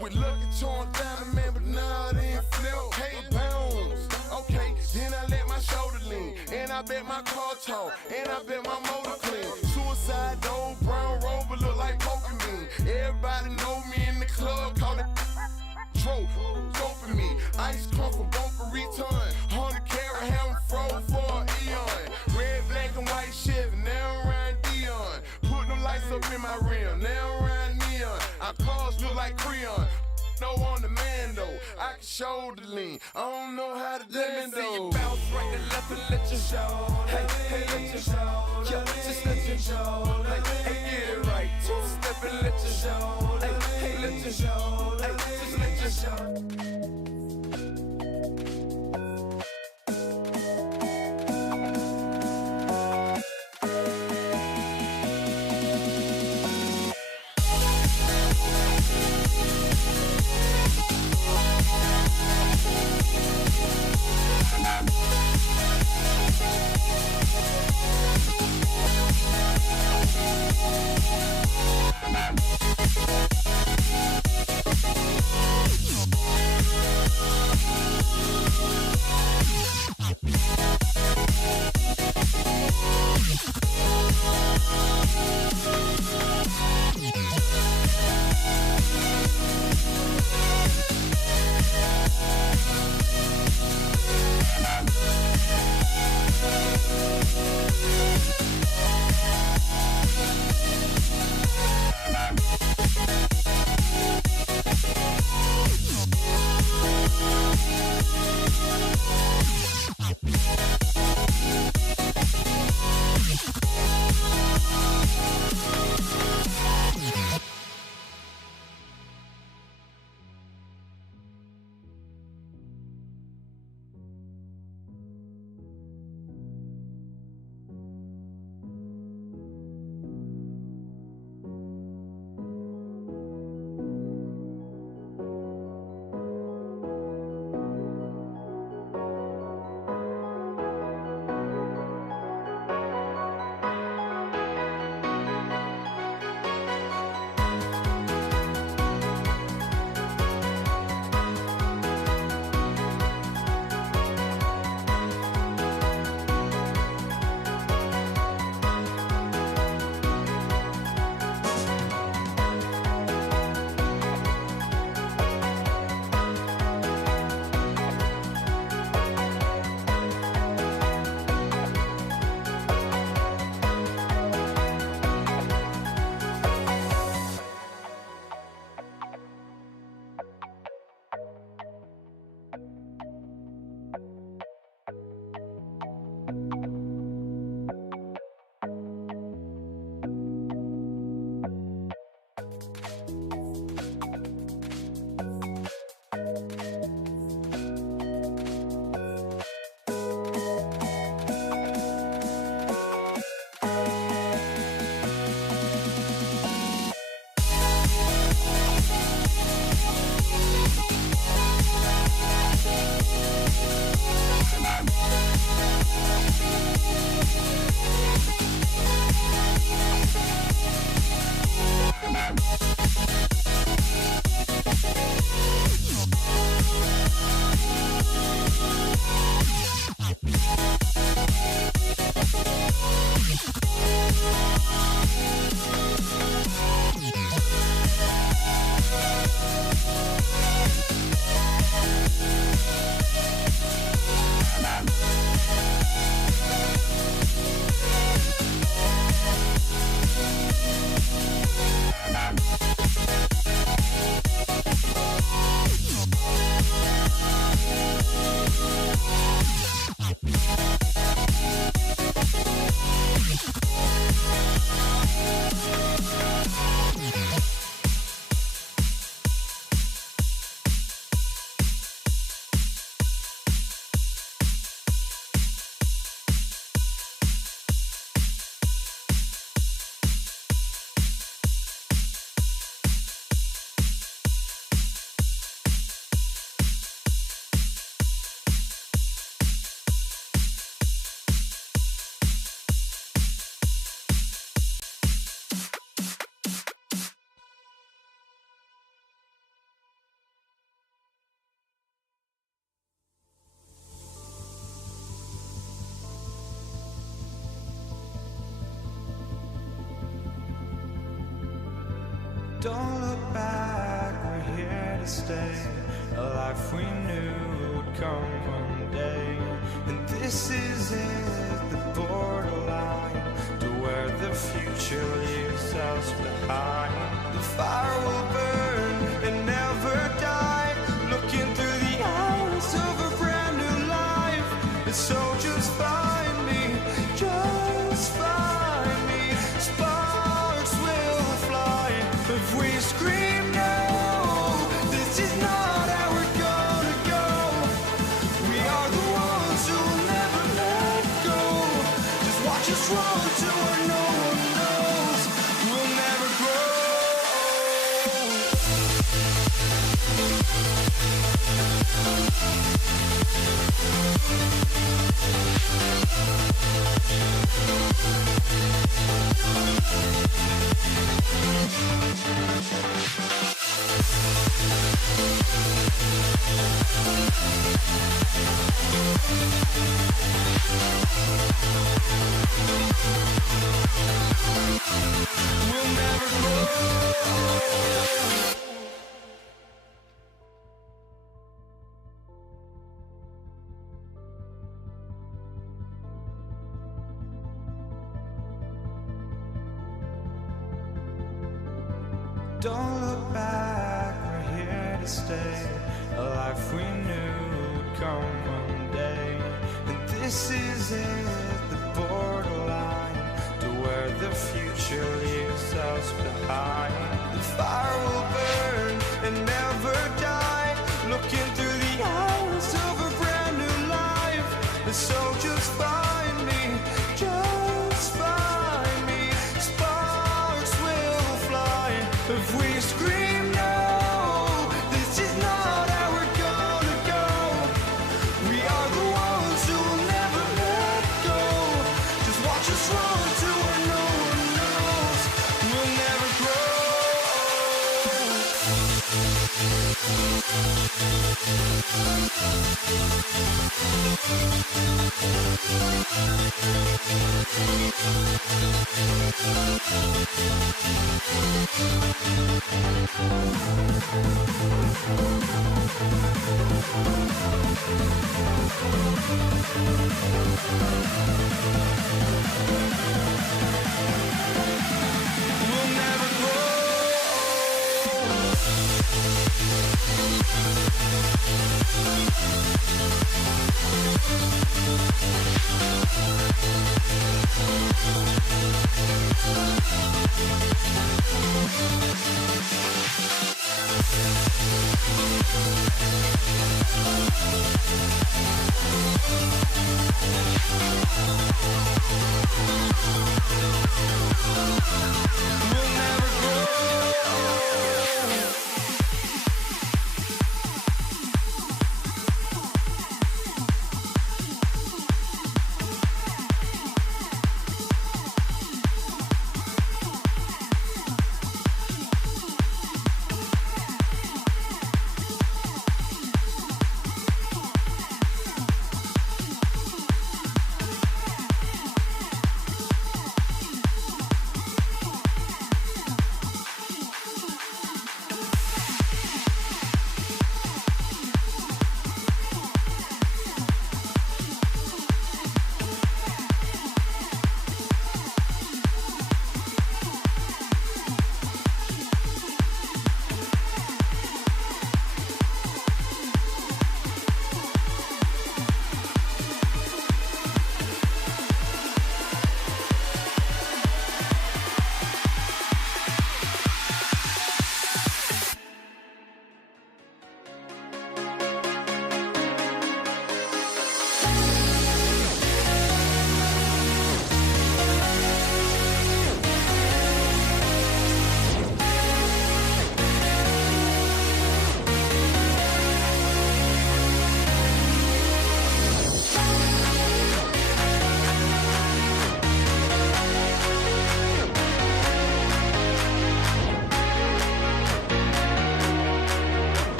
With Lucky Charms down, man, but now it ain't flip. Hey, bounce. Okay, then I let my shoulder lean, and I bet my car talk, and I bet my motor clean. Suicide dope, brown rover look like Pokemon. Everybody know me in the club, call it Trope, scoping me. Ice come from bumper return. 100 carat, have 'em froze for an eon. Red, black, and white Chevy, now I'm riding Dion. Put them lights up in my rim, now I'm riding neon. Our cars look like Creon. No on the man though, I can shoulder lean. I don't know how to dance though. Let me see you bounce right and left and let your shoulder. Hey, let your shoulder. Yeah, just let your shoulder. Hey, get it right. Two step and let your shoulder. Hey, let your shoulder. Hey, just let your shoulder. Don't look back, we're here to stay. A life we knew would come one day. And this is it, the borderline to where the future leaves us behind. The fire will burn and never die, looking through the eyes of a brand new life. And so just find me, just find me. Sparks will fly if we scream no. This is not how we're gonna go. We are the ones who'll never let go. Just watch us run to where no one knows. We'll never grow. We'll never grow. Don't look back, we're here to stay. A life we knew would come one day. And this is it, the borderline to where the future leaves us behind. The fire will burn and never die, looking through the eyes of a brand new life. And so just find me, just find me. Sparks will fly if we scream no. This is not how we're gonna go. We are the ones who'll never let go. Just watch us run to where no one knows. We'll never grow. We'll never grow. We'll never grow.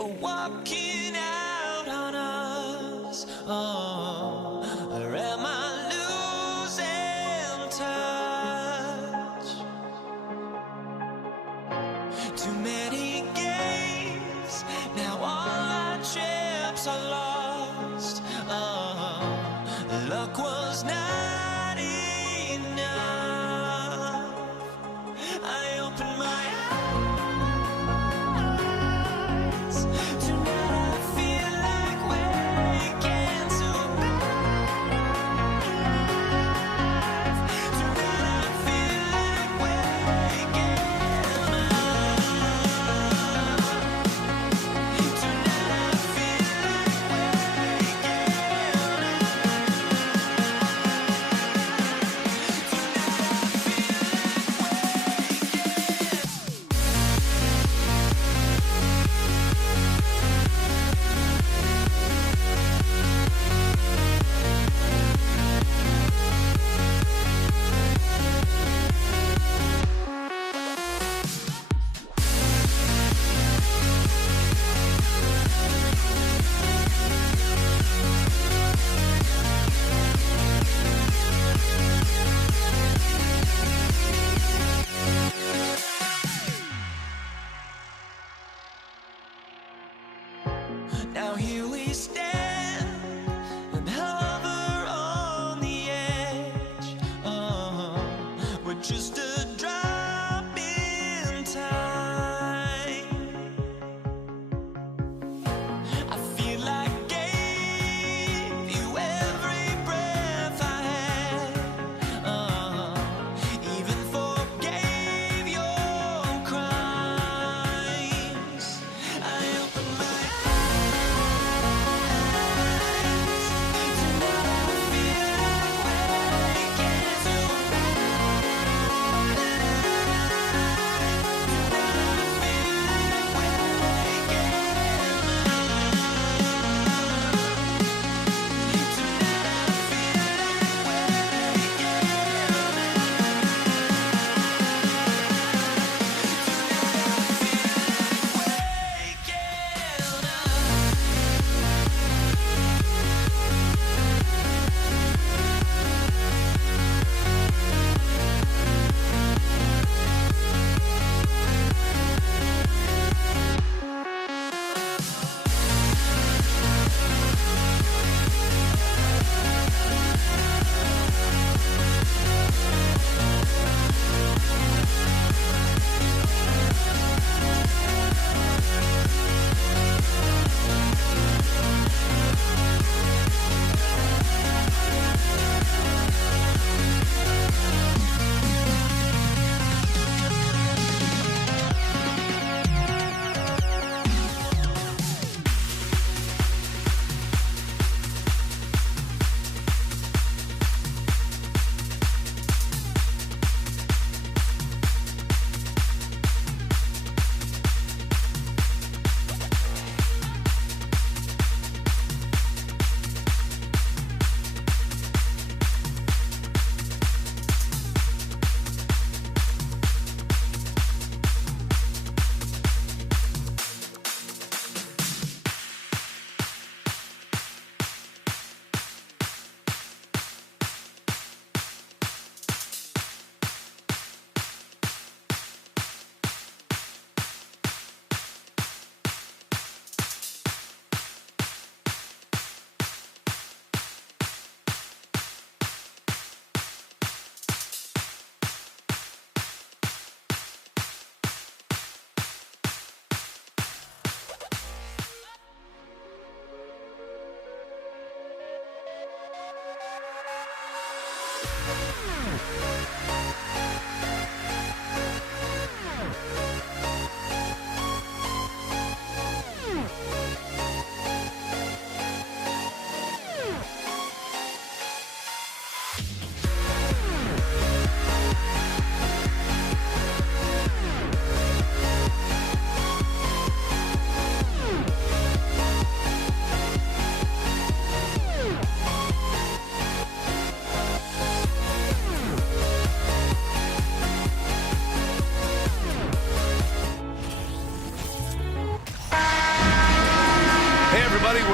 for walking out on us. Oh, or am I losing touch? Too many games, now all our chips are lost. Oh, luck was not enough. I opened my eyes. Tonight I feel like waking to a better life. Tonight I feel like waking up. Tonight I feel like waking up.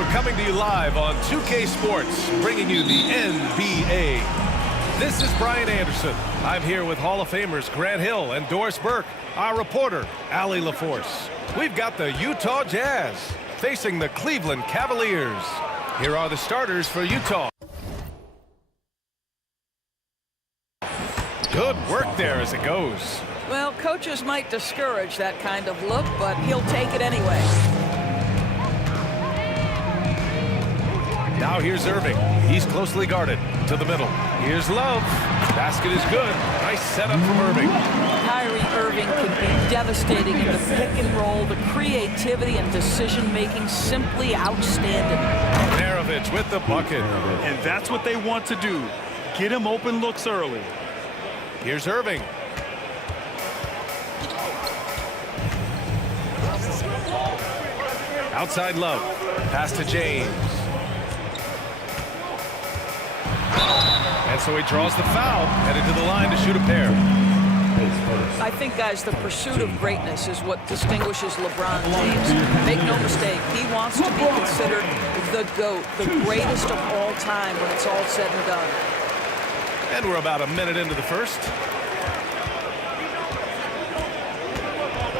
We're coming to you live on 2K Sports, bringing you the NBA. This is Brian Anderson. I'm here with Hall of Famers Grant Hill and Doris Burke, our reporter, Allie LaForce. We've got the Utah Jazz facing the Cleveland Cavaliers. Here are the starters for Utah. Good work there as it goes. Well, coaches might discourage that kind of look, but he'll take it anyway. Now here's Irving. He's closely guarded to the middle. Here's Love. Basket is good. Nice setup from Irving. Kyrie Irving can be devastating in the pick and roll. The creativity and decision-making simply outstanding. Maravich with the bucket. And that's what they want to do. Get him open looks early. Here's Irving. Outside Love. Pass to James. And so he draws the foul, headed to the line to shoot a pair. I think, guys, the pursuit of greatness is what distinguishes LeBron James. Make no mistake, he wants to be considered the GOAT, the greatest of all time when it's all said and done. And we're about a minute into the first.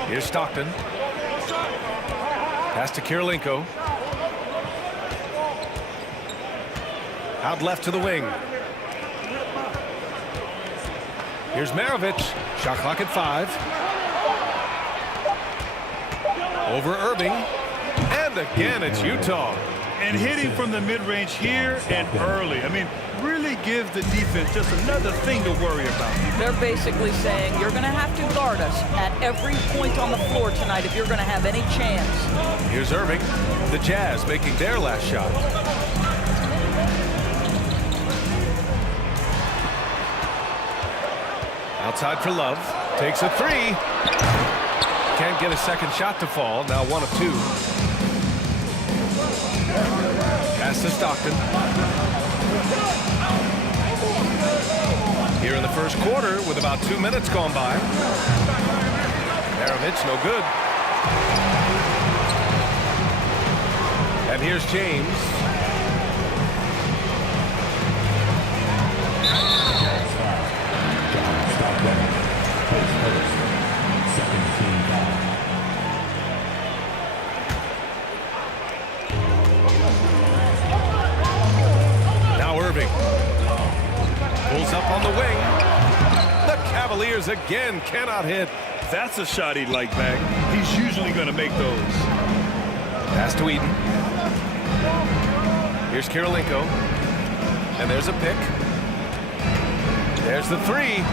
Here's Stockton. Pass to Kirilenko. Out left to the wing. Here's Maravich. Shot clock at 5. Over Irving. And again, it's Utah. And hitting from the mid-range here and early. I mean, really give the defense just another thing to worry about. They're basically saying you're going to have to guard us at every point on the floor tonight if you're going to have any chance. Here's Irving. The Jazz making their last shot. Outside for Love. Takes a 3. Can't get a second shot to fall. Now 1 of 2. Pass to Stockton. Here in the first quarter with about 2 minutes gone by. Maravich, no good. And here's James. Now Irving pulls up on the wing. The Cavaliers again cannot hit. That's a shot he'd like back. He's usually going to make those. Pass to Eden. Here's Kirilenko. And there's a pick. There's the 3.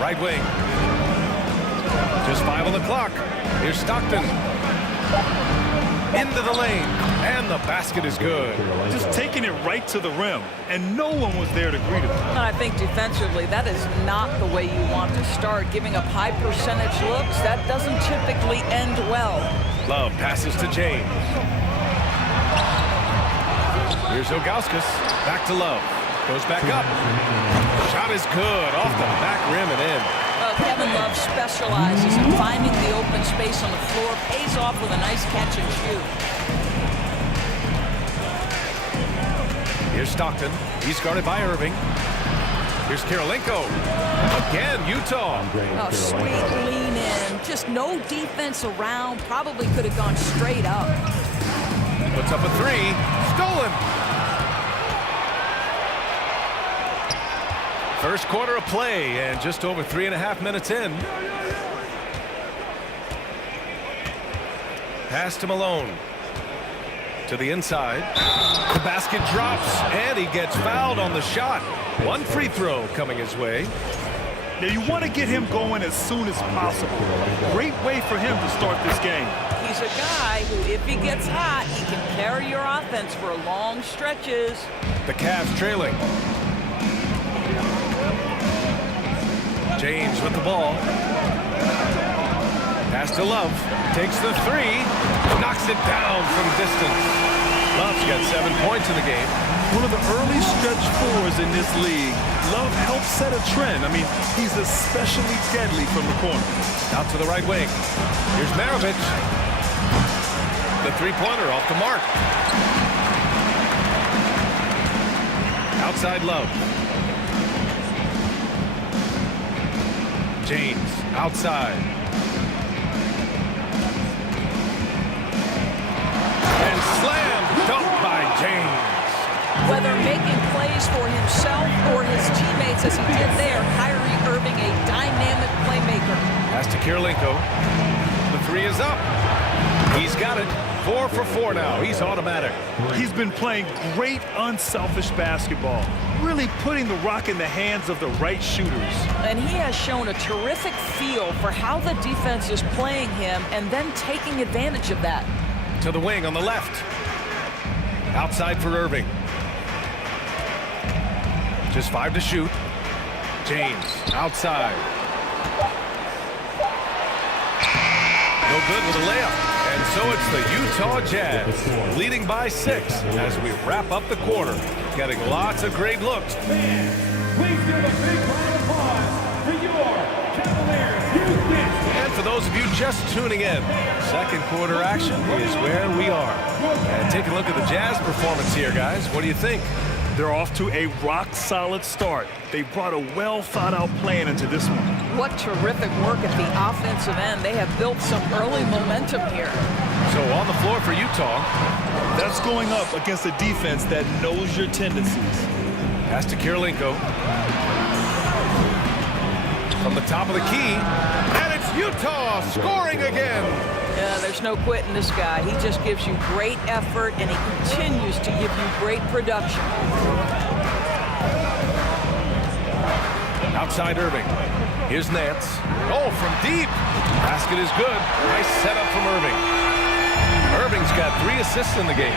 Right wing. Just 5 on the clock. Here's Stockton. Into the lane. And the basket is good. Just taking it right to the rim. And no one was there to greet him. I think defensively, that is not the way you want to start. Giving up high percentage looks, that doesn't typically end well. Love passes to James. Here's Ilgauskas. Back to Love. Goes back up. Shot is good. Off the back rim and in. Well, Kevin Love specializes in finding the open space on the floor. Pays off with a nice catch and shoot. Here's Stockton. He's guarded by Irving. Here's Kirilenko. Again, Utah. Oh, sweet lean in. Just no defense around. Probably could have gone straight up. Puts up a 3. Stolen. First quarter of play and just over 3.5 minutes in. Pass to Malone. To the inside. The basket drops and he gets fouled on the shot. 1 free throw coming his way. Now you want to get him going as soon as possible. Great way for him to start this game. He's a guy who, if he gets hot, he can carry your offense for long stretches. The Cavs trailing. James with the ball. Pass to Love. Takes the 3. Knocks it down from distance. Love's got 7 points in the game. One of the early stretch fours in this league. Love helps set a trend. I mean, he's especially deadly from the corner. Out to the right wing. Here's Maravich. The three-pointer off the mark. Outside Love. James outside. And slam dunked by James. Whether making plays for himself or his teammates as he did there, Kyrie Irving, a dynamic playmaker. Pass to Kirilenko. The three is up. He's got it. 4 for 4 now. He's automatic. He's been playing great unselfish basketball, really putting the rock in the hands of the right shooters. And he has shown a terrific feel for how the defense is playing him and then taking advantage of that. To the wing on the left. Outside for Irving. Just 5 to shoot. James outside. No good with a layup. And so it's the Utah Jazz leading by 6 as we wrap up the quarter. Getting lots of great looks. Please give a big round of applause for your Cavaliers Houston. And for those of you just tuning in, second quarter action is where we are. And take a look at the Jazz performance here, guys. What do you think? They're off to a rock-solid start. They brought a well-thought-out plan into this one. What terrific work at the offensive end. They have built some early momentum here. So on the floor for Utah. That's going up against a defense that knows your tendencies. Pass to Kirilenko. From the top of the key. And it's Utah scoring again. Yeah, there's no quitting this guy. He just gives you great effort, and he continues to give you great production. Outside Irving. Here's Nance. Oh, from deep. Basket is good. Nice setup from Irving. Irving's got 3 assists in the game.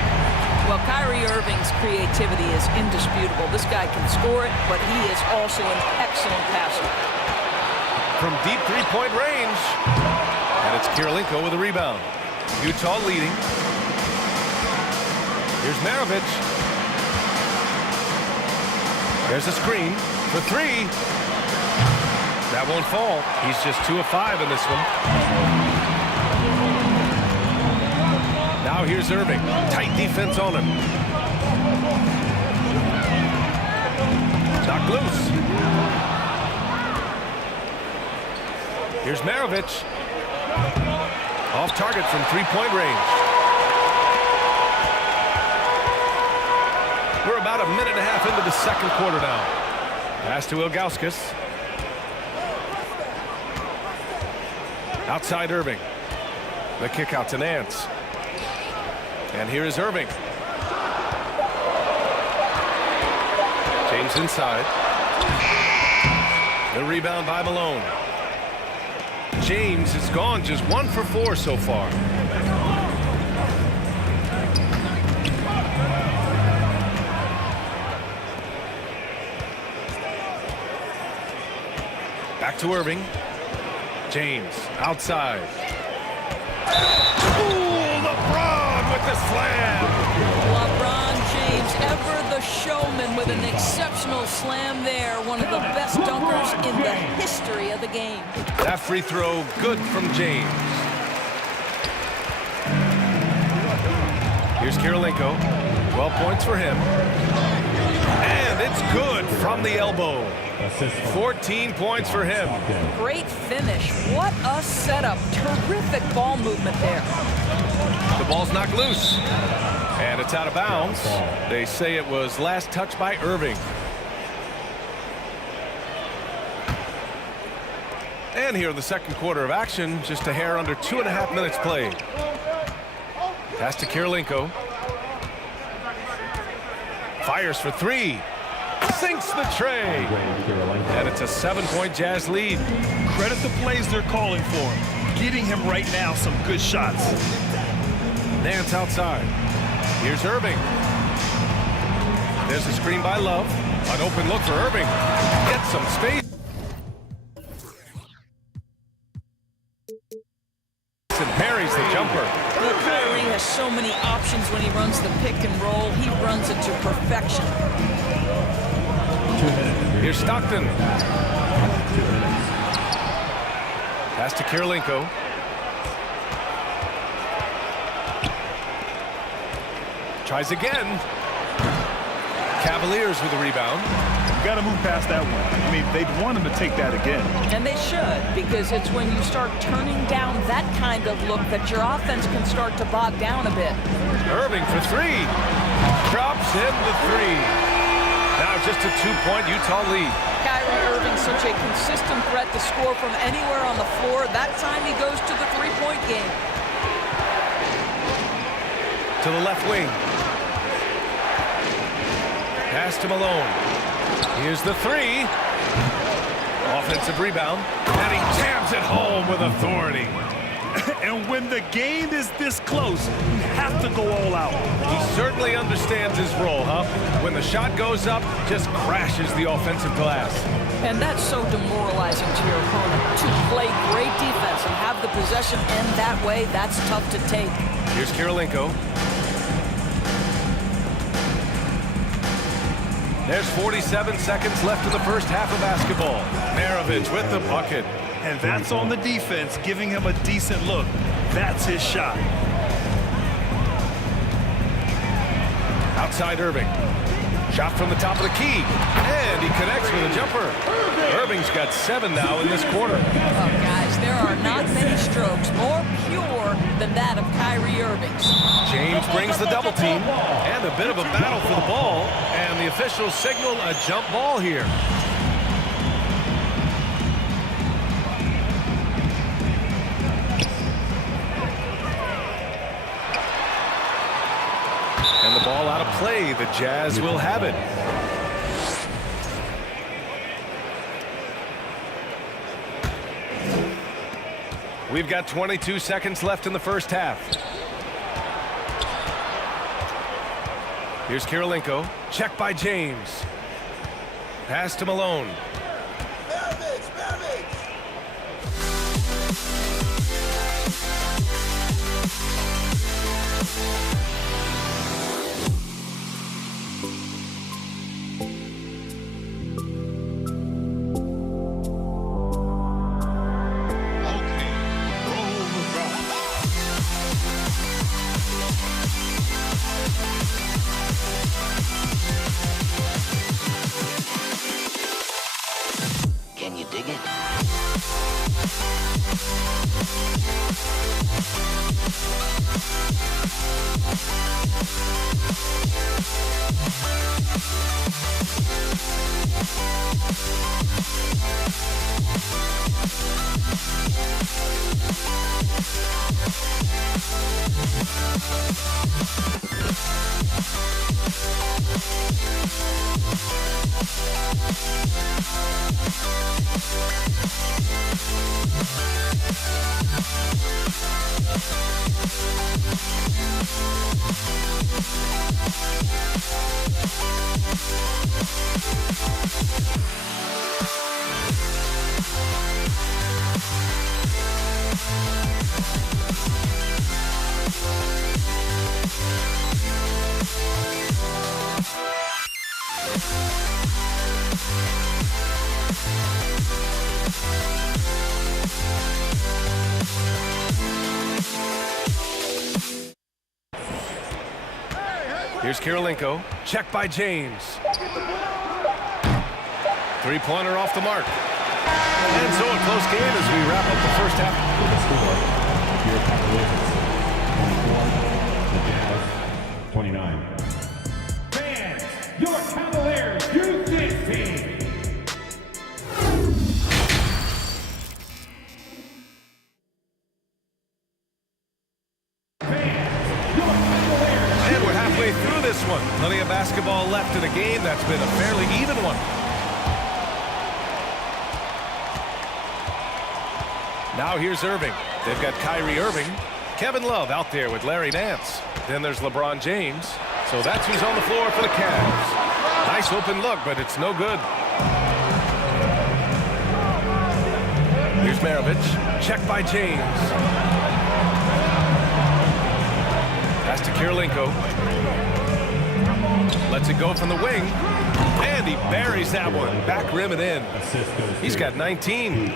Well, Kyrie Irving's creativity is indisputable. This guy can score it, but he is also an excellent passer. From deep three-point range. And it's Kirilenko with a rebound. Utah leading. Here's Maravich. There's a screen for 3. That won't fall. He's just 2 of 5 in this one. Now here's Irving. Tight defense on him. Knocked loose. Here's Maravich. Off target from three-point range. We're about a minute and a half into the second quarter now. Pass to Ilgauskas. Outside Irving. The kick out to Nance. And here is Irving. James inside. The rebound by Malone. James has gone just 1 for 4 so far. Back to Irving. James outside. Ooh, LeBron with the slam. LeBron James, ever the showman, with an exceptional slam there. One of the best dunkers in the history of the game. That free throw good from James. Here's Kirilenko. 12 points for him. And it's good from the elbow. 14 points for him. Great finish. What a setup. Terrific ball movement there. The ball's knocked loose. And it's out of bounds. They say it was last touched by Irving. And here in the second quarter of action, just a hair under 2.5 minutes played. Pass to Kirilenko. Fires for 3. Sinks the tray. And it's a 7-point Jazz lead. Credit the plays they're calling for him. Getting him right now some good shots. Nance outside. Here's Irving. There's a screen by Love. An open look for Irving. Gets some space. And parries the jumper. Well, Kyrie has so many options when he runs the pick and roll. He runs it to perfection. Here's Stockton. Pass to Kirilenko. Tries again. Cavaliers with the rebound. You got to move past that one. I mean, they'd want him to take that again. And they should, because it's when you start turning down that kind of look that your offense can start to bog down a bit. Irving for three. Drops in the three. Now just a 2-point Utah lead. Kyrie Irving, such a consistent threat to score from anywhere on the floor. That time he goes to the three-point game. To the left wing. Pass to Malone. Here's the three. Offensive rebound. And he jams it home with authority. And when the game is this close, you have to go all out. He certainly understands his role, huh? When the shot goes up, just crashes the offensive glass. And that's so demoralizing to your opponent. To play great defense and have the possession end that way, that's tough to take. Here's Kirilenko. There's 47 seconds left in the first half of basketball. Maravich with the bucket. And that's on the defense, giving him a decent look. That's his shot. Outside Irving. Shot from the top of the key. And he connects with a jumper. Irving's got 7 now in this quarter. Oh, guys, there are not many strokes more pure than that of Kyrie Irving's. James brings the double team. And a bit of a battle for the ball. And the officials signal a jump ball here. And the ball out of play. The Jazz will have it. We've got 22 seconds left in the first half. Here's Kirilenko. Check by James. Pass to Malone. Can you dig it? Here's Kirilenko. Check by James. Three-pointer off the mark. And so a close game as we wrap up the first half. The score, your Cavaliers, 29. Fans, your Cavaliers, youth team. And we're halfway through this one. Plenty of basketball left in a game that's been a fairly even one. Now here's Irving. They've got Kyrie Irving. Kevin Love out there with Larry Nance. Then there's LeBron James. So that's who's on the floor for the Cavs. Nice open look, but it's no good. Here's Maravich. Check by James. Pass to Kirilenko. Lets it go from the wing. And he buries that one. Back rim and in. He's got 19.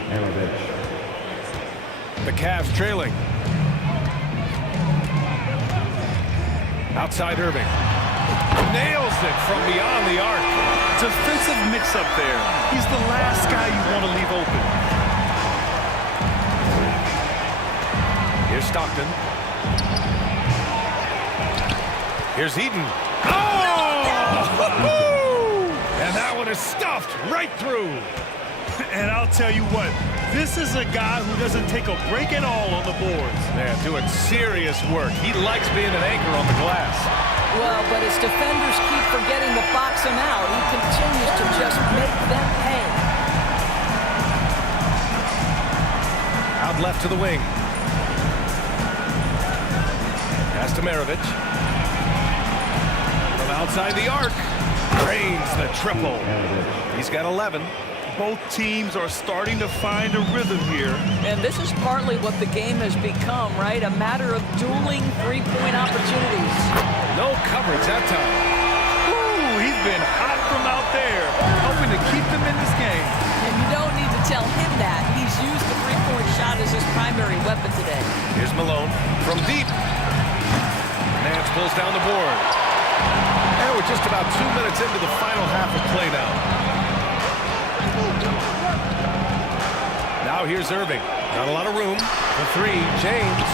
The Cavs trailing. Outside Irving. Nails it from beyond the arc. Defensive mix-up there. He's the last guy you want to leave open. Here's Stockton. Here's Eaton. Oh! And that one is stuffed right through. And I'll tell you what, this is a guy who doesn't take a break at all on the boards. They're doing serious work. He likes being an anchor on the glass. Well, but his defenders keep forgetting to box him out. He continues to just make them pay. Out left to the wing. Pass to Maravich. From outside the arc. Drains the triple. He's got 11. Both teams are starting to find a rhythm here. And this is partly what the game has become, right? A matter of dueling three-point opportunities. No coverage that time. Ooh, he's been hot from out there, hoping to keep them in this game. And you don't need to tell him that. He's used the three-point shot as his primary weapon today. Here's Malone from deep. Nance pulls down the board. And we're just about 2 minutes into the final half of play now. Now here's Irving. Not a lot of room. The three, James.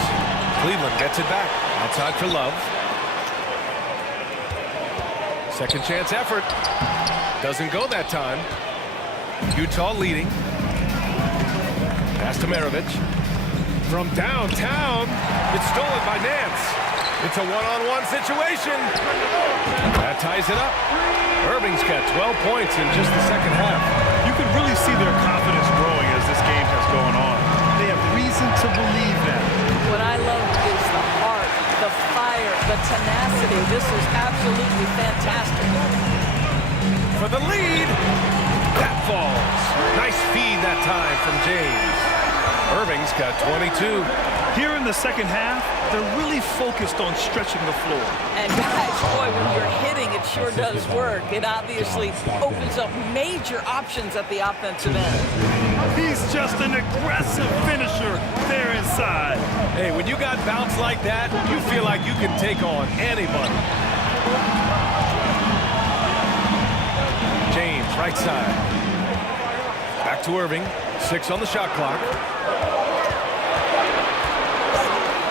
Cleveland gets it back. Outside for Love. Second chance effort. Doesn't go that time. Utah leading. Pass to Maravich. From downtown. It's stolen by Nance. It's a one-on-one situation. That ties it up. Irving's got 12 points in just the second half. You can really see their confidence growing as this game has gone on. They have reason to believe that. What I love is the heart, the fire, the tenacity. This is absolutely fantastic. For the lead. That falls. Nice feed that time from James. Irving's got 22. Here in the second half, they're really focused on stretching the floor. And guys, boy, when you're hitting, it sure does work. It obviously opens up major options at the offensive end. He's just an aggressive finisher there inside. Hey, when you got bounce like that, you feel like you can take on anybody. James, right side. Back to Irving. 6 on the shot clock.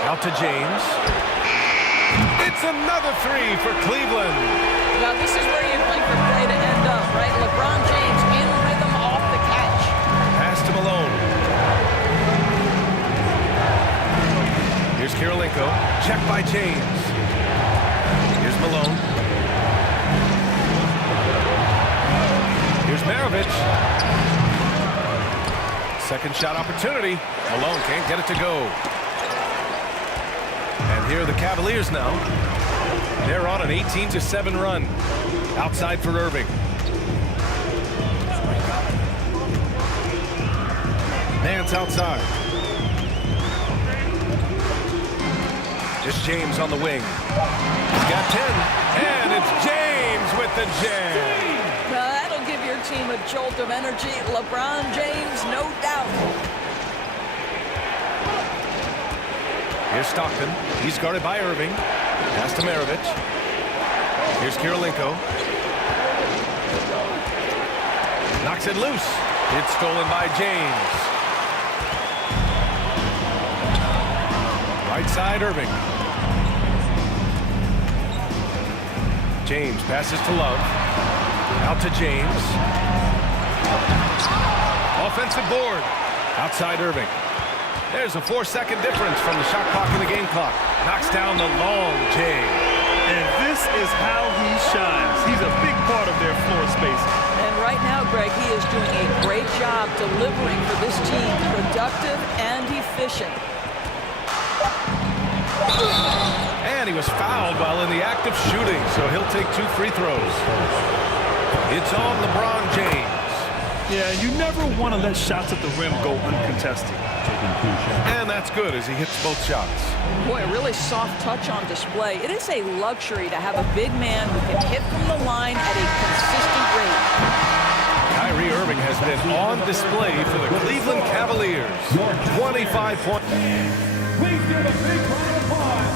Out to James. It's another three for Cleveland. Now, this is where you'd like the play to end up, right? LeBron James in rhythm off the catch. Pass to Malone. Here's Kirilenko. Check by James. Here's Malone. Here's Maravich. Second shot opportunity. Malone can't get it to go. And here are the Cavaliers now. They're on an 18-7 run. Outside for Irving. Nance outside. Just James on the wing. He's got 10. And it's James with the jam. Well, that'll give your team a jolt of energy. LeBron James, no doubt. Here's Stockton. He's guarded by Irving. Pass to Maravich. Here's Kirilenko. Knocks it loose. It's stolen by James. Right side, Irving. James passes to Love. Out to James. Offensive board. Outside Irving. There's a 4-second difference from the shot clock and the game clock. Knocks down the long J. And this is how he shines. He's a big part of their floor space. And right now, Greg, he is doing a great job delivering for this team. Productive and efficient. And he was fouled while in the act of shooting, so he'll take 2 free throws. It's on LeBron James. Yeah, you never want to let shots at the rim go uncontested. And that's good as he hits both shots. Boy, a really soft touch on display. It is a luxury to have a big man who can hit from the line at a consistent rate. Kyrie Irving has been on display for the Cleveland Cavaliers. 25 points.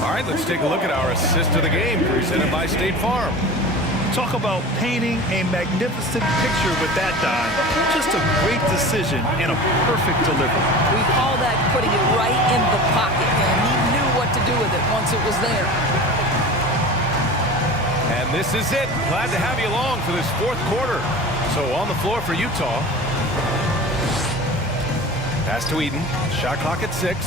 All right, let's take a look at our assist of the game presented by State Farm. Talk about painting a magnificent picture with that dime. Just a great decision and a perfect delivery. We call that putting it right in the pocket, and he knew what to do with it once it was there. And this is it. Glad to have you along for this fourth quarter. So on the floor for Utah. Pass to Eden. Shot clock at 6.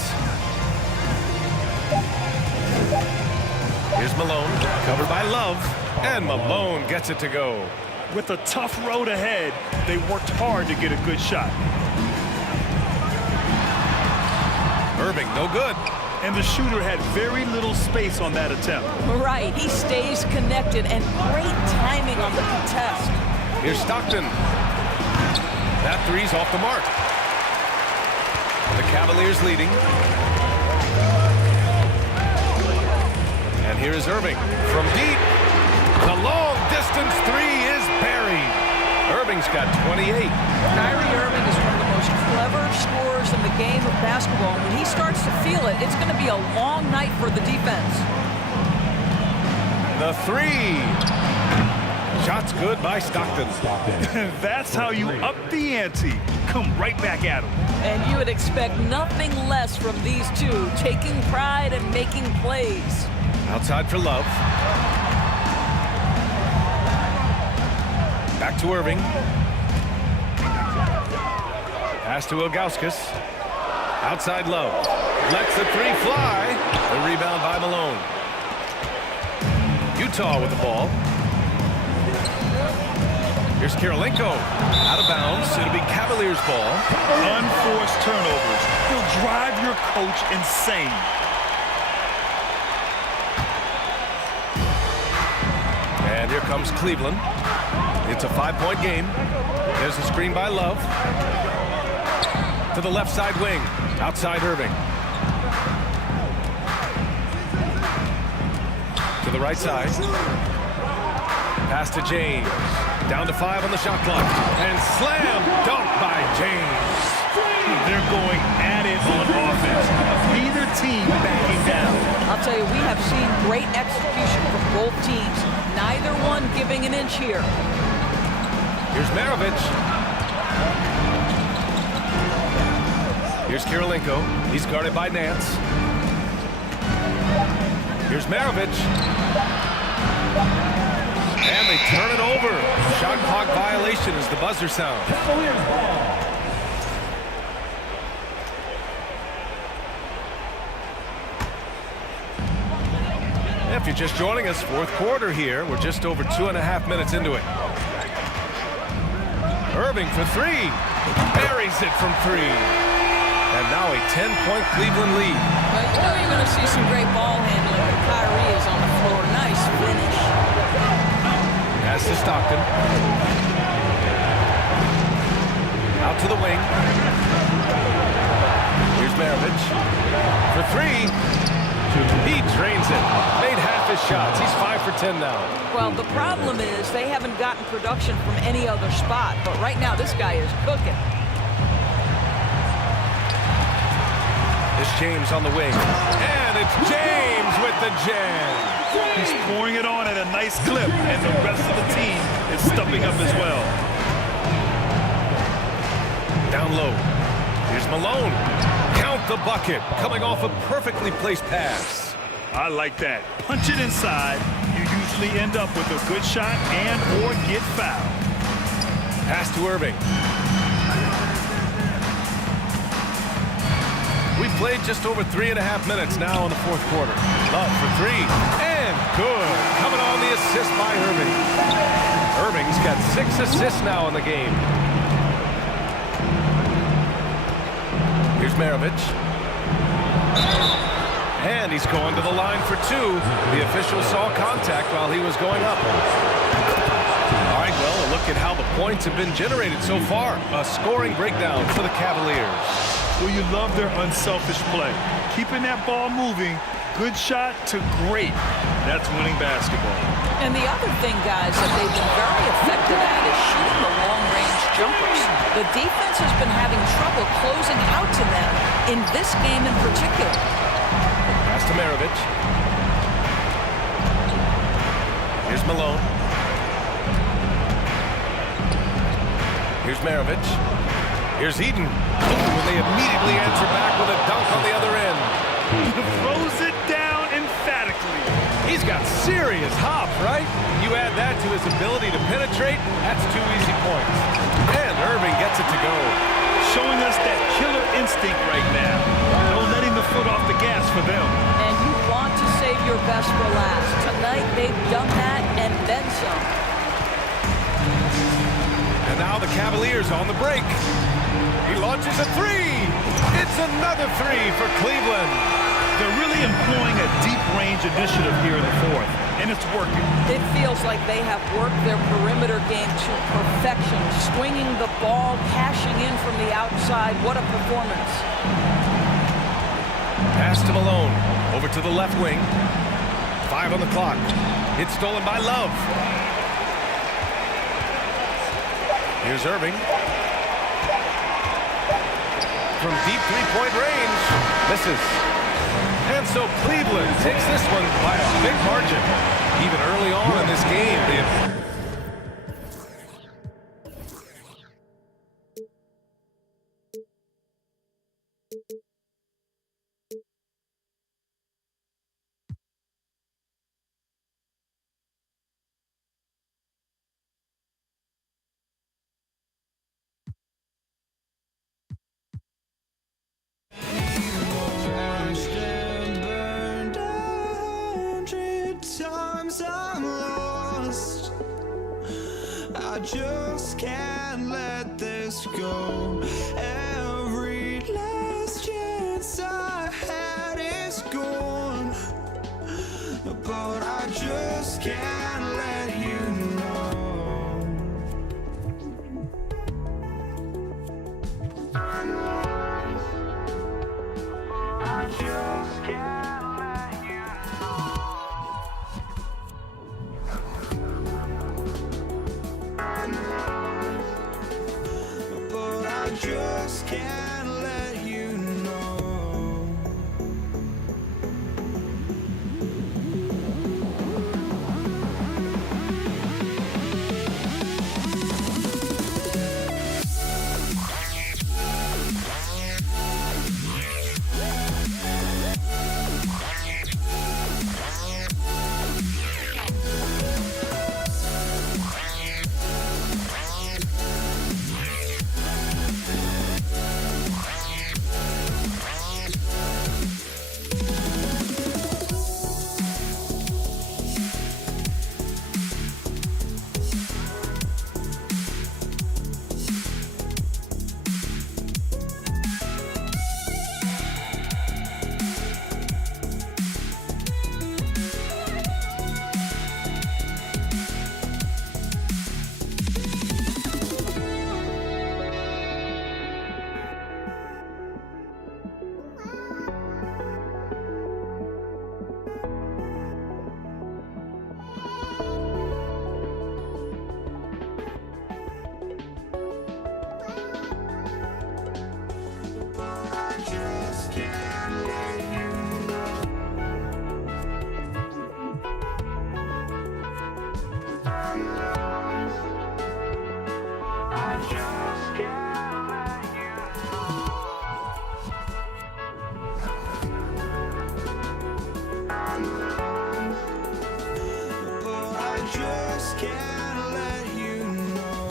Here's Malone. Covered by Love. And Malone gets it to go. With a tough road ahead, they worked hard to get a good shot. Irving, no good. And the shooter had very little space on that attempt. Right, he stays connected, and great timing on the contest. Here's Stockton. That three's off the mark. The Cavaliers leading. And here is Irving from deep. The long-distance three is buried. Irving's got 28. Kyrie Irving is one of the most clever scorers in the game of basketball. When he starts to feel it, it's going to be a long night for the defense. The three. Shot's good by Stockton. That's how you up the ante. Come right back at him. And you would expect nothing less from these two, taking pride and making plays. Outside for Love. Back to Irving. Pass to Ilgauskas. Outside Love. Lets the three fly. The rebound by Malone. Utah with the ball. Here's Kirilenko. Out of bounds. It'll be Cavaliers ball. Unforced turnovers. They'll drive your coach insane. And here comes Cleveland. It's a 5-point game. There's a screen by Love. To the left side wing. Outside Irving. To the right side. Pass to James. Down to 5 on the shot clock. And slam dunk by James. They're going at it on offense. Neither team backing down. I'll tell you, we have seen great execution from both teams. Neither one giving an inch here. Here's Maravich. Here's Kirilenko. He's guarded by Nance. Here's Maravich. And they turn it over. Shot clock violation as the buzzer sounds. If you're just joining us, fourth quarter here. We're just over 2.5 minutes into it. Irving for three. Buries it from three. And now a 10-point Cleveland lead. Well, you know you're going to see some great ball handling when Kyrie is on the floor. Nice finish. Pass to Stockton. Out to the wing. Here's Maravich. For three. He drains it. Made half his shots. He's 5 for 10 now. Well, the problem is they haven't gotten production from any other spot. But right now, this guy is cooking. It's James on the wing. And it's James with the jam. He's pouring it on at a nice clip, and the rest of the team is stepping up as well. Down low. Here's Malone. Count the bucket. Coming off a perfectly placed pass. I like that. Punch it inside. You usually end up with a good shot and or get fouled. Pass to Irving. We've played just over 3.5 minutes now in the fourth quarter. Love for three. And good. Coming on the assist by Irving. Irving's got 6 assists now in the game. Here's Maravich. And he's going to the line for two. The official saw contact while he was going up. All right, well, a look at how the points have been generated so far. A scoring breakdown for the Cavaliers. Well, you love their unselfish play. Keeping that ball moving, good shot to great. That's winning basketball. And the other thing, guys, that they've been very effective at is shooting the long-range jumpers. The defense has been having trouble closing out to them in this game in particular. Pass to Maravich. Here's Malone. Here's Maravich. Here's Eden. And they immediately answer back with a dunk on the other end. Throws it down emphatically. He's got serious hop, right? You add that to his ability to penetrate, that's 2 easy points. And Irving gets it to go. Showing us that killer instinct right now. No letting the foot off the gas for them. And you want to save your best for last. Tonight, they've done that and then some. And now the Cavaliers on the break. He launches a three. It's another three for Cleveland. They're really employing a deep-range initiative here in the fourth, and it's working. It feels like they have worked their perimeter game to perfection, swinging the ball, cashing in from the outside. What a performance. Pass to Malone. Over to the left wing. 5 on the clock. It's stolen by Love. Here's Irving. From deep three-point range. Misses. And so Cleveland takes this one by a big margin. Even early on in this game, they have... I just can't let this go. Every last chance I had is gone, but I just can't let you know. I just can't let you but I just can't let you know. Can't let you know.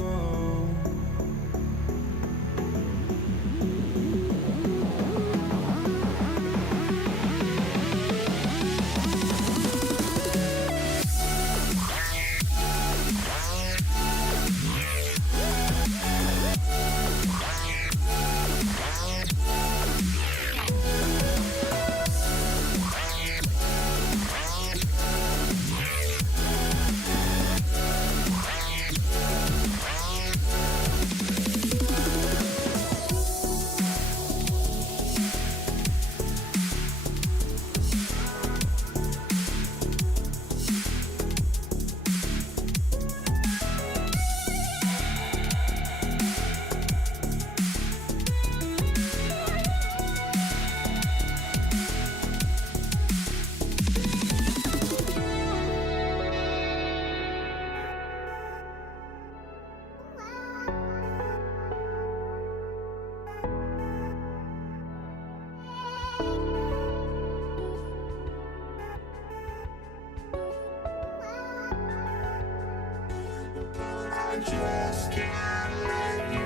just can't let you.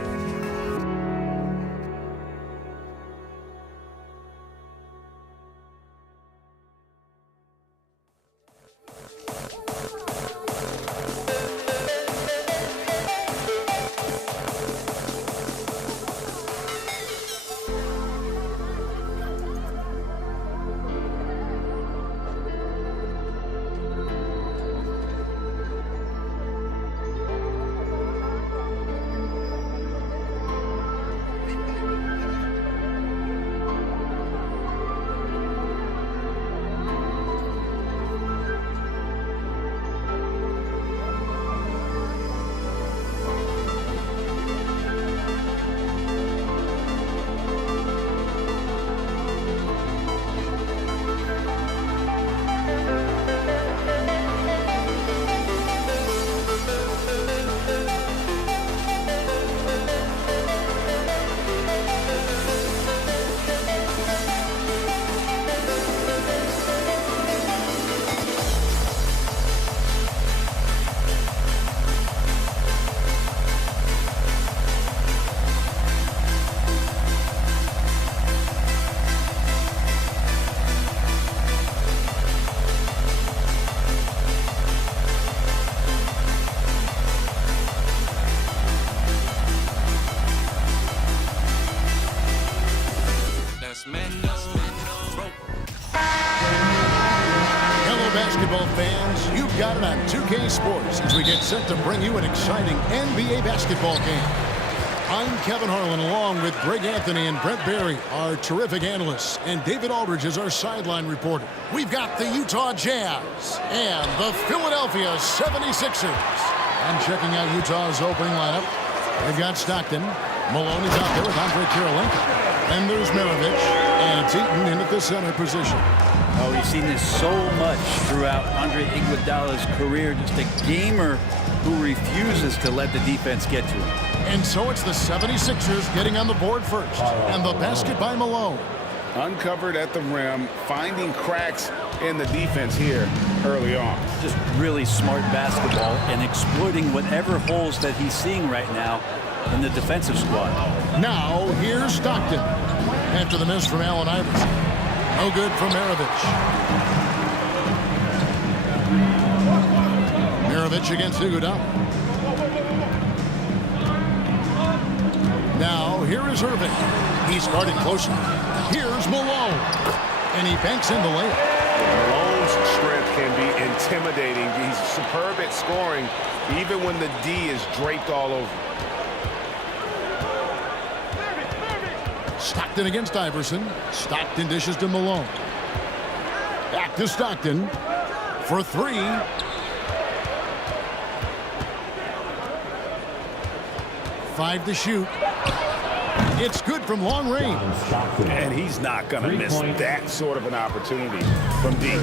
Hello, basketball fans. You've got it on 2K Sports as we get set to bring you an exciting NBA basketball game. I'm Kevin Harlan along with Greg Anthony and Brent Barry, our terrific analysts, and David Aldridge is our sideline reporter. We've got the Utah Jazz and the Philadelphia 76ers. And checking out Utah's opening lineup, they've got Stockton. Malone is out there with Andre Kirilenko. And there's Maravich, and it's Eaton in at the center position. Oh, we've seen this so much throughout Andre Iguodala's career. Just a gamer who refuses to let the defense get to him. And so it's the 76ers getting on the board first. And the basket by Malone. Uncovered at the rim, finding cracks in the defense here early on. Just really smart basketball and exploiting whatever holes that he's seeing right now in the defensive squad. Now, here's Stockton. After the miss from Allen Iverson. No good from Maravich. Maravich against Iguodala. Now, here is Irving. He's guarded closer. Here's Malone. And he banks in the layup. Malone's strength can be intimidating. He's superb at scoring, even when the D is draped all over. Stockton against Iverson. Stockton dishes to Malone. Back to Stockton for three. Five to shoot. It's good from long range. And he's not going to miss that sort of an opportunity from deep.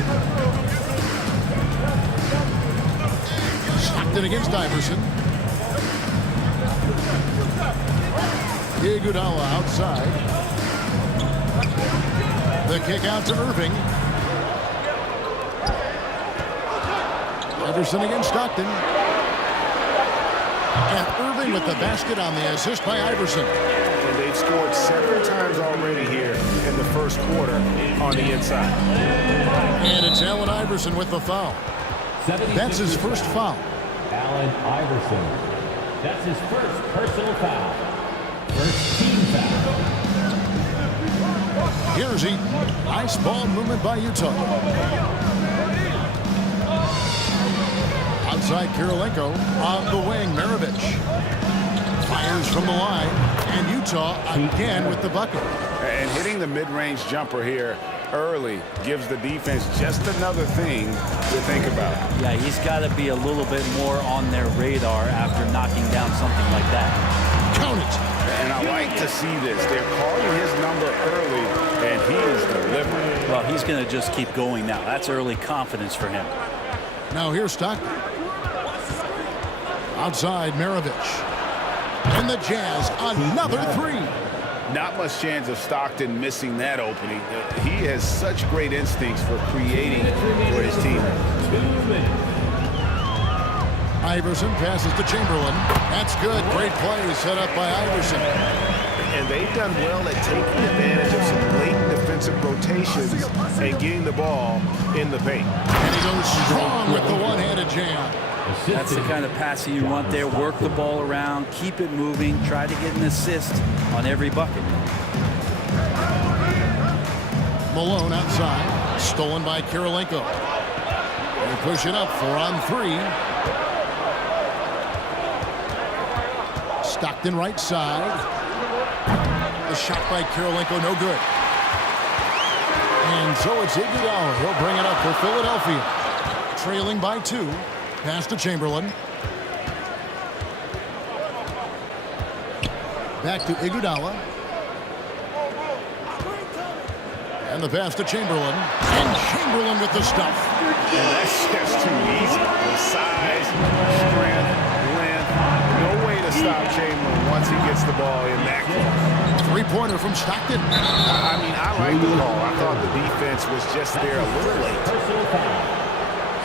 Stockton against Iverson. Iguodala outside. The kick out to Irving. Iverson against Stockton. And Irving with the basket on the assist by Iverson. And they've scored several times already here in the first quarter on the inside. And it's Allen Iverson with the foul. That's his first foul. Allen Iverson. That's his first personal foul. First team foul. Here's Eaton. Nice ball movement by Utah. Outside Kirilenko. On the wing, Maravich. Fires from the line. And Utah again with the bucket. And hitting the mid-range jumper here early gives the defense just another thing to think about. Yeah, he's got to be a little bit more on their radar after knocking down something like that. Count it. And I like to see this. They're calling his number early, and he is delivering. Well, he's going to just keep going now. That's early confidence for him. Now here's Stockton. Outside, Maravich. And the Jazz, another three. Not much chance of Stockton missing that opening. He has such great instincts for creating for his team. Iverson passes to Chamberlain. That's good. Great play set up by Iverson. And they've done well at taking advantage of some late defensive rotations and getting the ball in the paint. And he goes strong with the one-handed jam. That's the kind of passing you want there. Work the ball around, keep it moving, try to get an assist on every bucket. Malone outside. Stolen by Kirilenko. They push it up 4-on-3. Stockton right side. The shot by Kirilenko, no good. And so it's Iguodala. He'll bring it up for Philadelphia. Trailing by 2. Pass to Chamberlain. Back to Iguodala. And the pass to Chamberlain. And Chamberlain with the stuff. And that's just too easy. The size, strength, length. No way to stop Chamberlain once he gets the ball in that close. Three-pointer from Stockton. I mean, I like the call. I thought the defense was just there a little late. Personal foul.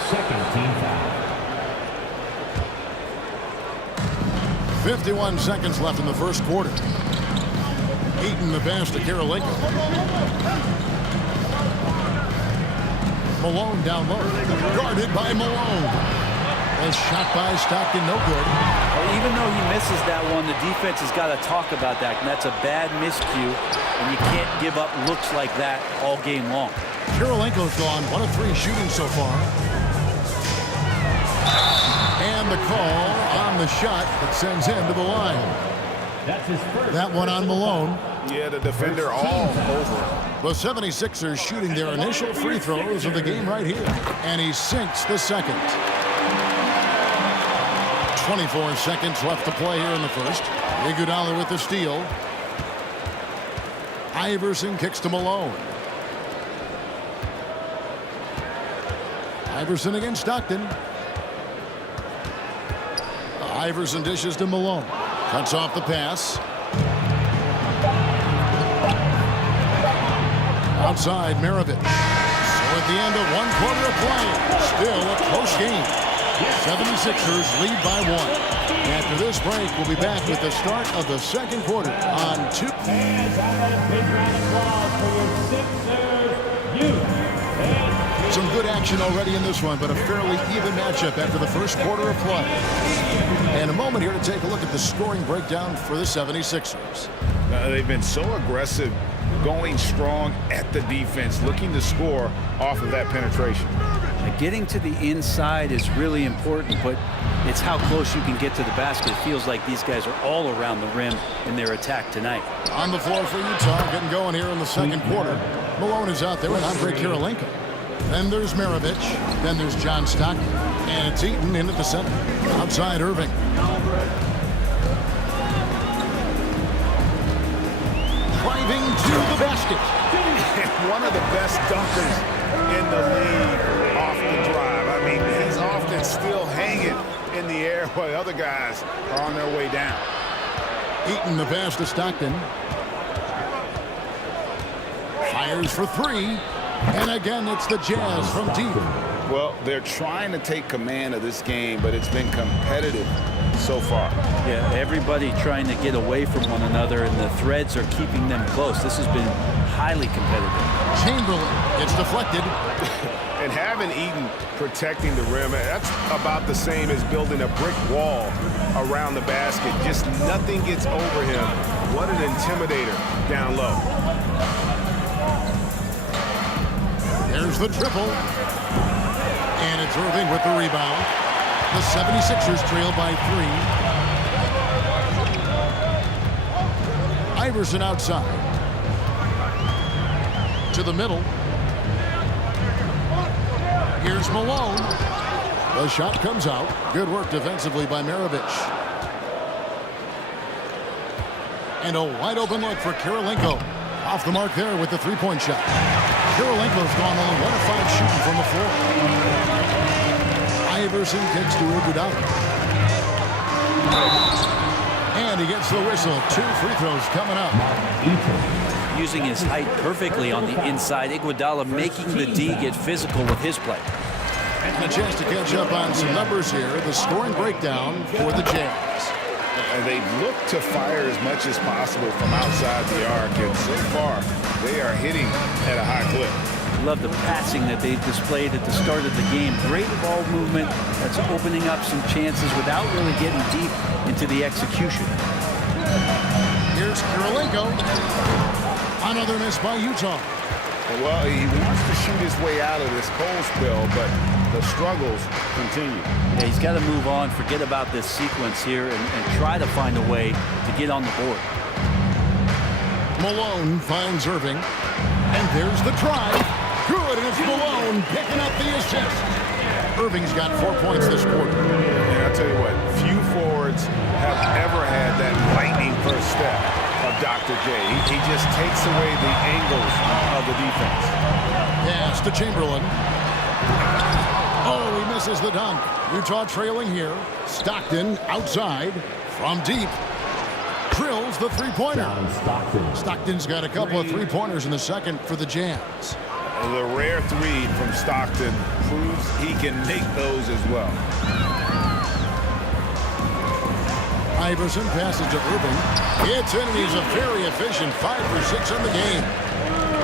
Second team foul. 51 seconds left in the first quarter. Eaton the pass to Kirilenko. Malone down low. Guarded by Malone. A shot by Stockton, no good. Well, even though he misses that one, the defense has got to talk about that, and that's a bad miscue, and you can't give up looks like that all game long. Kirilenko's gone 1 of 3 shooting so far. And the call on the shot that sends him to the line. That's his first. That one on Malone. Yeah, the defender all over. The 76ers shooting their initial free throws of the game right here. And he sinks the second. 24 seconds left to play here in the first. Iguodala with the steal. Iverson kicks to Malone. Iverson against Stockton. Iverson dishes to Malone. Cuts off the pass. Outside, Maravich. So at the end of 1 quarter of play, still a close game. 76ers lead by 1. After this break, we'll be back with the start of the second quarter on 2. And a big round of applause for your Sixers youth. Some good action already in this one, but a fairly even matchup after the first quarter of play. And a moment here to take a look at the scoring breakdown for the 76ers. They've been so aggressive, going strong at the defense, looking to score off of that penetration. Getting to the inside is really important, but it's how close you can get to the basket. It feels like these guys are all around the rim in their attack tonight. On the floor for Utah, getting going here in the second quarter. Malone is out there with Andre Kirilenko. Then there's Maravich. Then there's John Stockton. And it's Eaton in at the center. Outside, Irving. Driving to the basket. One of the best dunkers in the league off the drive. I mean, he's often still hanging in the air while other guys are on their way down. Eaton the pass to Stockton. Fires for 3. And again, it's the Jazz from deep. Well, they're trying to take command of this game, but it's been competitive so far. Yeah, everybody trying to get away from one another, and the threads are keeping them close. This has been highly competitive. Chamberlain gets deflected. And having Eaton protecting the rim, that's about the same as building a brick wall around the basket. Just nothing gets over him. What an intimidator down low. There's the triple. And it's Irving with the rebound. The 76ers trail by 3. Iverson outside. To the middle. Here's Malone. The shot comes out. Good work defensively by Maravich. And a wide open look for Kirilenko. Off the mark there with the three-point shot. Kirilenko's gone only 1 of 5 shooting from the floor. Iverson kicks to Iguodala. And he gets the whistle. 2 free throws coming up. Using his height perfectly on the inside. Iguodala making the D get physical with his play. And a chance to catch up on some numbers here. The scoring breakdown for the Jazz. And they look to fire as much as possible from outside the arc, and so far they are hitting at a high clip. Love the passing that they displayed at the start of the game. Great ball movement that's opening up some chances without really getting deep into the execution. Here's Kirilenko. Another miss by Utah. Well, he wants to shoot his way out of this cold spell, but the struggles continue. Yeah, he's got to move on, forget about this sequence here, and try to find a way to get on the board. Malone finds Irving. And there's the drive. Good, and it's Malone picking up the assist. Irving's got 4 points this quarter. And I'll tell you what, few forwards have ever had that lightning first step of Dr. J. He just takes away the angles of the defense. Pass to Chamberlain. Oh, he misses the dunk. Utah trailing here. Stockton outside from deep. Drills the three-pointer. Stockton's got a couple of three-pointers in the second for the Jazz. The rare three from Stockton proves he can make those as well. Iverson passes to Irving. It's in, and he's a very efficient 5 for 6 in the game.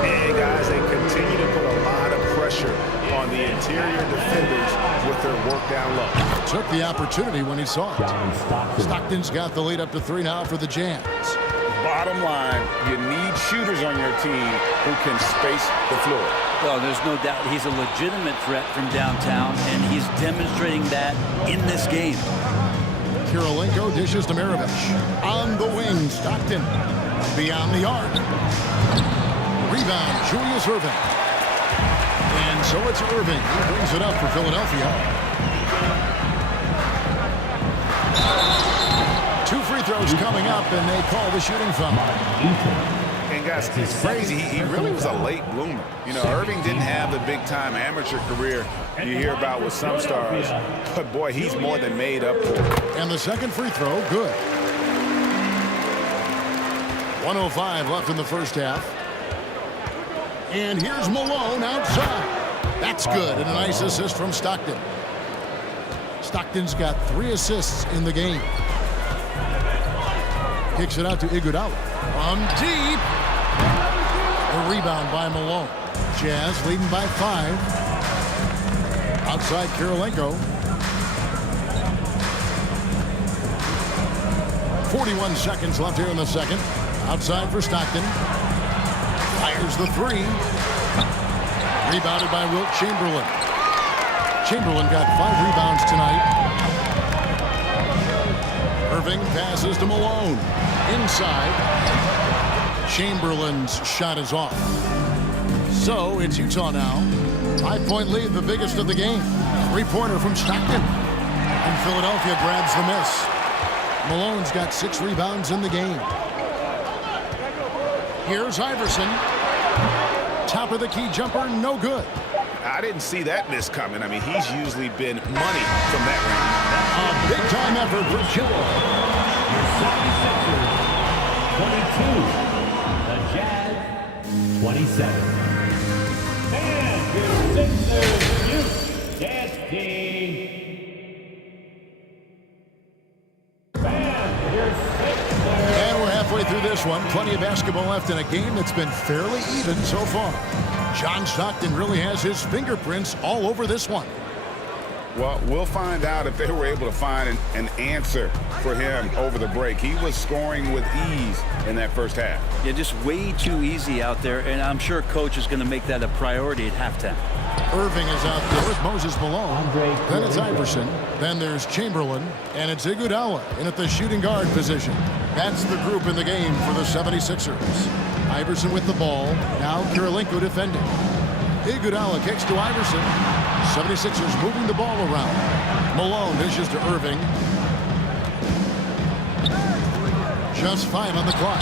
And guys, they continue to put a lot of pressure on the interior defenders with their work down low. Took the opportunity when he saw it. Stockton's got the lead up to 3 now for the Jazz. Bottom line, you need shooters on your team who can space the floor. Well, there's no doubt he's a legitimate threat from downtown, and he's demonstrating that in this game. Kirilenko dishes to Maravich. On the wing, Stockton. Beyond the arc. Rebound, Julius Irving. And so it's Irving who brings it up for Philadelphia. 2 free throws coming up, and they call the shooting foul. And guys, it's crazy. He really was a late bloomer. You know, Irving didn't have the big-time amateur career you hear about with some stars. But, boy, he's more than made up for it. And the second free throw, good. 1:05 left in the first half. And here's Malone outside. That's good, and a nice assist from Stockton. Stockton's got 3 assists in the game. Kicks it out to Iguodala. From deep. A rebound by Malone. Jazz leading by 5. Outside Kirilenko. 41 seconds left here in the second. Outside for Stockton. Fires the 3. Rebounded by Wilt Chamberlain. Chamberlain got 5 rebounds tonight. Irving passes to Malone. Inside. Chamberlain's shot is off. So it's Utah now. 5-point lead, the biggest of the game. 3-pointer from Stockton. And Philadelphia grabs the miss. Malone's got 6 rebounds in the game. Here's Iverson. Top of the key jumper, no good. I didn't see that miss coming. I mean, he's usually been money from that A range. big-time effort for Chilla. 22, the Jazz, 27. And your Sixers, Jazz team. And your Sixers. And we're halfway through this one. Plenty of basketball left in a game that's been fairly even so far. John Stockton really has his fingerprints all over this one. Well, we'll find out if they were able to find an answer for him over the break. He was scoring with ease in that first half. Yeah, just way too easy out there, and I'm sure coach is going to make that a priority at halftime. Irving is out there with Moses Malone. Then it's Iverson. Then there's Chamberlain. And it's Iguodala in at the shooting guard position. That's the group in the game for the 76ers. Iverson with the ball. Now Kirilenko defending. Iguodala kicks to Iverson. 76ers moving the ball around. Malone dishes to Irving. Just 5 on the clock.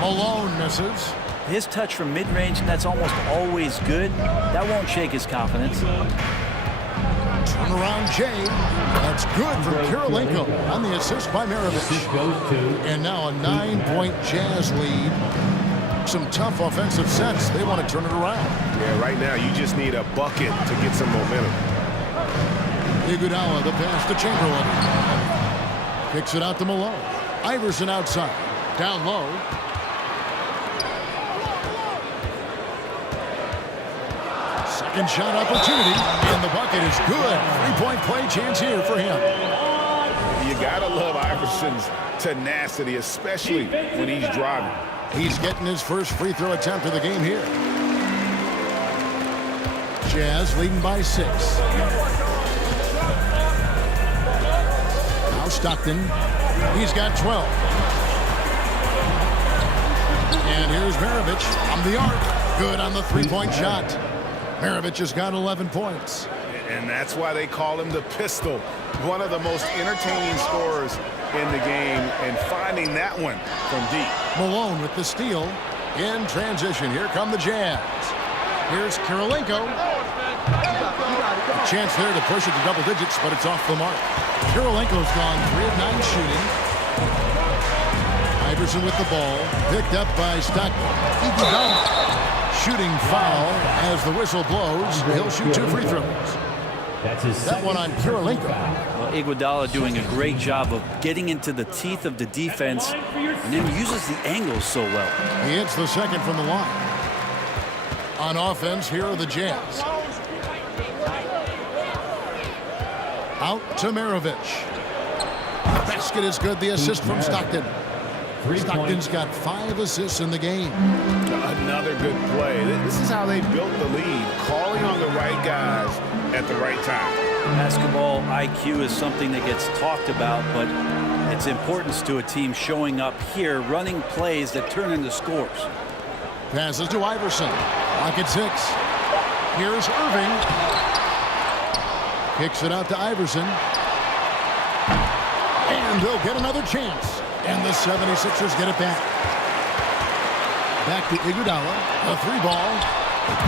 Malone misses. His touch from mid-range, that's almost always good. That won't shake his confidence. Turnaround Jay. That's good from Kirilenko on the assist by Maravich. And now a 9-point Jazz lead. Some tough offensive sets. They want to turn it around. Yeah, right now you just need a bucket to get some momentum. Iguodala, the pass to Chamberlain. Kicks it out to Malone. Iverson outside. Down low. Second shot opportunity, and the bucket is good. Three-point play chance here for him. You gotta love Iverson's tenacity, especially when he's driving. He's getting his first free throw attempt of the game here. Jazz leading by 6. Now Stockton. He's got 12. And here's Maravich on the arc. Good on the three-point shot. Maravich has got 11 points. And that's why they call him the Pistol. One of the most entertaining scorers in the game, and finding that one from deep. Malone with the steal. In transition, here come the Jazz. Here's Kirilenko. A chance there to push it to double digits, but it's off the mark. Kirilenko's gone 3 of 9 shooting. Iverson with the ball, picked up by Stockton. Iguodala. Shooting foul as the whistle blows. He'll shoot 2 free throws. That one on Kirilenko. Well, Iguodala doing a great job of getting into the teeth of the defense and then uses the angles so well. He hits the second from the line. On offense, here are the Jazz. Out to Maravich. The basket is good. The assist from Stockton. Stockton's got 5 assists in the game. Another good play. This is how they built the lead, calling on the right guys at the right time. Basketball IQ is something that gets talked about, but its importance to a team showing up here, running plays that turn into scores. Passes to Iverson. Lock at 6. Here's Irving. Kicks it out to Iverson. And they'll get another chance. And the 76ers get it back. Back to Iguodala. A 3-ball.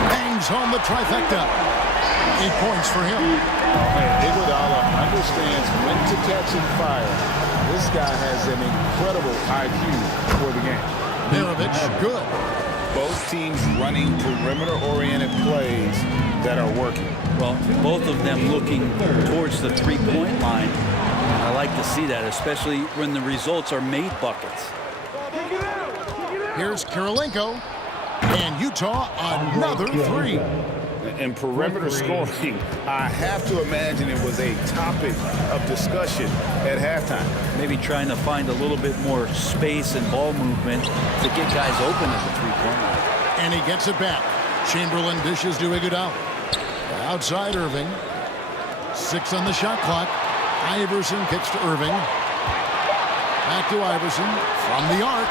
Bangs home the trifecta. 8 points for him. Iguodala understands when to catch and fire. This guy has an incredible IQ for the game. Maravich, good. Both teams running perimeter-oriented plays that are working. Well, both of them looking towards the three-point line. I like to see that, especially when the results are made buckets. Here's Kirilenko. And Utah, another 3. In perimeter scoring, I have to imagine it was a topic of discussion at halftime. Maybe trying to find a little bit more space and ball movement to get guys open at the three-point line. And he gets it back. Chamberlain dishes to Iguodala. Outside Irving. 6 on the shot clock. Iverson kicks to Irving. Back to Iverson from the arc.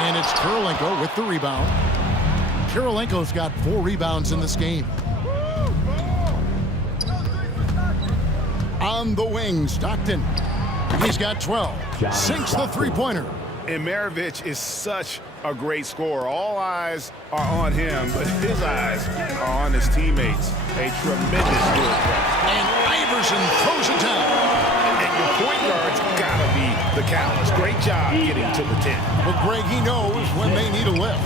And it's Kirilenko with the rebound. Kirilenko's got 4 rebounds in this game. On the wing, Stockton. He's got 12. Sinks the three-pointer. And Maravich is such a great scorer. All eyes are on him, but his eyes are on his teammates. A tremendous good play. And Iverson throws it down. And your point guard's gotta be the Cowboys. Great job getting to the 10. But Greg, he knows when they need a lift.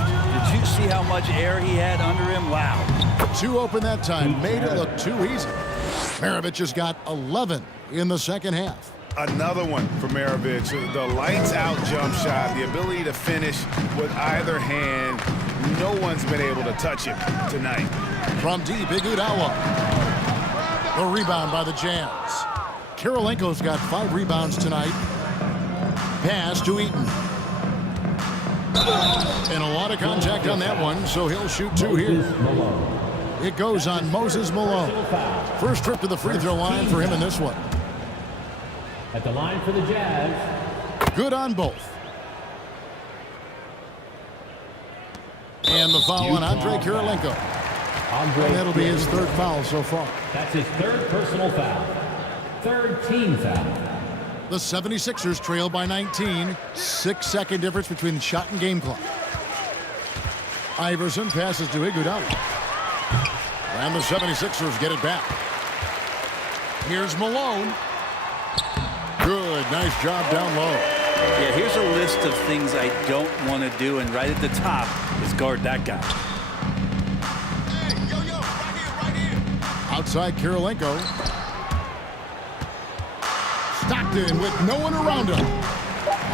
Did you see how much air he had under him? Wow. 2 open that time. Made it look too easy. Maravich has got 11 in the second half. Another one for Maravich. The lights-out jump shot, the ability to finish with either hand. No one's been able to touch him tonight. From deep, Iguodala. The rebound by the Jazz. Kirilenko's got 5 rebounds tonight. Pass to Eaton. And a lot of contact on that one, so he'll shoot 2 here. It goes on Moses Malone. First trip to the free throw line for him in this one. At the line for the Jazz. Good on both. And the foul on Andre Kirilenko. And that'll be his 3rd foul so far. That's his 3rd personal foul. 3rd team foul. The 76ers trail by 19. 6-second difference between the shot and game clock. Iverson passes to Iguodala. And the 76ers get it back. Here's Malone. Good, nice job down low. Yeah, here's a list of things I don't want to do, and right at the top is guard that guy. Outside Kirilenko. Stockton with no one around him.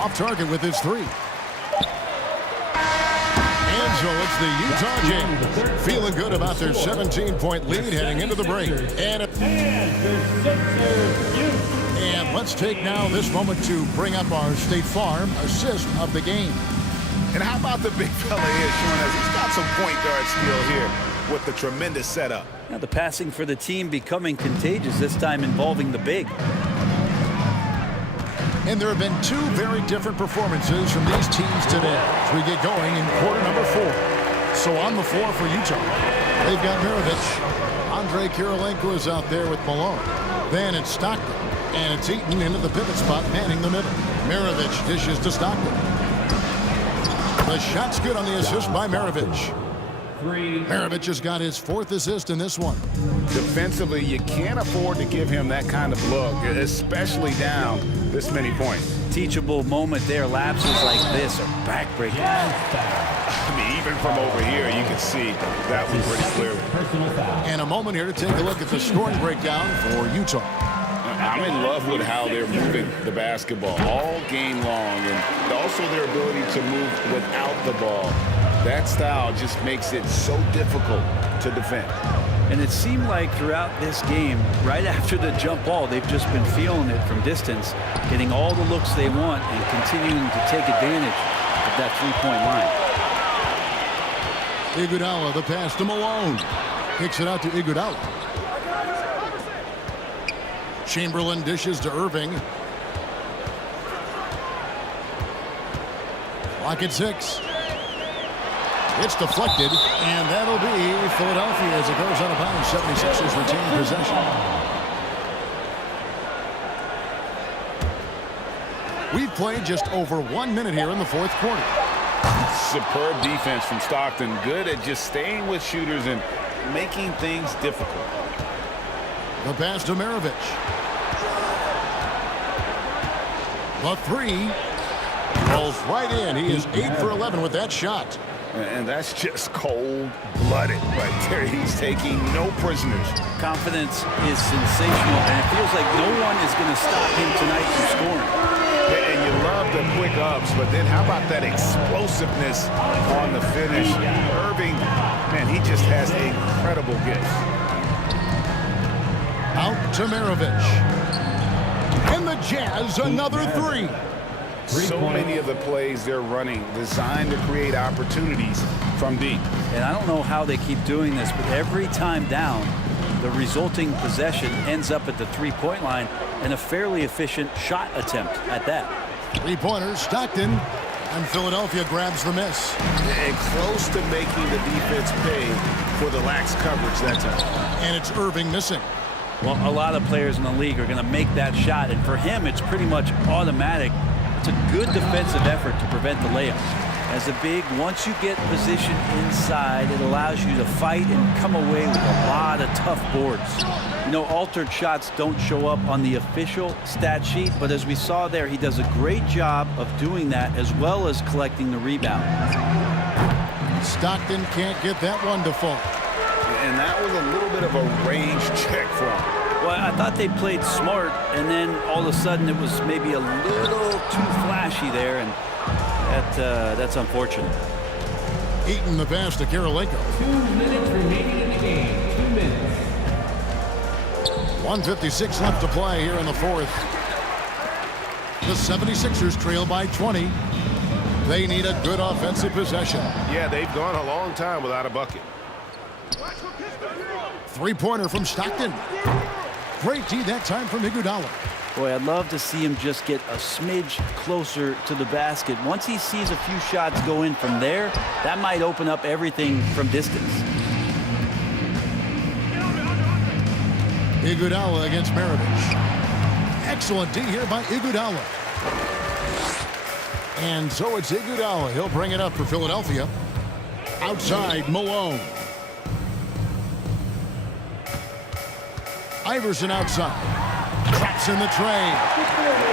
Off target with his three. And so it's the Utah Jazz feeling good about their 17-point lead heading into the break. And let's take now this moment to bring up our State Farm assist of the game. And how about the big fella here showing us he's got some point guard skill here with the tremendous setup. Now the passing for the team becoming contagious, this time involving the big. And there have been two very different performances from these teams today as we get going in quarter number 4. So on the floor for Utah, they've got Maravich. Andre Kirilenko is out there with Malone. Then it's Stockton. And it's Eaton into the pivot spot, manning the middle. Maravich dishes to Stockton. The shot's good on the assist by Maravich. Maravich has got his 4th assist in this one. Defensively, you can't afford to give him that kind of look, especially down this many points. Teachable moment there. Lapses like this are backbreaking. I mean, even from over here, you can see that was pretty clear. And a moment here to take a look at the scoring breakdown for Utah. I'm in love with how they're moving the basketball all game long, and also their ability to move without the ball. That style just makes it so difficult to defend. And it seemed like throughout this game, right after the jump ball, they've just been feeling it from distance, getting all the looks they want and continuing to take advantage of that three-point line. Iguodala, the pass to Malone. Kicks it out to Iguodala. Chamberlain dishes to Irving. Clock at 6. It's deflected, and that'll be Philadelphia as it goes out of bounds. 76ers retain possession. We've played just over 1 minute here in the 4th quarter. Superb defense from Stockton. Good at just staying with shooters and making things difficult. The pass to Maravich. The three rolls right in. He is 8 for 11 with that shot. And that's just cold-blooded right there. He's taking no prisoners. Confidence is sensational, and it feels like no one is going to stop him tonight from scoring. And you love the quick ups, but then how about that explosiveness on the finish? Irving, man, he just has incredible gifts. Out to Maravich. And the Jazz, another three. So many of the plays they're running designed to create opportunities from deep. And I don't know how they keep doing this, but every time down, the resulting possession ends up at the three-point line and a fairly efficient shot attempt at that. Three-pointers, Stockton, and Philadelphia grabs the miss. And close to making the defense pay for the lax coverage that time. And it's Irving missing. Well, a lot of players in the league are going to make that shot, and for him, it's pretty much automatic. It's a good defensive effort to prevent the layup. As a big, once you get position inside, it allows you to fight and come away with a lot of tough boards. You know, altered shots don't show up on the official stat sheet, but as we saw there, he does a great job of doing that as well as collecting the rebound. Stockton can't get that one to fall. And that was a little bit of a range check for him. Well, I thought they played smart, and then all of a sudden it was maybe a little too flashy there, and that's unfortunate. Eaton the pass to Kirilenko. 2 minutes remaining in the game. 2 minutes. 1:56 left to play here in the 4th. The 76ers trail by 20. They need a good offensive possession. Yeah, they've gone a long time without a bucket. Three-pointer from Stockton. Great D that time from Iguodala. Boy, I'd love to see him just get a smidge closer to the basket. Once he sees a few shots go in from there, that might open up everything from distance. Iguodala against Maravich. Excellent D here by Iguodala. And so it's Iguodala. He'll bring it up for Philadelphia. Outside, Malone. Iverson outside. Drops in the tray.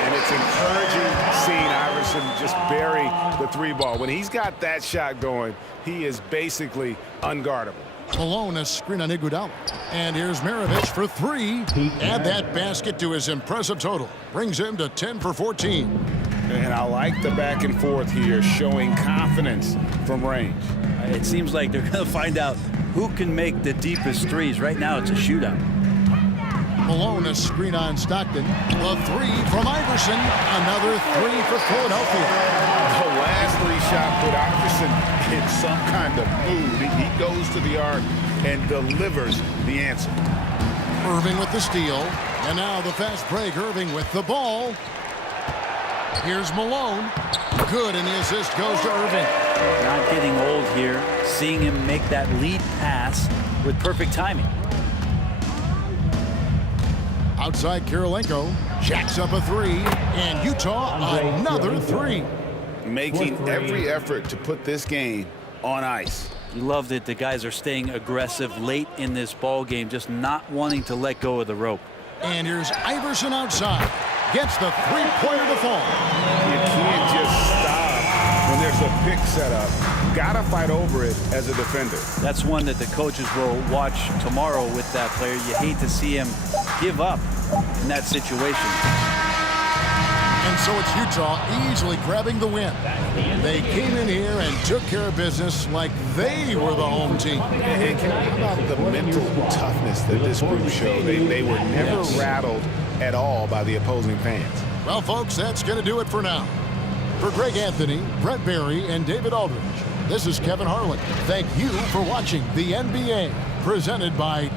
And it's encouraging seeing Iverson just bury the three ball. When he's got that shot going, he is basically unguardable. Malone, a screen on Iguodala. And here's Maravich for three. Add that basket to his impressive total. Brings him to 10 for 14. And I like the back and forth here, showing confidence from range. It seems like they're going to find out who can make the deepest threes. Right now, it's a shootout. Malone, a screen on Stockton. The three from Iverson. Another three for Philadelphia. The last three-shot put Iverson in some kind of mood. He goes to the arc and delivers the answer. Irving with the steal. And now the fast break. Irving with the ball. Here's Malone. Good, and the assist goes to Irving. Not getting old here. Seeing him make that lead pass with perfect timing. Outside Kirilenko. Jacks up a three. And Utah another three. Making every effort to put this game on ice. You love that the guys are staying aggressive late in this ball game, just not wanting to let go of the rope. And here's Iverson outside. Gets the three-pointer to fall. You can't just stop when there's a pick set up. Gotta fight over it as a defender. That's one that the coaches will watch tomorrow with that player. You hate to see him give up in that situation. And so it's Utah easily grabbing the win. They came in here and took care of business like they were the home team. And how about the mental toughness that this group showed? They were never rattled at all by the opposing fans. Well, folks, that's going to do it for now. For Greg Anthony, Brett Barry, and David Aldridge, this is Kevin Harlan. Thank you for watching the NBA, presented by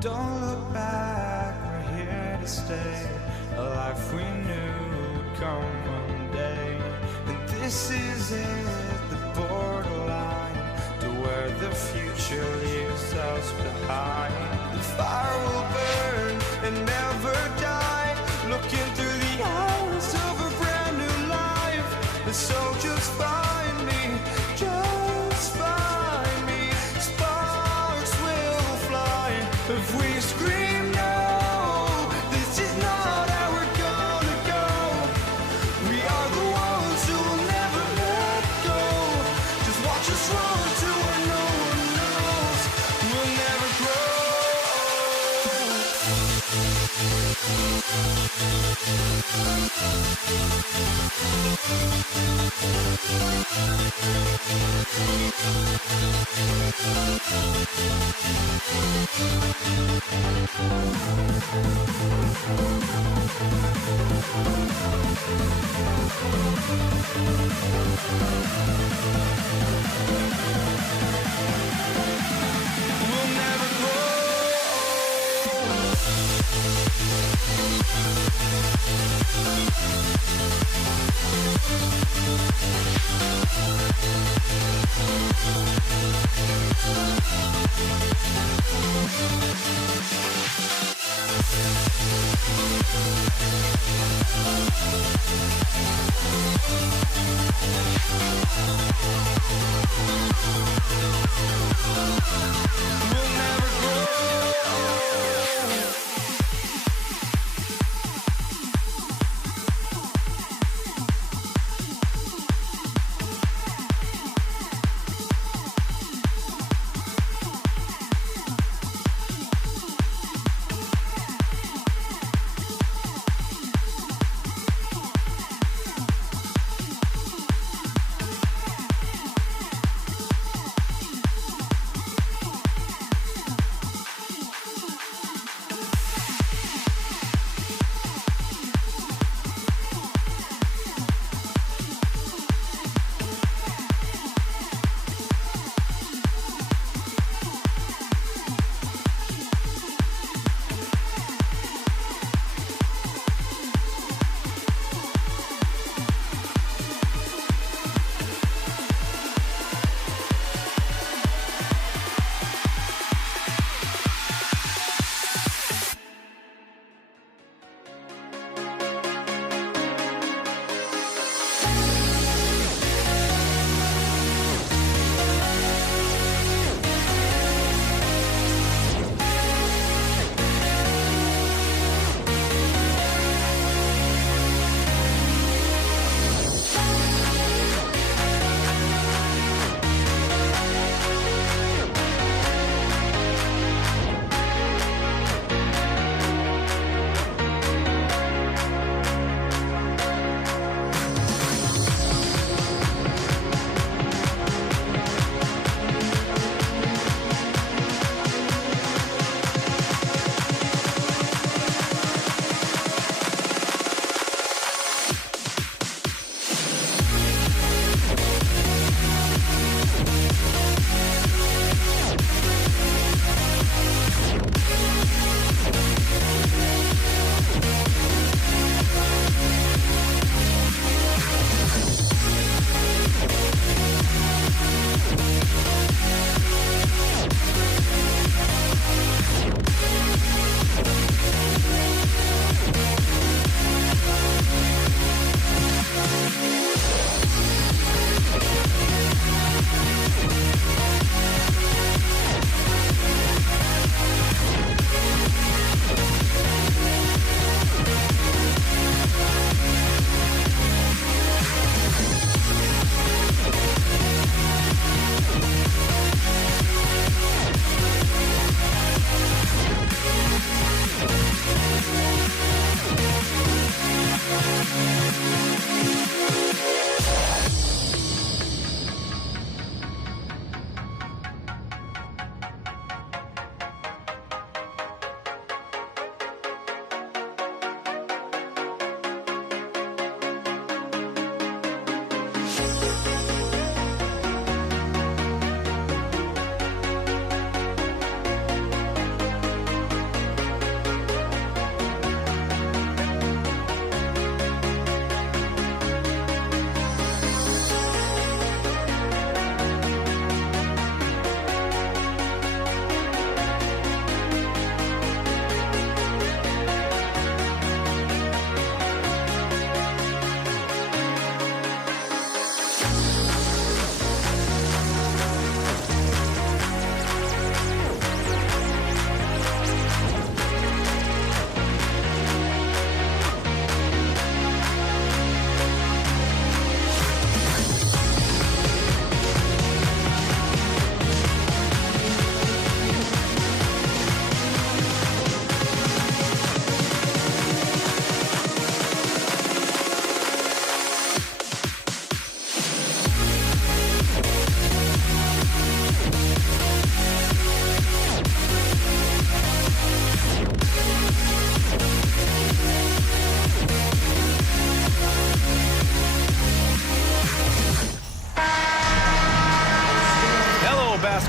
Don't look back, we're here to stay. A life we knew would come one day. And this is it, the borderline to where the future leaves us behind. The fire will burn and never die, looking through the eyes of a brand new life. And so just find me, just find me. Sparks will fly if we scream no. This is not how we're gonna go. We are the ones who will never let go. Just watch us run to where no one knows. We'll never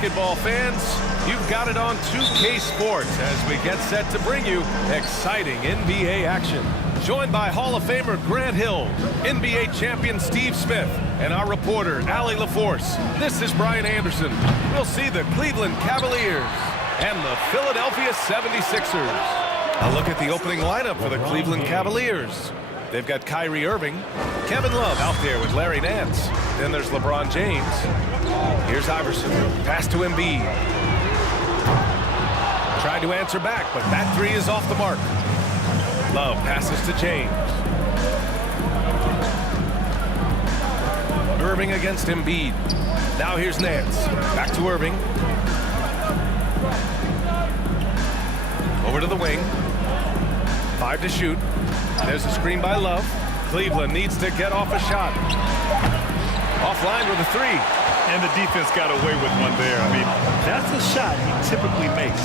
basketball fans. You've got it on 2K Sports as we get set to bring you exciting NBA action. Joined by Hall of Famer Grant Hill, NBA champion Steve Smith, and our reporter, Allie LaForce. This is Brian Anderson. We'll see the Cleveland Cavaliers and the Philadelphia 76ers. A look at the opening lineup for the Cleveland Cavaliers. They've got Kyrie Irving, Kevin Love out there with Larry Nance. Then there's LeBron James. Here's Iverson. Pass to Embiid. Tried to answer back, but that three is off the mark. Love passes to James. Irving against Embiid. Now here's Nance. Back to Irving. Over to the wing. 5 to shoot. There's a screen by Love. Cleveland needs to get off a shot. Offline with a three. And the defense got away with one there. I mean, that's the shot he typically makes.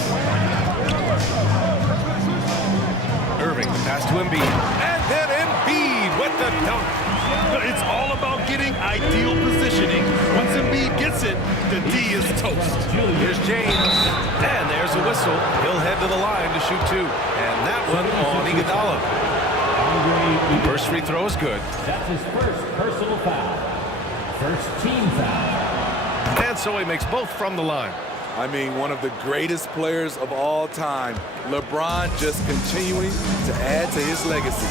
Irving, the pass to Embiid. And then Embiid with the dunk. It's all about getting ideal positioning. Once Embiid gets it, the D is toast. Here's James. And there's a whistle. He'll head to the line to shoot two. And that one on Iguodala. First free throw is good. That's his first personal foul. First team foul. And so he makes both from the line. I mean, one of the greatest players of all time. LeBron just continuing to add to his legacy.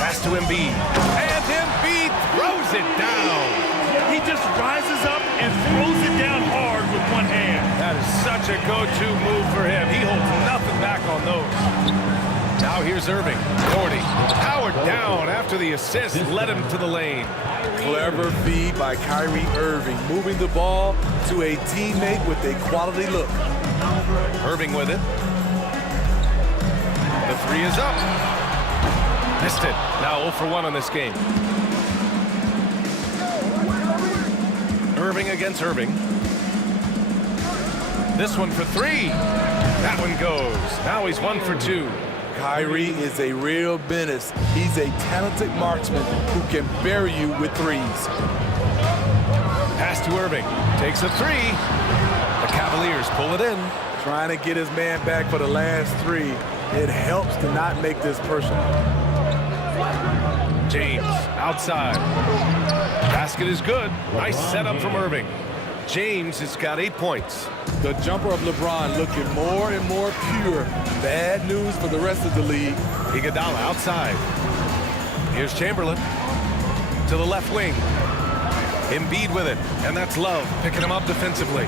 Pass to Embiid. And Embiid throws it down. He just rises up and throws it down hard with one hand. That is such a go-to move for him. He holds nothing back on those. Now here's Irving. Gordy powered down after the assist led him to the lane. Clever feed by Kyrie Irving, moving the ball to a teammate with a quality look. Irving with it. The three is up. Missed it. Now 0 for 1 on this game. Irving against Irving. This one for three. That one goes. Now he's 1 for 2. Kyrie is a real menace. He's a talented marksman who can bury you with threes. Pass to Irving. Takes a three. The Cavaliers pull it in. Trying to get his man back for the last three. It helps to not make this personal. James outside. Basket is good. Nice setup from Irving. James has got 8 points. The jumper of LeBron looking more and more pure. Bad news for the rest of the league. Iguodala outside. Here's Chamberlain to the left wing. Embiid with it, and that's Love picking him up defensively.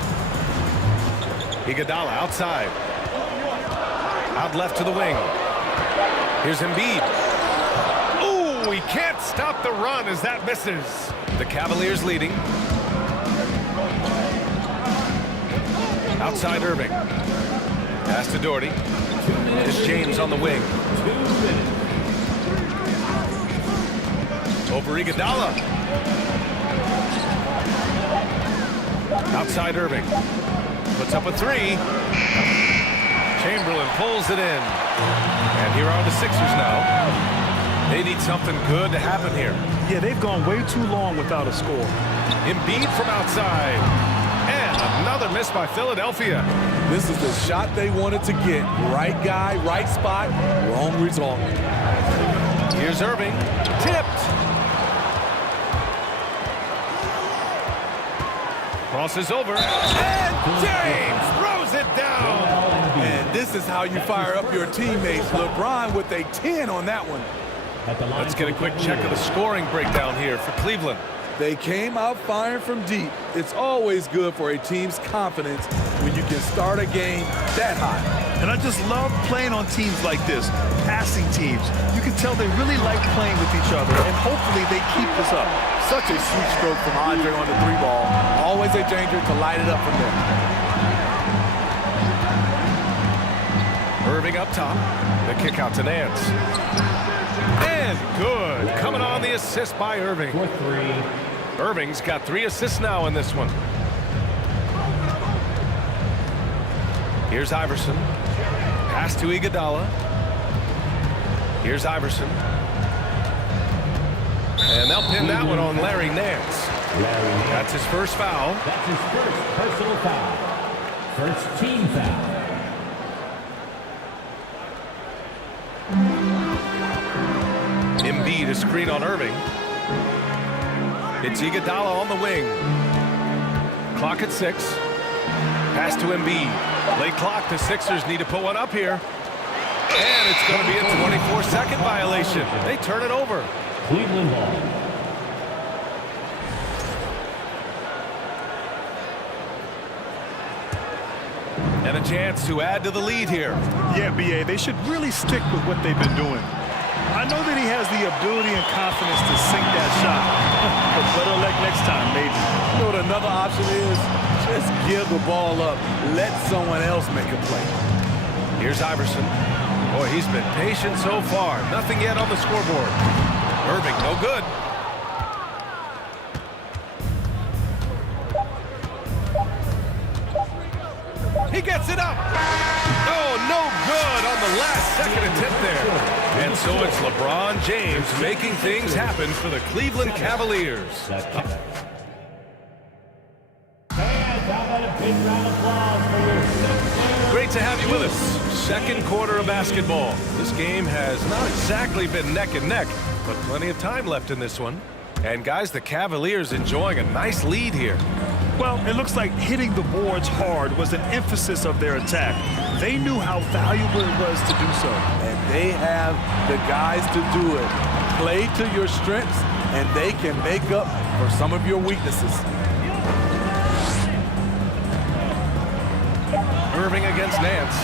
Iguodala outside. Out left to the wing. Here's Embiid. Ooh, he can't stop the run as that misses. The Cavaliers leading. Outside Irving. Pass to Doherty. It's James on the wing. Over Iguodala. Outside Irving. Puts up a three. Chamberlain pulls it in. And here are the Sixers now. They need something good to happen here. Yeah, they've gone way too long without a score. Embiid from outside. And another miss by Philadelphia. This is the shot they wanted to get. Right guy, right spot, wrong result. Here's Irving. Tipped. Crosses over. And James throws it down. And this is how you fire up your teammates. LeBron with a 10 on that one. Let's get a quick check of the scoring breakdown here for Cleveland. They came out firing from deep. It's always good for a team's confidence when you can start a game that high. And I just love playing on teams like this, passing teams. You can tell they really like playing with each other, and hopefully they keep this up. Such a sweet stroke from Andre on the three ball. Always a danger to light it up from there. Irving up top. The kick out to Nance. And good. Coming on the assist by Irving. For three. Irving's got 3 assists now in this one. Here's Iverson. Pass to Iguodala. Here's Iverson. And they'll pin that one on Larry Nance. That's his first foul. That's his first personal foul. First team foul. Embiid a screen on Irving. It's Iguodala on the wing. Clock at 6. Pass to Embiid. Late clock. The Sixers need to put one up here. And it's going to be a 24-second violation. They turn it over. Cleveland ball. And a chance to add to the lead here. Yeah, B.A., they should really stick with what they've been doing. I know that he has the ability and confidence to sink that shot. But better luck next time, maybe. You know what another option is? Just give the ball up. Let someone else make a play. Here's Iverson. Boy, he's been patient so far. Nothing yet on the scoreboard. Irving, no good. He gets it up. Oh, no good on the last second attempt there. And so it's LeBron James making things happen for the Cleveland Cavaliers. Great to have you with us. Second quarter of basketball. This game has not exactly been neck and neck, but plenty of time left in this one. And guys, the Cavaliers enjoying a nice lead here. Well, it looks like hitting the boards hard was an emphasis of their attack. They knew how valuable it was to do so. And they have the guys to do it. Play to your strengths, and they can make up for some of your weaknesses. Irving against Nance.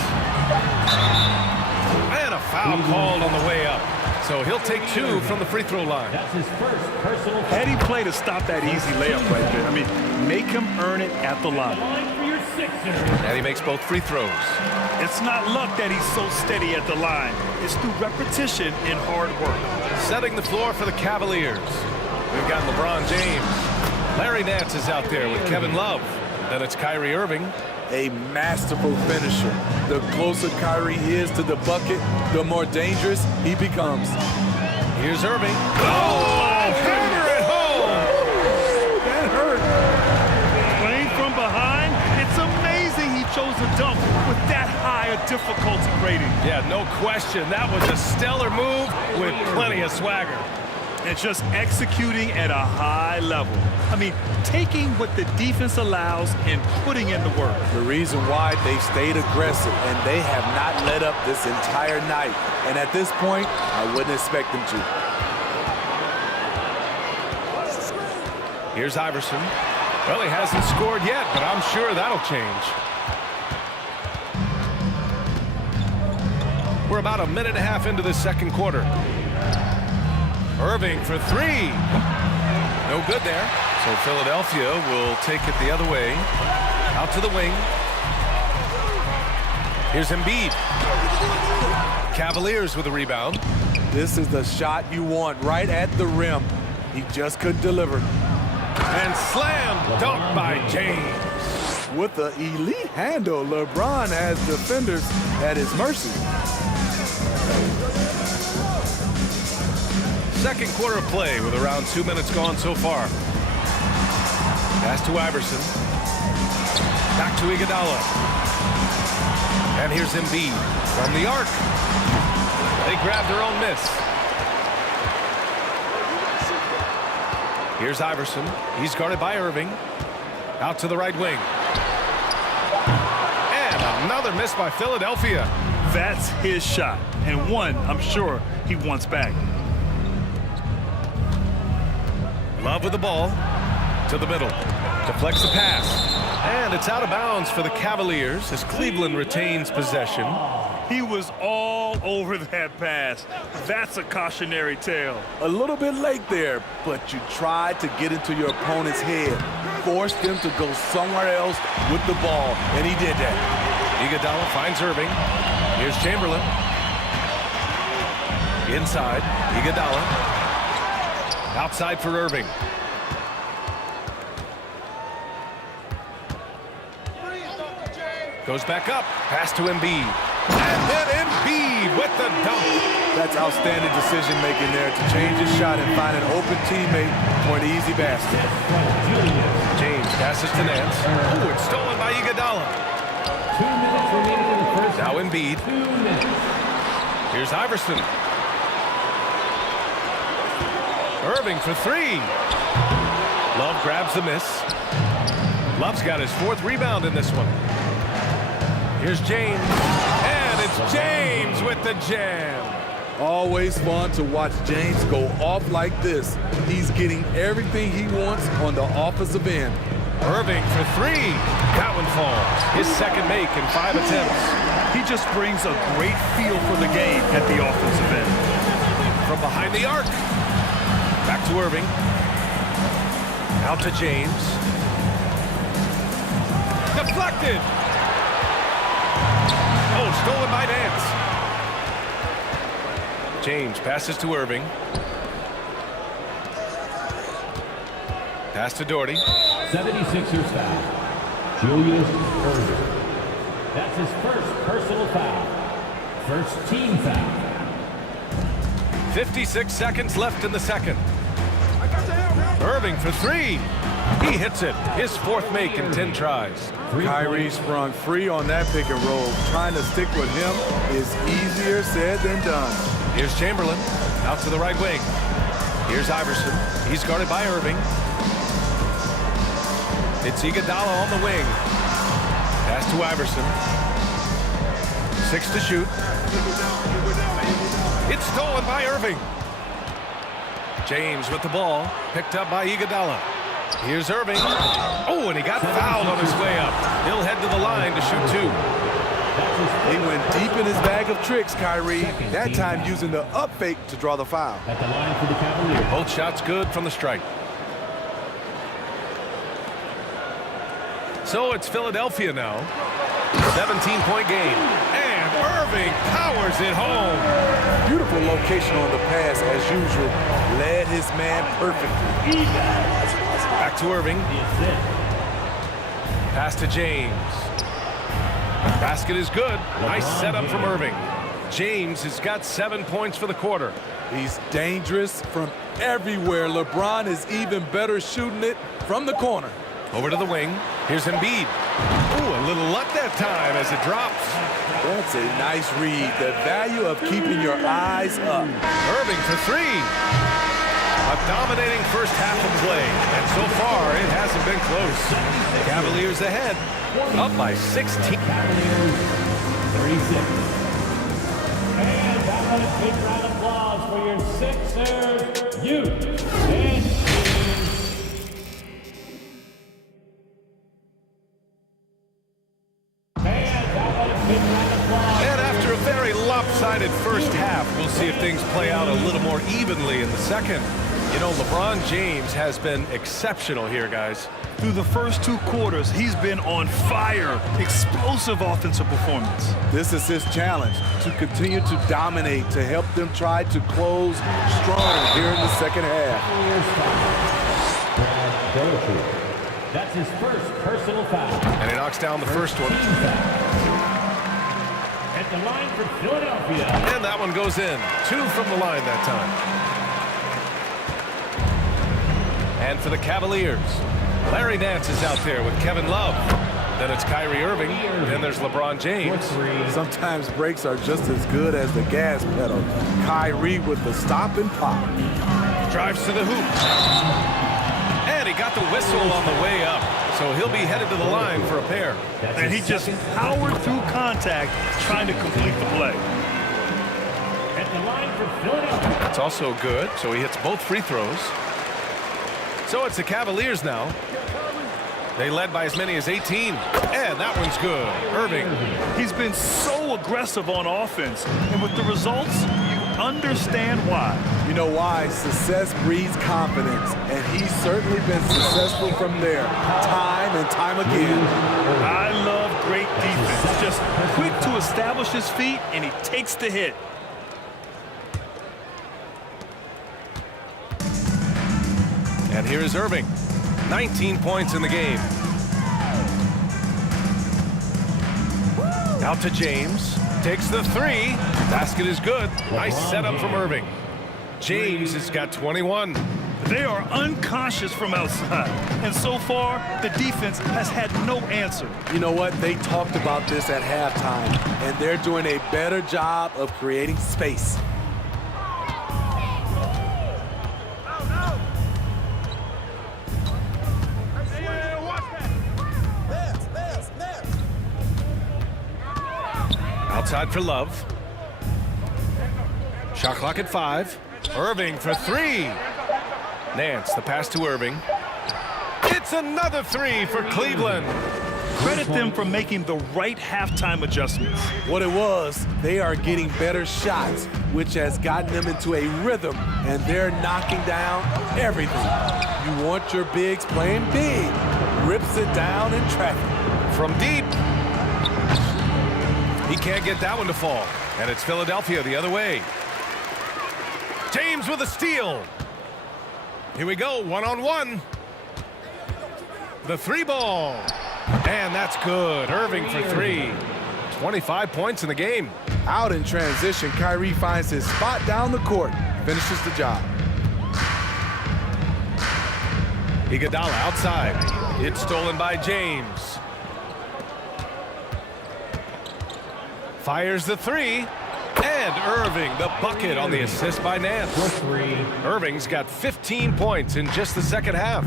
And a foul called on the way up. So he'll take 2 from the free throw line. That's his first personal foul. Had he played to stop that easy layup right there, I mean, make him earn it at the line. And he makes both free throws. It's not luck that he's so steady at the line. It's through repetition and hard work. Setting the floor for the Cavaliers. We've got LeBron James. Larry Nance is out there with Kevin Love. Then it's Kyrie Irving. A masterful finisher. The closer Kyrie is to the bucket, the more dangerous he becomes. Here's Irving. Oh, hammer it home! That hurt. Playing from behind, it's amazing he chose a dunk with that high a difficulty rating. Yeah, no question. That was a stellar move with plenty of swagger. And just executing at a high level. I mean, taking what the defense allows and putting in the work. The reason why they've stayed aggressive, and they have not let up this entire night. And at this point, I wouldn't expect them to. Here's Iverson. Well, he hasn't scored yet, but I'm sure that'll change. We're about a minute and a half into the second quarter. Irving for 3. No good there. So Philadelphia will take it the other way. Out to the wing. Here's Embiid. Cavaliers with a rebound. This is the shot you want right at the rim. He just couldn't deliver. And slam dunk by James. With the elite handle, LeBron has defenders at his mercy. Second quarter of play with around 2 minutes gone so far. Pass to Iverson. Back to Iguodala. And here's Embiid from the arc. They grab their own miss. Here's Iverson. He's guarded by Irving. Out to the right wing. And another miss by Philadelphia. That's his shot, and one I'm sure he wants back. Love with the ball to the middle. Deflects the pass. And it's out of bounds for the Cavaliers as Cleveland retains possession. He was all over that pass. That's a cautionary tale. A little bit late there, but you tried to get into your opponent's head. Forced them to go somewhere else with the ball, and he did that. Iguodala finds Irving. Here's Chamberlain. Inside, Iguodala. Outside for Irving. Goes back up. Pass to Embiid. And then Embiid with the dunk. That's outstanding decision-making there to change his shot and find an open teammate for an easy basket. James passes to Nance. Oh, it's stolen by Iguodala. 2 minutes remaining in the first. Now Embiid. 2 minutes. Here's Iverson. Irving for three. Love grabs the miss. Love's got his 4th rebound in this one. Here's James. And it's James with the jam. Always fun to watch James go off like this. He's getting everything he wants on the offensive end. Irving for three. That one falls. His 2nd make in 5 attempts. He just brings a great feel for the game at the offensive end. From behind the arc. Back to Irving. Out to James. Deflected. Oh, stolen by Nance. James passes to Irving. Pass to Doherty. 76ers foul. Julius Irving. That's his first personal foul. First team foul. 56 seconds left in the second. Irving for three. He hits it. His 4th make in 10 tries. Kyrie sprung free on that pick and roll. Trying to stick with him is easier said than done. Here's Chamberlain. Out to the right wing. Here's Iverson. He's guarded by Irving. It's Iguodala on the wing. Pass to Iverson. 6 to shoot. It's stolen by Irving. James with the ball. Picked up by Iguodala. Here's Irving. Oh, and he got fouled on his way up. He'll head to the line to shoot 2. He went deep in his bag of tricks, Kyrie. That time using the up fake to draw the foul. At the line for the Cavaliers. Both shots good from the strike. So it's Philadelphia now. 17-point game. And Irving powers it home. Beautiful location on the pass as usual. Led his man perfectly. Back to Irving. Pass to James. Basket is good. Nice setup from Irving. James has got 7 points for the quarter. He's dangerous from everywhere. LeBron is even better shooting it from the corner. Over to the wing. Here's Embiid. Ooh, a little luck that time as it drops. That's a nice read. The value of keeping your eyes up. Irving for three. A dominating first half of play. And so far, it hasn't been close. Cavaliers ahead. Up by 16. Cavaliers 36. And that one a big round of applause for your Sixers youth and And after a very lopsided first half, we'll see if things play out a little more evenly in the second. You know, LeBron James has been exceptional here, guys. Through the first 2 quarters, he's been on fire. Explosive offensive performance. This is his challenge, to continue to dominate, to help them try to close strong here in the second half. That's his first personal foul. And he knocks down the first one. At the line for Philadelphia. And that one goes in. 2 from the line that time. And for the Cavaliers, Larry Nance is out there with Kevin Love. Then it's Kyrie Irving. Then there's LeBron James. Sometimes breaks are just as good as the gas pedal. Kyrie with the stop and pop. Drives to the hoop. And he got the whistle on the way up. So he'll be headed to the line for a pair. And he just powered through contact trying to complete the play. At the line for Philadelphia. That's also good. So he hits both free throws. So it's the Cavaliers now. They led by as many as 18. And that one's good. Irving. He's been so aggressive on offense. And with the results, you understand why. You know why? Success breeds confidence. And he's certainly been successful from there, time and time again. I love great defense. Just quick to establish his feet, and he takes the hit. And here is Irving. 19 points in the game. Out to James. takes the three. Basket is good. Nice setup from Irving. James has got 21. They are unconscious from outside, and so far, the defense has had no answer. You know what? They talked about this at halftime, and they're doing a better job of creating space. Outside for Love. Shot clock at 5. Irving for 3. Nance, the pass to Irving. It's another 3 for Cleveland. Credit them for making the right halftime adjustments. What it was, they are getting better shots, which has gotten them into a rhythm, and they're knocking down everything. You want your bigs playing big. Rips it down in traffic. From deep. He can't get that one to fall. And it's Philadelphia the other way. James with a steal. Here we go, one-on-one. The 3 ball. And that's good. Irving for 3. 25 points in the game. Out in transition, Kyrie finds his spot down the court. Finishes the job. Iguodala outside. It's stolen by James. Fires the 3. And Irving, the bucket on the assist by Nance. Irving's got 15 points in just the second half.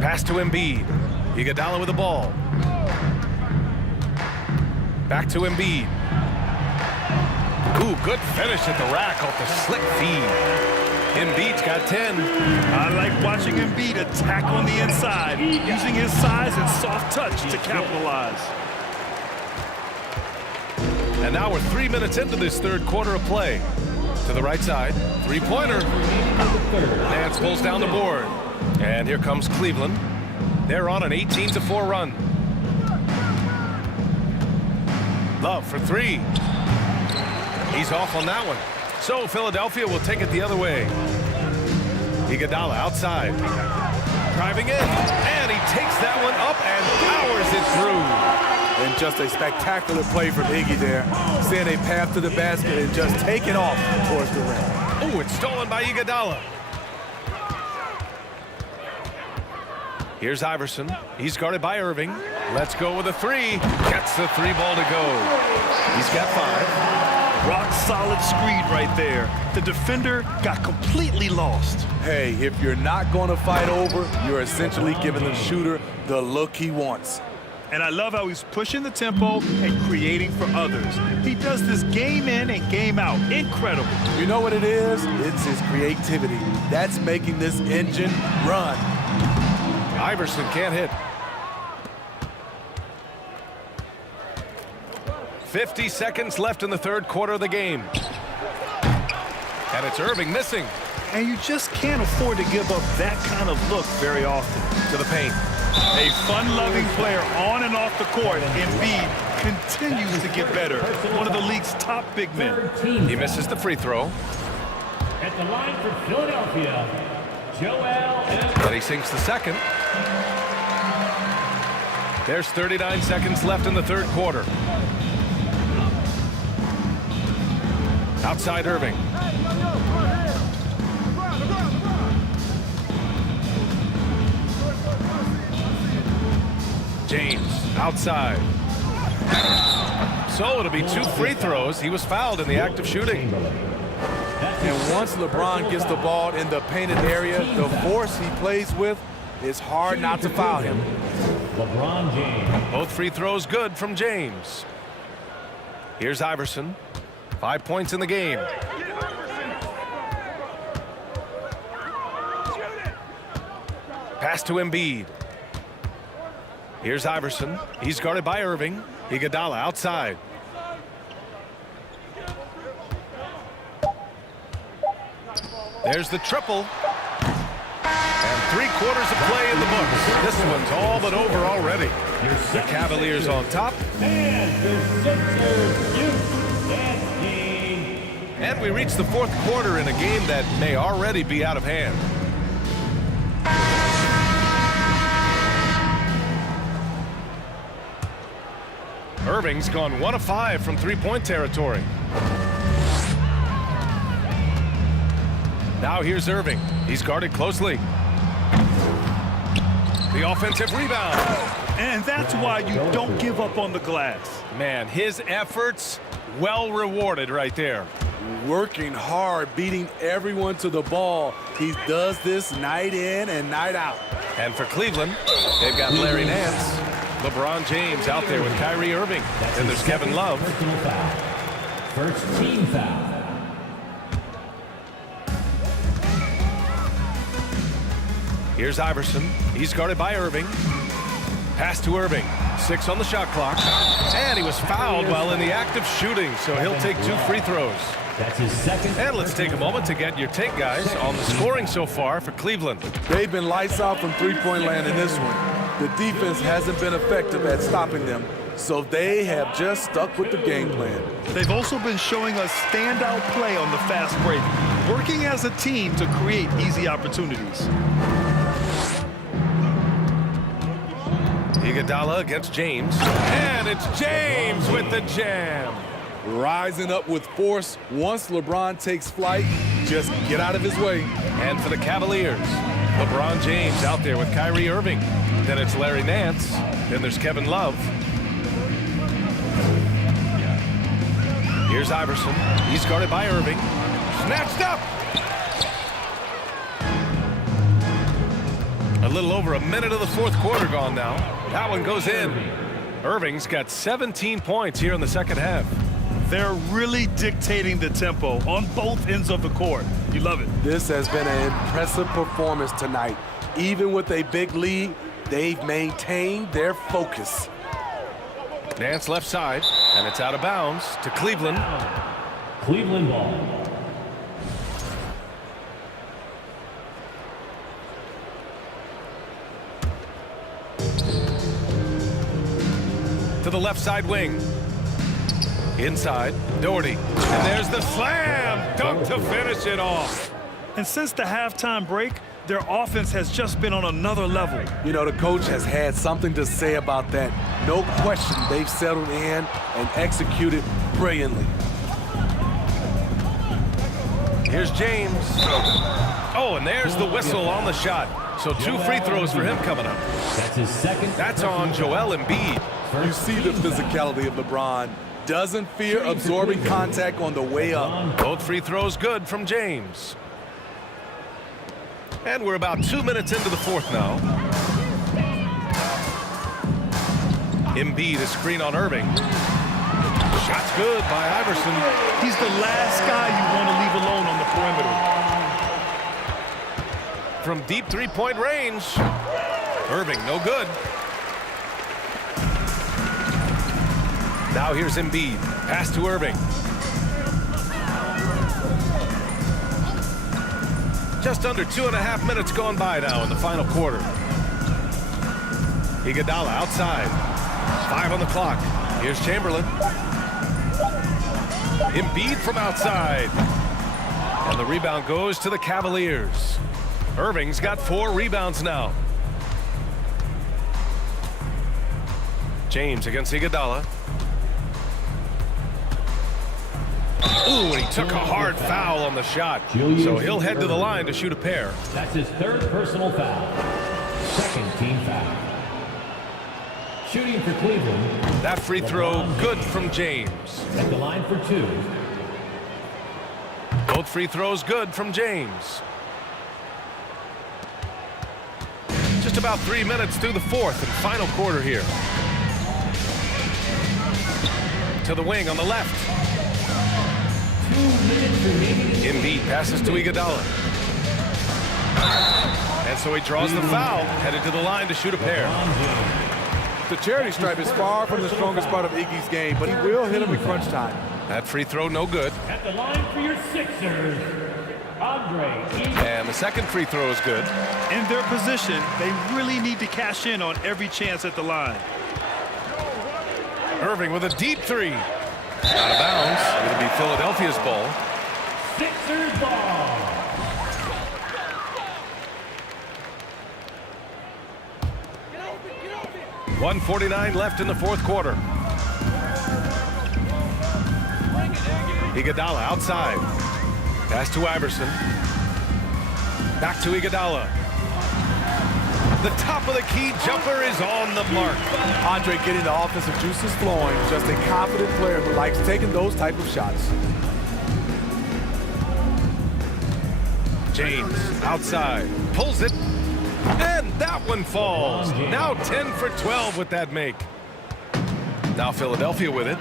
Pass to Embiid. Iguodala with the ball. Back to Embiid. Ooh, good finish at the rack off the slick feed. Embiid's got 10. I like watching Embiid attack on the inside, using his size and soft touch to capitalize. And now we're 3 minutes into this third quarter of play. To the right side, 3-pointer. Nance pulls down the board. And here comes Cleveland. They're on an 18-4 run. Love for 3. He's off on that one. So Philadelphia will take it the other way. Iguodala outside. Driving in. And he takes that one up and powers it through. And just a spectacular play from Iggy there. Seeing a path to the basket and just taking off towards the rim. Oh, it's stolen by Iguodala. Here's Iverson. He's guarded by Irving. Let's go with a 3. Gets the 3 ball to go. He's got 5. Rock solid screen right there. The defender got completely lost. Hey, if you're not going to fight over, you're essentially giving the shooter the look he wants. And I love how he's pushing the tempo and creating for others. He does this game in and game out. Incredible. You know what it is? It's his creativity. That's making this engine run. Iverson can't hit. 50 seconds left in the third quarter of the game. And it's Irving missing. And you just can't afford to give up that kind of look very often. To the paint. A fun-loving player on and off the court, Embiid continues to get better. One of the league's top big men. He misses the free throw. At the line for Philadelphia, Joel Embiid. But he sinks the second. There's 39 seconds left in the third quarter. Outside Irving. James outside. So it'll be 2 free throws. He was fouled in the act of shooting. And once LeBron gets the ball in the painted area, the force he plays with, it's hard not to foul him. LeBron James. Both free throws good from James. Here's Iverson. 5 points in the game. Pass to Embiid. Here's Iverson. He's guarded by Irving. Iguodala outside. There's the triple. And 3 quarters of play in the books. This one's all but over already. The Cavaliers on top. And the Sixers, Youth and Dean. And we reach the fourth quarter in a game that may already be out of hand. Irving's gone 1 of 5 from three-point territory. Now here's Irving. He's guarded closely. The offensive rebound. And that's why you don't give up on the glass. Man, his efforts well rewarded right there. Working hard, beating everyone to the ball. He does this night in and night out. And for Cleveland, they've got Larry Nance, LeBron James out there with Kyrie Irving. And there's Kevin Love. First team foul. Here's Iverson. He's guarded by Irving. Pass to Irving. 6 on the shot clock. And he was fouled while in the act of shooting, so he'll take 2 free throws. That's his second. And let's take a moment to get your take, guys, on the scoring so far for Cleveland. They've been lights out from three-point land in this one. The defense hasn't been effective at stopping them, so they have just stuck with the game plan. They've also been showing us standout play on the fast break, working as a team to create easy opportunities. Iguodala against James. And it's James with the jam. Rising up with force. Once LeBron takes flight, just get out of his way. And for the Cavaliers, LeBron James out there with Kyrie Irving. Then it's Larry Nance. Then there's Kevin Love. Here's Iverson. He's guarded by Irving. Snatched up. A little over a minute of the fourth quarter gone now. That one goes in. Irving's got 17 points here in the second half. They're really dictating the tempo on both ends of the court. You love it. This has been an impressive performance tonight. Even with a big lead, they've maintained their focus. Nance left side, and it's out of bounds to Cleveland. Cleveland ball. To the left side wing. Inside, Doherty. And there's the slam dunk to finish it off. And since the halftime break, their offense has just been on another level. You know, the coach has had something to say about that. No question, they've settled in and executed brilliantly. Here's James. Oh, and there's the whistle on the shot. So 2 free throws for him coming up. That's his second. That's on Joel Embiid. You see the physicality of LeBron. Doesn't fear absorbing contact on the way up. Both free throws good from James. And we're about 2 minutes into the fourth now. Embiid is screen on Irving. Shot's good by Iverson. He's the last guy you want to leave alone on the perimeter. From deep three-point range. Irving, no good. Now here's Embiid. Pass to Irving. Just under 2.5 minutes gone by now in the final quarter. Iguodala outside. 5 on the clock. Here's Chamberlain. Embiid from outside. And the rebound goes to the Cavaliers. Irving's got 4 rebounds now. James against Iguodala. Ooh, and he took a hard foul on the shot. So he'll head to the line to shoot a pair. That's his 3rd personal foul. Second team foul. Shooting for Cleveland. That free throw good from James. At the line for 2. Both free throws good from James. Just about 3 minutes through the fourth and final quarter here. To the wing on the left. Embiid passes to Iguodala. And so he draws the foul, headed to the line to shoot a pair. The charity stripe is far from the strongest part of Iggy's game, but he will hit him in crunch time. That free throw no good. At the line for your Sixers, Andre. And the second free throw is good. In their position, they really need to cash in on every chance at the line. Irving with a deep 3. Out of bounds. It'll be Philadelphia's ball. Sixers ball. .149 left in the fourth quarter. Iguodala outside. Pass to Iverson. Back to Iguodala. The top of the key jumper is on the mark. Andre getting the offensive juices flowing. Just a confident player who likes taking those type of shots. James outside. Pulls it. And that one falls. Now 10 for 12 with that make. Now Philadelphia with it.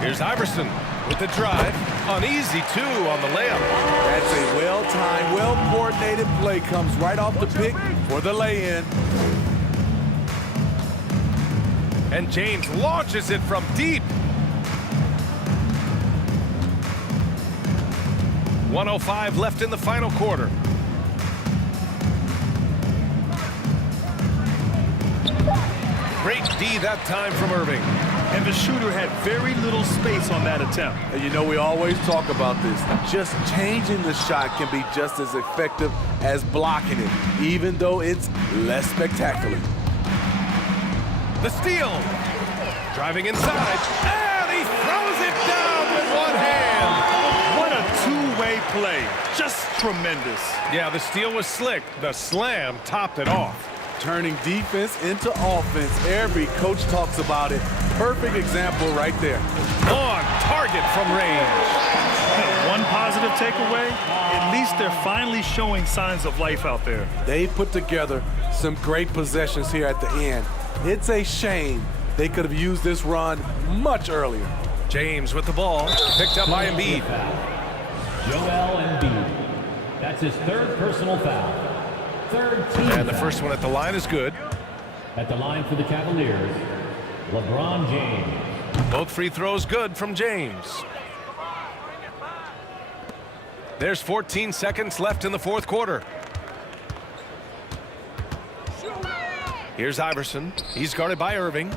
Here's Iverson with the drive. An easy 2 on the layup. That's a well-timed, well-coordinated play. Comes right off the pick for the lay-in. And James launches it from deep. 1:05 left in the final quarter. Great D that time from Irving. And the shooter had very little space on that attempt. And you know, we always talk about this. Just changing the shot can be just as effective as blocking it, even though it's less spectacular. The steal. Driving inside. And he throws it down with one hand. What a two-way play. Just tremendous. Yeah, the steal was slick. The slam topped it off. Turning defense into offense. Every coach talks about it. Perfect example right there. On target from range. One positive takeaway, at least they're finally showing signs of life out there. They put together some great possessions here at the end. It's a shame they could have used this run much earlier. James with the ball, picked up by Embiid. Joel Embiid. That's his third personal foul. Third team And the first one at the line is good. at the line for the Cavaliers, LeBron James. Both free throws good from James. There's 14 seconds left in the fourth quarter. Here's Iverson. He's guarded by Irving.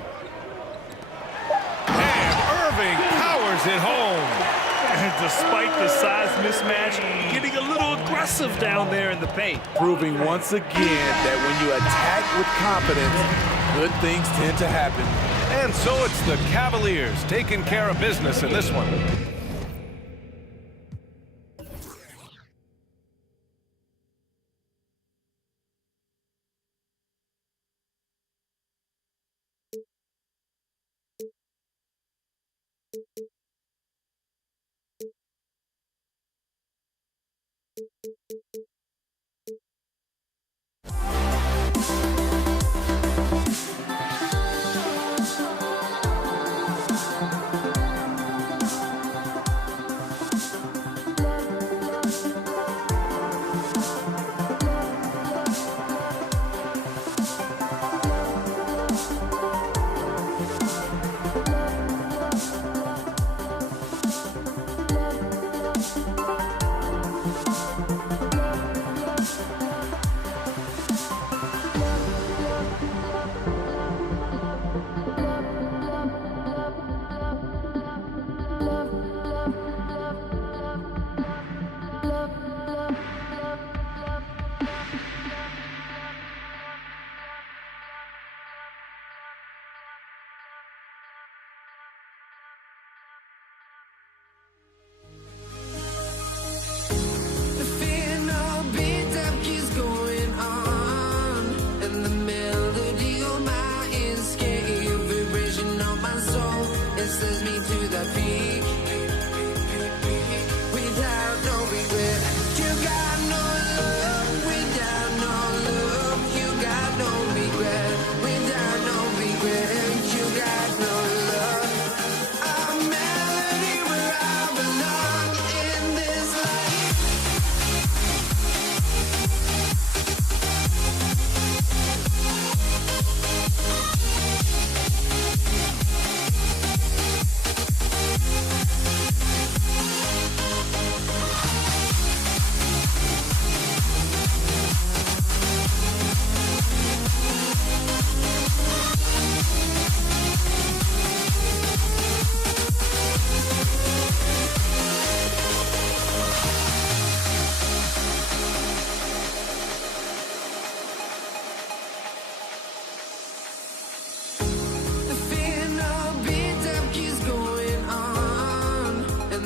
And Irving powers it home. And despite the size mismatch, getting a little aggressive down there in the paint. Proving once again that when you attack with confidence, good things tend to happen. And so it's the Cavaliers taking care of business in this one.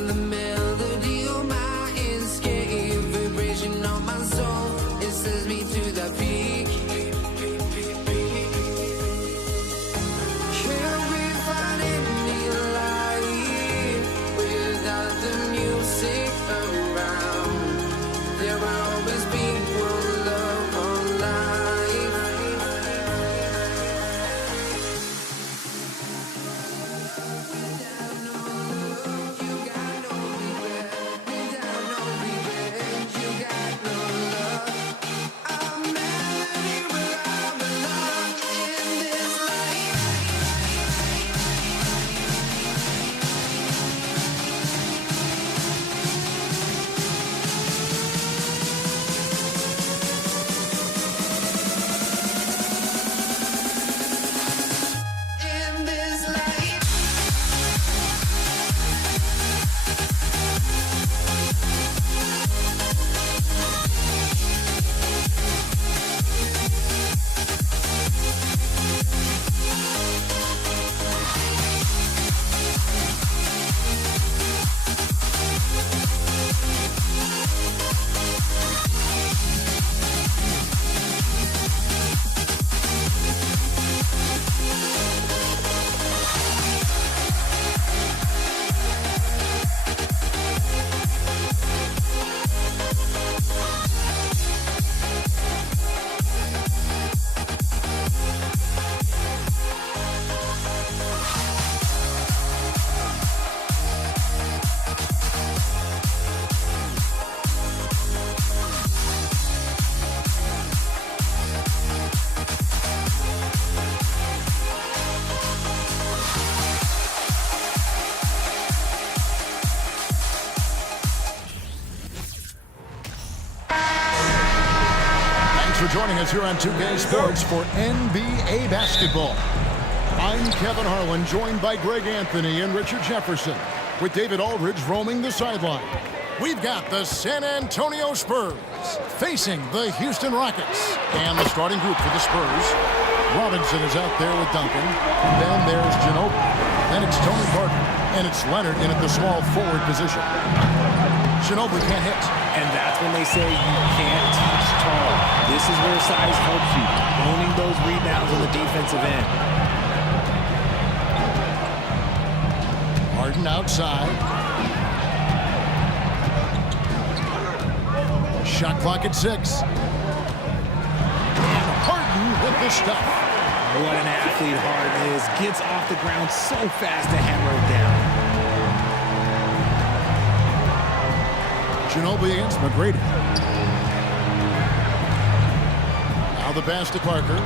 the melody of my escape, vibration on my soul, it sends me to the peak. Can't we find any light without the music around? There will always be one love on life. You got no regret, without no revenge. You got no love. I'm melody where I belong in this life. In this life. Thanks for joining us here on 2K Sports for NBA basketball. I'm Kevin Harlan, joined by Greg Anthony and Richard Jefferson, with David Aldridge roaming the sideline. We've got the San Antonio Spurs facing the Houston Rockets. And the starting group for the Spurs, Robinson is out there with Duncan. Then there's Ginobili. Then it's Tony Parker. And it's Leonard in at the small forward position. Ginobili can't hit. And that's when they say you can't teach tall. This is where size helps you, owning those rebounds on the defensive end. Harden outside. Shot clock at 6. And Harden with the stuff. What an athlete Harden is. Gets off the ground so fast to hammer it down. Ginobili against McGrady. Now the pass to Parker.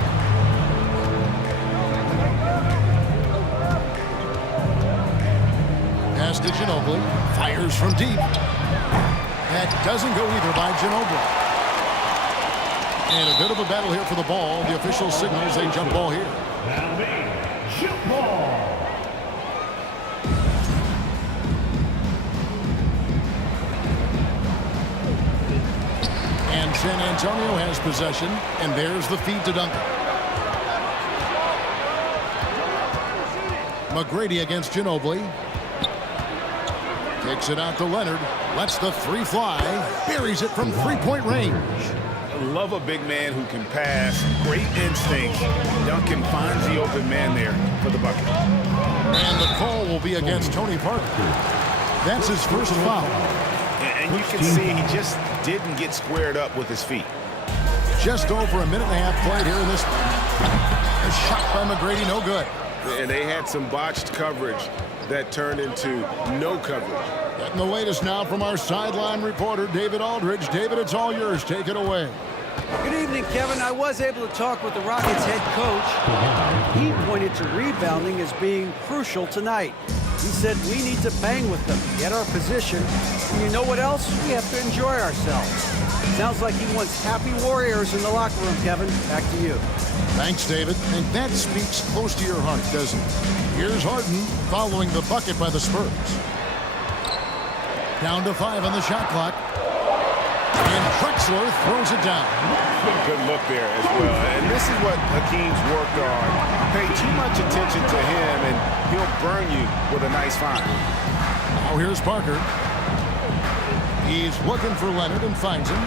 Pass to Ginobili. Fires from deep. That doesn't go either by Ginobili. And a bit of a battle here for the ball. The official signals a jump ball here. That'll be jump ball. And San Antonio has possession, and there's the feed to Duncan. McGrady against Ginobili. Kicks it out to Leonard. Lets the three fly. Buries it from three-point range. Love a big man who can pass. Great instinct. Duncan finds the open man there for the bucket. And the call will be against Tony Parker. That's his first foul. And you can see he just didn't get squared up with his feet. Just over a minute and a half played here in this one. A shot by McGrady, no good. And they had some botched coverage that turned into no coverage. Getting the latest now from our sideline reporter, David Aldridge. David, it's all yours. Take it away. Good evening, Kevin. I was able to talk with the Rockets head coach. He pointed to rebounding as being crucial tonight. He said we need to bang with them, get our position, and you know what else? We have to enjoy ourselves. Sounds like he wants happy warriors in the locker room, Kevin. Back to you. Thanks, David. And that speaks close to your heart, doesn't it? Here's Harden following the bucket by the Spurs. Down to 5 on the shot clock. And Drexler throws it down. Good look there as well. And this is what Hakeem's worked on. Pay too much attention to him, and he'll burn you with a nice find. Now Now here's Parker. He's looking for Leonard and finds him.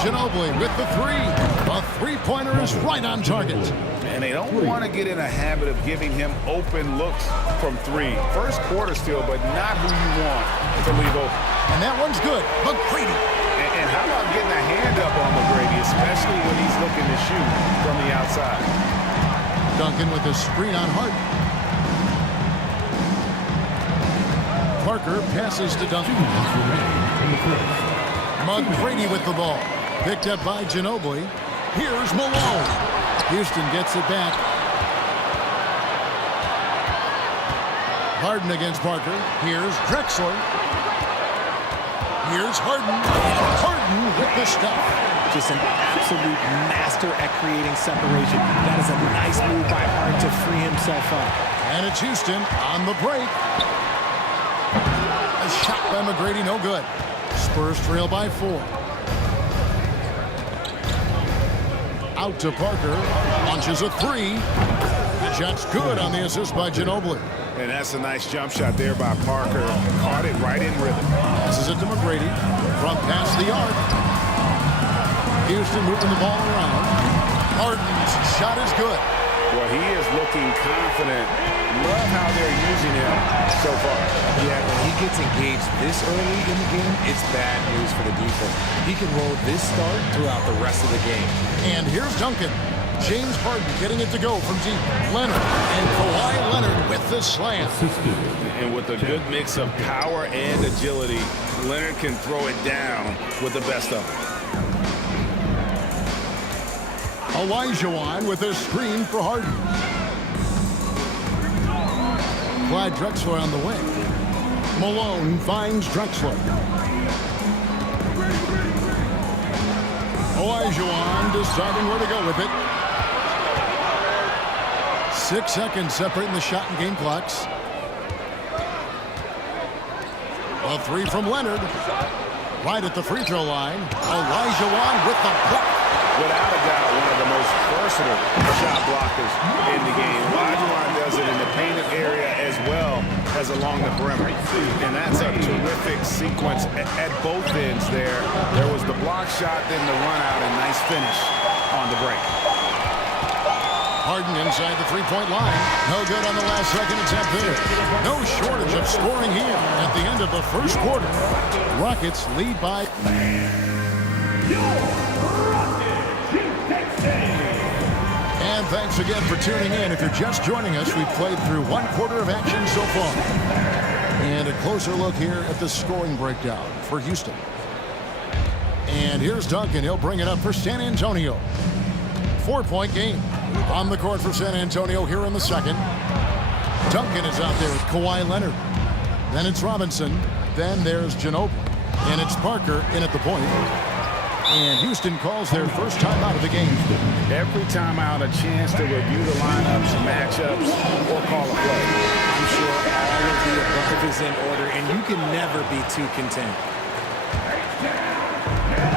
Ginobili with the three. A three-pointer is right on target. And they don't want to get in a habit of giving him open looks from three. First quarter still, but not who you want to leave open. And that one's good. McGrady. And how about getting a hand up on McGrady, especially when he's looking to shoot from the outside? Duncan with a screen on Harden. Parker passes to Duncan. McGrady with the ball. Picked up by Ginobili. Here's Malone. Houston gets it back. Harden against Parker. Here's Drexler. Here's Harden. Harden with the stuff. Just an absolute master at creating separation. That is a nice move by Harden to free himself up. And it's Houston on the break. A shot by McGrady, no good. Spurs trail by 4. Out to Parker. Launches a three. The shot's good on the assist by Ginobili. And that's a nice jump shot there by Parker. Caught it right in rhythm. Passes it to McGrady. From past the arc. Houston moving the ball around. Harden's shot is good. Well, he is looking confident. Love how they're using him so far. Yeah, when he gets engaged this early in the game, it's bad news for the defense. He can roll this start throughout the rest of the game. And here's Duncan. James Harden getting it to go from deep. Leonard and Kawhi Leonard with the slam. And with a good mix of power and agility, Leonard can throw it down with the best of them. Olajuwon with a screen for Harden. Clyde Drexler on the wing. Malone finds Drexler. Olajuwon deciding where to go with it. 6 seconds separating the shot and game clocks. A three from Leonard. Right at the free throw line. Olajuwon with the block. Without a doubt, one of the most versatile shot blockers in the game. Olajuwon does it in the painted area as well as along the perimeter. And that's a terrific sequence at both ends there. There was the block shot, then the run out, and nice finish on the break. Harden inside the three-point line. No good on the last second attempt there. No shortage of scoring here at the end of the first quarter. Rockets lead by... And thanks again for tuning in. If you're just joining us, we've played through one quarter of action so far. And a closer look here at the scoring breakdown for Houston. And here's Duncan. He'll bring it up for San Antonio. 4-point game on the court for San Antonio here in the second. Duncan is out there with Kawhi Leonard. Then it's Robinson. Then there's Ginobili. And it's Parker in at the point. And Houston calls their first timeout of the game. Every timeout, a chance to review the lineups, matchups, or call a play. I'm sure all of the above is in order, and you can never be too content.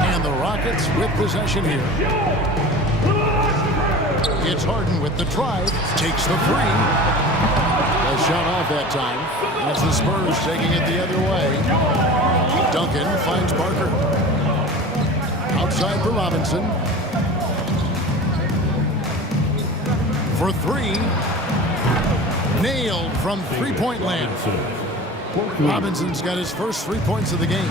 And the Rockets with possession here. It's Harden with the drive. Takes the three. A shot off that time. As the Spurs taking it the other way. Duncan finds Parker. Outside for Robinson. For three. Nailed from three-point land. Robinson's got his first 3 points of the game.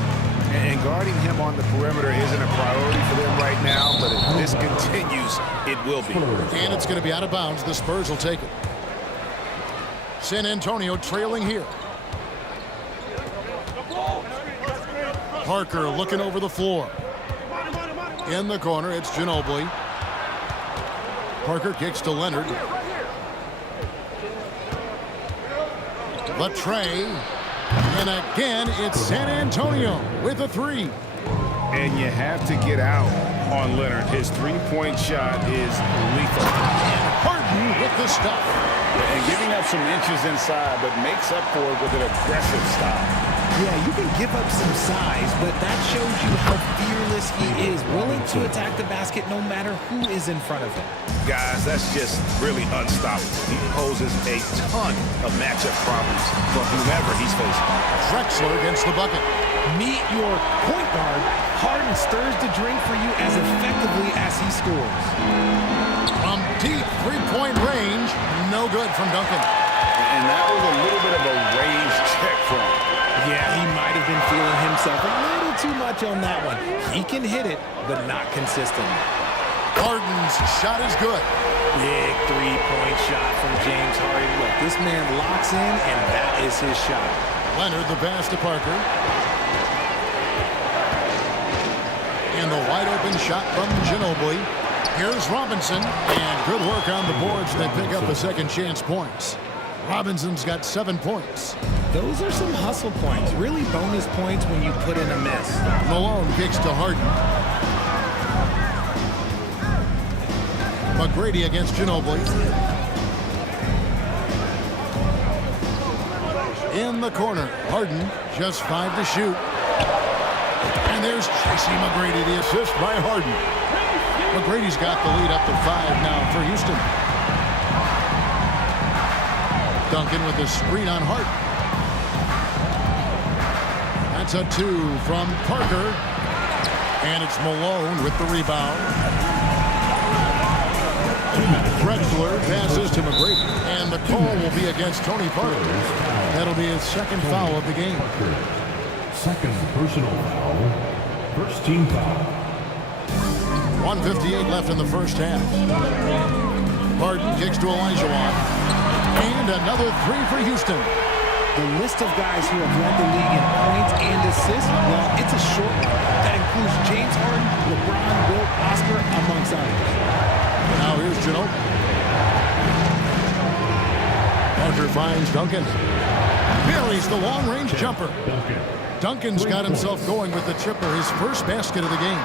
And guarding him on the perimeter isn't a priority for them right now, but if this continues, it will be. And it's going to be out of bounds. The Spurs will take it. San Antonio trailing here. Parker looking over the floor. In the corner, it's Ginobili. Parker kicks to Leonard. Latrey. And again, it's San Antonio with a three. And you have to get out on Leonard. His three-point shot is lethal. And Harden with the stuff. And giving up some inches inside, but makes up for it with an aggressive stop. Yeah, you can give up some size, but that shows you how fearless he is, willing to attack the basket no matter who is in front of him. Guys, that's just really unstoppable. He poses a ton of matchup problems for whomever he's facing. Drexler against the bucket. Meet your point guard. Harden stirs the drink for you as effectively as he scores. From deep three-point range, no good from Duncan. And that was a little bit of a range check for him. Yeah, he might have been feeling himself a little too much on that one. He can hit it, but not consistently. Harden's shot is good. Big three-point shot from James Harden. Look, this man locks in, and that is his shot. Leonard the pass to Parker. And the wide-open shot from Ginobili. Here's Robinson, and good work on the boards. They pick up the second chance points. Robinson's got 7 points. Those are some hustle points, really bonus points when you put in a miss. Malone kicks to Harden. McGrady against Ginobili. In the corner, Harden just 5 to shoot. And there's Tracy McGrady, the assist by Harden. McGrady's got the lead up to 5 now for Houston. Duncan with a screen on Hart. That's a 2 from Parker. And it's Malone with the rebound. Drexler passes to McGrady. And the call will be against Tony Parker. That'll be his second foul of the game. Second personal foul. First team foul. 1:58 left in the first half. Harden kicks to Olajuwon. And another 3 for Houston. The list of guys who have led the league in points and assists, well, it's a short one. That includes James Harden, LeBron, Wilt, Oscar, amongst others. Now here's Ginobili. Parker finds Duncan. Buries the long-range jumper. Duncan's got himself going with the tripper, his first basket of the game.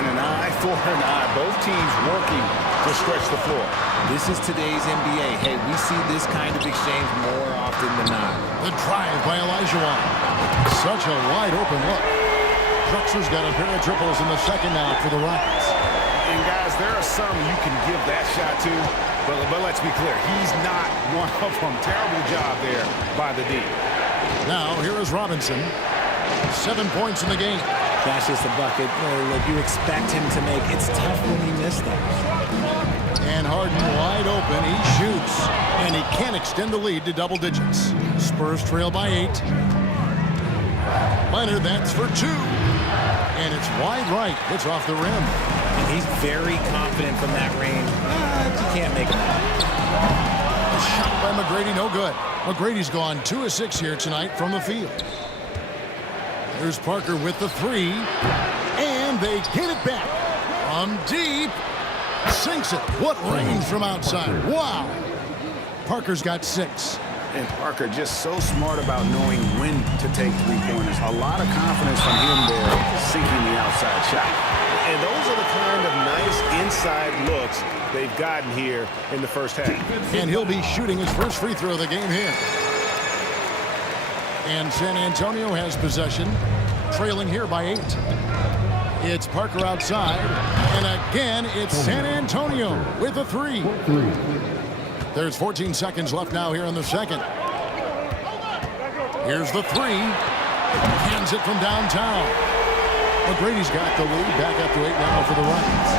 And an eye for an eye. Both teams working to stretch the floor. This is today's NBA. Hey, we see this kind of exchange more often than not. The drive by Olajuwon. Such a wide-open look. Drexler's got a pair of triples in the second now for the Rockets. And guys, there are some you can give that shot to, but let's be clear, he's not one of them. Terrible job there by the D. Now, here is Robinson. 7 points in the game. That's just a bucket that you expect him to make. It's tough when you miss those. And Harden wide open. He shoots. And he can't extend the lead to double digits. Spurs trail by 8. Leonard, that's for 2. And it's wide right. It's off the rim. And he's very confident from that range. You can't make it out. Shot by McGrady, no good. McGrady's gone 2 of 6 here tonight from the field. There's Parker with the 3. And they get it back. From deep. Sinks it. What range from outside. Wow. Parker's got 6. And Parker just so smart about knowing when to take three-pointers. A lot of confidence from him there, sinking the outside shot. And those are the kind of nice inside looks they've gotten here in the first half. And he'll be shooting his first free throw of the game here. And San Antonio has possession, trailing here by 8. It's Parker outside, and again it's San Antonio with a 3. There's 14 seconds left now here in the second. Here's the 3. Hands it from downtown. McGrady's got the lead, back up to 8 now for the Rockets.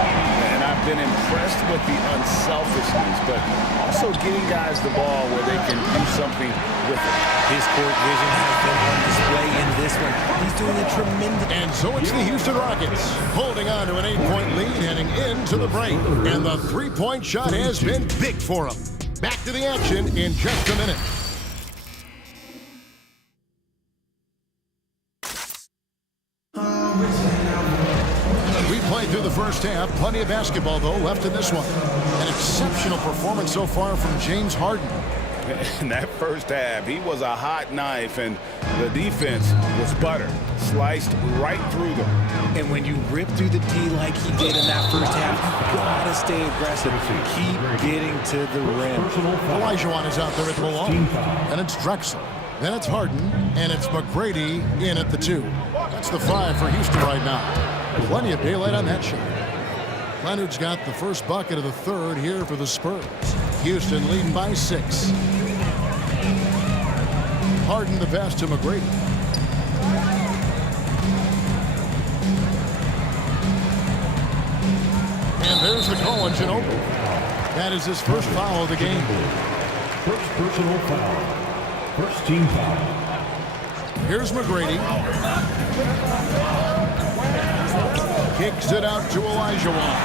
And I've been impressed with the unselfishness, but also getting guys the ball where they can do something with it. His court vision has been on display in this one. He's doing a tremendous... And so it's the Houston Rockets holding on to an 8-point lead heading into the break. And the three-point shot has been big for them. Back to the action in just a minute. We played through the first half. Plenty of basketball, though, left in this one. An exceptional performance so far from James Harden. In that first half, he was a hot knife, and the defense was butter. Sliced right through them. And when you rip through the D like he did in that first half, you gotta stay aggressive. Keep getting to the rim. Olajuwon is out there at Malone. And it's Drexler. Then it's Harden, and it's McGrady in at the 2. That's the 5 for Houston right now. Plenty of daylight on that shot. Leonard's got the first bucket of the third here for the Spurs. Houston leading by 6. Harden the pass to McGrady. And there's the call on Ginobili. That is his first foul of the game. First personal foul. First team foul. Here's McGrady. Kicks it out to Olajuwon.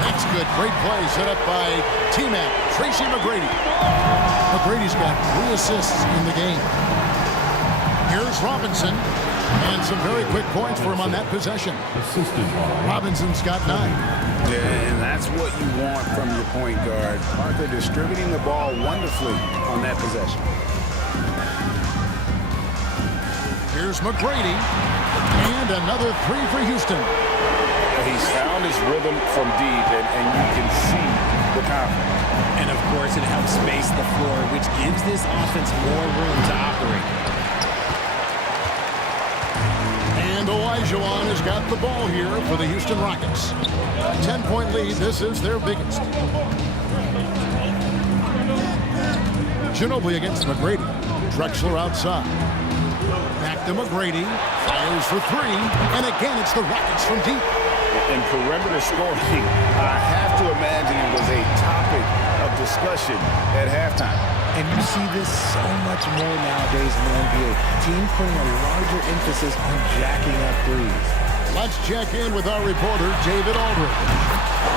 That's good. Great play set up by T-Mac, Tracy McGrady. McGrady's got 3 assists in the game. Here's Robinson. And some very quick points for him on that possession. Robinson's got 9. Yeah, and that's what you want from your point guard. Parker distributing the ball wonderfully on that possession. Here's McGrady. And another 3 for Houston. He's found his rhythm from deep, and you can see the confidence. And of course, it helps space the floor, which gives this offense more room to operate. And Olajuwon has got the ball here for the Houston Rockets. A 10-point lead. This is their biggest. Ginobili against McGrady. Drexler outside. Back to McGrady. Fires for 3. And again, it's the Rockets from deep. And perimeter scoring, I have to imagine it was a topic of discussion at halftime. And you see this so much more nowadays in the NBA. Teams putting a larger emphasis on jacking up threes. Let's check in with our reporter, David Aldridge.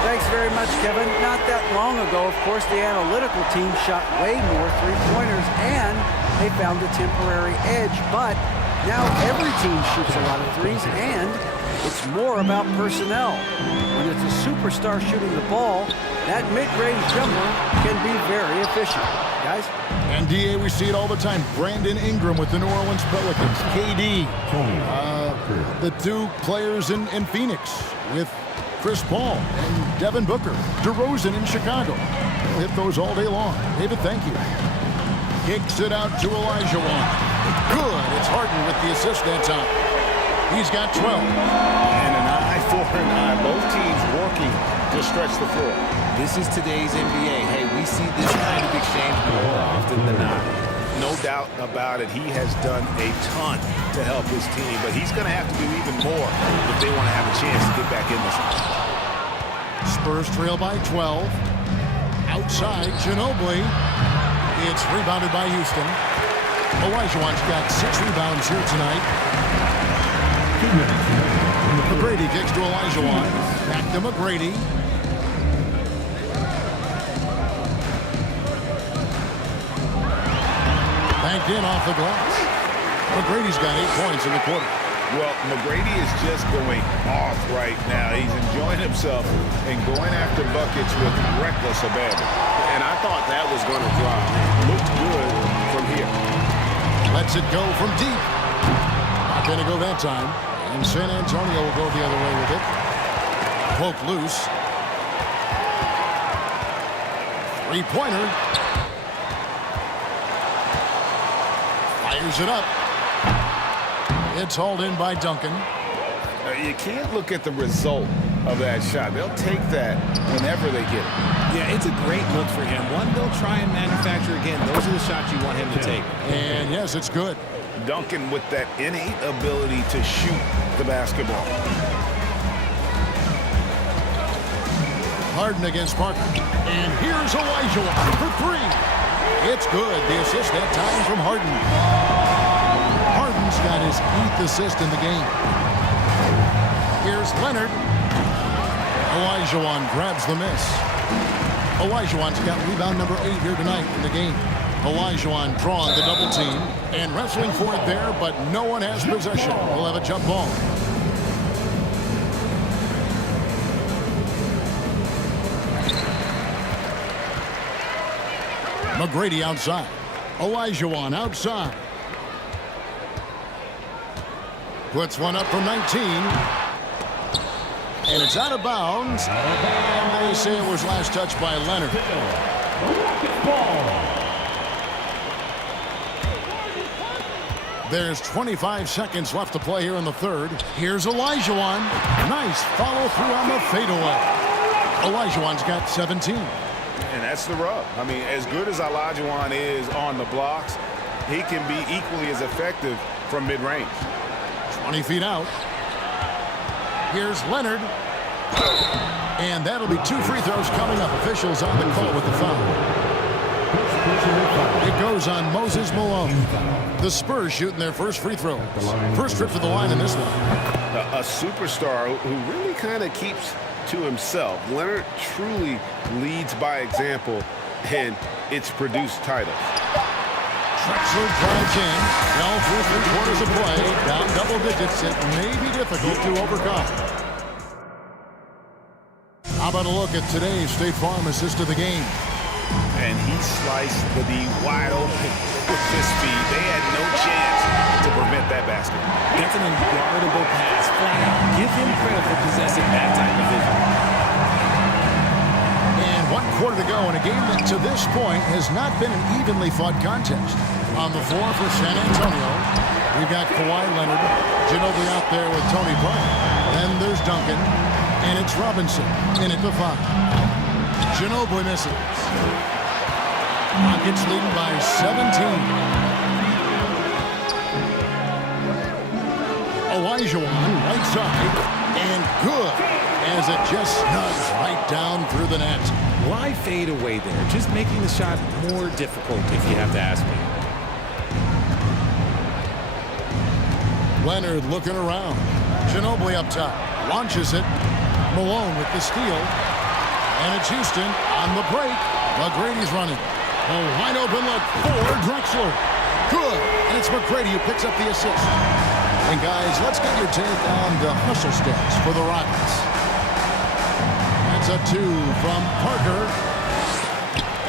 Thanks very much, Kevin. Not that long ago, of course, the analytical team shot way more three-pointers, and they found a temporary edge. But now every team shoots a lot of threes, and it's more about personnel. When it's a superstar shooting the ball, that mid-range jumper can be very efficient. Guys? And DA, we see it all the time. Brandon Ingram with the New Orleans Pelicans. KD. The 2 players in Phoenix with Chris Paul and Devin Booker. DeRozan in Chicago. We'll hit those all day long. David, thank you. Kicks it out to Olajuwon. Good. It's Harden with the assist that time. He's got 12. And an eye for an eye. Both teams working to stretch the floor. This is today's NBA. Hey, we see this kind of exchange more often than not. No doubt about it. He has done a ton to help his team, but he's going to have to do even more if they want to have a chance to get back in this one. Spurs trail by 12. Outside, Ginobili. It's rebounded by Houston. Olajuwon's got 6 rebounds here tonight. McGrady kicks to Olajuwon. Back to McGrady. Banked in off the glass. McGrady's got 8 points in the quarter. Well, McGrady is just going off right now. He's enjoying himself and going after buckets with reckless abandon. And I thought that was going to drop. Looked good from here. Lets it go from deep. Not going to go that time. And San Antonio will go the other way with it. Poke loose. 3-pointer. Fires it up. It's hauled in by Duncan. You can't look at the result of that shot. They'll take that whenever they get it. Yeah, it's a great look for him. One they'll try and manufacture again. Those are the shots you want him to take. And yes, it's good. Duncan with that innate ability to shoot the basketball. Harden against Parker. And here's Olajuwon for 3. It's good. The assist that time from Harden. Harden's got his 8th assist in the game. Here's Leonard. Olajuwon grabs the miss. Olajuwon's got rebound number 8 here tonight in the game. Olajuwon drawing the double team and wrestling for it there, but no one has possession. We'll have a jump ball. McGrady outside. Olajuwon outside. Puts one up from 19. And it's out of bounds. And they say it was last touched by Leonard. There's 25 seconds left to play here in the third. Here's Olajuwon. Nice follow through on the fadeaway. Olajuwon's got 17. And that's the rub. I mean, as good as Olajuwon is on the blocks, he can be equally as effective from mid-range. 20 feet out. Here's Leonard. And that'll be 2 free throws coming up. Officials on the call with the foul. It goes on Moses Malone. The Spurs shooting their first free throws. First trip to the line in this one. A superstar who really kind of keeps to himself. Leonard truly leads by example, and it's produced titles. Drexler drives in. Well through 3 quarters of play. Down double digits. It may be difficult to overcome. How about a look at today's State Farm assist of the game? And he sliced the D wide open with his speed. They had no chance to prevent that basket. That's an unguardable pass, flat out. Give him credit for possessing that type of vision. And 1 quarter to go in a game that to this point has not been an evenly fought contest. On the floor for San Antonio, we've got Kawhi Leonard, Ginobili out there with Tony Parker. Then there's Duncan, and it's Robinson in at the 5. Ginobili misses. Rockets leading by 17. Olajuwon right side, and good as it just snugs right down through the net. Why fade away there? Just making the shot more difficult, if you have to ask me. Leonard looking around. Ginobili up top. Launches it. Malone with the steal. And it's Houston on the break. McGrady's running. A wide open look for Drexler. Good. And it's McGrady who picks up the assist. And guys, let's get your take on the hustle stats for the Rockets. That's a 2 from Parker.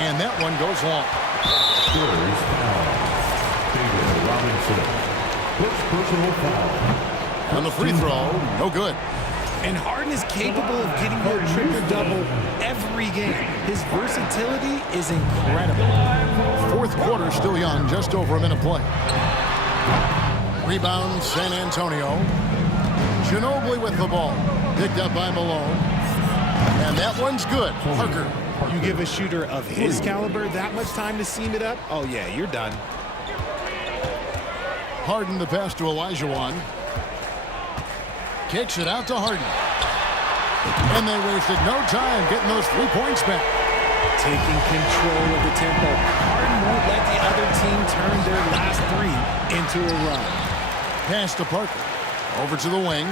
And that one goes long. Spurs foul. David Robinson. First personal foul. And the free throw, no good. And Harden is capable of getting you a triple-double every game. His versatility is incredible. Fourth quarter still young, just over a minute play. Rebound San Antonio. Ginobili with the ball. Picked up by Malone. And that one's good. Parker. You give a shooter of his caliber that much time to seam it up, oh yeah, you're done. Harden the pass to Olajuwon. Kicks it out to Harden. And they wasted no time getting those 3 points back. Taking control of the tempo. Harden won't let the other team turn their last 3 into a run. Pass to Parker. Over to the wing.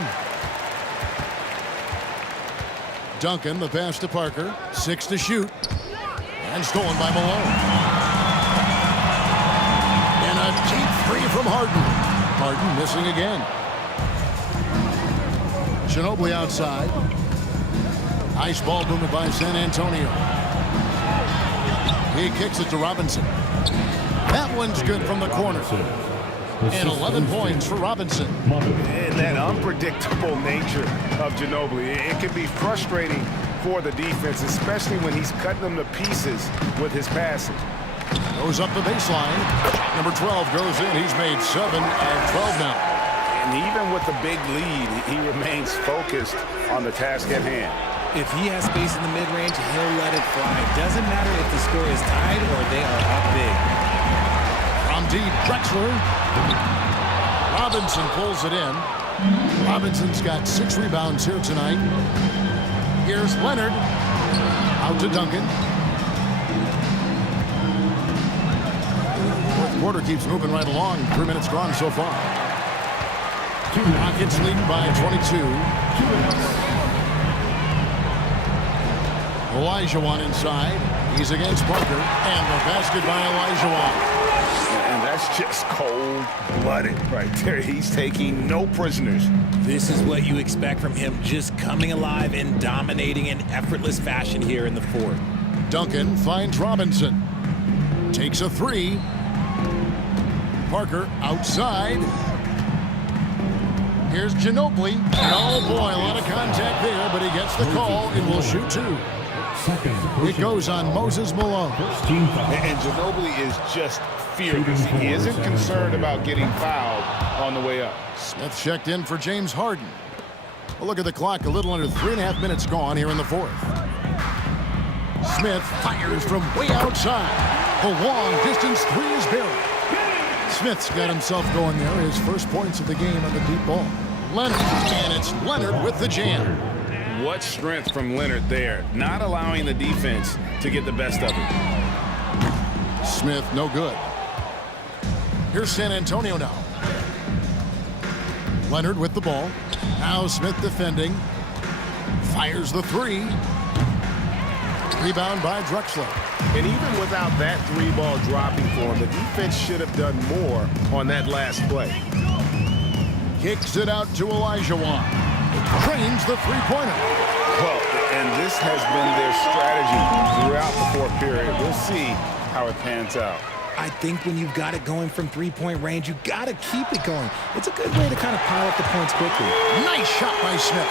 Duncan, the pass to Parker. 6 to shoot. And stolen by Malone. And a deep 3 from Harden. Harden missing again. Ginobili outside. Nice ball movement by San Antonio. He kicks it to Robinson. That one's good from the corner. And 11 points for Robinson. And that unpredictable nature of Ginobili, it can be frustrating for the defense, especially when he's cutting them to pieces with his passing. Goes up the baseline. Number 12 goes in. He's made 7 of 12 now. And even with the big lead, he remains focused on the task at hand. If he has space in the mid-range, he'll let it fly. Doesn't matter if the score is tied or they are up big. From deep, Drexler. Robinson pulls it in. Robinson's got 6 rebounds here tonight. Here's Leonard. Out to Duncan. Fourth quarter keeps moving right along. 3 minutes gone so far. Rockets lead by 22. Olajuwon inside. He's against Parker. And the basket by Olajuwon. And that's just cold-blooded right there. He's taking no prisoners. This is what you expect from him, just coming alive and dominating in effortless fashion here in the fourth. Duncan finds Robinson. Takes a 3. Parker outside. Here's Ginobili. Oh boy, a lot of contact there, but he gets the call and will shoot 2. It goes on Moses Malone. And Ginobili is just fearless. He isn't concerned about getting fouled on the way up. Smith checked in for James Harden. Well, look at the clock. A little under 3.5 minutes gone here in the fourth. Smith fires from way outside. The long distance three is buried. Smith's got himself going there. His first points of the game on the deep ball. Leonard, and it's Leonard with the jam. What strength from Leonard there, not allowing the defense to get the best of it. Smith, no good. Here's San Antonio now. Leonard with the ball. Now Smith defending. Fires the three. Rebound by Drexler. And even without that three ball dropping for him, the defense should have done more on that last play. Kicks it out to Elijah Wan. Trains the three-pointer. Well, and this has been their strategy throughout the fourth period. We'll see how it pans out. I think when you've got it going from three-point range, you got to keep it going. It's a good way to kind of pile up the points quickly. Nice shot by Smith.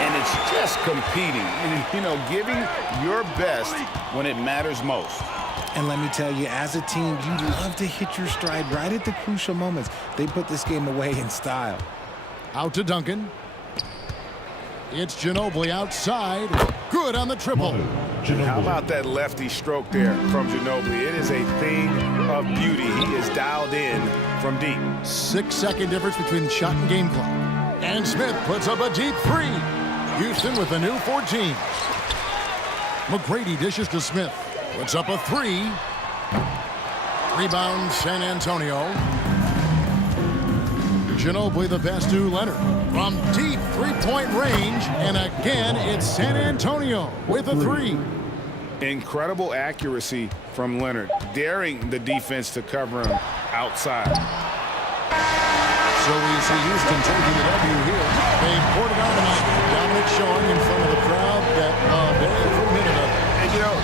And it's just competing, you know, giving your best when it matters most. And let me tell you, as a team, you love to hit your stride right at the crucial moments. They put this game away in style. Out to Duncan. It's Ginobili outside. Good on the triple. How about that lefty stroke there from Ginobili? It is a thing of beauty. He is dialed in from deep. 6-second difference between shot and game clock. And Smith puts up a deep three. Houston with a new 14. McGrady dishes to Smith. Puts up a three. Rebound San Antonio. Ginobili the pass to Leonard. From deep three-point range. And again, it's San Antonio with a three. Incredible accuracy from Leonard, daring the defense to cover him outside. So we see Houston taking the W here. They poured it on tonight. Dominant showing in front of the crowd that loved every minute of it. And you know,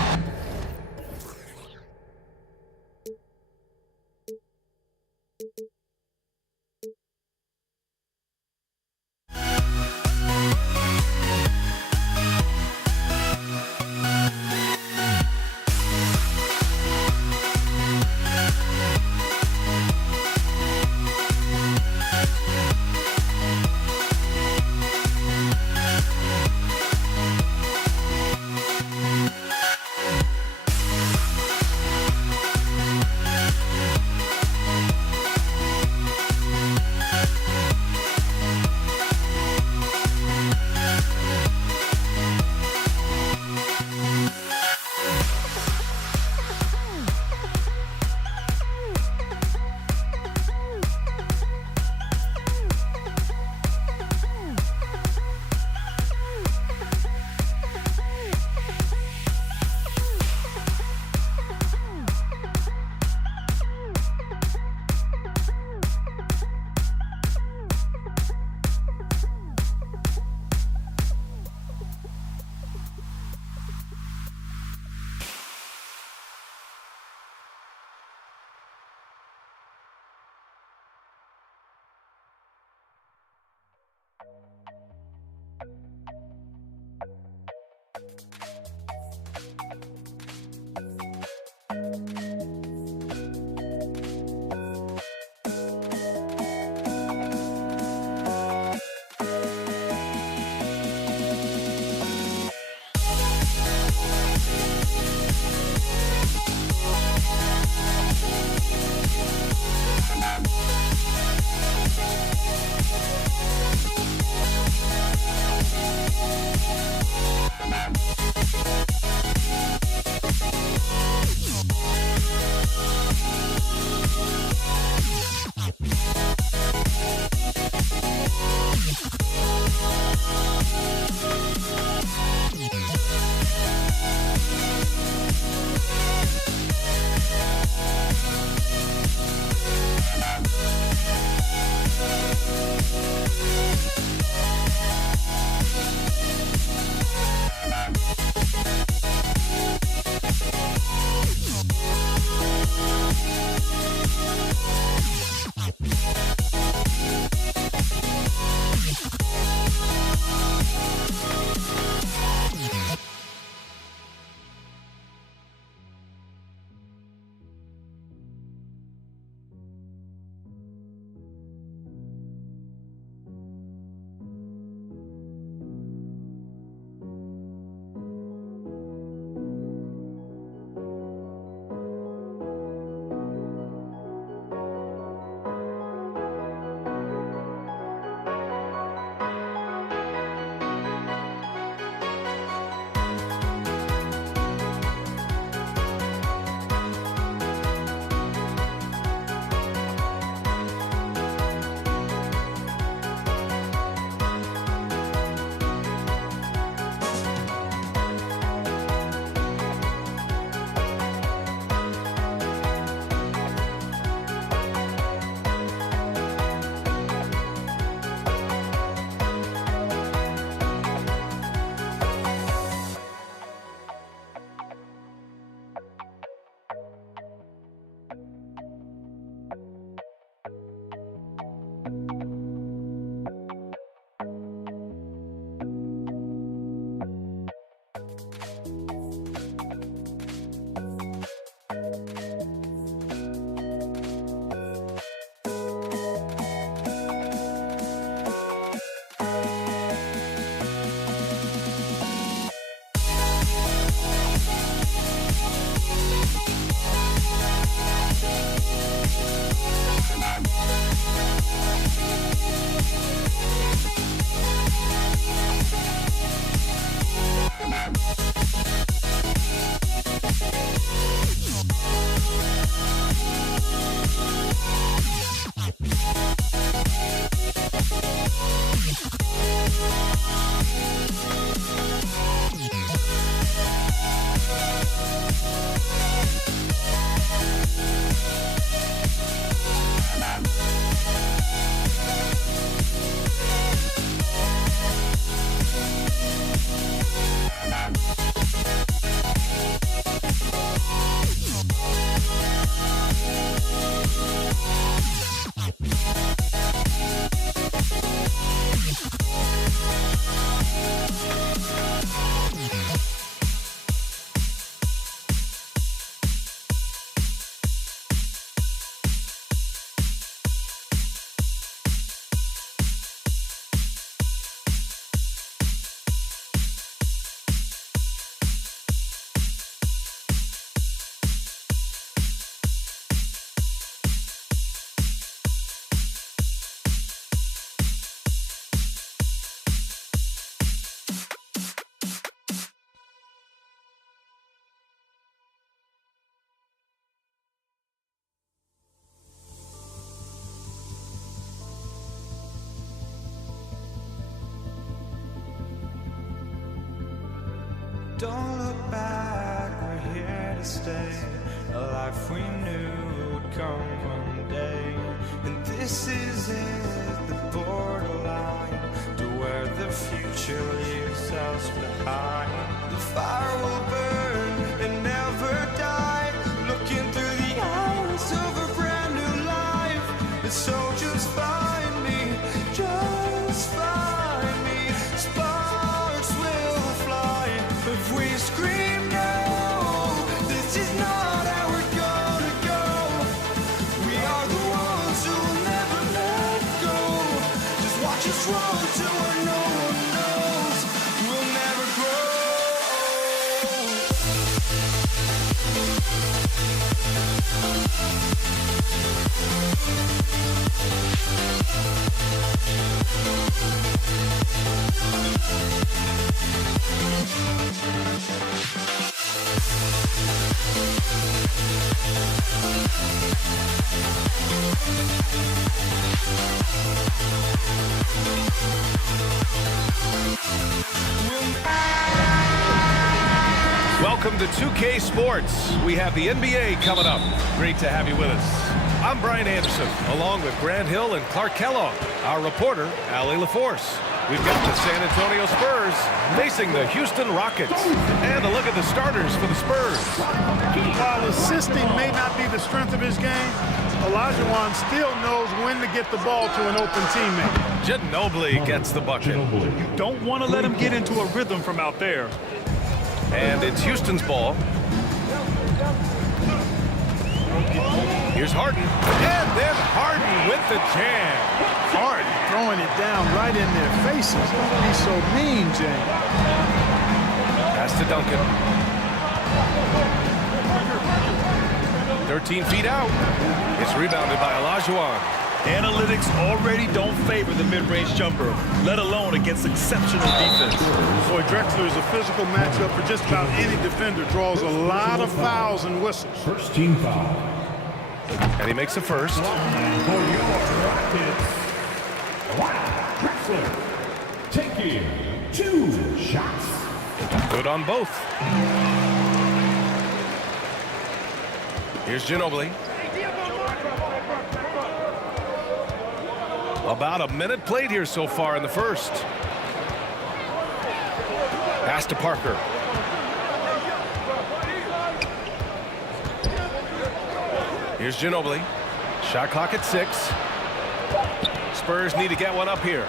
Don't look back, we're here to stay. A life we knew would come one day. And this is it, the borderline to where the future leaves us behind. The fire will burn and never die, looking through the eyes of a brand new life. And so just find me, just find me. Sparks will fly if we scream no. This is not how we're gonna go. We are the ones who will never let go. Just watch us run to where no one knows. We'll never grow. Welcome to 2K Sports. We have the NBA coming up. Great to have you with us. I'm Brian Anderson, along with Grant Hill and Clark Kellogg. Our reporter, Allie LaForce. We've got the San Antonio Spurs facing the Houston Rockets. And a look at the starters for the Spurs. While assisting may not be the strength of his game, Olajuwon still knows when to get the ball to an open teammate. Ginobili gets the bucket. You don't want to let him get into a rhythm from out there. And it's Houston's ball. Here's Harden. And then Harden with the jam. Harden throwing it down right in their faces. Don't be so mean, James. Pass to Duncan. 13 feet out. It's rebounded by Olajuwon. Analytics already don't favor the mid-range jumper, let alone against exceptional defense. Boy, Drexler is a physical matchup for just about any defender. Draws a lot of fouls and whistles. First team foul. And he makes the first. And for your Rockets, Drexler taking 2 shots. Good on both. Here's Ginobili. About a minute played here so far in the first. Pass to Parker. Here's Ginobili. Shot clock at 6. Spurs need to get one up here.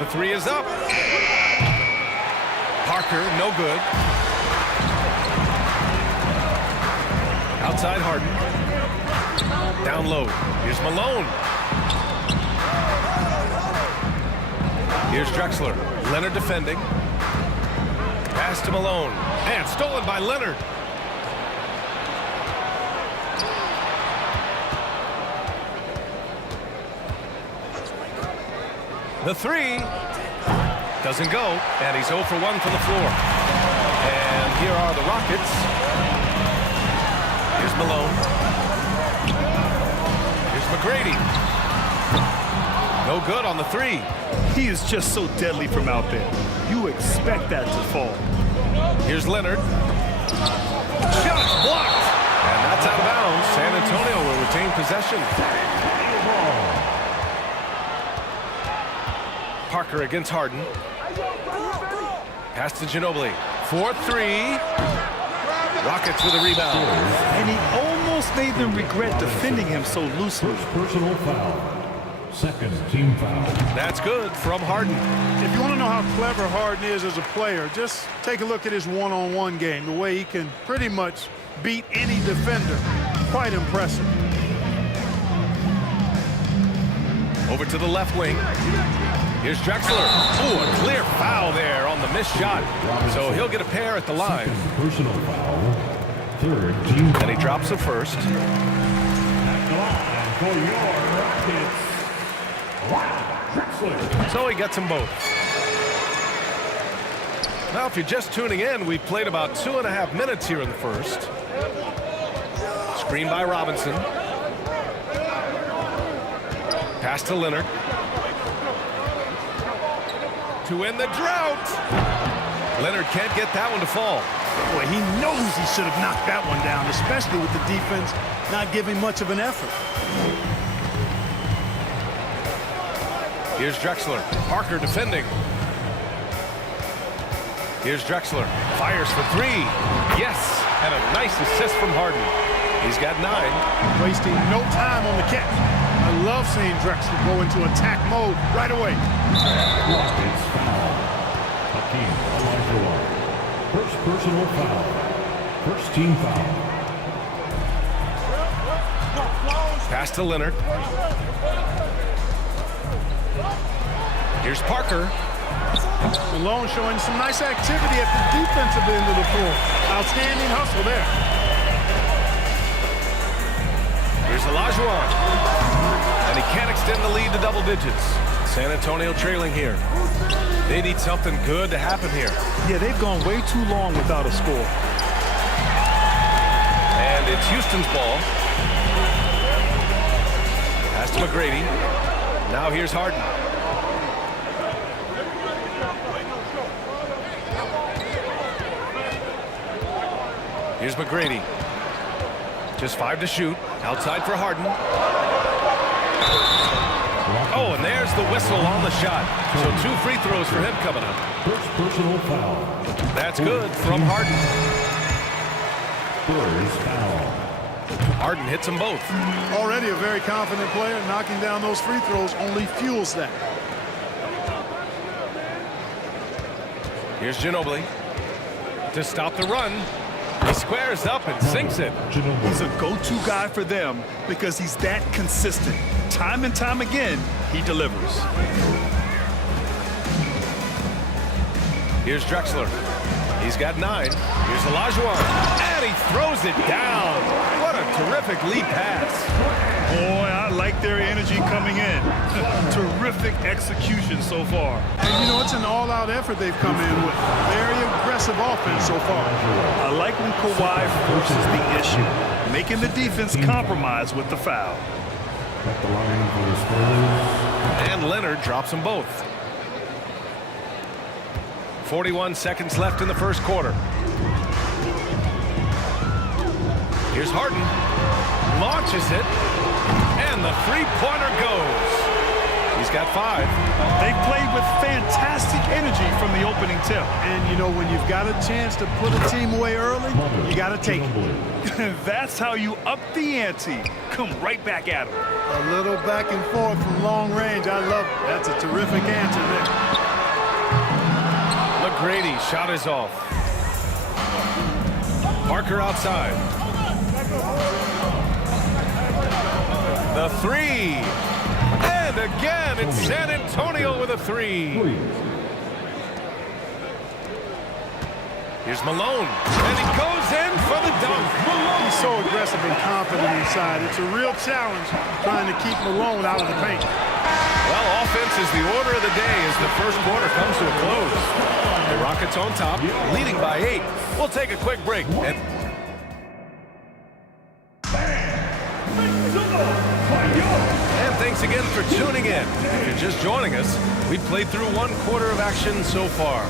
The 3 is up. Parker, no good. Outside Harden. Down low. Here's Malone. Here's Drexler. Leonard defending. Pass to Malone. And stolen by Leonard. The 3 doesn't go, and he's 0 for 1 from the floor. And here are the Rockets. Here's Malone. Here's McGrady. No good on the 3. He is just so deadly from out there. You expect that to fall. Here's Leonard. Shot blocked. And that's out of bounds. San Antonio will retain possession. Parker against Harden. Pass to Ginobili. 4-3. Rockets with a rebound. And he almost made them regret defending him so loosely. Personal foul. Second team foul. That's good from Harden. If you want to know how clever Harden is as a player, just take a look at his one-on-one game. The way he can pretty much beat any defender. Quite impressive. Over to the left wing. Here's Drexler. Ooh, a clear foul there on the missed shot. So he'll get a pair at the line. Personal foul. Third team foul. And he drops the first. At the line for your Rockets, Drexler. So he gets them both. Now, if you're just tuning in, we've played about 2.5 minutes here in the first. Screen by Robinson. Pass to Leonard. To end the drought. Leonard can't get that one to fall. Boy, he knows he should have knocked that one down, especially with the defense not giving much of an effort. Here's Drexler. Parker defending. Here's Drexler. Fires for three. Yes, and a nice assist from Harden. He's got 9. Wasting no time on the catch. I love seeing Drexler go into attack mode right away. Rockets foul. Hakeem Olajuwon. First personal foul. First team foul. Pass to Leonard. Here's Parker. Malone showing some nice activity at the defensive end of the floor. Outstanding hustle there. Here's Olajuwon. And he can't extend the lead to double digits. San Antonio trailing here. They need something good to happen here. Yeah, they've gone way too long without a score. And it's Houston's ball. Pass to McGrady. Now here's Harden. Here's McGrady. Just 5 to shoot. Outside for Harden. Oh, and there's the whistle on the shot. So 2 free throws for him coming up. First personal foul. That's good from Harden. First foul. Harden hits them both. Already a very confident player. Knocking down those free throws only fuels that. Here's Ginobili to stop the run. He squares up and sinks it. He's a go-to guy for them because he's that consistent. Time and time again, he delivers. Here's Drexler. He's got 9. Here's Olajuwon. And he throws it down. What a terrific lead pass. Boy, I like their energy coming in. Terrific execution so far. And, you know, it's an all-out effort they've come in with. Very aggressive offense so far. I like when Kawhi forces the issue, making the defense compromise with the foul. And Leonard drops them both. 41 seconds left in the first quarter. Here's Harden. Launches it. And the three-pointer goes. He's got 5. They played with fantastic energy from the opening tip. And, you know, when you've got a chance to put a team away early, you got to take it. That's how you up the ante. Come right back at them. A little back and forth from long range. I love it. That's a terrific answer there. McGrady shot is off. Parker outside. The 3. And again, it's San Antonio with a 3. Here's Malone. And he goes in for the dunk. He's so aggressive and confident inside. It's a real challenge trying to keep Malone out of the paint. Well, offense is the order of the day as the first quarter comes to a close. The Rockets on top, leading by 8. We'll take a quick break. And thanks again for tuning in. If you're just joining us, we've played through 1 quarter of action so far.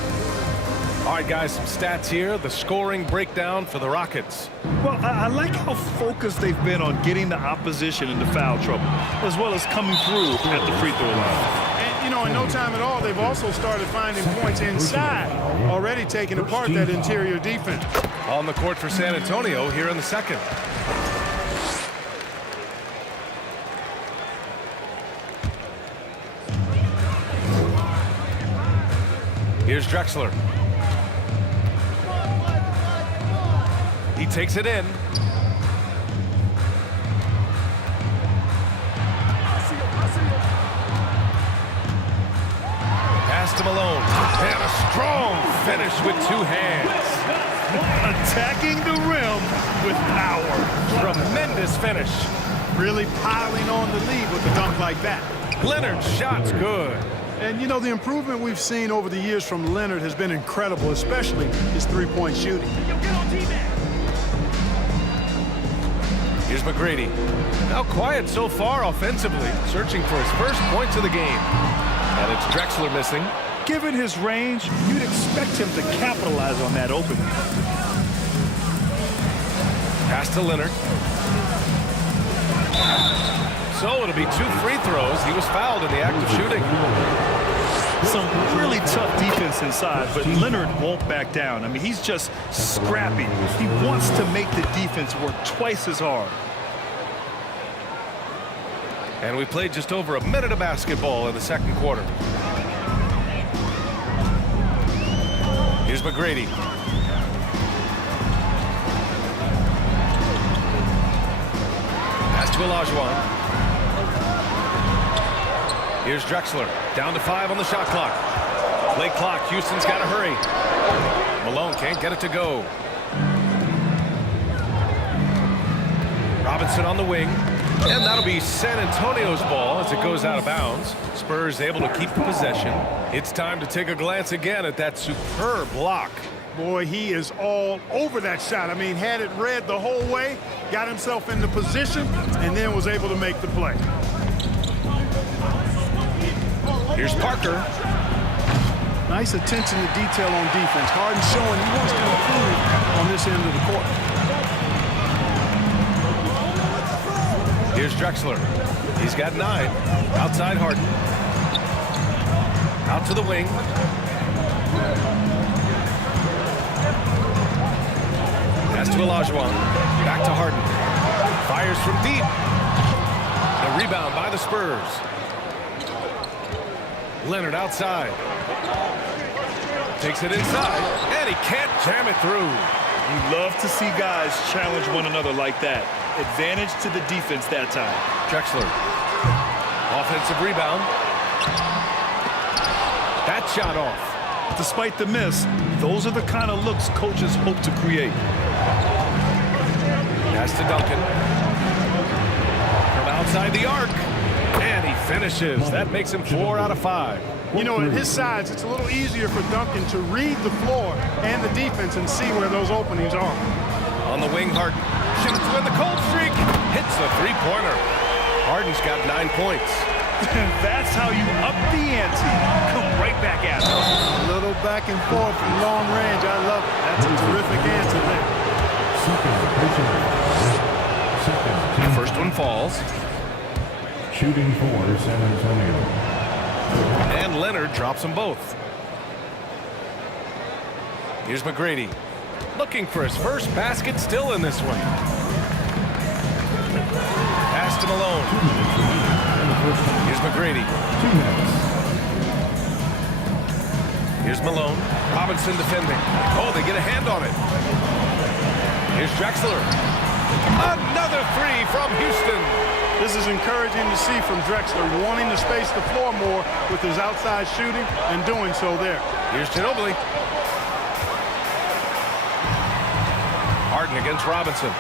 All right, guys, some stats here. The scoring breakdown for the Rockets. Well, I like how focused they've been on getting the opposition into foul trouble, as well as coming through at the free throw line. And, you know, in no time at all, they've also started finding points inside, already taking apart that interior defense. On the court for San Antonio here in the second. Here's Drexler. He takes it in. Pass to Malone. And a strong finish with 2 hands. Attacking the rim with power. Tremendous finish. Really piling on the lead with a dunk like that. Leonard's shot's good. And, you know, the improvement we've seen over the years from Leonard has been incredible, especially his three-point shooting. Here's McGrady. Now quiet so far offensively, searching for his first points of the game. And it's Drexler missing. given his range, you'd expect him to capitalize on that opening. Pass to Leonard. So it'll be 2 free throws. He was fouled in the act of shooting. Some really tough defense inside, but Leonard won't back down. I mean, he's just scrappy. He wants to make the defense work twice as hard. And we played just over a minute of basketball in the second quarter. Here's McGrady. Pass to Olajuwon. Here's Drexler. Down to 5 on the shot clock. Late clock. Houston's got to hurry. Malone can't get it to go. Robinson on the wing. And that'll be San Antonio's ball as it goes out of bounds. Spurs able to keep the possession. It's time to take a glance again at that superb block. Boy, he is all over that shot. I mean, had it read the whole way, got himself in the position, and then was able to make the play. Here's Parker. Nice attention to detail on defense. Harden showing he wants to improve on this end of the court. Here's Drexler. He's got 9. Outside Harden. Out to the wing. Pass to Olajuwon. Back to Harden. Fires from deep. A rebound by the Spurs. Leonard outside. Takes it inside, and he can't jam it through. You love to see guys challenge one another like that. Advantage to the defense that time. Drexler. Offensive rebound. That shot off. Despite the miss, those are the kind of looks coaches hope to create. Pass to Duncan. From outside the arc. And he finishes. That makes him 4 out of 5. You know, at his size, it's a little easier for Duncan to read the floor and the defense and see where those openings are. On the wing, Harden. Shoots with the cold streak. Hits the three-pointer. Harden's got 9 points. That's how you up the ante. Come right back at it. A little back and forth from long range. I love it. That's a terrific answer there. The first one falls. Shooting for San Antonio. And Leonard drops them both. Here's McGrady. Looking for his first basket, still in this one. Pass to Malone. Here's McGrady. Here's Malone. Robinson defending. Oh, they get a hand on it. Here's Drexler. Another 3 from Houston. This is encouraging to see from Drexler, wanting to space the floor more with his outside shooting and doing so there. Here's Ginobili. Harden against Robinson.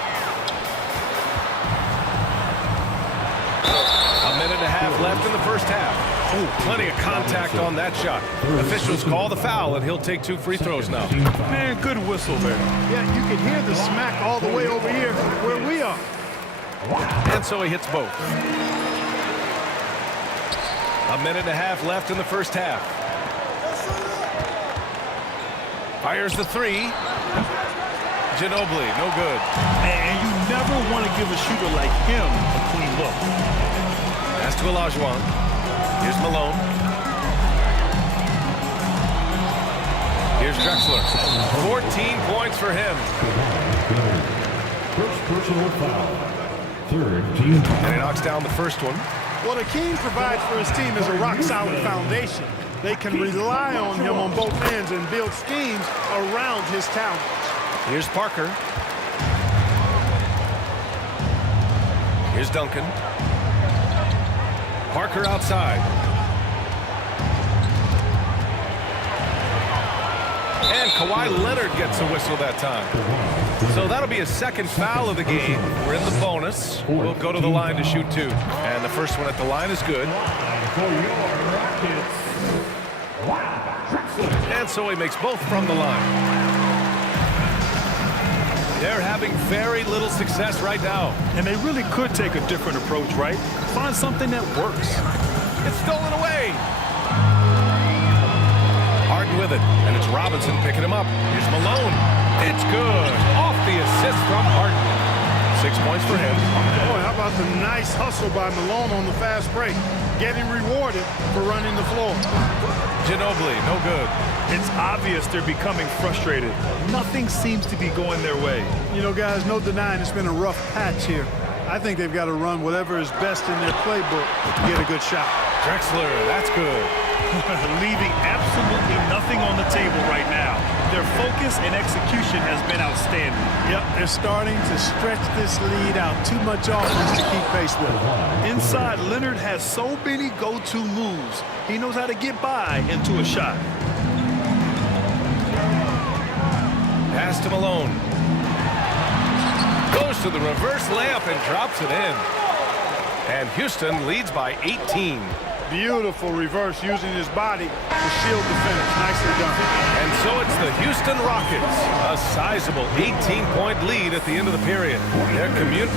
A minute and a half left in the first half. Ooh, plenty of contact on that shot. Officials call the foul, and he'll take 2 free throws now. Man, good whistle there. Yeah, you can hear the smack all the way over here where we are. And so he hits both. A minute and a half left in the first half. Fires the 3. Ginobili, no good. And you never want to give a shooter like him a clean look. Pass to Olajuwon. Here's Malone. Here's Drexler. 14 points for him. First personal foul. Third team. And he knocks down the first one. What Akeem provides for his team is a rock-solid foundation. They can rely on him on both ends and build schemes around his talent. Here's Parker. Here's Duncan. Parker outside. And Kawhi Leonard gets a whistle that time. So that'll be a second foul of the game. We're in the bonus. We'll go to the line to shoot 2. And the first one at the line is good. And so he makes both from the line. They're having very little success right now. And they really could take a different approach, right? Find something that works. It's stolen away. with it, and it's Robinson picking him up. Here's Malone. It's good. Off the assist from Harden. 6 points for him. Boy, how about the nice hustle by Malone on the fast break? Getting rewarded for running the floor. Ginobili, no good. It's obvious they're becoming frustrated. Nothing seems to be going their way. You know, guys, no denying it's been a rough patch here. I think they've got to run whatever is best in their playbook to get a good shot. Drexler, that's good. Leaving absolutely nothing on the table right now. Their focus and execution has been outstanding. Yep, they're starting to stretch this lead out. Too much offense to keep pace with. Inside, Leonard has so many go-to moves. He knows how to get by into a shot. Pass to Malone. Goes to the reverse layup and drops it in. And Houston leads by 18. Beautiful reverse using his body to shield the finish. Nicely done. And so it's the Houston Rockets. A sizable 18-point lead at the end of the period. Their commute.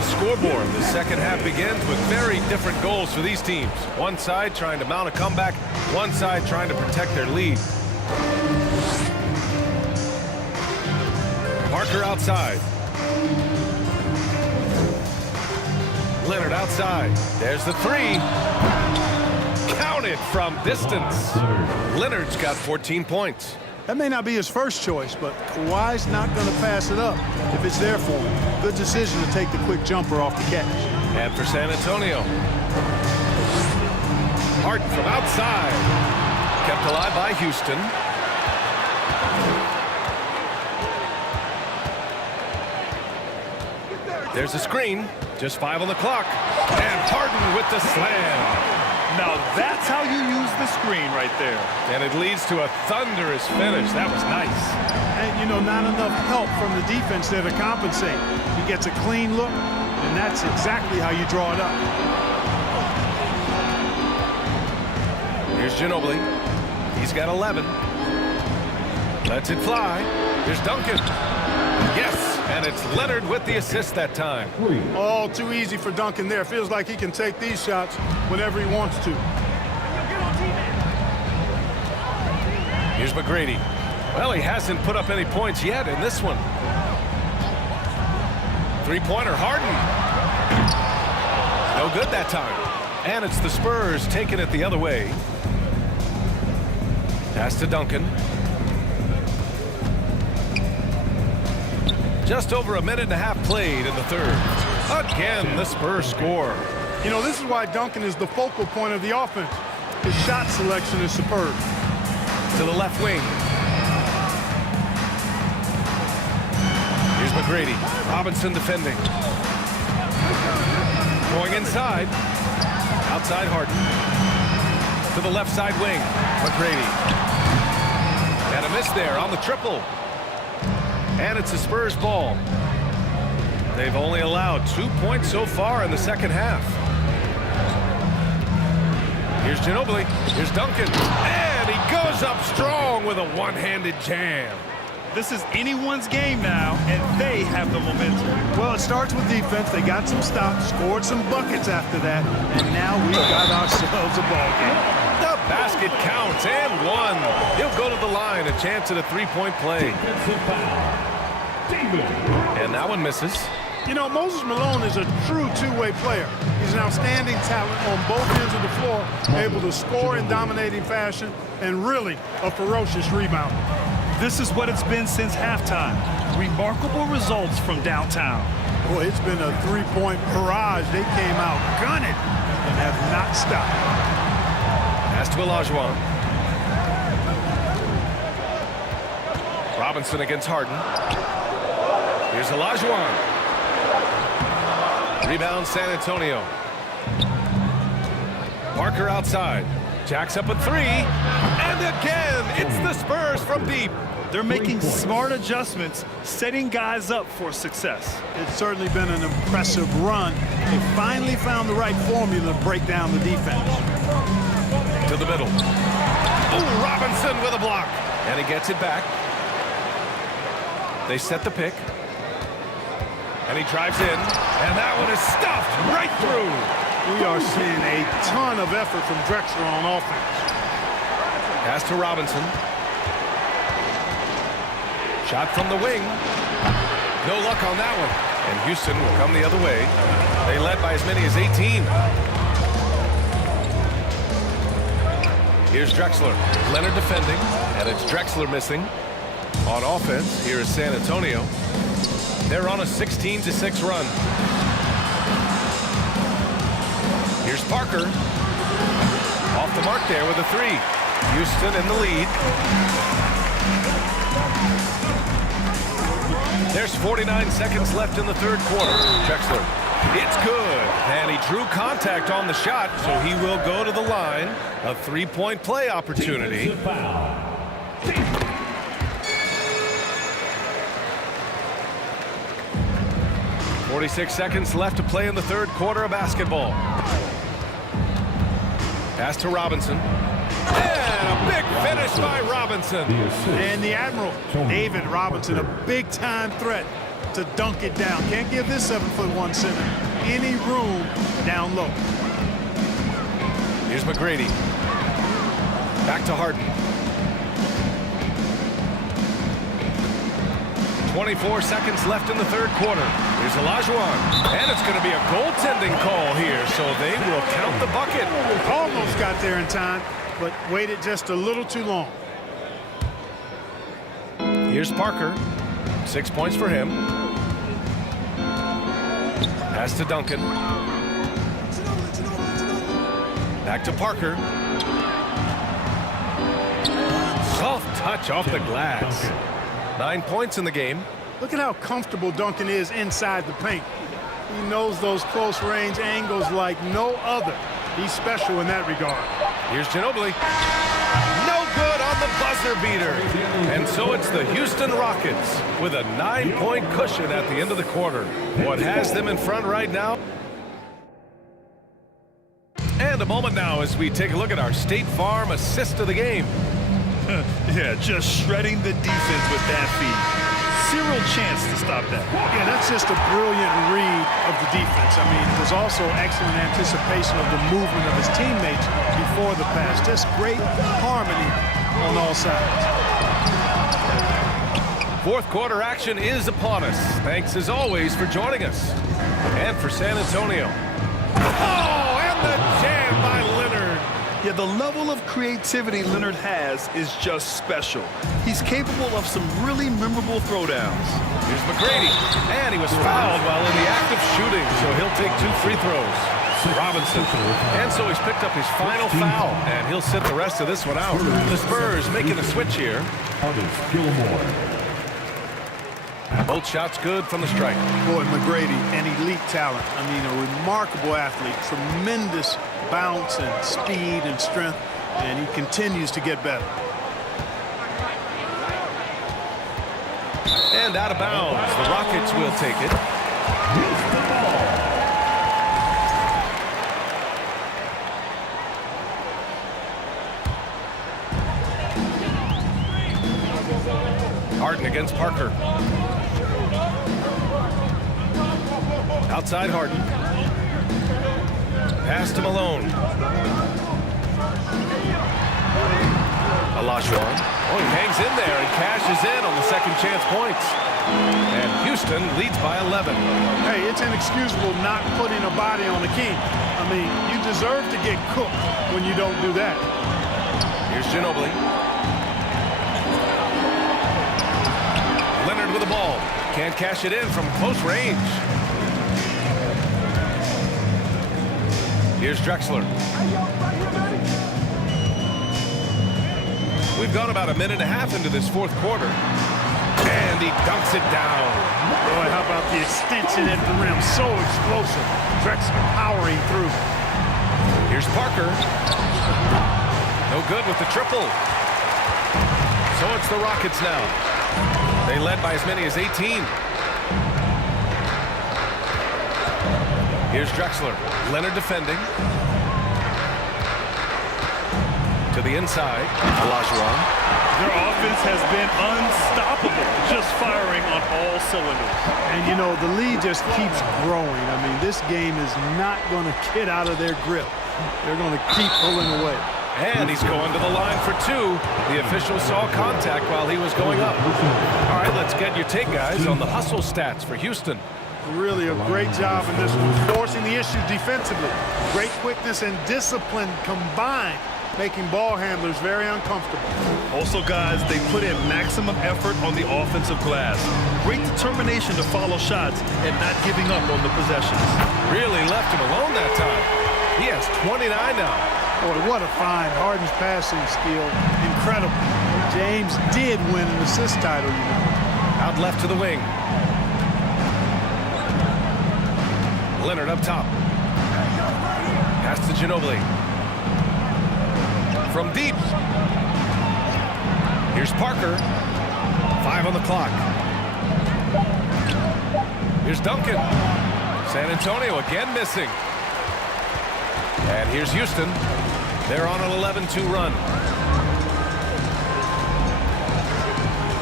Scoreboard. The second half begins with very different goals for these teams. One side trying to mount a comeback, one side trying to protect their lead. Parker outside. Leonard outside. There's the three. Counted from distance. Leonard's got 14 points. That may not be his first choice, but Kawhi's not going to pass it up if it's there for him. Good decision to take the quick jumper off the catch. And for San Antonio. Harden from outside. Kept alive by Houston. There's a screen. Just 5 on the clock. And Harden with the slam. Now that's how you use the screen right there. And it leads to a thunderous finish. That was nice. And, you know, not enough help from the defense there to compensate. He gets a clean look, and that's exactly how you draw it up. Here's Ginobili. He's got 11. Lets it fly. Here's Duncan. Yes, and it's Leonard with the assist that time. All too easy for Duncan there. Feels like he can take these shots whenever he wants to. Here's McGrady. Well, he hasn't put up any points yet in this one. Three-pointer, Harden. No good that time. And it's the Spurs taking it the other way. Pass to Duncan. Just over a minute and a half played in the third. Again, the Spurs score. You know, this is why Duncan is the focal point of the offense. His shot selection is superb. To the left wing. Here's McGrady. Robinson defending. Going inside. Outside Harden. To the left side wing. McGrady. And a miss there on the triple. And it's the Spurs ball. They've only allowed 2 points so far in the second half. Here's Ginobili. Here's Duncan. And he goes up strong with a one-handed jam. This is anyone's game now, and they have the momentum. Well, it starts with defense. They got some stops, scored some buckets after that, and now we've got ourselves a ball game. The basket counts, and one. He'll go to the line, a chance at a three-point play. And that one misses. You know, Moses Malone is a true two-way player. He's an outstanding talent on both ends of the floor, able to score in dominating fashion, and really a ferocious rebounder. This is what it's been since halftime. Remarkable results from downtown. Boy, it's been a three-point barrage. They came out gunning and have not stopped. Pass to Olajuwon. Robinson against Harden. Here's Olajuwon. Rebound San Antonio. Parker outside. Jacks up a three. And again, it's the Spurs from deep. They're making smart adjustments, setting guys up for success. It's certainly been an impressive run. They finally found the right formula to break down the defense. To the middle. Ooh, Robinson with a block. And he gets it back. They set the pick. And he drives in. And that one is stuffed right through. We are seeing a ton of effort from Drexler on offense. Pass to Robinson. Shot from the wing. No luck on that one. And Houston will come the other way. They led by as many as 18. Here's Drexler. Leonard defending. And it's Drexler missing. On offense, here is San Antonio. They're on a 16-6 run. Here's Parker. Off the mark there with a three. Houston in the lead. There's 49 seconds left in the third quarter. Drexler. It's good. And he drew contact on the shot, so he will go to the line. A three-point play opportunity. 46 seconds left to play in the third quarter of basketball. Pass to Robinson. And a big finish by Robinson. And the Admiral, David Robinson, a big-time threat to dunk it down. Can't give this 7'1" center any room down low. Here's McGrady. Back to Harden. 24 seconds left in the third quarter. Here's Olajuwon. And it's going to be a goaltending call here, so they will count the bucket. Almost got there in time, but waited just a little too long. Here's Parker. 6 points for him. Pass to Duncan. Back to Parker. Soft touch off the glass. 9 points in the game. Look at how comfortable Duncan is inside the paint. He knows those close range angles like no other. He's special in that regard. Here's Ginobili. No good on the buzzer beater. And so it's the Houston Rockets with a 9-point cushion at the end of the quarter. What has them in front right now? And a moment now as we take a look at our State Farm assist of the game. Yeah, just shredding the defense with that feed. Zero chance to stop that. Yeah, that's just a brilliant read of the defense. I mean, there's also excellent anticipation of the movement of his teammates before the pass. Just great harmony on all sides. Fourth quarter action is upon us. Thanks as always for joining us. And for San Antonio. Oh, and the jam by Leonard. Yeah, the level of creativity Leonard has is just special. He's capable of some really memorable throwdowns. Here's McGrady. And he was fouled while in the act of shooting, so he'll take 2 free throws. Robinson. And so he's picked up his final foul, and he'll sit the rest of this one out. The Spurs making a switch here. Both shots good from the strike. Boy, McGrady, an elite talent. I mean, a remarkable athlete. Tremendous bounce and speed and strength, and he continues to get better. And out of bounds. The Rockets will take it. Harden against Parker. Outside Harden. Pass to Malone. Olajuwon. Oh, he hangs in there and cashes in on the second chance points. And Houston leads by 11. Hey, it's inexcusable not putting a body on the king. I mean, you deserve to get cooked when you don't do that. Here's Ginobili. Leonard with the ball. Can't cash it in from close range. Here's Drexler. We've gone about a minute and a half into this fourth quarter. And he dunks it down. Boy, how about the extension at the rim? So explosive. Drexler powering through. Here's Parker. No good with the triple. So it's the Rockets now. They led by as many as 18. Here's Drexler. Leonard defending. the inside. Olajuwon. Their offense has been unstoppable, just firing on all cylinders. And, you know, the lead just keeps growing. I mean, this game is not going to get out of their grip. They're going to keep pulling away. And he's going to the line for two. The official saw contact while he was going up. All right, let's get your take, guys, on the hustle stats for Houston. Really a great job in this one, forcing the issues defensively. Great quickness and discipline combined, making ball handlers very uncomfortable. Also, guys, they put in maximum effort on the offensive glass. Great determination to follow shots and not giving up on the possessions. Really left him alone that time. He has 29 now. Boy, what a find. Harden's passing skill, incredible. James did win an assist title, you know. Out left to the wing. Leonard up top. Pass to Ginobili. From deep. Here's Parker. 5 on the clock. Here's Duncan. San Antonio again missing. And here's Houston. They're on an 11-2 run.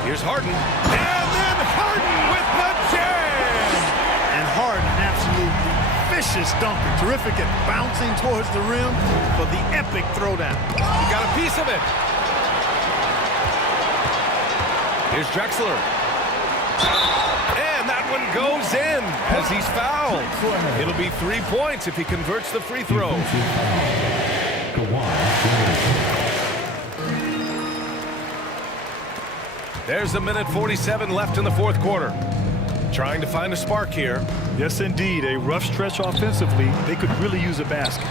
Here's Harden. And then Harden with the jam! And Harden, absolutely vicious dunker. Terrific at bouncing towards the rim for the epic throwdown. He got a piece of it. Here's Drexler. And that one goes in as he's fouled. It'll be 3 points if he converts the free throw. There's a minute 47 left in the fourth quarter. Trying to find a spark here. Yes, indeed. A rough stretch offensively. They could really use a basket.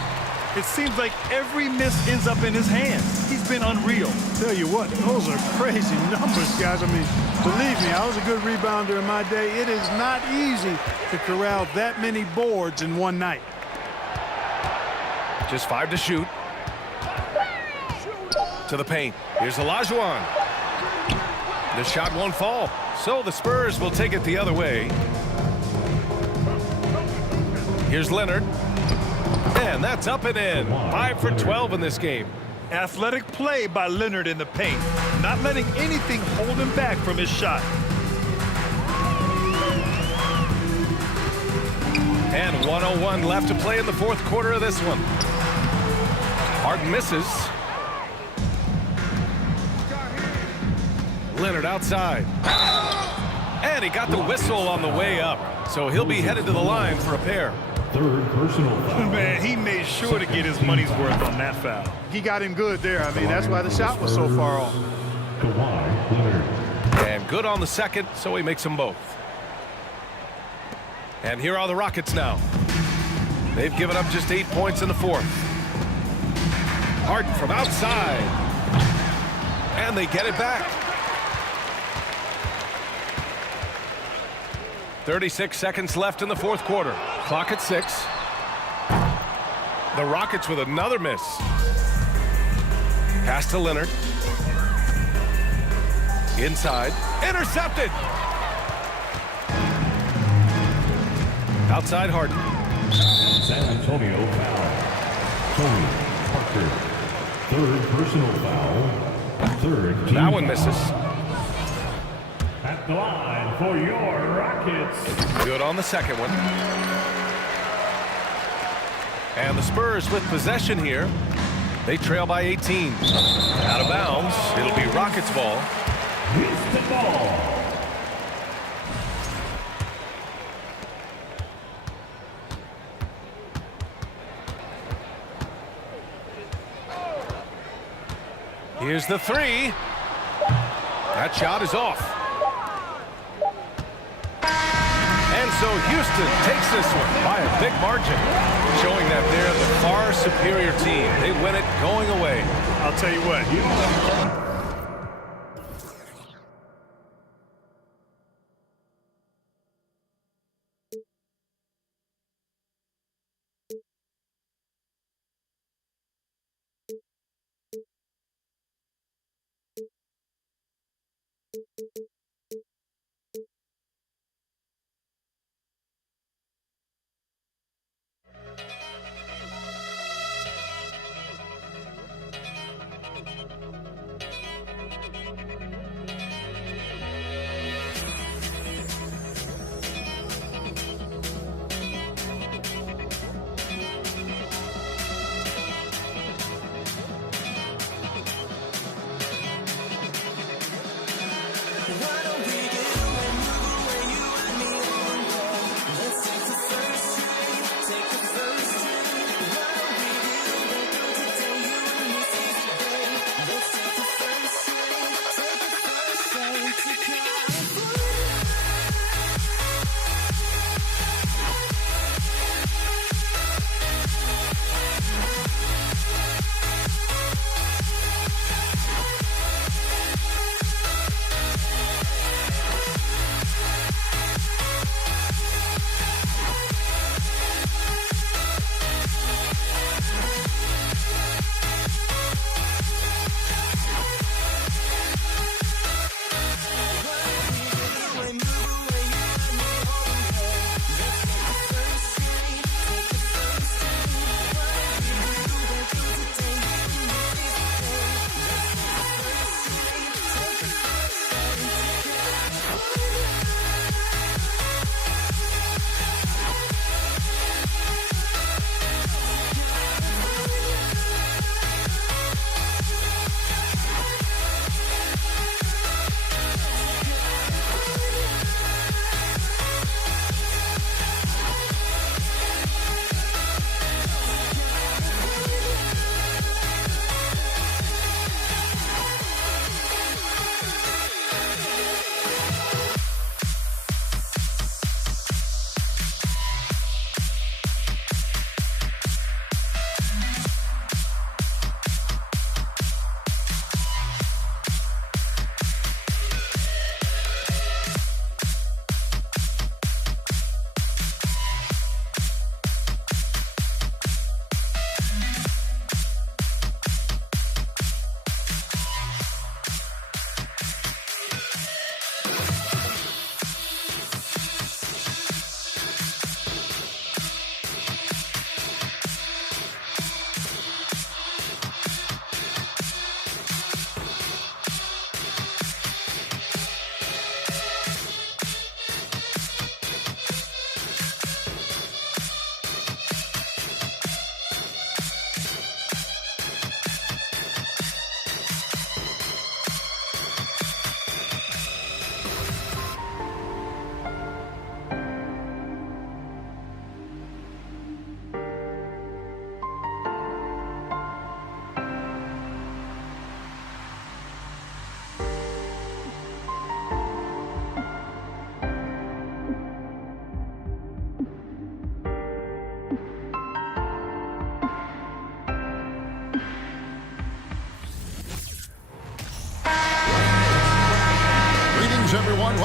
It seems like every miss ends up in his hands. He's been unreal. Tell you what, those are crazy numbers, guys. I mean, believe me, I was a good rebounder in my day. It is not easy to corral that many boards in one night. Just 5 to shoot. To the paint. Here's Olajuwon. The shot won't fall, so the Spurs will take it the other way. Here's Leonard. And that's up and in. 5 for 12 in this game. Athletic play by Leonard in the paint, not letting anything hold him back from his shot. And 1:01 left to play in the fourth quarter of this one. Harden misses. Leonard outside. And he got the whistle on the way up, so he'll be headed to the line for a pair. Third personal foul. Man, he made sure to get his money's worth on that foul. He got him good there. I mean, that's why the shot was so far off. Kawhi Leonard. And good on the second, so he makes them both. And here are the Rockets now. They've given up just 8 points in the fourth. Harden from outside. And they get it back. 36 seconds left in the fourth quarter. Clock at 6. The Rockets with another miss. Pass to Leonard. Inside. Intercepted. Outside Harden. San Antonio foul. Tony Parker. Third personal foul. Third team That one misses. At the line for your Rockets. Good on the second one. And the Spurs with possession here. They trail by 18. Out of bounds. It'll be Rockets ball. Houston ball. Here's the three. That shot is off. And so Houston takes this one by a big margin, showing that they're the far superior team. They win it going away. I'll tell you what.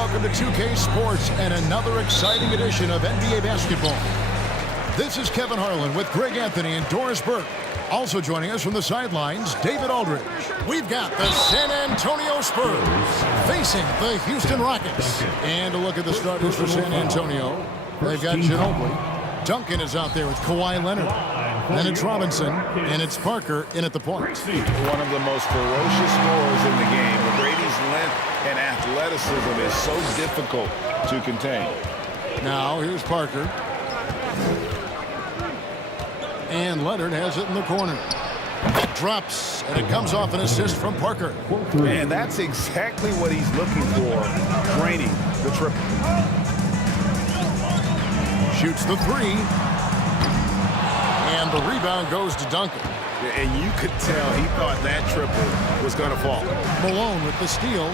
welcome to 2K Sports and another exciting edition of NBA basketball. This is Kevin Harlan with Greg Anthony and Doris Burke. Also joining us from the sidelines, David Aldridge. We've got the San Antonio Spurs facing the Houston Rockets. And a look at the starters for San Antonio. They've got Ginobili. Duncan is out there with Kawhi Leonard. Then it's Robinson, and it's Parker in at the point. One of the most ferocious scorers in the game. Brady's length and athleticism is so difficult to contain. Now here's Parker. And Leonard has it in the corner. It drops, and it comes off an assist from Parker. And that's exactly what he's looking for, draining the triple. Shoots the three. And the rebound goes to Duncan. And you could tell he thought that triple was going to fall. Malone with the steal.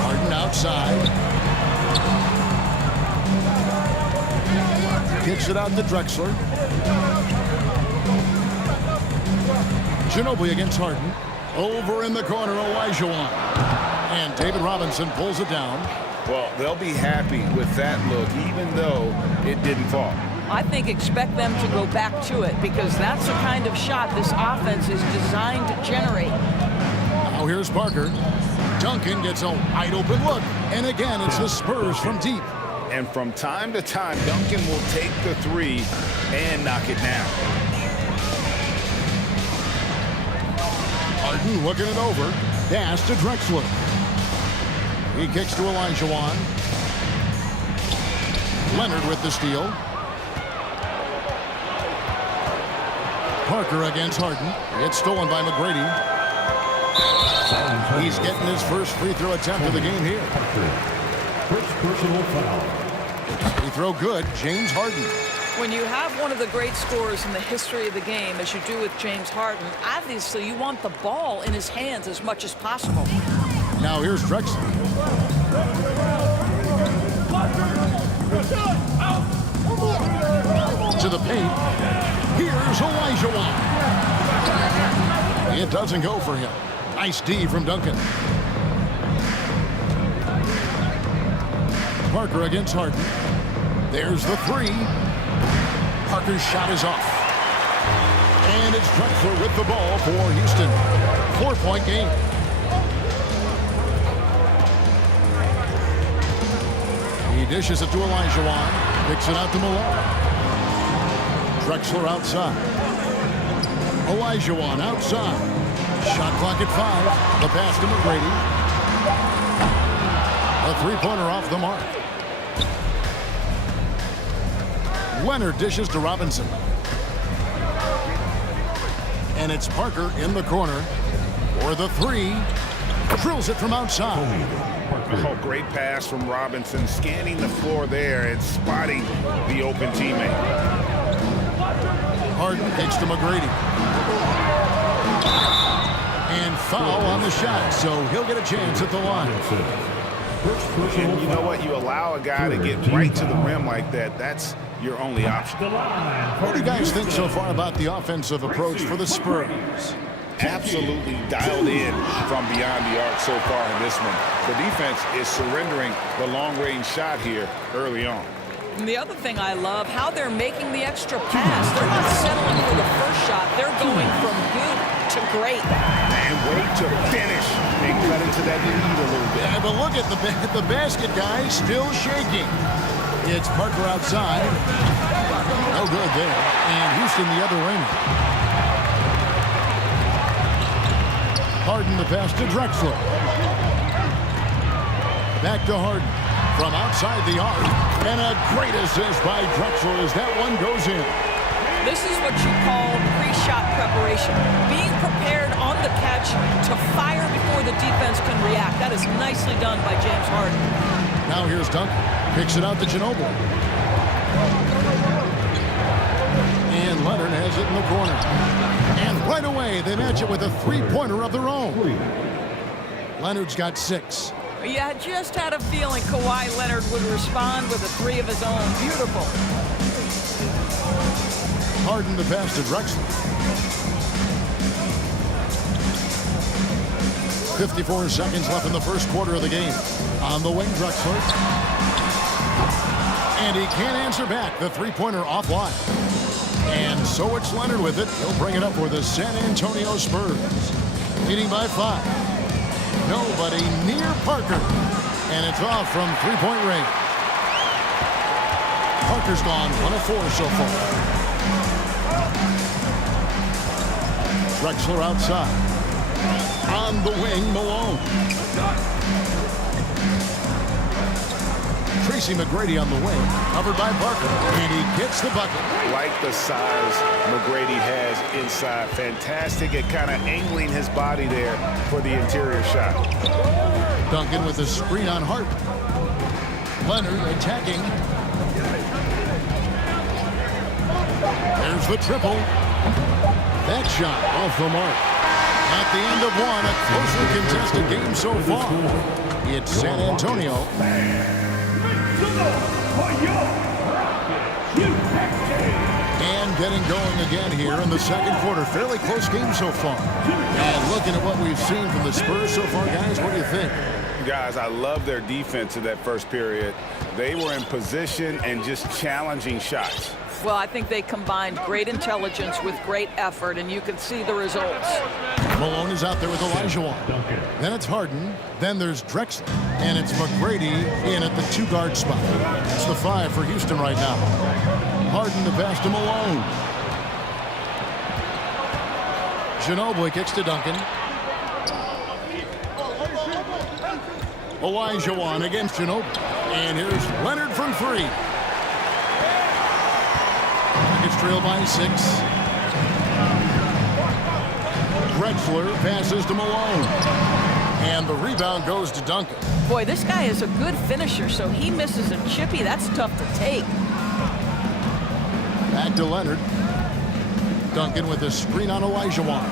Harden outside. Kicks it out to Drexler. Ginobili against Harden. Over in the corner, Olajuwon. And David Robinson pulls it down. Well, they'll be happy with that look, even though it didn't fall. I think expect them to go back to it because that's the kind of shot this offense is designed to generate. Now here's Parker. Duncan gets a wide open look. And again, it's the Spurs from deep. And from time to time, Duncan will take the three and knock it down. Harden looking it over. Pass to Drexler. He kicks to Olajuwon. Leonard with the steal. Parker against Harden. It's stolen by McGrady. He's getting his first free throw attempt of the game here. First personal foul. Free throw good, James Harden. When you have one of the great scorers in the history of the game, as you do with James Harden, obviously you want the ball in his hands as much as possible. Now here's Drexler. To the paint. Here's Olajuwon. It doesn't go for him. Nice D from Duncan. Parker against Harden. There's the three. Parker's shot is off. And it's Drexler with the ball for Houston. 4-point game. He dishes it to Olajuwon. Picks it out to Malone. Drexler outside. Olajuwon outside. Shot clock at 5. The pass to McGrady. A three-pointer off the mark. Leonard dishes to Robinson. And it's Parker in the corner for the three. Drills it from outside. Oh, great pass from Robinson, scanning the floor there and spotting the open teammate. Harden kicks to McGrady. And foul on the shot, so he'll get a chance at the line. And you know what? You allow a guy to get right to the rim like that. That's your only option. What do you guys think so far about the offensive approach for the Spurs? Absolutely dialed in from beyond the arc so far in this one. The defense is surrendering the long-range shot here early on. And the other thing I love, how they're making the extra pass. They're not settling for the first shot. They're going from good to great. And wait to finish and cut into that lead a little bit. Yeah, but look at the basket guy still shaking. It's Parker outside. No good there. And Houston the other ring. Harden the pass to Drexler. Back to Harden. From outside the arc. And a great assist by Drexler as that one goes in. This is what you call pre-shot preparation. Being prepared on the catch to fire before the defense can react. That is nicely done by James Harden. Now here's Duncan. Picks it out to Ginobili. And Leonard has it in the corner. And right away, they match it with a three-pointer of their own. Leonard's got 6. Yeah, I just had a feeling Kawhi Leonard would respond with a three of his own. Beautiful. Harden the pass to Drexler. 54 seconds left in the first quarter of the game. On the wing, Drexler. And he can't answer back. The three-pointer offline. And so it's Leonard with it. He'll bring it up for the San Antonio Spurs. Leading by 5. Nobody near Parker. And it's off from three-point range. Parker's gone 1 of 4 so far. Drexler outside. On the wing, Malone. Tracy McGrady on the wing, covered by Parker, and he gets the bucket. Like the size McGrady has inside. Fantastic at kind of angling his body there for the interior shot. Duncan with a screen on Hart. Leonard attacking. There's the triple. That shot off the mark. At the end of one, a closely contested game so far. It's San Antonio. And getting going again here in the second quarter. Fairly close game so far. And looking at what we've seen from the Spurs so far, guys, what do you think? Guys, I love their defense in that first period. They were in position and just challenging shots. Well, I think they combined great intelligence with great effort, and you can see the results. Malone is out there with Olajuwon. Then it's Harden. Then there's Drexler. And it's McGrady in at the 2-guard spot. It's the 5 for Houston right now. Harden the pass to Malone. Ginobili kicks to Duncan. Olajuwon against Ginobili. And here's Leonard from 3. Nuggets trail by 6. Drexler passes to Malone. And the rebound goes to Duncan. Boy, this guy is a good finisher, so he misses a chippy. That's tough to take. Back to Leonard. Duncan with a screen on Olajuwon.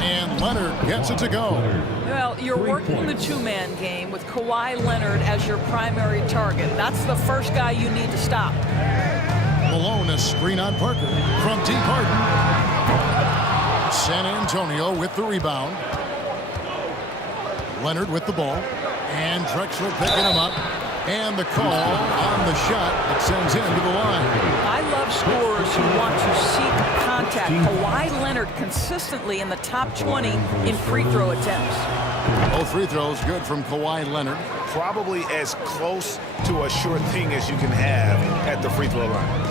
And Leonard gets it to go. Well, you're working the two-man game with Kawhi Leonard as your primary target. That's the first guy you need to stop. Malone, a screen on Parker. From deep, Harden. San Antonio with the rebound. Leonard with the ball. And Drexler picking him up. And the call on the shot that sends him to the line. I love scorers who want to seek contact. Kawhi Leonard consistently in the top 20 in free throw attempts. Both free throws good from Kawhi Leonard. Probably as close to a sure thing as you can have at the free throw line.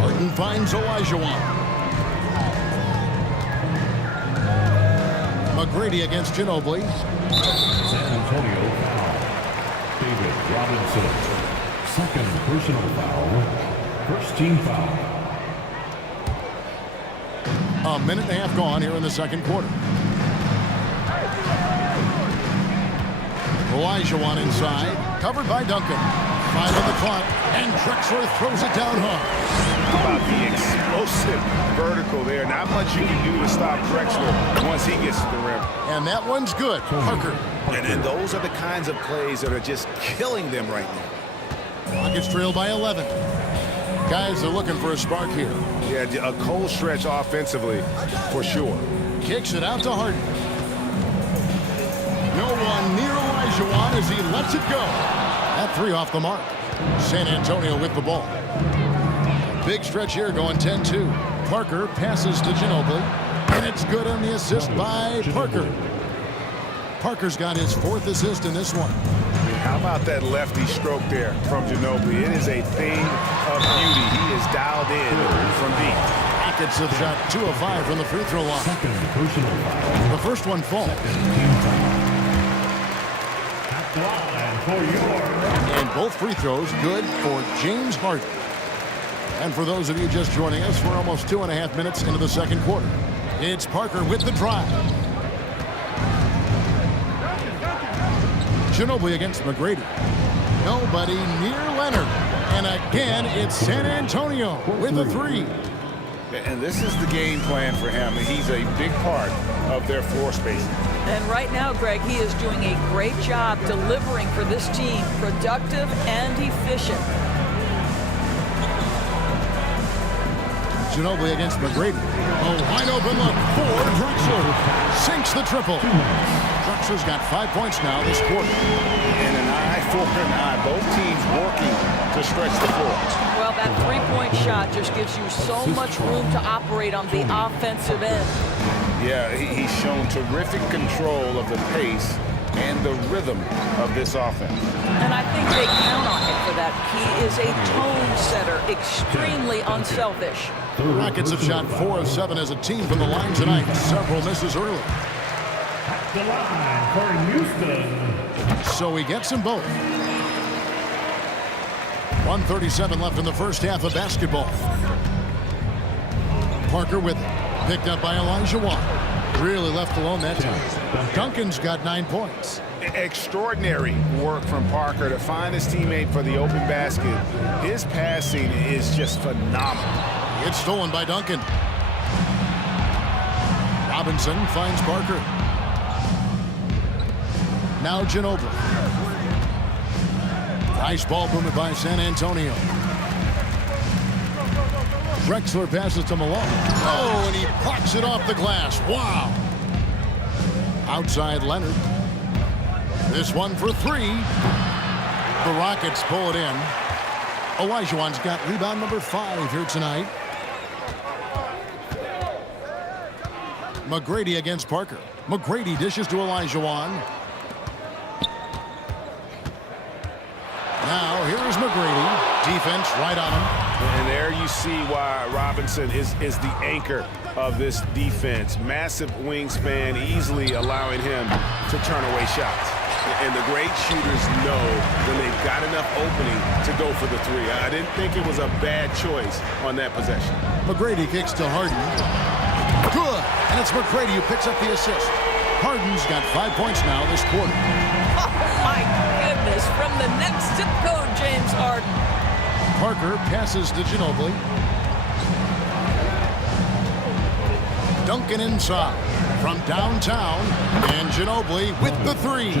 Harden finds Olajuwon. McGrady against Ginobili. San Antonio foul. David Robinson. Second personal foul. First team foul. A minute and a half gone here in the second quarter. Olajuwon inside. Covered by Duncan. 5 on the clock. And Drexler throws it down hard. How about the explosive vertical there? Not much you can do to stop Drexler once he gets to the rim. And that one's good. Parker. And those are the kinds of plays that are just killing them right now. Rockets trail by 11. Guys are looking for a spark here. Yeah, a cold stretch offensively, for sure. Kicks it out to Harden. No one near Olajuwon as he lets it go. That 3 off the mark. San Antonio with the ball. Big stretch here going 10-2. Parker passes to Ginobili. And it's good on the assist by Parker. Parker's got his 4th assist in this one. How about that lefty stroke there from Ginobili? It is a thing of beauty. He is dialed in from deep. Rockets have shot 2 of 5 from the free throw line. Second personal foul. The first one falls. And both free throws good for James Harden. And for those of you just joining us, we're almost 2.5 minutes into the second quarter. It's Parker with the drive. Ginobili against McGrady. Nobody near Leonard. And again, it's San Antonio with a 3. And this is the game plan for him. He's a big part of their floor spacing. And right now, Greg, he is doing a great job delivering for this team, productive and efficient. Ginobili against McGrady. A wide open look for Drexler. Sinks the triple. Drexler's got 5 points now this quarter. And an eye for an eye. Both teams working to stretch the floor. Well, that three-point shot just gives you so much room to operate on the offensive end. Yeah, he's shown terrific control of the pace and the rhythm of this offense. And I think they count on him for that. He is a tone setter, extremely unselfish. The Rockets have shot 4 of 7 as a team from the line tonight. Several misses early. At the line for Houston. So he gets them both. 1:37 left in the first half of basketball. Parker with it. Picked up by Elijah Wan. Really left alone that time. Duncan's got 9 points. Extraordinary work from Parker to find his teammate for the open basket. His passing is just phenomenal. It's stolen by Duncan. Robinson finds Parker. Now Ginobili. Nice ball movement by San Antonio. Drexler passes to Malone. Oh, and he blocks it off the glass. Wow. Outside Leonard. This one for 3. The Rockets pull it in. Olajuwon's got rebound number 5 here tonight. McGrady against Parker. McGrady dishes to Olajuwon. Now, here is McGrady. Defense right on him. And there you see why Robinson is the anchor of this defense. Massive wingspan, easily allowing him to turn away shots. And the great shooters know when they've got enough opening to go for the 3. I didn't think it was a bad choice on that possession. McGrady kicks to Harden. Good. And it's McGrady who picks up the assist. Harden's got 5 points now this quarter. Oh, my goodness. From the next zip code, James Harden. Parker passes to Ginobili. Duncan inside from downtown. And Ginobili with the 3.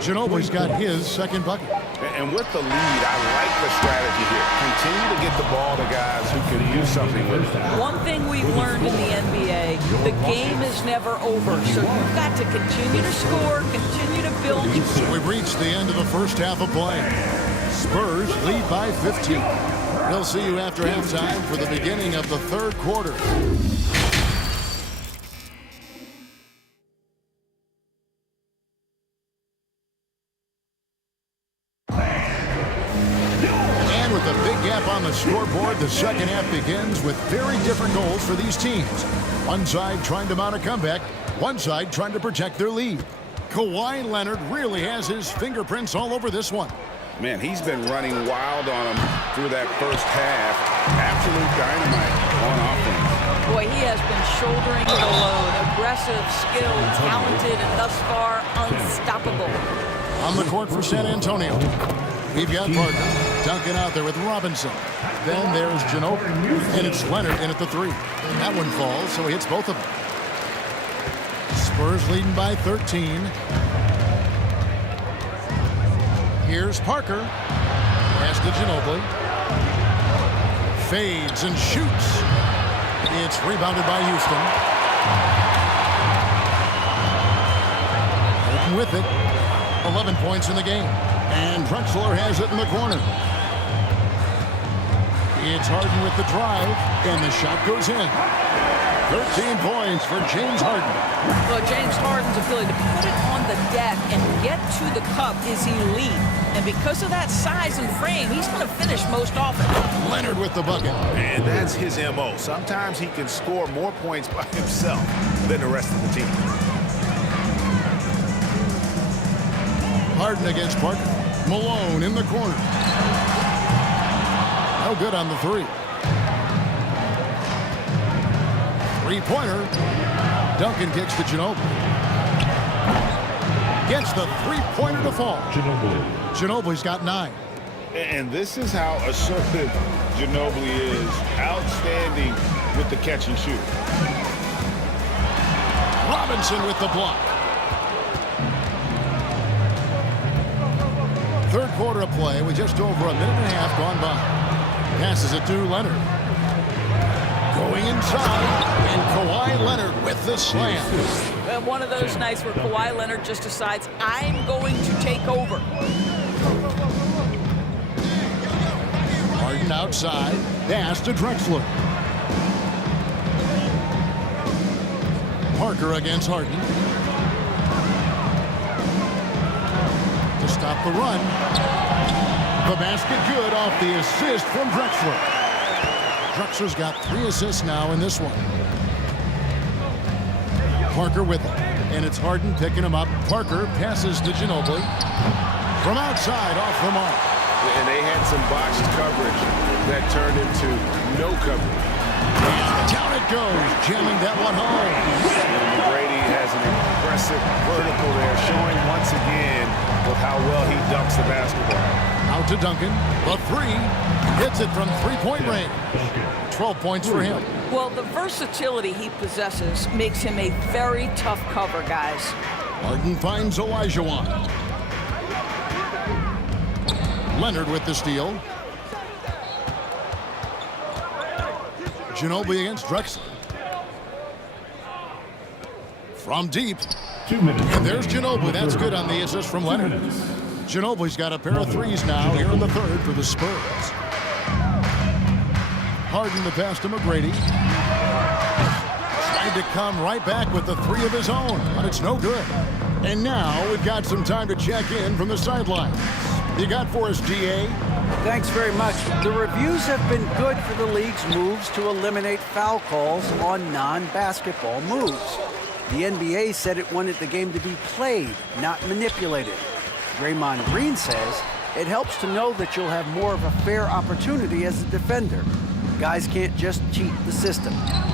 Ginobili's got his second bucket. And with the lead, I like the strategy here. Continue to get the ball to guys who can do something with it. One thing we've learned in the NBA, the game is never over. So you've got to continue to score, continue to build. We've reached the end of the first half of play. Spurs lead by 15. We'll see you after halftime for the beginning of the third quarter. And with a big gap on the scoreboard, the second half begins with very different goals for these teams. One side trying to mount a comeback, one side trying to protect their lead. Kawhi Leonard really has his fingerprints all over this one. Man, he's been running wild on him through that first half. Absolute dynamite on offense. Boy, he has been shouldering the load. Aggressive, skilled, talented, and thus far unstoppable. On the court for San Antonio, we've got Parker. Duncan out there with Robinson. Then there's Ginobili, and it's Leonard in at the 3. That one falls, so he hits both of them. Spurs leading by 13. Here's Parker. Pass to Ginobili. Fades and shoots. It's rebounded by Houston. Open with it. 11 points in the game. And Drexler has it in the corner. It's Harden with the drive. And the shot goes in. 13 points for James Harden. Well, James Harden's ability to put it on the deck and get to the cup is elite. And because of that size and frame, he's going to finish most often. Leonard with the bucket. And that's his MO. Sometimes he can score more points by himself than the rest of the team. Harden against Parker. Malone in the corner. No good on the 3. Three-pointer. Duncan kicks to Ginobili. Gets the three-pointer to fall. Ginobili's got 9. And this is how assertive Ginobili is. Outstanding with the catch and shoot. Robinson with the block. Third quarter of play with just over a minute and a half gone by. Passes it to Leonard. Going inside, and Kawhi Leonard with the slam. One of those nights where Kawhi Leonard just decides, I'm going to take over. Harden outside, pass to Drexler. Parker against Harden. To stop the run. The basket good off the assist from Drexler. Drexler's got 3 assists now in this one. Parker with him. And it's Harden picking him up. Parker passes to Ginobili. From outside, off the mark. And they had some botched coverage that turned into no coverage. And down it goes, jamming that one home. And McGrady has an impressive vertical there, showing once again with how well he dunks the basketball. Out to Duncan. The 3. Hits it from 3-point range. 12 points for him. Well, the versatility he possesses makes him a very tough cover, guys. Harden finds Olajuwon. Leonard with the steal. Ginobili against Drexler. From deep. 2 minutes. And there's Ginobili. That's good on the assist from Leonard. Ginobili's got a pair of 3s now here in the 3rd for the Spurs. Harden the pass to McGrady. Tried to come right back with the 3 of his own, but it's no good. And now we've got some time to check in from the sideline. You got for us, DA? Thanks very much. The reviews have been good for the league's moves to eliminate foul calls on non-basketball moves. The NBA said it wanted the game to be played, not manipulated. Draymond Green says it helps to know that you'll have more of a fair opportunity as a defender. Guys can't just cheat the system.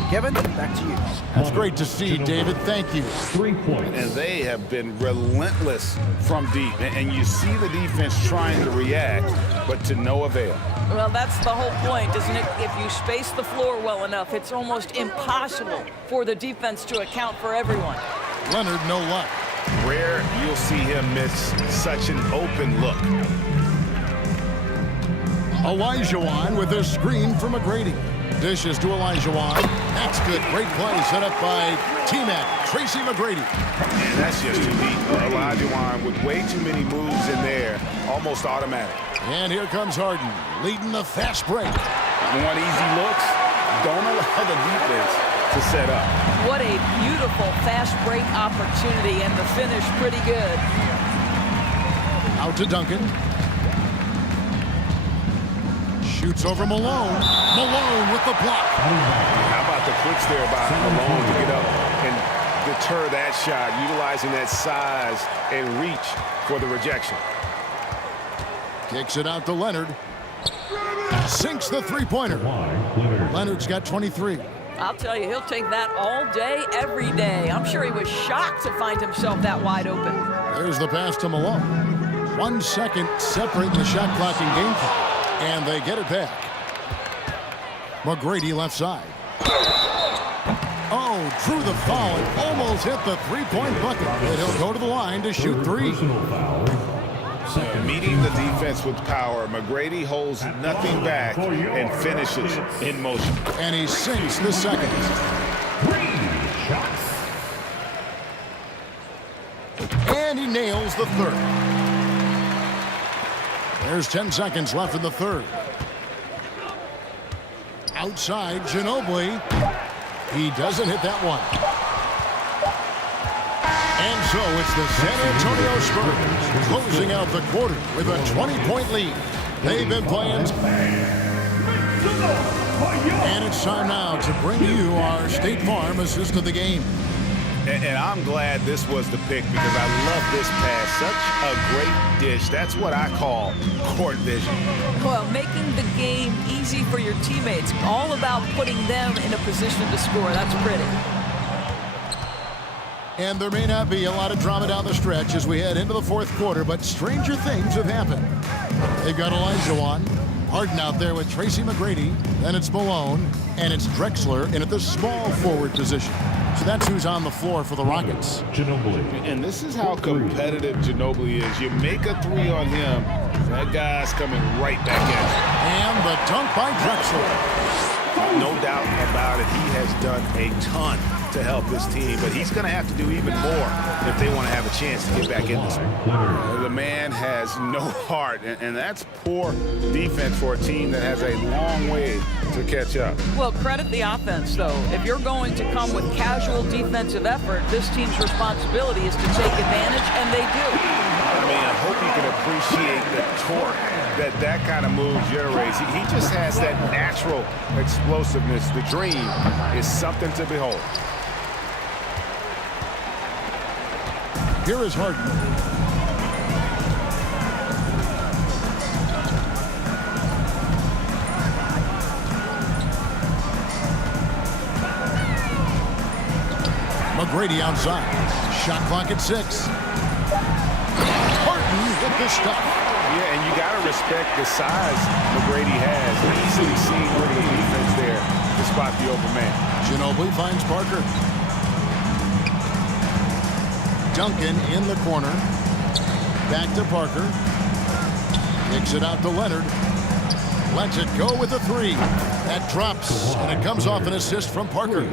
Kevin, back to you. That's great to see, David. Thank you. 3 points. And they have been relentless from deep. And you see the defense trying to react, but to no avail. Well, that's the whole point, isn't it? If you space the floor well enough, it's almost impossible for the defense to account for everyone. Leonard, no luck. Rare you'll see him miss such an open look. Olajuwon with a screen from McGrady. Dishes to Olajuwon. That's good. Great play set up by T-Mac, Tracy McGrady. And that's just too deep. Olajuwon with way too many moves in there, almost automatic. And here comes Harden, leading the fast break. Want easy looks? Don't allow the defense to set up. What a beautiful fast break opportunity, and the finish pretty good. Out to Duncan. Shoots over Malone. Malone with the block. How about the clicks there by Malone to get up and deter that shot, utilizing that size and reach for the rejection. Kicks it out to Leonard. Sinks the 3-pointer. Leonard's got 23. I'll tell you, he'll take that all day, every day. I'm sure he was shocked to find himself that wide open. There's the pass to Malone. 1 second separating the shot clock and game clock. And they get it back. McGrady left side. Oh, drew the foul and almost hit the 3-point bucket. But he'll go to the line to shoot 3. Meeting the defense with power, McGrady holds nothing back and finishes in motion. And he sinks the second. 3 shots. And he nails the 3rd. There's 10 seconds left in the 3rd. Outside, Ginobili. He doesn't hit that one. And so it's the San Antonio Spurs closing out the quarter with a 20-point lead. They've been playing. And it's time now to bring you our State Farm assist of the game. And I'm glad this was the pick because I love this pass. Such a great dish. That's what I call court vision. Well, making the game easy for your teammates. All about putting them in a position to score. That's pretty. And there may not be a lot of drama down the stretch as we head into the 4th quarter, but stranger things have happened. They've got Olajuwon, Harden out there with Tracy McGrady, then it's Malone, and it's Drexler in at the small forward position. So that's who's on the floor for the Rockets. Ginobili. And this is how competitive Ginobili is. You make a 3 on him, that guy's coming right back at you. And the dunk by Drexler. No doubt about it. He has done a ton to help this team, but he's going to have to do even more if they want to have a chance to get back in this one. The man has no heart, and that's poor defense for a team that has a long way to catch up. Well, credit the offense, though. If you're going to come with casual defensive effort, this team's responsibility is to take advantage, and they do. I mean, I hope you can appreciate the torque that kind of move generates. He just has that natural explosiveness. The dream is something to behold. Here is Harden. McGrady outside. Shot clock at 6. Harden with the stuff. Yeah, and you got to respect the size McGrady has. Easily seen with the defense there to spot the open man. Ginobili finds Parker. Duncan in the corner. Back to Parker. Kicks it out to Leonard. Lets it go with a 3. That drops, and it comes off an assist from Parker.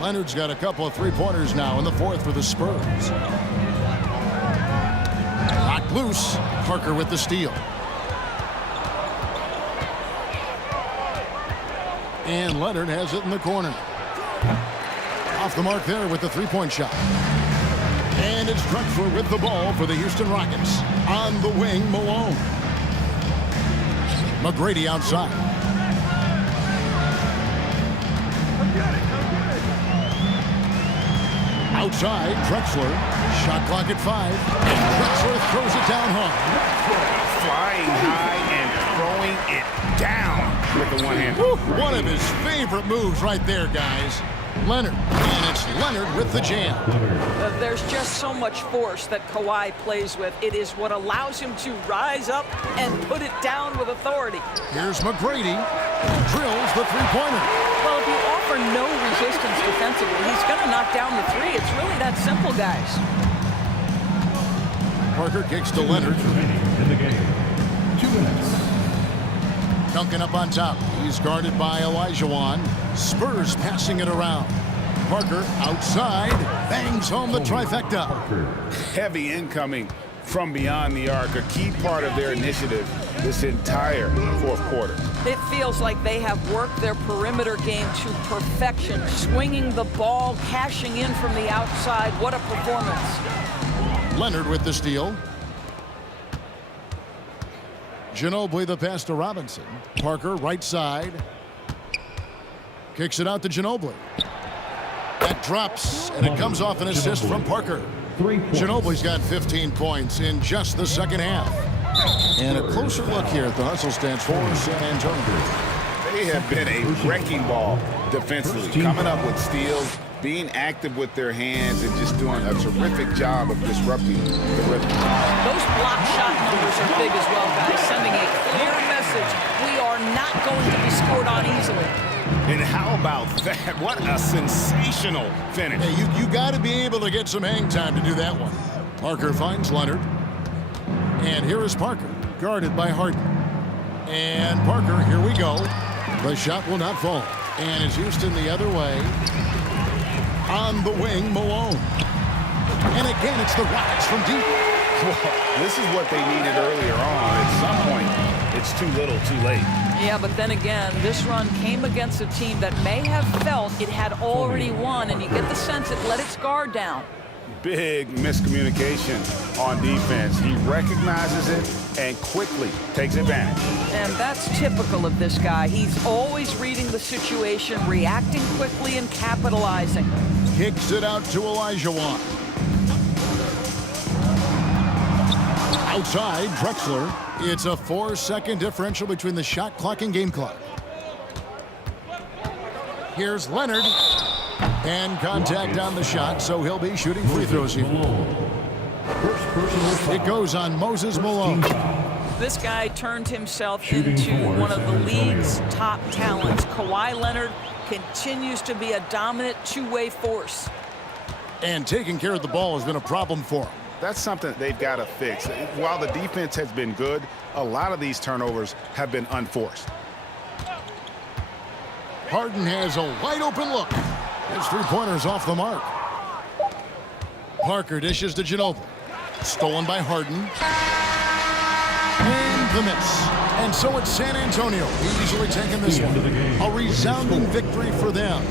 Leonard's got a couple of three-pointers now in the 4th for the Spurs. Knocked loose. Parker with the steal. And Leonard has it in the corner. Off the mark there with the three-point shot. And it's Drexler with the ball for the Houston Rockets. On the wing, Malone. McGrady outside. Outside, Drexler. Shot clock at 5. And Drexler throws it down hard. Flying high and throwing it down with the one hand. One of his favorite moves right there, guys. Leonard. And it's Leonard with the jam. There's just so much force that Kawhi plays with. It is what allows him to rise up and put it down with authority. Here's McGrady. Drills the three-pointer. Well, if you offer no resistance defensively, he's going to knock down the 3. It's really that simple, guys. Parker kicks to Leonard. In the game. 2 minutes. Duncan up on top. He's guarded by Olajuwon. Spurs passing it around. Parker outside. Bangs home the trifecta. Heavy incoming from beyond the arc. A key part of their initiative this entire 4th quarter. It feels like they have worked their perimeter game to perfection. Swinging the ball, cashing in from the outside. What a performance. Leonard with the steal. Ginobili the pass to Robinson. Parker right side. Kicks it out to Ginobili. That drops, and it comes off an assist from Parker. Ginobili's got 15 points in just the second half. And a closer look here at the hustle stance for San Antonio. They have been a wrecking ball defensively, coming up with steals, being active with their hands, and just doing a terrific job of disrupting the rhythm. Those block shot numbers are big as well, guys, sending a clear message. We are not going to be scored on easily. And how about that? What a sensational finish. Hey, you got to be able to get some hang time to do that one. Parker finds Leonard. And here is Parker, guarded by Harden. And Parker, here we go. The shot will not fall. And it's Houston the other way. On the wing, Malone. And again, it's the Rockets from deep. Well, this is what they needed earlier on. At some point, it's too little, too late. Yeah, but then again, this run came against a team that may have felt it had already won, and you get the sense it let its guard down. Big miscommunication on defense. He recognizes it and quickly takes advantage. And that's typical of this guy. He's always reading the situation, reacting quickly, and capitalizing. Kicks it out to Olajuwon. Outside, Drexler. It's a 4-second differential between the shot clock and game clock. Here's Leonard. And contact on the shot, so he'll be shooting free throws here. It goes on Moses Malone. This guy turned himself into one of the league's top talents. Kawhi Leonard continues to be a dominant two-way force. And taking care of the ball has been a problem for him. That's something they've got to fix. While the defense has been good, a lot of these turnovers have been unforced. Harden has a wide open look. His three-pointer's off the mark. Parker dishes to Ginobili. Stolen by Harden. And the miss. And so it's San Antonio easily taking this one. A resounding victory for them.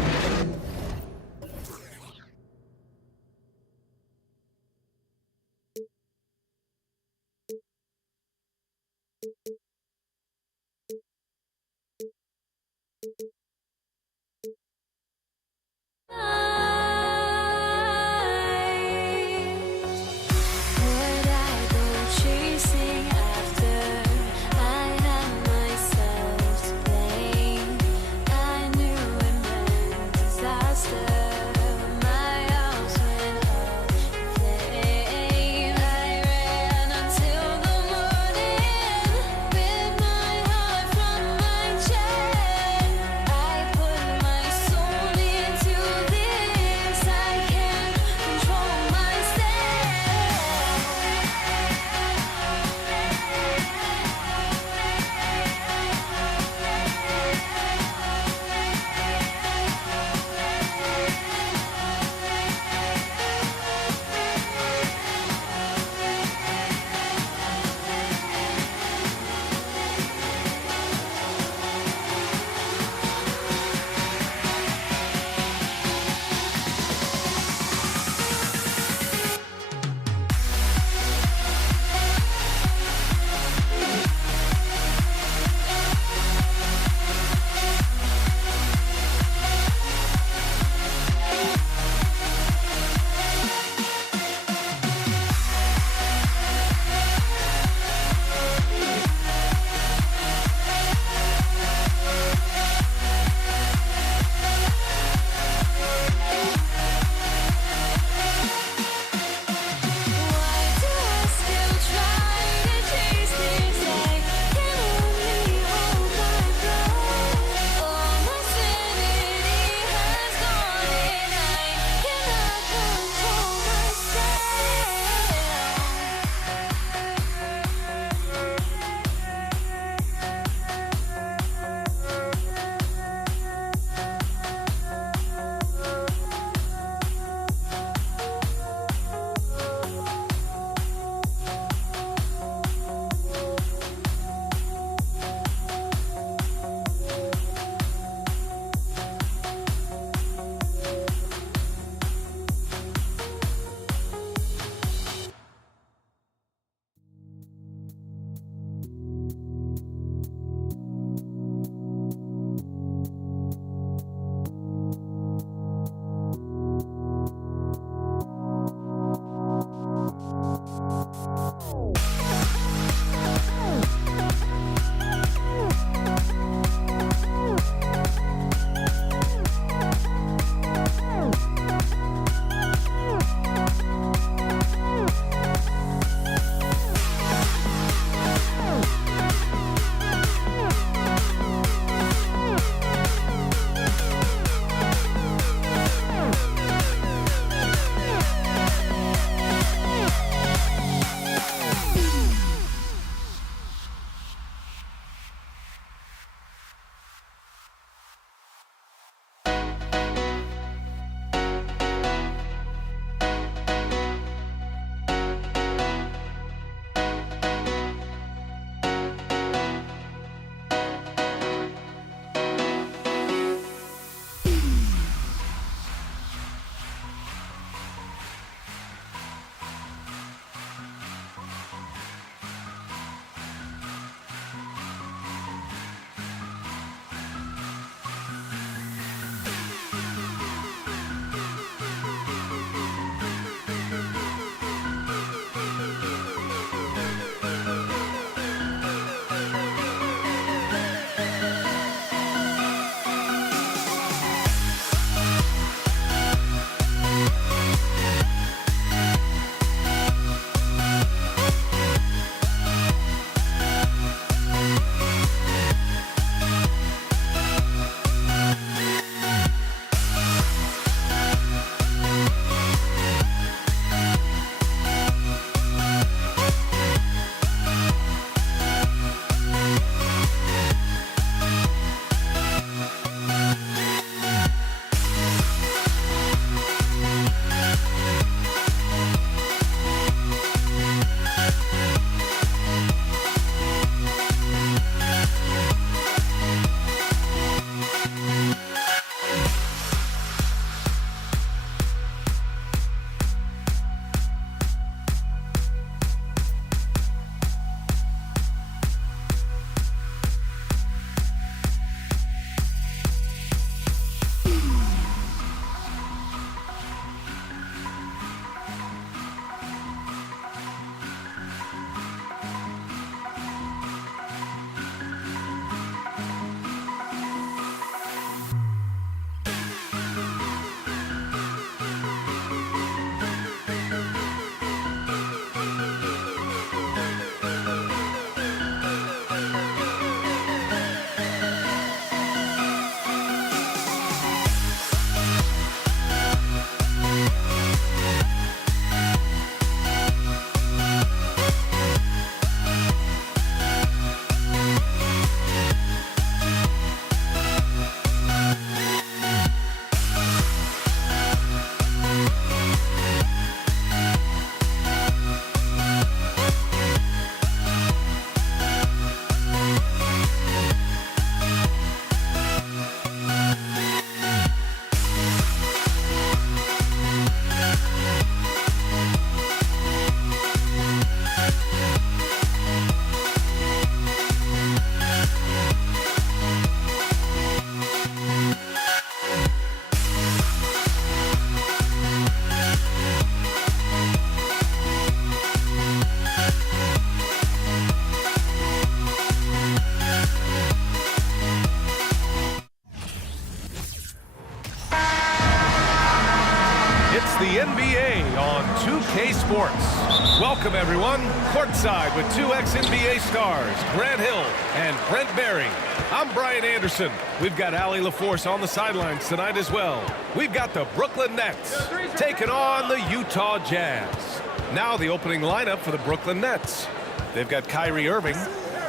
the NBA on 2K Sports. Welcome, everyone. Courtside with two ex-NBA stars, Grant Hill and Brent Barry. I'm Brian Anderson. We've got Allie LaForce on the sidelines tonight as well. We've got the Brooklyn Nets taking on the Utah Jazz. Now the opening lineup for the Brooklyn Nets. They've got Kyrie Irving.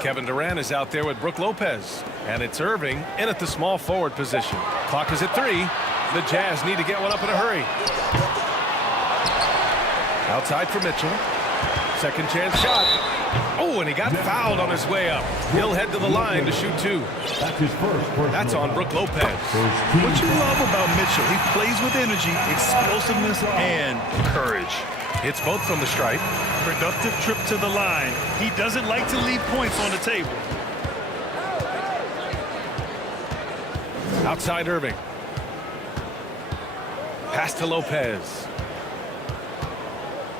Kevin Durant is out there with Brook Lopez. And it's Irving in at the small forward position. Clock is at 3. The Jazz need to get one up in a hurry. Outside for Mitchell. Second chance shot. Oh, and he got fouled on his way up. He'll head to the line to shoot 2. That's on Brook Lopez. What you love about Mitchell, he plays with energy, explosiveness, and courage. It's both from the stripe. Productive trip to the line. He doesn't like to leave points on the table. Outside Irving. Pass to Lopez.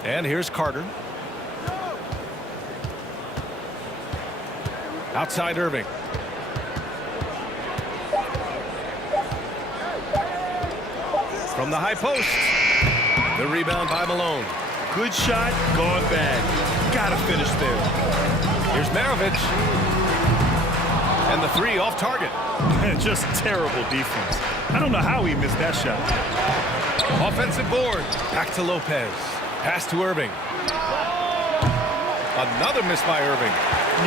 And here's Carter. Outside Irving. From the high post. The rebound by Malone. Good shot, gone bad. Gotta finish there. Here's Maravich. And the 3 off target. Just terrible defense. I don't know how he missed that shot. Offensive board. Back to Lopez. Pass to Irving. Another miss by Irving.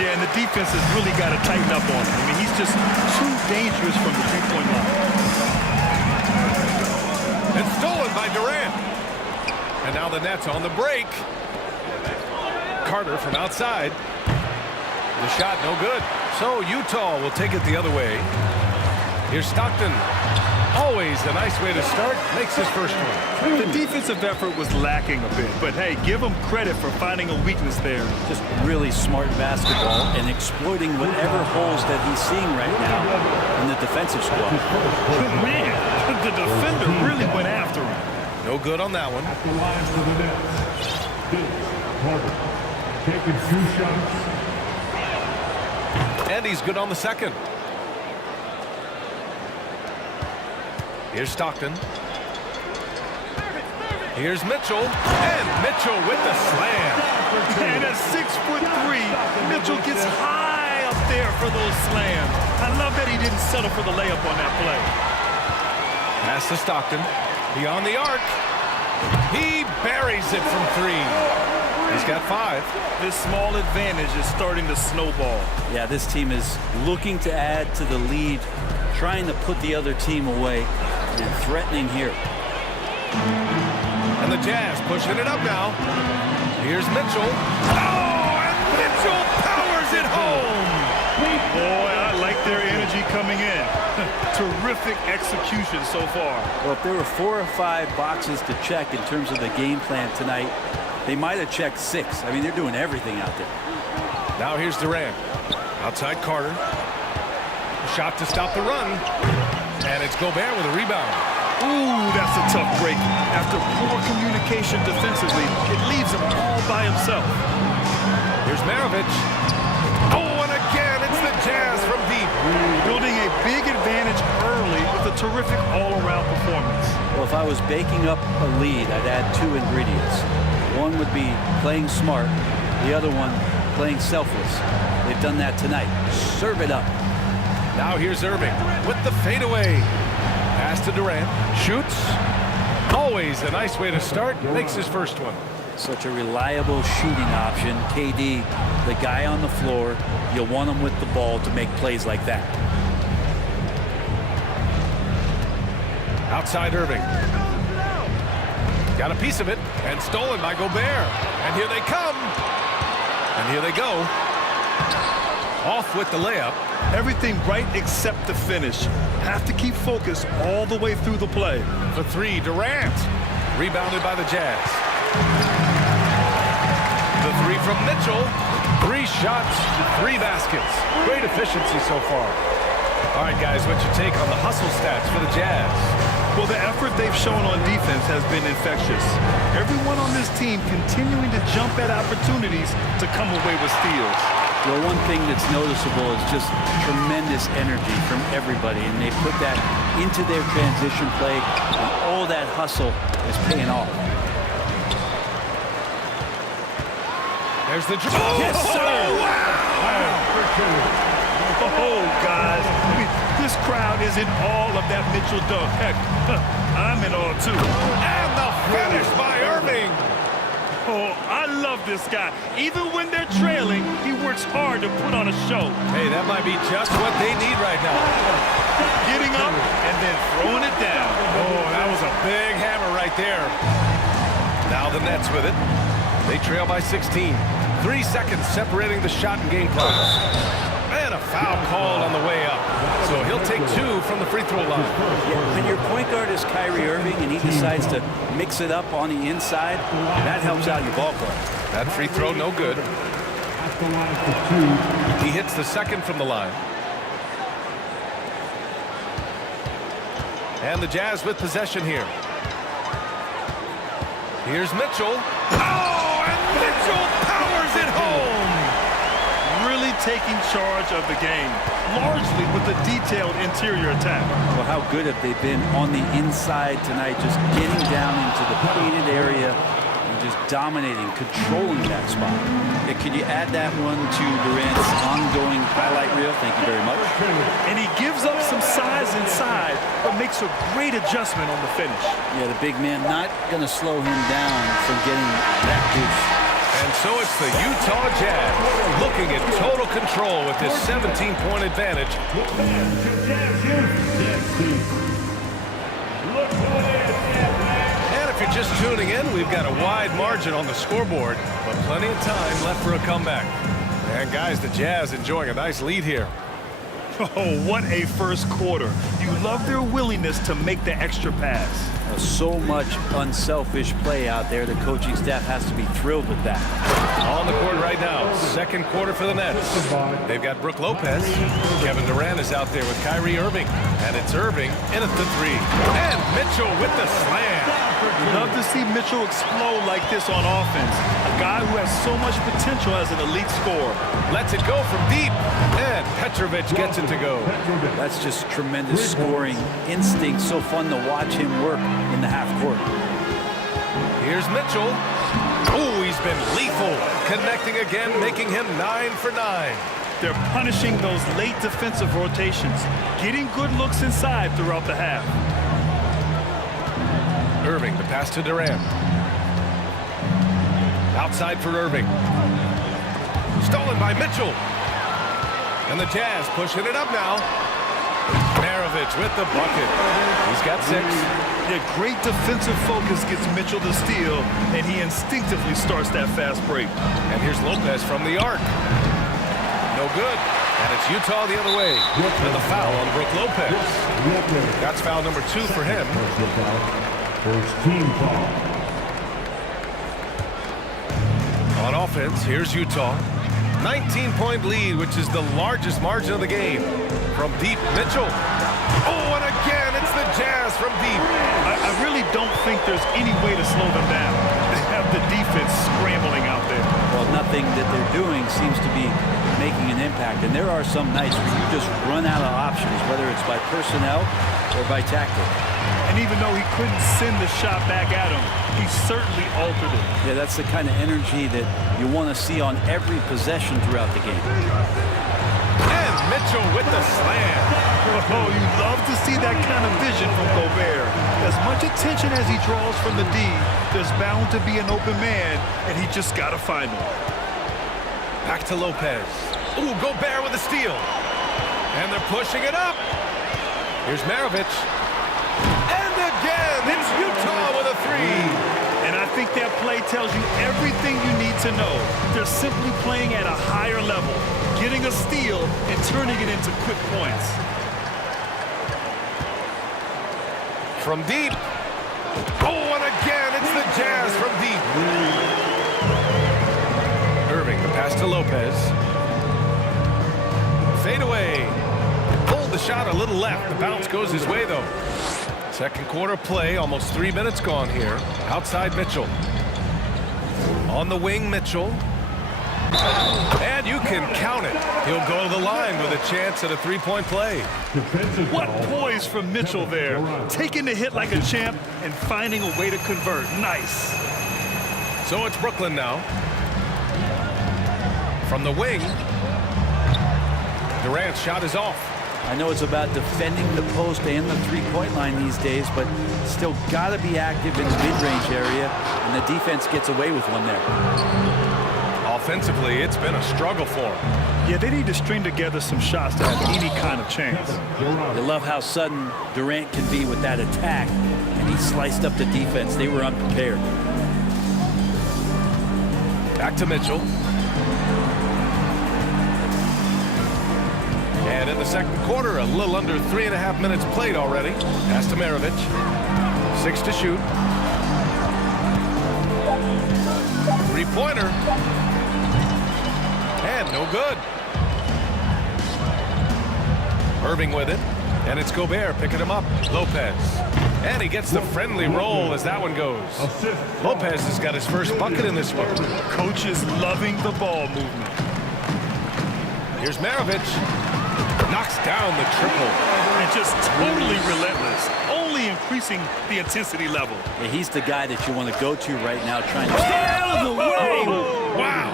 Yeah, and the defense has really got to tighten up on him. I mean, he's just too dangerous from the three-point line. And stolen by Durant. And now the Nets on the break. Carter from outside. The shot no good. So Utah will take it the other way. Here's Stockton. Always a nice way to start. Makes his first one. The defensive effort was lacking a bit, but hey, give him credit for finding a weakness there. Just really smart basketball and exploiting whatever holes that he's seeing right now in the defensive squad. Man, the defender really went after him. No good on that one. At the line for the Nets, Carter taking 2 shots. And he's good on the second. Here's Stockton. Here's Mitchell. And Mitchell with the slam. And at 6'3", Mitchell gets high up there for those slams. I love that he didn't settle for the layup on that play. Pass to Stockton. Beyond the arc. He buries it from 3. He's got 5. This small advantage is starting to snowball. Yeah, this team is looking to add to the lead, trying to put the other team away, and threatening here. And the Jazz pushing it up now. Here's Mitchell. Oh, and Mitchell powers it home. Boy, I like their energy coming in. Terrific execution so far. Well, if there were 4 or 5 boxes to check in terms of the game plan tonight, they might have checked 6. I mean, they're doing everything out there. Now here's Durant. Outside Carter. Shot to stop the run. And it's Gobert with a rebound. Ooh, that's a tough break. After poor communication defensively, it leaves him all by himself. Here's Maravich. Oh, and again, it's the Jazz from deep. Building a big advantage early with a terrific all-around performance. Well, if I was baking up a lead, I'd add 2 ingredients. One would be playing smart. The other one, playing selfless. They've done that tonight. Serve it up. Now here's Irving with the fadeaway. Pass to Durant. Shoots. Always a nice way to start. Makes his first one. Such a reliable shooting option. KD, the guy on the floor. You want him with the ball to make plays like that. Outside Irving. Got a piece of it and stolen by Gobert. And here they come. And here they go. Off with the layup. Everything right except the finish. Have to keep focus all the way through the play. The 3, Durant. Rebounded by the Jazz. The 3 from Mitchell. 3 shots, 3 baskets. Great efficiency so far. All right, guys, what's your take on the hustle stats for the Jazz? Well, the effort they've shown on defense has been infectious. Everyone on this team continuing to jump at opportunities to come away with steals. Well, one thing that's noticeable is just tremendous energy from everybody, and they put that into their transition play, and all that hustle is paying off. There's the draw. Yes, sir. Oh, guys. I mean, this crowd is in all of that Mitchell dunk. Heck, I'm in all too. And the finish by Irving. Oh, I love this guy. Even when they're trailing, he works hard to put on a show. Hey, that might be just what they need right now. Getting up and then throwing it down. Oh, that was a big hammer right there. Now the Nets with it. They trail by 16. 3 seconds separating the shot and game clock. And a foul called on the way up. So he'll take 2 from the free throw line. Yeah, when your point guard is Kyrie Irving and he decides to mix it up on the inside, that helps out your ball club. That free throw no good. He hits the second from the line. And the Jazz with possession here. Here's Mitchell. Oh, and Mitchell powers it home. Really taking charge of the game, largely with a detailed interior attack. Well, how good have they been on the inside tonight, just getting down into the painted area and just dominating, controlling that spot. Yeah, could you add that one to Durant's ongoing highlight reel? Thank you very much. And he gives up some size inside, but makes a great adjustment on the finish. Yeah, the big man not going to slow him down from getting that boost. And so it's the Utah Jazz looking in total control with this 17-point advantage. And if you're just tuning in, we've got a wide margin on the scoreboard, but plenty of time left for a comeback. And guys, the Jazz enjoying a nice lead here. Oh, what a first quarter. You love their willingness to make the extra pass. So much unselfish play out there. The coaching staff has to be thrilled with that. On the court right now, second quarter for the Nets. They've got Brook Lopez. Kevin Durant is out there with Kyrie Irving. And it's Irving in at the 3. And Mitchell with the slam. Love to see Mitchell explode like this on offense. A guy who has so much potential as an elite scorer. Lets it go from deep. And Petrovic gets it to go. That's just tremendous scoring instinct. So fun to watch him work in the half court. Here's Mitchell. Oh, he's been lethal. Connecting again, making him 9 for 9. They're punishing those late defensive rotations, getting good looks inside throughout the half. Irving, the pass to Durant. Outside for Irving. Stolen by Mitchell. And the Jazz pushing it up now. Maravich with the bucket. He's got 6. Yeah, great defensive focus gets Mitchell the steal, and he instinctively starts that fast break. And here's Lopez from the arc. No good. And it's Utah the other way. And the foul on Brook Lopez. That's foul number 2 for him. First team foul. On offense, here's Utah. 19-point lead, which is the largest margin of the game. From deep, Mitchell. Oh, and again, it's the Jazz from deep. I really don't think there's any way to slow them down. They have the defense scrambling out there. Well, nothing that they're doing seems to be making an impact. And there are some nights where you just run out of options, whether it's by personnel or by tactic. And even though he couldn't send the shot back at him, he certainly altered it. Yeah, that's the kind of energy that you want to see on every possession throughout the game. And Mitchell with the slam. Oh, you love to see that kind of vision from Gobert. As much attention as he draws from the D, there's bound to be an open man, and he just got to find him. Back to Lopez. Ooh, Gobert with a steal. And they're pushing it up. Here's Maravich. And again, it's Utah with a 3. And I think that play tells you everything you need to know. They're simply playing at a higher level, getting a steal and turning it into quick points. From deep. Oh, and again, it's the Jazz from deep. Irving, the pass to Lopez. Fade away. Pulled the shot a little left. The bounce goes his way, though. Second quarter play, almost 3 minutes gone here. Outside Mitchell. On the wing, Mitchell. And you can count it. He'll go to the line with a chance at a three-point play. What poise from Mitchell there. Taking the hit like a champ and finding a way to convert. Nice. So it's Brooklyn now. From the wing, Durant's shot is off. I know it's about defending the post and the three-point line these days, but still got to be active in the mid-range area, and the defense gets away with one there. Offensively, it's been a struggle for them. Yeah, they need to string together some shots to have any kind of chance. You love how sudden Durant can be with that attack, and he sliced up the defense. They were unprepared. Back to Mitchell. And in the second quarter, a little under 3.5 minutes played already. Pass to Maravich. 6 to shoot. Three-pointer. And no good. Irving with it. And it's Gobert picking him up. Lopez. And he gets the friendly roll as that one goes. Lopez has got his first bucket in this one. Coach is loving the ball movement. Here's Maravich. Knocks down the triple. And just totally relentless. Only increasing the intensity level. Yeah, he's the guy that you want to go to right now, trying to stay out of the way. Wow.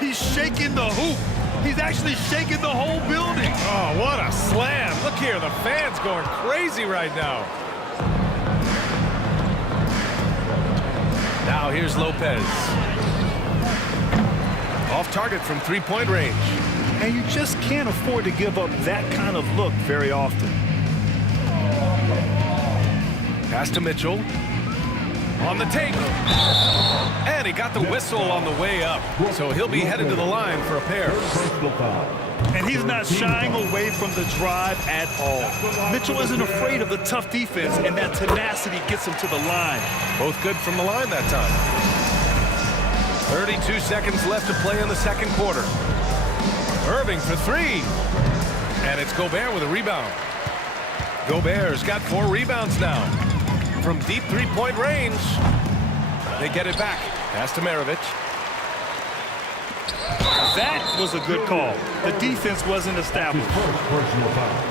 He's shaking the hoop. He's actually shaking the whole building. Oh, what a slam. Look here, the fans going crazy right now. Now here's Lopez. Off target from three-point range. And you just can't afford to give up that kind of look very often. Pass to Mitchell. On the take. And he got the whistle on the way up. So he'll be headed to the line for a pair. And he's not shying away from the drive at all. Mitchell isn't afraid of the tough defense, and that tenacity gets him to the line. Both good from the line that time. 32 seconds left to play in the second quarter. Irving for three. And it's Gobert with a rebound. Gobert's got 4 rebounds now. From deep three-point range. They get it back. Pass to Maravich. That was a good call. The defense wasn't established. Personal foul.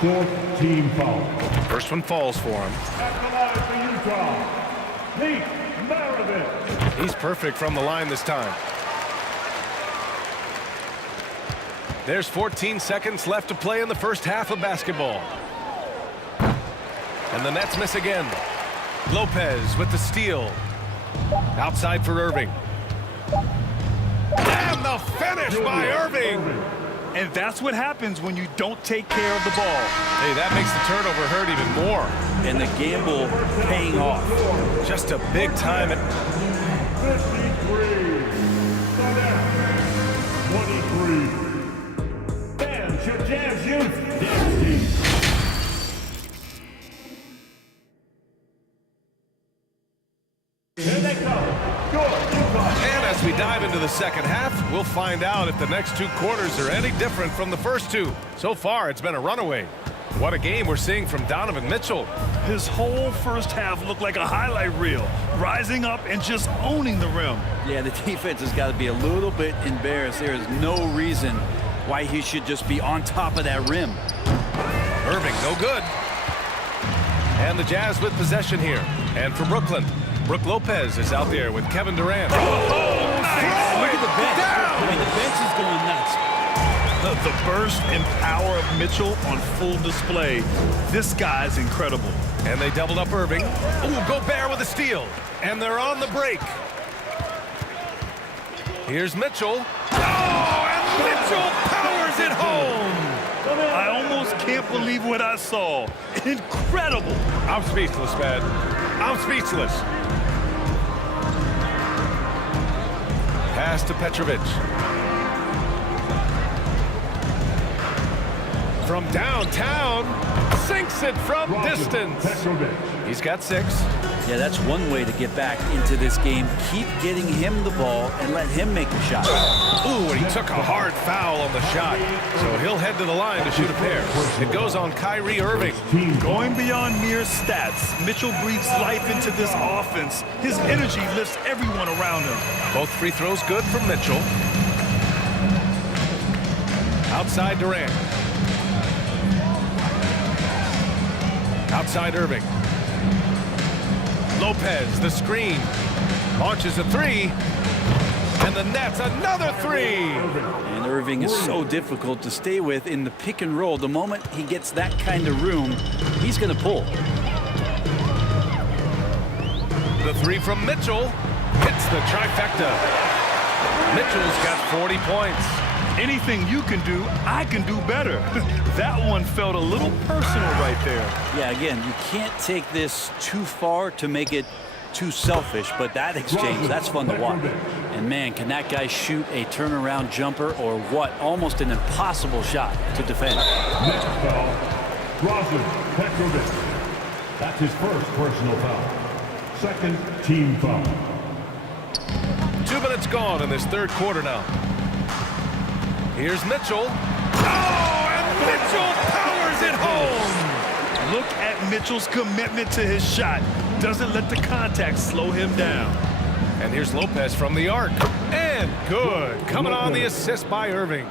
4th team foul. First one falls for him. At the line for Utah, Pete Maravich. He's perfect from the line this time. There's 14 seconds left to play in the first half of basketball. And the Nets miss again. Lopez with the steal. Outside for Irving. And the finish by Irving. And that's what happens when you don't take care of the ball. Hey, that makes the turnover hurt even more. And the gamble paying off. Just a big time. 53. 23. Bench your Jazz Youth Dance Team. Here they come. And as we dive into the second half, we'll find out if the next 2 quarters are any different from the first 2. So far, it's been a runaway. What a game we're seeing from Donovan Mitchell. His whole first half looked like a highlight reel, rising up and just owning the rim. Yeah, the defense has got to be a little bit embarrassed. There is no reason why he should just be on top of that rim. Irving, no good. And the Jazz with possession here. And for Brooklyn, Brook Lopez is out there with Kevin Durant. Oh, nice. Look at the bench. I mean, the bench is going nuts. The burst and power of Mitchell on full display. This guy's incredible. And they doubled up Irving. Ooh, Gobert with a steal. And they're on the break. Here's Mitchell. Oh, and Mitchell powers it home. I almost can't believe what I saw. Incredible. I'm speechless, man. I'm speechless. Pass to Petrovic. From downtown, sink Makes it from distance. He's got 6. Yeah, that's one way to get back into this game. Keep getting him the ball and let him make the shot. Ooh, and he took a hard foul on the shot. So he'll head to the line to shoot a pair. It goes on Kyrie Irving. Going beyond mere stats, Mitchell breathes life into this offense. His energy lifts everyone around him. Both free throws good from Mitchell. Outside Durant. Outside Irving. Lopez, the screen. Launches a 3. And the net's another 3. And Irving is so difficult to stay with in the pick and roll. The moment he gets that kind of room, he's going to pull. The 3 from Mitchell hits the trifecta. Mitchell's got 40 points. Anything you can do, I can do better. That one felt a little personal right there. Yeah, again, you can't take this too far to make it too selfish, but that exchange, that's fun to watch. And man, can that guy shoot a turnaround jumper or what? Almost an impossible shot to defend. Next foul, Drazen Petrovic. That's his first personal foul. Second team foul. 2 minutes gone in this third quarter now. Here's Mitchell. Oh, and Mitchell powers it home. Look at Mitchell's commitment to his shot. Doesn't let the contact slow him down. And here's Lopez from the arc. And good. Coming on the assist by Irving.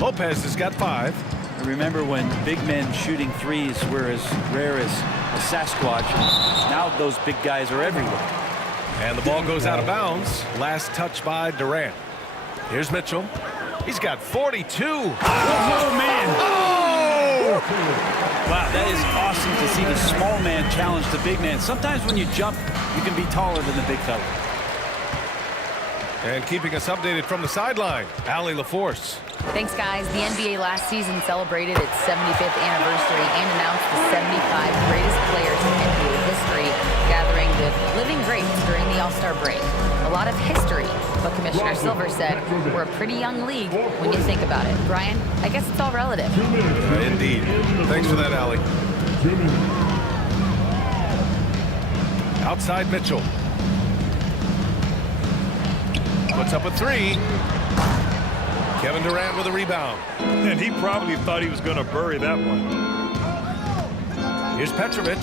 Lopez has got 5. Remember when big men shooting threes were as rare as a Sasquatch. Now those big guys are everywhere. And the ball goes out of bounds. Last touch by Durant. Here's Mitchell. He's got 42. Oh, man. Oh! Wow, that is awesome to see the small man challenge the big man. Sometimes when you jump, you can be taller than the big fella. And keeping us updated from the sideline, Allie LaForce. Thanks, guys. The NBA last season celebrated its 75th anniversary and announced the 75 greatest players in NBA history, gathering the living greats during the All-Star break. A lot of history, but Commissioner Silver said we're a pretty young league when you think about it. Brian, I guess it's all relative. Indeed. Thanks for that, Allie. Outside Mitchell. Puts up a 3. Kevin Durant with a rebound. And he probably thought he was going to bury that one. Here's Petrovic.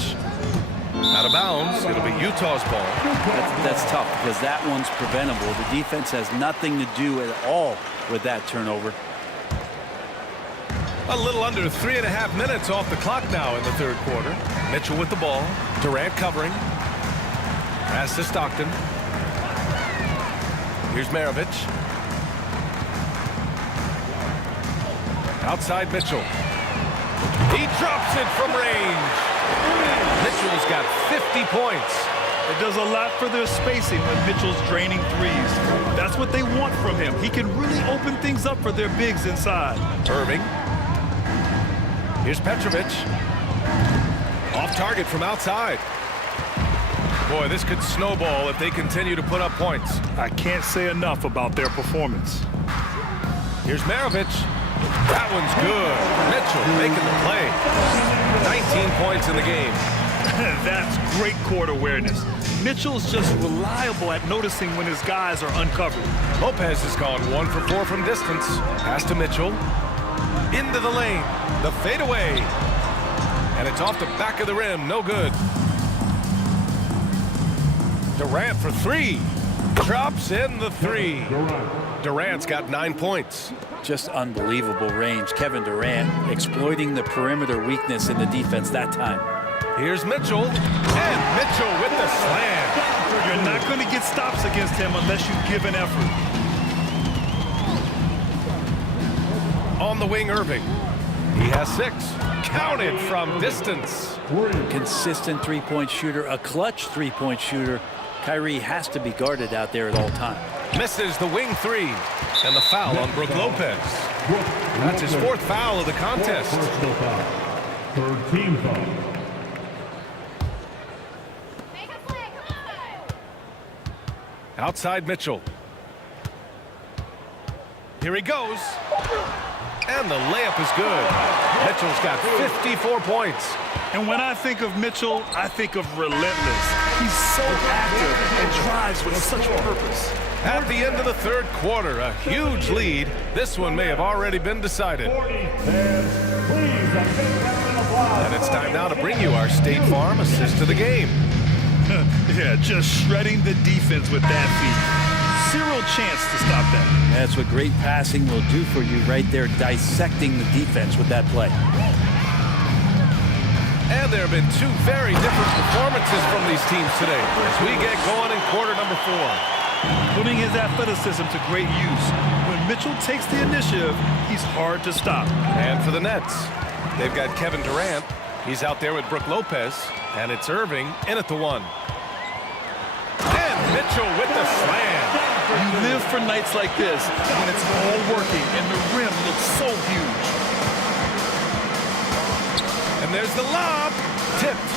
Out of bounds. It'll be Utah's ball. That's tough because that one's preventable. The defense has nothing to do at all with that turnover. A little under 3.5 minutes off the clock now in the third quarter. Mitchell with the ball. Durant covering. Pass to Stockton. Here's Maravich. Outside Mitchell. He drops it from range. Mitchell's got 50 points. It does a lot for their spacing when Mitchell's draining threes. That's what they want from him. He can really open things up for their bigs inside. Irving. Here's Petrovic. Off target from outside. Boy, this could snowball if they continue to put up points. I can't say enough about their performance. Here's Maravich. That one's good. Mitchell making the play. 19 points in the game. That's great court awareness. Mitchell's just reliable at noticing when his guys are uncovered. Lopez has gone 1 for 4 from distance. Pass to Mitchell. Into the lane. The fadeaway. And it's off the back of the rim. No good. Durant for 3. Drops in the 3. Durant's got 9 points. Just unbelievable range. Kevin Durant exploiting the perimeter weakness in the defense that time. Here's Mitchell. And Mitchell with the slam. You're not going to get stops against him unless you give an effort. On the wing, Irving. He has 6. Counted from distance. Consistent three-point shooter, a clutch three-point shooter. Kyrie has to be guarded out there at all times. Misses the wing 3. And the foul on Brook Lopez. That's his 4th foul of the contest. Personal foul. Third team foul. Outside Mitchell. Here he goes. And the layup is good. Mitchell's got 54 points. And when I think of Mitchell, I think of relentless. He's so active and drives with such purpose. At the end of the third quarter, a huge lead. This one may have already been decided. And it's time now to bring you our State Farm assist of the game. Yeah, just shredding the defense with that feed. Zero chance to stop that. That's what great passing will do for you right there, dissecting the defense with that play. And there have been two very different performances from these teams today as we get going in quarter number 4. Putting his athleticism to great use. When Mitchell takes the initiative, he's hard to stop. And for the Nets, they've got Kevin Durant. He's out there with Brook Lopez, and it's Irving in at the 1. And Mitchell with the slam. You live for nights like this when it's all working and the rim looks so huge. And there's the lob. Tipped.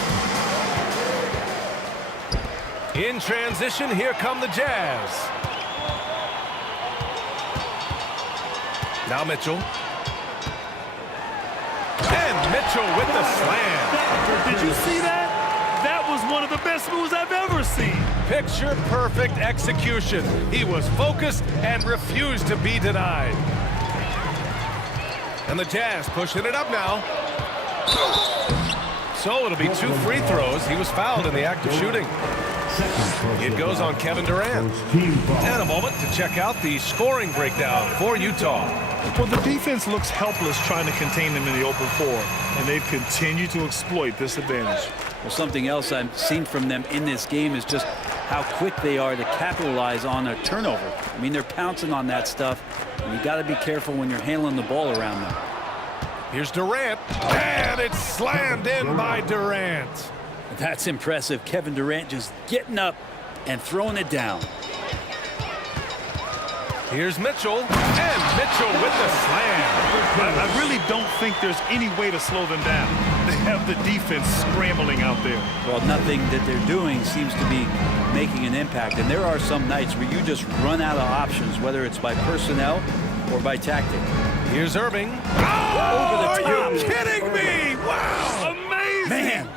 In transition, here come the Jazz. Now Mitchell. And Mitchell with the slam. Did you see that? That was one of the best moves I've ever seen. Picture-perfect execution. He was focused and refused to be denied. And the Jazz pushing it up now. So it'll be 2 free throws. He was fouled in the act of shooting. It goes on Kevin Durant. And a moment to check out the scoring breakdown for Utah. Well, the defense looks helpless trying to contain them in the open floor, and they've continued to exploit this advantage. Well, something else I've seen from them in this game is just how quick they are to capitalize on a turnover. I mean, they're pouncing on that stuff, and you got to be careful when you're handling the ball around them. Here's Durant, and it's slammed in by Durant. That's impressive. Kevin Durant just getting up and throwing it down. Here's Mitchell, and Mitchell with the slam. I really don't think there's any way to slow them down. They have the defense scrambling out there. Well, nothing that they're doing seems to be making an impact. And there are some nights where you just run out of options, whether it's by personnel or by tactic. Here's Irving. Over the top. Are you kidding me? Wow. Amazing. Man.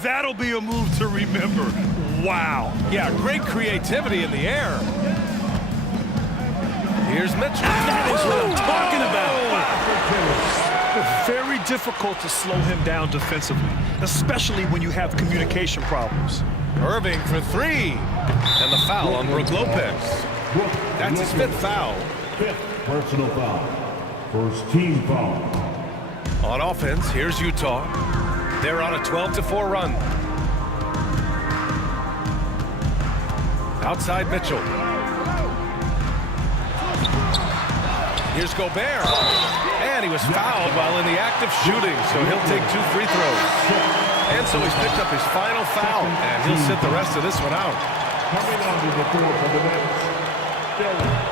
That'll be a move to remember. Wow. Yeah, great creativity in the air. Here's Mitchell. That is what I'm talking about. Wow. Very difficult to slow him down defensively, especially when you have communication problems. Irving for 3. And the foul on Brook Lopez. That's his 5th foul. 5th personal foul. First team foul. On offense, here's Utah. They're on a 12-4 run. Outside Mitchell. Here's Gobert. And he was fouled while in the act of shooting, so he'll take 2 free throws. And so he's picked up his final foul, and he'll sit the rest of this one out.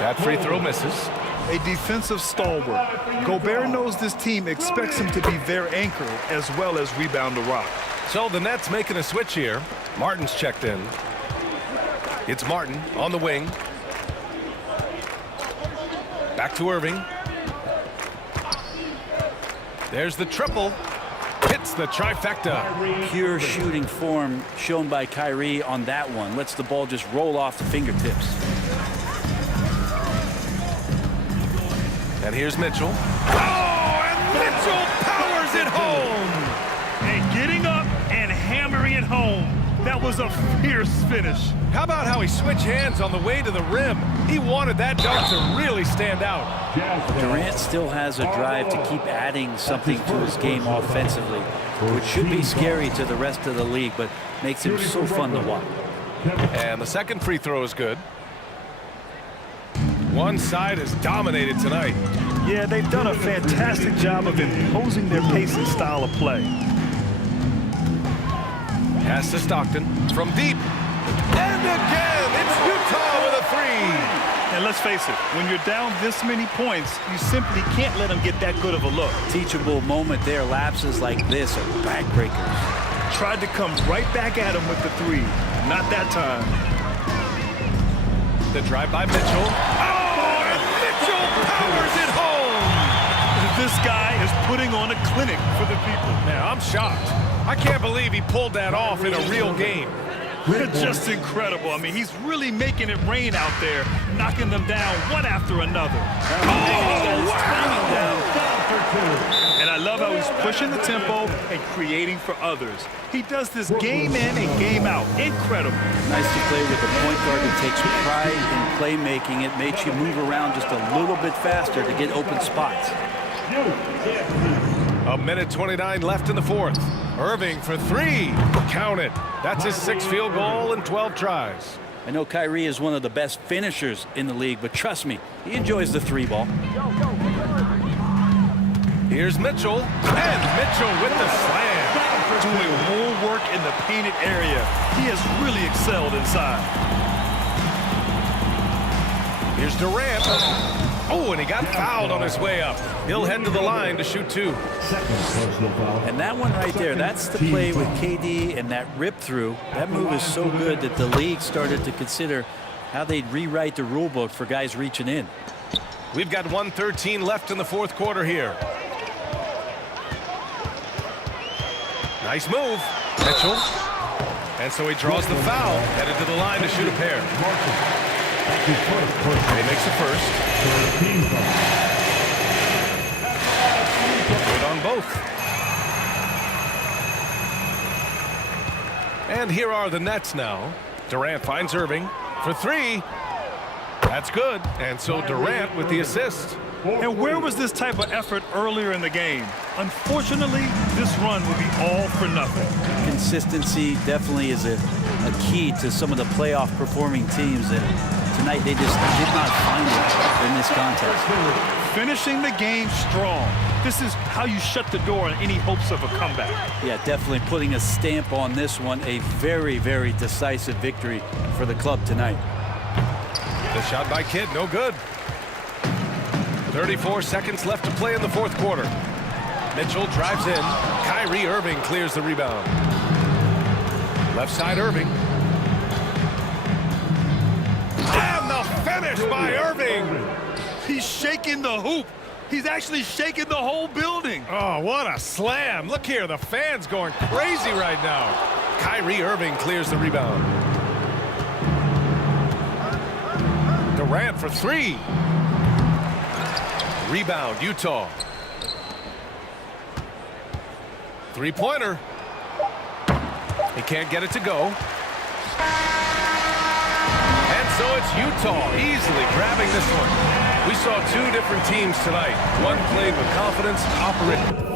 That free throw misses. A defensive stalwart. Gobert knows this team expects him to be their anchor as well as rebound the rock. So the Nets making a switch here. Martin's checked in. It's Martin on the wing. Back to Irving. There's the triple. Hits the trifecta. Pure shooting form shown by Kyrie on that one. Lets the ball just roll off the fingertips. And here's Mitchell. Oh, and Mitchell powers it home. And getting up and hammering it home. That was a fierce finish. How about how he switched hands on the way to the rim? He wanted that dunk to really stand out. Durant still has a drive to keep adding something to his game offensively, which should be scary to the rest of the league, but makes him so fun to watch. And the second free throw is good. One side has dominated tonight. Yeah, they've done a fantastic job of imposing their pace and style of play. Pass to Stockton from deep. And again, it's Utah with a 3. And let's face it, when you're down this many points, you simply can't let them get that good of a look. Teachable moment there. Lapses like this are backbreakers. Tried to come right back at him with the 3. Not that time. The drive by Mitchell. Oh, and Mitchell powers it home. This guy is putting on a clinic for the people. Man, I'm shocked. I can't believe he pulled that off in a real game. Just incredible. I mean, he's really making it rain out there, knocking them down one after another. And I love how he's pushing the tempo and creating for others. He does this game in and game out. Incredible. Nice to play with a point guard who takes pride in playmaking. It makes you move around just a little bit faster to get open spots. A minute 29 left in the fourth. Irving for three. Count it. That's his 6th field goal in 12 tries. I know Kyrie is one of the best finishers in the league, but trust me, he enjoys the 3 ball. Here's Mitchell, and Mitchell with the slam. Doing more work in the painted area. He has really excelled inside. Here's Durant. Oh, and he got fouled on his way up. He'll head to the line to shoot 2. And that one right there, that's the play with KD and that rip through. That move is so good that the league started to consider how they'd rewrite the rule book for guys reaching in. We've got 1:13 left in the fourth quarter here. Nice move, Mitchell. And so he draws the foul, headed to the line to shoot a pair. And he makes the first. Good on both. And here are the Nets now. Durant finds Irving for 3. That's good. And so Durant with the assist. And where was this type of effort earlier in the game? Unfortunately, this run will be all for nothing. Consistency definitely is a key to some of the playoff performing teams, and tonight they just did not find it in this contest. Finishing the game strong. This is how you shut the door on any hopes of a comeback. Yeah, definitely putting a stamp on this one. A very, very decisive victory for the club tonight. The shot by Kidd, no good. 34 seconds left to play in the fourth quarter. Mitchell drives in. Kyrie Irving clears the rebound. Left side Irving. And the finish by Irving. He's shaking the hoop. He's actually shaking the whole building. Oh, what a slam. Look here, the fans going crazy right now. Kyrie Irving clears the rebound. Durant for 3. Rebound, Utah. 3-pointer. He can't get it to go. And so it's Utah easily grabbing this one. We saw 2 different teams tonight. One played with confidence, operated.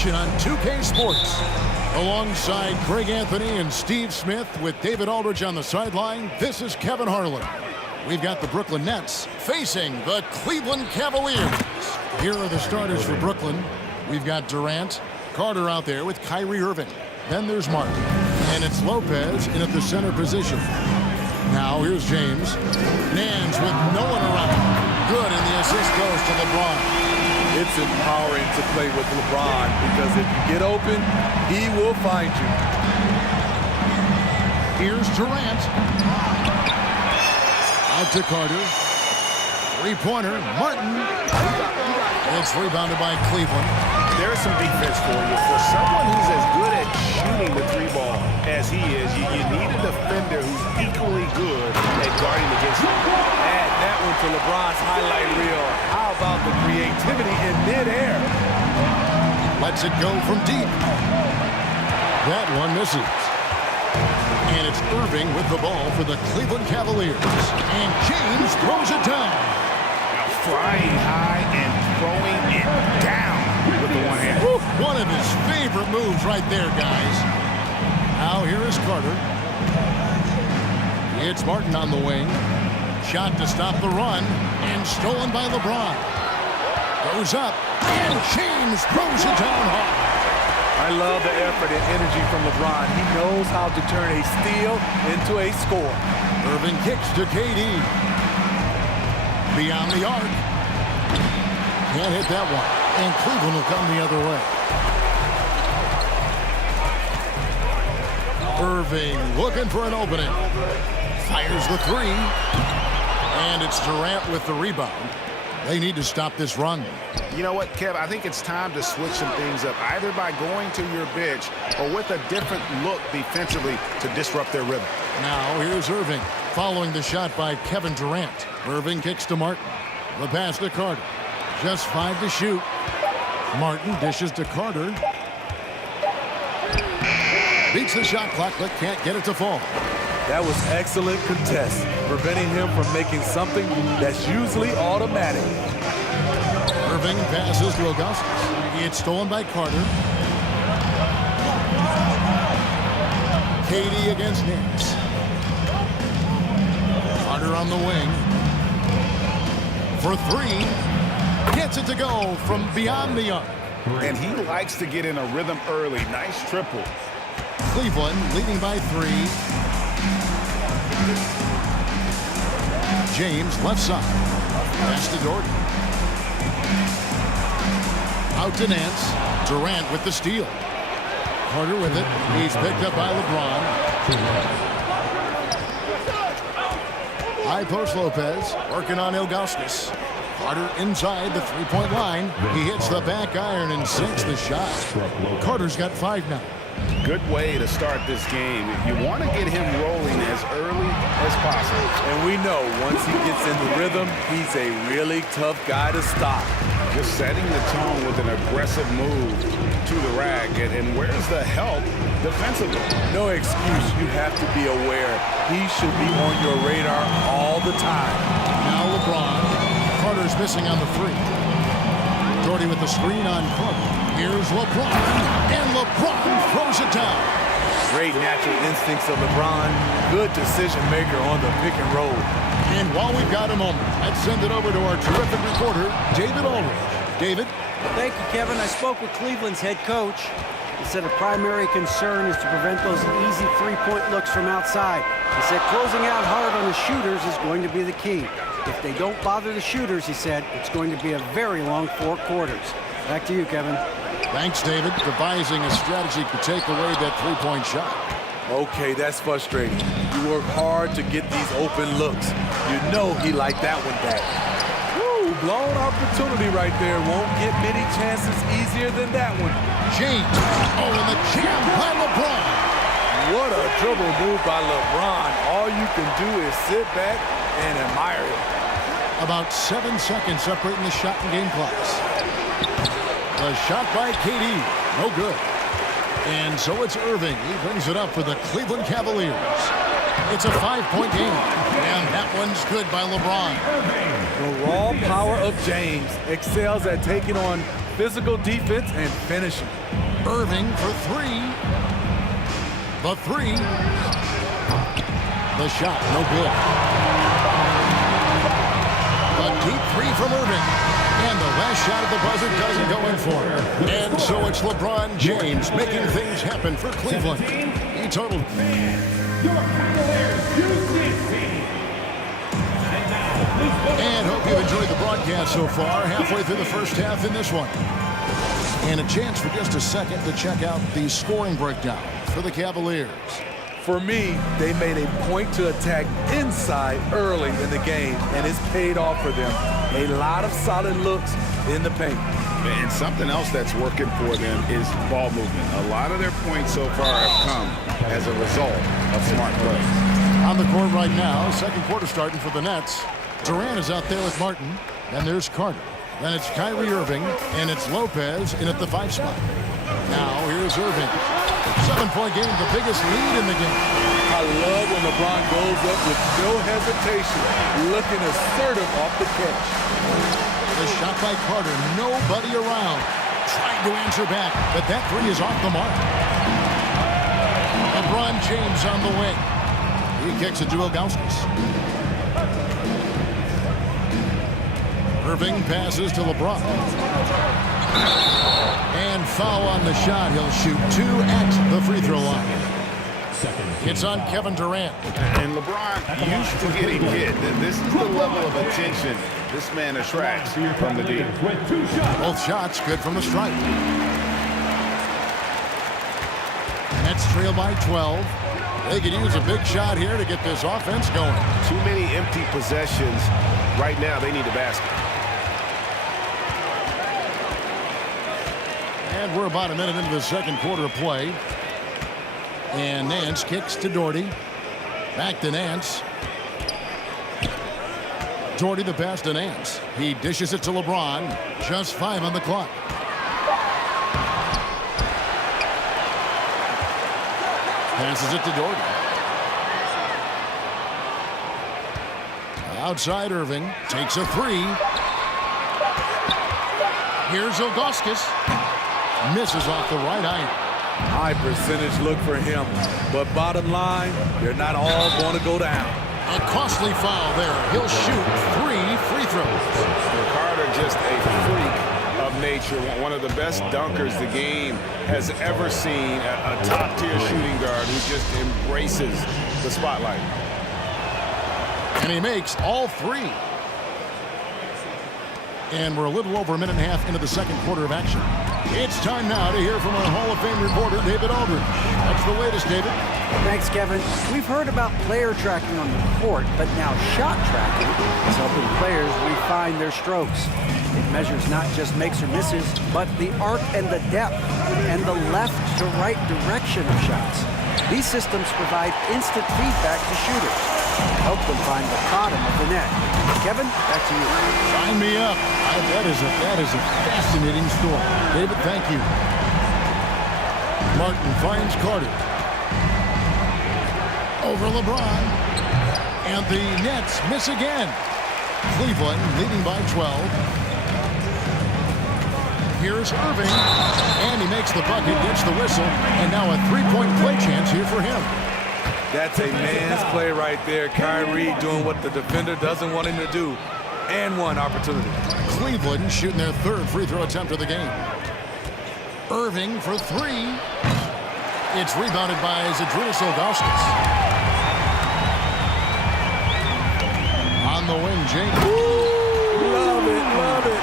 action on 2K Sports. Alongside Greg Anthony and Steve Smith with David Aldridge on the sideline, this is Kevin Harlan. We've got the Brooklyn Nets facing the Cleveland Cavaliers. Here are the starters for Brooklyn. We've got Durant, Carter out there with Kyrie Irving. Then there's Martin. And it's Lopez in at the center position. Now here's James. Nance with no one around. Good, and the assist goes to LeBron. It's empowering to play with LeBron because if you get open, he will find you. Here's Durant. Out to Carter. Three-pointer, Martin. It's rebounded by Cleveland. There's some defense for you. For someone who's as good at shooting the three ball as he is, you need a defender who's equally good at guarding against him. Add that one to LeBron's highlight reel. How about the creativity in midair? Lets it go from deep. That one misses. And it's Irving with the ball for the Cleveland Cavaliers. And James throws it down. Now flying high and throwing it down with the one hand. One of his favorite moves right there, guys. Now here is Carter. It's Martin on the wing. Shot to stop the run, and stolen by LeBron. Goes up, and James throws it down hard. I love the effort and energy from LeBron. He knows how to turn a steal into a score. Irving kicks to KD. Beyond the arc. Can't hit that one, and Cleveland will come the other way. Irving looking for an opening. Fires the three. And it's Durant with the rebound. They need to stop this run. You know what, Kev? I think it's time to switch some things up, either by going to your bench or with a different look defensively to disrupt their rhythm. Now here's Irving following the shot by Kevin Durant. Irving kicks to Martin. The pass to Carter. Just 5 to shoot. Martin dishes to Carter. Beats the shot clock, but can't get it to fall. That was excellent contest, preventing him from making something that's usually automatic. Irving passes to Augustus. It's stolen by Carter. KD against Nance. Carter on the wing. For three. Gets it to go from beyond the arc. And he likes to get in a rhythm early. Nice triple. Cleveland leading by 3. James left side. Pass to Jordan. Out to Nance. Durant with the steal. Carter with it. He's picked up by LeBron. High post Lopez. Working on Ilgauskas. Carter inside the three-point line. He hits the back iron and sinks the shot. Carter's got 5 now. Good way to start this game. You want to get him rolling as early as possible. And we know once he gets in the rhythm, he's a really tough guy to stop. Just setting the tone with an aggressive move to the rack. And where's the help defensively? No excuse. You have to be aware. He should be on your radar all the time. Now LeBron. Carter's missing on the 3. Jordy with the screen on Carter. Here's LeBron, and LeBron throws it down. Great natural instincts of LeBron. Good decision maker on the pick and roll. And while we've got a moment, let's send it over to our terrific reporter, David Aldridge. David? Thank you, Kevin. I spoke with Cleveland's head coach. He said a primary concern is to prevent those easy three-point looks from outside. He said closing out hard on the shooters is going to be the key. If they don't bother the shooters, he said, it's going to be a very long 4 quarters. Back to you, Kevin. Thanks, David. Devising a strategy to take away that three-point shot. Okay, that's frustrating. You work hard to get these open looks. You know he liked that one back. Woo, blown opportunity right there. Won't get many chances easier than that one. James. Oh, and the jam by LeBron. What a dribble move by LeBron. All you can do is sit back and admire it. About 7 seconds separating the shot and game clocks. The shot by KD, no good. And so it's Irving. He brings it up for the Cleveland Cavaliers. It's a 5-point game, and that one's good by LeBron. The raw power of James excels at taking on physical defense and finishing. Irving for three. The three. The shot, no good. A deep three from Irving. And the last shot at the buzzer doesn't go in for him. And so it's LeBron James making things happen for Cleveland. He totaled. And hope you've enjoyed the broadcast so far. Halfway through the first half in this one. And a chance for just a second to check out the scoring breakdown for the Cavaliers. For me, they made a point to attack inside early in the game, and it's paid off for them. A lot of solid looks in the paint. And something else that's working for them is ball movement. A lot of their points so far have come as a result of smart play. On the court right now, second quarter starting for the Nets. Durant is out there with Martin, and there's Carter. Then it's Kyrie Irving, and it's Lopez in at the 5 spot. Now here's Irving. 7-point game, the biggest lead in the game. I love when LeBron goes up with no hesitation, looking assertive off the catch. The shot by Carter, nobody around. Trying to answer back, but that three is off the mark. LeBron James on the wing. He kicks it to Ilgauskas. Irving passes to LeBron. And foul on the shot. He'll shoot 2 at the free throw line. It's on Kevin Durant. And LeBron used to getting hit. This is the level of attention this man attracts from the deep. Both shots good from the stripe. Nets trail by 12. They could use a big shot here to get this offense going. Too many empty possessions. Right now, they need a basket. And we're about a minute into the second quarter of play. And Nance kicks to Doherty. Back to Nance. Doherty the pass to Nance. He dishes it to LeBron. Just 5 on the clock. Passes it to Doherty. Outside Irving. Takes a 3. Here's Ilgauskas. Misses off the right eye. High percentage look for him. But bottom line, they're not all going to go down. A costly foul there. He'll shoot 3 free throws. Carter just a freak of nature. One of the best dunkers the game has ever seen. A top-tier shooting guard who just embraces the spotlight. And he makes all 3. And we're a little over a minute and a half into the second quarter of action. It's time now to hear from our Hall of Fame reporter, David Aldridge. That's the latest, David. Thanks, Kevin. We've heard about player tracking on the court, but now shot tracking is helping players refine their strokes. It measures not just makes or misses, but the arc and the depth and the left to right direction of shots. These systems provide instant feedback to shooters. Help them find the bottom of the net. Kevin, back to you. Sign me up. That is a fascinating story. David, thank you. Martin finds Carter. Over LeBron. And the Nets miss again. Cleveland leading by 12. Here's Irving. And he makes the bucket, gets the whistle. And now a 3-point play chance here for him. That's a man's play right there. Kyrie doing what the defender doesn't want him to do. And 1 opportunity. Cleveland shooting their 3rd free throw attempt of the game. Irving for 3. It's rebounded by Zydrunas Ilgauskas. On the wing, James. Love it, love it.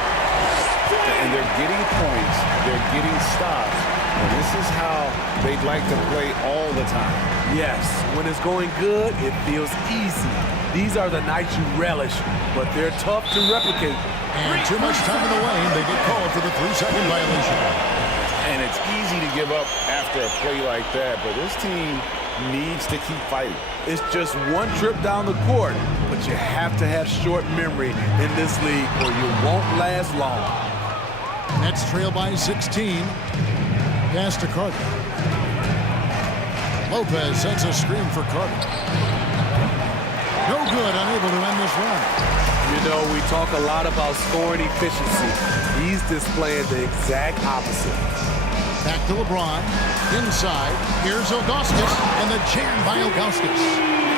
And they're getting points. They're getting stops. And this is how they'd like to play all the time. Yes, when it's going good, it feels easy. These are the nights you relish, but they're tough to replicate. And too much time in the lane, they get called for the 3-second violation. And it's easy to give up after a play like that, but this team needs to keep fighting. It's just 1 trip down the court, but you have to have short memory in this league or you won't last long. Nets trail by 16. Pass to Carter. Lopez sets a screen for Carter. No good, unable to end this run. You know, we talk a lot about scoring efficiency. He's displaying the exact opposite. Back to LeBron. Inside. Here's Ilgauskas. And the jam by Ilgauskas.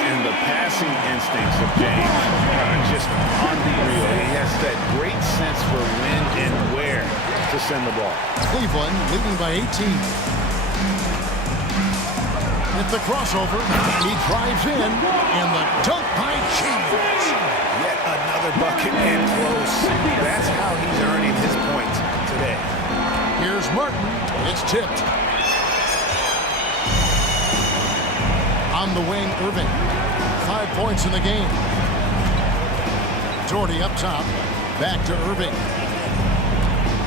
And the passing instincts of James are just unreal. He has that great sense for when and where to send the ball. Cleveland leading by 18. At the crossover, he drives in, and the dunk by James. Yet another bucket and close. That's how he's earning his points today. Here's Martin. It's tipped. On the wing, Irving. 5 points in the game. Doherty up top. Back to Irving.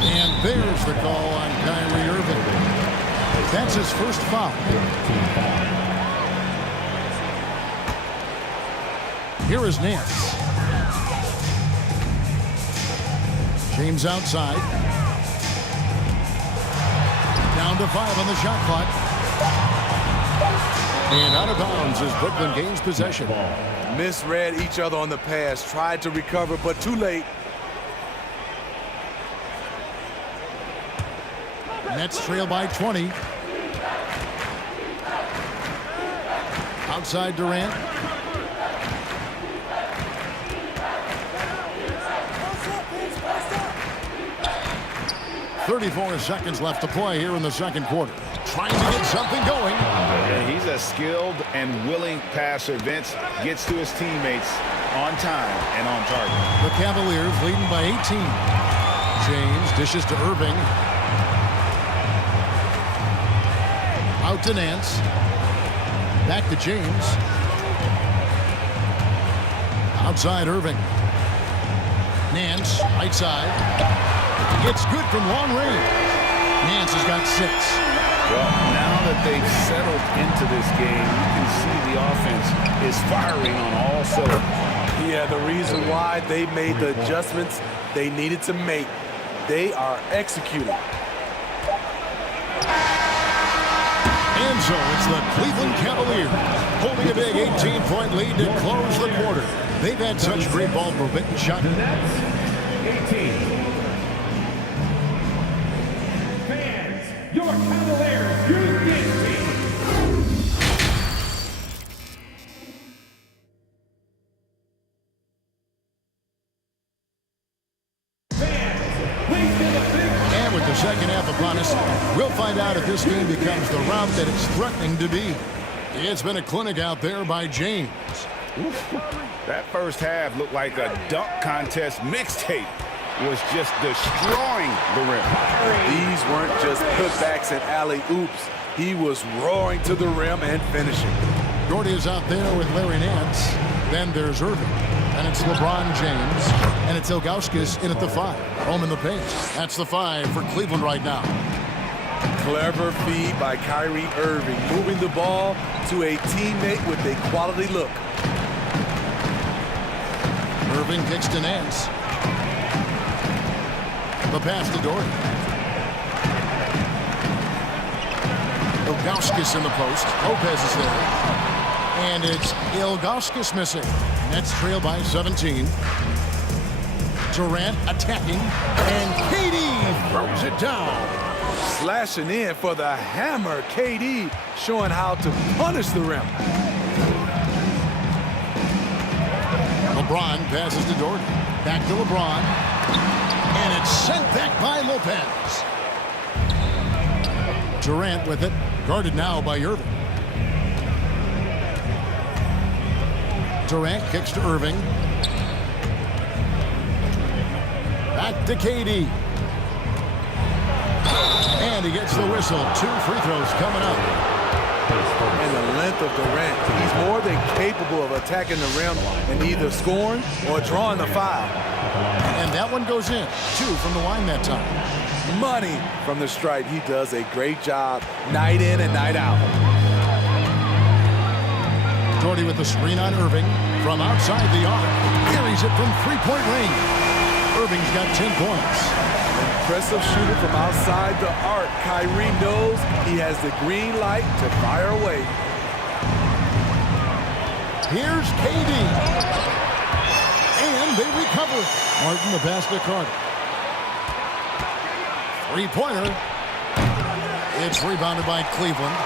And there's the call on Kyrie Irving. That's his first foul. Here is Nance. James outside. Down to 5 on the shot clock. And out of bounds as Brooklyn gains possession. Misread each other on the pass. Tried to recover, but too late. Nets trail by 20. Outside Durant. "34 seconds left to play here in the second quarter. Trying to get something going. Yeah, he's a skilled and willing passer. Vince gets to his teammates on time and on target. The Cavaliers leading by 18. James dishes to Irving. Out to Nance. Back to James. Outside Irving. Nance, right side. It's good from long range. Nance has got 6. Well, now that they've settled into this game, you can see the offense is firing on all cylinders. Yeah, the reason why they made the adjustments they needed to make. They are executing. And so it's the Cleveland Cavaliers holding a big 18-point lead to close the quarter. They've had such great ball movement and shot. 18. Your Cavaliers, youth team. And with the second half upon us, we'll find out if this game becomes the route that it's threatening to be. It's been a clinic out there by James. That first half looked like a dunk contest mixtape. Was just destroying the rim. These weren't just putbacks and alley-oops. He was roaring to the rim and finishing. Doherty is out there with Larry Nance. Then there's Irving. And it's LeBron James. And it's Ilgauskas in at the 5. Home in the paint. That's the 5 for Cleveland right now. Clever feed by Kyrie Irving, moving the ball to a teammate with a quality look. Irving kicks to Nance. The pass to Doherty. Ilgauskas in the post. Lopez is there. And it's Ilgauskas missing. Nets trail by 17. Durant attacking. And KD throws it down. Slashing in for the hammer. KD showing how to punish the rim. LeBron passes to Doherty. Back to LeBron. And it's sent back by Lopez. Durant with it. Guarded now by Irving. Durant kicks to Irving. Back to KD. And he gets the whistle. 2 free throws coming up. And the length of Durant. He's more than capable of attacking the rim and either scoring or drawing the foul. And that one goes in. 2 from the line that time. Money from the stripe. He does a great job night in and night out. Doherty with the screen on Irving. From outside the arc. Carries it from 3-point range. Irving's got 10 points. Impressive shooter from outside the arc. Kyrie knows he has the green light to fire away. Here's KD. And they recover. Martin the pass to Carter. Three-pointer. It's rebounded by Cleveland.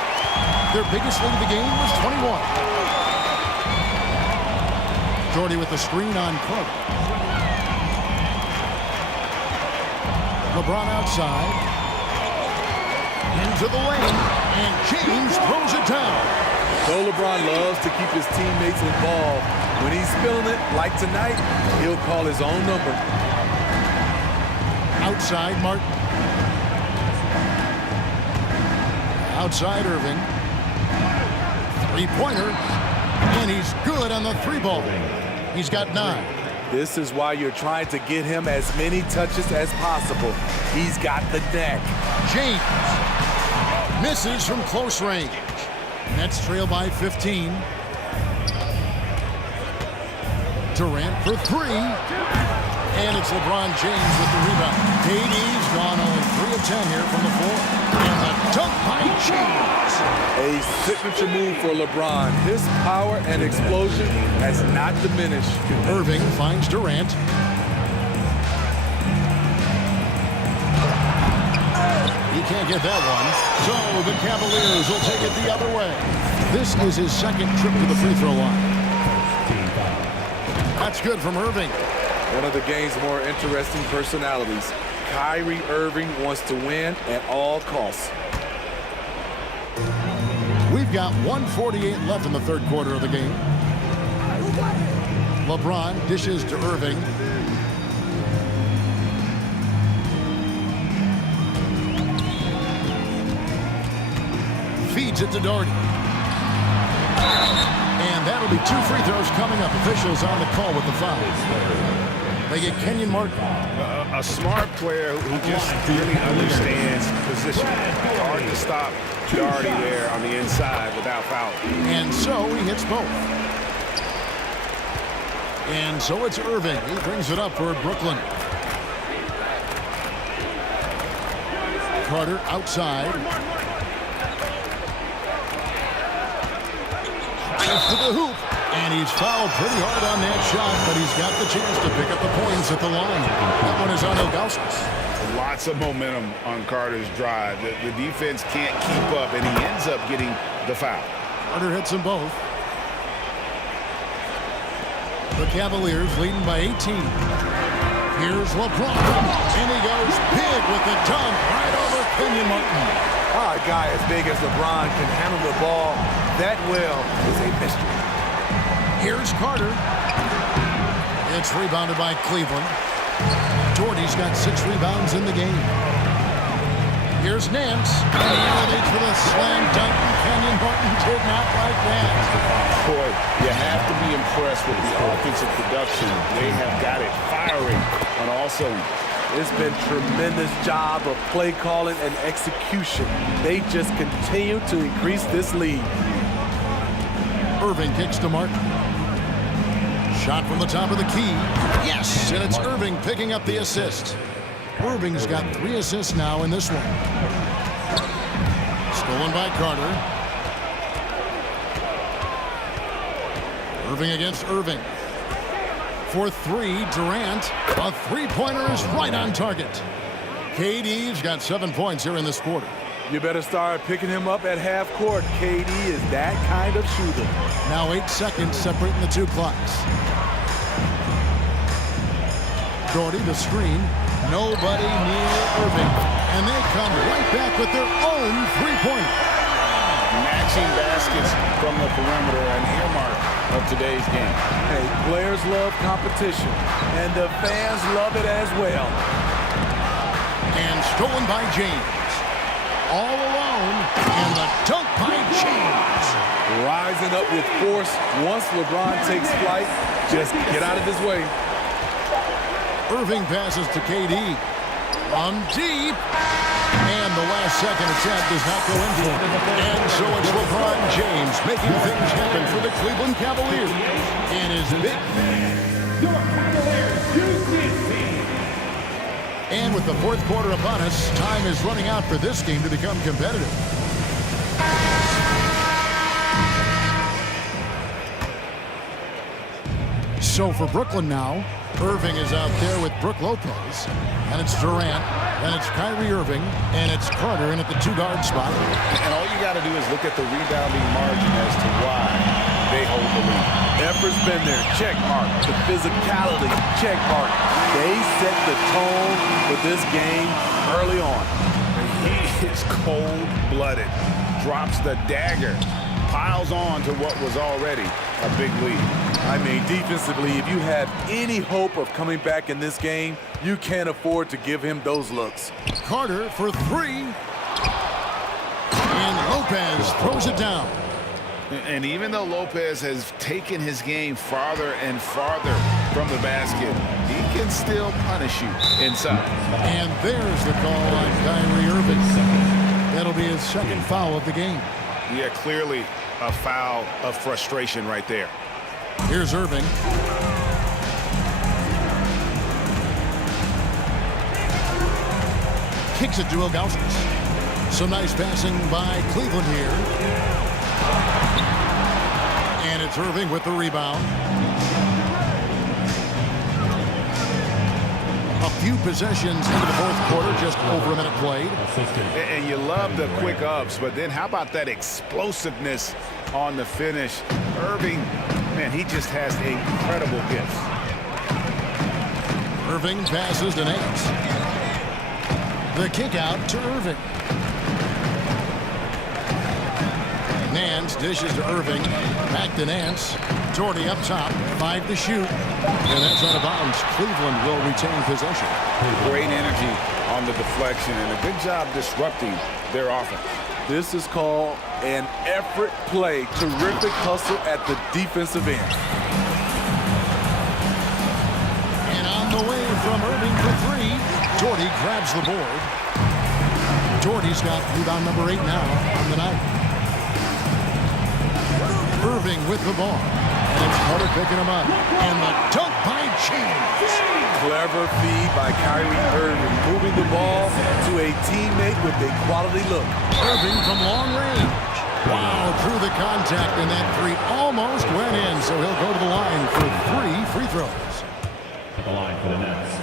Their biggest lead of the game was 21. Jordy with the screen on Carter. LeBron outside. Into the lane. And James throws it down. Though LeBron loves to keep his teammates involved, when he's feeling it, like tonight, he'll call his own number. Outside Martin. Outside Irving. Three-pointer. And he's good on the three ball. He's got 9. This is why you're trying to get him as many touches as possible. He's got the neck. James misses from close range. Nets trail by 15. Durant for 3. And it's LeBron James with the rebound. KD's gone only 3 of 10 here from the floor. And the dunk by James. A signature move for LeBron. His power and explosion has not diminished. Irving finds Durant. He can't get that one. So the Cavaliers will take it the other way. This is his second trip to the free throw line. That's good from Irving. One of the game's more interesting personalities. Kyrie Irving wants to win at all costs. We've got 1:48 left in the third quarter of the game. LeBron dishes to Irving. Feeds it to Doherty. And that'll be 2 free throws coming up. Officials on the call with the foul. They get Kenyon Martin. A smart player who just really understands position. Hard to stop Doherty there on the inside without fouling. And so he hits both. And so it's Irving. He brings it up for Brooklyn. Carter outside. To the hoop, and he's fouled pretty hard on that shot, but he's got the chance to pick up the points at the line. That one is on Ilgauskas. Lots of momentum on Carter's drive. The defense can't keep up, and he ends up getting the foul. Carter hits them both. The Cavaliers leading by 18. Here's LeBron, and he goes big with the dunk right over Kenyon Martin. A guy as big as LeBron can handle the ball that well is a mystery. Here's Carter. It's rebounded by Cleveland. Doherty's got 6 rebounds in the game. Here's Nance. He elevates for the slam dunk. Kenyon Martin did not like that. Boy, you have to be impressed with the offensive production. They have got it firing on all cylinders. It's been tremendous job of play calling and execution. They just continue to increase this lead. Irving kicks to Martin. Shot from the top of the key. Yes, and it's Irving picking up the assist. Irving's got 3 assists now in this one. Stolen by Carter. Irving against Irving. For 3, Durant. A three-pointer is right on target. KD's got 7 points here in this quarter. You better start picking him up at half court. KD is that kind of shooter. Now 8 seconds separating the 2 clocks. Doherty the screen. Nobody near Irving. And they come right back with their own three-pointer. Matching baskets from the perimeter and earmark of today's game. Hey, players love competition, and the fans love it as well. And stolen by James. All alone, and the dunk by James. Rising up with force once LeBron takes flight. Just get out of his way. Irving passes to KD. On deep. And the last second attempt does not go in for it. And so it's LeBron James making things happen for the Cleveland Cavaliers. And his big... And with the fourth quarter upon us, time is running out for this game to become competitive. So for Brooklyn now, Irving is out there with Brook Lopez. And it's Durant. And it's Kyrie Irving. And it's Carter in at the 2-guard spot. And all you got to do is look at the rebounding margin as to why they hold the lead. Effort's been there. Check mark. The physicality. Check mark. They set the tone for this game early on. He is cold-blooded. Drops the dagger. Piles on to what was already a big lead. I mean, defensively, if you have any hope of coming back in this game, you can't afford to give him those looks. Carter for 3. And Lopez throws it down. And even though Lopez has taken his game farther and farther from the basket, he can still punish you inside. And there's the call on Kyrie Irving. That'll be his second foul of the game. Yeah, clearly a foul of frustration right there. Here's Irving. Kicks it to Ilgauskas. Some nice passing by Cleveland here. And it's Irving with the rebound. A few possessions into the fourth quarter, just over a minute played. And you love the quick ups, but then how about that explosiveness on the finish? Irving, man, he just has incredible gifts. Irving passes to Nance. The kick out to Irving. Nance dishes to Irving. Back to Nance. Doherty up top. 5 to shoot. And that's out of bounds. Cleveland will retain possession. Great energy on the deflection and a good job disrupting their offense. This is called an effort play. Terrific hustle at the defensive end. And on the way from Irving for 3. Doherty grabs the board. Doherty's got rebound number 8 now on the night. Irving with the ball. And it's Carter picking him up. And the dunk by James. Clever feed by Kyrie Irving, moving the ball to a teammate with a quality look. Irving from long range. Wow, through the contact, and that 3 almost went in. So he'll go to the line for 3 free throws. At the line for the Nets,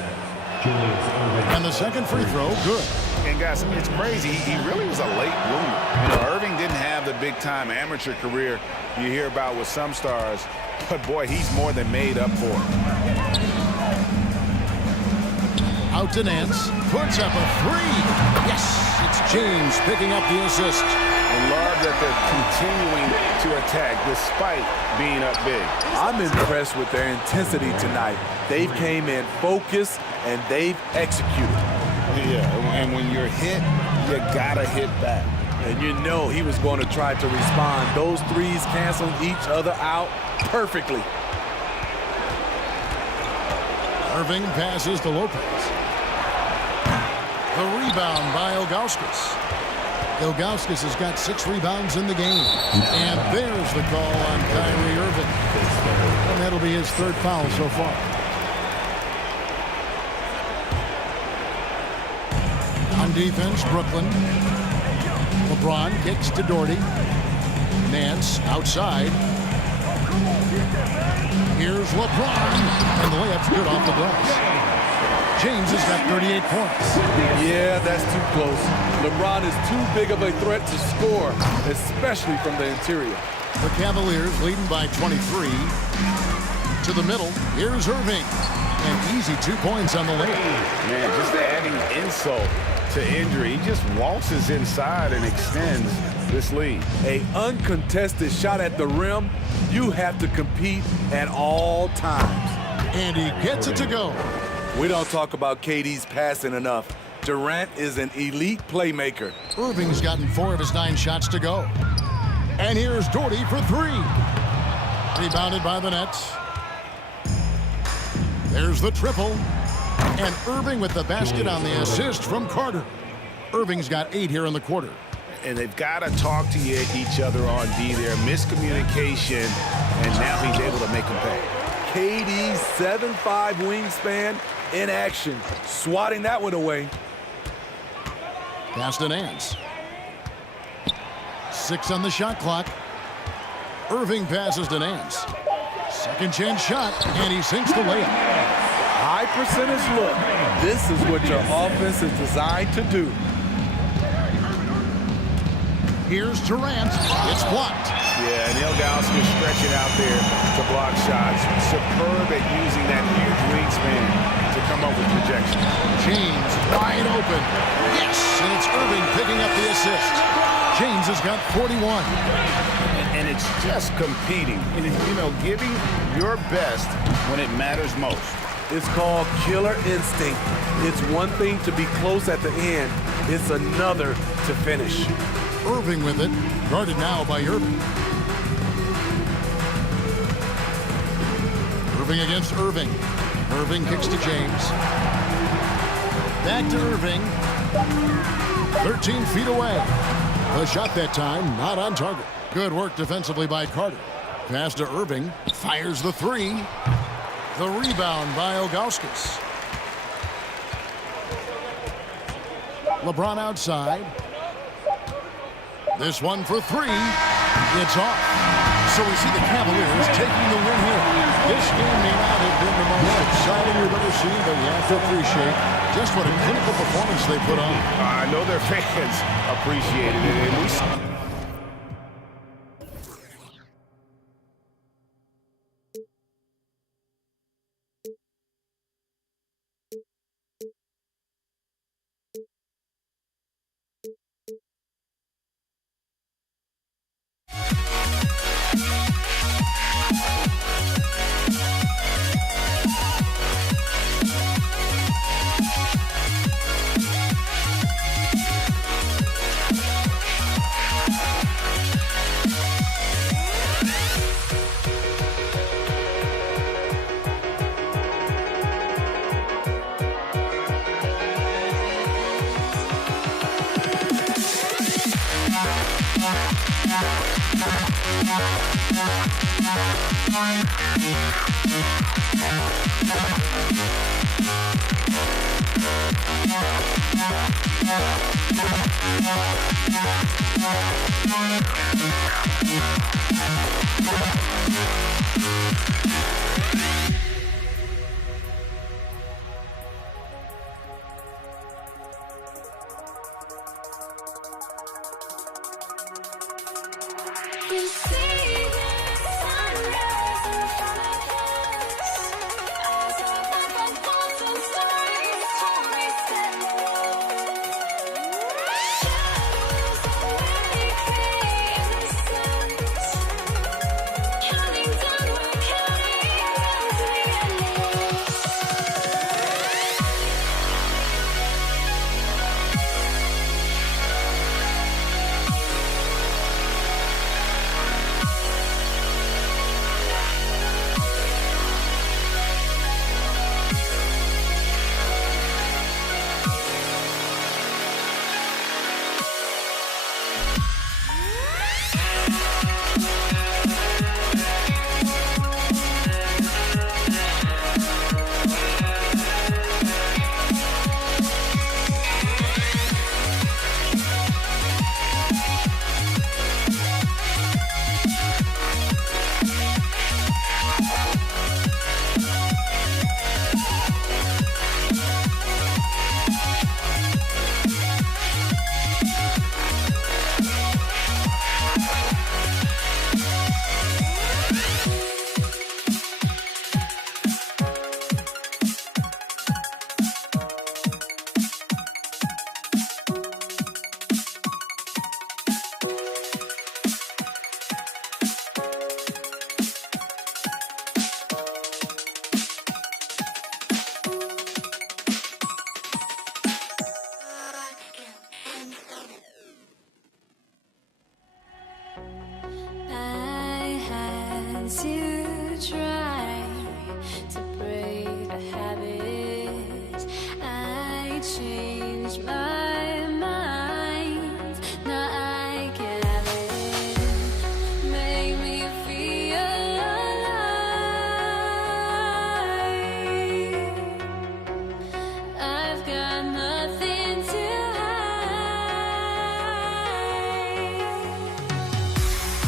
Julius Irving. And the second free throw, good. And guys, it's crazy. He really was a late bloomer. You know, Irving didn't have the big-time amateur career you hear about with some stars, but boy, he's more than made up for it. Out to Nance, puts up a 3. Yes, it's James picking up the assist. I love that they're continuing to attack despite being up big. I'm impressed with their intensity tonight. They came in focused and they've executed. Yeah, and when you're hit, you gotta hit back. And you know he was going to try to respond. Those threes canceling each other out perfectly. Irving passes to Lopez. The rebound by Ilgauskas. Ilgauskas has got 6 rebounds in the game. And there's the call on Kyrie Irving. And that'll be his 3rd foul so far. On defense, Brooklyn. LeBron kicks to Doherty. Nance outside. Here's LeBron. And the layup's good off the glass. James has got 38 points. Yeah, that's too close. LeBron is too big of a threat to score, especially from the interior. The Cavaliers leading by 23. To the middle, here's Irving. An easy 2 points on the layup. Man, just adding insult to injury. He just waltzes inside and extends this lead. An uncontested shot at the rim, you have to compete at all times. And he gets it to go. We don't talk about KD's passing enough. Durant is an elite playmaker. Irving's gotten 4 of his 9 shots to go. And here's Doherty for 3. Rebounded by the Nets. There's the triple. And Irving with the basket on the assist from Carter. Irving's got 8 here in the quarter. And they've got to talk to each other on D there. Miscommunication, and now he's able to make them pay. KD's 7'5" wingspan in action, swatting that one away. Pass to Nance. 6 on the shot clock. Irving passes to Nance. Second chance shot, and he sinks the layup. high percentage look. This is what your offense is designed to do. Here's Durant. It's blocked. Yeah, and Ilgauskas stretching out there to block shots. Superb at using that huge wingspan to come up with projection. James wide open. Yes, and it's Irving picking up the assist. James has got 41. And it's just competing. You know, giving your best when it matters most. It's called killer instinct. It's one thing to be close at the end. It's another to finish. Irving with it. Guarded now by Irving. Irving against Irving. Irving kicks to James. Back to Irving. 13 feet away. The shot that time, not on target. Good work defensively by Carter. Pass to Irving. Fires the three. The rebound by Ilgauskas. LeBron outside. This one for three. It's off. So we see the Cavaliers taking the win here. This game may not have been the most exciting we've ever seen, but you have to appreciate just what a clinical performance they put on. I know their fans appreciated it, and we...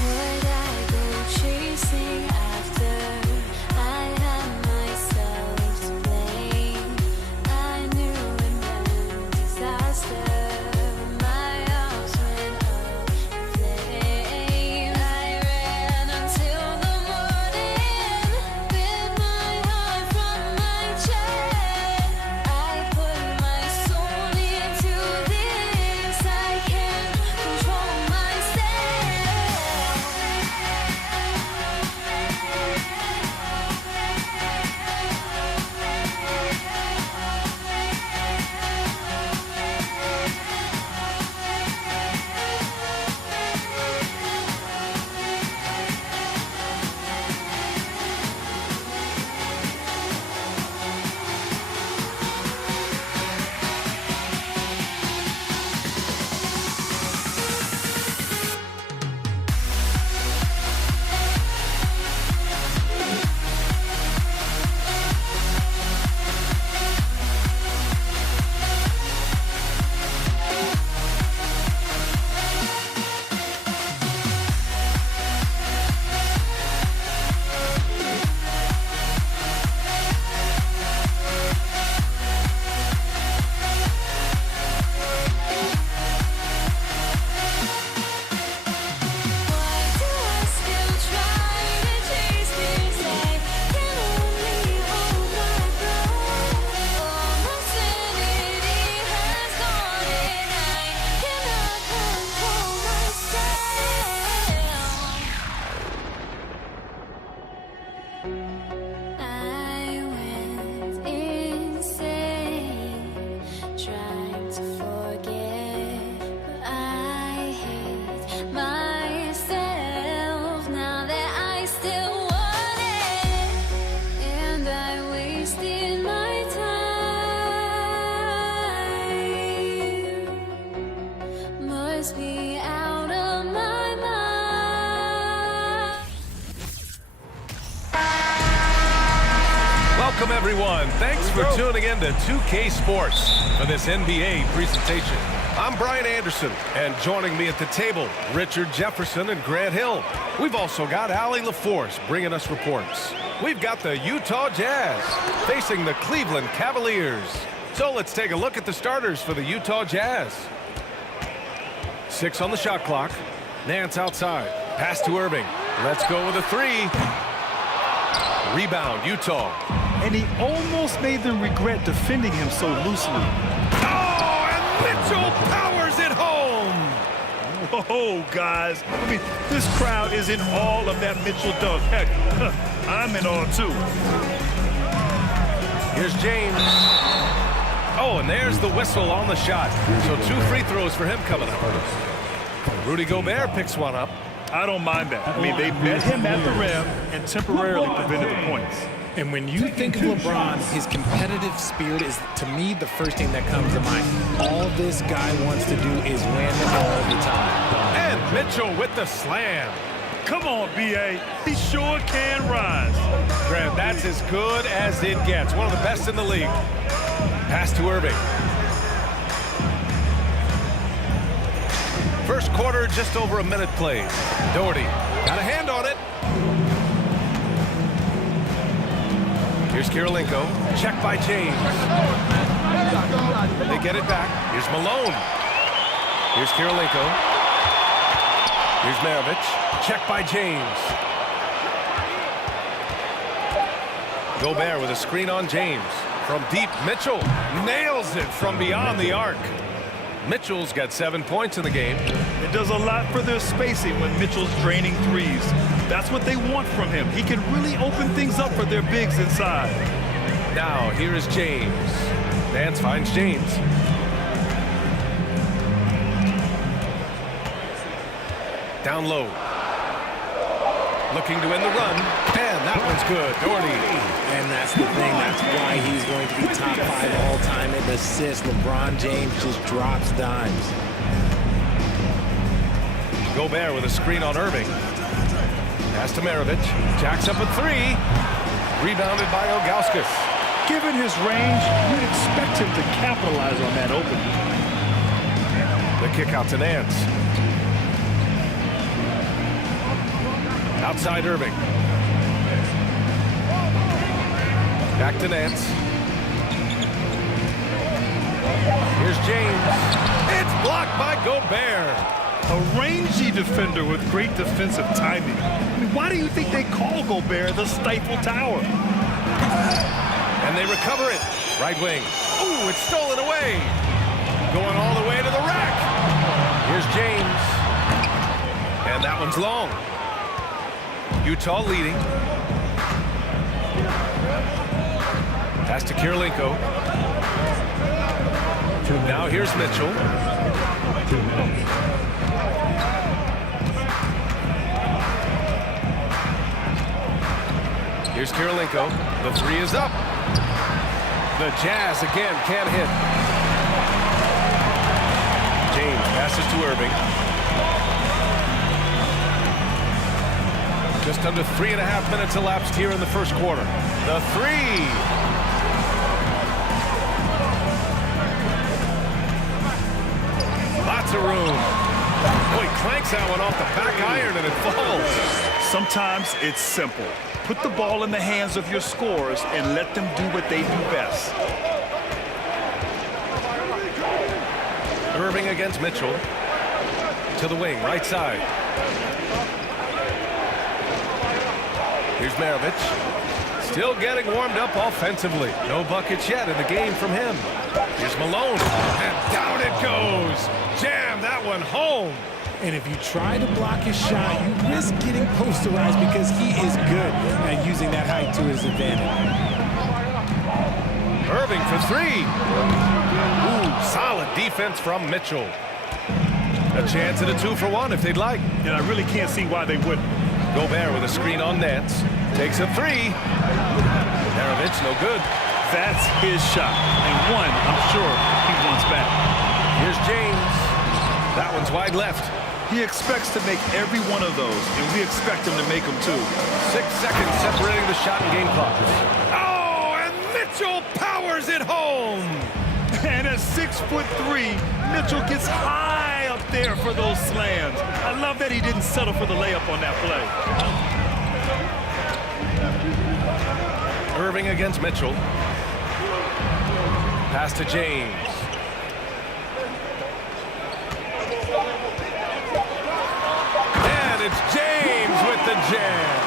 Would I go chasing? Welcome, everyone. Thanks for tuning in to 2K Sports for this NBA presentation. I'm Brian Anderson, and joining me at the table, Richard Jefferson and Grant Hill. We've also got Allie LaForce bringing us reports. We've got the Utah Jazz facing the Cleveland Cavaliers. So let's take a look at the starters for the Utah Jazz. 6 on the shot clock. Nance outside. Pass to Irving. Let's go with a 3. Rebound, Utah. And he almost made them regret defending him so loosely. Oh, and Mitchell powers it home. Whoa, guys. I mean, this crowd is in awe of that Mitchell dunk. Heck, I'm in awe, too. Here's James. Oh, and there's the whistle on the shot. So 2 free throws for him coming up. Rudy Gobert picks one up. I don't mind that. I mean, they met him at the rim and temporarily prevented the points. And when you think of LeBron, his competitive spirit is, to me, the first thing that comes to mind. All this guy wants to do is win all the time. And Mitchell with the slam. Come on, B.A. He sure can rise. Grant, that's as good as it gets. One of the best in the league. Pass to Irving. First quarter, just over a minute played. Doherty got a hand on it. Here's Kirilenko. Check by James. They get it back. Here's Malone. Here's Kirilenko. Here's Maravich. Check by James. Gobert with a screen on James. From deep, Mitchell nails it from beyond the arc. Mitchell's got 7 points in the game. It does a lot for their spacing when Mitchell's draining threes. That's what they want from him. He can really open things up for their bigs inside. Now, here is James. Nance finds James. Down low. Looking to end the run. And that one's good. Doherty. And that's the thing. That's why he's going to be top 5 all-time in assists. LeBron James just drops dimes. Gobert with a screen on Irving. Pass to Maravich. Jacks up a 3. Rebounded by Ilgauskas. Given his range, you'd expect him to capitalize on that opening. The kick out to Nance. Outside Irving. Back to Nance. Here's James. It's blocked by Gobert. A rangy defender with great defensive timing. I mean, why do you think they call Gobert the Stifle Tower? And they recover it. Right wing. Ooh, it's stolen away. Going all the way to the rack. Here's James. And that one's long. Utah leading. Pass to Kirilenko. Now here's Mitchell. Here's Kirilenko. The 3 is up. The Jazz again can't hit. James passes to Irving. Just under 3.5 minutes elapsed here in the first quarter. The 3. Lots of room. Oh, he cranks that one off the back iron and it falls. Sometimes it's simple. Put the ball in the hands of your scorers and let them do what they do best. Irving against Mitchell. To the wing, right side. Here's Maravich. Still getting warmed up offensively. No buckets yet in the game from him. Here's Malone. And down it goes. Jam that one home. And if you try to block his shot, you risk getting posterized because he is good at using that height to his advantage. Irving for 3. Ooh, solid defense from Mitchell. A chance at a 2-for-1 if they'd like. And I really can't see why they wouldn't. Gobert with a screen on Nance. Takes a 3. Maravich, no good. That's his shot. And one, I'm sure, he wants back. Here's James. That one's wide left. He expects to make every one of those, and we expect him to make them too. 6 seconds separating the shot and game clock. Oh, and Mitchell powers it home. And at 6'3", Mitchell gets high up there for those slams. I love that he didn't settle for the layup on that play. Irving against Mitchell. Pass to James. And it's James with the jam.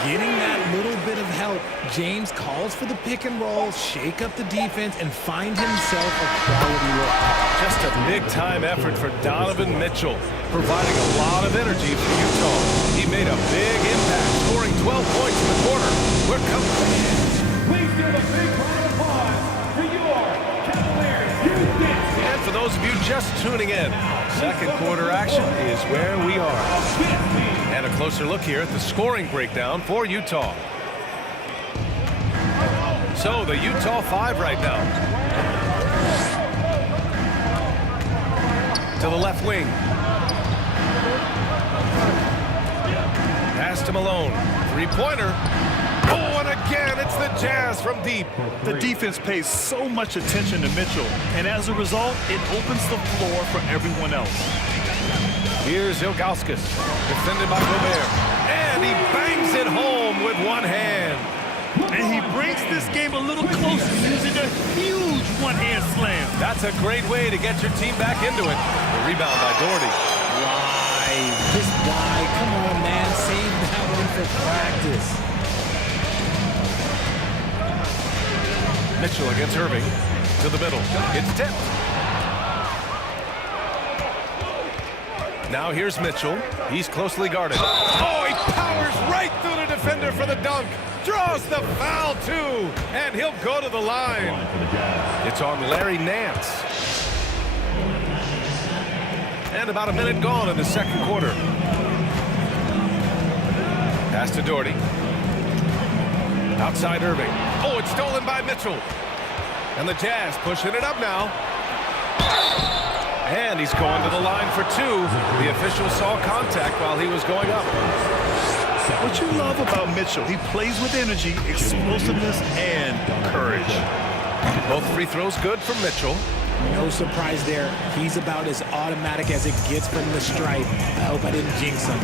Getting that little bit of help, James calls for the pick and roll, shake up the defense, and find himself a quality look. Just a big-time effort for Donovan Mitchell, providing a lot of energy for Utah. He made a big impact, scoring 12 points in the quarter. We're coming. Please give a big round of applause for your Cavaliers Youth Dance. And for those of you just tuning in, second quarter action is where we are. And a closer look here at the scoring breakdown for Utah. So the Utah 5 right now. To the left wing. Pass to Malone. Three-pointer. Oh, and again, it's the Jazz from deep. The defense pays so much attention to Mitchell, and as a result, it opens the floor for everyone else. Here's Ilgauskas, defended by Gobert. And he bangs it home with one hand. And he brings this game a little closer using a huge one-hand slam. That's a great way to get your team back into it. The rebound by Doherty. Why? Just why? Come on, man. Save that one for practice. Mitchell against Irving. To the middle. It's tipped. Now here's Mitchell. He's closely guarded. Oh, he powers right through the defender for the dunk. Draws the foul, too. And he'll go to the line. It's on Larry Nance. And about a minute gone in the second quarter. Pass to Doherty. Outside Irving. Oh, it's stolen by Mitchell. And the Jazz pushing it up now. And he's going to the line for two. The official saw contact while he was going up. What you love about Mitchell, he plays with energy, explosiveness, and courage. Both free throws good from Mitchell. No surprise there. He's about as automatic as it gets from the stripe. I hope I didn't jinx him.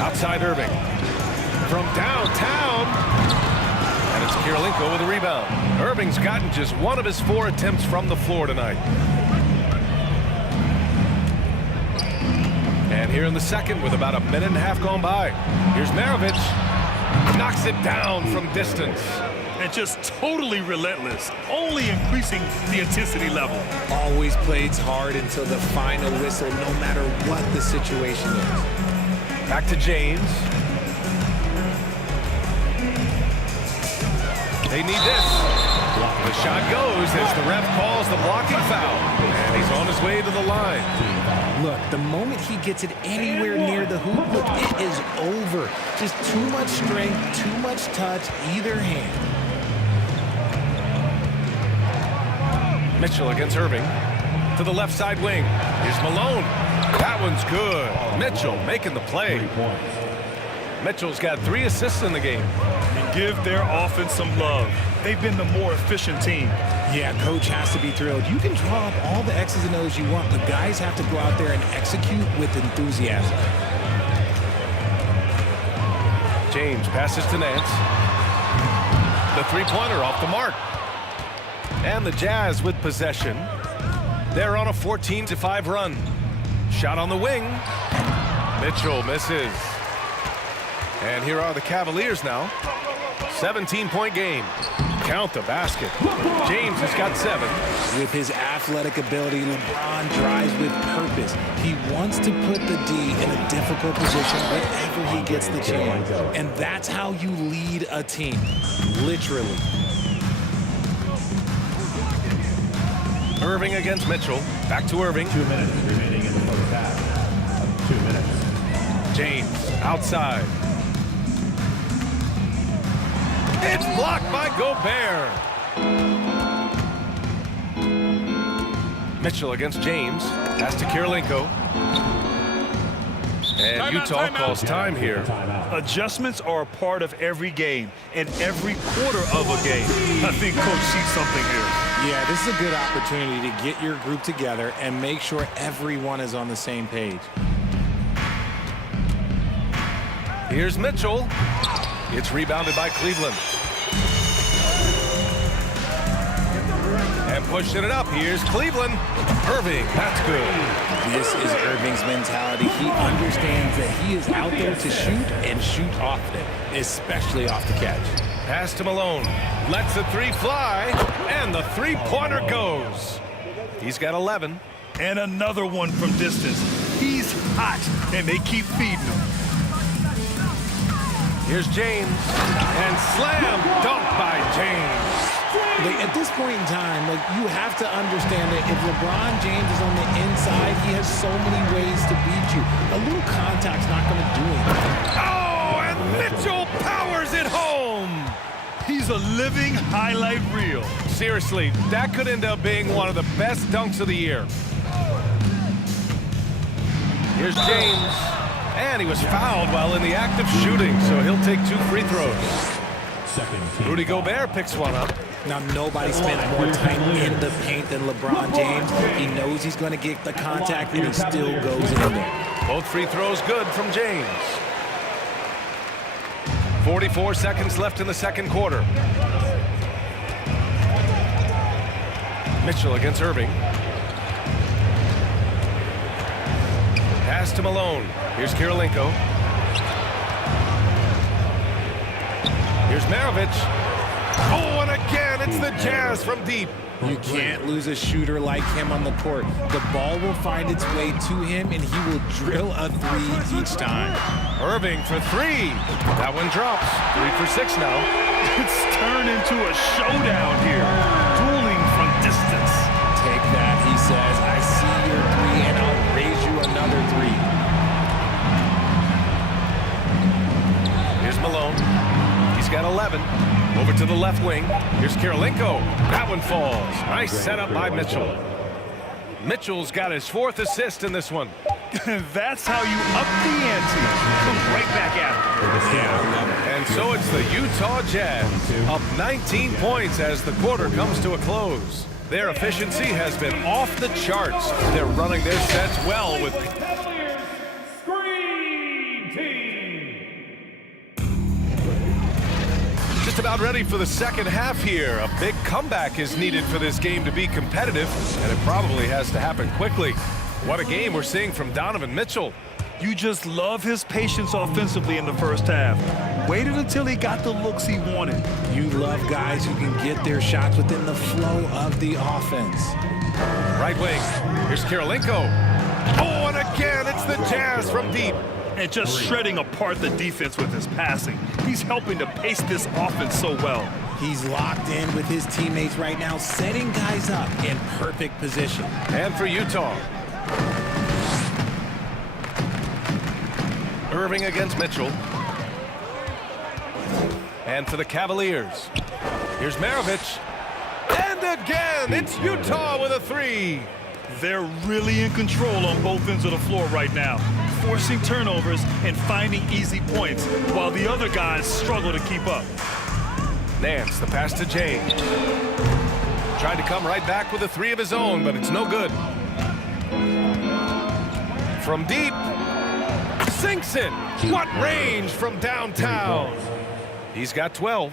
Outside Irving. From downtown. And it's Kirilenko with a rebound. Irving's gotten just one of his 4 attempts from the floor tonight. And here in the second with about a minute and a half gone by. Here's Maravich. Knocks it down from distance. And just totally relentless, only increasing the intensity level. Always plays hard until the final whistle, no matter what the situation is. Back to James. They need this. The shot goes as the ref calls the blocking foul. And he's on his way to the line. Look, the moment he gets it anywhere near the hoop, look, it is over. Just too much strength, too much touch, either hand. Mitchell against Irving. To the left side wing. Here's Malone. That one's good. Mitchell making the play. Mitchell's got 3 assists in the game. And give their offense some love. They've been the more efficient team. Yeah, coach has to be thrilled. You can draw up all the X's and O's you want, but guys have to go out there and execute with enthusiasm. James passes to Nance. The three-pointer off the mark. And the Jazz with possession. They're on a 14-5 run. Shot on the wing. Mitchell misses. And here are the Cavaliers now. 17-point game. Count the basket. James has got 7. With his athletic ability, LeBron drives with purpose. He wants to put the D in a difficult position whenever he gets the chance. And that's how you lead a team. Literally. Irving against Mitchell. Back to Irving. 2 minutes remaining in the first half. 2 minutes. James outside. It's blocked by Gobert. Mitchell against James. Pass to Kirilenko. And Utah calls time here. Adjustments are a part of every game and every quarter of a game. I think Coach sees something here. Yeah, this is a good opportunity to get your group together and make sure everyone is on the same page. Here's Mitchell. It's rebounded by Cleveland. And pushing it up. Here's Cleveland. Irving, that's good. This is Irving's mentality. He understands that he is out there to shoot and shoot often, especially off the catch. Pass to Malone. Lets the three fly, and the three-pointer goes. He's got 11. And another one from distance. He's hot, and they keep feeding him. Here's James, and slam dunk by James. Like, at this point in time, like, you have to understand that if LeBron James is on the inside, he has so many ways to beat you. A little contact's not going to do anything. Oh, and Mitchell powers it home. He's a living highlight reel. Seriously, that could end up being one of the best dunks of the year. Here's James, and he was fouled while in the act of shooting, so he'll take 2 free throws. Rudy Gobert picks one up. Now, nobody spent more time in the paint than LeBron James. He knows he's going to get the contact, and he still goes in there. Both free throws good from James. 44 seconds left in the second quarter. Mitchell against Irving. Pass to Malone. Here's Kirilenko. Here's Maravich. Oh, and again, it's the Jazz from deep. You can't lose a shooter like him on the court. The ball will find its way to him, and he will drill a 3 each time. Irving for 3. That one drops. 3 for 6 now. It's turned into a showdown here. Dueling from distance. Take that, he says. I see your 3, and I'll raise you another 3. Here's Malone. He's got 11. Over to the left wing. Here's Kirilenko. That one falls. Nice setup by Mitchell. Mitchell's got his 4th assist in this one. That's how you up the ante. Come right back at it. And so it's the Utah Jazz up 19 points as the quarter comes to a close. Their efficiency has been off the charts. They're running their sets well with just about ready for the second half here. A big comeback is needed for this game to be competitive, and it probably has to happen quickly. What a game we're seeing from Donovan Mitchell. You just love his patience offensively in the first half. Waited until he got the looks he wanted. You love guys who can get their shots within the flow of the offense. Right wing. Here's Kirilenko. Oh, and again, it's the Jazz from deep. And just shredding apart the defense with his passing. He's helping to pace this offense so well. He's locked in with his teammates right now, setting guys up in perfect position. And for Utah, Irving against Mitchell. And for the Cavaliers, here's Maravich. And again, it's Utah with a 3. They're really in control on both ends of the floor right now, forcing turnovers and finding easy points, while the other guys struggle to keep up. Nance, the pass to James. Tried to come right back with a 3 of his own, but it's no good. From deep, sinks it. What range from downtown. He's got 12.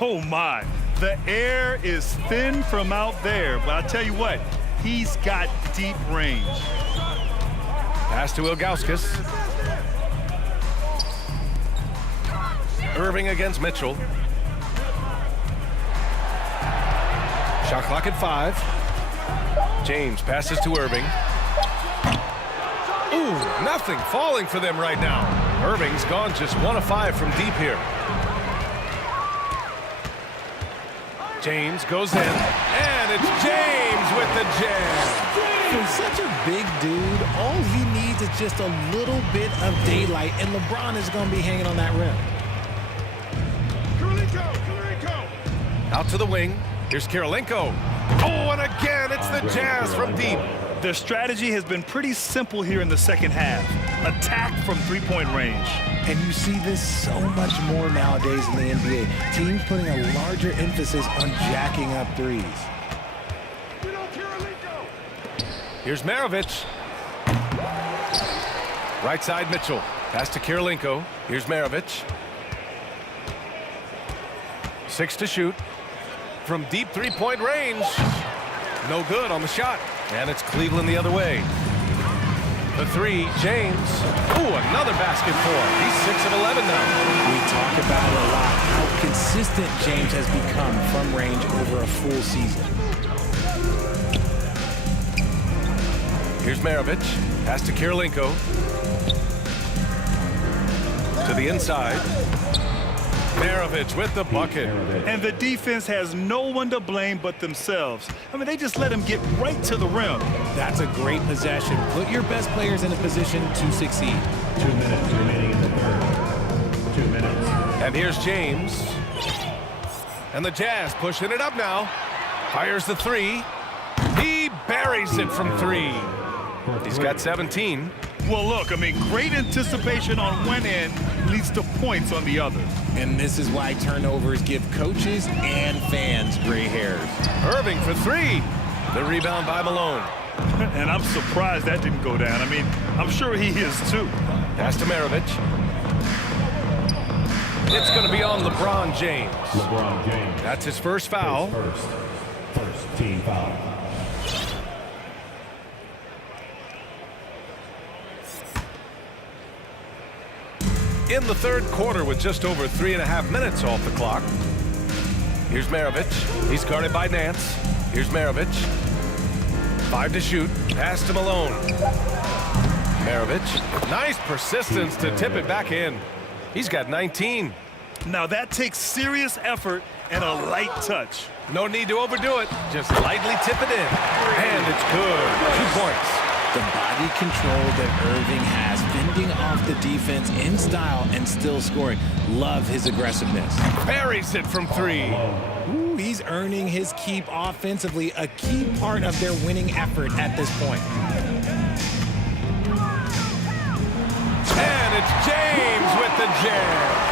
Oh my, the air is thin from out there, but I tell you what, he's got deep range. Pass to Ilgauskas. Irving against Mitchell. Shot clock at 5. James passes to Irving. Ooh, nothing falling for them right now. Irving's gone just 1 of 5 from deep here. James goes in, and it's James with the jam. For such a big dude, all he needs is just a little bit of daylight, and LeBron is going to be hanging on that rim. Out to the wing. Here's Kirilenko. Oh, and again, it's the Jazz from deep. Their strategy has been pretty simple here in the second half. Attack from three-point range. And you see this so much more nowadays in the NBA. Teams putting a larger emphasis on jacking up threes. Here's Maravich. Right side, Mitchell. Pass to Kirilenko. Here's Maravich. 6 to shoot. From deep three-point range. No good on the shot. And it's Cleveland the other way. The three, James. Ooh, another basket for him. He's 6 of 11 now. We talk about it a lot, how consistent James has become from range over a full season. Here's Maravich. Pass to Kirilenko. To the inside. Maravich with the bucket. And the defense has no one to blame but themselves. I mean, they just let him get right to the rim. That's a great possession. Put your best players in a position to succeed. 2 minutes remaining in the third. 2 minutes. And here's James. And the Jazz pushing it up now. Fires the three. He buries it from 3. He's got 17. Well, look, I mean, great anticipation on one end leads to points on the other. And this is why turnovers give coaches and fans gray hairs. Irving for 3. The rebound by Malone. And I'm surprised that didn't go down. I mean, I'm sure he is too. Pass to Maravich. It's going to be on LeBron James. LeBron James. That's his first foul. First team foul. In the third quarter with just over 3.5 minutes off the clock. Here's Maravich. He's guarded by Nance. Here's Maravich. 5 to shoot. Pass to Malone. Maravich. Nice persistence to tip it back in. He's got 19. Now that takes serious effort and a light touch. No need to overdo it. Just lightly tip it in. And it's good. 2 points. The body control that Irving has, fending off the defense in style and still scoring. Love his aggressiveness. Buries it from 3. Ooh, he's earning his keep offensively, a key part of their winning effort at this point. And it's James with the jam.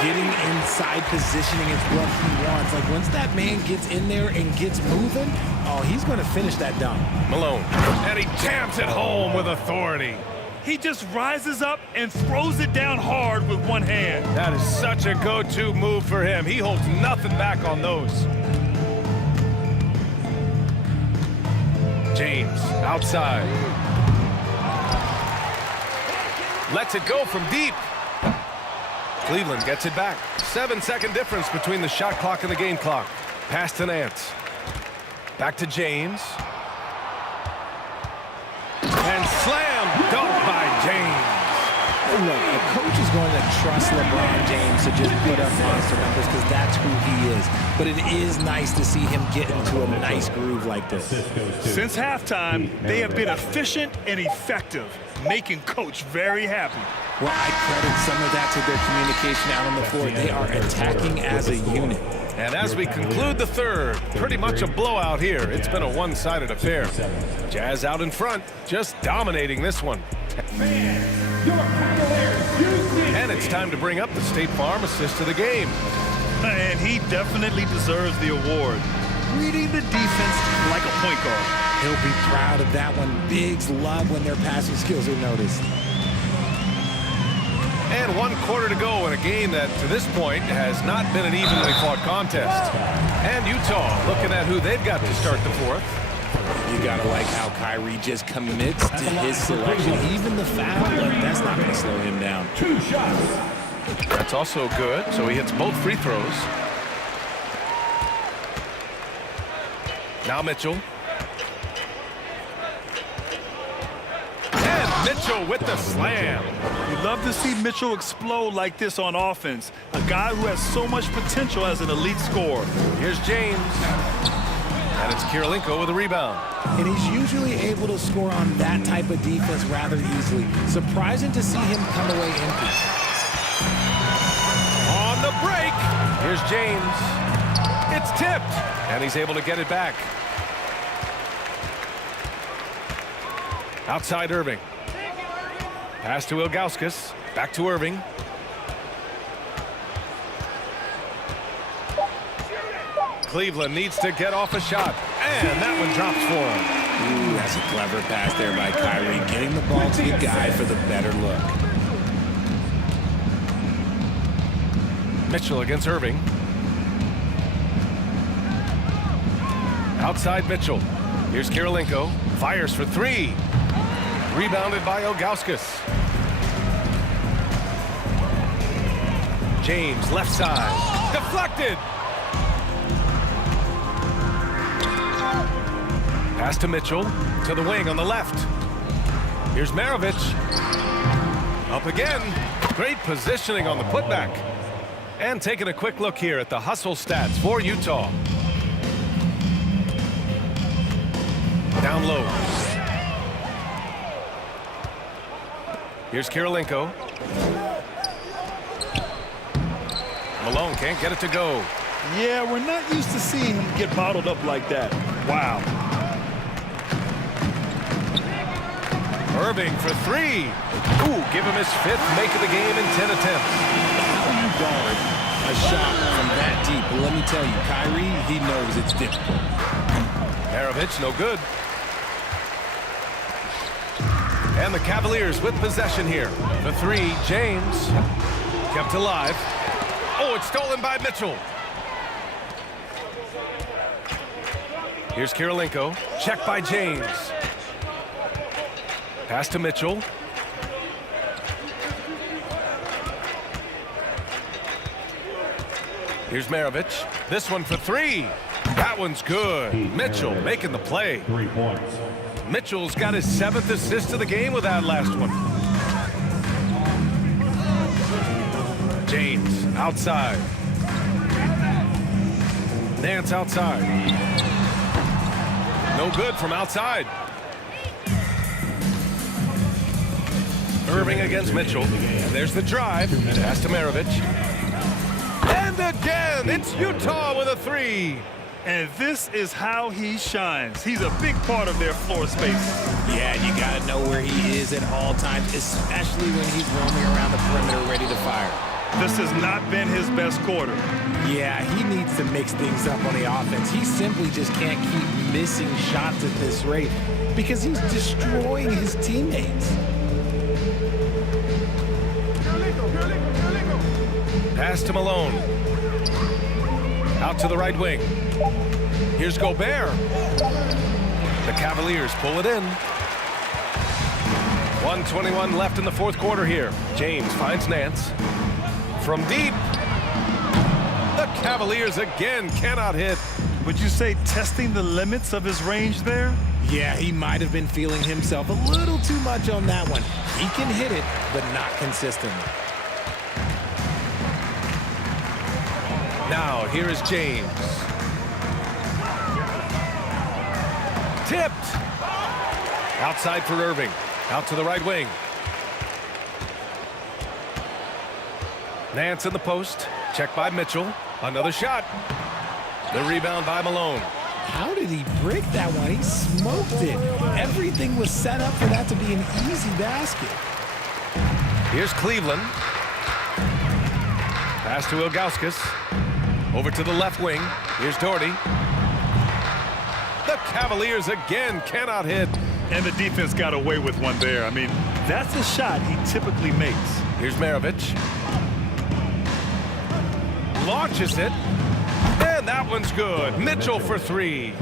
Getting inside positioning is what he wants. Like, once that man gets in there and gets moving, oh, he's going to finish that dunk. Malone. And he jams it home with authority. He just rises up and throws it down hard with one hand. That is such a go-to move for him. He holds nothing back on those. James outside. Lets it go from deep. Cleveland gets it back. 7-second difference between the shot clock and the game clock. Pass to Nance. Back to James. And slam dunk by James. Look, a coach is going to trust LeBron James to just put up monster numbers because that's who he is. But it is nice to see him get into a nice groove like this. Since halftime, they have been efficient and effective, making Coach very happy. Well, I credit some of that to their communication out on the floor. They are attacking as a unit. And as we conclude the third, pretty much a blowout here. It's been a one-sided affair. Jazz out in front, just dominating this one. And it's time to bring up the State Farm assist of the game. And he definitely deserves the award. Reading the defense like a point guard. He'll be proud of that one. Bigs love when their passing skills are noticed. And 1 quarter to go in a game that, to this point, has not been an evenly fought contest. And Utah looking at who they've got to start the fourth. You gotta like how Kyrie just commits to his selection. Even the foul, look, that's not gonna slow him down. 2 shots. That's also good, so he hits both free throws. Now Mitchell. And Mitchell with the slam. You love to see Mitchell explode like this on offense. A guy who has so much potential as an elite scorer. Here's James. And it's Kirilenko with a rebound. And he's usually able to score on that type of defense rather easily. Surprising to see him come away empty. On the break, here's James. It's tipped, and he's able to get it back. Outside Irving. Pass to Ilgauskas. Back to Irving. Cleveland needs to get off a shot. And that one drops for him. Ooh, that's a clever pass there by Kyrie. Getting the ball to the guy for the better look. Mitchell against Irving. Outside Mitchell. Here's Kirilenko. Fires for three. Rebounded by Ilgauskas. James, left side. Deflected. Pass to Mitchell. To the wing on the left. Here's Maravich. Up again. Great positioning on the putback. And taking a quick look here at the hustle stats for Utah. Down low. Here's Kirilenko. Malone can't get it to go. Yeah, we're not used to seeing him get bottled up like that. Wow. Irving for three. Ooh, give him his fifth make of the game in 10 attempts. How do you guard a shot from that deep? Well, let me tell you, Kyrie, he knows it's difficult. Maravich, no good. And the Cavaliers with possession here. The three, James. Kept alive. Oh, it's stolen by Mitchell. Here's Kirilenko. Check by James. Pass to Mitchell. Here's Maravich. This one for three. That one's good. Mitchell making the play. 3 points. Mitchell's got his 7th assist of the game with that last one. James outside. Nance outside. No good from outside. Irving against Mitchell. And there's the drive. Pass to Maravich. And again, it's Utah with a three. And this is how he shines. He's a big part of their floor space. Yeah, and you got to know where he is at all times, especially when he's roaming around the perimeter ready to fire. This has not been his best quarter. Yeah, he needs to mix things up on the offense. He simply just can't keep missing shots at this rate because he's destroying his teammates. Pass to Malone. Out to the right wing. Here's Gobert. The Cavaliers pull it in. 1:21 left in the fourth quarter here. James finds Nance. From deep. The Cavaliers again cannot hit. Would you say testing the limits of his range there? Yeah, he might have been feeling himself a little too much on that one. He can hit it, but not consistently. Now, here is James. Tipped. Outside for Irving. Out to the right wing. Nance in the post. Check by Mitchell. Another shot. The rebound by Malone. How did he break that one? He smoked it. Everything was set up for that to be an easy basket. Here's Cleveland. Pass to Ilgauskas. Over to the left wing. Here's Doherty. The Cavaliers again cannot hit. And the defense got away with one there. I mean, that's a shot he typically makes. Here's Maravich. Launches it. And that one's good. Mitchell for three.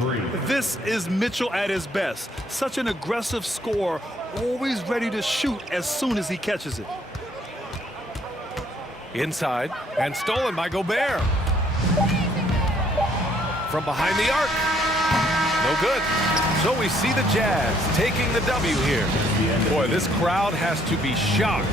This is Mitchell at his best. Such an aggressive scorer, always ready to shoot as soon as he catches it. Inside, and stolen by Gobert. From behind the arc. No good. So we see the Jazz taking the W here. Boy, this crowd has to be shocked.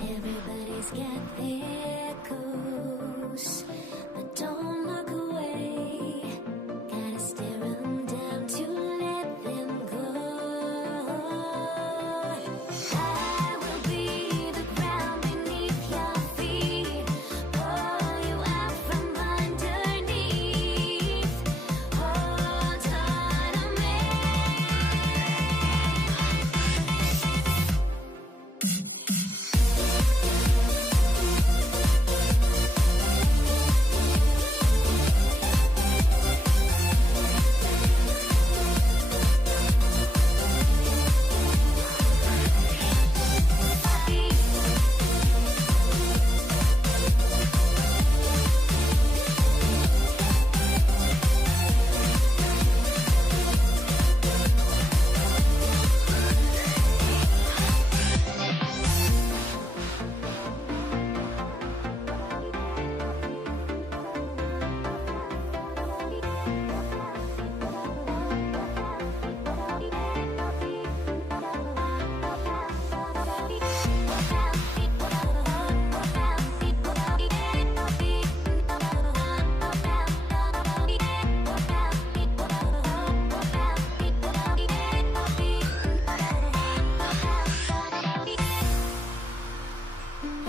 Everybody's got their goals, but don't look away. Gotta stare 'em down to let them go. I will be the ground beneath your feet, pull you out from underneath. Hold on to me.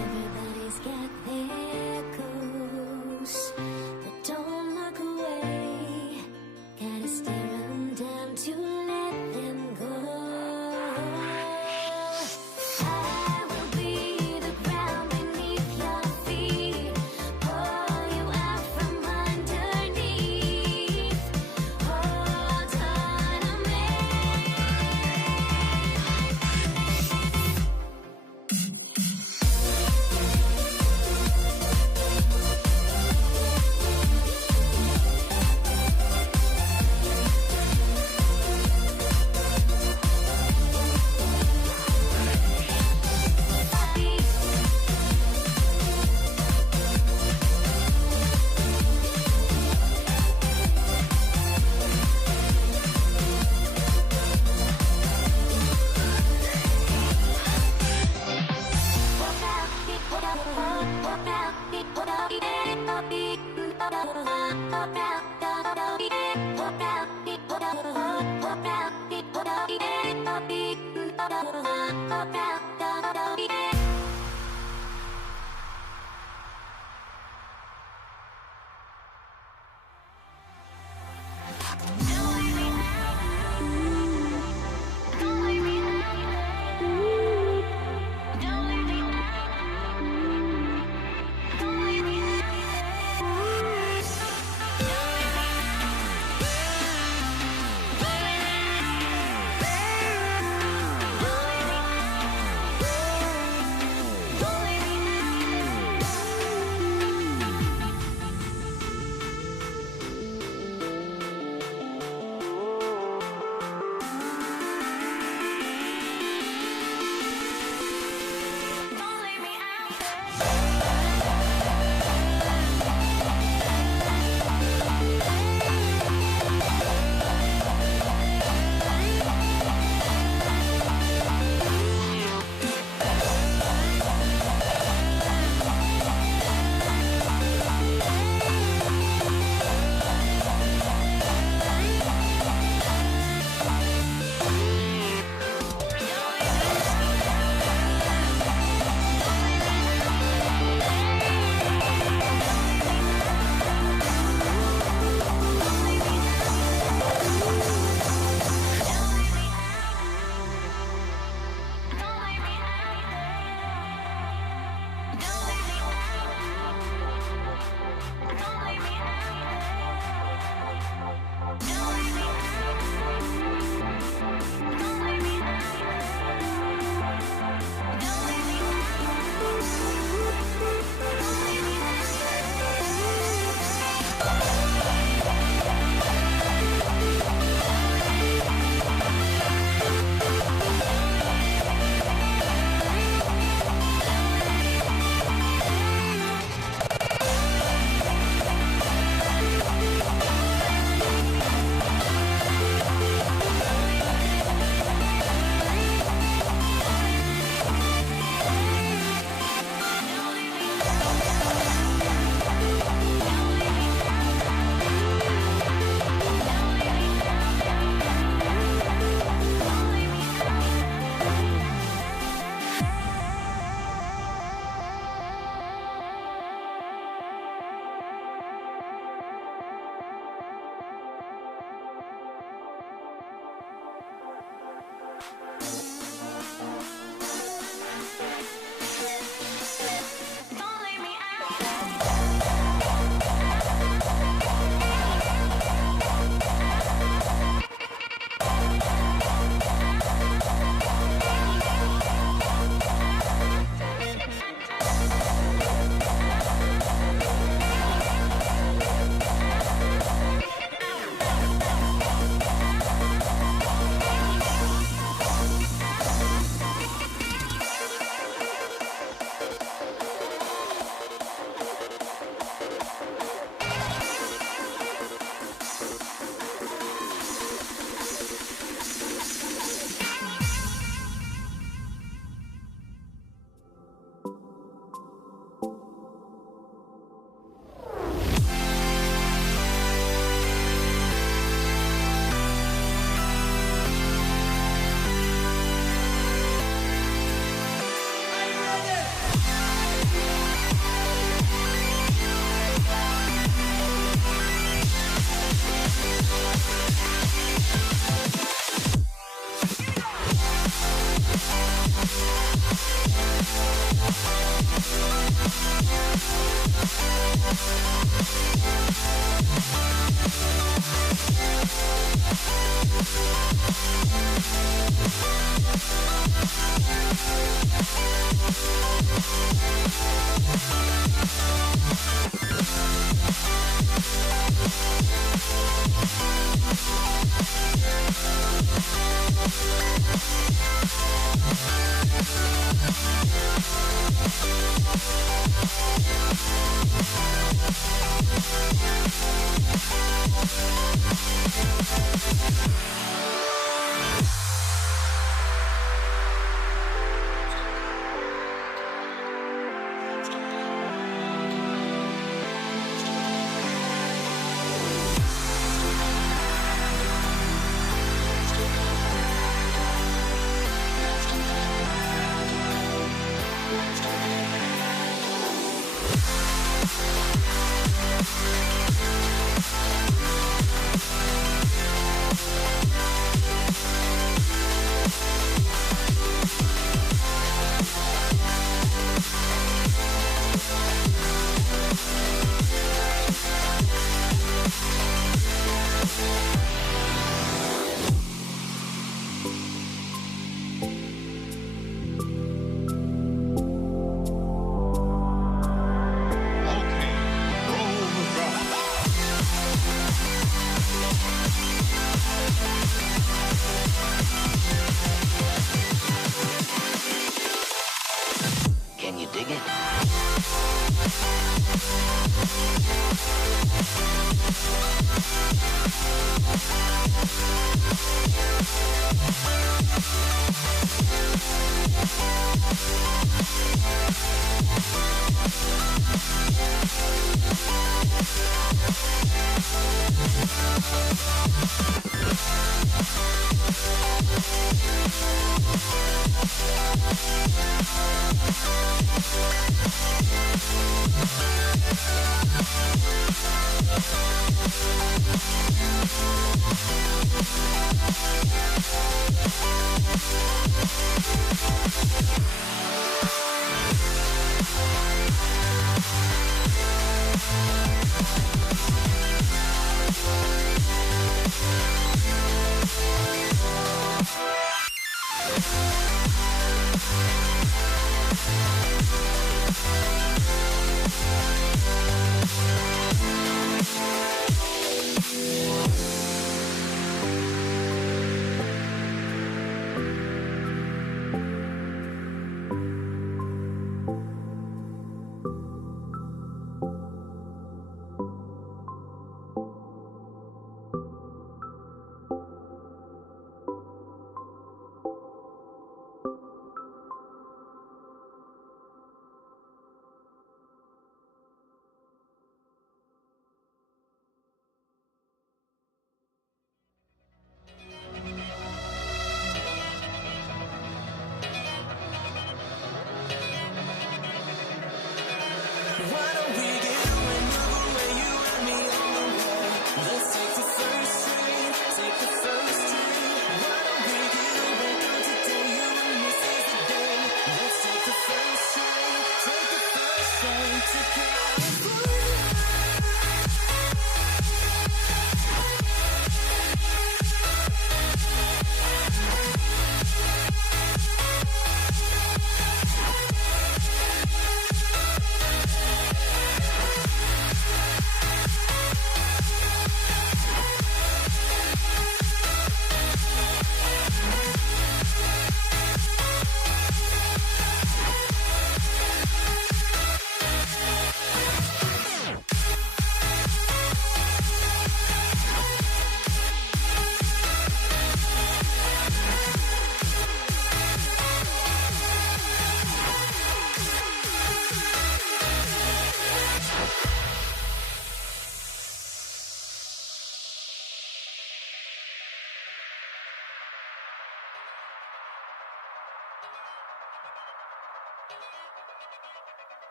Everybody's got their goals, but don't look away. Gotta stare 'em down to let them go. I will be the ground beneath your feet, pull you out from underneath. Hold on to me.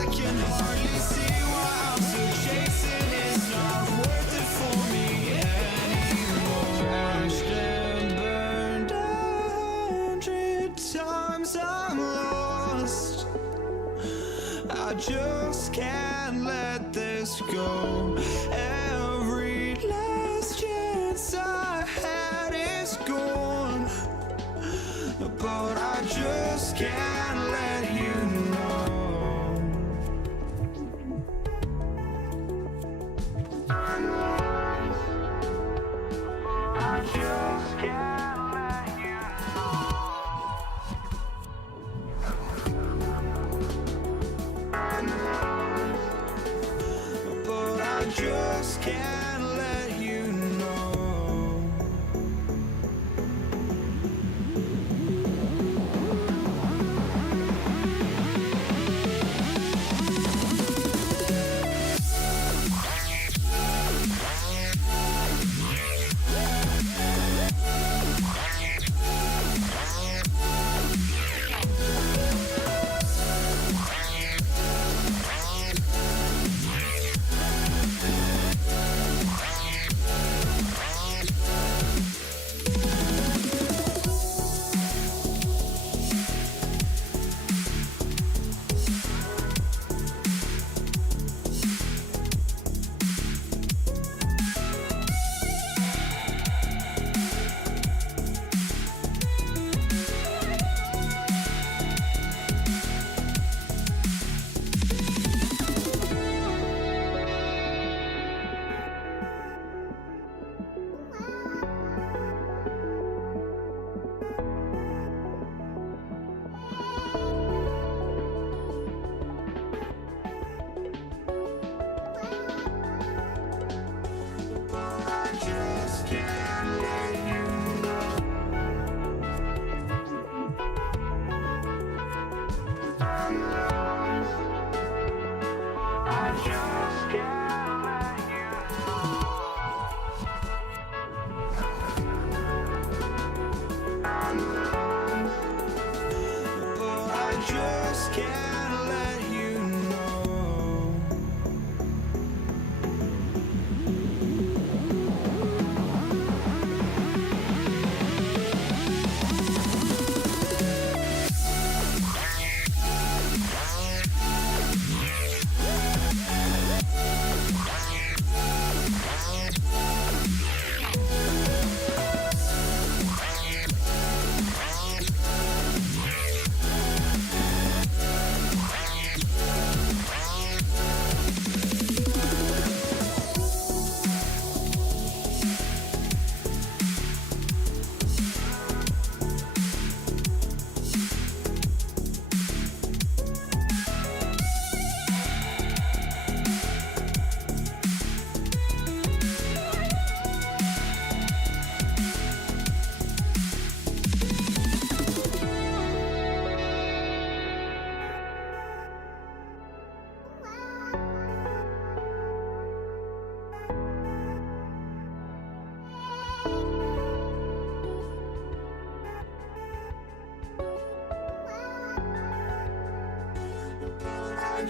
I can hardly see why I'm still chasing. It's not worth it for me anymore. Crashed and burned 100 times I'm lost. I just can't let this go. Every last chance I had is gone, but I just can't let you know. I just can't let you know. But I just can't let you know.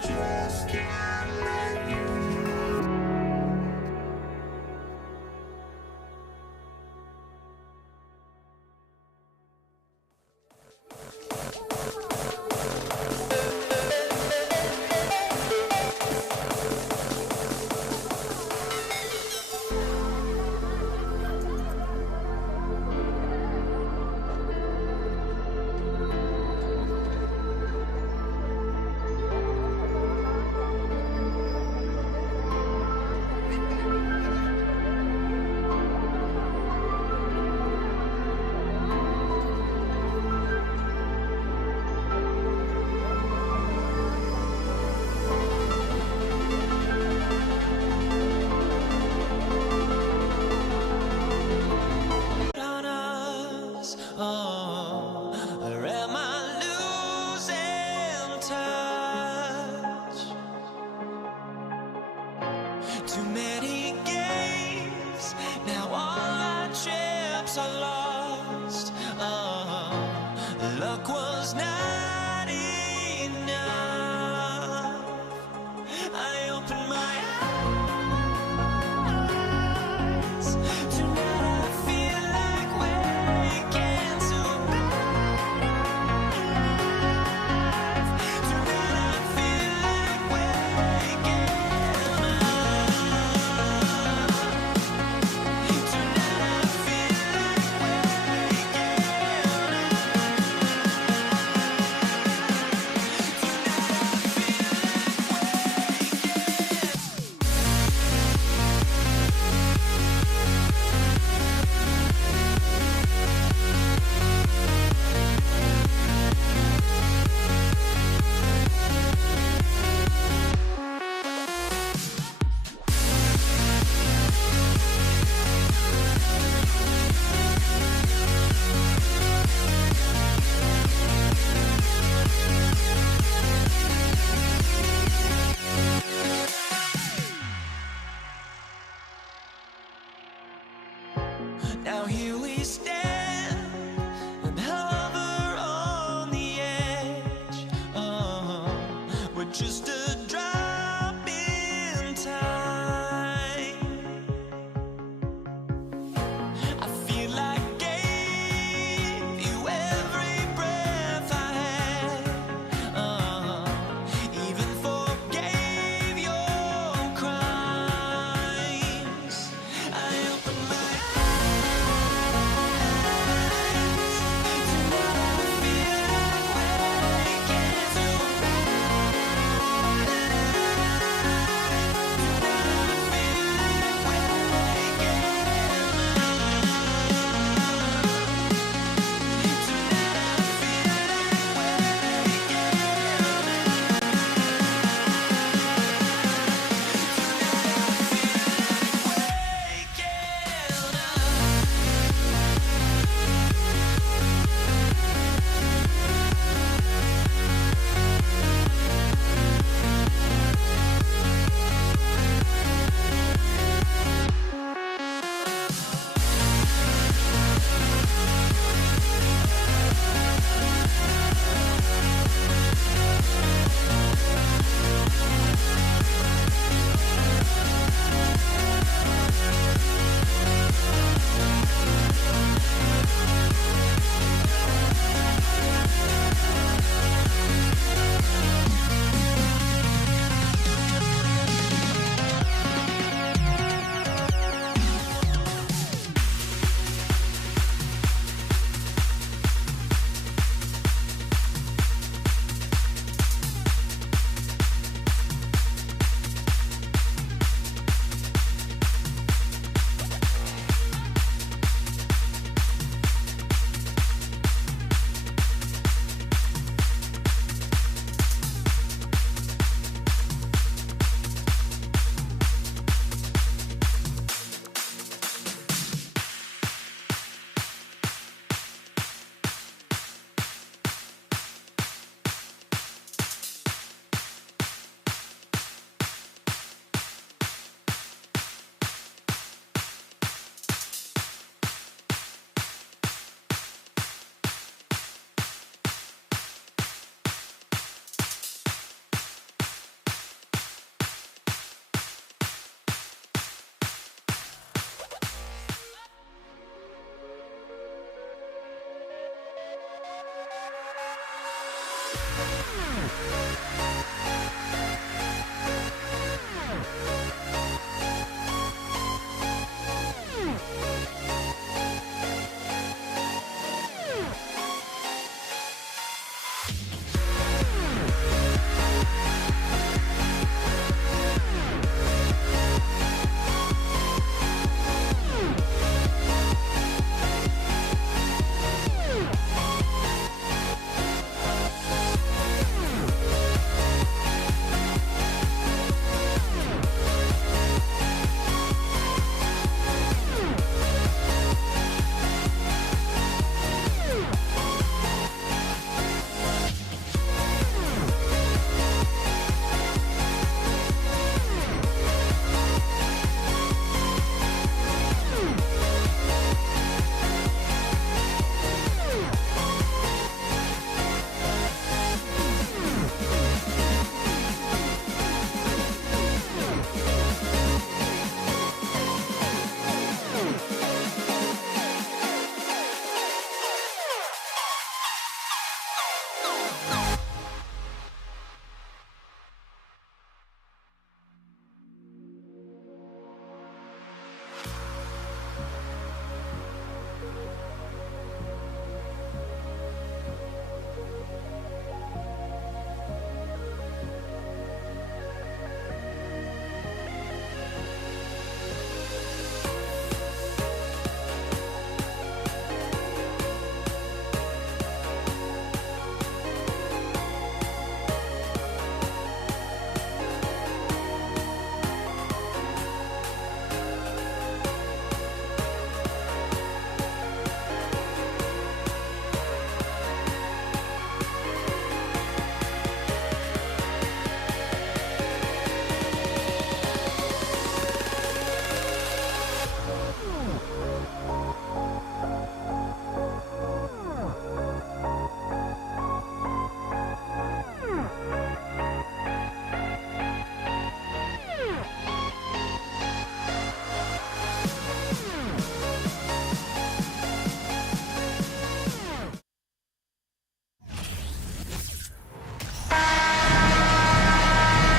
just can't let you on us? Oh, or am I losing touch? Too many games, now all our chips are lost. Oh, luck was not enough.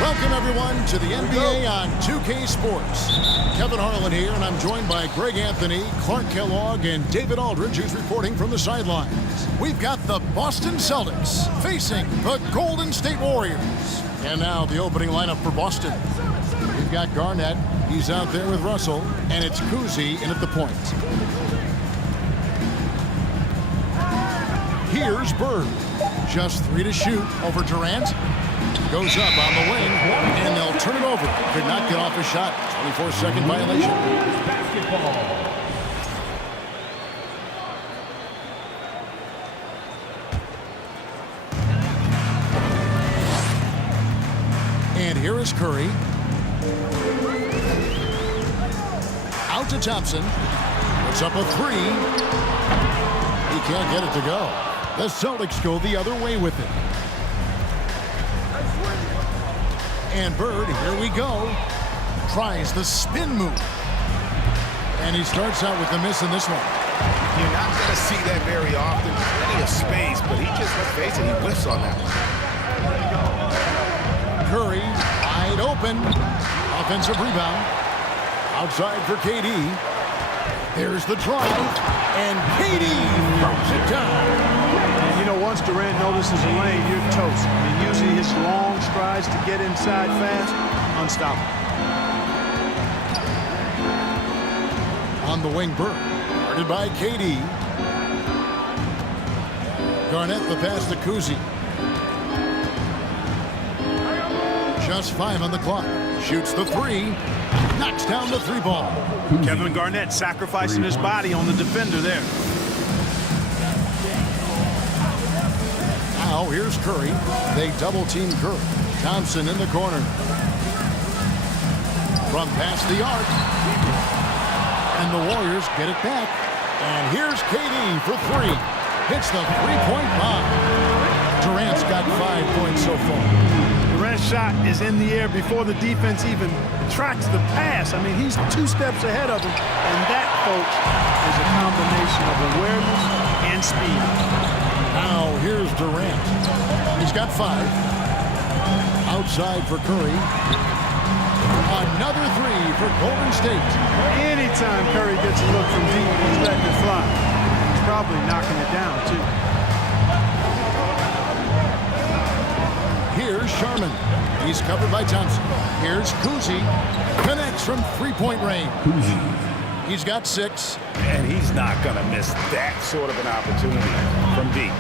Welcome, everyone, to the NBA on 2K Sports. Kevin Harlan here, and I'm joined by Greg Anthony, Clark Kellogg, and David Aldridge, who's reporting from the sidelines. We've got the Boston Celtics facing the Golden State Warriors. And now the opening lineup for Boston. We've got Garnett. He's out there with Russell, and it's Cousy in at the point. Here's Bird. Just 3 to shoot over Durant. Goes up on the wing, and they'll turn it over. Could not get off a shot. 24-second violation. And here is Curry. Out to Thompson. Puts up a 3. He can't get it to go. The Celtics go the other way with it. And Bird, here we go, tries the spin move. And he starts out with the miss in this one. You're not going to see that very often. Plenty of space, but he just, let's face it, he whiffs on that. Curry, wide open. Offensive rebound. Outside for KD. There's the drive. And KD throws it down. You know, once Durant notices a lane, you're toast. I mean, using his long strides to get inside fast, unstoppable. On the wing, Burke. Guarded by KD. Garnett the pass to Cousy. Just 5 on the clock. Shoots the 3. Knocks down the 3 ball. Kevin Garnett sacrificing his body on the defender there. Now here's Curry. They double-team Curry. Thompson in the corner. From past the arc. And the Warriors get it back. And here's KD for 3. Hits the 3-point bomb. Durant's got 5 points so far. Durant's shot is in the air before the defense even tracks the pass. I mean, he's 2 steps ahead of him. And that, folks, is a combination of awareness and speed. Now here's Durant. He's got 5. Outside for Curry. Another 3 for Golden State. Anytime Curry gets a look from deep, he's letting it fly. He's probably knocking it down, too. Here's Sharman. He's covered by Thompson. Here's Kuzi. Connects from three-point range. He's got 6. And he's not going to miss that sort of an opportunity from deep.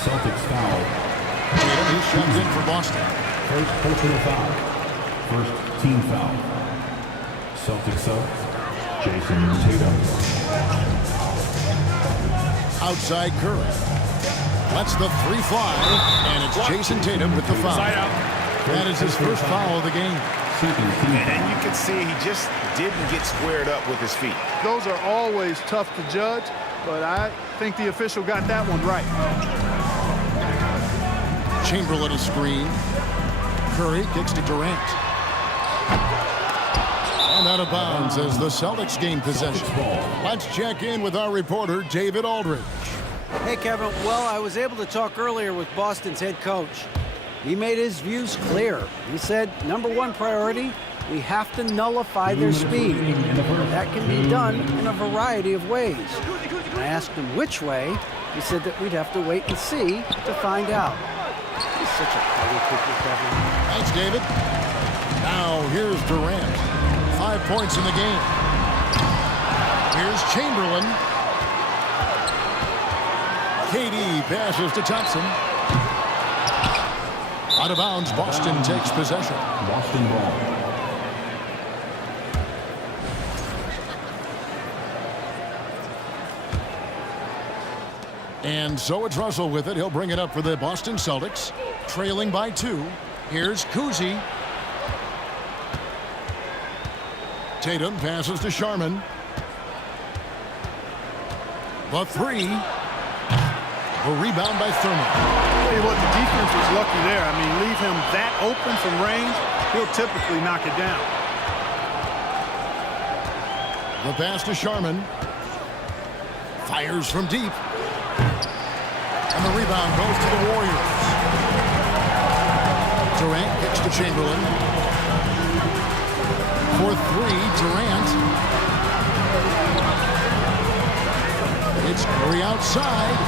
Celtics foul. His shot's in for Boston. First personal foul. First team foul. Celtics up. Jason Tatum. Outside Curry. Lets the 3 fly, and it's Jason Tatum with the foul. That is his first foul of the game. And you can see he just didn't get squared up with his feet. Those are always tough to judge, but I think the official got that one right. Chamberlain a screen. Curry kicks to Durant. And out of bounds as the Celtics gain possession. Let's check in with our reporter, David Aldridge. Hey, Kevin. Well, I was able to talk earlier with Boston's head coach. He made his views clear. He said, #1 priority, we have to nullify their speed. That can be done in a variety of ways. And I asked him which way. He said that we'd have to wait and see to find out. He's such a party pooper, Kevin. Thanks, David. Now, here's Durant. 5 points in the game. Here's Chamberlain. KD passes to Thompson. Out of bounds, Boston takes possession. Boston ball. And so it's Russell with it. He'll bring it up for the Boston Celtics. Trailing by 2. Here's Kuzi. Tatum passes to Sharman. The 3. A rebound by Thurman. I'll tell you what, the defense was lucky there. I mean, leave him that open from range, he'll typically knock it down. The pass to Sharman. Fires from deep. And the rebound goes to the Warriors. Durant kicks to Chamberlain. For 3, Durant. It's Curry outside.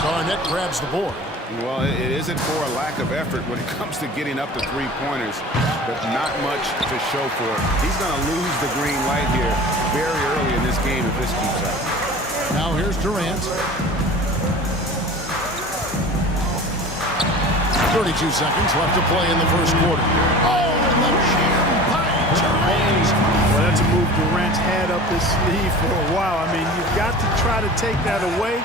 Garnett grabs the board. Well, it isn't for a lack of effort when it comes to getting up to 3-pointers, but not much to show for it. He's going to lose the green light here very early in this game if this keeps up. Now here's Durant. 32 seconds left to play in the first quarter. Oh, the jam by Durant. Well, that's a move Durant's had up his sleeve for a while. I mean, you've got to try to take that away.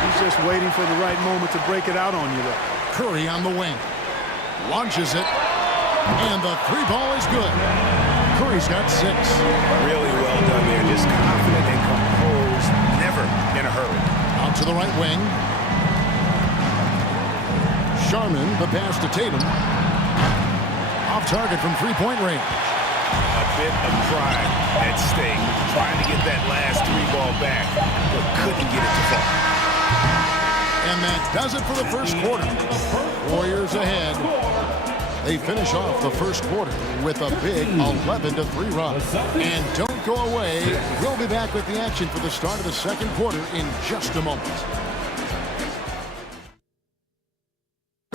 He's just waiting for the right moment to break it out on you, though. Curry on the wing. Launches it. And the 3 ball is good. Curry's got 6. Really well done there. Just confident and composed. Never in a hurry. Out to the right wing. Sharman, the pass to Tatum. Off target from 3-point range. A bit of pride at stake. Trying to get that last 3 ball back, but couldn't get it to fall. And that does it for the first quarter. Warriors ahead. They finish off the first quarter with a big 11-3 run. And don't go away. We'll be back with the action for the start of the second quarter in just a moment.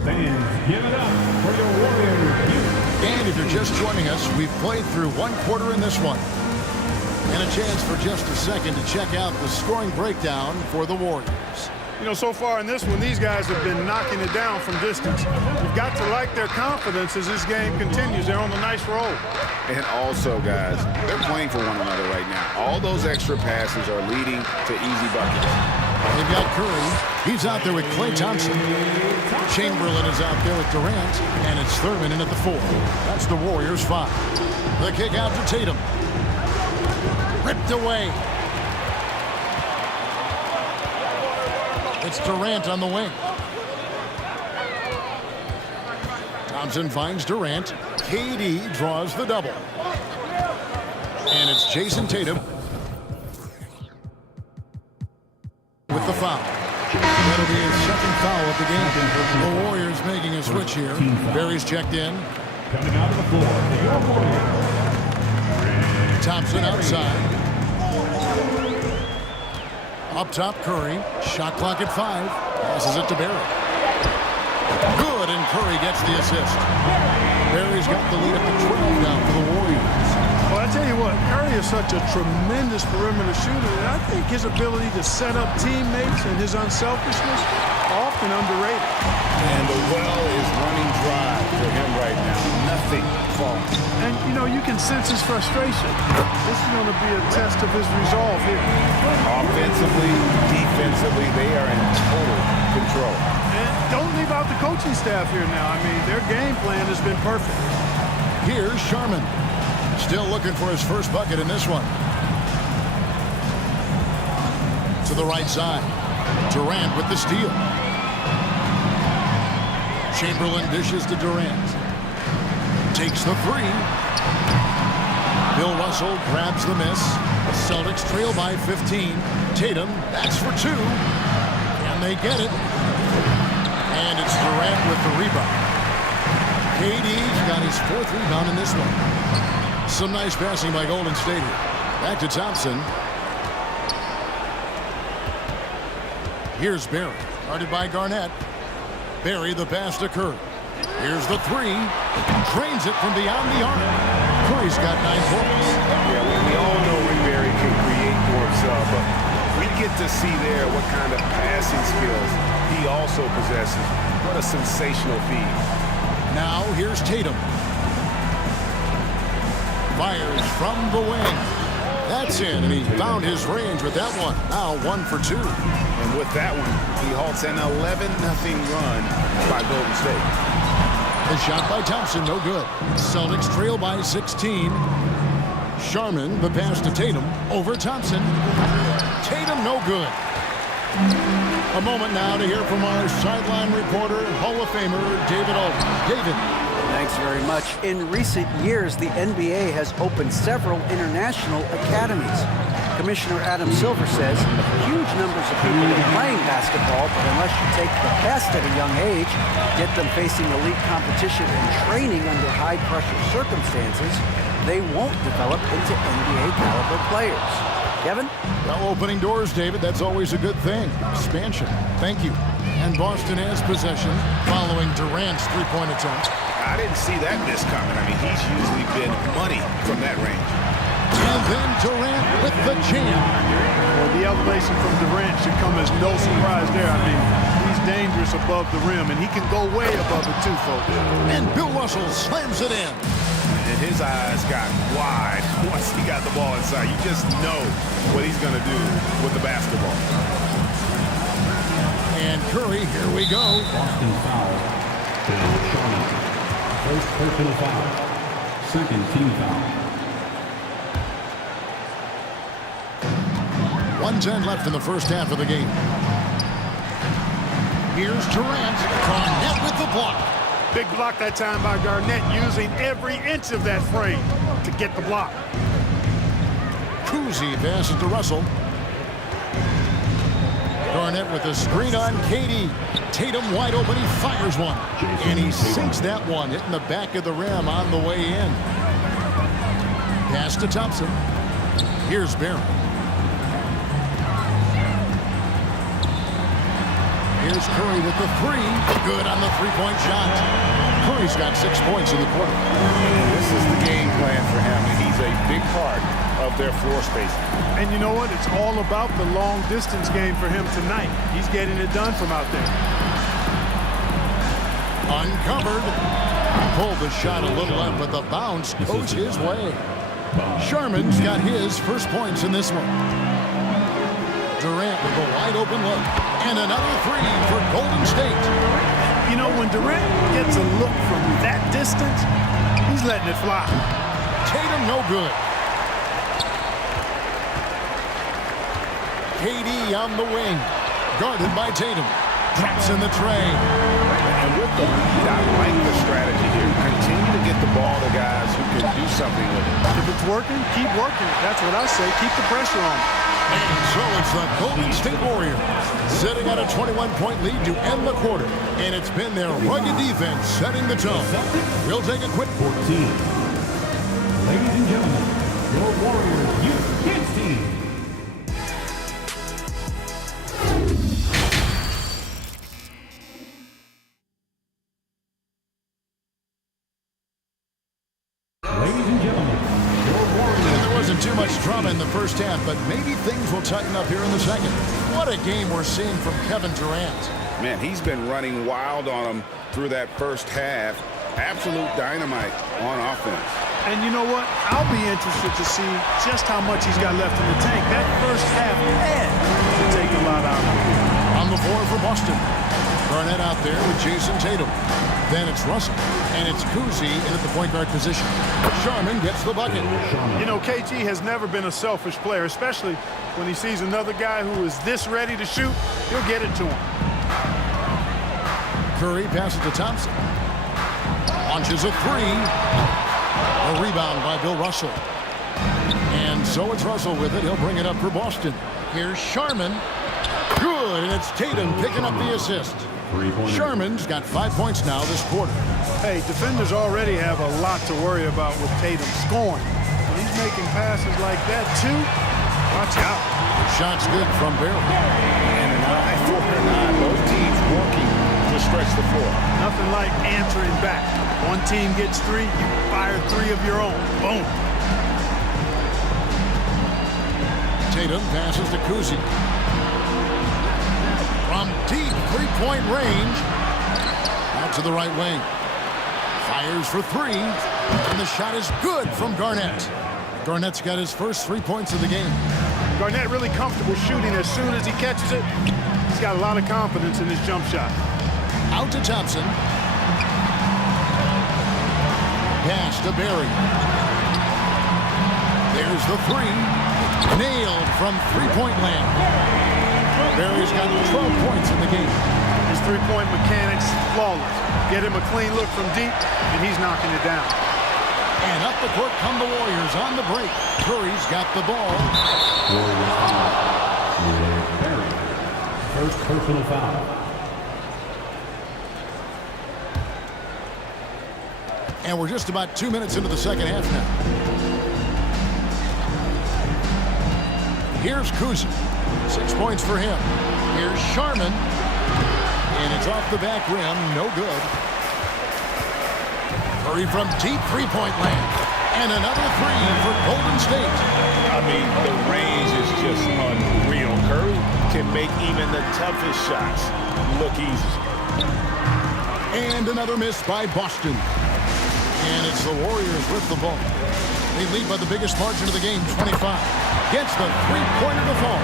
Fans, give it up for your Warriors. And if you're just joining us, we've played through 1 quarter in this one. And a chance for just a second to check out the scoring breakdown for the Warriors. You know, so far in this one, these guys have been knocking it down from distance. You've got to like their confidence as this game continues. They're on a nice roll. And also, guys, they're playing for one another right now. All those extra passes are leading to easy buckets. They've got Curry. He's out there with Klay Thompson. Chamberlain is out there with Durant. And it's Thurman in at the 4. That's the Warriors' 5. The kick out to Tatum. Ripped away. It's Durant on the wing. Thompson finds Durant. KD draws the double. And it's Jason Tatum with the foul. That'll be his second foul of the game. The Warriors making a switch here. Barry's checked in. Coming out of the floor for your Warriors. Thompson outside. Up top, Curry. Shot clock at 5. Passes it to Barry. Good, and Curry gets the assist. Barry's got the lead up to 12 now for the Warriors. Well, I tell you what, Curry is such a tremendous perimeter shooter, and I think his ability to set up teammates and his unselfishness are often underrated. And the well is running dry for him right now. Nothing falling. And, you know, you can sense his frustration. This is going to be a test of his resolve here. Offensively, defensively, they are in total control. And don't leave out the coaching staff here now. I mean, their game plan has been perfect. Here's Sharman. Still looking for his first bucket in this one. To the right side. Durant with the steal. Chamberlain dishes to Durant. Takes the three. Bill Russell grabs the miss. The Celtics trail by 15. Tatum, that's for 2. And they get it. And it's Durant with the rebound. KD's got his 4th rebound in this one. Some nice passing by Golden State here. Back to Thompson. Here's Barry. Guarded by Garnett. Barry, the pass to Curry. Here's the 3. Drains it from beyond the arc. Curry's got 9 points. Yeah, we all know Rick Barry can create for himself, but we get to see there what kind of passing skills he also possesses. What a sensational feed. Now here's Tatum. Fires from the wing. That's in, and he found his range with that one. Now 1 for 2. And with that one, he halts an 11-0 run by Golden State. The shot by Thompson, no good. Celtics trail by 16. Sharman, the pass to Tatum, over Thompson. Tatum, no good. A moment now to hear from our sideline reporter, Hall of Famer, David Aldridge. David. Thanks very much. In recent years, the NBA has opened several international academies. Commissioner Adam Silver says huge numbers of people are playing basketball, but unless you take the best at a young age, get them facing elite competition and training under high-pressure circumstances, they won't develop into NBA-caliber players. Kevin? Well, opening doors, David. That's always a good thing. Expansion. Thank you. And Boston has possession following Durant's three-point attempt. I didn't see that miss coming. I mean, he's usually been money from that range. And then Durant with the jam. Well, the elevation from Durant should come as no surprise there. I mean, he's dangerous above the rim, and he can go way above it too, folks. And Bill Russell slams it in. And his eyes got wide once he got the ball inside. You just know what he's going to do with the basketball. And Curry, here we go. Boston foul. Bill Sharman. First personal foul. Second team foul. 1:10 left in the first half of the game. Here's Durant. Garnett with the block. Big block that time by Garnett, using every inch of that frame to get the block. Cousy passes to Russell. Garnett with the screen on KD. Tatum wide open, he fires one. And he sinks that one, hitting the back of the rim on the way in. Pass to Thompson. Here's Barry. Here's Curry with the three. Good on the three-point shot. Curry's got 6 points in the quarter. And this is the game plan for him. He's a big part of their floor spacing. And you know what? It's all about the long-distance game for him tonight. He's getting it done from out there. Uncovered. Pulled the shot a little up, but the bounce goes his way. Sharman's got his first points in this one. Durant with a wide open look. And another three for Golden State. You know, when Durant gets a look from that distance, he's letting it fly. Tatum no good. KD on the wing. Guarded by Tatum. Drops in the tray. And with the lead, I like the strategy here. Continue to get the ball to guys who can do something with it. If it's working, keep working it. That's what I say. Keep the pressure on. And so it's the Golden State Warriors sitting at a 21-point lead to end the quarter. And it's been their rugged defense setting the tone. We'll take a quick 14. Ladies and gentlemen, your Warriors Youth Kids team. Ladies and gentlemen, your Warriors. And there wasn't too much drama in the first half, but maybe things will tighten up here in the second. What a game we're seeing from Kevin Durant. Man, he's been running wild on them through that first half. Absolute dynamite on offense. And you know what? I'll be interested to see just how much he's got left in the tank. That first half had to take a lot out of him. On the floor for Boston. Garnett out there with Jason Tatum. Then it's Russell. And it's Cousy in at the point guard position. Sharman gets the bucket. You know, KG has never been a selfish player, especially when he sees another guy who is this ready to shoot. He'll get it to him. Curry passes to Thompson. Launches a three. A rebound by Bill Russell. And so it's Russell with it. He'll bring it up for Boston. Here's Sharman. Good, and it's Tatum picking up the assist. Sharman's got 5 points now this quarter. Hey, defenders already have a lot to worry about with Tatum scoring. When he's making passes like that, too, watch out. Shot's good from Barry. And an eye for an eye. Both teams working to stretch the floor. Nothing like answering back. One team gets three, you fire three of your own. Boom. Tatum passes to Cousy. From deep three-point range. Out to the right wing. Fires for three. And the shot is good from Garnett. Garnett's got his first 3 points of the game. Garnett really comfortable shooting as soon as he catches it. He's got a lot of confidence in his jump shot. Out to Thompson. Pass to Barry. There's the three. Nailed from three-point land. Barry's got 12 points in the game. His three-point mechanics, flawless. Get him a clean look from deep, and he's knocking it down. And up the court come the Warriors on the break. Curry's got the ball. First personal foul. And we're just about 2 minutes into the second half now. Here's Cousy. 6 points for him. Here's Sharman. And it's off the back rim. No good. Curry from deep three-point land. And another three for Golden State. I mean, the range is just unreal. Curry can make even the toughest shots look easy. And another miss by Boston. And it's the Warriors with the ball. They lead by the biggest margin of the game, 25. Gets the three-pointer to fall.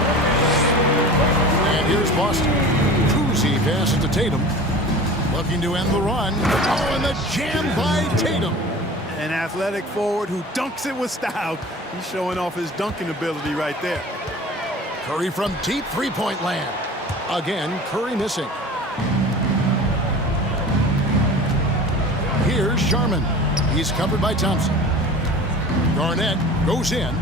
And here's Boston. Cousy passes to Tatum. Looking to end the run. Oh, and the jam by Tatum. An athletic forward who dunks it with style. He's showing off his dunking ability right there. Curry from deep three-point land. Again, Curry missing. Here's Sharman. He's covered by Thompson. Garnett goes in.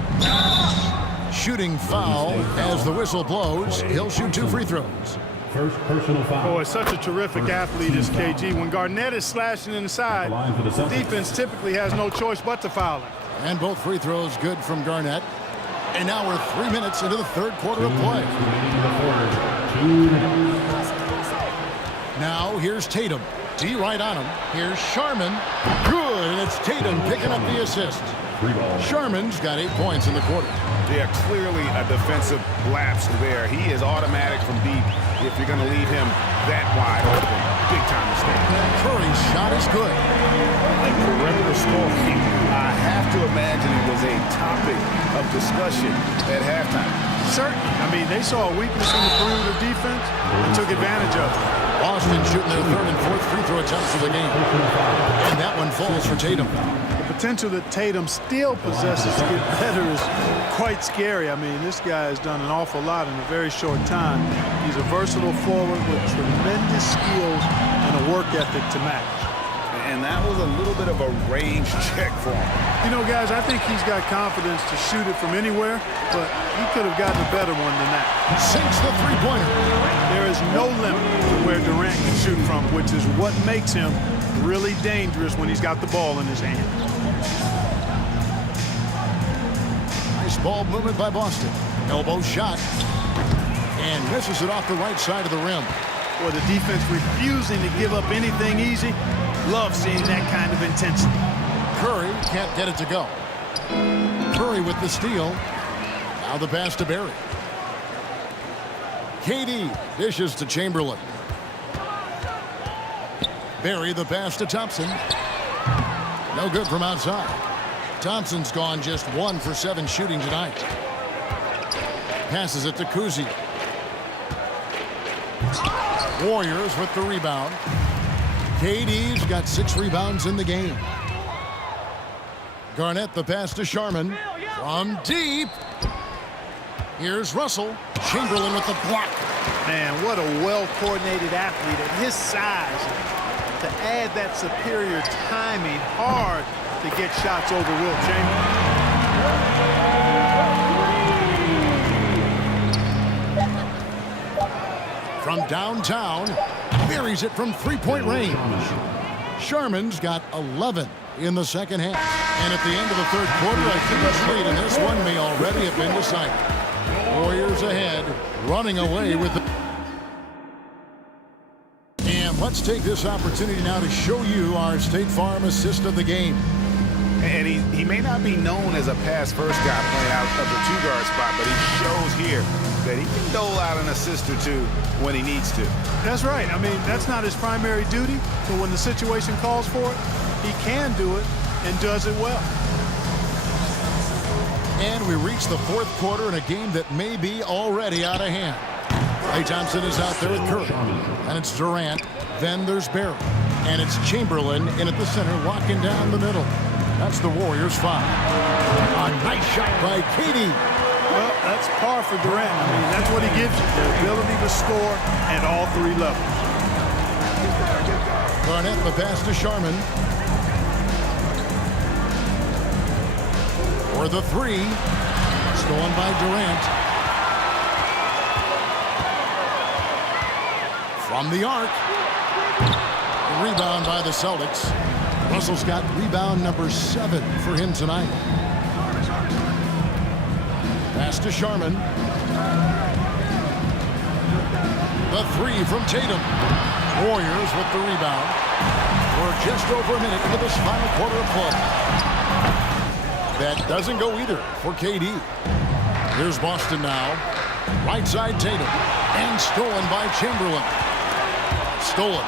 Shooting foul as the whistle blows. He'll shoot 2 free throws. First personal foul. Boy, such a terrific athlete is KG. When Garnett is slashing inside, the defense typically has no choice but to foul him. And both free throws good from Garnett. And now we're 3 minutes into the third quarter of play. Now here's Tatum. D right on him. Here's Sharman. Good, and it's Tatum picking up the assist. Sharman's got 8 points in the quarter. Yeah, clearly a defensive lapse there. He is automatic from deep if you're going to leave him that wide open. Big time mistake. Curry's shot is good. Like perimeter scoring, I have to imagine it was a topic of discussion at halftime. Certainly. I mean, they saw a weakness in the perimeter defense and took advantage of it. Boston shooting their third and fourth free throw attempts of the game. And that one falls for Tatum. The potential that Tatum still possesses to get better is quite scary. I mean, this guy has done an awful lot in a very short time. He's a versatile forward with tremendous skills and a work ethic to match. And that was a little bit of a range check for him. You know, guys, I think he's got confidence to shoot it from anywhere, but he could have gotten a better one than that. Sinks the three-pointer. There is no limit to where Durant can shoot from, which is what makes him really dangerous when he's got the ball in his hand. Nice ball movement by Boston. Elbow shot. And misses it off the right side of the rim. Boy, the defense refusing to give up anything easy. Love seeing that kind of intensity. Curry can't get it to go. Curry with the steal. Now the pass to Barry. KD dishes to Chamberlain. Barry the pass to Thompson. No good from outside. Thompson's gone just 1 for 7 shooting tonight. Passes it to Kuzi. Warriors with the rebound. KD's got 6 rebounds in the game. Garnett the pass to Sharman. From deep. Here's Russell. Chamberlain with the block. Man, what a well-coordinated athlete at his size. To add that superior timing, hard to get shots over Wilt Chamberlain. From downtown, buries it from three-point range. Sharman's got 11 in the second half. And at the end of the third quarter, I think his lead in this one may already have been decided. Warriors ahead, running away with the... And let's take this opportunity now to show you our State Farm assist of the game. And he may not be known as a pass-first guy playing out of the 2-guard spot, but he shows here that he can dole out an assist or two when he needs to. That's right. I mean, that's not his primary duty, but when the situation calls for it, he can do it and does it well. And we reach the fourth quarter in a game that may be already out of hand. Klay Thompson is out there with Curry. And it's Durant. Then there's Barry. And it's Chamberlain in at the center, locking down the middle. That's the Warriors' 5. A nice shot by KD. Well, that's par for Durant. I mean, that's what he gives you, the ability to score at all 3 levels. Garnett the pass to Sharman. For the 3. Stolen by Durant. From the arc. Rebound by the Celtics. Russell's got rebound number 7 for him tonight. Pass to Sharman. The 3 from Tatum. Warriors with the rebound. We're just over a minute into this final quarter of play. That doesn't go either for KD. Here's Boston now. Right side Tatum. And stolen by Chamberlain. Stolen.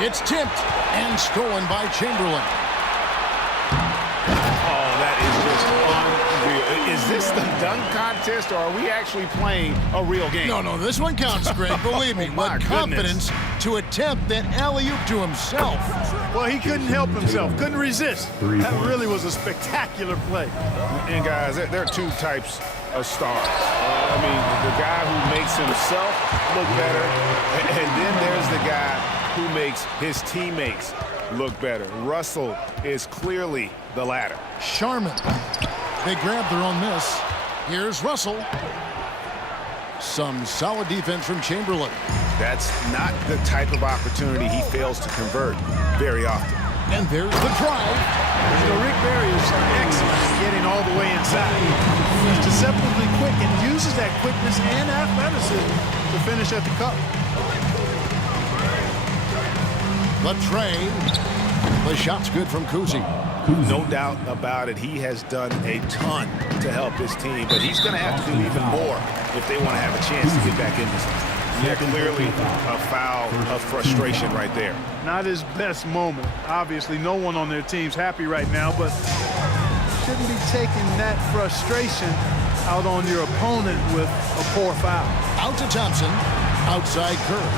It's tipped and stolen by Chamberlain. Oh, that is just unreal. Is this the dunk contest, or are we actually playing a real game? No, this one counts, Greg. Believe me. With confidence to attempt that alley-oop to himself. Well, he couldn't help himself. Couldn't resist. That really was a spectacular play. And, guys, there are 2 types of stars. I mean, the guy who makes himself look better, and then there's the guy who makes his teammates look better. Russell is clearly the latter. Sharman. They grab their own miss. Here's Russell. Some solid defense from Chamberlain. That's not the type of opportunity he fails to convert very often. And there's the drive. You know, Rick Barry is excellent at getting all the way inside. He's deceptively quick and uses that quickness and athleticism to finish at the cup. The tray. The shot's good from Kuzi. No doubt about it. He has done a ton to help his team, but he's going to have to do even more if they want to have a chance to get back in this one. Yeah, clearly a foul of frustration right there. Not his best moment. Obviously, no one on their team's happy right now, but shouldn't be taking that frustration out on your opponent with a poor foul. Out to Thompson. Outside Curry.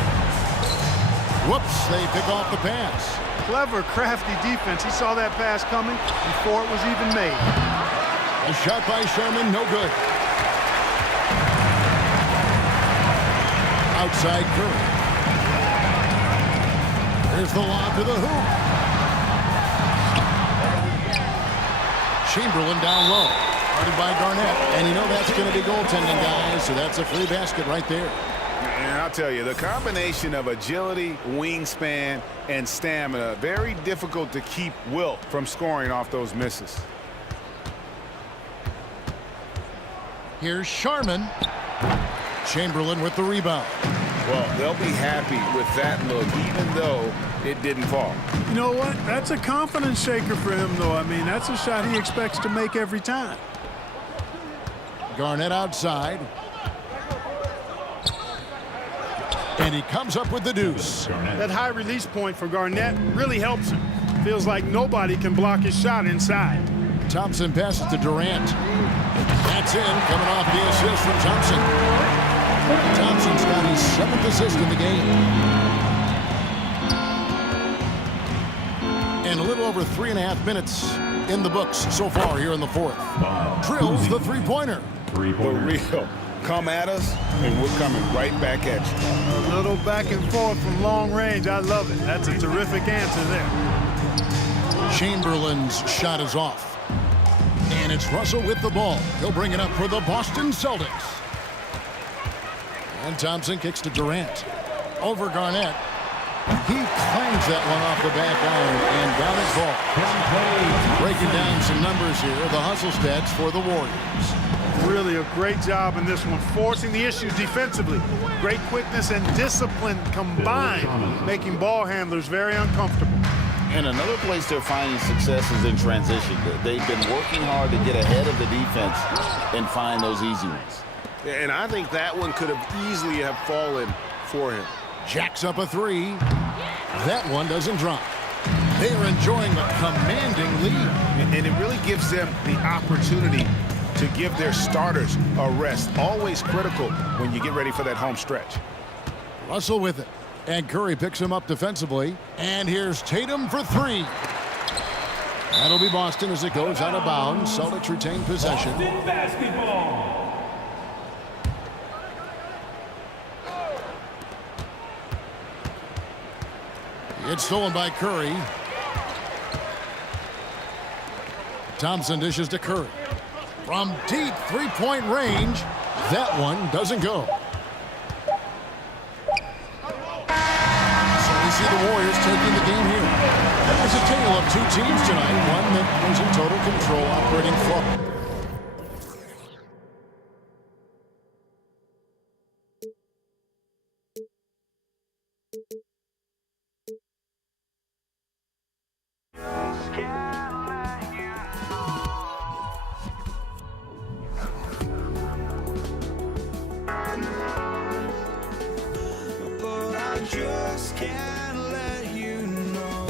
Whoops, they pick off the pass. Clever, crafty defense. He saw that pass coming before it was even made. A shot by Sherman, no good. Outside Curry. Here's the lob to the hoop. Chamberlain down low. Guarded by Garnett. And you know that's going to be goaltending, guys, so that's a free basket right there. And I'll tell you, the combination of agility, wingspan, and stamina, very difficult to keep Wilt from scoring off those misses. Here's Sharman. Chamberlain with the rebound. Well, they'll be happy with that look, even though it didn't fall. You know what? That's a confidence shaker for him, though. I mean, that's a shot he expects to make every time. Garnett outside. And he comes up with the deuce. That high release point for Garnett really helps him. Feels like nobody can block his shot inside. Thompson passes to Durant. That's in, coming off the assist from Thompson. Thompson's got his 7th assist in the game. And a little over 3.5 minutes in the books so far here in the 4th. Drills the three-pointer. For real. Come at us, and we're coming right back at you. A little back and forth from long range. I love it. That's a terrific answer there. Chamberlain's shot is off. And it's Russell with the ball. He'll bring it up for the Boston Celtics. And Thompson kicks to Durant. Over Garnett. He claims that one off the back iron and got it ball. Breaking down some numbers here. The hustle stats for the Warriors. Really a great job in this one, forcing the issues defensively. Great quickness and discipline combined, making ball handlers very uncomfortable. And another place they're finding success is in transition. They've been working hard to get ahead of the defense and find those easy ones. And I think that one could have easily have fallen for him. Jacks up a three. That one doesn't drop. They are enjoying a commanding lead. And it really gives them the opportunity to give their starters a rest. Always critical when you get ready for that home stretch. Russell with it. And Curry picks him up defensively. And here's Tatum for three. That'll be Boston as it goes out of bounds. Celtics retain possession. Boston basketball. It's stolen by Curry. Thompson dishes to Curry. From deep three-point range, that one doesn't go. So we see the Warriors taking the game here. There's a tale of two teams tonight, one that was in total control, operating flow. Just can't let you know.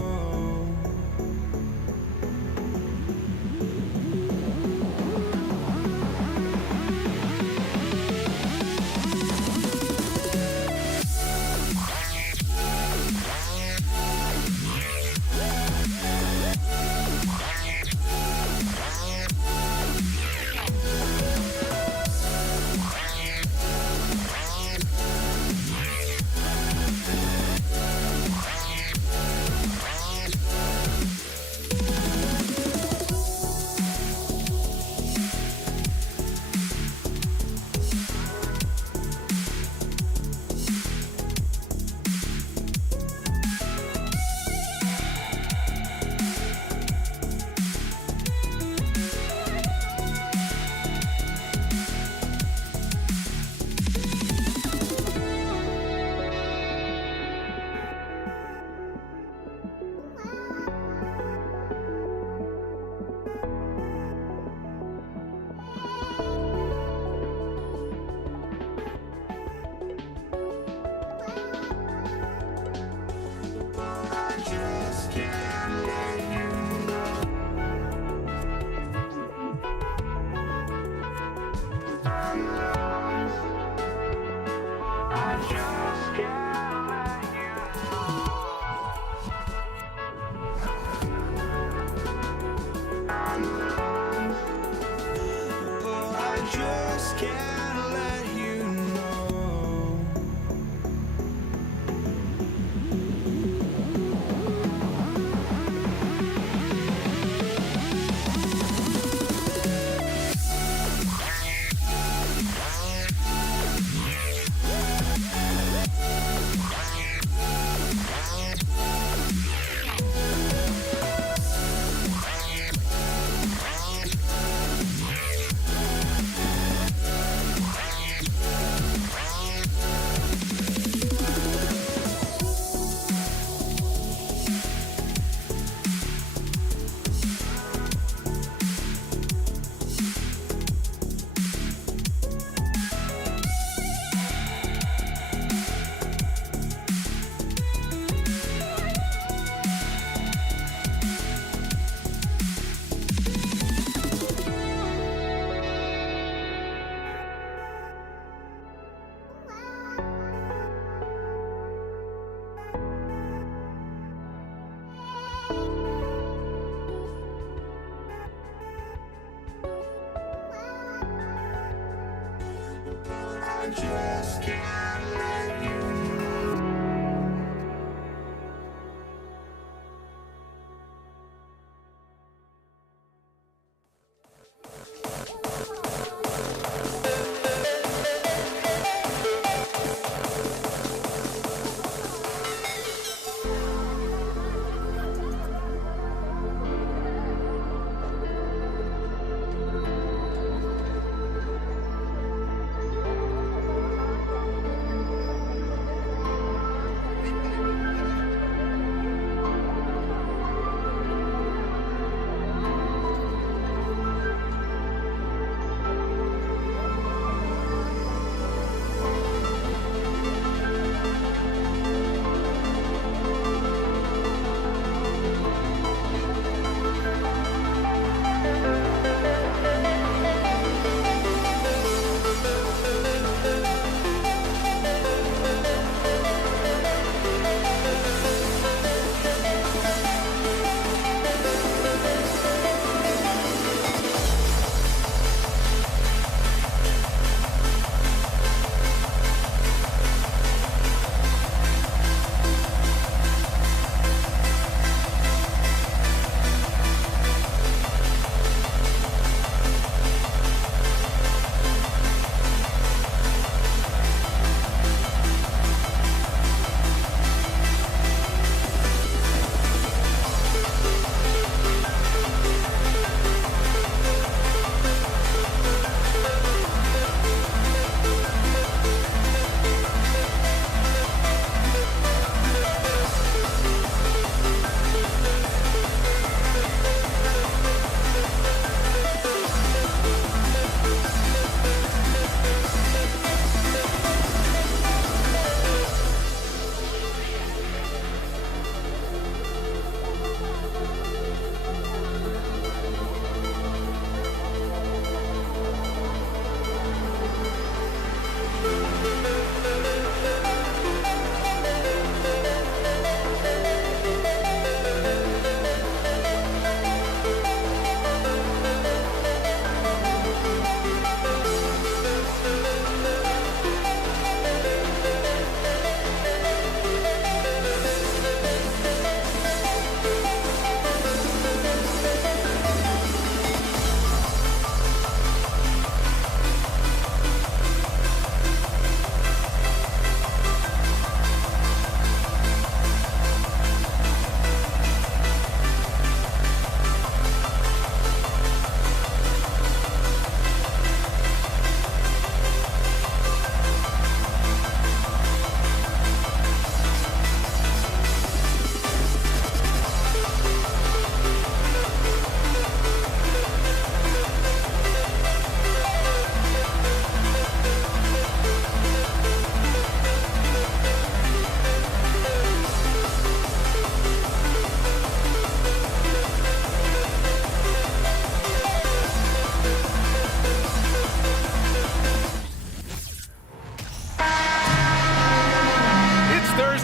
just can't let you.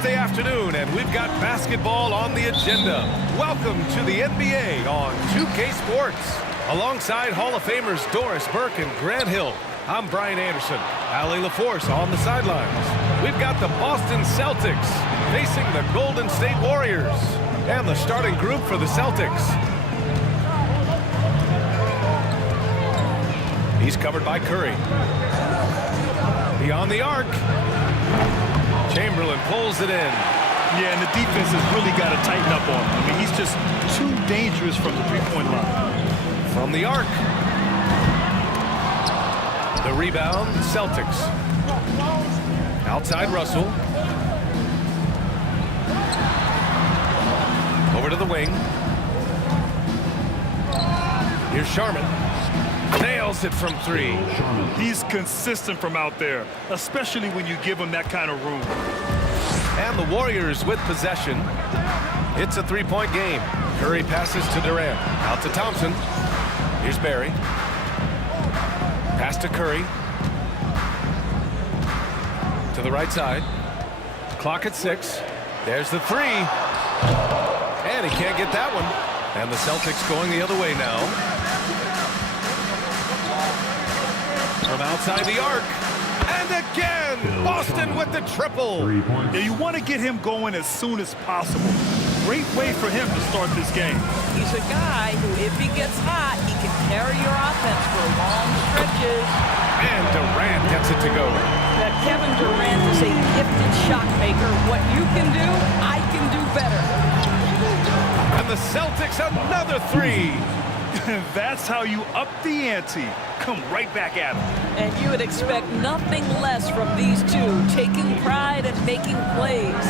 Afternoon, and we've got basketball on the agenda. Welcome to the NBA on 2K Sports. Alongside Hall of Famers Doris Burke and Grant Hill, I'm Brian Anderson. Allie LaForce on the sidelines. We've got the Boston Celtics facing the Golden State Warriors. And the starting group for the Celtics. He's covered by Curry. Beyond the arc. Chamberlain pulls it in. Yeah, and the defense has really got to tighten up on him. I mean, he's just too dangerous from the three-point line. From the arc. The rebound, Celtics. Outside Russell. Over to the wing. Here's Sharman. Nails it from three. He's consistent from out there, especially when you give him that kind of room. And the Warriors with possession. It's a three-point game. Curry passes to Durant. Out to Thompson. Here's Barry. Pass to Curry. To the right side. Clock at 6. There's the three. And he can't get that one. And the Celtics going the other way now. From outside the arc. And And again, Boston with the triple. Yeah, you want to get him going as soon as possible. Great way for him to start this game. He's a guy who, if he gets hot, he can carry your offense for long stretches. And Durant gets it to go. That Kevin Durant is a gifted shot maker. What you can do, I can do better. And the Celtics another three. That's how you up the ante. Come right back at him. And you would expect nothing less from these two, taking pride and making plays.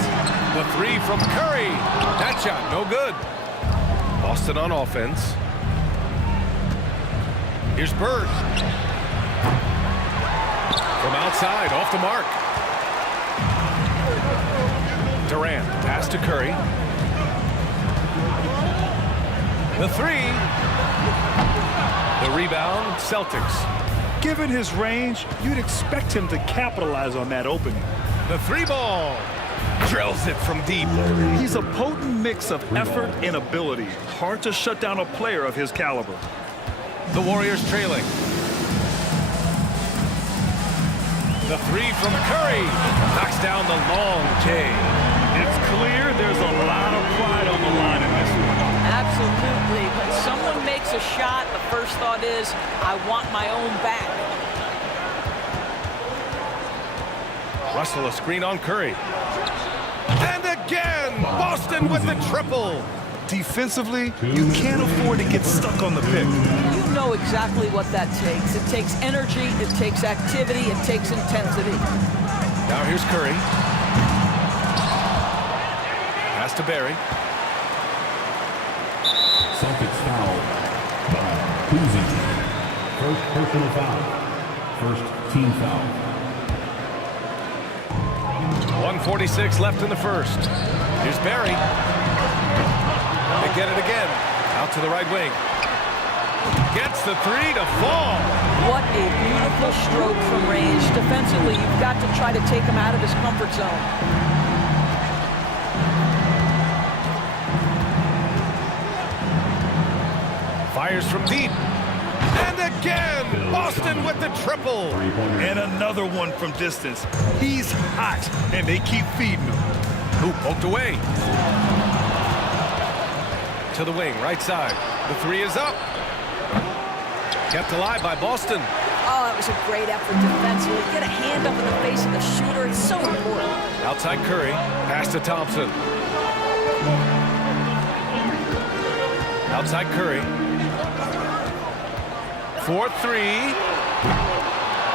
The three from Curry. That shot, no good. Boston on offense. Here's Bird. From outside, off the mark. Durant, pass to Curry. The three. The rebound, Celtics. Given his range, you'd expect him to capitalize on that opening. The three ball. Drills it from deep. He's a potent mix of effort and ability. Hard to shut down a player of his caliber. The Warriors trailing. The three from Curry. Knocks down the long J. It's clear there's a lot of pride on the line in this one. Absolutely. When someone makes a shot, the first thought is, I want my own back. Russell, a screen on Curry. And again, Boston with the triple. Defensively, you can't afford to get stuck on the pick. You know exactly what that takes. It takes energy, it takes activity, it takes intensity. Now here's Curry. Pass to Barry. Celtics foul by Kuzi. First personal foul. First team foul. 1:46 left in the first. Here's Barry. They get it again. Out to the right wing. Gets the three to fall. What a beautiful stroke from range. Defensively, you've got to try to take him out of his comfort zone. Fires from deep. And again, Boston with the triple. And another one from distance. He's hot, and they keep feeding him. Who poked away. To the wing, right side. The three is up. Kept alive by Boston. Oh, that was a great effort defensively. Get a hand up in the face of the shooter. It's so important. Outside Curry. Pass to Thompson. Outside Curry. 4-3.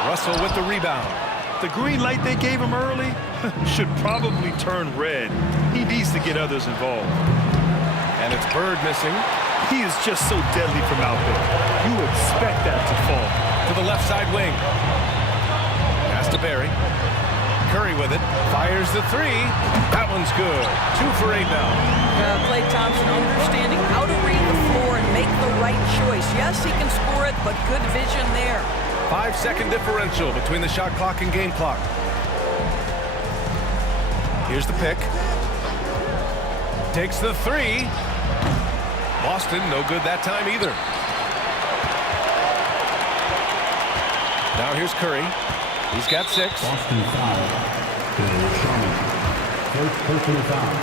Russell with the rebound. The green light they gave him early should probably turn red. He needs to get others involved. And it's Bird missing. He is just so deadly from out there. You expect that to fall. To the left side wing. Pass to Barry. Curry with it. Fires the three. That one's good. 2 for 8 now. Klay Thompson understanding how to read the floor and make the right choice. Yes, he can score it, but good vision there. 5-second differential between the shot clock and game clock. Here's the pick. Takes the three. Boston, no good that time either. Now here's Curry. He's got 6. Boston foul. First personal foul.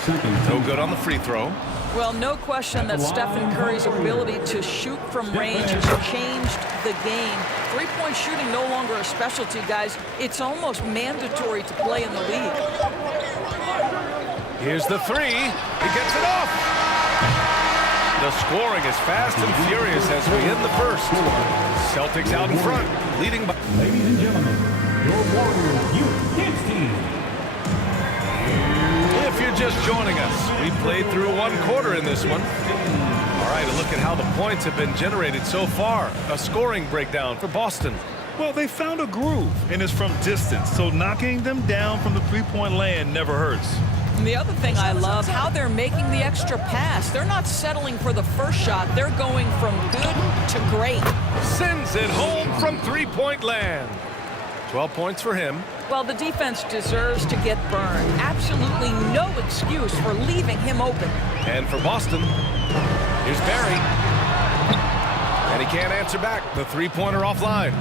Second. No good on the free throw. Well, no question that Stephen Curry's ability to shoot from range has changed the game. Three-point shooting no longer a specialty, guys. It's almost mandatory to play in the league. Here's the three. He gets it off. The scoring is fast and furious as we end the first. Celtics out in front, leading by... Ladies and gentlemen, your Warriors Youth Kids team. If you're just joining us, we played through 1 quarter in this one. All right, a look at how the points have been generated so far. A scoring breakdown for Boston. Well, they found a groove, and it's from distance, so knocking them down from the three-point land never hurts. And the other thing I love, how they're making the extra pass. They're not settling for the first shot. They're going from good to great. Sends it home from three-point land. 12 points for him. Well, the defense deserves to get burned. Absolutely no excuse for leaving him open. And for Boston, here's Barry. And he can't answer back. The three-pointer offline.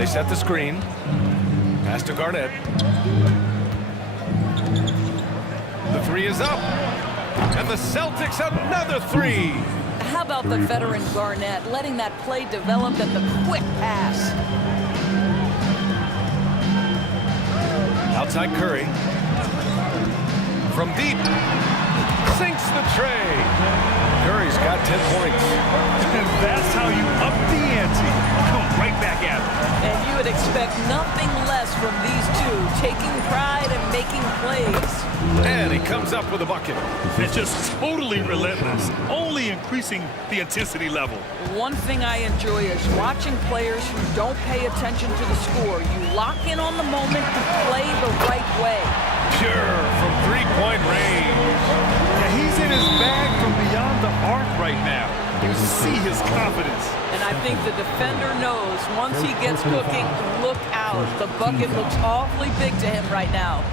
They set the screen. Pass to Garnett. The three is up. And the Celtics another three. How about the veteran Garnett letting that play develop and the quick pass? Outside Curry. From deep. Sinks the tray. Curry's got 10 points. And that's how you up the ante. Come right back at him. And you would expect nothing less from these two, taking pride and making plays. And he comes up with a bucket. It's just totally relentless, only increasing the intensity level. One thing I enjoy is watching players who don't pay attention to the score. You lock in on the moment and play the right way. Pure from three-point range. Yeah, he's in his bag from beyond the arc right now. You see his confidence. And I think the defender knows once he gets cooking, look out. The bucket looks awfully big to him right now.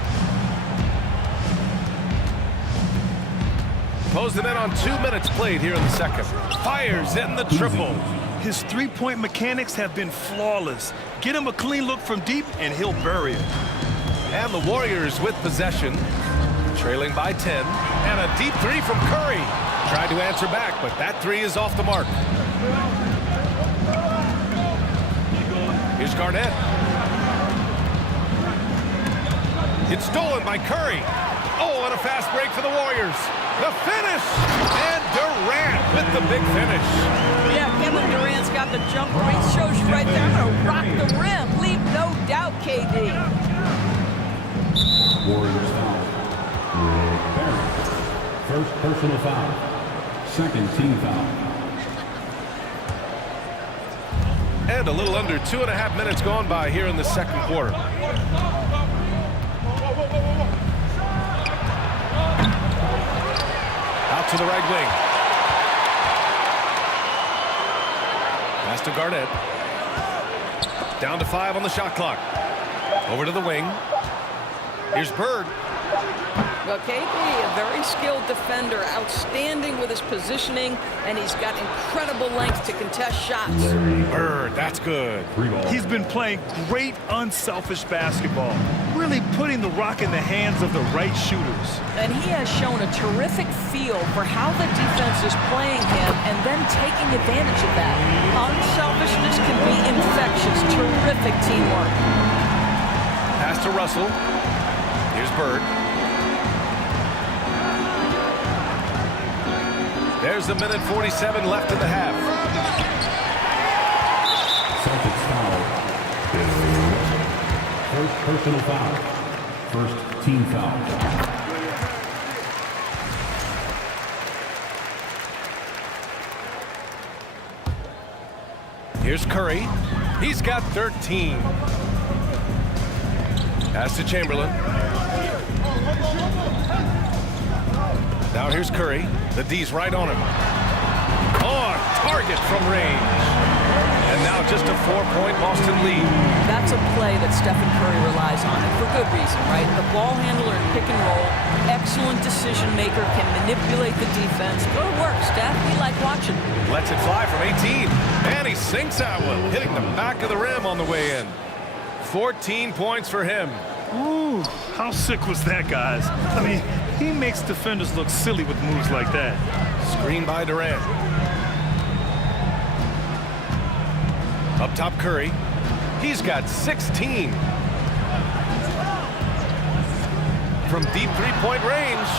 Pose them in on 2 minutes played here in the second. Fires in the triple. His three-point mechanics have been flawless. Get him a clean look from deep, and he'll bury it. And the Warriors with possession, trailing by 10. And a deep three from Curry. Tried to answer back, but that three is off the mark. Here's Garnett. It's stolen by Curry. Oh, and a fast break for the Warriors. The finish! And Durant with the big finish. Yeah, Kevin Durant's got the jumper. He shows you right there. I'm going to rock the rim. Leave no doubt, KD. Warriors foul. Rick Barrett. First personal foul. Second team foul. And a little under 2.5 minutes gone by here in the second quarter. Out to the right wing. Pass to Garnett. Down to 5 on the shot clock. Over to the wing. Here's Bird. Well, KD, a very skilled defender, outstanding with his positioning, and he's got incredible length to contest shots. Bird, that's good. He's been playing great, unselfish basketball, really putting the rock in the hands of the right shooters. And he has shown a terrific feel for how the defense is playing him and then taking advantage of that. Unselfishness can be infectious. Terrific teamwork. Pass to Russell. Here's Bird. There's a minute 47 left in the half. Celtics foul. First personal foul. First team foul. Here's Curry. He's got 13. Pass to Chamberlain. Now here's Curry. The D's right on him. Oh, a target from range. And now just a 4-point Boston lead. That's a play that Stephen Curry relies on, and for good reason, right? The ball handler in pick and roll, excellent decision maker, can manipulate the defense. Good work, Steph. We like watching. Lets it fly from 18. And he sinks that one, hitting the back of the rim on the way in. 14 points for him. Ooh, how sick was that, guys? I mean, he makes defenders look silly with moves like that. Screen by Durant. Up top, Curry. He's got 16. From deep three-point range.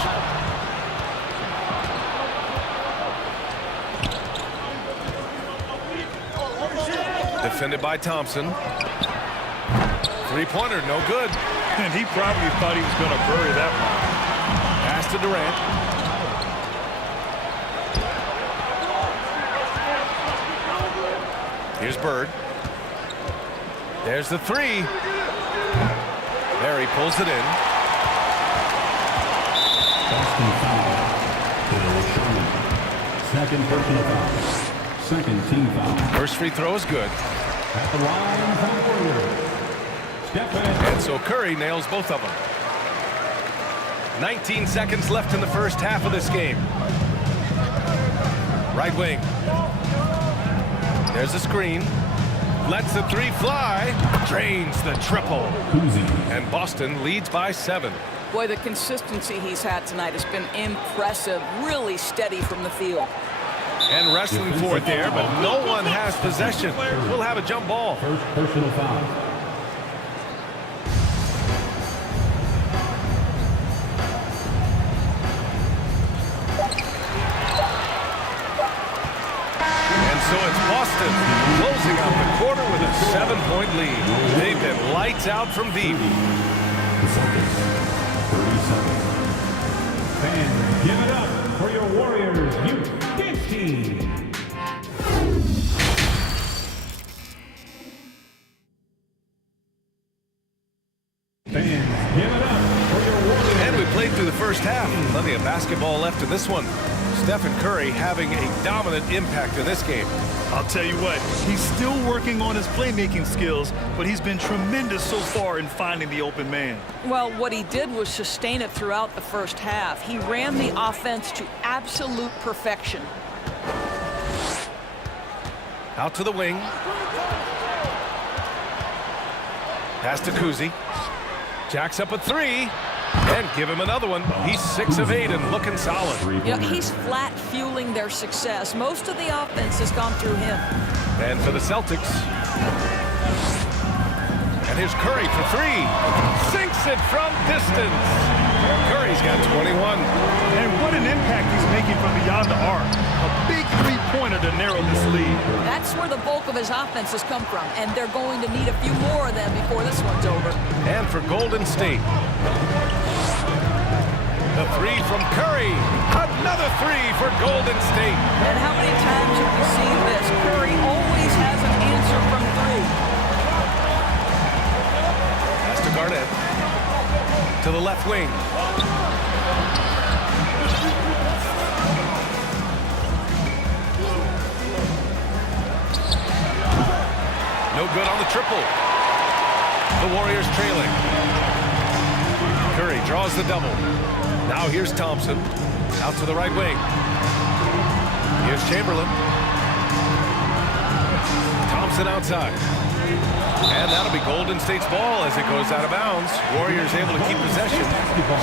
Defended by Thompson. Three-pointer, no good. And he probably thought he was going to bury that one. Pass to Durant. Here's Bird. There's the three. There he pulls it in. Boston foul. Bill Sherman. Second personal foul. Second team foul. First free throw is good. At the line for the Warriors. And so Curry nails both of them. 19 seconds left in the first half of this game. Right wing. There's a screen. Lets the three fly. Drains the triple. And Boston leads by 7. Boy, the consistency he's had tonight has been impressive. Really steady from the field. And wrestling for it there, but no one has possession. We'll have a jump ball. First personal foul. And so it's Boston closing out the quarter with a 7-point lead. They've been lights out from deep. The Celtics, 37. Fans, give it up for your Warriors U15. Fans, give it up for your Warriors. And we played through the first half. Plenty of basketball left in this one. Stephen Curry having a dominant impact in this game. I'll tell you what, he's still working on his playmaking skills, but he's been tremendous so far in finding the open man. Well, what he did was sustain it throughout the first half. He ran the offense to absolute perfection. Out to the wing. Pass to Kuzi. Jacks up a 3. And give him another one. He's 6 of 8 and looking solid. You know, he's flat fueling their success. Most of the offense has gone through him. And for the Celtics. And here's Curry for 3. Sinks it from distance. Curry's got 21. And what an impact he's making from beyond the arc. A big three-pointer to narrow this lead. That's where the bulk of his offense has come from, and they're going to need a few more of them before this one's over. And for Golden State. The 3 from Curry. Another 3 for Golden State. And how many times have we seen this? Curry always has an answer from 3. Pass to Garnett. To the left wing. No good on the triple. The Warriors trailing. Curry draws the double. Now here's Thompson. Out to the right wing. Here's Chamberlain. Thompson outside. And that'll be Golden State's ball as it goes out of bounds. Warriors able to keep possession.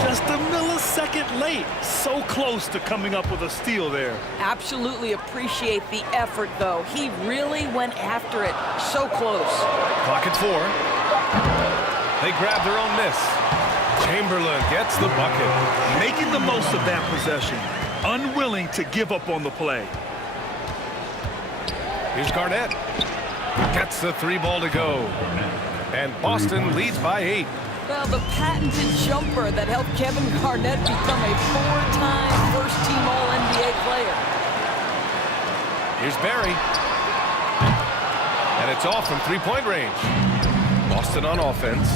Just a millisecond late. So close to coming up with a steal there. Absolutely appreciate the effort, though. He really went after it. So close. Clock at 4. They grab their own miss. Chamberlain gets the bucket. Making the most of that possession. Unwilling to give up on the play. Here's Garnett. Gets the 3 ball to go. And Boston leads by 8. Well, the patented jumper that helped Kevin Garnett become a 4-time first-team All-NBA player. Here's Barry. And it's off from 3-point range. Boston on offense.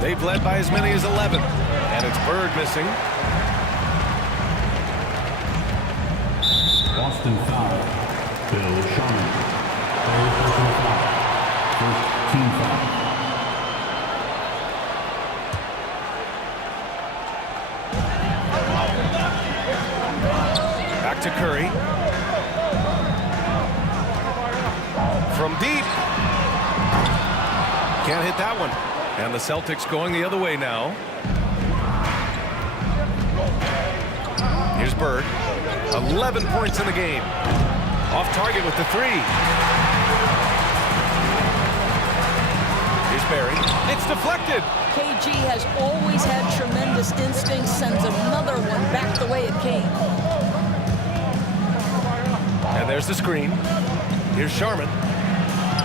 They've led by as many as 11. And it's Bird missing. Boston foul. Bill Sharman. Personal foul. First team foul. Back to Curry. From deep. Can't hit that one. And the Celtics going the other way now. Here's Bird. 11 points in the game. Off target with the 3. Here's Barry. It's deflected. KG has always had tremendous instincts, sends another one back the way it came. And there's the screen. Here's Sharman.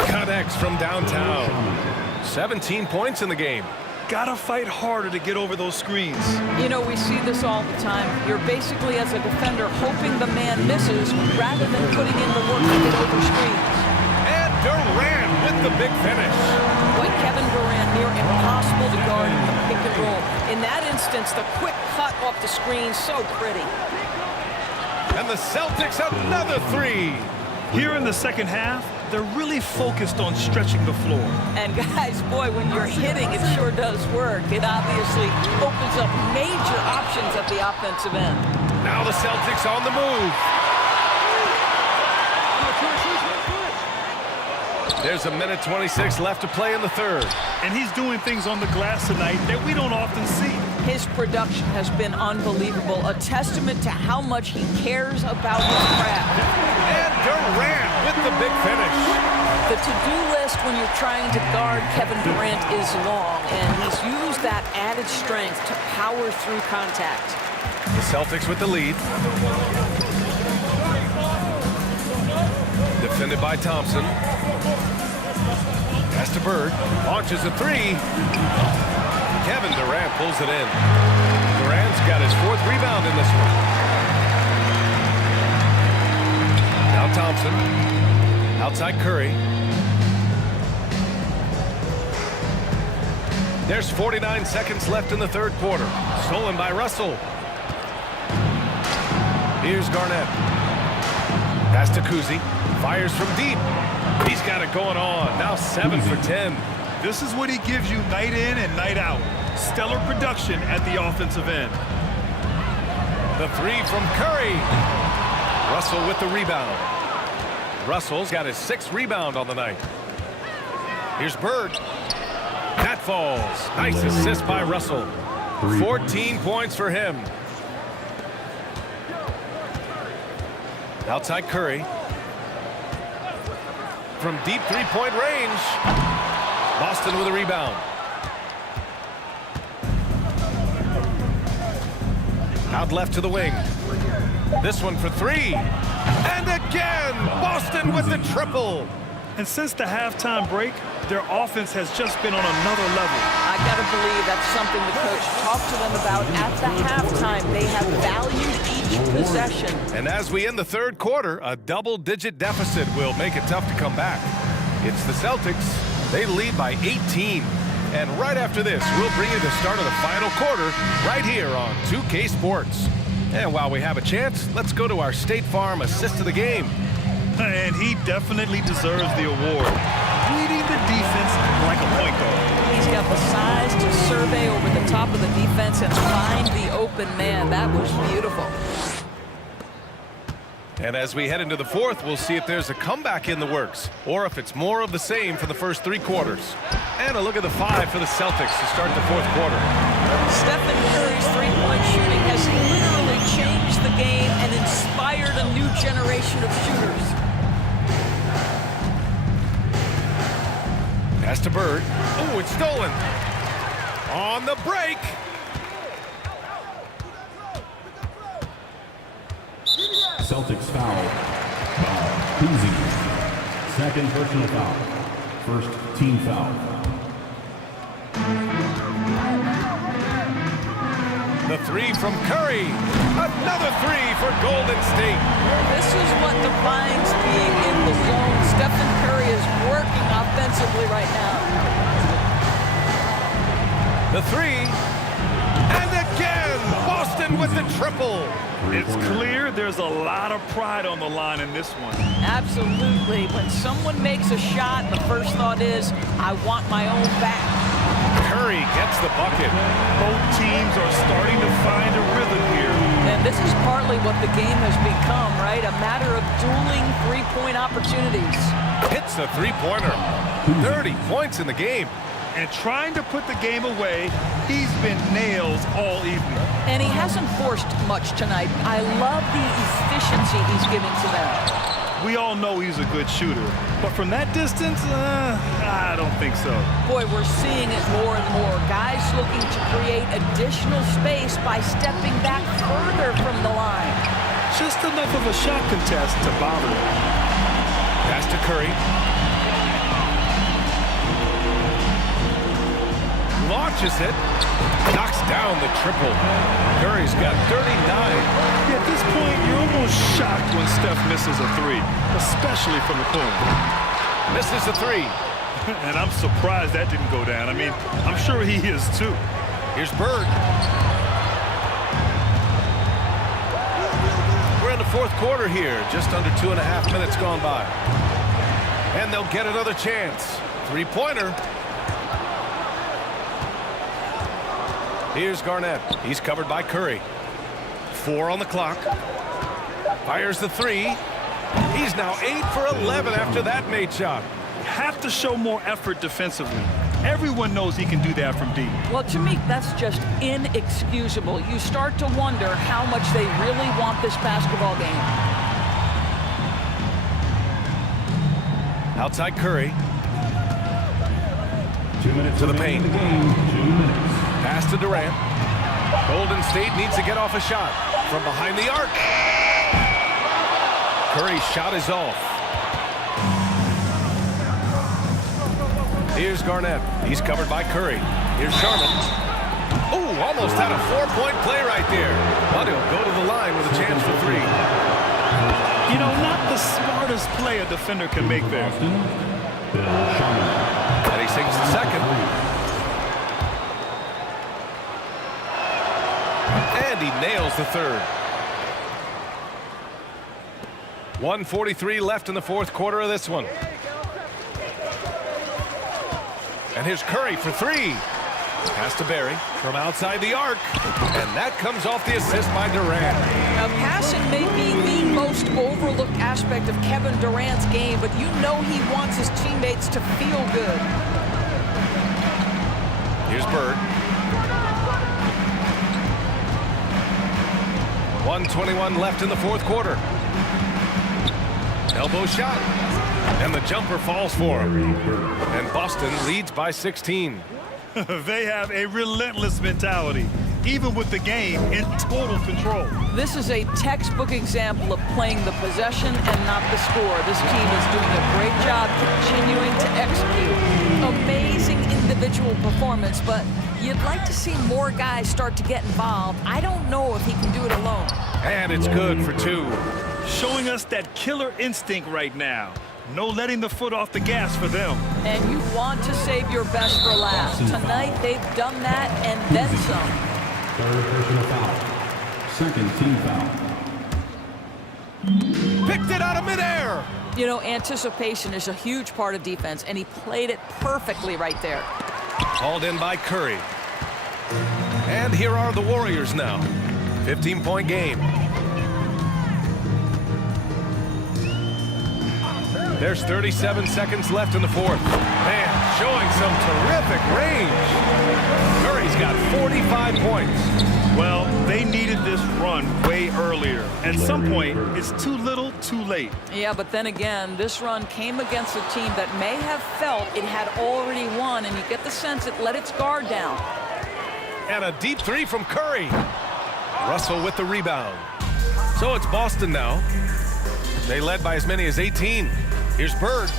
Connects from downtown. 17 points in the game. Gotta fight harder to get over those screens. You know, we see this all the time. You're basically, as a defender, hoping the man misses rather than putting in the work to get over screens. And Durant with the big finish. Boy, Kevin Durant, near impossible to guard in the pick and roll. In that instance, the quick cut off the screen, so pretty. And the Celtics another 3. Here in the second half, they're really focused on stretching the floor. And guys, boy, when you're hitting, it sure does work. It obviously opens up major options at the offensive end. Now the Celtics on the move. There's a minute 26 left to play in the third. And he's doing things on the glass tonight that we don't often see. His production has been unbelievable, a testament to how much he cares about his craft. And Durant with the big finish. The to-do list when you're trying to guard Kevin Durant is long, and he's used that added strength to power through contact. The Celtics with the lead. Defended by Thompson. Pass to Bird. Launches a three. Kevin Durant pulls it in. Durant's got his 4th rebound in this one. Now Thompson. Outside Curry. There's 49 seconds left in the third quarter. Stolen by Russell. Here's Garnett. Pass to Kuzi. Fires from deep. He's got it going on. Now 7 for 10. This is what he gives you night in and night out. Stellar production at the offensive end. The three from Curry. Russell with the rebound. Russell's got his 6th rebound on the night. Here's Bird. That falls. Nice assist by Russell. 14 points for him. Outside Curry. From deep three-point range. Boston with a rebound. Out left to the wing. This one for 3. And again, Boston with the triple. And since the halftime break, their offense has just been on another level. I got to believe that's something the coach talked to them about at the halftime. They have valued each possession. And as we end the third quarter, a double-digit deficit will make it tough to come back. It's the Celtics. They lead by 18. And right after this, we'll bring you the start of the final quarter right here on 2K Sports. And while we have a chance, let's go to our State Farm assist of the game. And he definitely deserves the award. Leading the defense like a point guard. He's got the size to survey over the top of the defense and find the open man. That was beautiful. And as we head into the fourth, we'll see if there's a comeback in the works or if it's more of the same for the first 3 quarters. And a look at the 5 for the Celtics to start the fourth quarter. Stephen Curry's three-point shooting has literally changed the game and inspired a new generation of shooters. Pass to Bird. Oh, it's stolen. On the break. Celtics foul. Kuzi. 2nd personal foul. 1st team foul. The 3 from Curry. Another 3 for Golden State. This is what defines being in the zone. Stephen Curry is working offensively right now. The 3. And again, Boston with the triple. It's clear there's a lot of pride on the line in this one. Absolutely. When someone makes a shot, the first thought is, I want my own back. Curry gets the bucket. Both teams are starting to find a rhythm here. And this is partly what the game has become, right? A matter of dueling three-point opportunities. Hits the three-pointer. 30 points in the game. And trying to put the game away, he's been nails all evening. And he hasn't forced much tonight. I love the efficiency he's giving to them. We all know he's a good shooter, but from that distance, I don't think so. Boy, we're seeing it more and more. Guys looking to create additional space by stepping back further from the line. Just enough of a shot contest to bother him. Pass to Curry. Launches it. Knocks down the triple. Curry's got 39. Yeah, at this point, you're almost shocked when Steph misses a 3, especially from the corner. Misses the 3. And I'm surprised that didn't go down. I mean, I'm sure he is too. Here's Bird. We're in the fourth quarter here. Just under 2.5 minutes gone by. And they'll get another chance. Three-pointer. Here's Garnett. He's covered by Curry. 4 on the clock. Fires the 3. He's now 8 for 11 after that made shot. have to show more effort defensively. Everyone knows he can do that from deep. Well, to me, that's just inexcusable. You start to wonder how much they really want this basketball game. Outside Curry. 2 minutes to the paint. 2 minutes. Pass to Durant. Golden State needs to get off a shot from behind the arc. Curry's shot is off. Here's Garnett. He's covered by Curry. Here's Sharman. Oh, almost had a 4-point play right there. But he'll go to the line with a chance for 3. You know, not the smartest play a defender can make there. And he sinks the second. And he nails the third. 1:43 left in the fourth quarter of this one. And here's Curry for 3. Pass to Barry from outside the arc. And that comes off the assist by Durant. Now, passing may be the most overlooked aspect of Kevin Durant's game, but you know he wants his teammates to feel good. Here's Bird. 1:21 left in the fourth quarter. Elbow shot. And the jumper falls for him. And Boston leads by 16. They have a relentless mentality, even with the game in total control. This is a textbook example of playing the possession and not the score. This team is doing a great job continuing to execute. Amazing individual performance, but you'd like to see more guys start to get involved. I don't know if he can do it alone. And it's good for 2. Showing us that killer instinct right now. No letting the foot off the gas for them. And you want to save your best for last. Tonight, they've done that and then some. Third personal foul. Second team foul. Picked it out of midair. You know, anticipation is a huge part of defense, and he played it perfectly right there. Called in by Curry. And here are the Warriors now. 15-point game. There's 37 seconds left in the fourth. Man, showing some terrific range. Curry's got 45 points. Well, they needed this run way earlier. At some point, it's too little, too late. Yeah, but then again, this run came against a team that may have felt it had already won, and you get the sense it let its guard down. And a deep 3 from Curry. Russell with the rebound. So it's Boston now. They led by as many as 18. Here's Bird.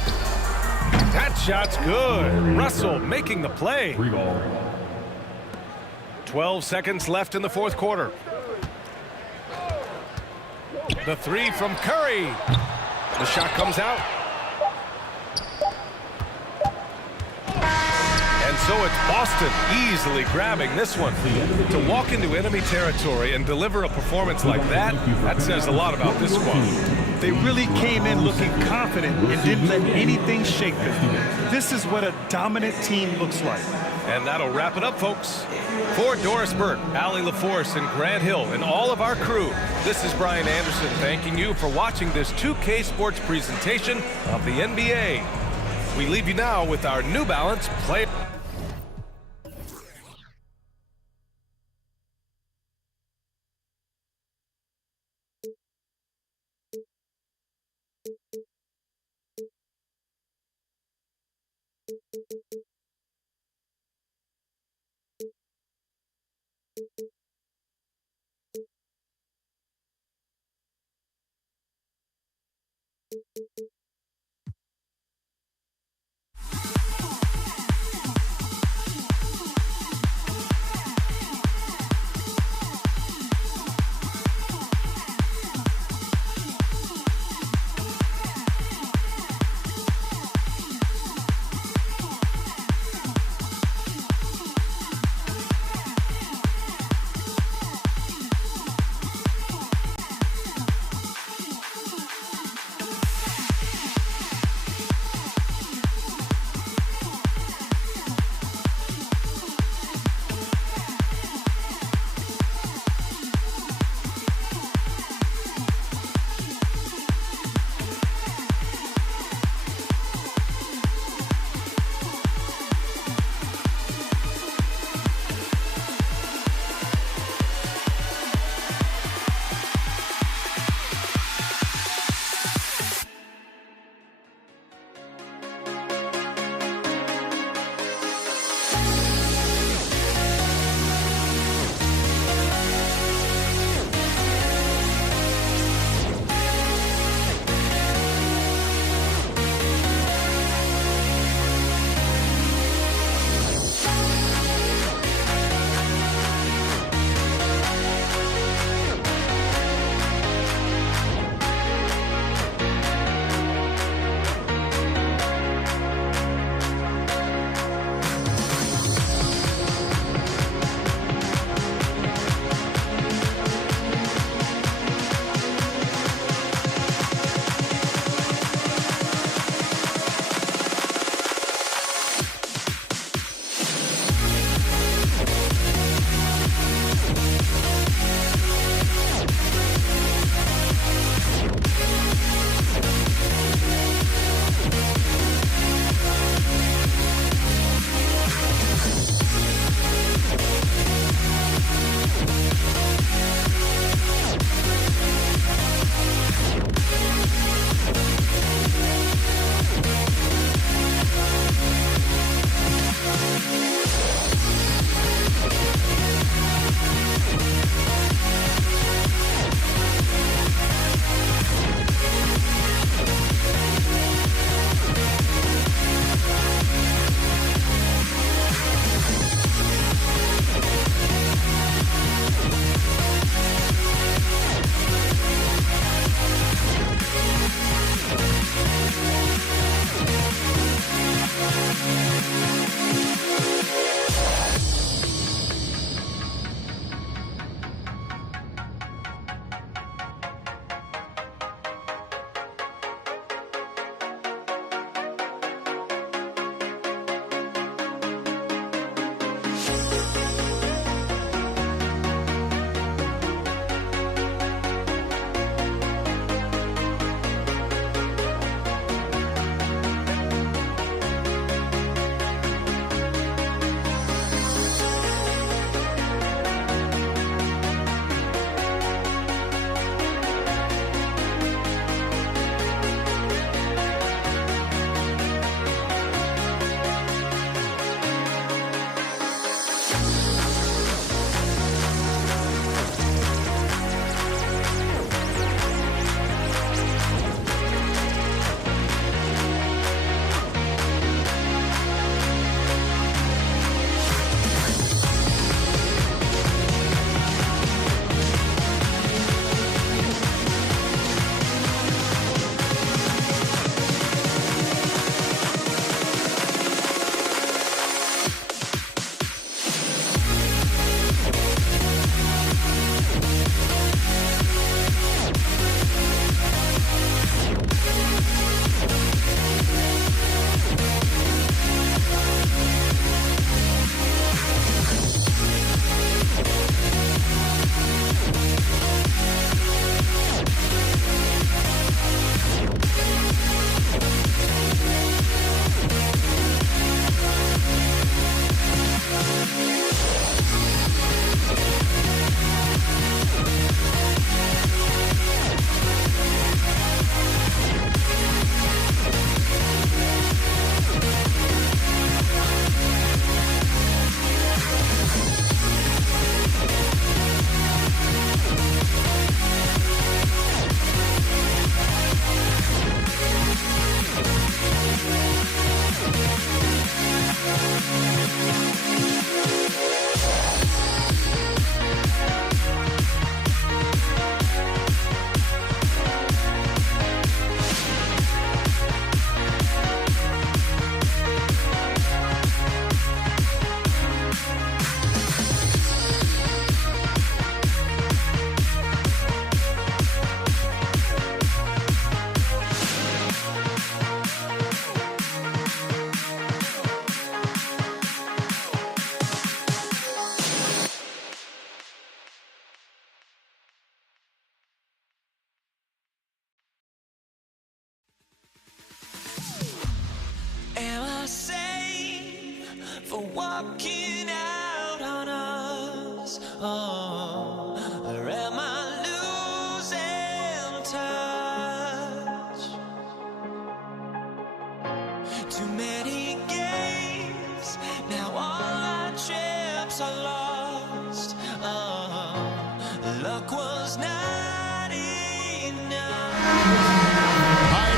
That shot's good. Russell making the play. 12 seconds left in the fourth quarter. The 3 from Curry. The shot comes out. And so it's Boston easily grabbing this one. To walk into enemy territory and deliver a performance like that, that says a lot about this squad. They really came in looking confident and didn't let anything shake them. This is what a dominant team looks like. And that'll wrap it up, folks. For Doris Burke, Allie LaForce, and Grant Hill, and all of our crew, this is Brian Anderson thanking you for watching this 2K Sports presentation of the NBA. We leave you now with our New Balance play.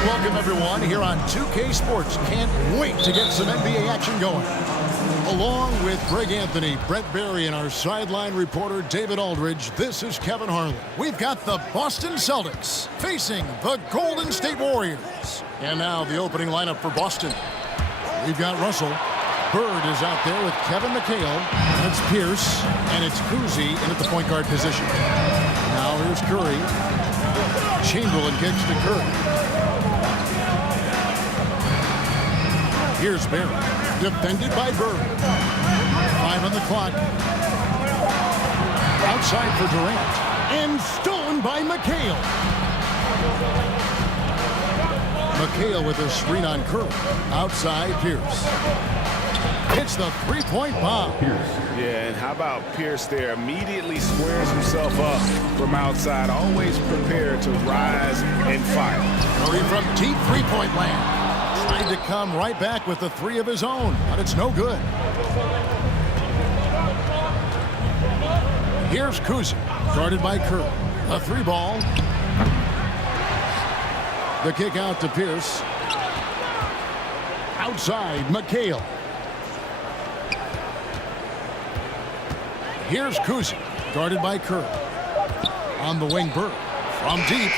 welcome everyone here on 2K Sports. Can't wait to get some NBA action going. Along with Greg Anthony, Brett Barry, and our sideline reporter David Aldridge, this is Kevin Harlan. We've got the Boston Celtics facing the Golden State Warriors. And now the opening lineup for Boston. We've got Russell. Bird is out there with Kevin McHale. It's Pierce, and it's Cousy in at the point guard position. Now here's Curry. Chamberlain kicks to Curry. Here's Barry, defended by Bird. 5 on the clock. Outside for Durant, and stolen by McHale. McHale with a screen on Curry. Outside Pierce. Hits the three-point bomb. Yeah, and how about Pierce there? Immediately squares himself up from outside. Always prepared to rise and fire. Curry from deep three-point land. Tried to come right back with the three of his own, but it's no good. Here's Cousy, guarded by Curry. A three ball. The kick out to Pierce. Outside, McHale. Here's Cousy, guarded by Curry. On the wing, Bird. From deep.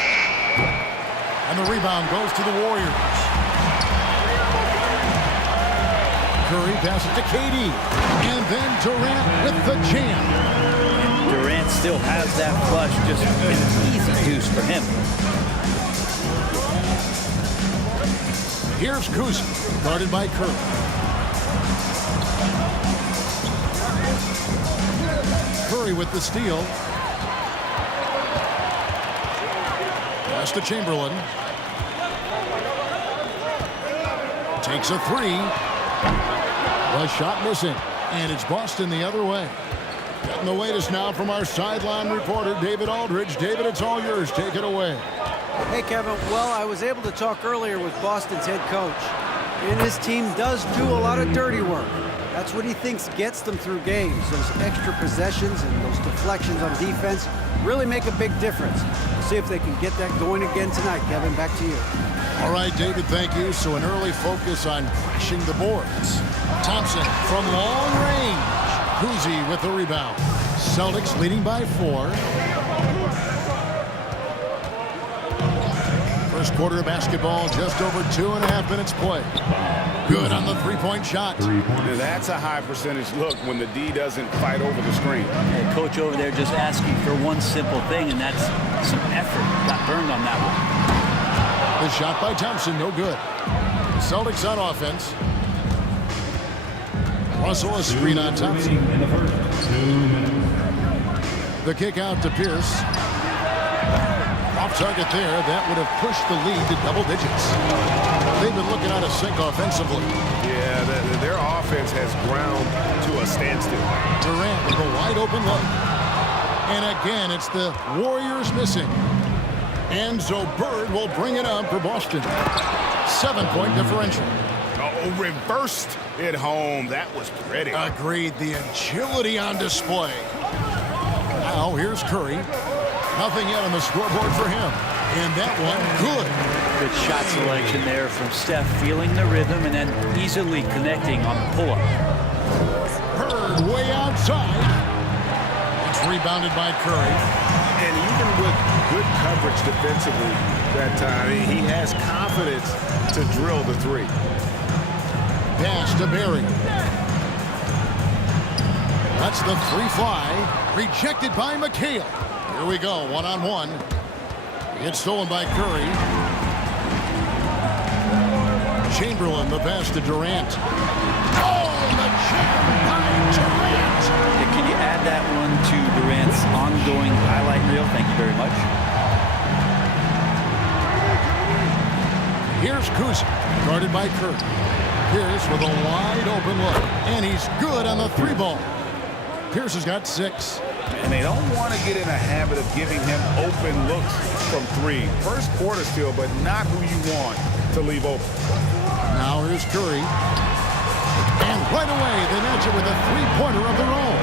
And the rebound goes to the Warriors. Curry passes to KD. And then Durant with the jam. Durant still has that flush, just an easy deuce for him. Here's Cousy, guarded by Curry. Curry with the steal. Pass to Chamberlain. Takes a three. The shot missing. And it's Boston the other way. Getting the latest now from our sideline reporter, David Aldridge. David, it's all yours. Take it away. Hey, Kevin. Well, I was able to talk earlier with Boston's head coach. And his team does do a lot of dirty work. That's what he thinks gets them through games. Those extra possessions and those deflections on defense really make a big difference. We'll see if they can get that going again tonight. Kevin, back to you. All right, David, thank you. So an early focus on crashing the boards. Thompson from long range. Cousy with the rebound. Celtics leading by 4. First quarter of basketball, just over 2.5 minutes play. Good on the three-point shot. Now that's a high percentage look when the D doesn't fight over the screen. The coach over there just asking for one simple thing, and that's some effort. Got burned on that one. The shot by Thompson, no good. The Celtics on offense. Russell a screen on Thompson. The kick out to Pierce. Off target there. That would have pushed the lead to double digits. They've been looking out of sync offensively. Yeah, their offense has ground to a standstill. Durant with a wide open look. And again, it's the Warriors missing. And so Bird will bring it up for Boston. 7-point differential. Oh, reversed it home. That was pretty. Agreed. The agility on display. Now here's Curry. Nothing yet on the scoreboard for him. And that one, good. Good shot selection there from Steph, feeling the rhythm and then easily connecting on the pull-up. Bird way outside. It's rebounded by Curry. And even with good coverage defensively that time, he has confidence to drill the three. Pass to Barry. That's the three fly. Rejected by McHale. Here we go, one-on-one. It's stolen by Curry. Chamberlain, the pass to Durant. Oh, the jam by Durant! Can you add that one to Durant's ongoing highlight reel? Thank you very much. Here's Cousy, guarded by Curry. Pierce with a wide open look. And he's good on the three ball. Pierce has got 6. And they don't want to get in a habit of giving him open looks from 3. First quarter still, but not who you want to leave open. Now here's Curry. And right away, they match it with a three-pointer of their own.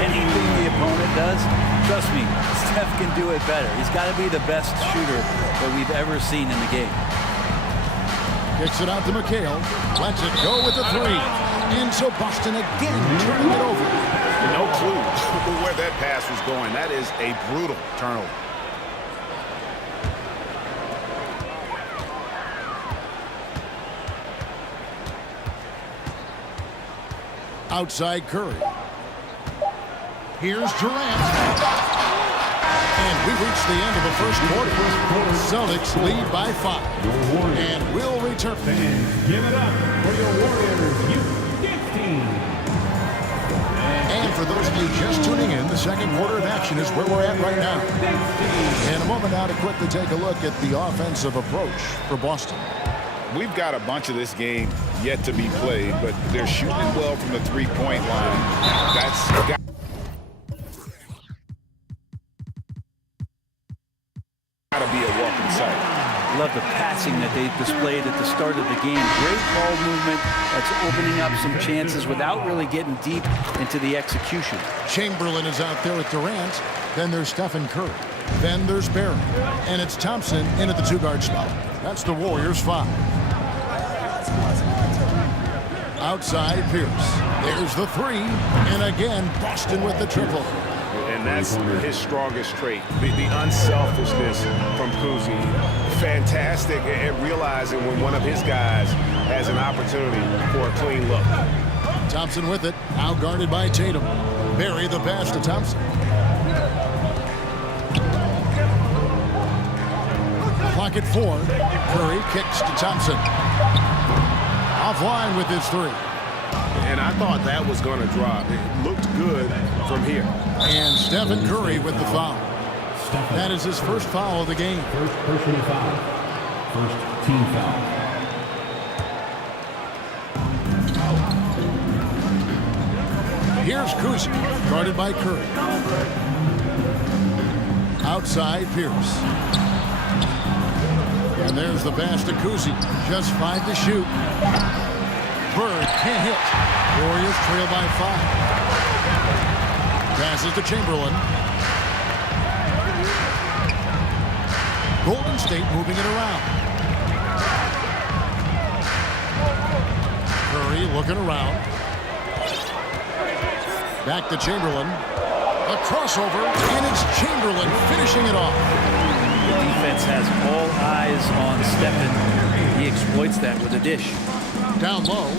Anything the opponent does, Trust me, Steph can do it better. He's got to be the best shooter that we've ever seen in the game. Kicks it out to McHale. Lets it go with the three. And so Boston again turning it over. No clue where that pass was going. That is a brutal turnover. Outside Curry. Here's Durant. And we reach the end of the first quarter. Celtics lead by 5. And we'll return. Give it up for your Warriors Youth 15. And for those of you just tuning in, the second quarter of action is where we're at right now. In a moment now to quickly take a look at the offensive approach for Boston. We've got a bunch of this game yet to be played, but they're shooting well from the three-point line. That's got to be a welcome sight. Love the passing that they displayed at the start of the game. Great ball movement that's opening up some chances without really getting deep into the execution. Chamberlain is out there with Durant. Then there's Stephen Curry. Then there's Barry. And it's Thompson in at the 2-guard spot. That's the Warriors' 5. Outside Pierce. There's the 3. And again, Boston with the triple. And that's his strongest trait, the unselfishness from Kuzi. Fantastic at realizing when one of his guys has an opportunity for a clean look. Thompson with it, now guarded by Tatum. Barry the pass to Thompson. Clock at 4. Curry kicks to Thompson. Offline with his 3. And I thought that was going to drop. It looked good from here. And Stephen Curry with the foul. That is his first foul of the game. First personal foul. First team foul. Here's Kuzi, guarded by Curry. Outside Pierce. And there's the pass to Kuzi. Just 5 to shoot. Bird can't hit. Warriors trail by 5. Passes to Chamberlain. Golden State moving it around. Curry looking around. Back to Chamberlain. A crossover, and it's Chamberlain finishing it off. The defense has all eyes on Stephen. He exploits that with a dish. Down low.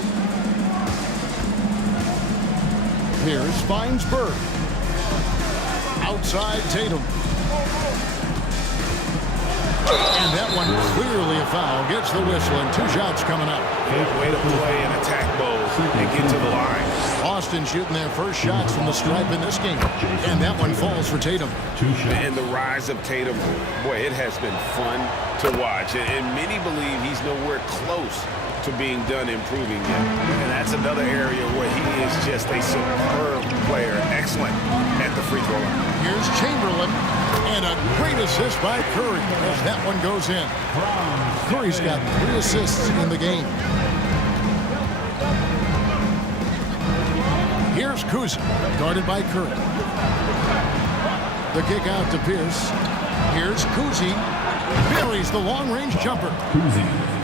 Pierce finds Bird. Outside Tatum. And that one clearly a foul. Gets the whistle and 2 shots coming up. Way to play an attack mode and get to the line. Boston shooting their first shots from the stripe in this game. And that one falls for Tatum. And the rise of Tatum, boy, it has been fun to watch. And many believe he's nowhere close to being done improving yet. And that's another area where he is just a superb player. Excellent at the free throw line. Here's Chamberlain. And a great assist by Curry as that one goes in. Curry's got 3 assists in the game. Here's Kuzi, guarded by Curry. The kick out to Pierce. Here's Kuzi. Buries the long-range jumper.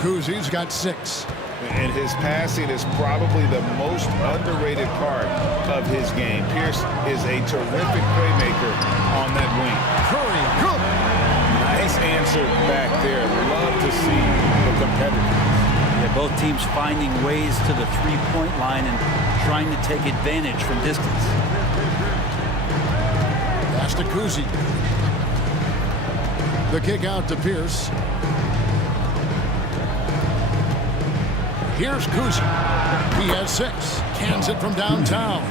Kuzi's got 6. And his passing is probably the most underrated part of his game. Pierce is a terrific playmaker on that wing. Curry, good. Nice answer back there. Love to see the competitors. Yeah, both teams finding ways to the three-point line and trying to take advantage from distance. Pass to Kuzi. The kick out to Pierce. Here's Kuzi. He has 6. Cans it from downtown.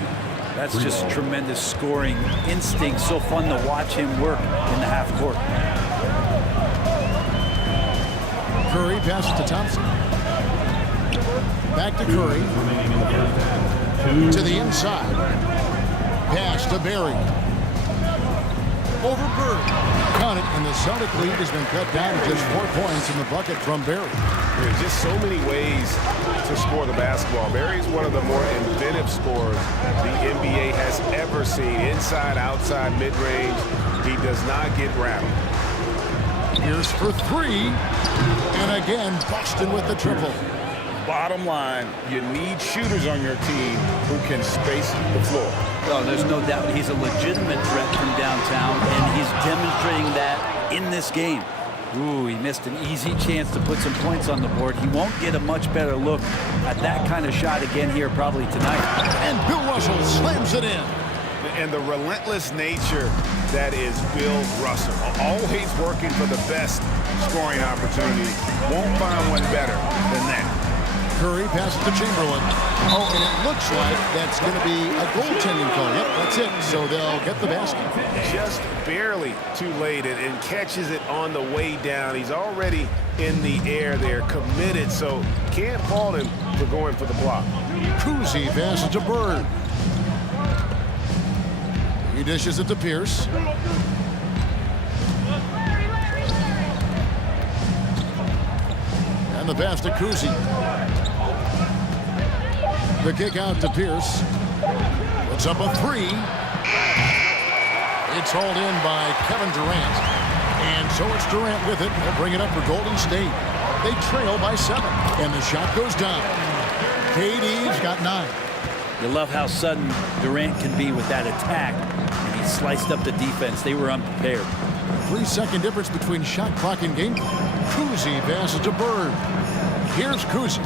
That's just tremendous scoring instinct. So fun to watch him work in the half court. Curry passes to Thompson. Back to Curry. To the inside. Pass to Barry. Over Bird. Count it, and the Celtic lead has been cut down to just 4 points in the bucket from Barry. There's just so many ways to score the basketball. Barry's one of the more inventive scorers the NBA has ever seen. Inside, outside, mid-range. He does not get rattled. Here's for three. And again, Boston with the triple. Bottom line, you need shooters on your team who can space the floor. Oh, there's no doubt he's a legitimate threat from downtown, and he's demonstrating that in this game. Ooh, he missed an easy chance to put some points on the board. He won't get a much better look at that kind of shot again here probably tonight. And Bill Russell slams it in. And the relentless nature that is Bill Russell. Always working for the best scoring opportunity. Won't find one better than that. Curry passes to Chamberlain. Oh, and it looks like that's going to be a goaltending call. Yep, that's it. So they'll get the basket. Just barely too late and catches it on the way down. He's already in the air there, committed, so can't fault him for going for the block. Cousy passes to Bird. He dishes it to Pierce. And the pass to Cousy. The kick out to Pierce. Puts up a three. It's hauled in by Kevin Durant. And so it's Durant with it. They'll bring it up for Golden State. They trail by 7. And the shot goes down. KD's got 9. You love how sudden Durant can be with that attack. And he sliced up the defense. They were unprepared. 3-second difference between shot clock and game clock. Cousy passes to Bird. Here's Cousy.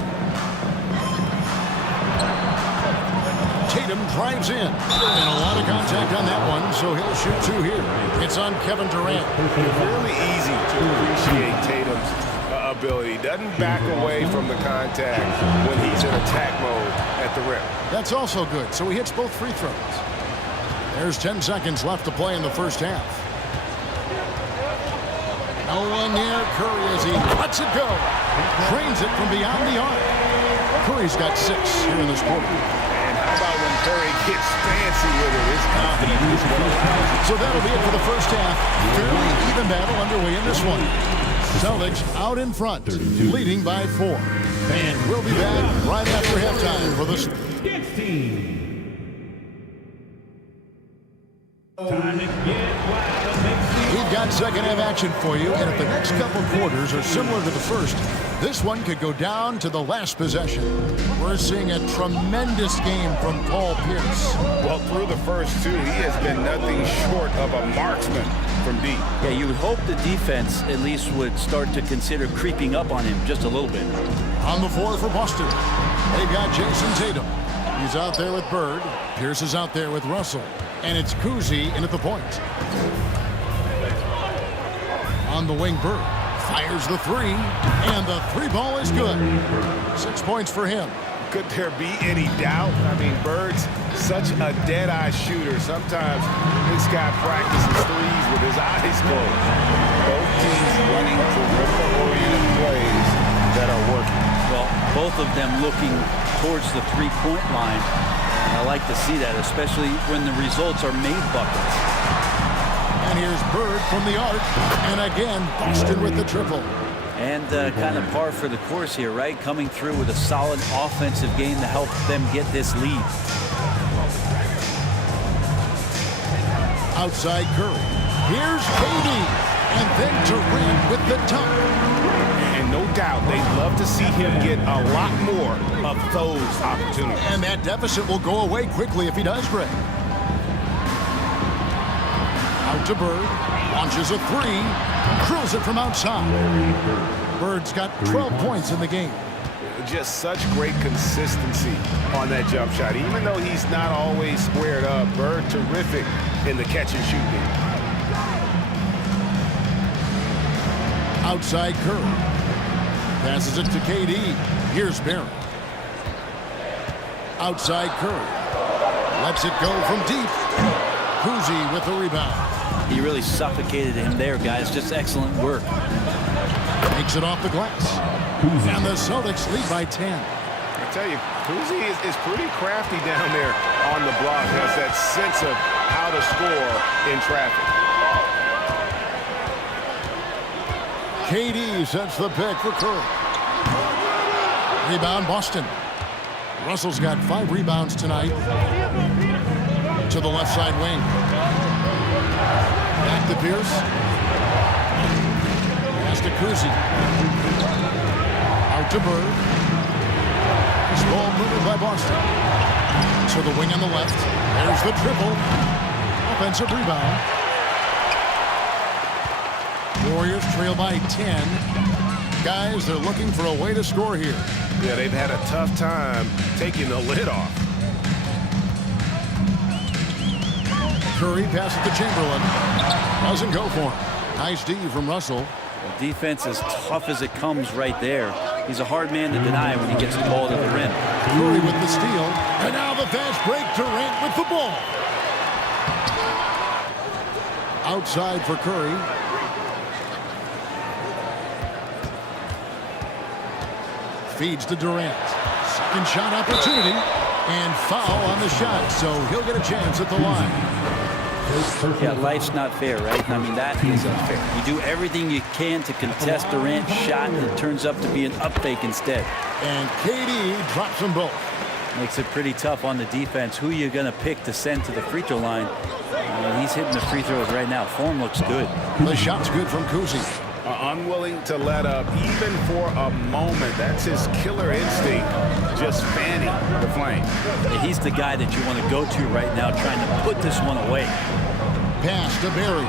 Tatum drives in. And a lot of contact on that one, so he'll shoot 2 here. It's on Kevin Durant. Really easy to appreciate Tatum's ability. Doesn't back away from the contact when he's in attack mode at the rim. That's also good, so he hits both free throws. There's 10 seconds left to play in the first half. No one near Curry as he lets it go. Drains it from beyond the arc. Curry's got 6 here in this quarter. How about when Curry gets fancy with it? His confidence is what allows it. So that'll be it for the first half. Fairly even battle underway in this one. Celtics out in front, leading by 4. And we'll be back right after halftime for this. We've got second half action for you, and if the next couple quarters are similar to the first, this one could go down to the last possession. We're seeing a tremendous game from Paul Pierce. Well, through the first 2, he has been nothing short of a marksman from deep. Yeah, you would hope the defense at least would start to consider creeping up on him just a little bit. On the floor for Boston, they've got Jason Tatum. He's out there with Bird. Pierce is out there with Russell. And it's Cousy in at the point. On the wing, Bird fires the 3, and the 3 ball is good. 6 points for him. Could there be any doubt? I mean, Bird's such a dead-eye shooter. Sometimes this guy practices threes with his eyes closed. Both teams running perimeter-oriented plays that are working. Well, both of them looking towards the three-point line. And I like to see that, especially when the results are made buckets. And here's Bird from the arc. And again, Boston with the triple. And kind of par for the course here, right? Coming through with a solid offensive game to help them get this lead. Outside Curry. Here's KD. And then Durant with the dunk. And no doubt, they'd love to see him get a lot more of those opportunities. And that deficit will go away quickly if he does, Greg. Out to Bird. Launches a 3. Drills it from outside. Bird's got 12 points in the game. Just such great consistency on that jump shot. Even though he's not always squared up, Bird terrific in the catch and shoot game. Outside Curry. Passes it to KD. Here's Barry. Outside Curry. Lets it go from deep. Cousy with the rebound. He really suffocated him there, guys. Just excellent work. Takes it off the glass. And the Celtics lead by 10. I tell you, Cousy is pretty crafty down there on the block. Has that sense of how to score in traffic. KD sets the pick for Curry. Rebound, Boston. Russell's got 5 rebounds tonight. To the left side wing. Back to Pierce. Pass to Kuzi. Out to Bird. This ball moved by Boston. To the wing on the left. There's the triple. Offensive rebound. Warriors trail by 10. Guys, they're looking for a way to score here. Yeah, they've had a tough time taking the lid off. Curry passes to Chamberlain. Doesn't go for him. Nice D from Russell. The defense as tough as it comes right there. He's a hard man to deny when he gets the ball to the rim. Curry with the steal. And now the fast break. Durant with the ball. Outside for Curry. Feeds to Durant. Second shot opportunity. And foul on the shot. So he'll get a chance at the line. Yeah, life's not fair, right? I mean, that is unfair. You do everything you can to contest Durant's shot, and it turns up to be an up fake instead. And KD drops them both. Makes it pretty tough on the defense. Who you're going to pick to send to the free throw line? He's hitting the free throws right now. Form looks good. The shot's good from Kuzi. Unwilling to let up even for a moment. That's his killer instinct, just fanning the flame. He's the guy that you want to go to right now, trying to put this one away. Pass to Barry.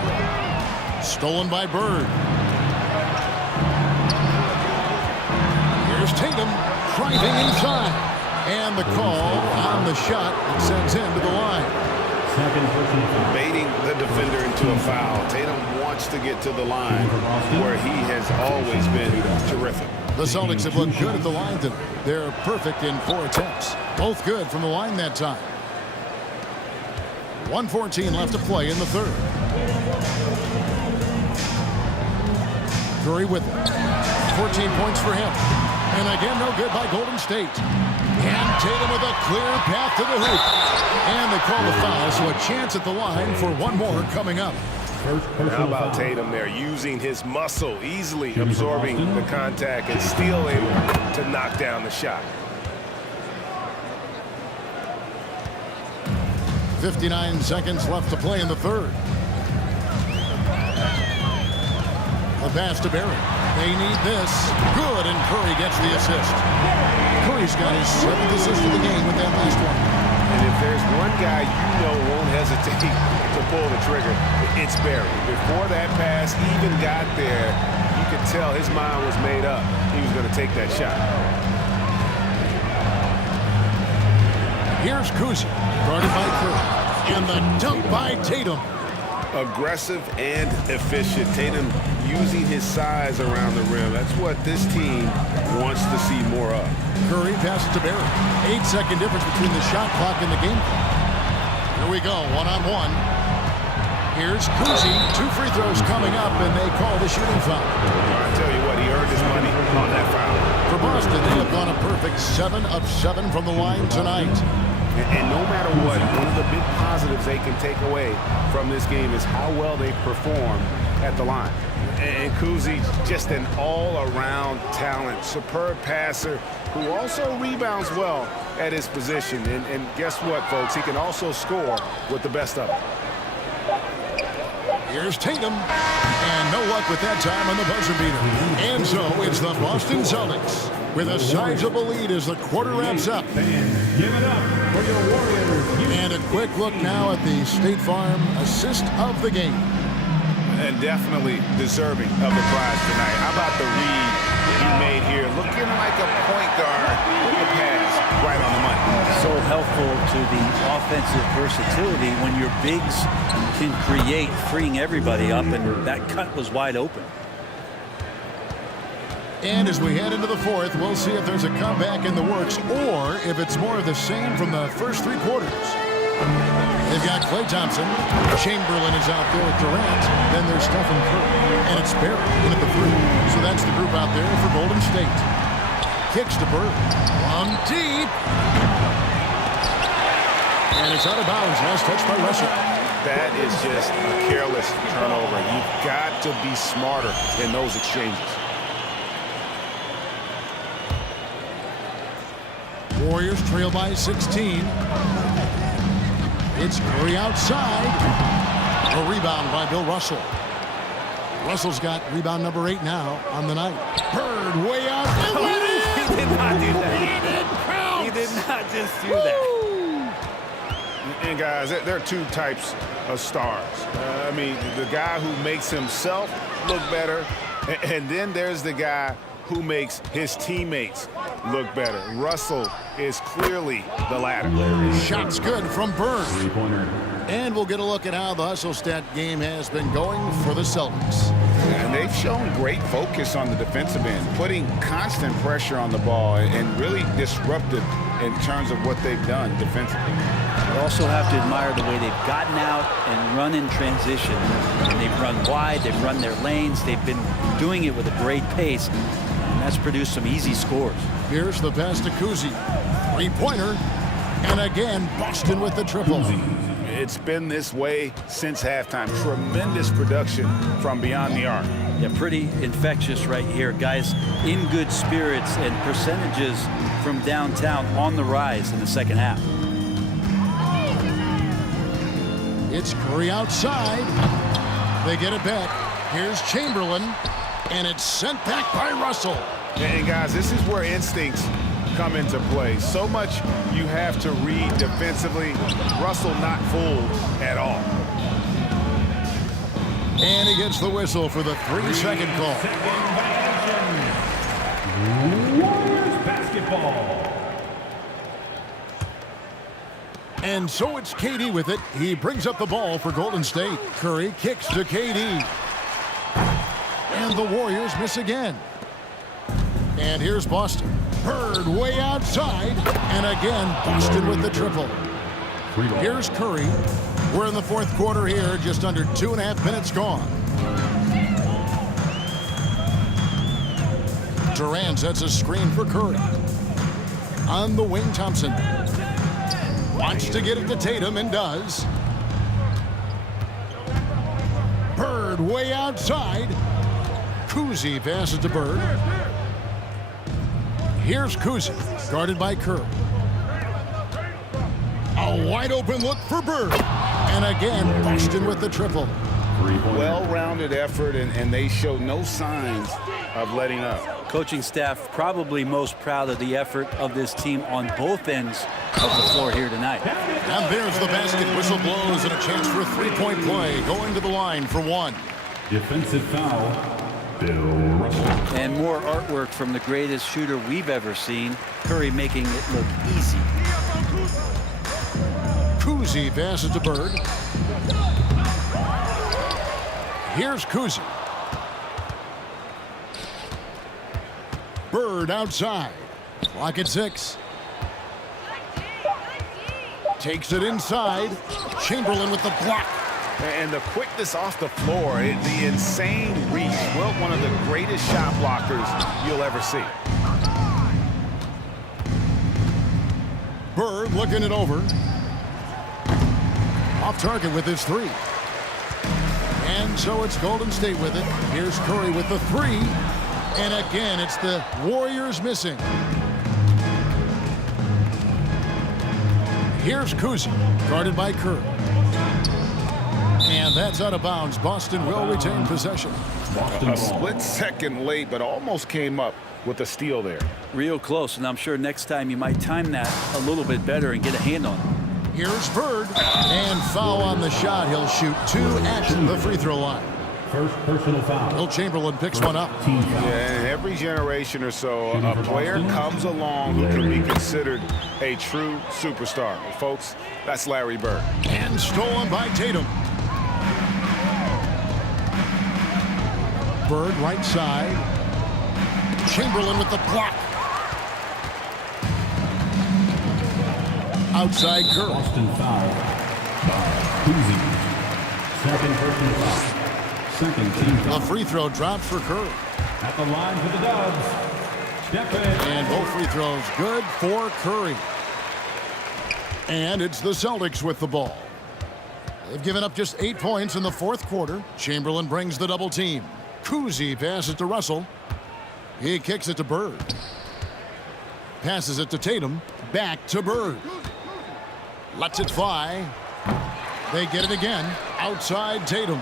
Stolen by Bird. Here's Tatum driving inside. And the call on the shot that sends him to the line. Baiting the defender into a foul. Tatum wants to get to the line where he has always been terrific. The Celtics have looked good at the line tonight. They're perfect in 4 attempts. Both good from the line that time. 1:14 left to play in the third. Curry with it. 14 points for him. And again, no good by Golden State. And Tatum with a clear path to the hoop. And they call the foul, so a chance at the line for one more coming up. How about Tatum there, using his muscle, easily absorbing the contact and still able to knock down the shot. 59 seconds left to play in the third. The pass to Barry. They need this. Good, and Curry gets the assist. Curry's got his 7th assist of the game with that last one. And if there's one guy you know won't hesitate to pull the trigger, it's Barry. Before that pass even got there, you could tell his mind was made up. He was going to take that shot. Here's Kuzi, guarded by Curry. And the dunk by Tatum. Aggressive and efficient. Tatum using his size around the rim. That's what this team wants to see more of. Curry passes to Barry. 8-second difference between the shot clock and the game clock. Here we go, one-on-one. Here's Kuzi. 2 free throws coming up, and they call the shooting foul. I tell you what, he earned his money on that foul. For Boston, they have gone a perfect 7 of 7 from the line tonight. And no matter what, one of the big positives they can take away from this game is how well they perform at the line. And Kuzi, just an all-around talent, superb passer who also rebounds well at his position. And guess what, folks? He can also score with the best of them. Here's Tatum. And no luck with that time on the buzzer beater. And so it's the Boston Celtics with a sizable lead as the quarter wraps up. Give it up for your Warriors. And a quick look now at the State Farm assist of the game. And definitely deserving of the prize tonight. How about the read he made here? Looking like a point guard with the pass right on the money. So helpful to the offensive versatility when your bigs can create, freeing everybody up, and that cut was wide open. And as we head into the fourth, we'll see if there's a comeback in the works or if it's more of the same from the first 3 quarters. They've got Klay Thompson. Chamberlain is out there with Durant. Then there's Stephen Curry. And it's Barry in at the 3. So that's the group out there for Golden State. Kicks to Bird. Long deep. And it's out of bounds. Last touch by Russell. That is just a careless turnover. You've got to be smarter in those exchanges. Warriors trail by 16. It's Curry outside. A rebound by Bill Russell. Russell's got rebound number 8 now on the night. Bird way out. He did not do that. He did not just do that. And guys, there are two types of stars. I mean, the guy who makes himself look better, and then there's the guy who makes his teammates look better. Russell is clearly the latter. Shot's good from Bird. And we'll get a look at how the hustle stat game has been going for the Celtics. And they've shown great focus on the defensive end, putting constant pressure on the ball and really disruptive in terms of what they've done defensively. You also have to admire the way they've gotten out and run in transition. And they've run wide, they've run their lanes, they've been doing it with a great pace, and that's produced some easy scores. Here's the pass to Kuzi. Three-pointer, and again, Boston with the triple. It's been this way since halftime. Tremendous production from beyond the arc. Yeah, pretty infectious right here. Guys in good spirits and percentages from downtown on the rise in the second half. It's Curry outside. They get it back. Here's Chamberlain, and it's sent back by Russell. And guys, this is where instincts come into play. So much you have to read defensively. Russell not fooled at all. And he gets the whistle for the 3-second call. Warriors basketball. And so it's KD with it. He brings up the ball for Golden State. Curry kicks to KD. And the Warriors miss again. And here's Boston. Bird way outside. And again, Boston with the triple. Here's Curry. We're in the fourth quarter here. Just under 2.5 minutes gone. Durant sets a screen for Curry. On the wing, Thompson. Wants to get it to Tatum and does. Bird way outside. Kuzi passes to Bird. Here's Kuzi, guarded by Curry. A wide open look for Bird. And again, Boston with the triple. Well-rounded effort, and they show no signs of letting up. Coaching staff probably most proud of the effort of this team on both ends of the floor here tonight. And there's the basket. Whistle blows and a chance for a three-point play. Going to the line for one. Defensive foul, Bill Russell. And more artwork from the greatest shooter we've ever seen. Curry making it look easy. Kuzi passes to Bird. Here's Kuzi. Bird outside. Clock at 6. Takes it inside. Chamberlain with the block. And the quickness off the floor, the insane reach. Well, one of the greatest shot blockers you'll ever see. Bird looking it over. Off target with his 3. And so it's Golden State with it. Here's Curry with the 3. And again, it's the Warriors missing. Here's Kuzi, guarded by Curry. And that's out of bounds. Boston will retain possession. A split second late, but almost came up with a steal there. Real close, and I'm sure next time you might time that a little bit better and get a hand on it. Here's Bird. And foul on the shot. He'll shoot 2 at the free throw line. First personal foul. Will Chamberlain picks one up. Yeah, in every generation or so, a player comes along who can be considered a true superstar. Folks, that's Larry Bird. And stolen by Tatum. Bird right side. Chamberlain with the block. Outside Curry. Boston foul. Kuzi. Second personal foul. Second team foul. A free throw drops for Curry. At the line for the Dubs. And both free throws good for Curry. And it's the Celtics with the ball. They've given up just 8 points in the fourth quarter. Chamberlain brings the double team. Kuzi passes to Russell. He kicks it to Bird. Passes it to Tatum. Back to Bird. Lets it fly. They get it again. Outside Tatum.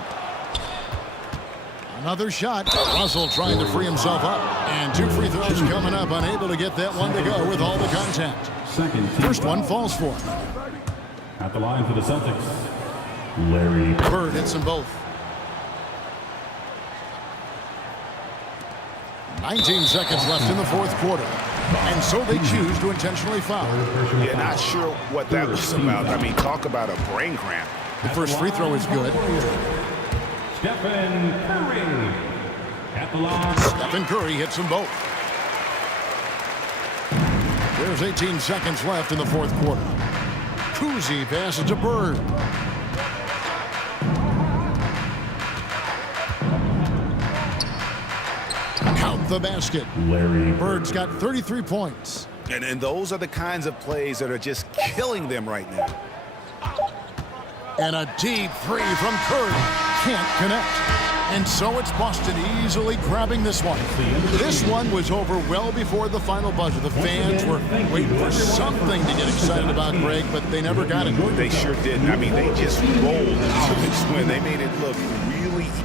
Another shot. Russell trying to free himself up. And 2 free throws coming up. Unable to get that one to go with all the contact. First one falls for him. At the line for the Celtics, Larry Bird hits them both. 19 seconds left in the fourth quarter. And so they choose to intentionally foul. Yeah, not sure what that was about. I mean, talk about a brain cramp. The first free throw is good. Stephen Curry. At the line. Stephen Curry hits them both. There's 18 seconds left in the fourth quarter. Cousy passes to Bird. Count the basket. Larry Bird's got 33 points. And those are the kinds of plays that are just killing them right now. And a deep three from Curry. Can't connect. And so it's Boston easily grabbing this one. This one was over well before the final buzzer. The fans were waiting for something to get excited about, Greg, but they never got it. They sure didn't. I mean, they just rolled into this win. They made it look really easy.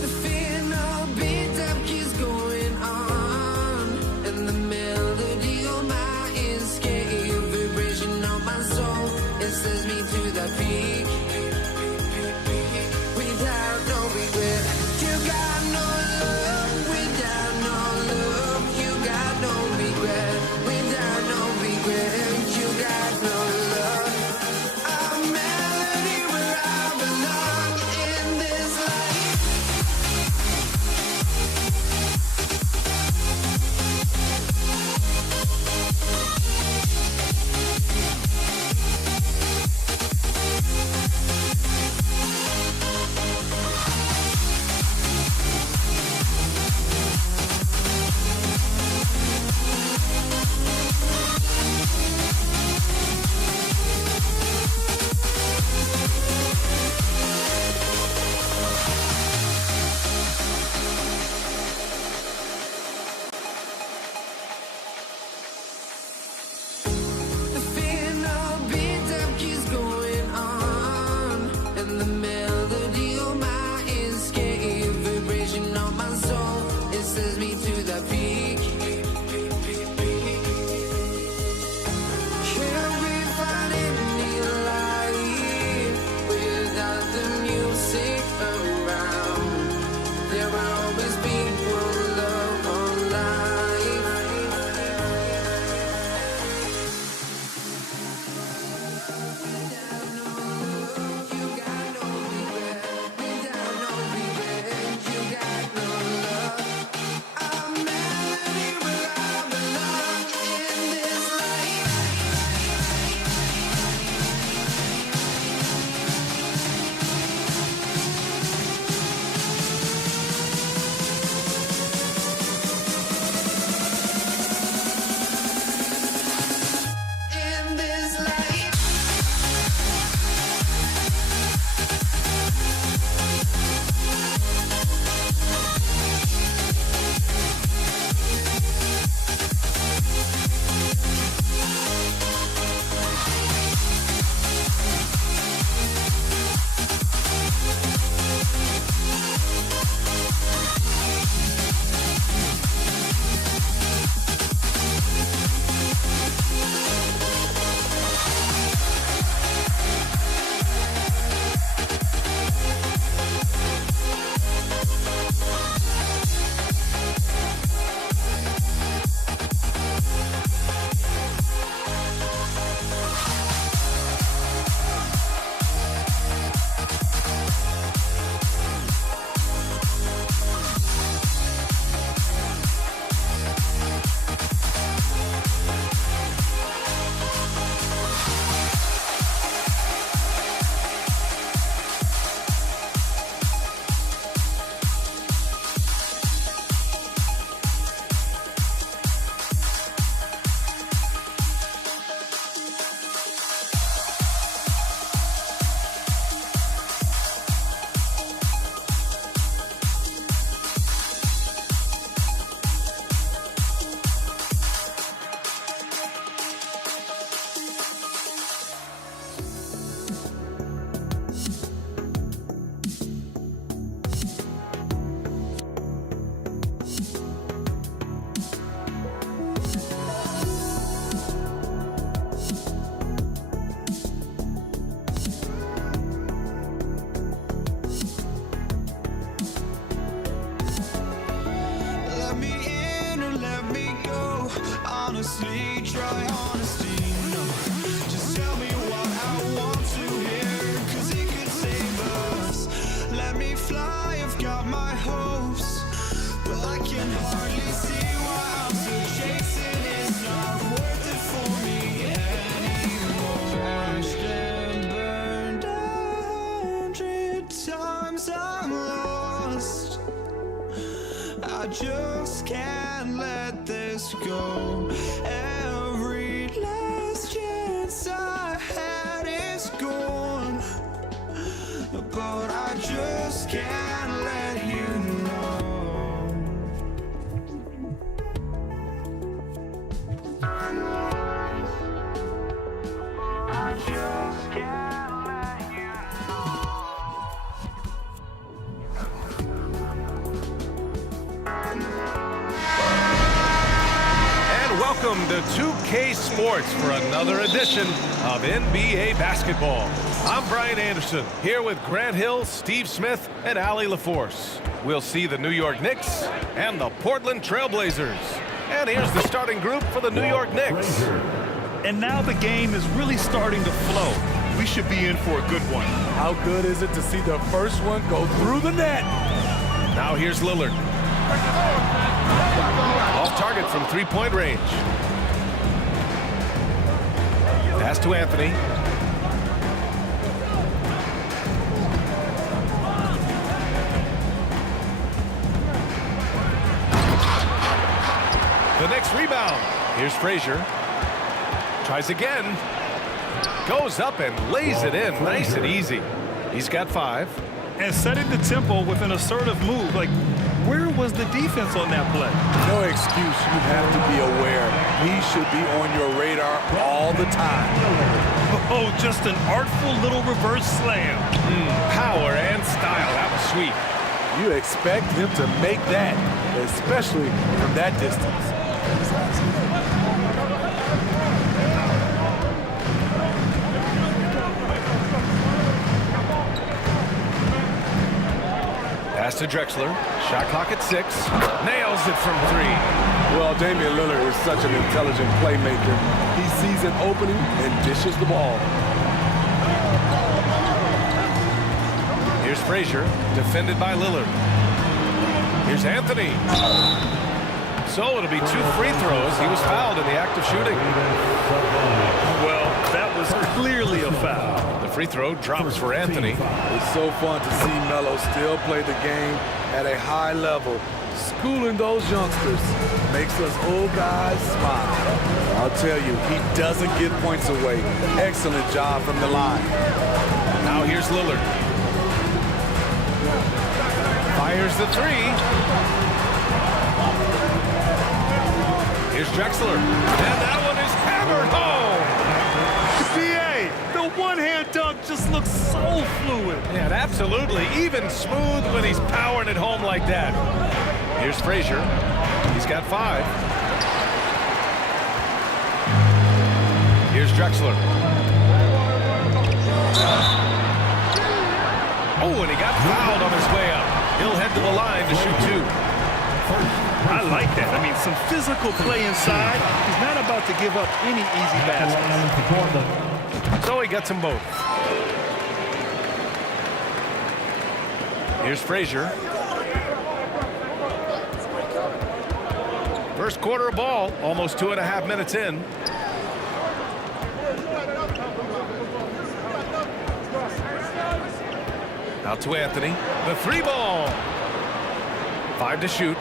The final beat up keeps going on, and the melody on my escape, vibration on my soul, it sends me to the peak. Without no regret, you got no love. Without no love, you got no regret. Without no regret, you got no love. A melody where I belong in this life. And welcome to 2K Sports for another edition of NBA basketball. I'm Brian Anderson, here with Grant Hill, Steve Smith, and Allie LaForce. We'll see the New York Knicks and the Portland Trailblazers. And here's the starting group for the New York Knicks. And now the game is really starting to flow. We should be in for a good one. How good is it to see the first one go through the net? Now here's Lillard. Off target from three-point range. Pass to Anthony. The next rebound. Here's Frazier. Tries again. Goes up and lays it in nice and easy. He's got 5. And setting the tempo with an assertive move. Like, where was the defense on that play? No excuse. You have to be aware. He should be on your radar all the time. Oh, just an artful little reverse slam. Power and style. That was sweet. You expect him to make that, especially from that distance. Pass to Drexler. Shot clock at 6. Nails it from 3. Well, Damian Lillard is such an intelligent playmaker. He sees an opening and dishes the ball. Here's Frazier, defended by Lillard. Here's Anthony. So it'll be 2 free throws. He was fouled in the act of shooting. Well, that was clearly a foul. The free throw drops for Anthony. It's so fun to see Melo still play the game at a high level. Schooling those youngsters makes us old guys smile. I'll tell you, he doesn't give points away. Excellent job from the line. Now here's Lillard. Fires the 3. Here's Drexler. And that one is hammered home. BA, the one-hand dunk just looks so fluid. Yeah, absolutely. Even smooth when he's powering it home like that. Here's Frazier. He's got 5. Here's Drexler. Oh, and he got fouled on his way up. He'll head to the line to shoot 2. I like that. I mean, some physical play inside. He's not about to give up any easy baskets. So he gets them both. Here's Frazier. First quarter of ball, almost 2.5 minutes in. Out to Anthony. The 3 ball. 5 to shoot.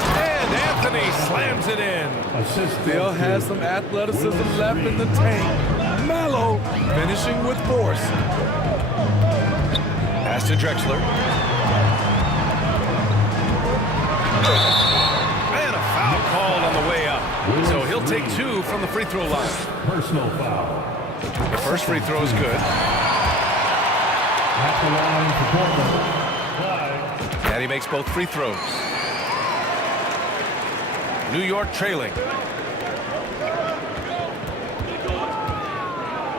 And Anthony slams it in. Still has some athleticism left in the tank. Melo finishing with force. Pass to Drexler. And a foul called on the way up. So he'll take 2 from the free throw line. Personal foul. The first free throw is good. At the line for Portland. And he makes both free throws. New York trailing.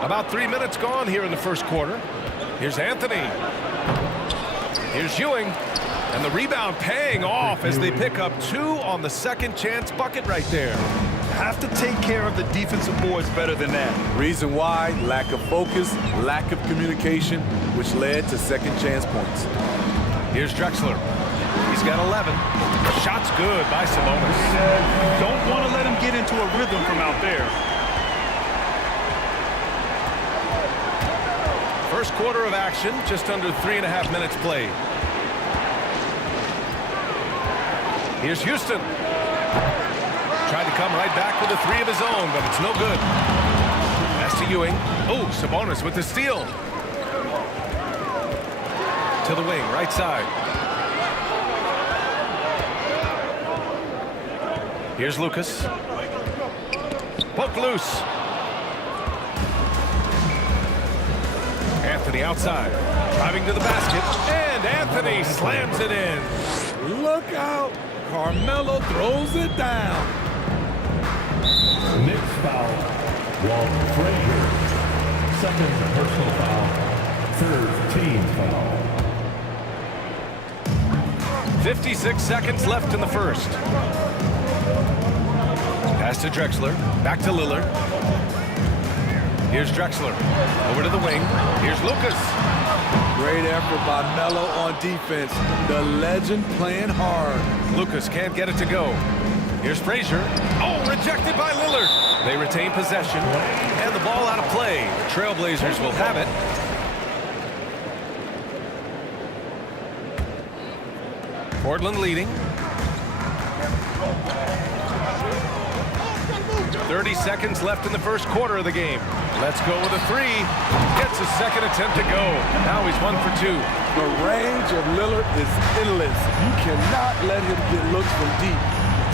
About 3 minutes gone here in the first quarter. Here's Anthony. Here's Ewing. And the rebound paying off as they pick up 2 on the second chance bucket right there. Have to take care of the defensive boards better than that. Reason why? Lack of focus, lack of communication, which led to second chance points. Here's Drexler. He's got 11. Shot's good by Sabonis. Don't want to let him get into a rhythm from out there. First quarter of action, just under 3.5 minutes played. Here's Houston. Tried to come right back with a 3 of his own, but it's no good. Pass to Ewing. Oh, Sabonis with the steal. To the wing, right side. Here's Lucas. Poke loose. Anthony outside. Driving to the basket. And Anthony slams it in. Look out. Carmelo throws it down. Mixed foul. Walt Frazier. Second personal foul. Third team foul. 56 seconds left in the first. Pass to Drexler. Back to Lillard. Here's Drexler. Over to the wing. Here's Lucas. Great effort by Melo on defense. The legend playing hard. Lucas can't get it to go. Here's Frazier. Oh, rejected by Lillard. They retain possession. And the ball out of play. The Trailblazers will have it. Portland leading. 30 seconds left in the first quarter of the game. Let's go with a three. Gets his second attempt to go. Now he's 1 for 2. The range of Lillard is endless. You cannot let him get looks from deep.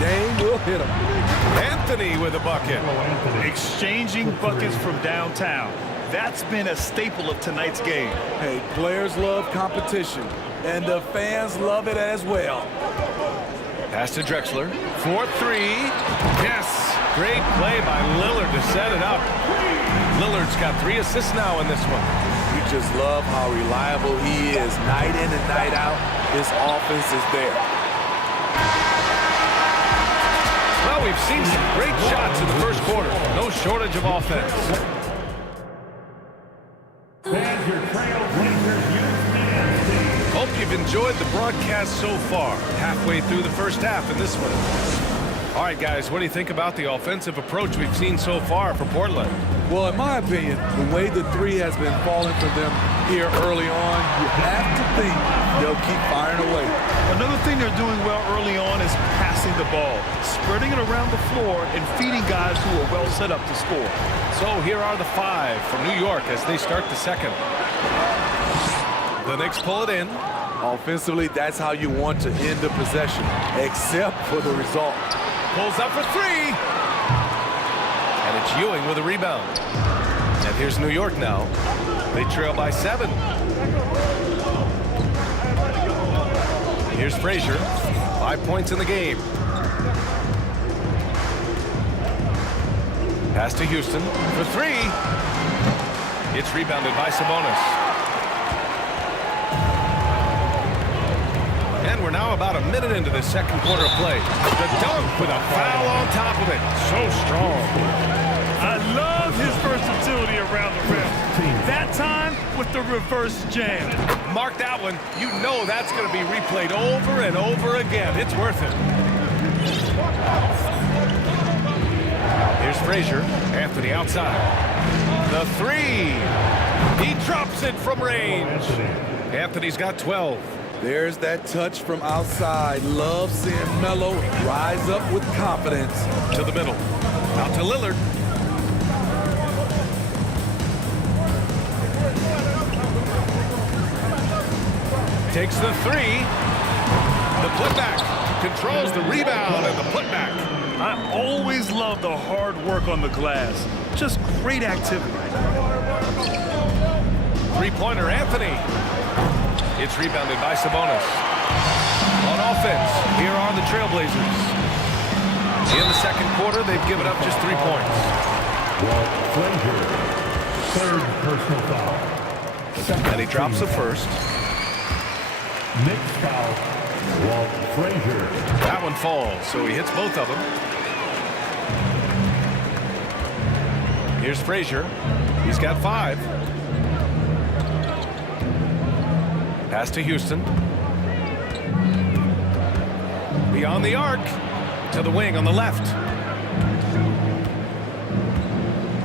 Dame will hit him. Anthony with a bucket. Exchanging buckets from downtown. That's been a staple of tonight's game. Hey, players love competition, and the fans love it as well. Pass to Drexler. 4-3. Yes. Great play by Lillard to set it up. Lillard's got 3 assists now in this one. You just love how reliable he is. Night in and night out, his offense is there. Well, we've seen some great shots in the first quarter. No shortage of offense. Fans, your Trailblazers youth men's team. Hope you've enjoyed the broadcast so far. Halfway through the first half in this one. All right, guys, what do you think about the offensive approach we've seen so far for Portland? Well, in my opinion, the way the three has been falling for them here early on, you have to think they'll keep firing away. Another thing they're doing well early on is passing the ball, spreading it around the floor and feeding guys who are well set up to score. So here are the 5 from New York as they start the second. The Knicks pull it in. Offensively, that's how you want to end the possession, except for the result. Pulls up for 3. And it's Ewing with a rebound. And here's New York now. They trail by 7. Here's Frazier. 5 points in the game. Pass to Houston for 3. It's rebounded by Sabonis. And we're now about a minute into the second quarter of play. The dunk with a foul on top of it. So strong. I love his versatility around the rim. That time with the reverse jam. Mark that one. You know that's going to be replayed over and over again. It's worth it. Here's Frazier. Anthony outside. The 3. He drops it from range. Anthony's got 12. There's that touch from outside. Love seeing Melo rise up with confidence. To the middle. Out to Lillard. Takes the 3. The putback. Controls the rebound and the putback. I always love the hard work on the glass. Just great activity. 3-pointer Anthony. It's rebounded by Sabonis. On offense, here are the Trailblazers. In the second quarter, they've given up just 3 points. Walt Frazier. Third personal foul. And he drops the first. Mixed foul. Walt Frazier. That one falls, so he hits both of them. Here's Frazier. He's got 5. Pass to Houston. Beyond the arc. To the wing on the left.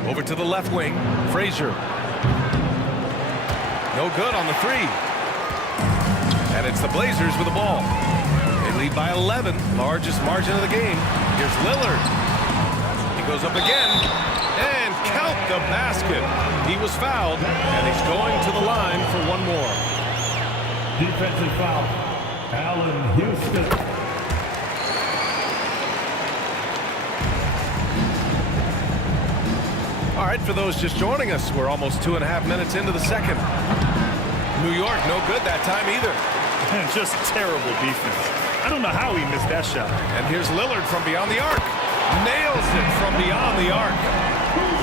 Over to the left wing. Frazier. No good on the 3. And it's the Blazers with the ball. They lead by 11. Largest margin of the game. Here's Lillard. He goes up again. And count the basket. He was fouled. And he's going to the line for 1 more. Defensive foul. Allen Houston. All right, for those just joining us, we're almost 2.5 minutes into the second. New York, no good that time either. Just terrible defense. I don't know how he missed that shot. And here's Lillard from beyond the arc. Nails it from beyond the arc.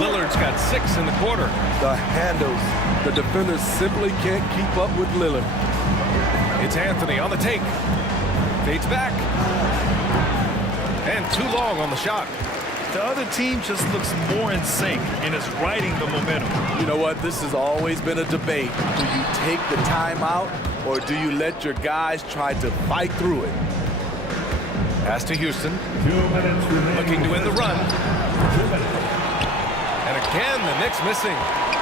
Lillard's got 6 in the quarter. The handles. The defenders simply can't keep up with Lillard. It's Anthony on the take. Fades back. And too long on the shot. The other team just looks more in sync and is riding the momentum. You know what? This has always been a debate. Do you take the timeout or do you let your guys try to fight through it? Pass to Houston. 2 minutes remaining. Looking to win the run. 2 minutes. And again, the Knicks missing.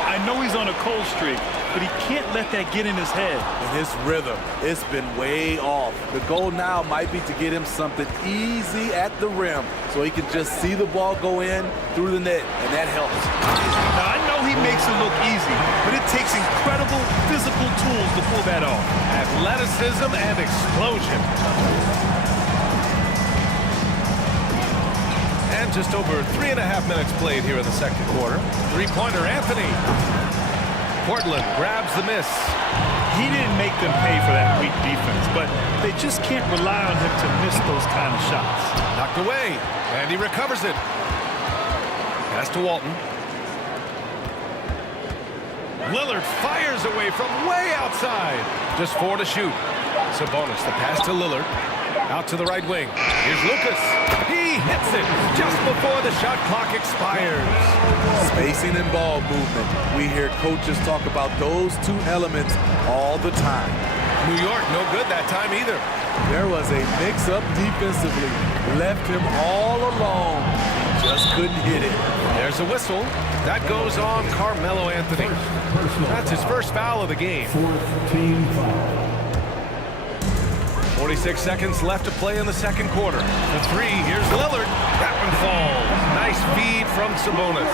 I know he's on a cold streak, but he can't let that get in his head. And his rhythm, it's been way off. The goal now might be to get him something easy at the rim so he can just see the ball go in through the net, and that helps. Now, I know he makes it look easy, but it takes incredible physical tools to pull that off. Athleticism and explosion. And just over 3.5 minutes played here in the second quarter. Three-pointer, Anthony. Portland grabs the miss. He didn't make them pay for that weak defense, but they just can't rely on him to miss those kind of shots. Knocked away, and he recovers it. Pass to Walton. Lillard fires away from way outside. Just 4 to shoot. Sabonis, the pass to Lillard. Out to the right wing. Here's Lucas. He hits it just before the shot clock expires. Spacing and ball movement. We hear coaches talk about those 2 elements all the time. New York, no good that time either. There was a mix-up defensively. Left him all alone. He just couldn't hit it. There's a whistle. That goes on Carmelo Anthony. That's his first foul of the game. 4th team foul. 46 seconds left to play in the second quarter. The 3, here's Lillard. That one falls. Nice feed from Sabonis.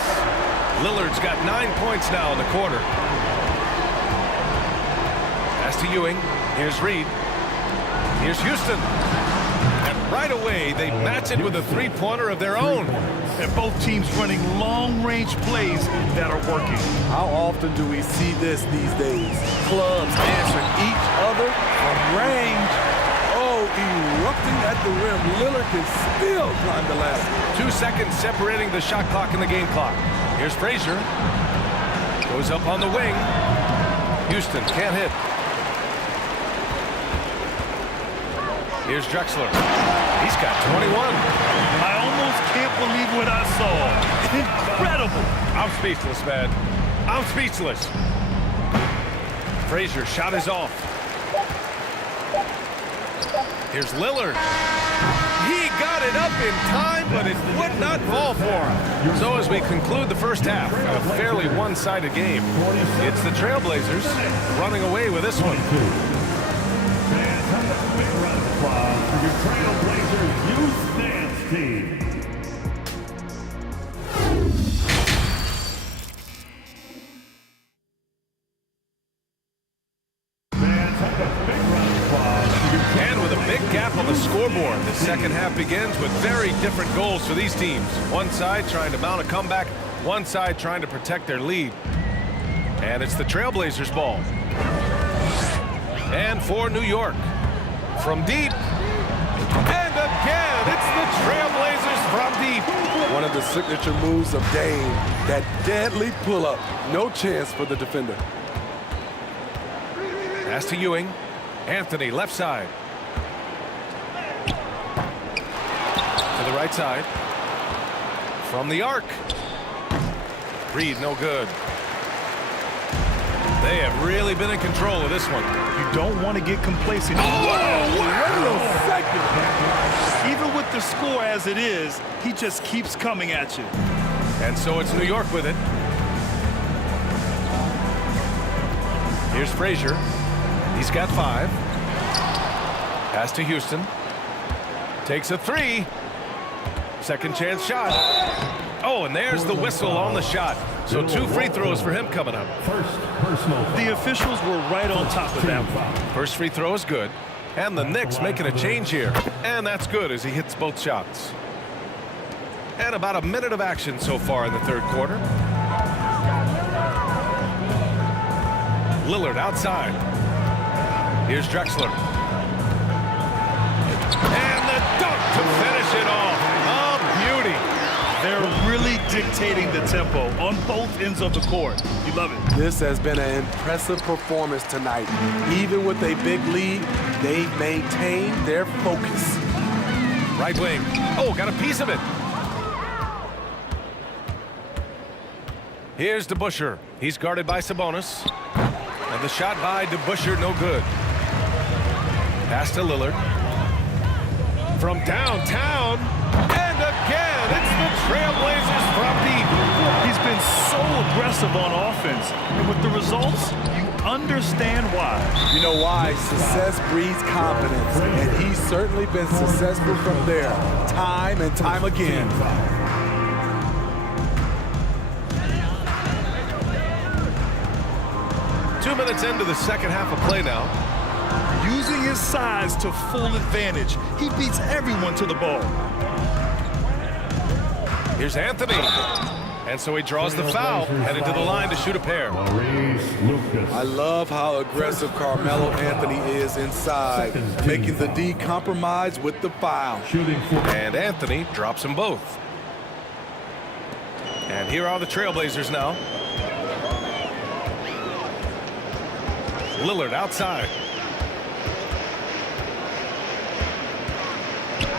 Lillard's got 9 points now in the quarter. Pass to Ewing. Here's Reed. Here's Houston. And right away, they match it with a three-pointer of their own. And both teams running long-range plays that are working. How often do we see this these days? Clubs answering each other from range. Oh, erupting at the rim. Lillard can still climb the ladder. 2 seconds separating the shot clock and the game clock. Here's Frazier. Goes up on the wing. Houston can't hit. Here's Drexler. He's got 21. I almost can't believe what I saw. Incredible. I'm speechless, man. I'm speechless. Frazier shot is off. Here's Lillard. He got it up in time, but it would not fall for him. So as we conclude the first half, a fairly one-sided game, it's the Trailblazers running away with this one. Fans, have a big round of applause for your Trailblazers youth dance team. On the scoreboard, the second half begins with very different goals for these teams. One side trying to mount a comeback, one side trying to protect their lead. And it's the Trailblazers ball. And for New York, from deep, and again, it's the Trailblazers from deep. One of the signature moves of Dame, that deadly pull-up. No chance for the defender. Pass to Ewing. Anthony, left side. To the right side. From the arc. Reed, no good. They have really been in control of this one. You don't want to get complacent. Even with the score as it is, he just keeps coming at you. And so it's New York with it. Here's Frazier. He's got 5. Pass to Houston. Takes a 3. Second chance shot. Oh, and there's the whistle on the shot. So 2 free throws for him coming up. First personal. The officials were right on top of that one. First free throw is good. And the Knicks making a change here. And that's good as he hits both shots. And about a minute of action so far in the third quarter. Lillard outside. Here's Drexler. And the dunk to finish it off. Oh, beauty. They're really dictating the tempo on both ends of the court. You love it. This has been an impressive performance tonight. Even with a big lead, they maintained their focus. Right wing. Oh, got a piece of it. Here's DeBusschere. He's guarded by Sabonis. And the shot by DeBusschere, no good. Pass to Lillard. From downtown. And again, it's the Trailblazers from deep. He's been so aggressive on offense. And with the results, you understand why. You know why? Success breeds confidence. And he's certainly been successful from there, time and time again. 2 minutes into the second half of play now. Using his size to full advantage. He beats everyone to the ball. Here's Anthony. And so he draws the foul, headed to the line to shoot a pair. I love how aggressive Carmelo Anthony is inside, making the D compromise with the foul. And Anthony drops them both. And here are the Trailblazers now. Lillard outside.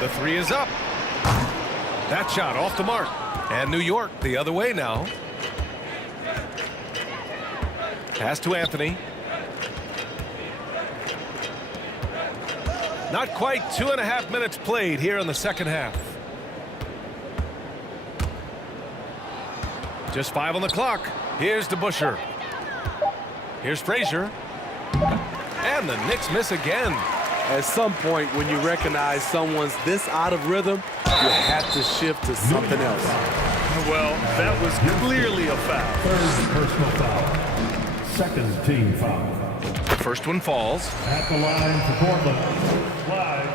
The three is up. That shot off the mark. And New York the other way now. Pass to Anthony. Not quite 2.5 minutes played here in the second half. Just 5 on the clock. Here's DeBusschere. Here's Frazier. And the Knicks miss again. At some point, when you recognize someone's this out of rhythm, you have to shift to something else. Well, that was clearly a foul. Third personal foul. Second team foul. The first one falls. At the line for Portland. Live.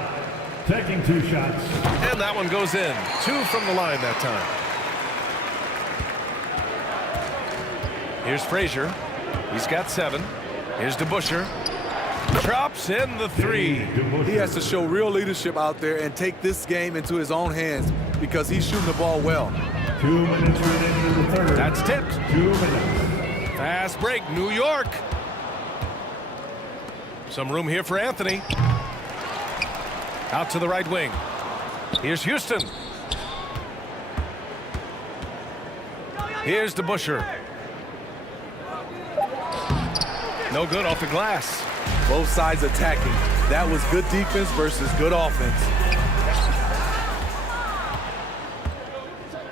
Taking 2 shots. And that one goes in. 2 from the line that time. Here's Frazier. He's got 7. Here's DeBusschere. Drops in the 3. He has to show real leadership out there and take this game into his own hands because he's shooting the ball well. 2 minutes remaining in the third. That's tipped. 2 minutes. Fast break, New York. Some room here for Anthony. Out to the right wing. Here's Houston. Here's DeBusschere. No good off the glass. Both sides attacking. That was good defense versus good offense.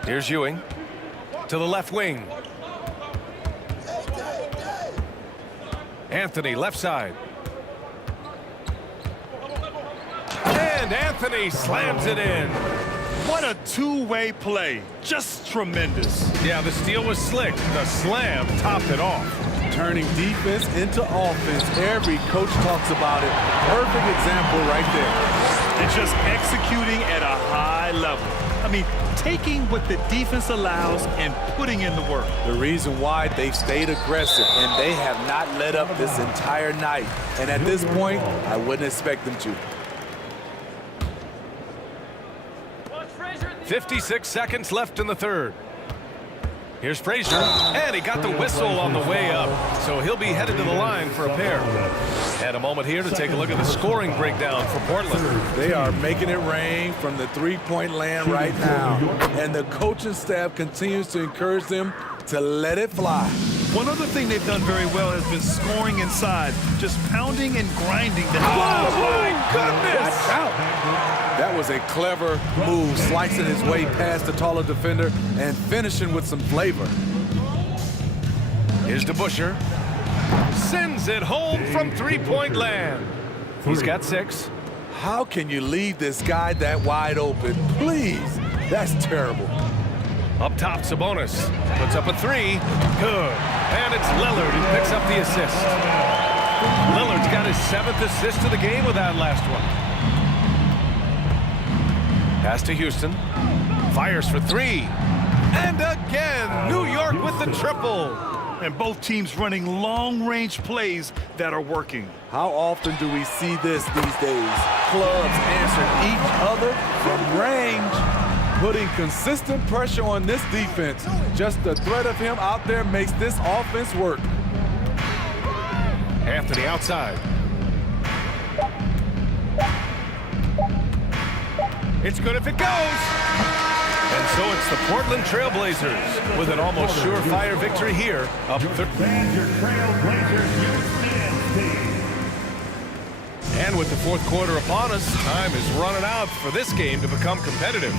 Here's Ewing. To the left wing. Anthony, left side. And Anthony slams it in. What a two-way play. Just tremendous. Yeah, the steal was slick. The slam topped it off. Turning defense into offense. Every coach talks about it. Perfect example right there. And just executing at a high level. I mean, taking what the defense allows and putting in the work. The reason why they've stayed aggressive and they have not let up this entire night. And at this point, I wouldn't expect them to. 56 seconds left in the third. Here's Frazier, and he got the whistle on the way up, so he'll be headed to the line for a pair. And a moment here to take a look at the scoring breakdown for Portland. They are making it rain from the three-point land right now, and the coaching staff continues to encourage them to let it fly. One other thing they've done very well has been scoring inside, just pounding and grinding. Oh, my goodness! Watch out. That was a clever move, slicing his way past the taller defender and finishing with some flavor. Here's DeBusschere. Sends it home from three-point land. He's got 6. How can you leave this guy that wide open? Please, that's terrible. Up top, Sabonis puts up a 3. Good. And it's Lillard who picks up the assist. Lillard's got his 7th assist of the game with that last one. Pass to Houston. Fires for 3. And again, New York with the triple. And both teams running long-range plays that are working. How often do we see this these days? Clubs answering each other from range, putting consistent pressure on this defense. Just the threat of him out there makes this offense work. Anthony outside. It's good if it goes. And so it's the Portland Trailblazers with an almost surefire victory here. Up Your Trailblazers youth men's team. And with the fourth quarter upon us, time is running out for this game to become competitive.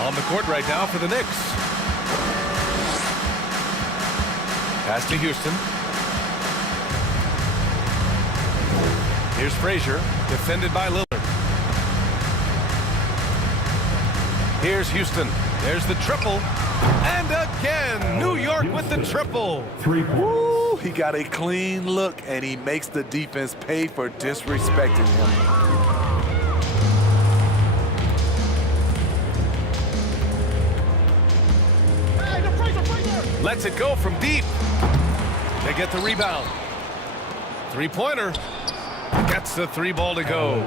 On the court right now for the Knicks. Pass to Houston. Here's Frazier, defended by Lillard. Here's Houston. There's the triple. And again, New York with the triple. Woo, he got a clean look, and he makes the defense pay for disrespecting him. Lets it go from deep. They get the rebound. Three-pointer. Gets the three ball to go.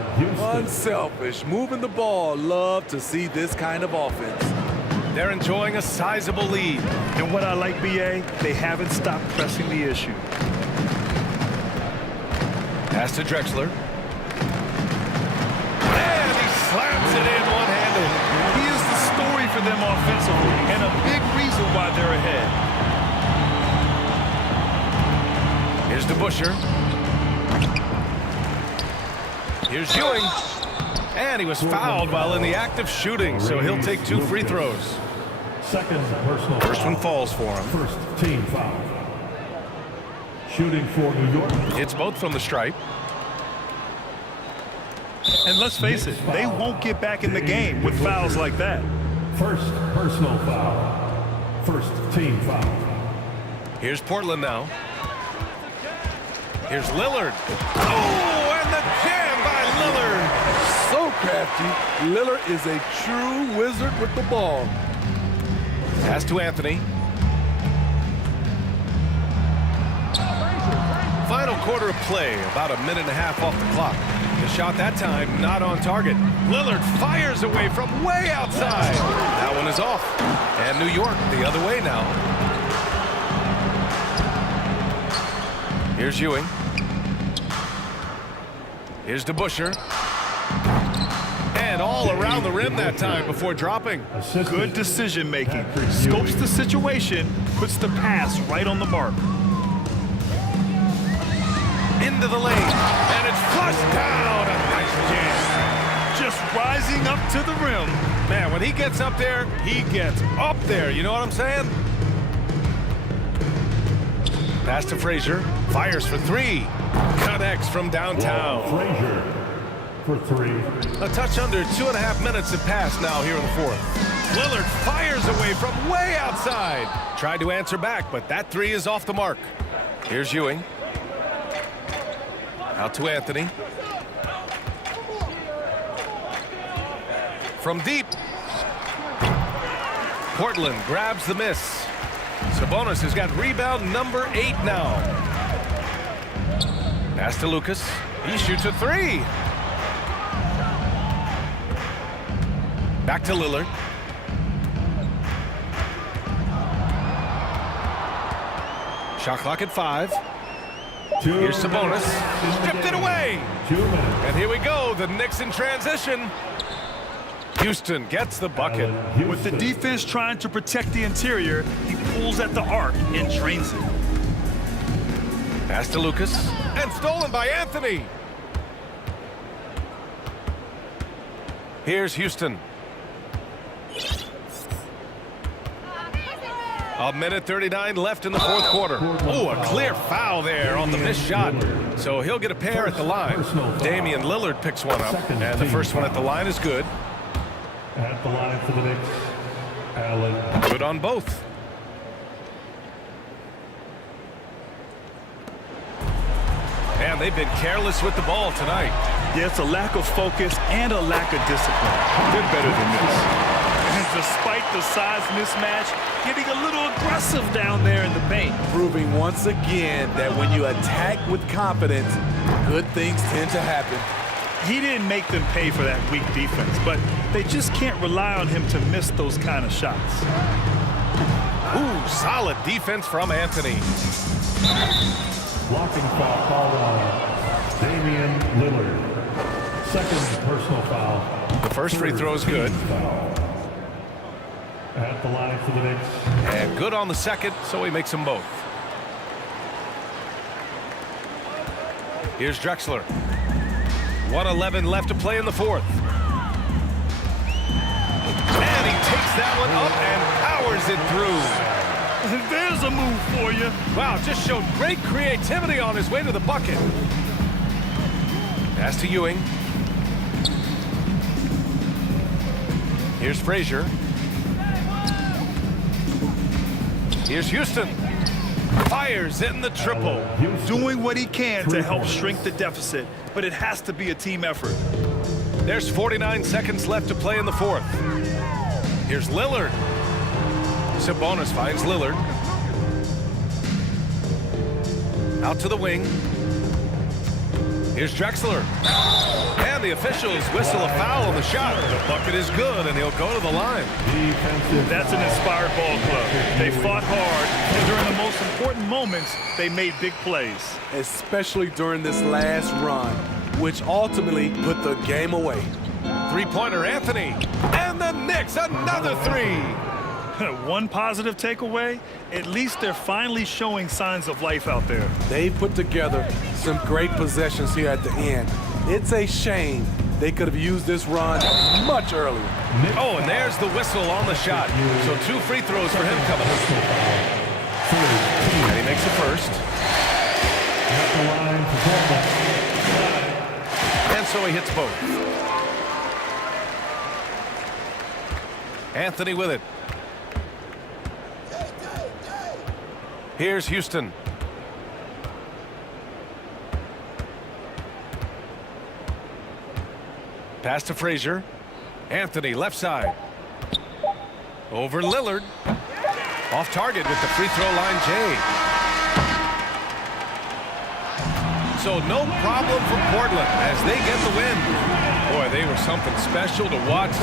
Unselfish, moving the ball. Love to see this kind of offense. They're enjoying a sizable lead. And what I like, BA, they haven't stopped pressing the issue. Pass to Drexler. And he slams it in one-handed. He is the story for them offensively and a big reason why they're ahead. Here's DeBusschere. Here's Ewing. And he was fouled while in the act of shooting, so he'll take 2 free throws. Second personal First foul. one falls for him. First team foul. Shooting for New York. It's both from the stripe. And let's face it, they won't get back in the game with fouls like that. First personal foul. First team foul. Here's Portland now. Here's Lillard. Oh, and the jam by Lillard. So crafty. Lillard is a true wizard with the ball. Pass to Anthony. Final quarter of play, about a minute and a half off the clock. The shot that time not on target. Lillard fires away from way outside. That one is off. And New York the other way now. Here's Ewing. Here's DeBusschere. And all around the rim that time before dropping. Good decision making. Scopes the situation, puts the pass right on the mark. Into the lane. And it's flushed down. A nice jam. Just rising up to the rim. Man, when he gets up there, he gets up there. You know what I'm saying? Pass to Frazier. Fires for 3. Connects from downtown. Frazier for 3. A touch under 2.5 minutes have passed now here in the fourth. Lillard fires away from way outside. Tried to answer back, but that 3 is off the mark. Here's Ewing. Out to Anthony. From deep. Portland grabs the miss. Sabonis has got rebound number 8 now. Pass to Lucas. He shoots a 3. Back to Lillard. Shot clock at 5. Here's Sabonis. Stripped it away. And here we go. The Knicks in transition. Houston gets the bucket. With the defense trying to protect the interior, he pulls at the arc and drains it. Pass to Lucas. And stolen by Anthony. Here's Houston. A minute 39 left in the fourth quarter. Oh, a clear foul there on the missed shot. So he'll get a pair at the line. Damian Lillard picks one up. And the first one at the line is good. At the line for the Knicks, Allen. Good on both. And they've been careless with the ball tonight. Yeah, it's a lack of focus and a lack of discipline. They're better than this. And despite the size mismatch, getting a little aggressive down there in the paint. Proving once again that when you attack with confidence, good things tend to happen. He didn't make them pay for that weak defense, but they just can't rely on him to miss those kind of shots. Ooh, solid defense from Anthony. Blocking foul called on Damian Lillard. Second personal foul. The first free throw is good. At the line for the Knicks. And good on the second, so he makes them both. Here's Drexler. 1:11 left to play in the fourth. And he takes that one up and powers it through. There's a move for you. Wow, just showed great creativity on his way to the bucket. Pass to Ewing. Here's Frazier. Here's Houston. Fires in the triple. Doing what he can to help shrink the deficit, but it has to be a team effort. There's 49 seconds left to play in the fourth. Here's Lillard. Sabonis finds Lillard. Out to the wing. Here's Drexler. And the officials whistle a foul on the shot. The bucket is good, and he'll go to the line. That's an inspired ball club. They fought hard, and during the most important moments, they made big plays. Especially during this last run, which ultimately put the game away. Three-pointer Anthony. And the Knicks, another three. One positive takeaway, at least they're finally showing signs of life out there. They put together some great possessions here at the end. It's a shame they could have used this run much earlier. Oh, and there's the whistle on the shot. So 2 free throws for him coming up. And he makes the first. And so he hits both. Anthony with it. Here's Houston. Pass to Frazier. Anthony left side. Over Lillard. Off target with the free throw line, Jay. So no problem for Portland as they get the win. Boy, they were something special to watch.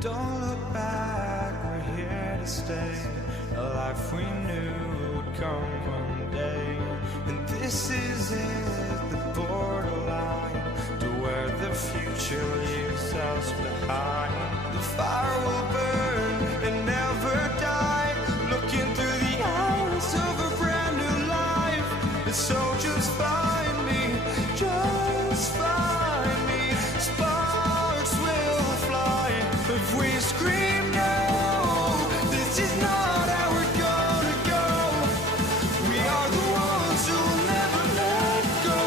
Don't look back, we're here to stay. A life we knew would come one day. And this is it, the borderline to where the future leaves us behind. The fire will burn and never die. Looking through the eyes of a brand new life. And so just find me, just find me. Sparks will fly if we scream no. This is not how we're gonna go. We are the ones who will never let go.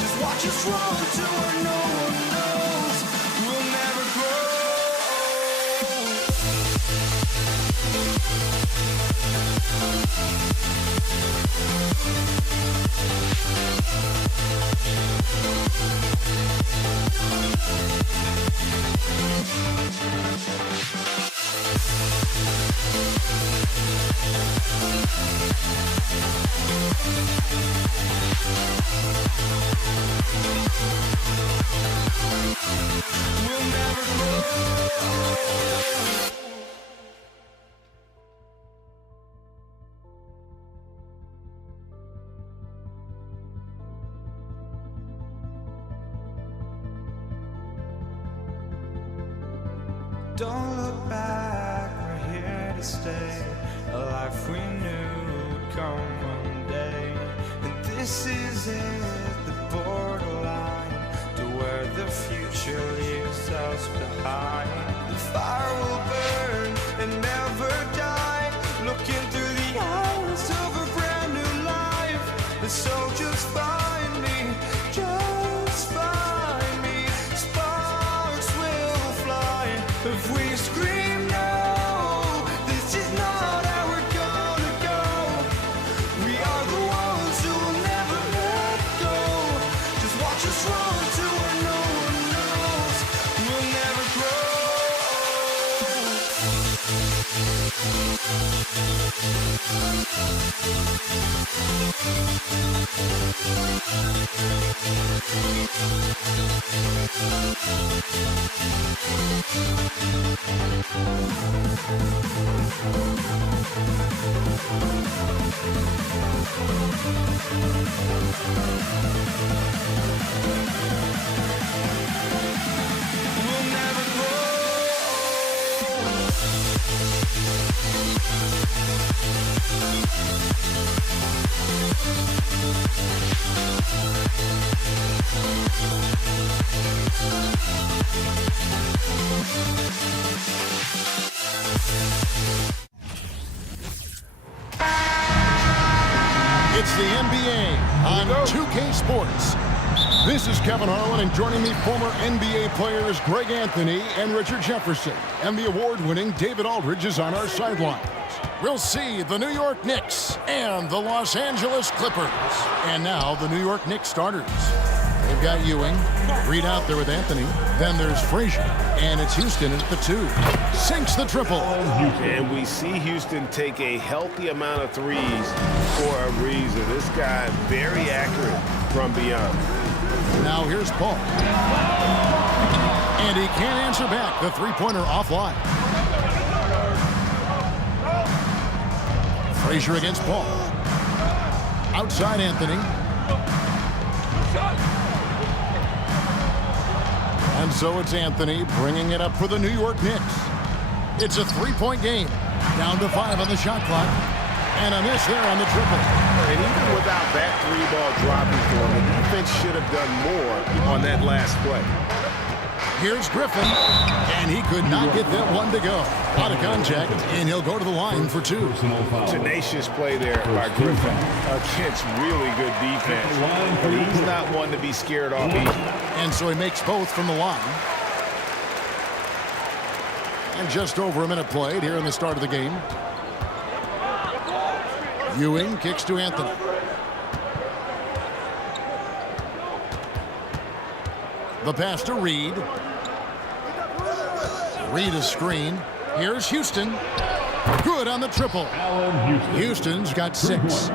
Just watch us run to where no one knows. We'll never grow. Don't look back, we're here to stay. A life we knew would come one day. And this is it, the borderline to where the future leaves us behind. The fire will burn and never die, looking through the eyes of a brand new life. And so just find me, just find me. Sparks will fly if we scream no. This is not how we're gonna go. We are the ones who will never let go. Just watch us run to where no one knows. We'll never It's the NBA on 2K Sports. This is Kevin Harlan, and joining me, former NBA players Greg Anthony and Richard Jefferson. And the award-winning David Aldridge is on our sidelines. We'll see the New York Knicks and the Los Angeles Clippers. And now the New York Knicks starters. They've got Ewing, Reed out there with Anthony. Then there's Frazier, and it's Houston at the 2. Sinks the triple. And we see Houston take a healthy amount of threes for a reason. This guy very accurate from beyond. Now here's Paul. And he can't answer back. The three-pointer offline. Frazier against Paul. Outside Anthony. And so it's Anthony bringing it up for the New York Knicks. It's a three-point game. Down to 5 on the shot clock. And a miss there on the triple. And even without that three-ball dropping for him, the defense should have done more on that last play. Here's Griffin, and he could not get that one to go. Out of contact, and he'll go to the line for 2. Tenacious play there by Griffin against really good defense. But he's not one to be scared off either. And so he makes both from the line. And just over a minute played here in the start of the game. Ewing kicks to Anthony. The pass to Reed. Reed a screen. Here's Houston. Good on the triple. Houston's got 6.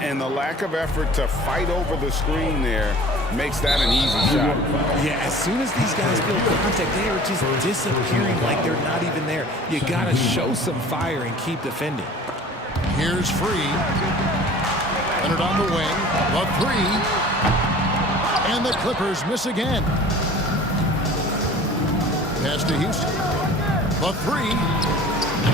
And the lack of effort to fight over the screen there makes that an easy shot. Yeah, as soon as these guys feel contact, they are just disappearing like they're not even there. You got to show some fire and keep defending. Here's Free. Leonard on the wing. The 3. And the Clippers miss again. Pass to Houston. The 3.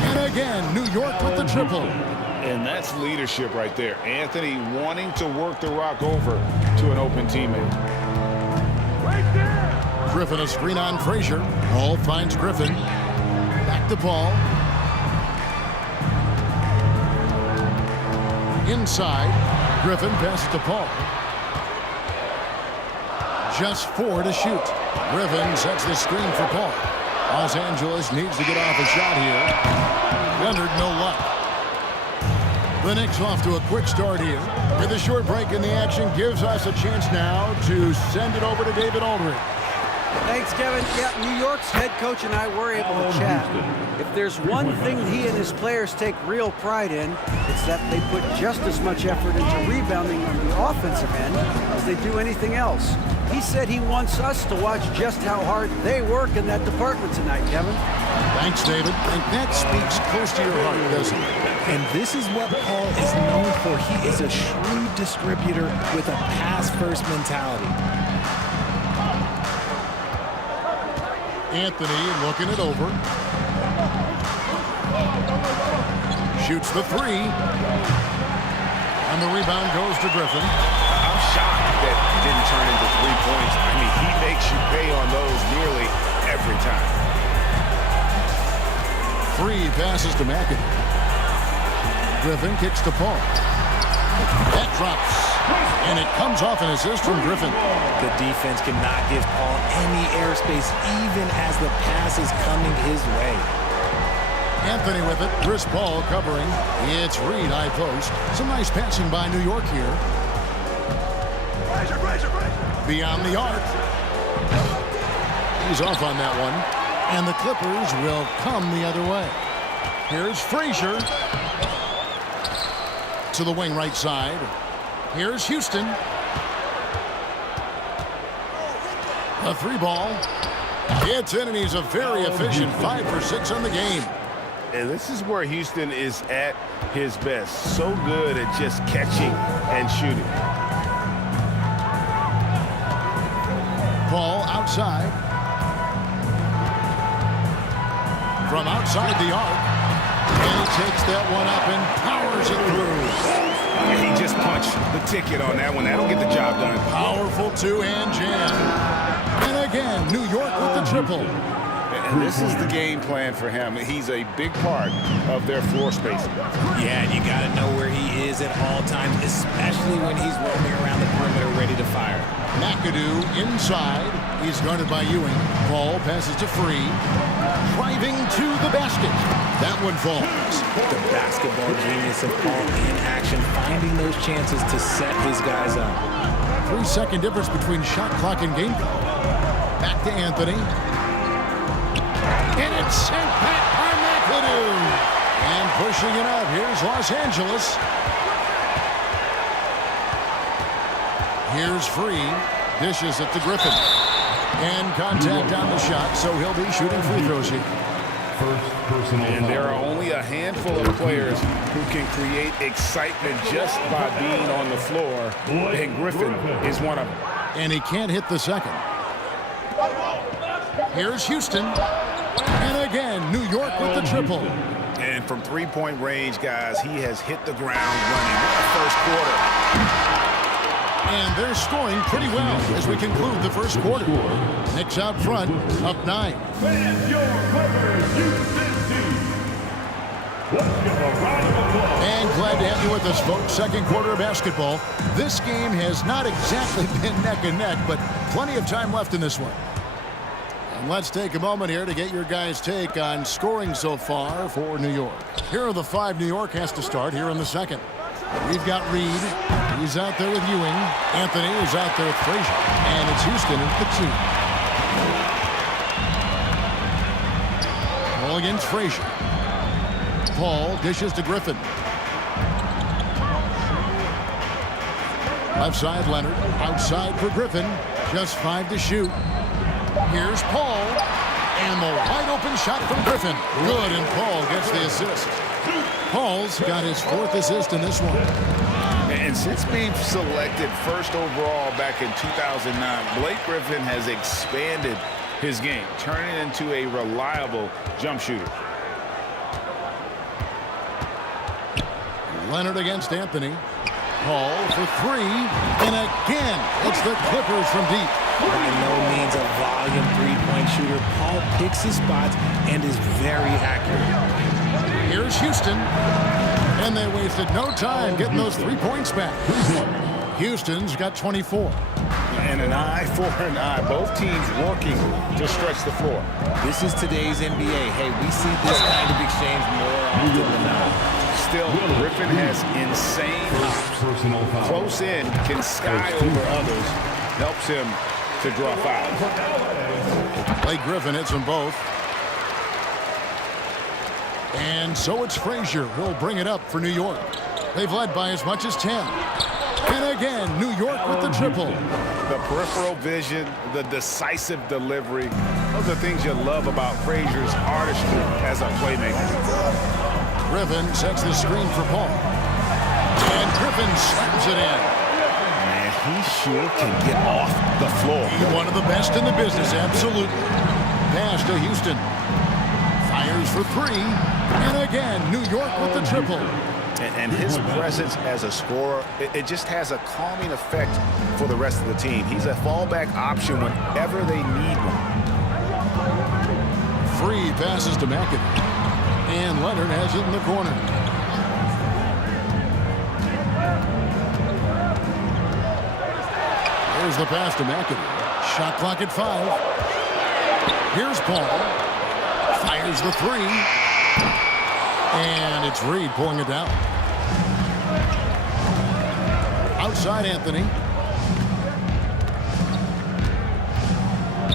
And again, New York with the triple. And that's leadership right there. Anthony wanting to work the rock over to an open teammate. Griffin a screen on Frazier. Hall finds Griffin. Back to Paul. Inside. Griffin passes to Paul. Just 4 to shoot. Griffin sets the screen for Paul. Los Angeles needs to get off a shot here. Leonard, no luck. The Knicks off to a quick start here. With a short break in the action gives us a chance now to send it over to David Aldridge. Thanks, Kevin. Yeah, New York's head coach and I were able to chat. If there's one thing he and his players take real pride in, it's that they put just as much effort into rebounding on the offensive end as they do anything else. He said he wants us to watch just how hard they work in that department tonight, Kevin. Thanks, David. And that speaks close to your heart, doesn't it? And this is what Paul is known for. He is a shrewd distributor with a pass-first mentality. Anthony looking it over. shoots the three. And the rebound goes to Griffin. I'm shocked that didn't turn into 3 points. I mean, he makes you pay on those nearly every time. Three passes to McAdoo. Griffin kicks to Paul. That drops. And it comes off an assist from Griffin. The defense cannot give Paul any airspace, even as the pass is coming his way. Anthony with it. Chris Paul covering. It's Reed, high post. Some nice passing by New York here. Beyond the arc. He's off on that one. And the Clippers will come the other way. Here's Frazier. To the wing right side. Here's Houston. A three ball. It's in, and he's a very efficient 5 for 6 on the game. And this is where Houston is at his best. So good at just catching and shooting. Paul outside. From outside the arc. And he takes that one up and powers it through. He just punched the ticket on that one. That'll get the job done. Powerful two-hand jam. And again, New York with the triple. And this is the game plan for him. He's a big part of their floor spacing. Yeah, and you got to know where he is at all times, especially when he's roaming around the perimeter ready to fire. McAdoo inside. He's guarded by Ewing. Paul passes to Free. Driving to the basket. That one falls. The basketball genius of Paul in action, finding those chances to set his guys up. 3-second difference between shot clock and game clock. Back to Anthony. And it's sent back by McAdoo. And pushing it out. Here's Los Angeles. Here's Free. Dishes it to Griffin. And contact on the shot, so he'll be shooting free throws here. And there are only a handful of players who can create excitement just by being on the floor. And Griffin is one of them. And he can't hit the second. Here's Houston. And again, New York with the triple. And from three-point range, guys, he has hit the ground running in the first quarter. And they're scoring pretty well as we conclude the first quarter. Knicks out front, up 9. And glad to have you with us, folks. Second quarter of basketball. This game has not exactly been neck and neck, but plenty of time left in this one. And let's take a moment here to get your guys' take on scoring so far for New York. Here are the 5 New York has to start here in the second. We've got Reed. He's out there with Ewing. Anthony is out there with Frazier. And it's Houston at the 2. Ball against Frazier. Paul dishes to Griffin. Left side, Leonard. Outside for Griffin. Just 5 to shoot. Here's Paul. And the wide open shot from Griffin. Good, and Paul gets the assist. Paul's got his 4th assist in this one. And since being selected first overall back in 2009, Blake Griffin has expanded his game, turning into a reliable jump shooter. Leonard against Anthony. Paul for 3. And again, it's the Clippers from deep. By no means a volume three-point shooter, Paul picks his spots and is very accurate. Here's Houston. And they wasted no time getting those 3 points back. Houston's got 24. And an eye for an eye. Both teams working to stretch the floor. This is today's NBA. Hey, we see this kind of exchange more often than not. Still, Griffin has insane hops. Close in, can sky over others. Helps him to draw fouls. Blake Griffin hits them both. And so it's Frazier who'll bring it up for New York. They've led by as much as 10. And again, New York with the triple. The peripheral vision, the decisive delivery. Those are things you love about Frazier's artistry as a playmaker. Griffin sets the screen for Paul. And Griffin slams it in. Man, he sure can get off the floor. He's one of the best in the business, absolutely. Pass to Houston. Fires Fires for three. And again, New York with the triple. And his presence as a scorer, it just has a calming effect for the rest of the team. He's a fallback option whenever they need one. Free passes to McAdoo. And Leonard has it in the corner. There's the pass to McAdoo. Shot clock at 5. Here's Paul. Fires the three. And it's Reed pulling it down. Outside Anthony.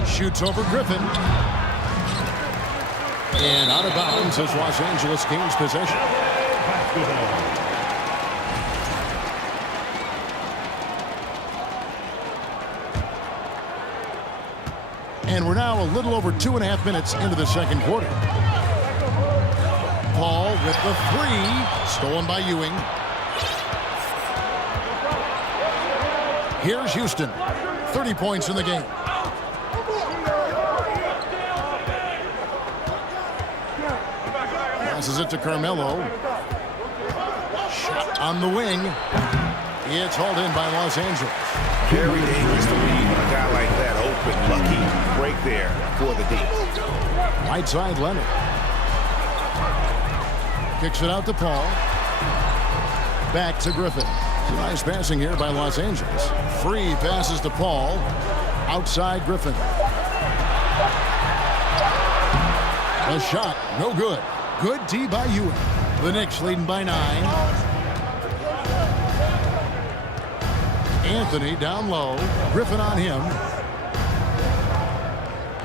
Shoots over Griffin. And out of bounds as Los Angeles gains possession. And we're now a little over 2.5 minutes into the second quarter. Paul with the three. Stolen by Ewing. Here's Houston. 30 points in the game. Passes it to Carmelo. Shot on the wing. It's hauled in by Los Angeles. Very dangerous to leave a guy like that open. Lucky break there for the D. Right side, Leonard. Kicks it out to Paul. Back to Griffin. Nice passing here by Los Angeles. Free passes to Paul. Outside Griffin. A shot, no good. Good D by Ewing. The Knicks leading by 9. Anthony down low. Griffin on him.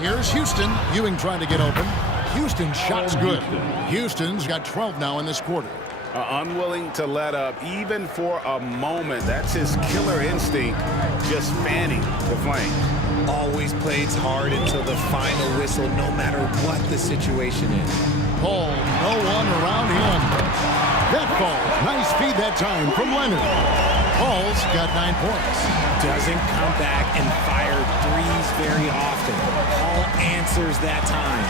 Here's Houston. Ewing trying to get open. Houston's shot's good. Houston's got 12 now in this quarter. Unwilling to let up even for a moment. That's his killer instinct, just fanning the flame. Always plays hard until the final whistle, no matter what the situation is. Paul, no one around him. That ball, nice feed that time from Leonard. Paul's got 9 points. Doesn't come back and fire threes very often. Paul answers that time.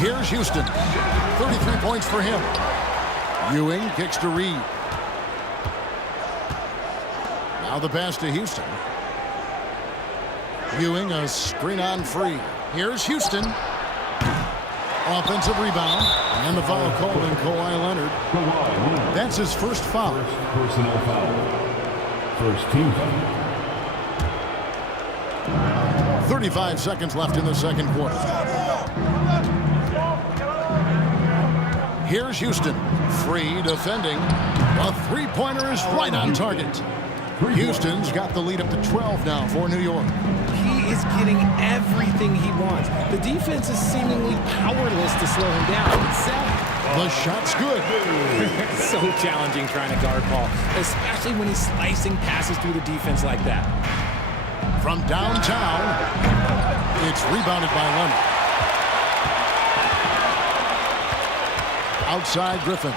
Here's Houston. 33 points for him. Ewing kicks to Reed. Now the pass to Houston. Ewing a screen on free. Here's Houston. Offensive rebound. And the foul called on Kawhi Leonard. That's his first foul. Personal foul. First team foul. 35 seconds left in the second quarter. Here's Houston. Free defending. A three-pointer is right on target. Houston's got the lead up to 12 now for New York. He is getting everything he wants. The defense is seemingly powerless to slow him down. The shot's good. So challenging trying to guard Paul, especially when he's slicing passes through the defense like that. From downtown, it's rebounded by Leonard. Outside Griffin.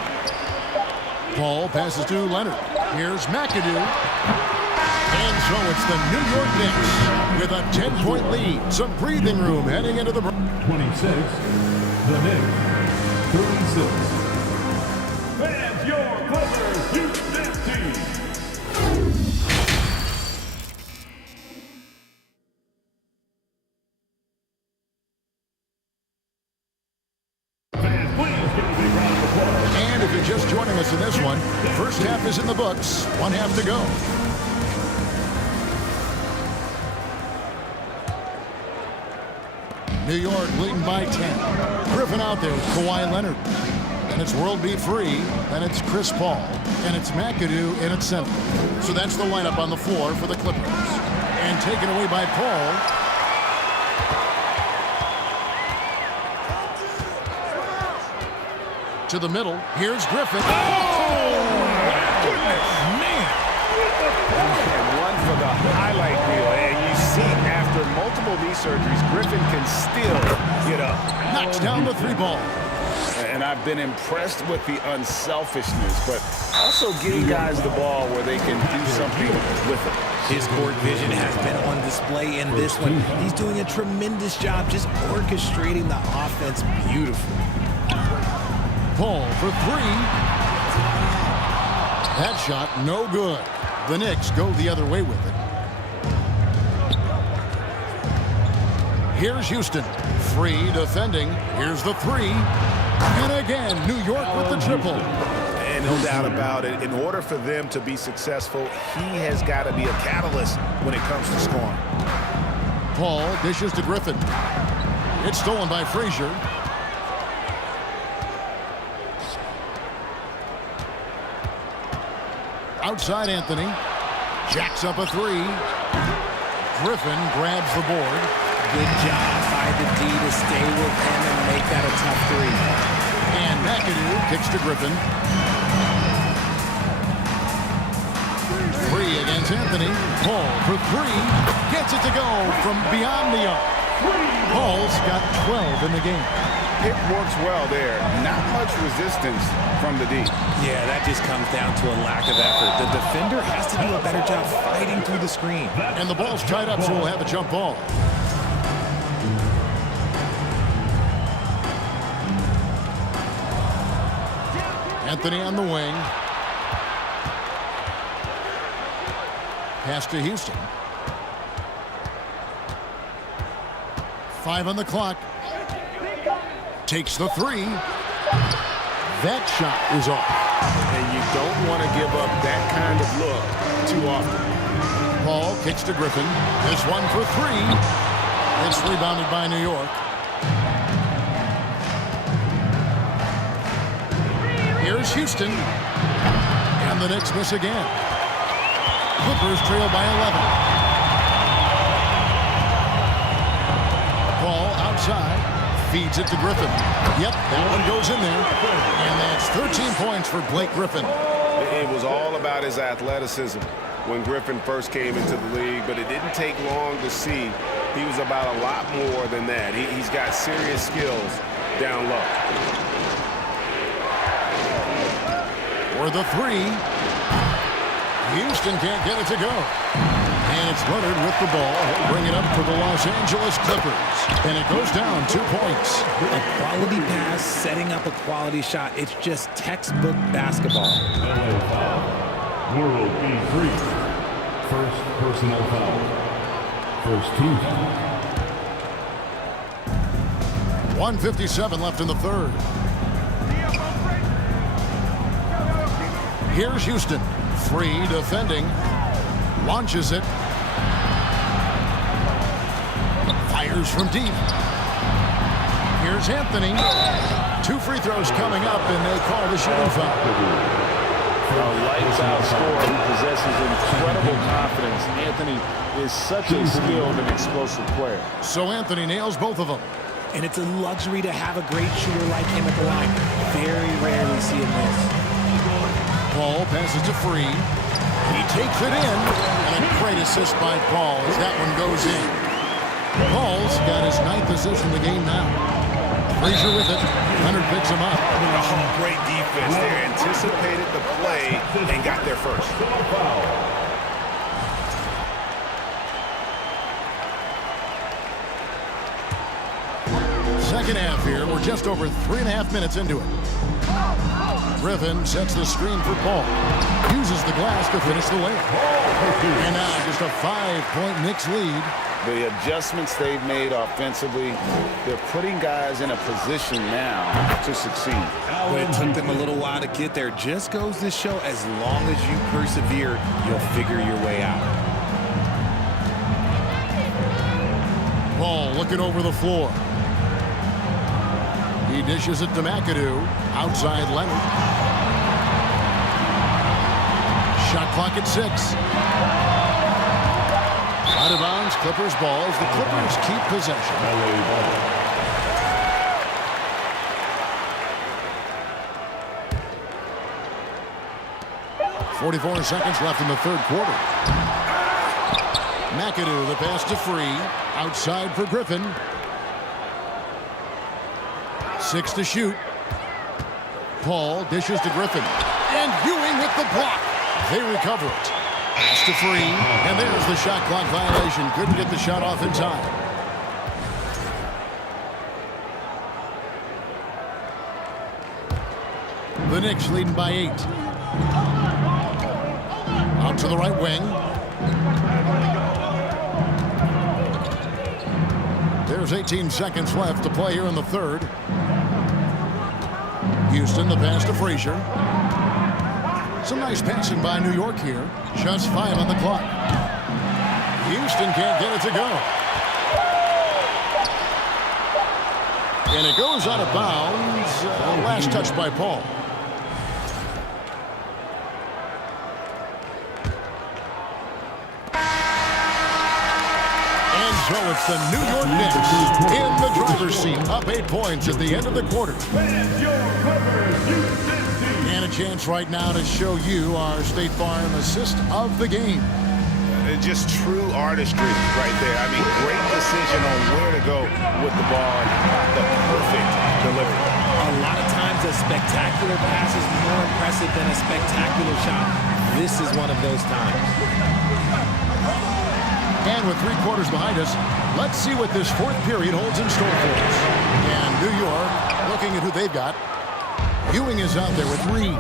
Paul passes to Leonard. Here's McAdoo. And so it's the New York Knicks with a 10-point lead. Some breathing room heading into the 26. The Knicks. 36. And your Clippers Houston team. And if you're just joining us in this one, first half is in the books. 1 half to go. New York leading by 10. Griffin out there with Kawhi Leonard. And it's World Beat Free. And it's Chris Paul. And it's McAdoo in at center. So that's the lineup on the floor for the Clippers. And taken away by Paul. To the middle. Here's Griffin. Oh! Goodness, man. And one for the highlight reel. And you see after multiple knee surgeries, Griffin can still get up. Knocks down the three ball. And I've been impressed with the unselfishness, but also getting guys the ball where they can do something with it. His court vision has been on display in this one. He's doing a tremendous job just orchestrating the offense beautifully. Paul for three. That shot no good. The Knicks go the other way with it. Here's Houston. Free defending. Here's the three. And again, New York with the triple. And no doubt about it, in order for them to be successful, he has got to be a catalyst when it comes to scoring. Paul dishes to Griffin. It's stolen by Frazier. Outside Anthony. Jacks up a three. Griffin grabs the board. Good job by the D to stay with him and make that a tough three. And McAdoo kicks to Griffin. Free against Anthony. Paul for three. Gets it to go from beyond the arc. Paul's got 12 in the game. Pick works well there. Not much resistance from the D. Yeah, that just comes down to a lack of effort. The defender has to do a better job fighting through the screen. And the ball's tied up, so we'll have a jump ball. Anthony on the wing. Pass to Houston. 5 on the clock. Takes the three. That shot is off. And you don't want to give up that kind of look too often. Paul kicks to Griffin. This one for three. It's rebounded by New York. Here's Houston. And the Knicks miss again. Clippers trail by 11. Paul outside. Feeds it to Griffin. Yep, that one goes in there. And that's 13 points for Blake Griffin. It was all about his athleticism when Griffin first came into the league, but it didn't take long to see he was about a lot more than that. He's got serious skills down low. For the three. Houston can't get it to go. And it's Leonard with the ball. He'll bring it up for the Los Angeles Clippers. And it goes down 2 points. A quality pass, setting up a quality shot. It's just textbook basketball. LA foul. World E3. First personal foul. First team foul. 1:57 left in the third. Here's Houston. Free defending. Launches it. Fires from deep. Here's Anthony. 2 free throws coming up, and they call the shooting foul. A lights-out scorer who possesses incredible confidence. Anthony is such a skilled and explosive player. So Anthony nails both of them. And it's a luxury to have a great shooter like him at the line. Very rarely see him miss. Paul passes to Free. He takes it in, and a great assist by Paul as that one goes in. Paul's got his 9th assist in the game now. Frazier with it. Leonard picks him up. Oh, great defense there. Anticipated the play and got there first. Second half here. We're just over 3.5 minutes into it. Griffin sets the screen for Paul. Uses the glass to finish the layup. And now just a 5-point Knicks lead. The adjustments they've made offensively, they're putting guys in a position now to succeed. But it took them a little while to get there. Just goes to show, as long as you persevere, you'll figure your way out. Paul looking over the floor. He dishes it to McAdoo. Outside Leonard. Shot clock at 6. Out of bounds, Clippers ball as the Clippers keep possession. 44 seconds left in the third quarter. McAdoo, the pass to Free. Outside for Griffin. 6 to shoot. Paul dishes to Griffin. And Ewing with the block. They recover it. Pass to Free. And there's the shot clock violation. Couldn't get the shot off in time. The Knicks leading by 8. Out to the right wing. There's 18 seconds left to play here in the third. Houston, the pass to Frazier. Some nice passing by New York here. Just 5 on the clock. Houston can't get it to go. And it goes out of bounds. Last touch by Paul. So it's the New York Knicks in the driver's seat, up 8 points at the end of the quarter. And a chance right now to show you our State Farm assist of the game. Just true artistry right there. I mean, great decision on where to go with the ball and the perfect delivery. A lot of times a spectacular pass is more impressive than a spectacular shot. This is one of those times. And with 3 quarters behind us, let's see what this fourth period holds in store for us. And New York, looking at who they've got. Ewing is out there with Reed.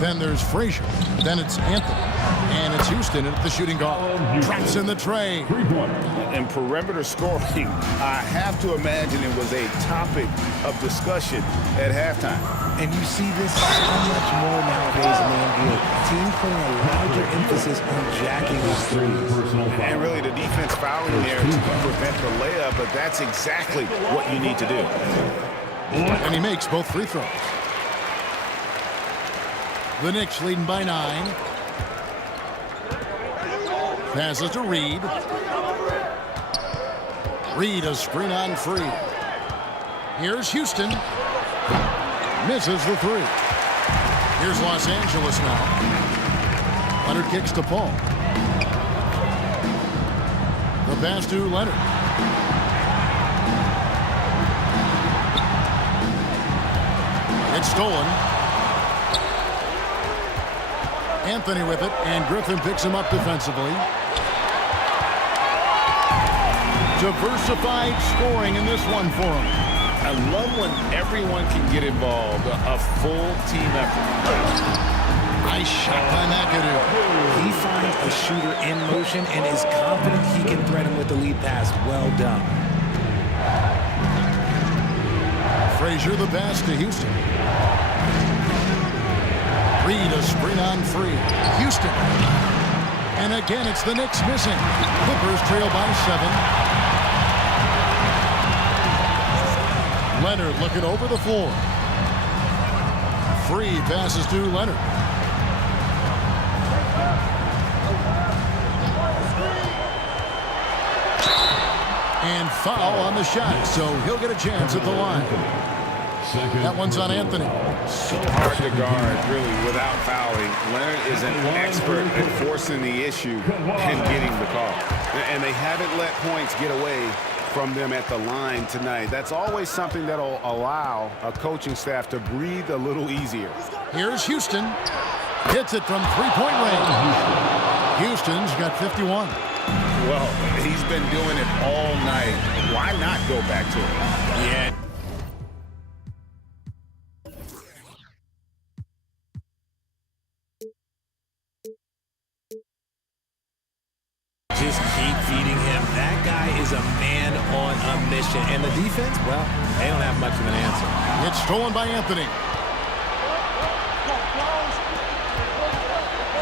Then there's Frazier. Then it's Anthony. And it's Houston at the shooting guard. Traps in the tray. And perimeter scoring, I have to imagine it was a topic of discussion at halftime. And you see this so much more nowadays in the NBA. Teams putting a larger emphasis on jacking these threes. And really the defense fouling there to prevent the layup, but that's exactly what you need to do. And he makes both free throws. The Knicks leading by 9. Passes to Reed. Reed a screen on Free. Here's Houston. Misses the 3. Here's Los Angeles now. Leonard kicks to Paul. The pass to Leonard. It's stolen. Anthony with it, and Griffin picks him up defensively. Diversified scoring in this one for him. I love when everyone can get involved, a full team effort. Nice shot by McAdoo. He finds a shooter in motion and is confident he can thread him with the lead pass. Well done. Frazier the pass to Houston. Reed a screen on Free. Houston. And again, it's the Knicks missing. Clippers trail by 7. Leonard looking over the floor. Free passes to Leonard. And foul on the shot, so he'll get a chance at the line. That one's on Anthony. So hard to guard, really, without fouling. Leonard is an expert at forcing the issue and getting the call. And they haven't let points get away from them at the line tonight. That's always something that'll allow a coaching staff to breathe a little easier. Here's Houston. Hits it from 3-point range. Houston's got 51. Well, he's been doing it all night. Why not go back to it? Yeah. Just keep feeding him. That guy is a man on a mission. And the defense, well, they don't have much of an answer. It's stolen by Anthony.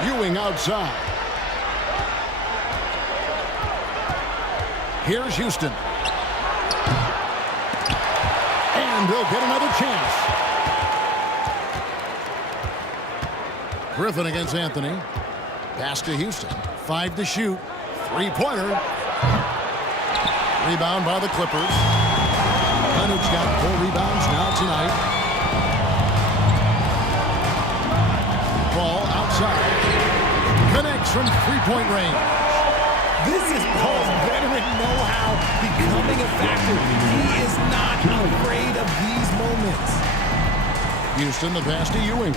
Ewing outside. Here's Houston. And they'll get another chance. Griffin against Anthony. Pass to Houston. 5 to shoot. 3-pointer. Rebound by the Clippers. Leonard's got 4 rebounds now tonight. Ball outside. Connects from 3-point range. This is Paul's veteran know-how becoming a factor. He is not afraid of these moments. Houston, the pass to Ewing.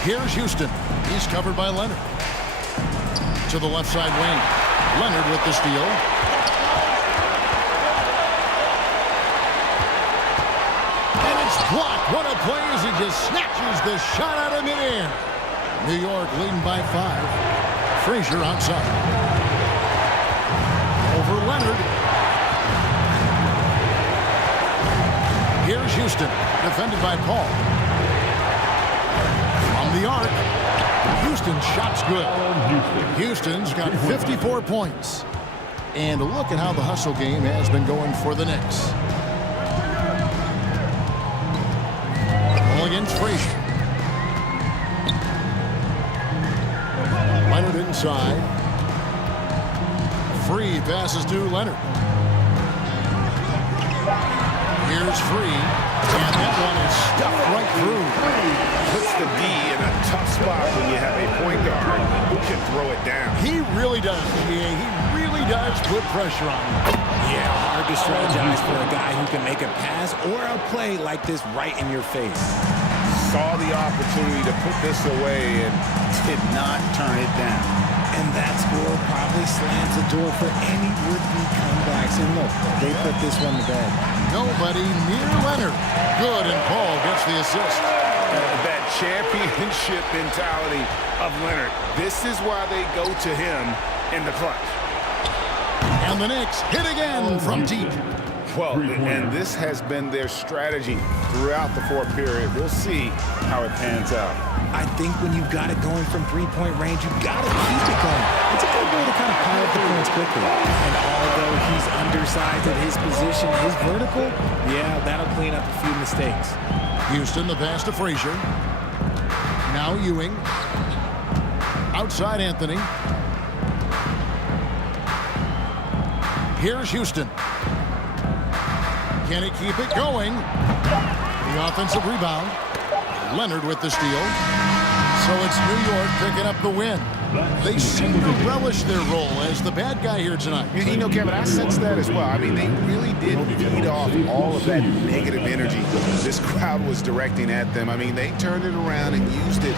Here's Houston. He's covered by Leonard. To the left side wing. Leonard with the steal. And it's blocked. What a play as he just snatches the shot out of midair. New York leading by 5. Frazier outside. Over Leonard. Here's Houston, defended by Paul. From the arc, Houston's shot's good. Houston's got 54 points. And look at how the hustle game has been going for the Knicks. Ball against Frazier. Leonard inside. Free passes to Leonard. Here's Free, and that one is stuffed right through. Puts the D in a tough spot when you have a point guard who can throw it down. He really does. He really does put pressure on him. Yeah, hard to strategize for a guy who can make a pass or a play like this right in your face. Saw the opportunity to put this away and did not turn it down. And that score probably slams the door for any would-be comebacks. And look, they put this one to bed. Nobody near Leonard. Good, and Paul gets the assist. That championship mentality of Leonard. This is why they go to him in the clutch. And the Knicks hit again from deep. Well, and this has been their strategy throughout the fourth period. We'll see how it pans out. I think when you've got it going from three-point range, you've got to keep it going. It's a good way to kind of pile up the points quickly. And although he's undersized at his position, his vertical, yeah, that'll clean up a few mistakes. Houston, the pass to Frazier. Now Ewing. Outside Anthony. Here's Houston. Can he keep it going? The offensive rebound. Leonard with the steal. So it's New York picking up the win. They seem to relish their role as the bad guy here tonight. You know, Kevin, I sense that as well. I mean, they really did feed off all of that negative energy this crowd was directing at them. I mean, they turned it around and used it.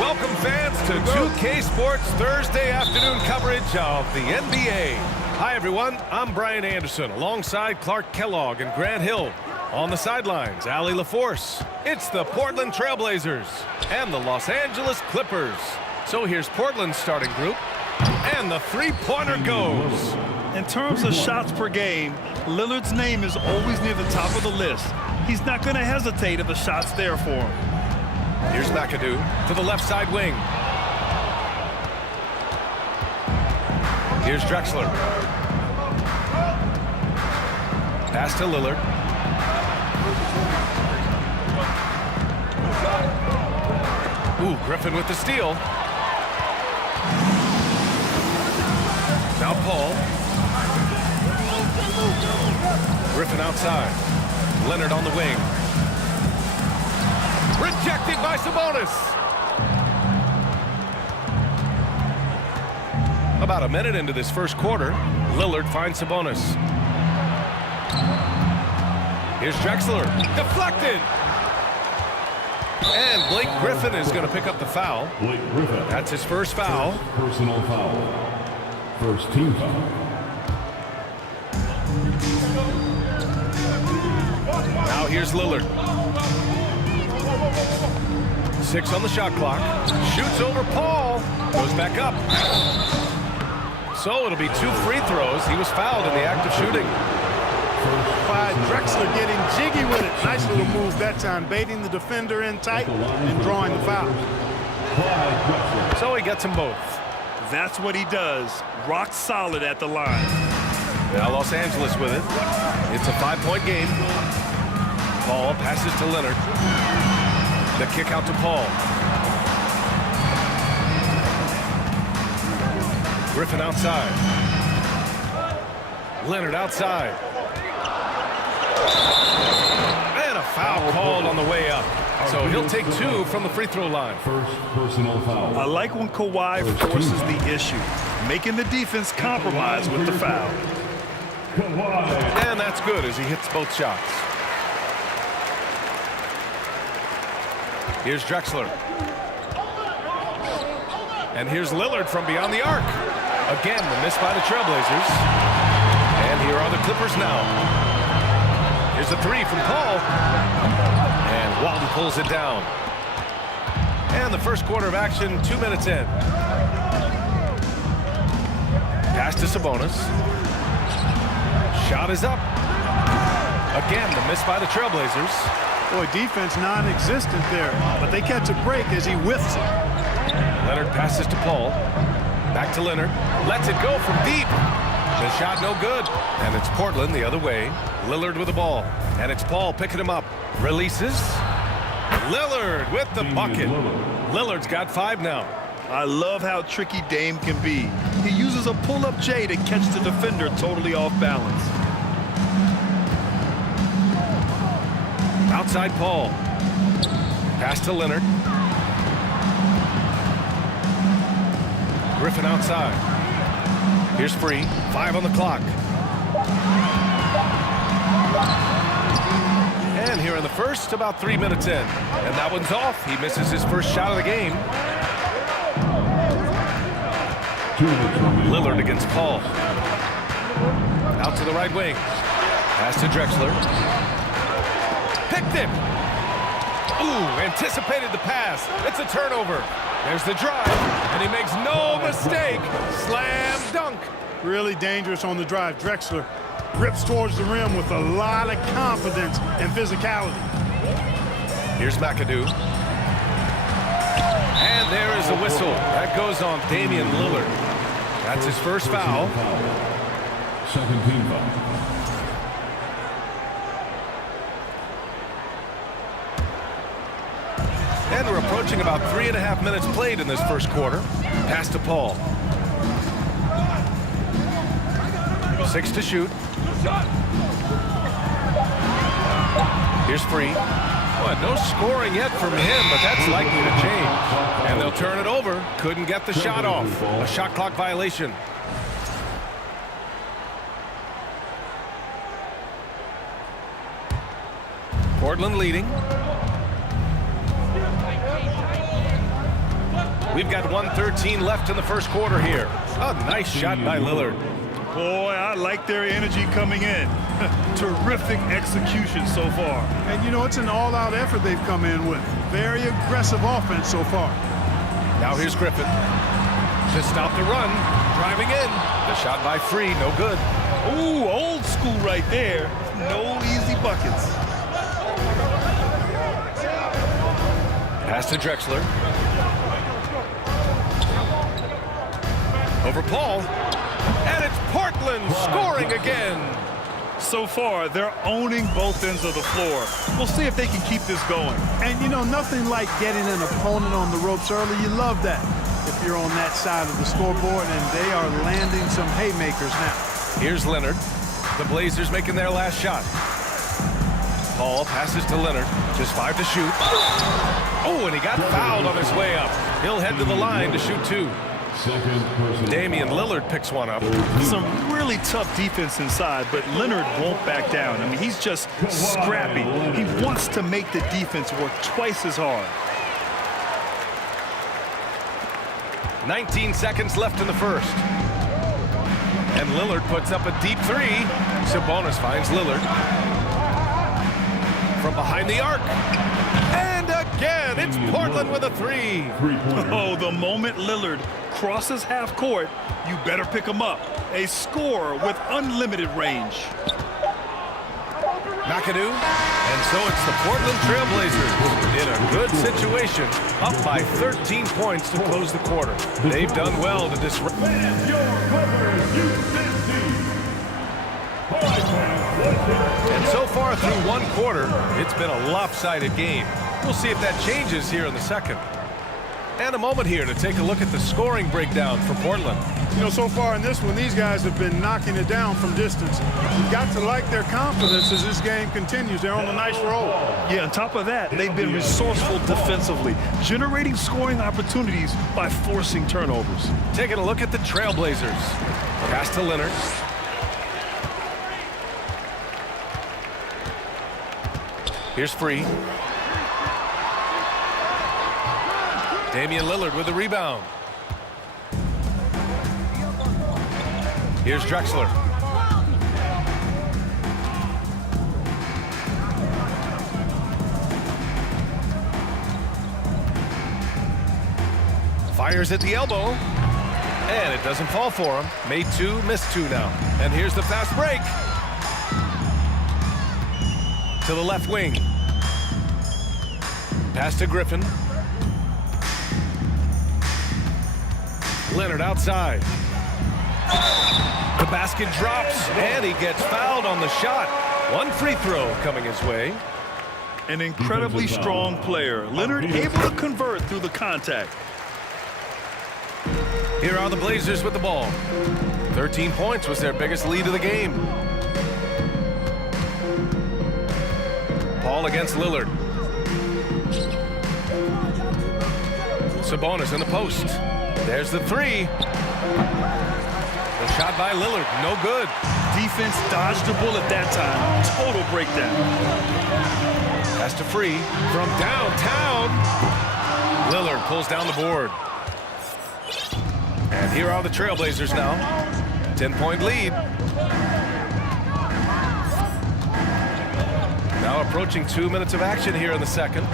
Welcome, fans, to 2K Sports Thursday afternoon coverage of the NBA. Hi, everyone. I'm Brian Anderson, alongside Clark Kellogg and Grant Hill. On the sidelines, Allie LaForce. It's the Portland Trailblazers and the Los Angeles Clippers. So here's Portland's starting group, and the three-pointer goes. In terms of shots per game, Lillard's name is always near the top of the list. He's not going to hesitate if the shot's there for him. Here's McAdoo to the left side wing. Here's Drexler. Pass to Lillard. Ooh, Griffin with the steal. Now Paul. Griffin outside. Leonard on the wing. Rejected by Sabonis. About a minute into this first quarter, Lillard finds Sabonis. Here's Drexler. Deflected. And Blake Griffin is going to pick up the foul. Blake Griffin. That's his first foul. Personal foul. First team foul. Now here's Lillard. 6 on the shot clock. Shoots over Paul. Goes back up. So it'll be 2 free throws. He was fouled in the act of shooting. Clyde Drexler getting jiggy with it. Nice little move that time, baiting the defender in tight and drawing the foul. So he gets them both. That's what he does. Rock solid at the line. Now Los Angeles with it. It's a 5-point game. Paul passes to Leonard. The kick out to Paul. Griffin outside. Leonard outside. And a foul called on the way up. So he'll take 2 from the free throw line. First personal foul. I like when Kawhi forces the issue, making the defense compromise with the foul. And that's good as he hits both shots. Here's Drexler. And here's Lillard from beyond the arc. Again, the miss by the Trailblazers. And here are the Clippers now. Here's a 3 from Paul. And Walton pulls it down. And the first quarter of action, 2 minutes in. Pass to Sabonis. Shot is up. Again, the miss by the Trailblazers. Boy, defense non-existent there, but they catch a break as he whiffs it. Leonard passes to Paul. Back to Leonard. Lets it go from deep. The shot no good. And it's Portland the other way. Lillard with the ball. And it's Paul picking him up. Releases. Lillard with the bucket. Lillard's got 5 now. I love how tricky Dame can be. He uses a pull-up J to catch the defender totally off balance. Outside Paul. Pass to Leonard. Griffin outside. Here's free. 5 on the clock. And here in the first, about 3 minutes in. And that one's off. He misses his first shot of the game. Lillard against Paul. Out to the right wing. Pass to Drexler. Picked him. Ooh, anticipated the pass. It's a turnover. There's the drive, and he makes no mistake. Slam dunk. Really dangerous on the drive. Drexler rips towards the rim with a lot of confidence and physicality. Here's McAdoo. And there is the whistle. That goes on Damian Lillard. That's his first foul. Second team foul. And we're approaching about 3.5 minutes played in this first quarter. Pass to Paul. 6 to shoot. Here's Free. Well, no scoring yet from him, but that's likely to change. And they'll turn it over. Couldn't get the shot off. A shot clock violation. Portland leading. We've got 1:13 left in the first quarter here. A nice shot by Lillard. Boy, I like their energy coming in. Terrific execution so far. And, you know, it's an all-out effort they've come in with. Very aggressive offense so far. Now here's Griffin to stop the run. Driving in. The shot by Free, no good. Ooh, old school right there. No easy buckets. Pass to Drexler. Over Paul. And it's Portland scoring again. So far, they're owning both ends of the floor. We'll see if they can keep this going. And, you know, nothing like getting an opponent on the ropes early. You love that if you're on that side of the scoreboard, and they are landing some haymakers now. Here's Leonard. The Blazers making their last shot. Paul passes to Leonard. Just 5 to shoot. Oh, and he got fouled on his way up. He'll head to the line to shoot 2. Damian Lillard picks one up. Some really tough defense inside, but Leonard won't back down. I mean, he's just scrappy. He wants to make the defense work twice as hard. 19 seconds left in the first. And Lillard puts up a deep 3. Sabonis finds Lillard. From behind the arc. And again, it's Portland with a 3. Oh, the moment Lillard crosses half court, you better pick him up. A scorer with unlimited range. McAdoo. And so it's the Portland Trailblazers in a good situation, up by 13 points to close the quarter. They've done well to disrupt. And so far through one quarter, it's been a lopsided game. We'll see if that changes here in the second. And a moment here to take a look at the scoring breakdown for Portland. You know, so far in this one, these guys have been knocking it down from distance. You've got to like their confidence as this game continues. They're on a nice roll. Yeah, on top of that, they've been resourceful defensively, generating scoring opportunities by forcing turnovers. Taking a look at the Trailblazers. Pass to Leonard. Here's Free. Damian Lillard with the rebound. Here's Drexler. Fires at the elbow. And it doesn't fall for him. Made 2, missed 2 now. And here's the fast break. To the left wing. Pass to Griffin. Leonard outside. The basket drops, and he gets fouled on the shot. One free throw coming his way. An incredibly strong player. Leonard able to convert through the contact. Here are the Blazers with the ball. 13 points was their biggest lead of the game. Paul against Lillard. Sabonis in the post. There's the 3. The shot by Lillard, no good. Defense dodged the bullet that time. Total breakdown. Pass to Free from downtown. Lillard pulls down the board. And here are the Trailblazers now. 10-point lead. Now approaching 2 minutes of action here in the second.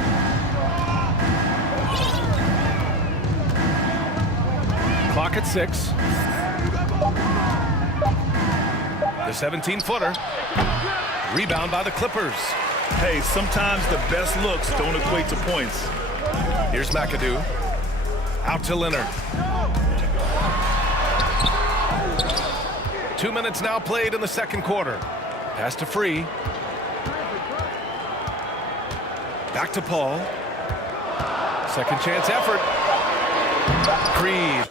Clock at 6. The 17-footer. Rebound by the Clippers. Hey, sometimes the best looks don't equate to points. Here's McAdoo. Out to Leonard. 2 minutes now played in the second quarter. Pass to Free. Back to Paul. Second chance effort. Creed.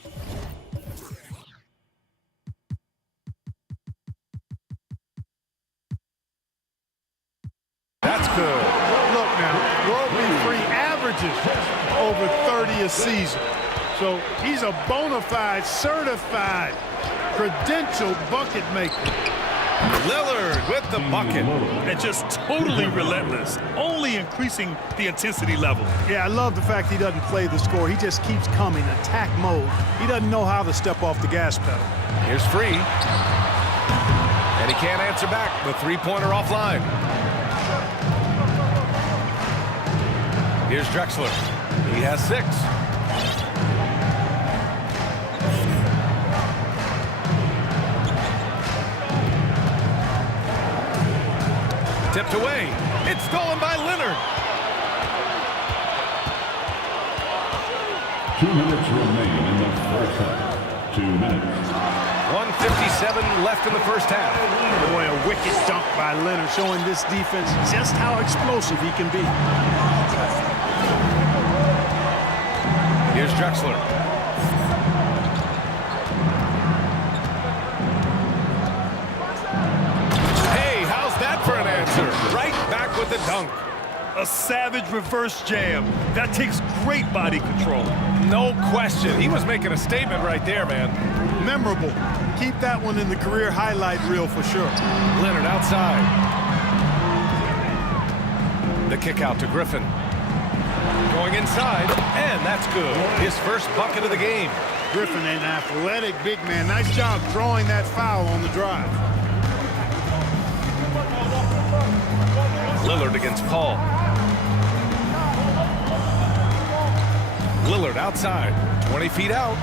That's good. Look now, World B. Free averages over 30 a season. So he's a bona fide, certified, credentialed bucket maker. Lillard with the bucket. And just totally relentless, only increasing the intensity level. Yeah, I love the fact he doesn't play the score. He just keeps coming, attack mode. He doesn't know how to step off the gas pedal. Here's Free. And he can't answer back. The three-pointer offline. Here's Drexler. He has 6. Tipped away. It's stolen by Leonard. 2 minutes remain in the first half. 2 minutes. 1:57 left in the first half. Boy, a wicked dunk by Leonard, showing this defense just how explosive he can be. Here's Drexler. Hey, how's that for an answer? Right back with the dunk. A savage reverse jam. That takes great body control. No question. He was making a statement right there, man. Memorable. Keep that one in the career highlight reel for sure. Leonard outside. The kick out to Griffin. Going inside, and that's good. His first bucket of the game. Griffin, an athletic big man. Nice job drawing that foul on the drive. Lillard against Paul. Lillard outside, 20 feet out.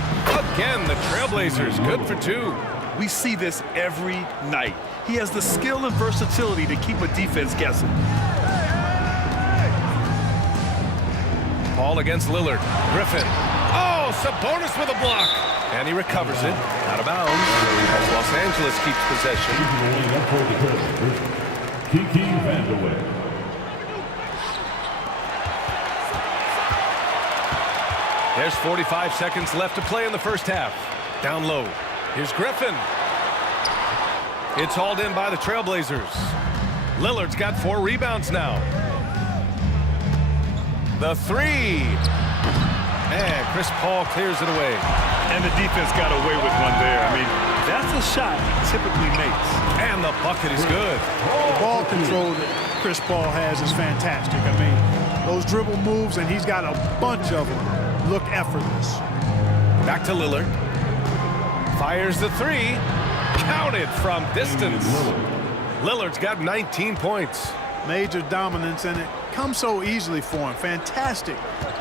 Again, the Trailblazers, good for 2. We see this every night. He has the skill and versatility to keep a defense guessing. Paul against Lillard. Griffin. Oh, Sabonis with a block. And he recovers it. Out of bounds. As Los Angeles keeps possession. Kiki Vandeweghe. There's 45 seconds left to play in the first half. Down low. Here's Griffin. It's hauled in by the Trailblazers. Lillard's got 4 rebounds now. The 3. And Chris Paul clears it away. And the defense got away with one there. I mean, that's a shot he typically makes. And the bucket is good. The ball control that Chris Paul has is fantastic. I mean, those dribble moves, and he's got a bunch of them, look effortless. Back to Lillard. Fires the 3. Counted from distance. Lillard's got 19 points. Major dominance, and it comes so easily for him. Fantastic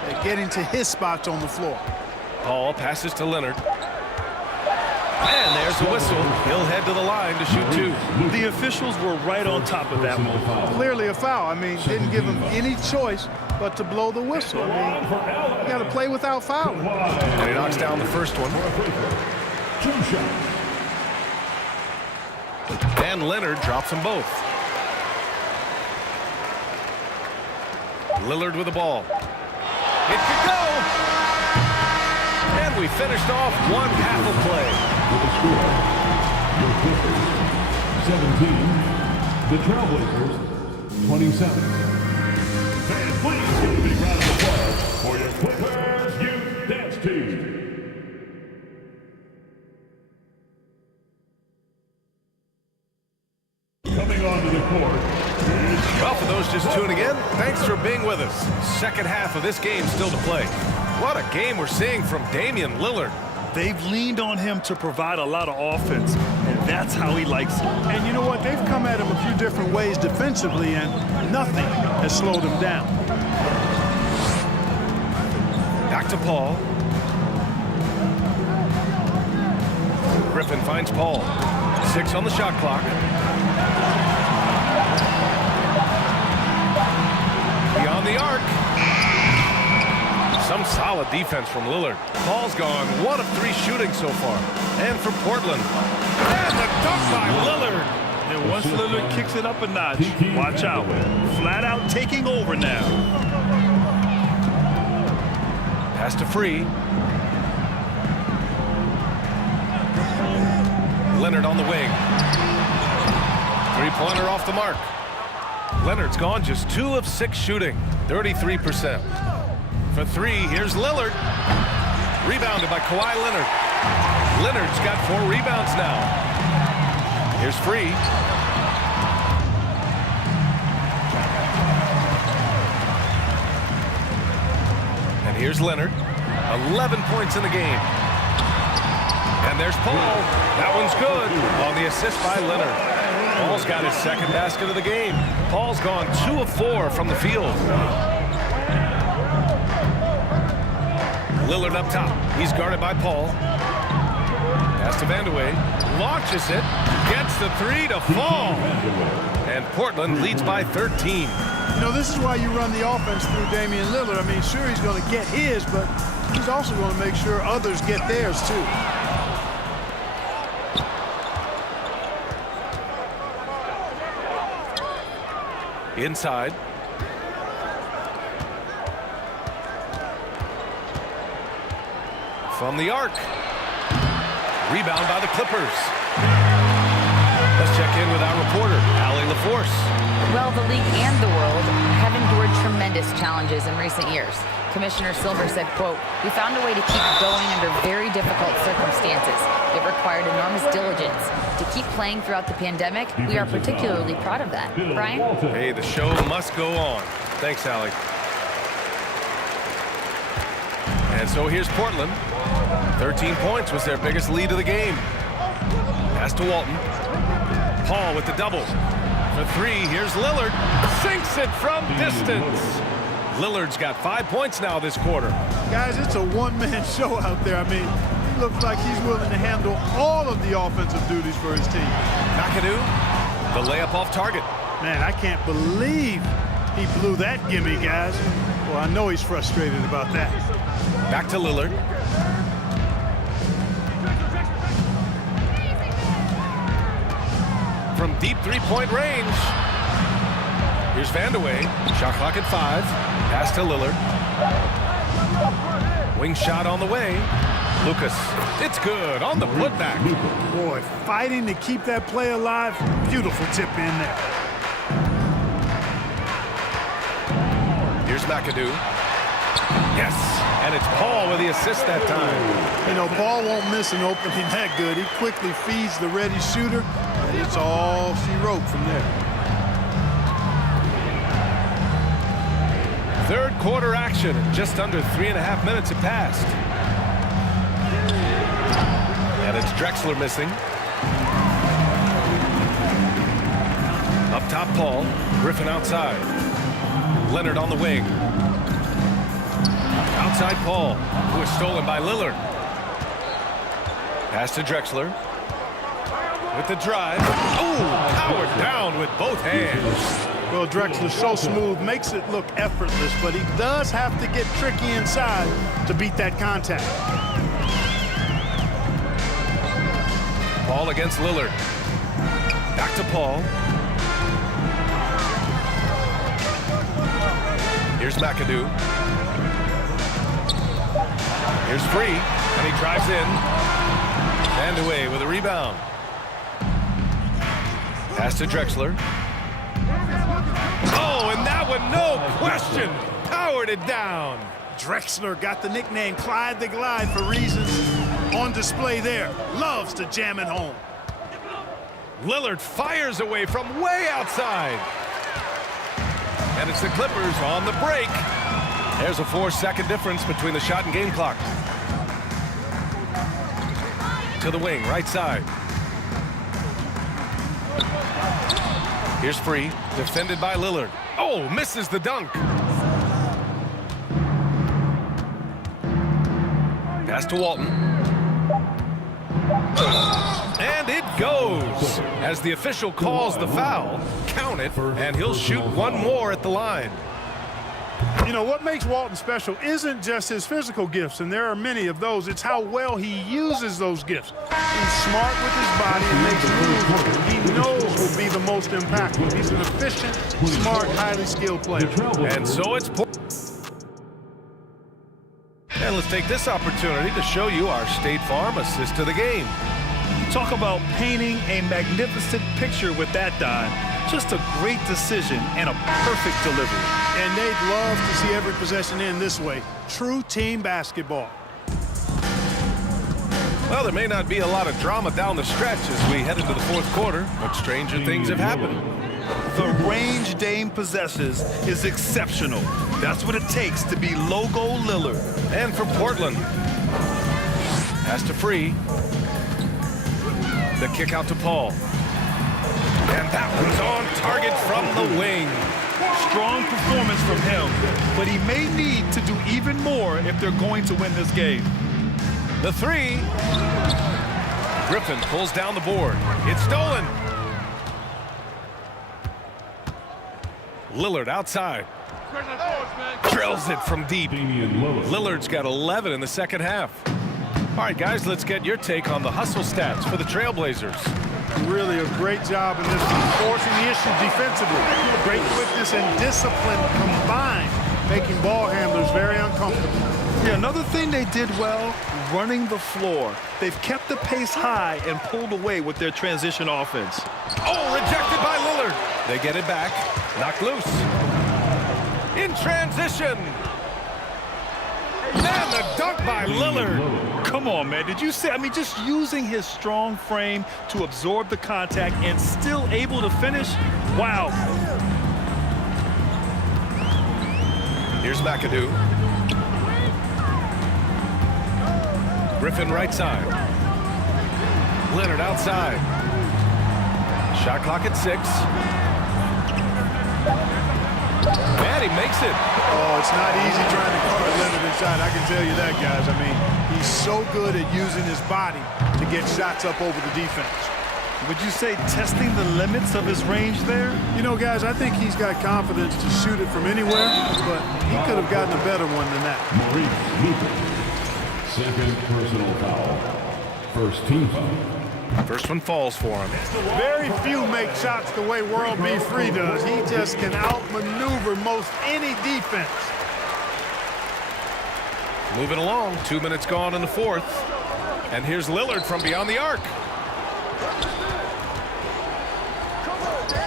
at getting to his spots on the floor. Paul passes to Leonard. And there's the whistle. He'll head to the line to shoot 2. The officials were right on top of that one. Clearly a foul. I mean, didn't give him any choice but to blow the whistle. I mean, you got to play without fouling. And he knocks down the first one. 2 shots. And Leonard drops them both. Lillard with the ball. It could go. And we finished off one half of play. With the score, your Clippers 17, the Trailblazers 27. Fans, please give a big round of applause for your Clippers Youth Dance Team. Coming onto the court. Well, for those just tuning in, thanks for being with us. Second half of this game still to play. What a game we're seeing from Damian Lillard. They've leaned on him to provide a lot of offense, and that's how he likes it. And you know what? They've come at him a few different ways defensively, and nothing has slowed him down. Back to Paul. Griffin finds Paul. 6 on the shot clock. Beyond the arc. Some solid defense from Lillard. Paul's gone 1 of 3 shooting so far. And for Portland. And the dunk by Lillard. And once Lillard kicks it up a notch, watch out. Flat out taking over now. Pass to Free. Leonard on the wing. Three-pointer off the mark. Leonard's gone just 2 of 6 shooting, 33%. For 3, here's Lillard. Rebounded by Kawhi Leonard. Leonard's got 4 rebounds now. Here's Free. And here's Leonard. 11 points in the game. And there's Paul. That one's good on the assist by Leonard. Paul's got his second basket of the game. Paul's gone 2 of 4 from the field. Lillard up top. He's guarded by Paul. Pass to Vandeweghe. Launches it. Gets the 3 to fall. And Portland leads by 13. You know, this is why you run the offense through Damian Lillard. I mean, sure, he's going to get his, but he's also going to make sure others get theirs, too. Inside. From the arc. Rebound by the Clippers. Let's check in with our reporter, Allie LaForce. Well, the league and the world have endured tremendous challenges in recent years. Commissioner Silver said, quote, "We found a way to keep going under very difficult circumstances. It required enormous diligence. To keep playing throughout the pandemic, we are particularly proud of that." Brian? Hey, the show must go on. Thanks, Allie. And so here's Portland. 13 points was their biggest lead of the game. Pass to Walton. Paul with the double. For 3, here's Lillard. Sinks it from distance. Lillard's got 5 points now this quarter. Guys, it's a one-man show out there. I mean, he looks like he's willing to handle all of the offensive duties for his team. McAdoo, the layup off target. Man, I can't believe he blew that gimme, guys. Well, I know he's frustrated about that. Back to Lillard. From deep 3-point range. Here's Vandeweghe. Shot clock at 5. Pass to Lillard. Wing shot on the way. Lucas. It's good on the putback. Boy, fighting to keep that play alive. Beautiful tip in there. Here's McAdoo. Yes. And it's Paul with the assist that time. You know, Paul won't miss an opening that good. He quickly feeds the ready shooter, and it's all she wrote from there. Third quarter action. Just under 3.5 minutes have passed. And it's Drexler missing. Up top, Paul. Griffin outside. Leonard on the wing. Outside Paul, who is stolen by Lillard. Pass to Drexler. With the drive. Oh, powered down with both hands. Well, Drexler's so smooth, makes it look effortless, but he does have to get tricky inside to beat that contact. Paul against Lillard. Back to Paul. Here's McAdoo. Here's Free, and he drives in. Vandeweghe with a rebound. Pass to Drexler. Oh, and that one, no question, powered it down. Drexler got the nickname Clyde the Glide for reasons on display there. Loves to jam it home. Lillard fires away from way outside. And it's the Clippers on the break. There's a 4-second difference between the shot and game clock. To the wing, right side. Here's Free, defended by Lillard. Oh, misses the dunk. Pass to Walton. And it goes. As the official calls the foul, count it, and he'll shoot one more at the line. You know, what makes Walton special isn't just his physical gifts, and there are many of those. It's how well he uses those gifts. He's smart with his body and makes moves he knows will be the most impactful. He's an efficient, smart, highly skilled player. And so it's... And let's take this opportunity to show you our State Farm assist to the game. Talk about painting a magnificent picture with that dime. Just a great decision and a perfect delivery. And they'd love to see every possession end this way. True team basketball. Well, there may not be a lot of drama down the stretch as we head into the fourth quarter, but stranger things have happened. The range Dame possesses is exceptional. That's what it takes to be Logo Lillard. And for Portland, pass to Free. The kick out to Paul. And that one's on target from the wing. Strong performance from him, but he may need to do even more if they're going to win this game. The three. Griffin pulls down the board. It's stolen. Lillard outside. Drills it from deep. Lillard's got 11 in the second half. All right, guys, let's get your take on the hustle stats for the Trailblazers. Really a great job in this one, forcing the issue defensively. Great quickness and discipline combined, making ball handlers very uncomfortable. Yeah, another thing they did well, running the floor. They've kept the pace high and pulled away with their transition offense. Oh, rejected by Lillard. They get it back, knocked loose. In transition. And the dunk by Lillard. Come on, man. Did you see? I mean, just using his strong frame to absorb the contact and still able to finish. Wow. Here's McAdoo. Griffin right side. Leonard outside. Shot clock at 6. And he makes it. Oh, it's not easy trying to guard Leonard inside. I can tell you that, guys. I mean, he's so good at using his body to get shots up over the defense. Would you say testing the limits of his range there? You know, guys, I think he's got confidence to shoot it from anywhere, but he could have gotten a better one than that. Maurice Hooper. Second personal foul. First team foul. First one falls for him. Very few make shots the way World B. Free does. He just can outmaneuver most any defense. Moving along, 2 minutes gone in the fourth. And here's Lillard from beyond the arc.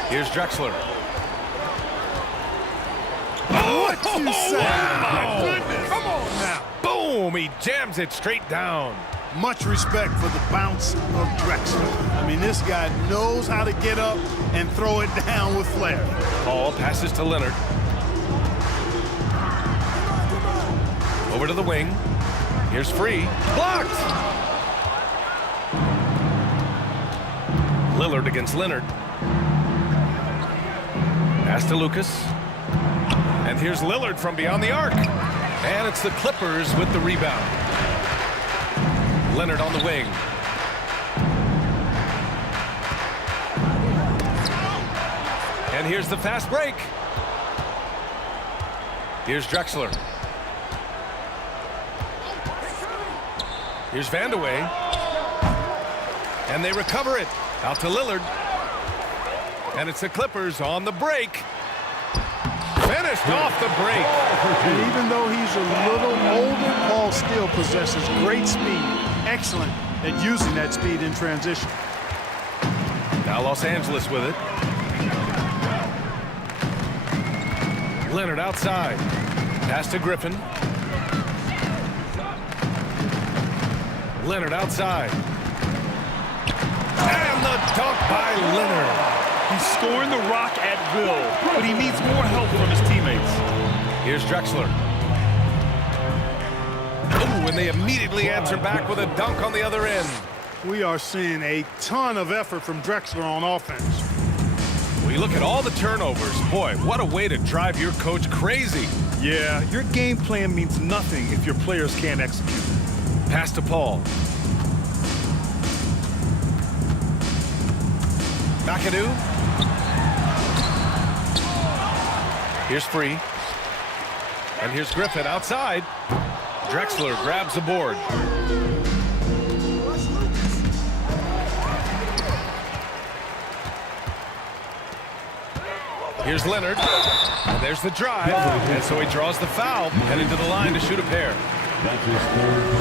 Here's Drexler. What you say? Oh, my goodness. Come on now. Boom, he jams it straight down. Much respect for the bounce of Drexler. I mean, this guy knows how to get up and throw it down with flair. Paul passes to Leonard. Over to the wing. Here's Free. Blocked! Lillard against Leonard. Pass to Lucas. And here's Lillard from beyond the arc. And it's the Clippers with the rebound. Leonard on the wing. And here's the fast break. Here's Drexler. Here's Vandeweghe. And they recover it. Out to Lillard. And it's the Clippers on the break. Finished off the break. And even though he's a little older, Paul still possesses great speed. Excellent at using that speed in transition. Now Los Angeles with it. Leonard outside. Pass to Griffin. Leonard outside. And the dunk by Leonard. He's scoring the rock at will, but he needs more help from his teammates. Here's Drexler. Ooh, and they immediately answer back with a dunk on the other end. We are seeing a ton of effort from Drexler on offense. Well, you look at all the turnovers. Boy, what a way to drive your coach crazy. Yeah, your game plan means nothing if your players can't execute. Pass to Paul. McAdoo. Here's Free. And here's Griffin outside. Drexler grabs the board. Here's Leonard. And there's the drive. And so he draws the foul, heading to the line to shoot a pair.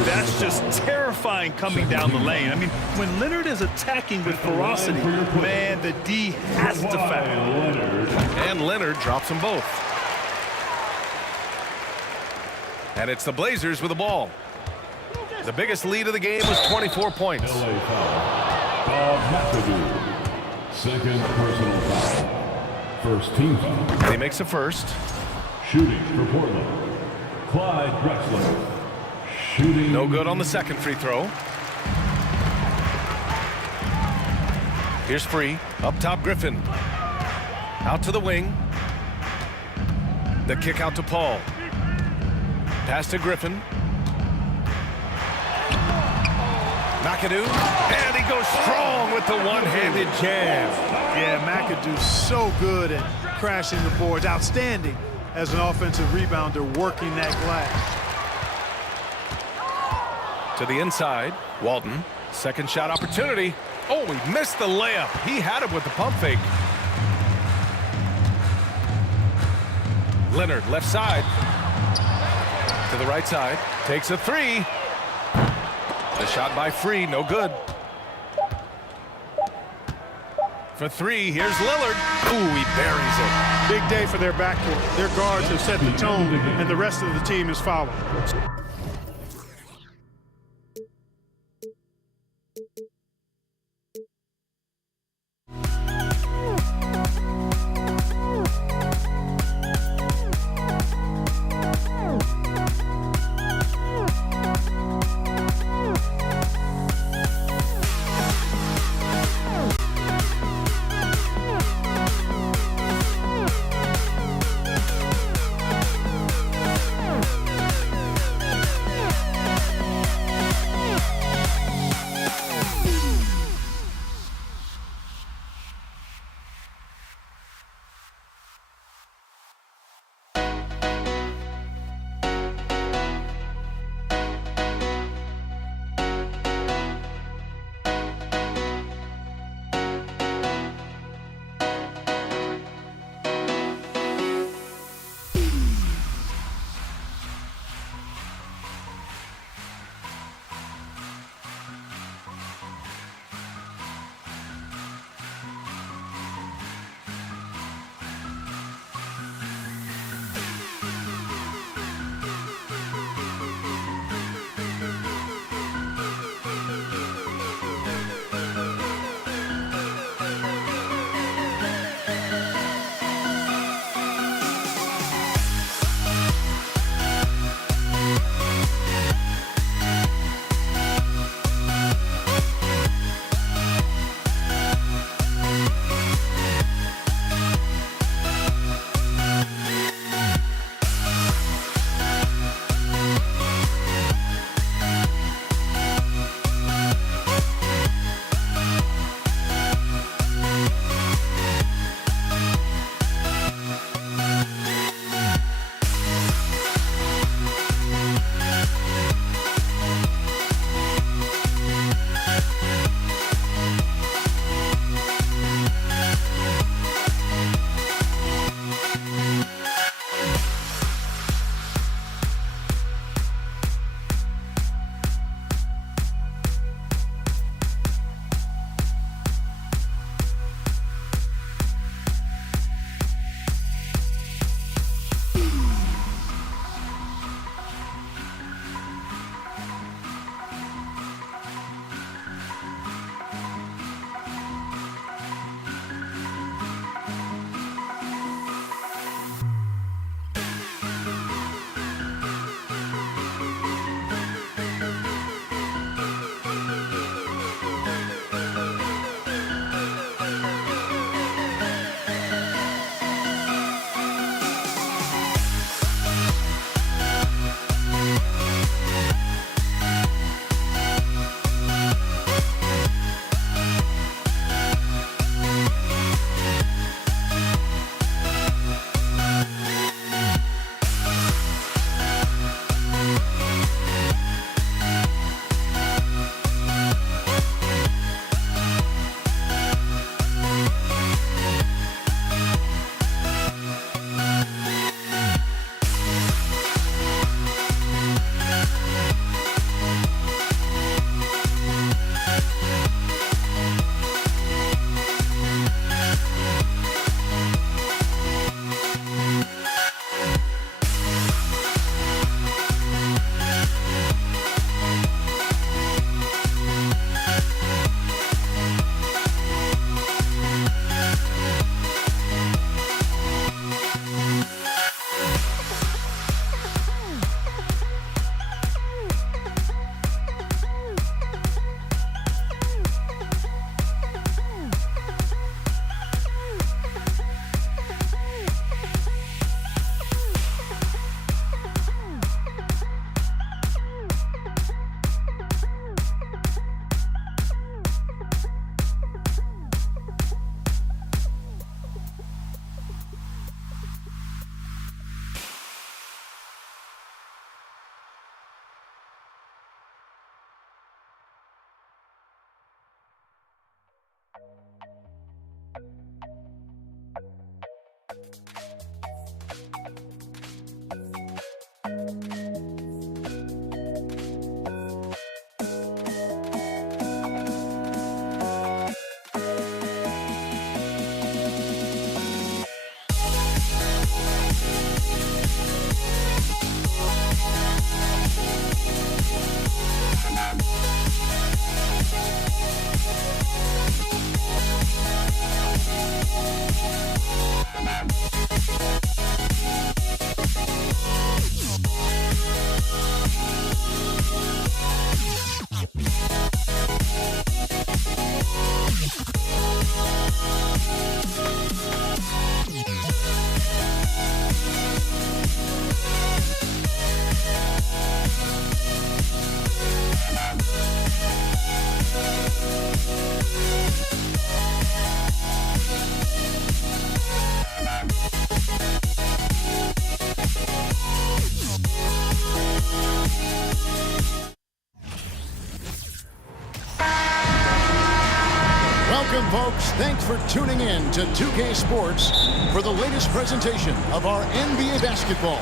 That's just terrifying coming down the lane. I mean, when Leonard is attacking with ferocity, man, the D has to foul. And Leonard drops them both. And it's the Blazers with the ball. The biggest lead of the game was 24 points. LA foul. Bob McAdoo. Second personal foul. First team foul. And he makes a first. Shooting for Portland. Clyde Drexler. Shooting. No good on the second free throw. Here's Free. Up top, Griffin. Out to the wing. The kick out to Paul. Pass to Griffin. McAdoo. And he goes strong with the one-handed jam. Yeah, McAdoo's so good at crashing the boards. Outstanding as an offensive rebounder working that glass. To the inside, Walton. Second shot opportunity. Oh, he missed the layup. He had it with the pump fake. Leonard, left side. To the right side. Takes a three. The shot by Free, no good. For three, here's Lillard. Ooh, he buries it. Big day for their backcourt. Their guards have set the tone, and the rest of the team is following. Welcome, folks. Thanks for tuning in to 2K Sports for the latest presentation of our NBA basketball.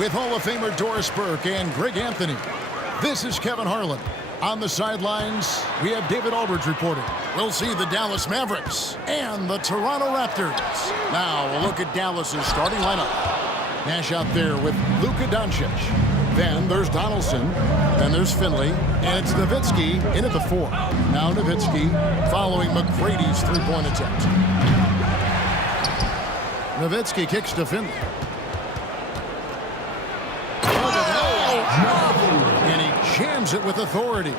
With Hall of Famer Doris Burke and Greg Anthony, this is Kevin Harlan. On the sidelines, we have David Aldridge reporting. We'll see the Dallas Mavericks and the Toronto Raptors. Now, we'll look at Dallas's starting lineup. Nash out there with Luka Doncic. Then there's Donaldson. Then there's Finley. And it's Nowitzki in at the 4. Now Nowitzki following McGrady's three-point attempt. Nowitzki kicks to Finley. And he jams it with authority.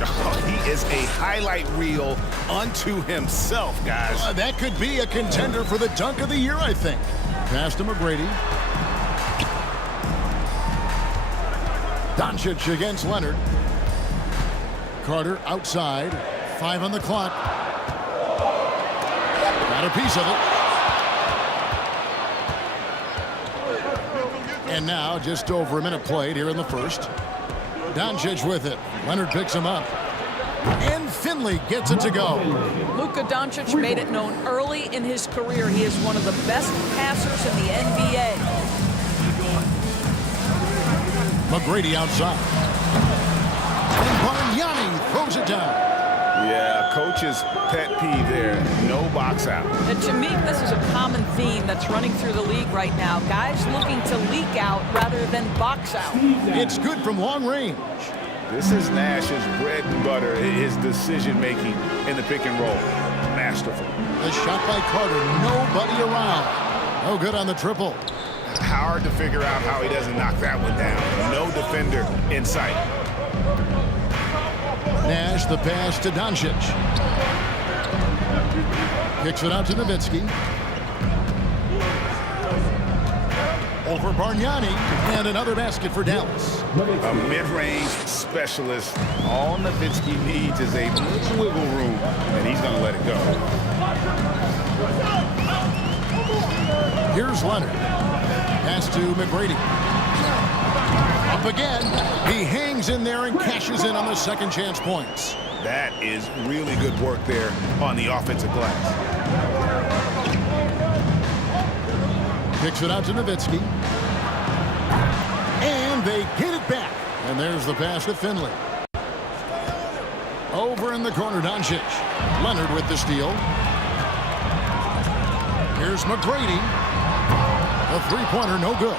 Oh, he is a highlight reel unto himself, guys. That could be a contender for the dunk of the year, I think. Pass to McGrady. Doncic against Leonard. Carter outside. 5 on the clock. Got a piece of it. And now just over a minute played here in the first. Doncic with it. Leonard picks him up. And Finley gets it to go. Luka Doncic made it known early in his career he is one of the best passers in the NBA. McGrady outside. And Bargnani throws it down. Yeah, coach's pet peeve there. No box out. And to me, this is a common theme that's running through the league right now. Guys looking to leak out rather than box out. It's good from long range. This is Nash's bread and butter, his decision-making in the pick and roll. Masterful. The shot by Carter, nobody around. No good on the triple. Hard to figure out how he doesn't knock that one down. No defender in sight. Nash, the pass to Doncic. Kicks it out to Nowitzki. Over Bargnani, and another basket for Dallas. A mid-range specialist. All Nowitzki needs is a little wiggle room, and he's going to let it go. Here's Leonard. Pass to McGrady. Up again. He hangs in there and cashes in on the second chance points. That is really good work there on the offensive glass. Kicks it out to Nowitzki. And they get it back. And there's the pass to Finley. Over in the corner, Doncic. Leonard with the steal. Here's McGrady. A three-pointer, no good.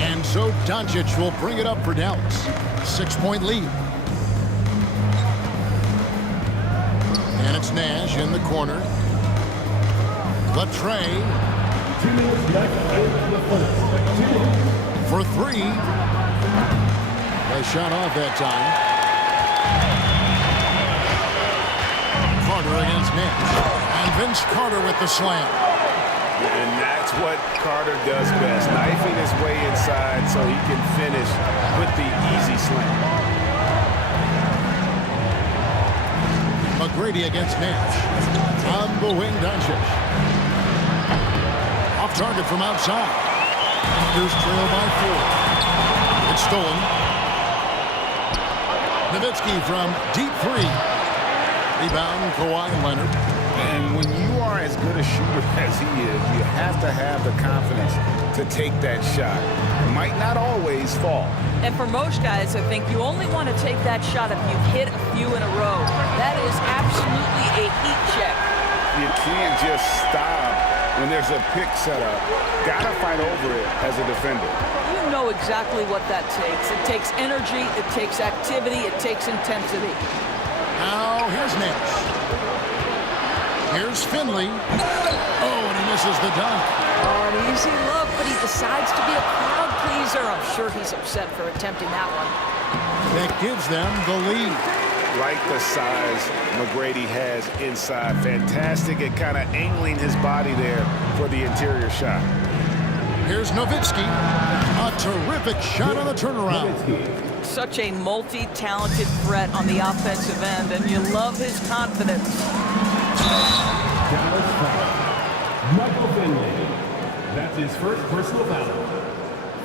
And so Doncic will bring it up for Dallas. 6-point lead. And it's Nash in the corner. The tray. For 3. They shot off that time. Carter against Nash. And Vince Carter with the slam. And that's what Carter does best, knifing his way inside so he can finish with the easy slam. McGrady against Nash. On the wing, Doncic. Off target from outside. Here's trail by 4. It's stolen. Nowitzki from deep 3. Rebound, Kawhi Leonard. And when you are as good a shooter as he is, you have to have the confidence to take that shot. It might not always fall. And for most guys, I think you only want to take that shot if you've hit a few in a row. That is absolutely a heat check. You can't just stop when there's a pick set up. Gotta fight over it as a defender. You know exactly what that takes. It takes energy, it takes activity, it takes intensity. Now, here's Nash. Here's Finley. Oh, and he misses the dunk. Oh, an easy look, but he decides to be a crowd pleaser. I'm sure he's upset for attempting that one. That gives them the lead. Like the size McGrady has inside. Fantastic at kind of angling his body there for the interior shot. Here's Nowitzki. A terrific shot on the turnaround. Such a multi-talented threat on the offensive end, and you love his confidence. Dallas foul. Michael Finley. That's his first personal foul.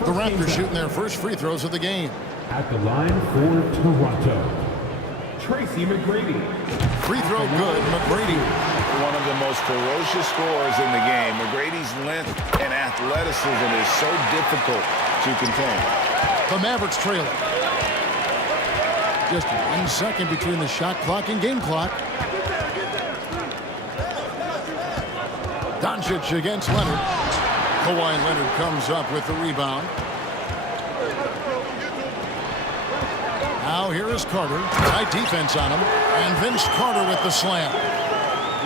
The Raptors shooting their first free throws of the game. At the line for Toronto, Tracy McGrady. Free throw good, McGrady. One of the most ferocious scorers in the game. McGrady's length and athleticism is so difficult to contain. The Mavericks trail it. Just 1 second between the shot clock and game clock. Doncic against Leonard. Kawhi Leonard comes up with the rebound. Now here is Carter. Tight defense on him. And Vince Carter with the slam.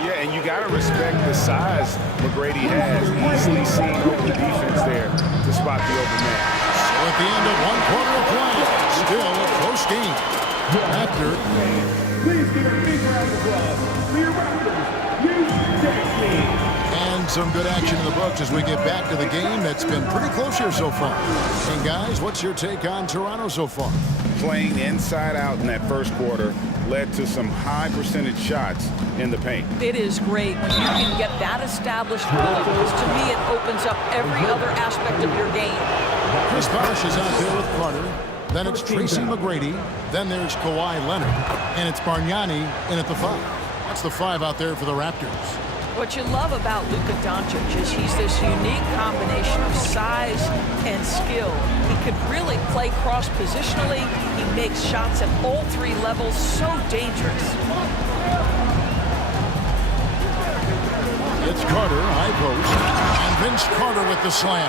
Yeah, and you got to respect the size McGrady has. Easily seen over the defense there to spot the open man. So at the end of 1 quarter of play, still a close game. After. Please give a big round of applause for your Raptors, Houston. And some good action in the books as we get back to the game that's been pretty close here so far. And guys, what's your take on Toronto so far? Playing inside out in that first quarter led to some high percentage shots in the paint. It is great when you can get that established early, because to me it opens up every other aspect of your game. Chris Bosh is out there with Carter. Then it's Tracy McGrady. Then there's Kawhi Leonard. And it's Bargnani in at the 5. That's the 5 out there for the Raptors. What you love about Luka Doncic is he's this unique combination of size and skill. He could really play cross-positionally. He makes shots at all 3 levels, so dangerous. It's Carter, high post. And Vince Carter with the slam.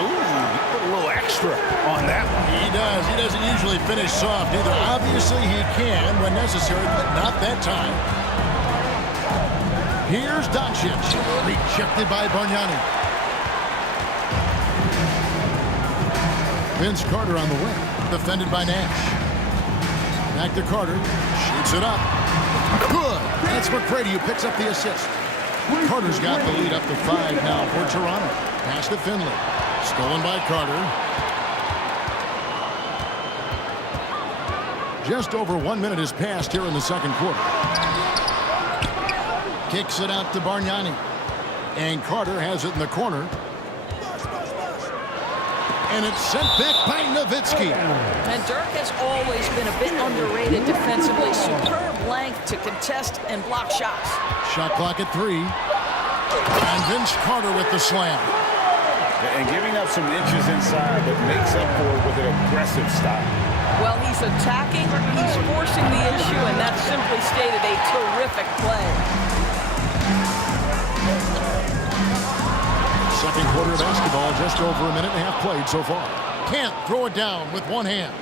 Ooh, he put a little extra on that one. He does. He doesn't usually finish soft either. Obviously, he can when necessary, but not that time. Here's Doncic, rejected by Bargnani. Vince Carter on the wing, defended by Nash. Back to Carter, shoots it up. Good. That's McGrady who picks up the assist. Carter's got the lead up to 5 now for Toronto. Pass to Finley. Stolen by Carter. Just over 1 minute has passed here in the second quarter. Kicks it out to Bargnani. And Carter has it in the corner. And it's sent back by Nowitzki. And Dirk has always been a bit underrated defensively. Superb length to contest and block shots. Shot clock at 3. And Vince Carter with the slam. And giving up some inches inside, but makes up for it with an aggressive stop. Well, he's attacking, he's forcing the issue, and that's simply stated a terrific play. Second quarter of basketball, just over a minute and a half played so far. Can't throw it down with one hand.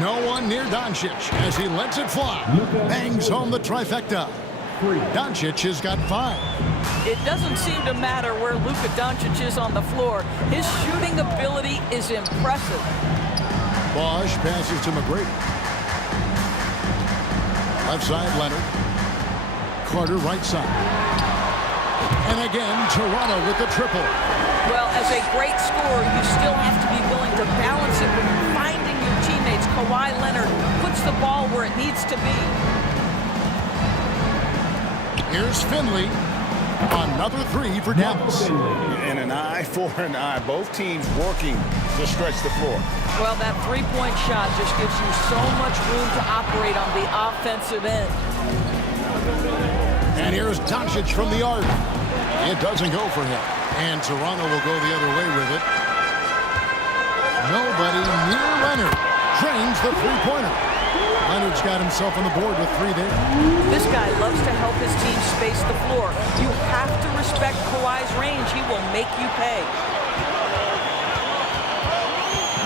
No one near Doncic as he lets it fly. Bangs home the trifecta. Doncic has got 5. It doesn't seem to matter where Luka Doncic is on the floor. His shooting ability is impressive. Bosh passes to McGrady. Left side, Leonard. Carter, right side. And again, Toronto with the triple. Well, as a great scorer, you still have to be willing to balance it with finding your teammates. Kawhi Leonard puts the ball where it needs to be. Here's Finley. Another 3 for Dallas. And an eye for an eye. Both teams working to stretch the floor. Well, that 3-point shot just gives you so much room to operate on the offensive end. And here's Doncic from the arc. It doesn't go for him. And Toronto will go the other way with it. Nobody near Leonard. Drains the 3-pointer. Leonard's got himself on the board with 3 there. This guy loves to help his team space the floor. You have to respect Kawhi's range. He will make you pay.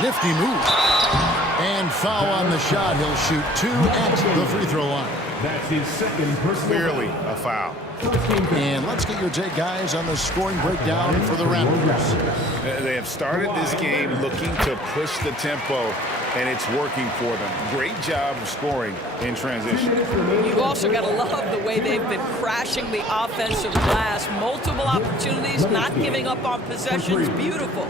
Nifty move. And foul on the shot. He'll shoot 2 at the free throw line. That's his second personal. Clearly a foul. And let's get your take, guys, on the scoring breakdown for the Raptors. They have started this game looking to push the tempo, and it's working for them. Great job of scoring in transition. You've also got to love the way they've been crashing the offensive glass. Multiple opportunities, not giving up on possessions. Beautiful.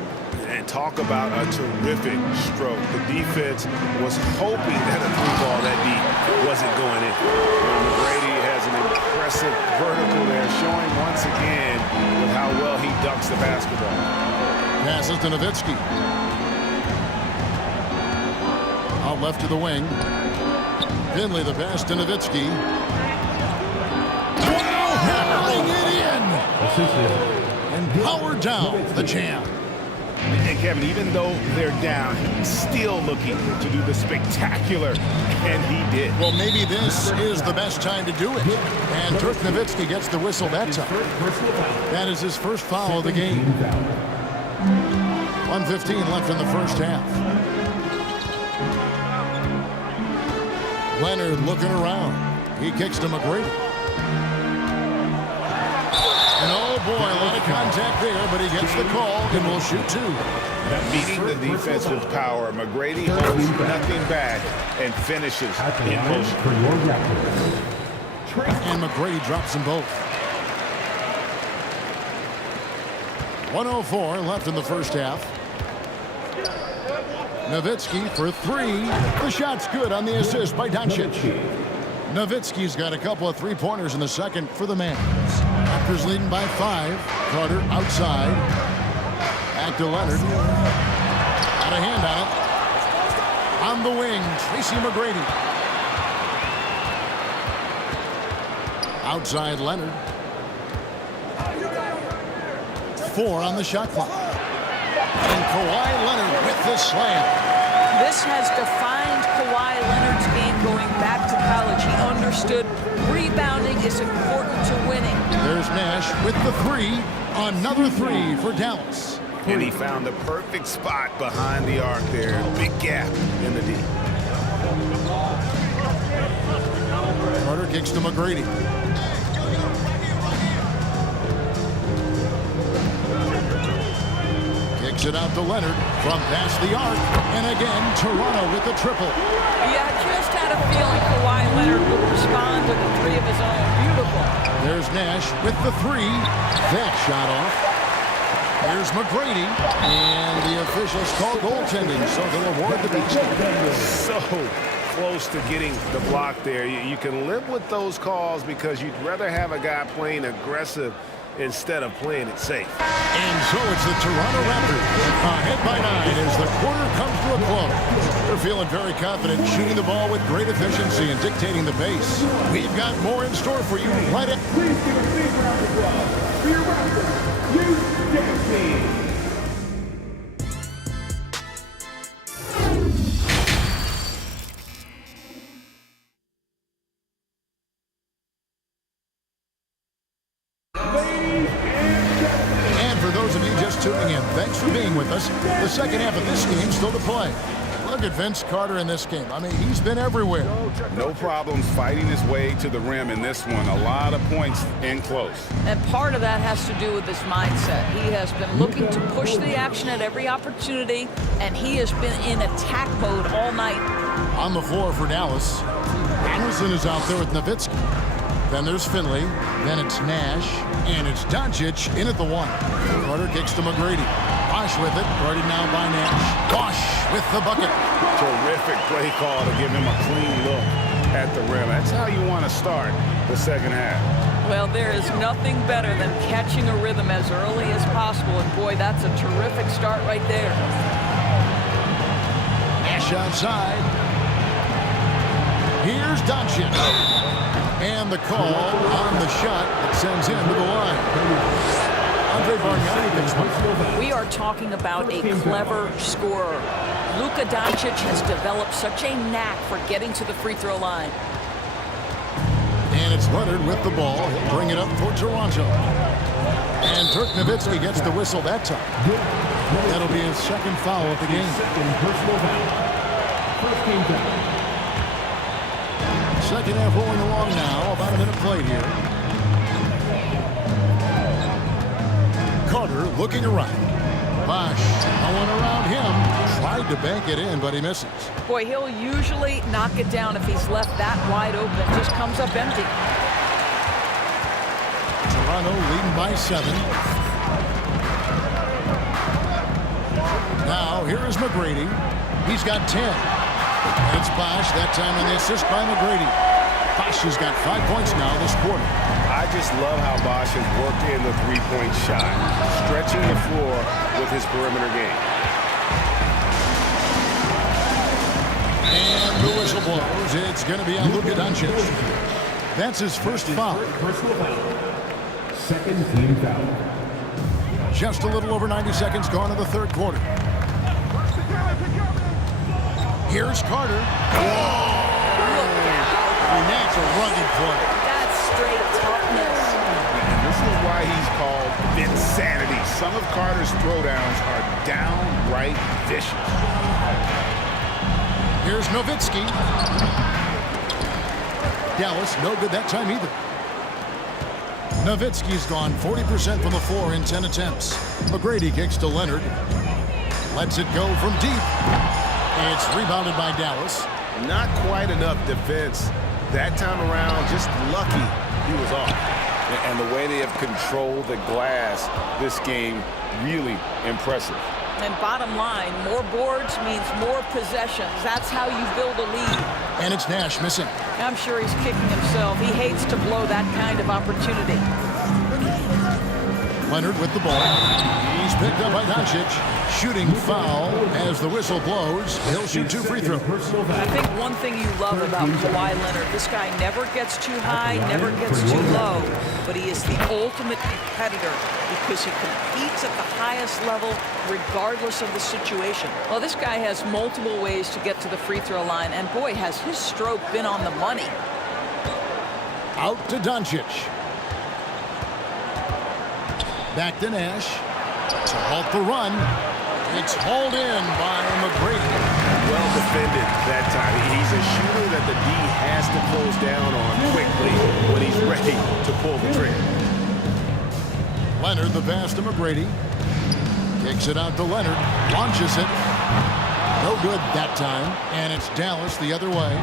And talk about a terrific stroke. The defense was hoping that a 3-ball that deep wasn't going in. McGrady has an impressive vertical there, showing once again with how well he dunks the basketball. Passes to Nowitzki. Out left to the wing. Finley the pass to Nowitzki. Hammering it in. And powered down the champ. And Kevin, even though they're down, he's still looking to do the spectacular, and he did. Well, maybe this is the best time to do it. And Dirk Nowitzki gets the whistle that time. That is his first foul of the game. 1:15 left in the first half. Leonard looking around. He kicks to McGrady. And oh boy, a lot of contact there, but he gets the call and will shoot two. Beating the defense with power. McGrady holds nothing back and finishes in motion. And McGrady drops them both. 1:04 left in the first half. Nowitzki for three. The shot's good on the assist by Doncic. Nowitzki's got a couple of three-pointers in the second for the Mavs. Raptors leading by 5. Carter outside. Back to Leonard. Got a hand on it. On the wing, Tracy McGrady. Outside Leonard. 4 on the shot clock. And Kawhi Leonard with the slam. This has defined Kawhi Leonard's game going back to college. He understood rebounding is important to winning. There's Nash with the 3. Another 3 for Dallas. And he found the perfect spot behind the arc there. Big gap in the D. Carter kicks to McGrady. Kicks it out to Leonard from past the arc. And again, Toronto with the triple. Yeah, I just had a feeling Kawhi Leonard would respond to the 3 of his own. Beautiful. There's Nash with the 3. That shot off. Here's McGrady. And the officials call goaltending, so they'll award the basket. So close to getting the block there. You can live with those calls because you'd rather have a guy playing aggressive instead of playing it safe. And so it's the Toronto Raptors ahead by 9 as the quarter comes to a close. They're feeling very confident, shooting the ball with great efficiency and dictating the pace. We've got more in store for you right at... Please give a big round of applause for your Raptors, Youth Dance Team. Tuning in. Thanks for being with us. The second half of this game still to play. Look at Vince Carter in this game. I mean, he's been everywhere. No problems fighting his way to the rim in this one. A lot of points in close. And part of that has to do with his mindset. He has been looking to push the action at every opportunity, and he has been in attack mode all night. On the floor for Dallas, Anderson is out there with Nowitzki. Then there's Finley. Then it's Nash. And it's Doncic in at the 1. Carter kicks to McGrady. Bosh with it. Guarded now by Nash. Bosh with the bucket. Terrific play call to give him a clean look at the rim. That's how you want to start the second half. Well, there is nothing better than catching a rhythm as early as possible. And boy, that's a terrific start right there. Nash outside. Here's Doncic. And the call on the shot that sends him to the line. Andre Bargnani gets one. We are talking about a clever scorer. Luka Doncic has developed such a knack for getting to the free throw line. And it's Leonard with the ball. He'll bring it up toward Toronto. And Dirk Nowitzki gets the whistle that time. That'll be his second foul of the game. First game foul. Second half rolling along now. About a minute played here. Carter looking around. Bosh, no one around him. Tried to bank it in, but he misses. Boy, he'll usually knock it down if he's left that wide open. It just comes up empty. Toronto leading by 7. Now, here is McGrady. He's got 10. And it's Bosh, that time on the assist by McGrady. Bosh has got 5 points now this quarter. I just love how Bosh has worked in the three-point shot, stretching the floor with his perimeter game. blows. It's going to be on Luka Doncic. That's his first foul. Personal foul. Second team foul. Just a little over 90 seconds gone in the third quarter. Here's Carter. And that's a rugged play. That's straight toughness. And this is why he's called Vinsanity. Some of Carter's throwdowns are downright vicious. Here's Nowitzki. Dallas, no good that time either. Nowitzki's gone 40% from the floor in 10 attempts. McGrady kicks to Leonard. Lets it go from deep. It's rebounded by Dallas. Not quite enough defense. That time around, just lucky he was off. And the way they have controlled the glass this game, really impressive. And bottom line, more boards means more possessions. That's how you build a lead. And it's Nash missing. I'm sure he's kicking himself. He hates to blow that kind of opportunity. Leonard with the ball. He's picked up by Doncic. Shooting foul as the whistle blows. He'll shoot 2 free throws. I think one thing you love about Kawhi Leonard, this guy never gets too high, never gets too low, but he is the ultimate competitor because he competes at the highest level regardless of the situation. Well, this guy has multiple ways to get to the free throw line, and boy, has his stroke been on the money. Out to Doncic. Back to Nash. To halt the run. It's hauled in by McGrady. Well defended that time. He's a shooter that the D has to close down on quickly when he's ready to pull the trigger. Leonard the pass to McGrady. Kicks it out to Leonard. Launches it. No good that time. And it's Dallas the other way.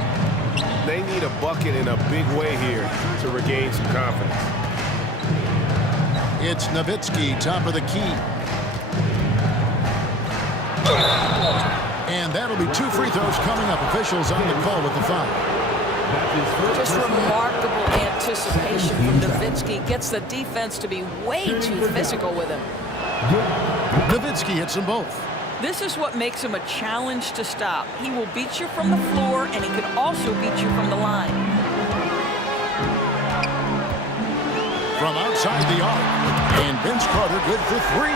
They need a bucket in a big way here to regain some confidence. It's Nowitzki, top of the key. And that'll be 2 free throws coming up. Officials on the call with the foul. Just remarkable anticipation from Nowitzki. Gets the defense to be way too physical with him. Nowitzki hits them both. This is what makes him a challenge to stop. He will beat you from the floor, and he can also beat you from the line. From outside the arc. And Vince Carter good for 3.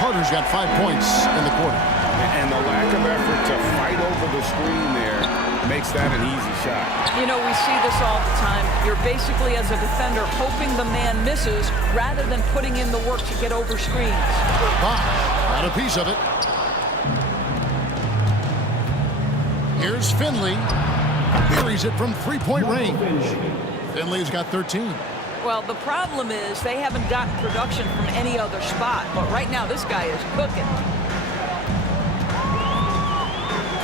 Carter's got 5 points in the quarter. And the lack of effort to fight over the screen there makes that an easy shot. You know, we see this all the time. You're basically, as a defender, hoping the man misses rather than putting in the work to get over screens. Got a piece of it. Here's Finley. Buries it from 3-point range. Finley's got 13. Well, the problem is they haven't gotten production from any other spot, but right now this guy is cooking.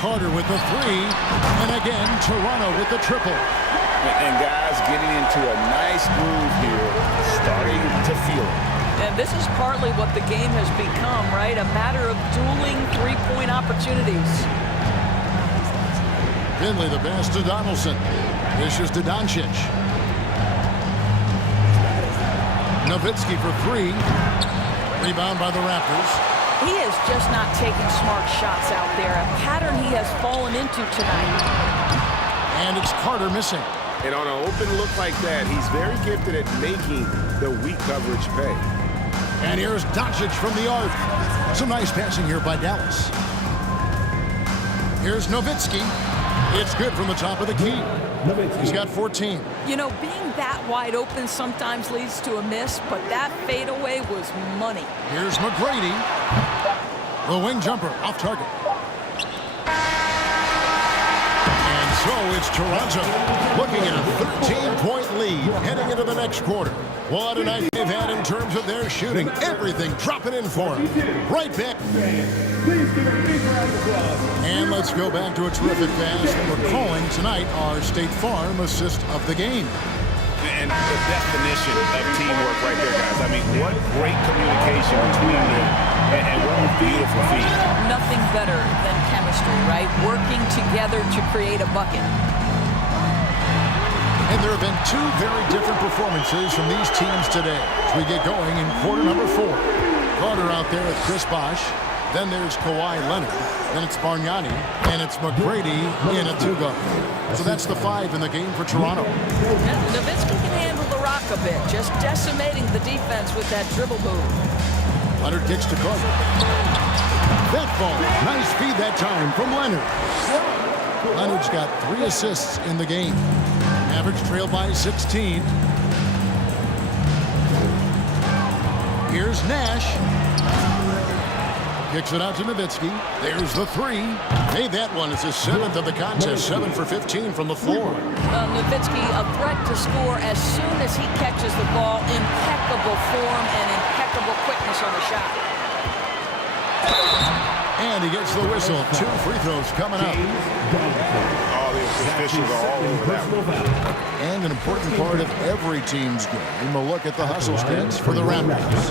Carter with the 3, and again Toronto with the triple. And guys getting into a nice groove here, starting to feel it. And this is partly what the game has become, right? A matter of dueling 3-point opportunities. Finley the pass to Donaldson. Dishes to Doncic. Nowitzki for 3. Rebound by the Raptors. He is just not taking smart shots out there, a pattern he has fallen into tonight. And it's Carter missing. And on an open look like that, he's very gifted at making the weak coverage pay. And here's Doncic from the arc. Some nice passing here by Dallas. Here's Nowitzki. It's good from the top of the key. He's got 14. You know, being that wide open sometimes leads to a miss, but that fadeaway was money. Here's McGrady. The wing jumper off target. And so it's Toronto looking at a 13-point lead heading into the next quarter. What a night they've had in terms of their shooting. Everything dropping in for them. Right back. And let's go back to a terrific pass that we're calling tonight our State Farm assist of the game. And the definition of teamwork right there, guys. I mean, what great communication between them, and what a beautiful feat. Nothing better than chemistry, right? Working together to create a bucket. And there have been 2 very different performances from these teams today as we get going in quarter number 4. Carter out there with Chris Bosh. Then there's Kawhi Leonard. Then it's Bargnani. And it's McGrady in a two-guard. So that's the 5 in the game for Toronto. Yeah, Nowitzki can handle the rock a bit, just decimating the defense with that dribble move. Leonard kicks to Carter. That ball. Nice feed that time from Leonard. Leonard's got 3 assists in the game. Mavericks trail by 16. Here's Nash. Kicks it out to Nowitzki. There's the 3. Made that one. It's his 7th of the contest. 7 for 15 from the floor. Nowitzki, a threat to score as soon as he catches the ball. Impeccable form and impeccable quickness on the shot. And he gets the whistle. 2 free throws coming up. All the officials are all over that one. And an important part of every team's game, a look at the hustle stats for the Raptors.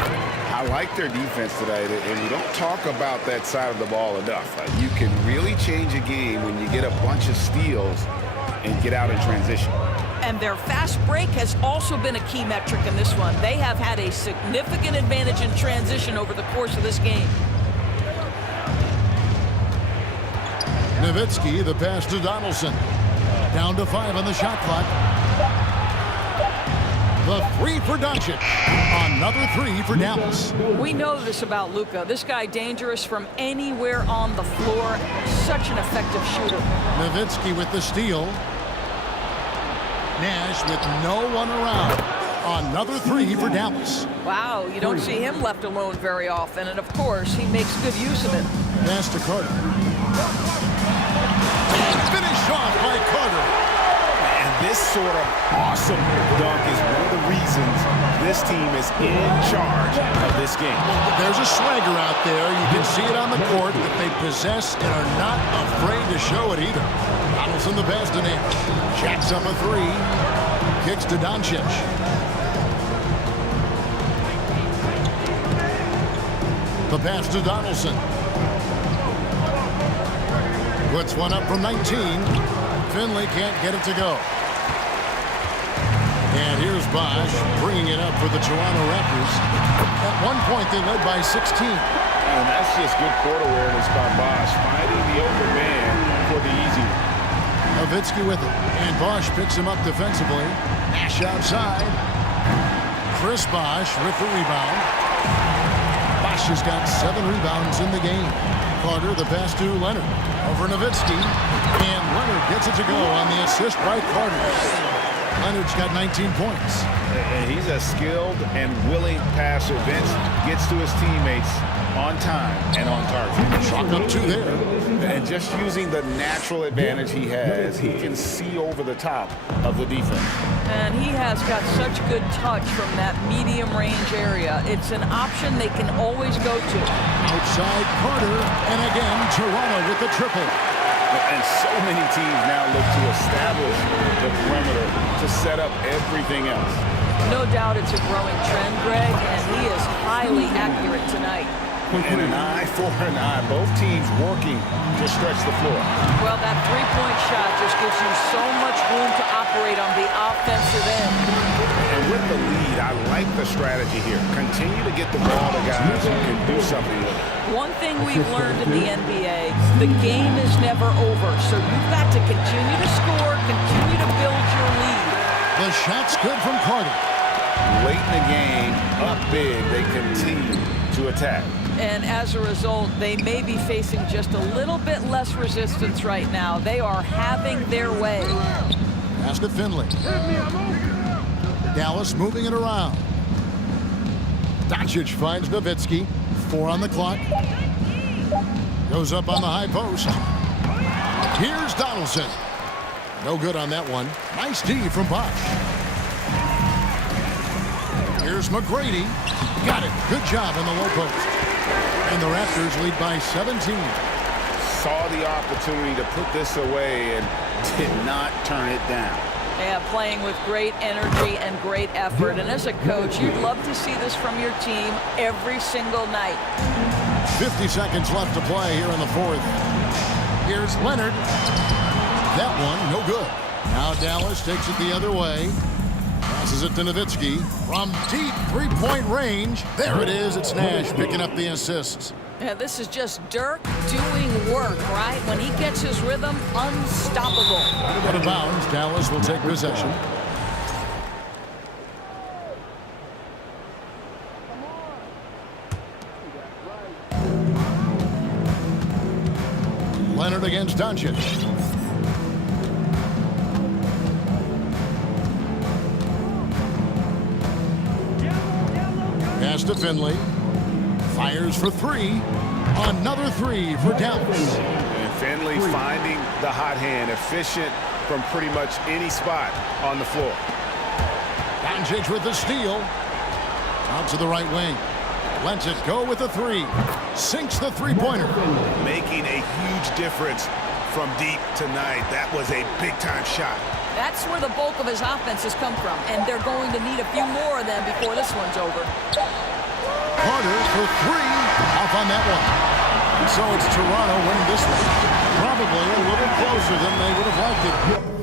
I like their defense today, and we don't talk about that side of the ball enough. You can really change a game when you get a bunch of steals and get out in transition. And their fast break has also been a key metric in this one. They have had a significant advantage in transition over the course of this game. Nowitzki, the pass to Donaldson. Down to 5 on the shot clock. The 3 for Doncic. Another 3 for Dallas. We know this about Luka. This guy dangerous from anywhere on the floor. Such an effective shooter. Nowitzki with the steal. Nash with no one around. Another 3 for Dallas. Wow, you don't see him left alone very often. And of course, he makes good use of it. Pass to Carter. Finished off by Carter. And this sort of awesome dunk is one of the reasons this team is in charge of this game. There's a swagger out there. You can see it on the court that they possess and are not afraid to show it either. Donaldson the pass to Nash. Jacks up a 3. Kicks to Doncic. The pass to Donaldson. Puts one up from 19. Finley can't get it to go. And here's Bosch bringing it up for the Toronto Raptors. At one point, they led by 16. And that's just good court awareness by Bosch, finding the open man for the easy one. Nowitzki with it. And Bosch picks him up defensively. Nash outside. Chris Bosch with the rebound. Bosch has got 7 rebounds in the game. Carter, the pass to Leonard. Over Nowitzki. And Leonard gets it to go on the assist by Carter. Leonard's got 19 points. And he's a skilled and willing passer. Vince gets to his teammates on time and on target. Chalk up 2 there. And just using the natural advantage he has, he can see over the top of the defense. And he has got such good touch from that medium range area. It's an option they can always go to. Outside Carter, and again Toronto with the triple. And so many teams now look to establish the perimeter to set up everything else. No doubt it's a growing trend, Greg, and he is highly accurate tonight. And an eye for an eye. Both teams working to stretch the floor. Well, that three-point shot just gives you so much room to operate on the offensive end. And with the lead, I like the strategy here. Continue to get the ball to guys who can do something with it. One thing we've learned in the NBA, the game is never over. So you've got to continue to score, continue to build your lead. The shot's good from Carter. Late in the game, up big, they continue to attack. And as a result, they may be facing just a little bit less resistance right now. They are having their way. Pass to Finley. Dallas moving it around. Doncic finds Nowitzki. 4 on the clock. Goes up on the high post. Here's Donaldson. No good on that one. Nice D from Bosch. Here's McGrady. Got it. Good job on the low post. And the Raptors lead by 17. Saw the opportunity to put this away and did not turn it down. Yeah, playing with great energy and great effort. And as a coach, you'd love to see this from your team every single night. 50 seconds left to play here in the 4th. Here's Leonard. That one, no good. Now Dallas takes it the other way. Passes it to Nowitzki from deep 3-point range. There it is. It's Nash picking up the assist. Yeah, this is just Dirk doing work, right? When he gets his rhythm, unstoppable. Out of bounds, Dallas will take possession. Leonard against Doncic. Pass to Finley. Fires for three. Another three for Dallas. And Finley finding the hot hand, efficient from pretty much any spot on the floor. Doncic with the steal. Out to the right wing. Lets it go with the three. Sinks the three-pointer. Making a huge difference from deep tonight. That was a big-time shot. That's where the bulk of his offense has come from, and they're going to need a few more of them before this one's over. Carter for three. Off on that one. And so it's Toronto winning this one. Probably a little closer than they would have liked it.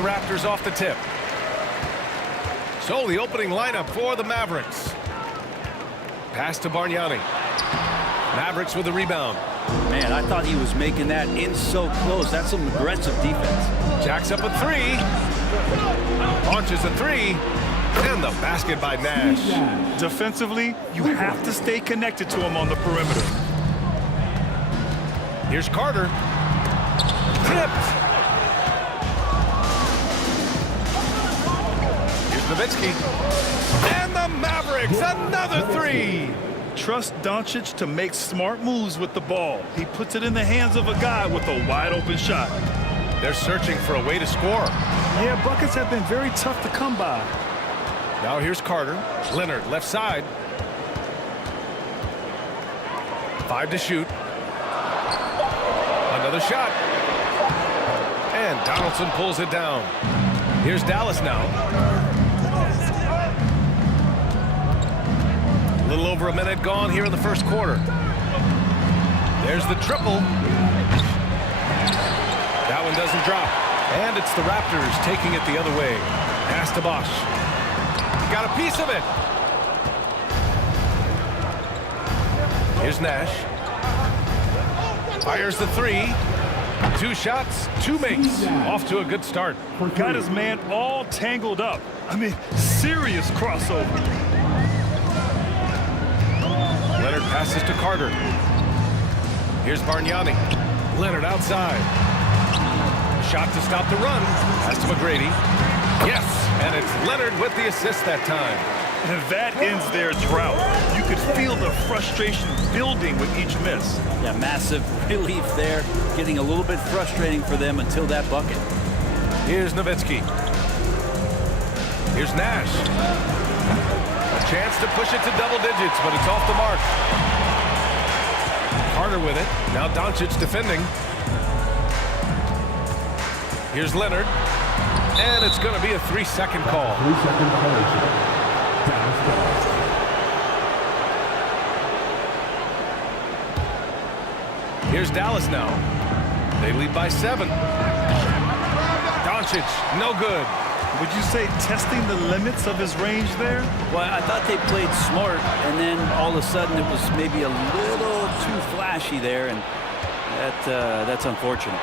the Raptors off the tip. So the opening lineup for the Mavericks. Pass to Bargnani. Mavericks with the rebound. Man, I thought he was making that in so close. That's some aggressive defense. Jacks up a three. Launches a three. And the basket by Nash. Defensively, you have to stay connected to him on the perimeter. Here's Carter. Tipped. Here's Nowitzki. And the Mavericks, another three. Trust Doncic to make smart moves with the ball. He puts it in the hands of a guy with a wide open shot. They're searching for a way to score. Yeah, buckets have been very tough to come by. Now here's Carter. Leonard, left side. 5 to shoot. Another shot. And Donaldson pulls it down. Here's Dallas now. A little over a minute gone here in the first quarter. There's the triple. That one doesn't drop. And it's the Raptors taking it the other way. Pass to Bosch. Got a piece of it. Here's Nash. Fires the three. 2 shots, 2 makes. Off to a good start. Got his man all tangled up. I mean, serious crossover. Leonard passes to Carter. Here's Bargnani. Leonard outside. Shot to stop the run. Pass to McGrady. Yes, and it's Leonard with the assist that time. And that ends their drought. You could feel the frustration building with each miss. Yeah, massive relief there. Getting a little bit frustrating for them until that bucket. Here's Nowitzki. Here's Nash. A chance to push it to double digits, but it's off the mark. Carter with it. Now Doncic defending. Here's Leonard. And it's going to be a 3-second call. 3-second violation. Dallas. Here's Dallas now. They lead by 7. Doncic, no good. Would you say testing the limits of his range there? Well, I thought they played smart, and then all of a sudden it was maybe a little too flashy there, and that's unfortunate.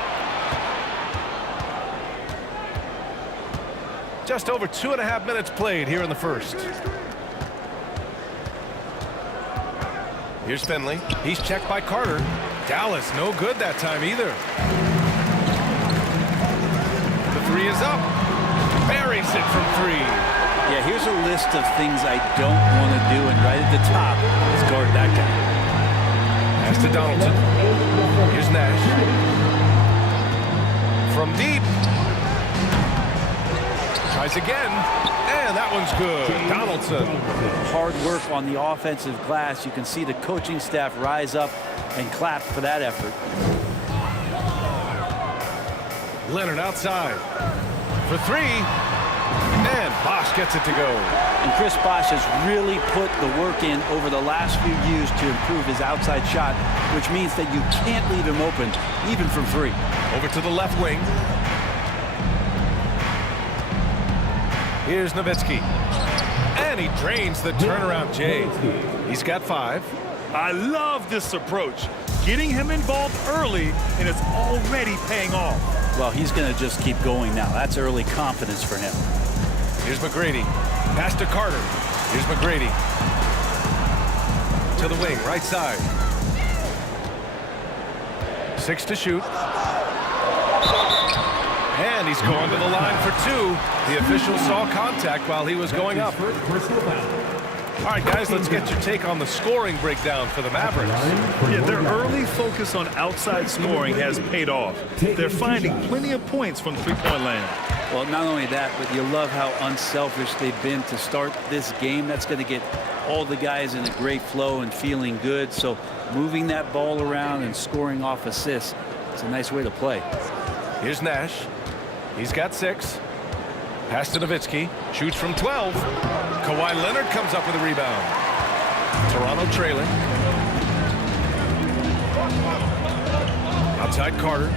Just over 2.5 minutes played here in the first. Here's Finley. He's checked by Carter. Dallas, no good that time either. The three is up. Buries it from 3. Yeah, here's a list of things I don't want to do, and right at the top is guard that guy. Pass to Donaldson. Here's Nash. From deep. Tries again, and that one's good. Donaldson. Hard work on the offensive glass. You can see the coaching staff rise up and clap for that effort. Leonard outside for 3, and Bosch gets it to go. And Chris Bosch has really put the work in over the last few years to improve his outside shot, which means that you can't leave him open, even from 3. Over to the left wing. Here's Nowitzki. And he drains the turnaround J. He's got 5. I love this approach. Getting him involved early, and it's already paying off. Well, he's going to just keep going now. That's early confidence for him. Here's McGrady. Pass to Carter. Here's McGrady. To the wing, right side. 6 to shoot. And he's going to the line for 2. The official saw contact while he was going up. All right, guys, let's get your take on the scoring breakdown for the Mavericks. Yeah, their early focus on outside scoring has paid off. They're finding plenty of points from three-point land. Well, not only that, but you love how unselfish they've been to start this game. That's going to get all the guys in a great flow and feeling good. So moving that ball around and scoring off assists, it's a nice way to play. Here's Nash. He's got 6. Pass to Nowitzki. Shoots from 12. Kawhi Leonard comes up with a rebound. Toronto trailing. Outside Carter.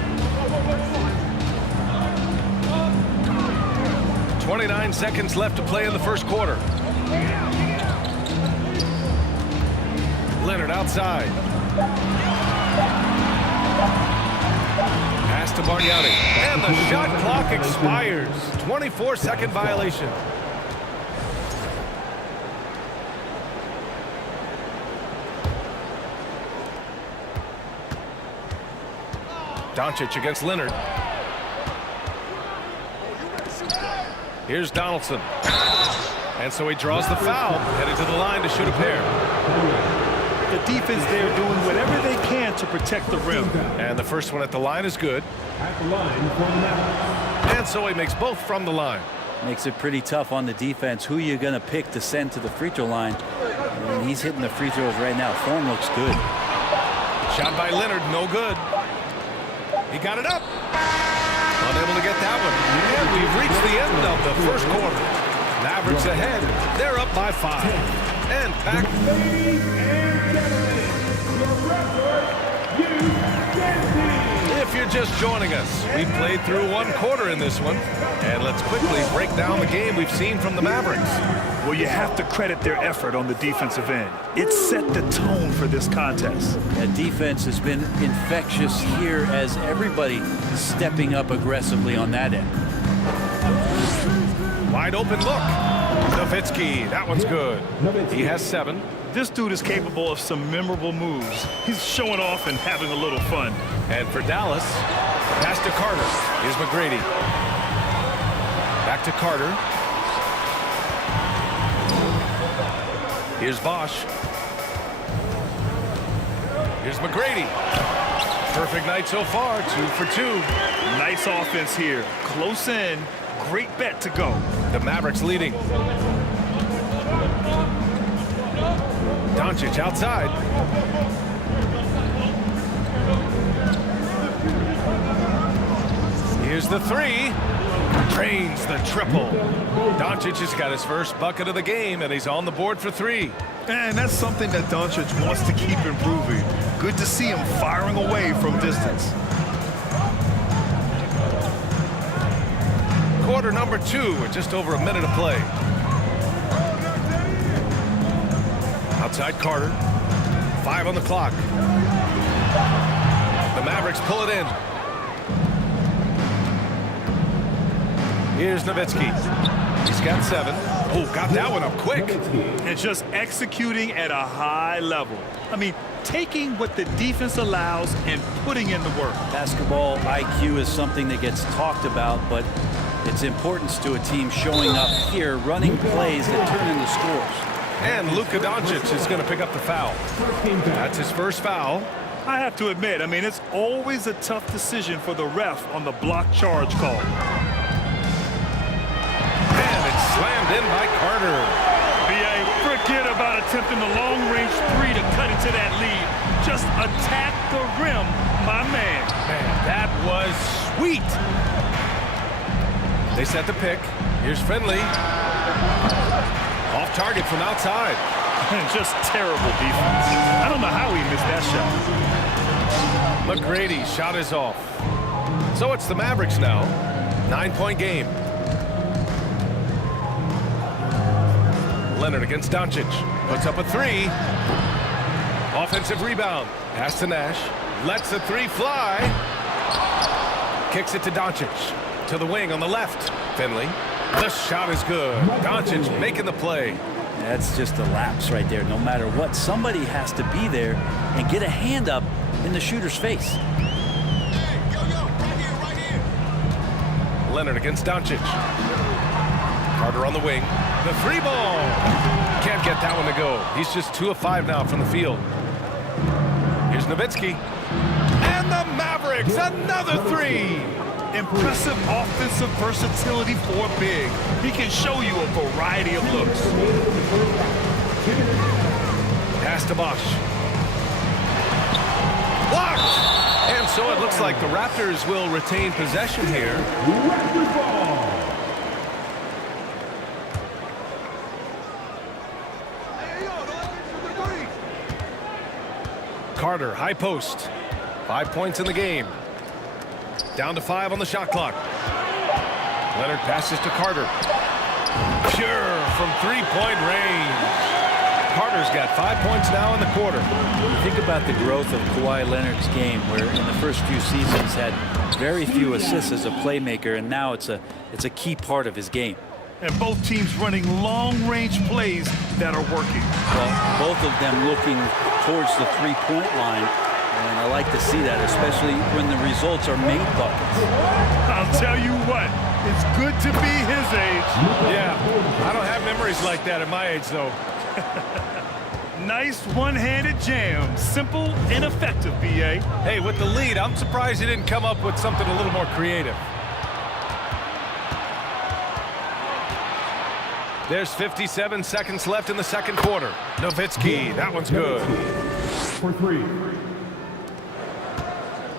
29 seconds left to play in the first quarter. Leonard outside. Pass to Bargnani. And the shot clock expires. 24-second violation. Doncic against Leonard. Here's Donaldson. And so he draws the foul, headed to the line to shoot a pair. The defense there doing whatever they can to protect the rim. And the first one at the line is good. At the line for the Mavericks. And so he makes both from the line. Makes it pretty tough on the defense. Who you going to pick to send to the free throw line? And he's hitting the free throws right now. Form looks good. Shot by Leonard, no good. He got it up. Unable to get that one. And we've reached the end of the first quarter. Mavericks ahead. They're up by 5. And back. Ladies and gentlemen, your record, If you're just joining us, we played through one quarter in this one. And let's quickly break down the game we've seen from the Mavericks. Well, you have to credit their effort on the defensive end. It set the tone for this contest. That defense has been infectious here as everybody stepping up aggressively on that end. Wide open look. Nowitzki, that one's good. He has 7. This dude is capable of some memorable moves. He's showing off and having a little fun. And for Dallas, pass to Carter. Here's McGrady. Back to Carter. Here's Bosch. Here's McGrady. Perfect night so far, 2 for 2. Nice offense here. Close in. Great bet to go. The Mavericks leading. Doncic outside. Here's the 3. Drains the triple. Doncic has got his first bucket of the game, and he's on the board for 3. And that's something that Doncic wants to keep improving. Good to see him firing away from distance. Quarter number 2 with just over a minute of play. Outside Carter. 5 on the clock. The Mavericks pull it in. Here's Nowitzki. He's got 7. Oh, got that one up quick. And just executing at a high level. I mean, taking what the defense allows and putting in the work. Basketball IQ is something that gets talked about, but its importance to a team showing up here, running plays that turn into scores. And Luka Doncic is going to pick up the foul. That's his first foul. I have to admit, I mean, it's always a tough decision for the ref on the block charge call. And it's slammed in by Carter. B.A., forget about attempting the long-range 3 to cut into that lead. Just attack the rim, my man. Man, that was sweet. They set the pick. Here's Finley. Off target from outside. Just terrible defense. I don't know how he missed that shot. McGrady's shot is off. So it's the Mavericks now. 9-point game. Leonard against Doncic. Puts up a 3. Offensive rebound. Pass to Nash. Lets the 3 fly. Kicks it to Doncic. To the wing on the left. Finley. The shot is good. Doncic making the play. That's just a lapse right there. No matter what, somebody has to be there and get a hand up in the shooter's face. Leonard against Doncic. Carter on the wing. The 3 ball. Can't get that one to go. He's just 2 of 5 now from the field. Here's Nowitzki. And the Mavericks, another 3. Impressive offensive versatility for a big. He can show you a variety of looks. Pass to Bosch. Blocked! And so it looks like the Raptors will retain possession here. Raptors ball. Carter, high post. 5 points in the game. Down to 5 on the shot clock. Leonard passes to Carter. Pure from three-point range. Carter's got 5 points now in the quarter. You think about the growth of Kawhi Leonard's game, where in the first few seasons had very few assists as a playmaker, and now it's a key part of his game. And both teams running long-range plays that are working. Well, both of them looking towards the three-point line, and I like to see that, especially when the results are made buckets. I'll tell you what, it's good to be his age. Yeah, I don't have memories like that at my age, though. Nice one-handed jam. Simple and effective, B.A. Hey, with the lead, I'm surprised he didn't come up with something a little more creative. There's 57 seconds left in the second quarter. Nowitzki, that one's good. For three.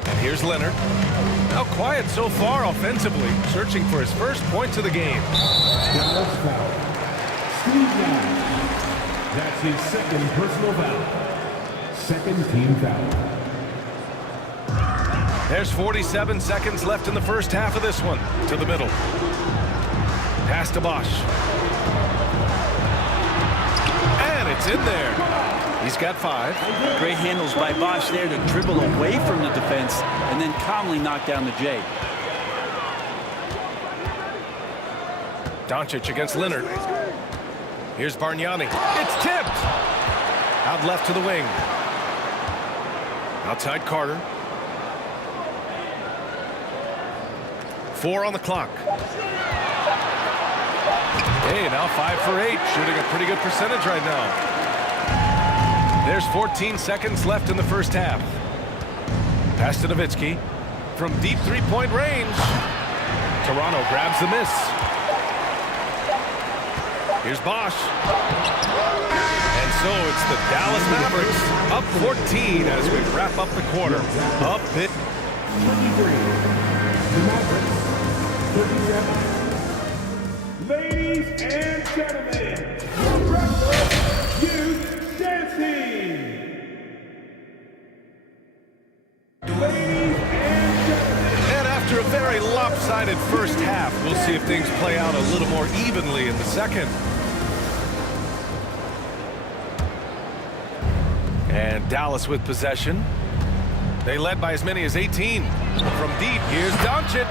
And here's Leonard. Now quiet so far offensively, searching for his first points of the game. Dallas foul. Steve Nash. That's his second personal foul. Second team foul. There's 47 seconds left in the first half of this one. To the middle. Pass to Bosch. And it's in there. He's got 5. Great handles by Bosch there to dribble away from the defense and then calmly knock down the J. Doncic against Leonard. Here's Bargnani. It's tipped. Out left to the wing. Outside Carter. 4 on the clock. Hey, now 5 for 8. Shooting a pretty good percentage right now. There's 14 seconds left in the first half. Pass to Nowitzki. From deep three-point range. Toronto grabs the miss. Here's Bosch. And so it's the Dallas Mavericks up 14 as we wrap up the quarter. Up it. 23. The Mavericks. 37. Ladies and gentlemen, your breakfast youth dancing. Ladies and gentlemen. And after a very lopsided first half, we'll see if things play out a little more evenly in the second. And Dallas with possession. They led by as many as 18. From deep, here's Doncic.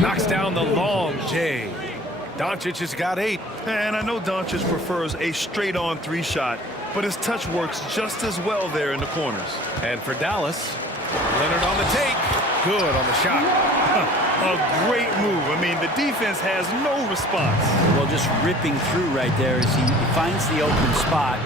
Knocks down the long J. Doncic has got 8. And I know Doncic prefers a straight-on 3-shot, but his touch works just as well there in the corners. And for Dallas, Leonard on the take. Good on the shot. A great move. I mean, the defense has no response. Well, just ripping through right there as he finds the open spot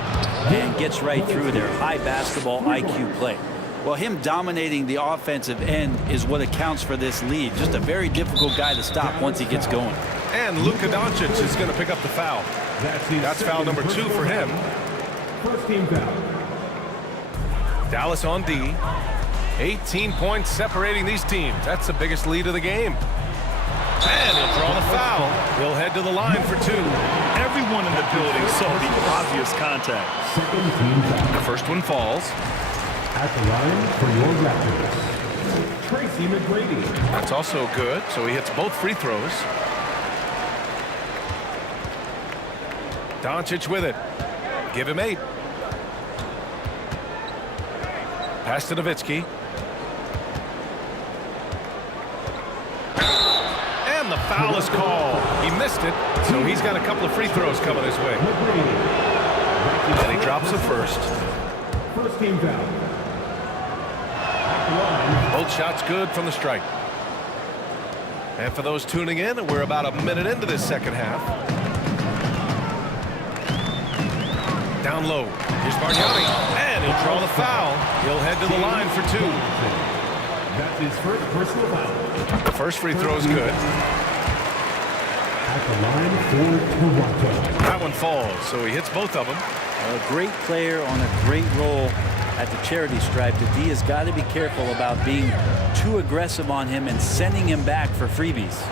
and gets right through there. High basketball IQ play. Well, him dominating the offensive end is what accounts for this lead. Just a very difficult guy to stop once he gets going. And Luka Doncic is going to pick up the foul. That's foul number 2 for him. First team foul. Dallas on D. 18 points separating these teams. That's the biggest lead of the game. And he'll draw the foul. He'll head to the line for 2. Everyone in the building saw the obvious contact. Second team foul. The first one falls. At the line for your Raptors, Tracy McGrady. That's also good, so he hits both free throws. Doncic with it. Give him 8. Pass to Nowitzki. And the foul is called. He missed it, so he's got a couple of free throws coming his way. And he drops the first. First team foul. Both shots good from the strike. And for those tuning in, we're about a minute into this second half. Down low. Here's Bargnani. And he'll draw the foul. He'll head to the line for 2. That's his first personal foul. The first free throw is good. At the line for Toronto. That one falls, so he hits both of them. A great player on a great role at the charity stripe. The D has got to be careful about being too aggressive on him and sending him back for freebies.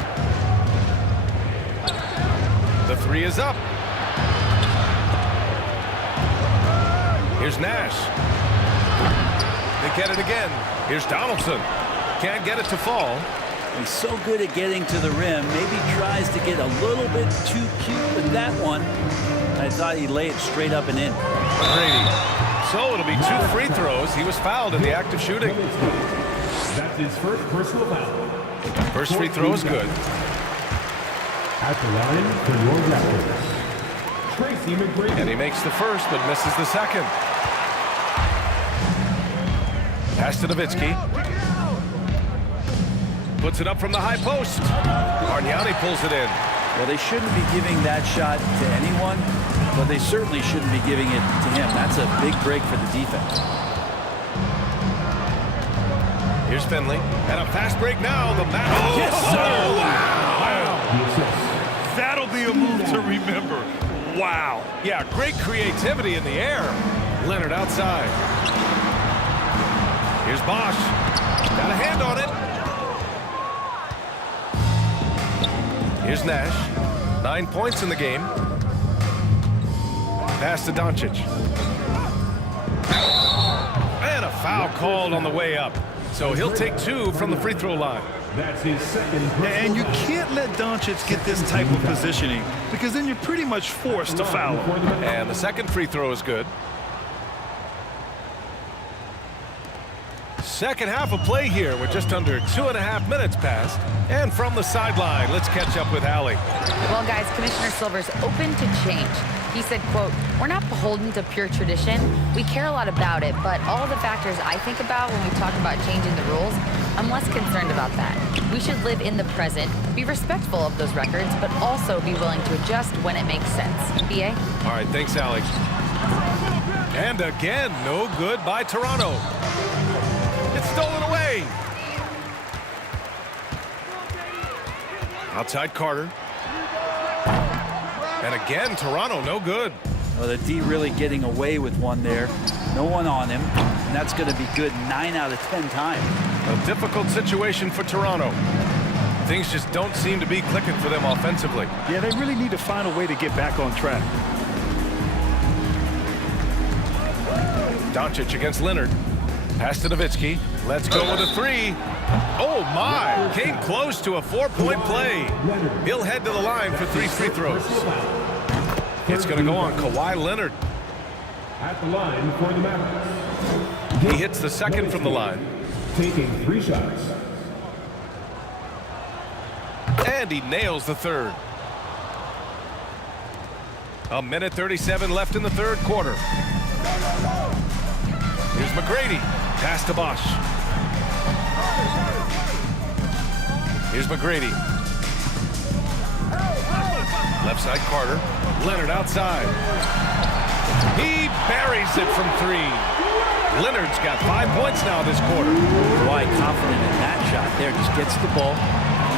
The 3 is up. Here's Nash. They get it again. Here's Donaldson. Can't get it to fall. He's so good at getting to the rim. Maybe tries to get a little bit too cute with that one. I thought he laid it straight up and in. McGrady. So it'll be 2 free throws. He was fouled in the act of shooting. That's his first personal foul. First free throw is good. At the line for your Raptors, Tracy McGrady. And he makes the first, but misses the second. Pass to Nowitzki. Puts it up from the high post. Bargnani pulls it in. Well, they shouldn't be giving that shot to anyone, but they certainly shouldn't be giving it to him. That's a big break for the defense. Here's Finley. And a fast break now. The Mavericks. Yes, sir. Wow. That'll be a move to remember. Wow. Yeah, great creativity in the air. Leonard outside. Here's Bosch. Got a hand on it. Here's Nash. 9 points in the game. Pass to Doncic. And a foul called on the way up. So he'll take 2 from the free throw line. That's his second. And you can't let Doncic get this type of positioning because then you're pretty much forced to foul him. And the second free throw is good. Second half of play here with just under 2.5 minutes passed. And from the sideline, let's catch up with Allie. Well, guys, Commissioner Silver's open to change. He said, quote, "We're not beholden to pure tradition. We care a lot about it, but all the factors I think about when we talk about changing the rules, I'm less concerned about that. We should live in the present, be respectful of those records, but also be willing to adjust when it makes sense." BA? All right, thanks, Alex. And again, no good by Toronto. It's stolen away. Outside Carter. And again, Toronto, no good. Well, the D really getting away with one there. No one on him, and that's going to be good 9 out of 10 times. A difficult situation for Toronto. Things just don't seem to be clicking for them offensively. Yeah, they really need to find a way to get back on track. Doncic against Leonard. Pass to Nowitzki. Let's go with a 3. Oh, my. Came close to a 4-point play. He'll head to the line for 3 free throws. It's going to go on Kawhi Leonard. At the line for the Mavericks. He hits the second from the line. Taking 3 shots. And he nails the third. 1:37 left in the third quarter. Here's McGrady. Pass to Bosch. Here's McGrady. Left side Carter. Leonard outside. He buries it from 3. Leonard's got 5 points now this quarter. Kawhi confident in that shot there. Just gets the ball.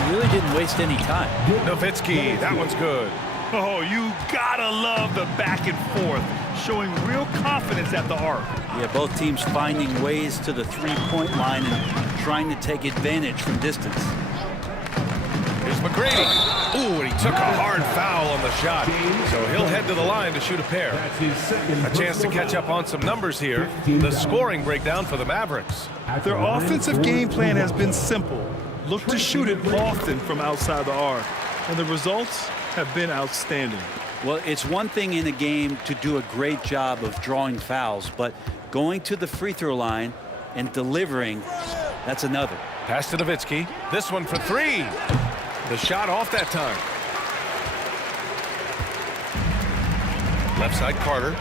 He really didn't waste any time. Nowitzki, that one's good. Oh, you gotta love the back and forth, showing real confidence at the arc. Yeah, both teams finding ways to the 3-point line and trying to take advantage from distance. Here's McGrady. Ooh, and he took a hard foul on the shot. So he'll head to the line to shoot a pair. A chance to catch up on some numbers here. The scoring breakdown for the Mavericks. Their offensive game plan has been simple. Look to shoot it often from outside the arc. And the results have been outstanding. Well, it's one thing in a game to do a great job of drawing fouls, but going to the free throw line and delivering, that's another. Pass to Nowitzki. This one for 3. The shot off that time. Left side Carter.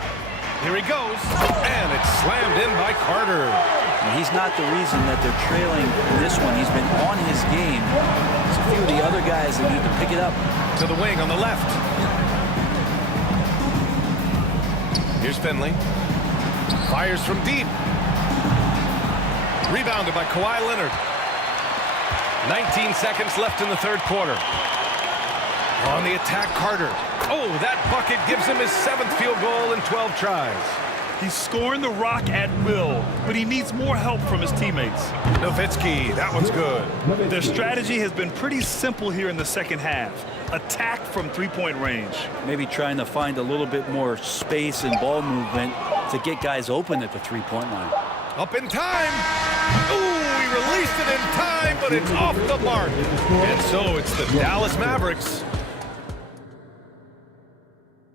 Here he goes. And it's slammed in by Carter. And he's not the reason that they're trailing in this one. He's been on his game. There's a few of the other guys that need to pick it up. To the wing on the left. Here's Finley. Fires from deep. Rebounded by Kawhi Leonard. 19 seconds left in the third quarter. On the attack, Carter. Oh, that bucket gives him his 7th field goal in 12 tries. He's scoring the rock at will, but he needs more help from his teammates. Nowitzki, that one's good. Their strategy has been pretty simple here in the second half. Attack from 3-point range. Maybe trying to find a little bit more space and ball movement to get guys open at the 3-point line. Up in time. Ooh, he released it in time, but and it's off the mark. And so it's the Dallas Mavericks.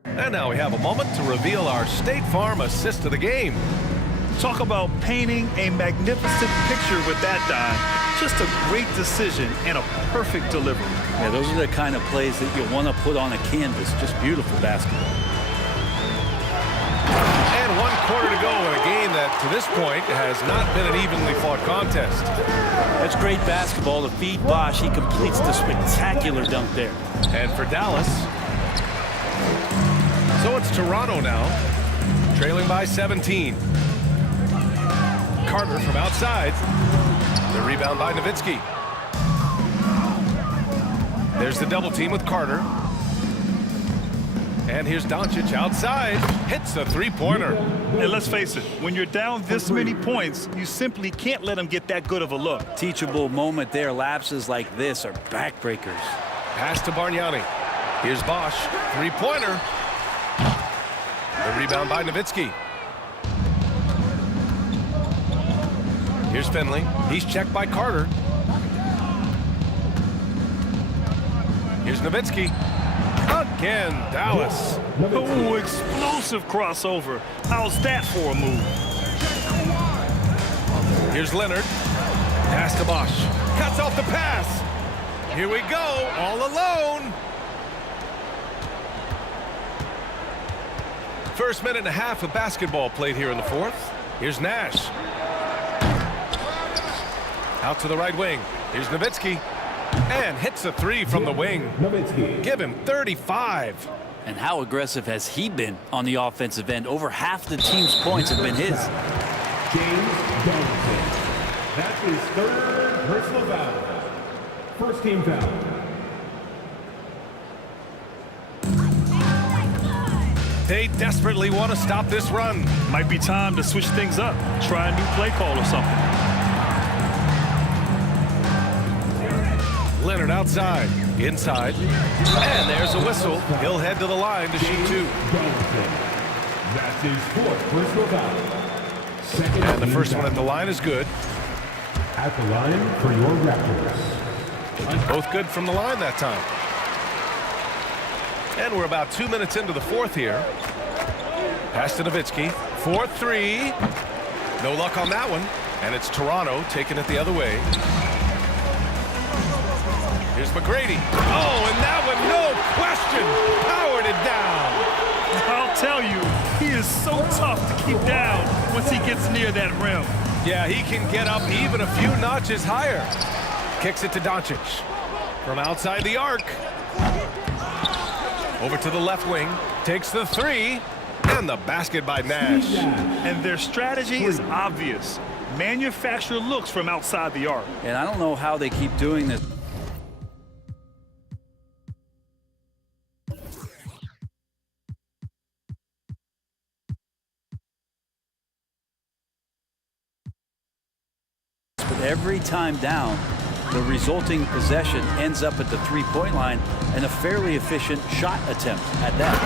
And now we have a moment to reveal our State Farm assist of the game. Talk about painting a magnificent picture with that dime. Just a great decision and a perfect delivery. Yeah, those are the kind of plays that you want to put on a canvas. Just beautiful basketball. And 1 quarter to go in a game that, to this point, has not been an evenly fought contest. That's great basketball to feed Bosch. He completes the spectacular dunk there. And for Dallas, so it's Toronto now, trailing by 17. Carter from outside. The rebound by Nowitzki. There's the double team with Carter. And here's Doncic outside. Hits a three-pointer. And let's face it, when you're down this many points, you simply can't let them get that good of a look. Teachable moment there. Lapses like this are backbreakers. Pass to Bargnani. Here's Bosch. Three-pointer. The rebound by Nowitzki. Here's Finley. He's checked by Carter. Here's Nowitzki. Again, Dallas. Oh, explosive crossover. How's that for a move? Here's Leonard. Pass to Bosch. Cuts off the pass. Here we go, all alone. First minute and a half of basketball played here in the fourth. Here's Nash. Out to the right wing. Here's Nowitzki. And hits a three from the wing. Give him 35. And how aggressive has he been on the offensive end? Over half the team's points have been his. James Johnson. That's his third personal foul. First team foul. They desperately want to stop this run. Might be time to switch things up. Try a new play call or something. Leonard outside, inside, and there's a whistle. He'll head to the line to shoot two. That's his fourth personal foul. And the first one at the line is good. At the line for your Raptors. Both good from the line that time. And we're about 2 minutes into the fourth here. Pass to Nowitzki. 4-3. No luck on that one. And it's Toronto taking it the other way. Here's McGrady. Oh, and that one, no question, powered it down. I'll tell you, he is so tough to keep down once he gets near that rim. Yeah, he can get up even a few notches higher. Kicks it to Doncic. From outside the arc. Over to the left wing. Takes the three. And the basket by Nash. And their strategy is obvious. Manufacture looks from outside the arc. And I don't know how they keep doing this. Every time down, the resulting possession ends up at the three-point line and a fairly efficient shot attempt at that.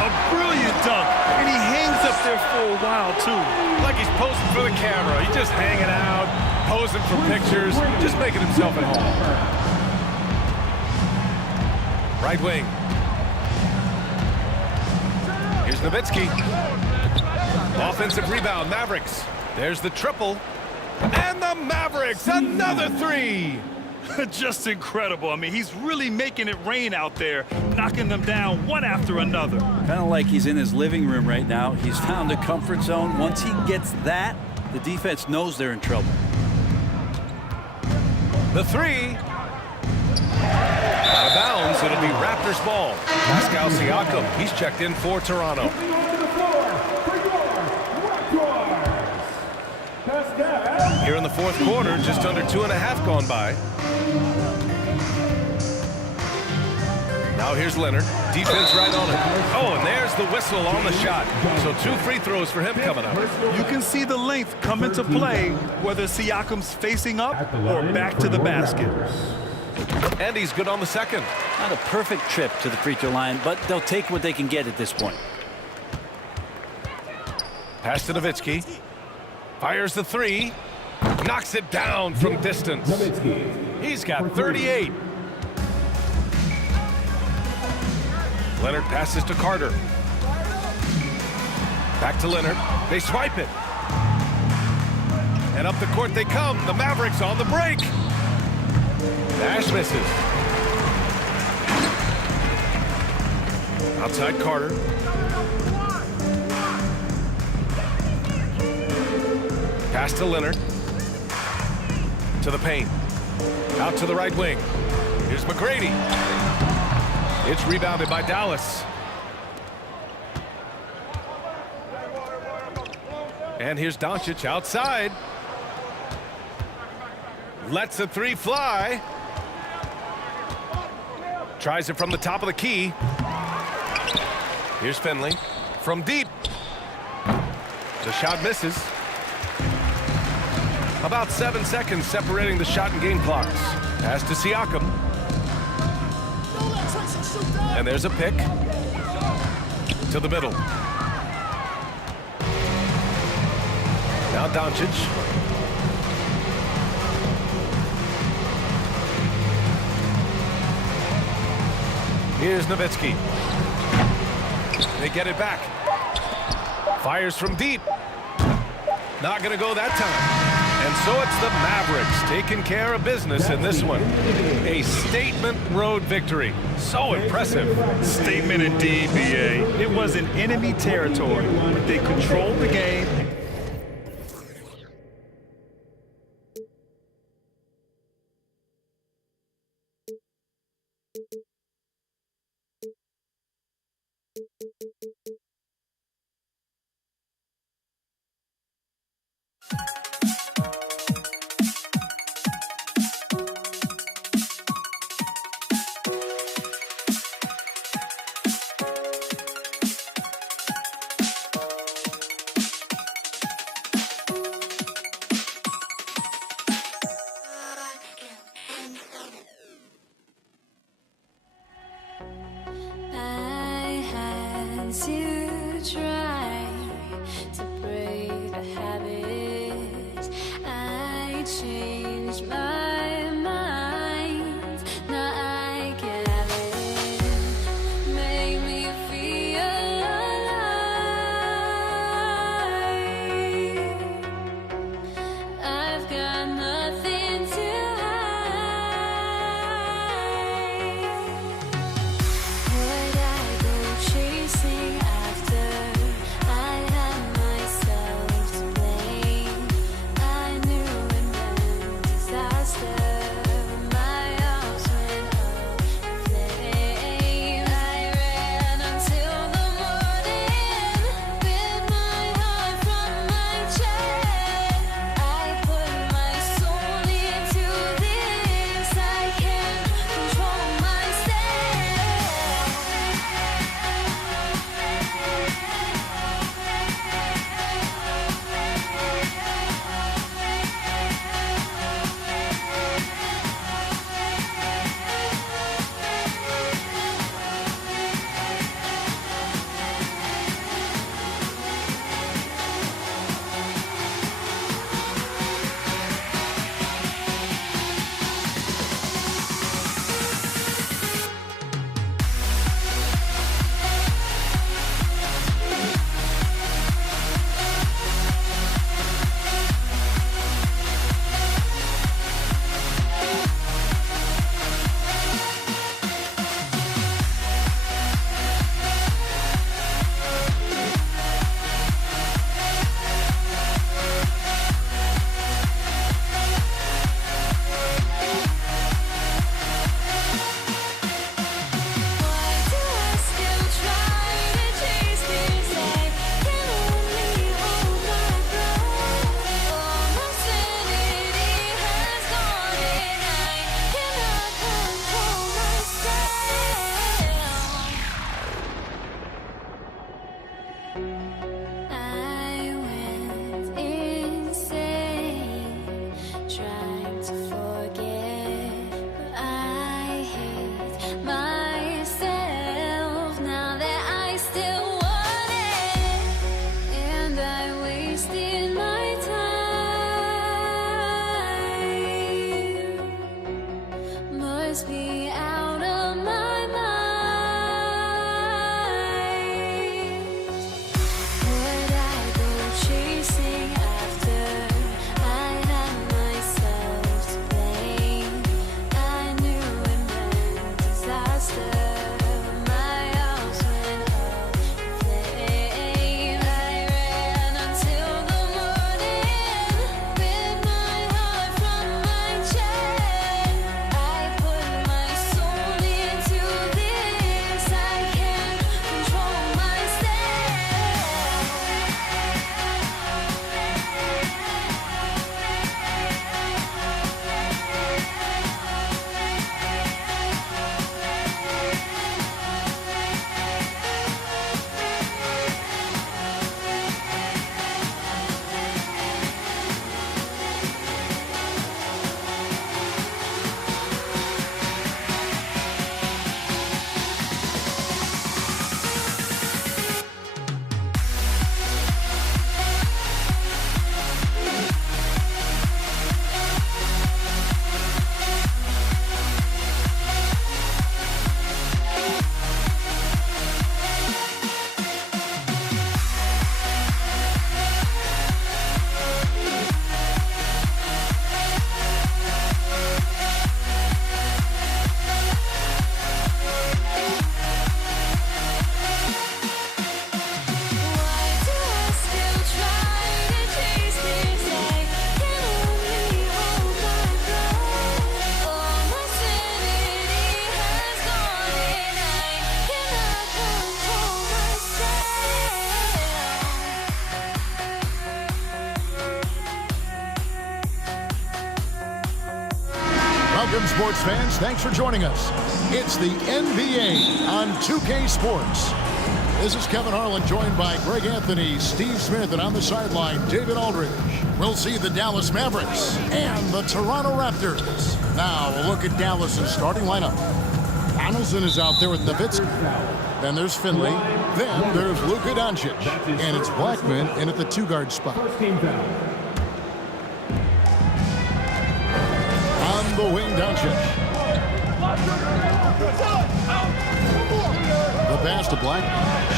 A brilliant dunk, and he hangs up there for a while, too. Like he's posing for the camera. He's just hanging out, posing for pictures, just making himself at home. Right wing. Here's Nowitzki. Offensive rebound, Mavericks. There's the triple. And the Mavericks, another three. Just incredible. I mean, he's really making it rain out there, knocking them down one after another. Kind of like he's in his living room right now. He's found a comfort zone. Once he gets that, the defense knows they're in trouble. The three. Out of bounds, it'll be Raptors ball. Pascal Siakam, he's checked in for Toronto. Here in the fourth quarter, just under 2.5 gone by. Now here's Leonard. Defense right on it. Oh, and there's the whistle on the shot. So 2 free throws for him coming up. You can see the length come into play, whether Siakam's facing up or back to the basket. And he's good on the second. Not a perfect trip to the free throw line, but they'll take what they can get at this point. Pass to Nowitzki. Fires the three. Knocks it down from distance. He's got 38. Leonard passes to Carter. Back to Leonard. They swipe it. And up the court they come. The Mavericks on the break. Nash misses. Outside Carter. Pass to Leonard. To the paint. Out to the right wing. Here's McGrady. It's rebounded by Dallas. And here's Doncic outside. Lets the three fly. Tries it from the top of the key. Here's Finley from deep. The shot misses. About 7 seconds separating the shot and game clocks. Pass to Siakam. And there's a pick. To the middle. Now Doncic. Here's Nowitzki. They get it back. Fires from deep. Not going to go that time. And so it's the Mavericks taking care of business in this one. A statement road victory. So impressive. Statement indeed, BA. It was in enemy territory, but they controlled the game. I had to try to break the habit. I changed my mind. Now I can have it. Make me feel alive. I've got nothing to would I go chasing after? I had myself to blame. I knew and then must be out of my mind. Would I go chasing after? I had myself to blame. I knew it meant disaster. My house went up in flames. I ran until the morning with my heart from my chest. I put my soul into this. I can't control Welcome, sports fans. Thanks for joining us. It's the NBA on 2K Sports. This is Kevin Harlan, joined by Greg Anthony, Steve Smith, and on the sideline, David Aldridge. We'll see the Dallas Mavericks and the Toronto Raptors. Now, we'll look at Dallas' starting lineup. Donaldson is out there with Nowitzki. Then there's Finley. Then there's Luka Doncic. And it's Blackman in at the two-guard spot. On the wing, Doncic. The pass to Blackman.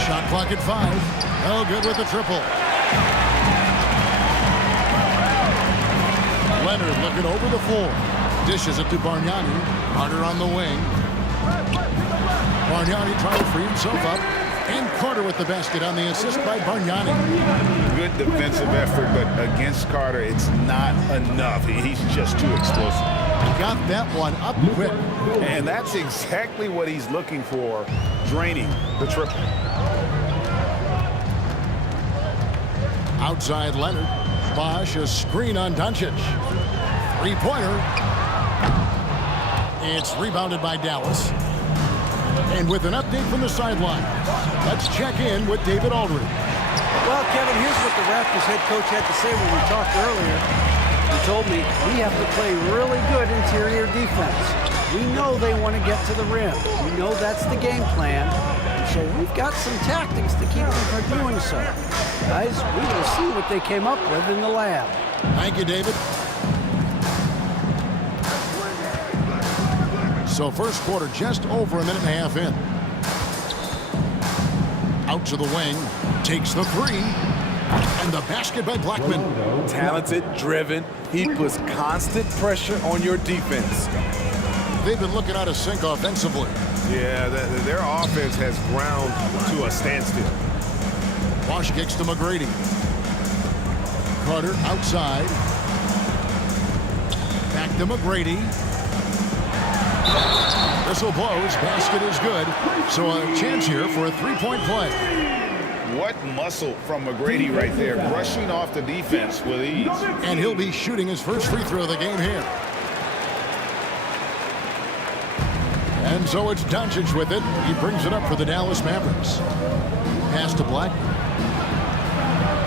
Shot clock at 5. Oh, good with the triple. Leonard looking over the floor. Dishes it to Bargnani. Carter on the wing. Bargnani trying to free himself up. And Carter with the basket on the assist by Bargnani. Good defensive effort, but against Carter, it's not enough. He's just too explosive. Got that one up quick. And that's exactly what he's looking for, draining the triple. Outside Leonard. Bosh, a screen on Doncic. Three-pointer. It's rebounded by Dallas. And with an update from the sideline, let's check in with David Aldridge. Well, Kevin, here's what the Raptors head coach had to say when we talked earlier. He told me we have to play really good interior defense. We know they want to get to the rim. We know that's the game plan. And so we've got some tactics to keep them from doing so. Guys, we will see what they came up with in the lab. Thank you, David. So first quarter just over a minute and a half in. Out to the wing. Takes the three. And the basket by Blackman. Talented, driven. He puts constant pressure on your defense. They've been looking out of sync offensively. Yeah, their offense has ground to a standstill. Bosh kicks to McGrady. Carter outside. Back to McGrady. Whistle blows. Basket is good. So a chance here for a three-point play. What muscle from McGrady right there, brushing off the defense with ease. And he'll be shooting his first free throw of the game here. And so it's Doncic with it. He brings it up for the Dallas Mavericks. Pass to Black.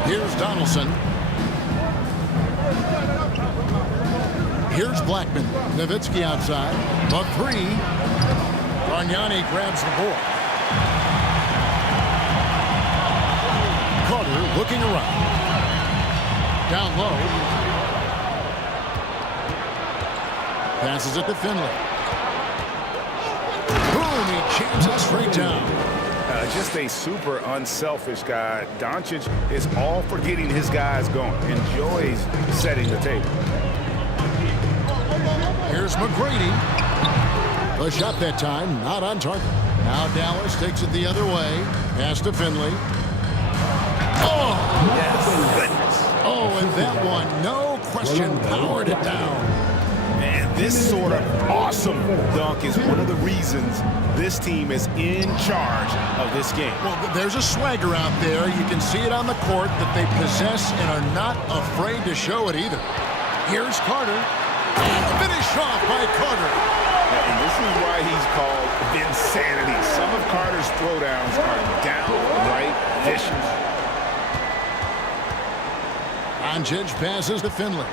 Here's Donaldson. Here's Blackman. Nowitzki outside. The three. Bargnani grabs the board. Carter looking around. Down low. Passes it to Finley. boom, he jams it straight down. Just a super unselfish guy. Doncic is all for getting his guys going. Enjoys setting the table. Here's McGrady. The shot that time, not on target. Now Dallas takes it the other way. Pass to Finley. Oh! Yes. Oh, and that one, no question, powered it down. And this sort of awesome dunk is one of the reasons this team is in charge of this game. Well, there's a swagger out there. You can see it on the court that they possess and are not afraid to show it either. Here's Carter. Finish off by Carter. And this is why he's called Vinsanity. Some of Carter's throwdowns are downright vicious. Doncic passes to Finley.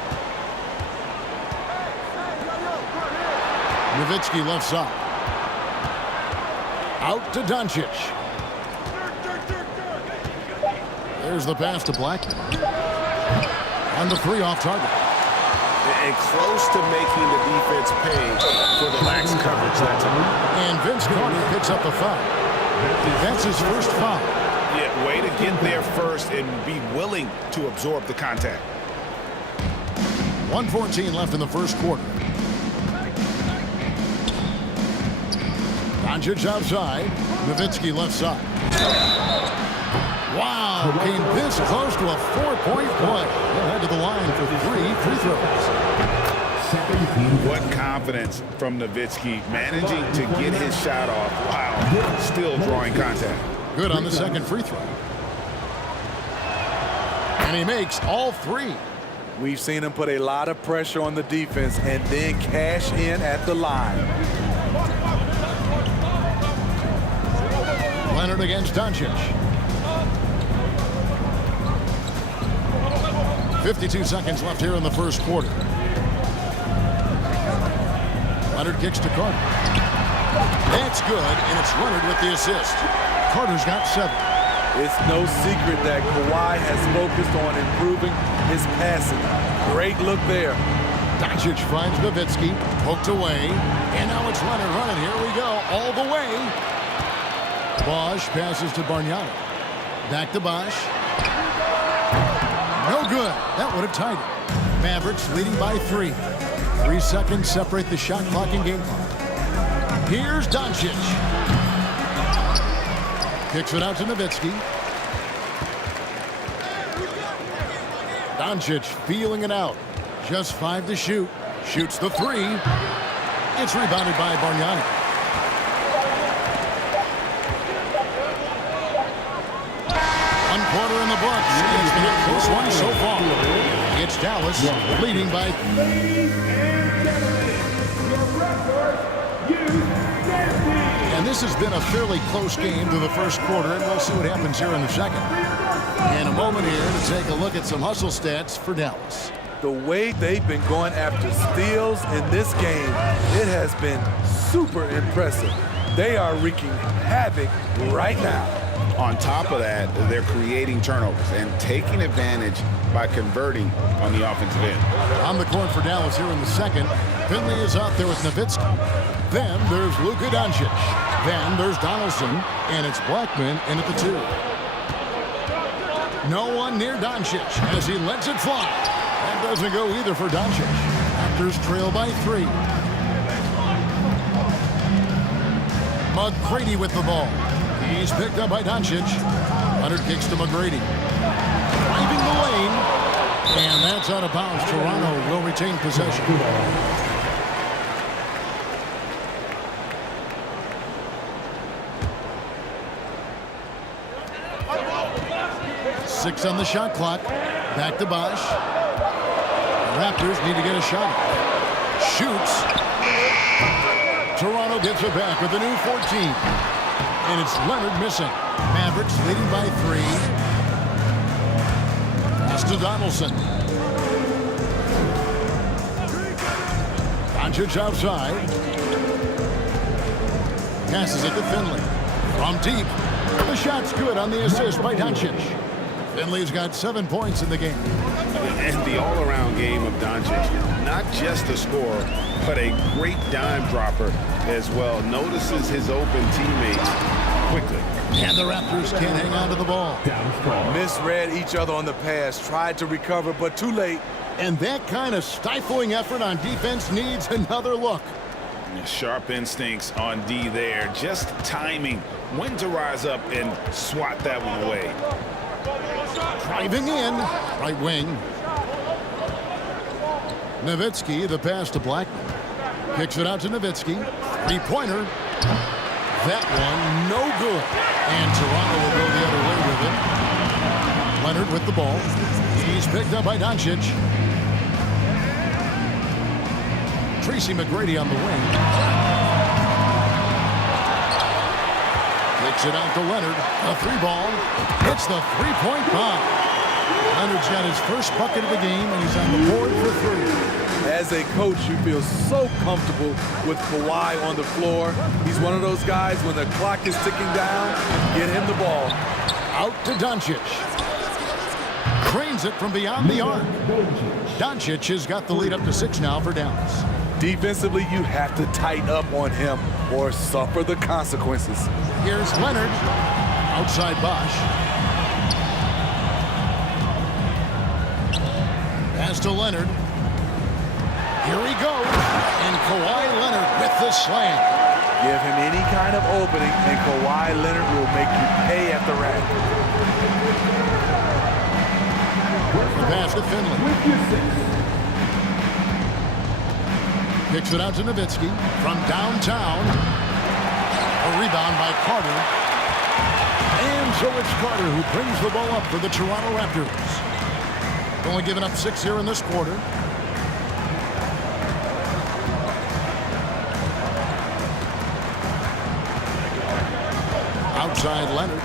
Nowitzki left side. Out to Doncic. There's the pass to Blackman. And the three off target. And close to making the defense pay for the lax coverage that time. And Vince Carter picks up the foul. That's his first foul. Yeah, way to get there first and be willing to absorb the contact. 1:14 left in the first quarter. Doncic outside. Nowitzki left side. Wow, came this close to a 4-point play. He'll head to the line for 3 free throws. What confidence from Nowitzki, managing to get his shot off while still drawing contact. Good on the second free throw. And he makes all 3. We've seen him put a lot of pressure on the defense and then cash in at the line. Leonard against Doncic. 52 seconds left here in the first quarter. Leonard kicks to Carter. That's good, and it's Leonard with the assist. Carter's got 7. It's no secret that Kawhi has focused on improving his passing. Great look there. Doncic finds Nowitzki, poked away, and now it's Leonard running. Here we go, all the way. Bosch passes to Bargnani. Back to Bosch. No good. That would have tied it. Mavericks leading by 3. 3 seconds separate the shot clock and game clock. Here's Doncic. Kicks it out to Nowitzki. Doncic feeling it out. Just 5 to shoot. Shoots the 3. It's rebounded by Bargnani. One quarter in the books. It's been a close one so far. It's Dallas leading by. And this has been a fairly close game through the first quarter, and we'll see what happens here in the second. And a moment here to take a look at some hustle stats for Dallas. The way they've been going after steals in this game, it has been super impressive. They are wreaking havoc right now. On top of that, they're creating turnovers and taking advantage by converting on the offensive end. On the court for Dallas here in the second. Finley is out there with Nowitzki. Then there's Luka Doncic. Then there's Donaldson, and it's Blackman in at the 2. No one near Doncic as he lets it fly. That doesn't go either for Doncic. Raptors trail by 3. McGrady with the ball. He's picked up by Doncic. Leonard kicks to McGrady. Driving the lane. And that's out of bounds. Toronto will retain possession. 6 on the shot clock. Back to Bosch. The Raptors need to get a shot. Shoots. Toronto gets it back with a new 14. And it's Leonard missing. Mavericks leading by 3. Pass to Donaldson. Doncic outside. Passes it to Finley. From deep. The shot's good on the assist by Doncic. Finley's got 7 points in the game. And the all-around game of Doncic, not just a scorer, but a great dime dropper as well. Notices his open teammates quickly. And the Raptors can't hang on to the ball. Misread each other on the pass, tried to recover, but too late. And that kind of stifling effort on defense needs another look. Sharp instincts on D there. Just timing when to rise up and swat that one away. Driving in, right wing. Nowitzki, the pass to Blackman. Kicks it out to Nowitzki. Three-pointer. That one, no good. And Toronto will go the other way with it. Leonard with the ball. He's picked up by Doncic. Tracy McGrady on the wing. Kicks it out to Leonard. A three ball. Hits the three-point bomb. Leonard's got his first bucket of the game, and he's on the board for three. As a coach, you feel so comfortable with Kawhi on the floor. He's one of those guys, when the clock is ticking down, get him the ball. Out to Doncic. Cranes it from beyond the arc. Doncic has got the lead up to 6 now for Dallas. Defensively, you have to tighten up on him or suffer the consequences. Here's Leonard. Outside Bosch. Pass to Leonard. Here he goes. And Kawhi Leonard with the slam. Give him any kind of opening, and Kawhi Leonard will make you pay at the rack. The pass to Finley. Kicks it out to Nowitzki from downtown. A rebound by Carter. And so it's Carter who brings the ball up for the Toronto Raptors. Only giving up 6 here in this quarter. Outside Leonard.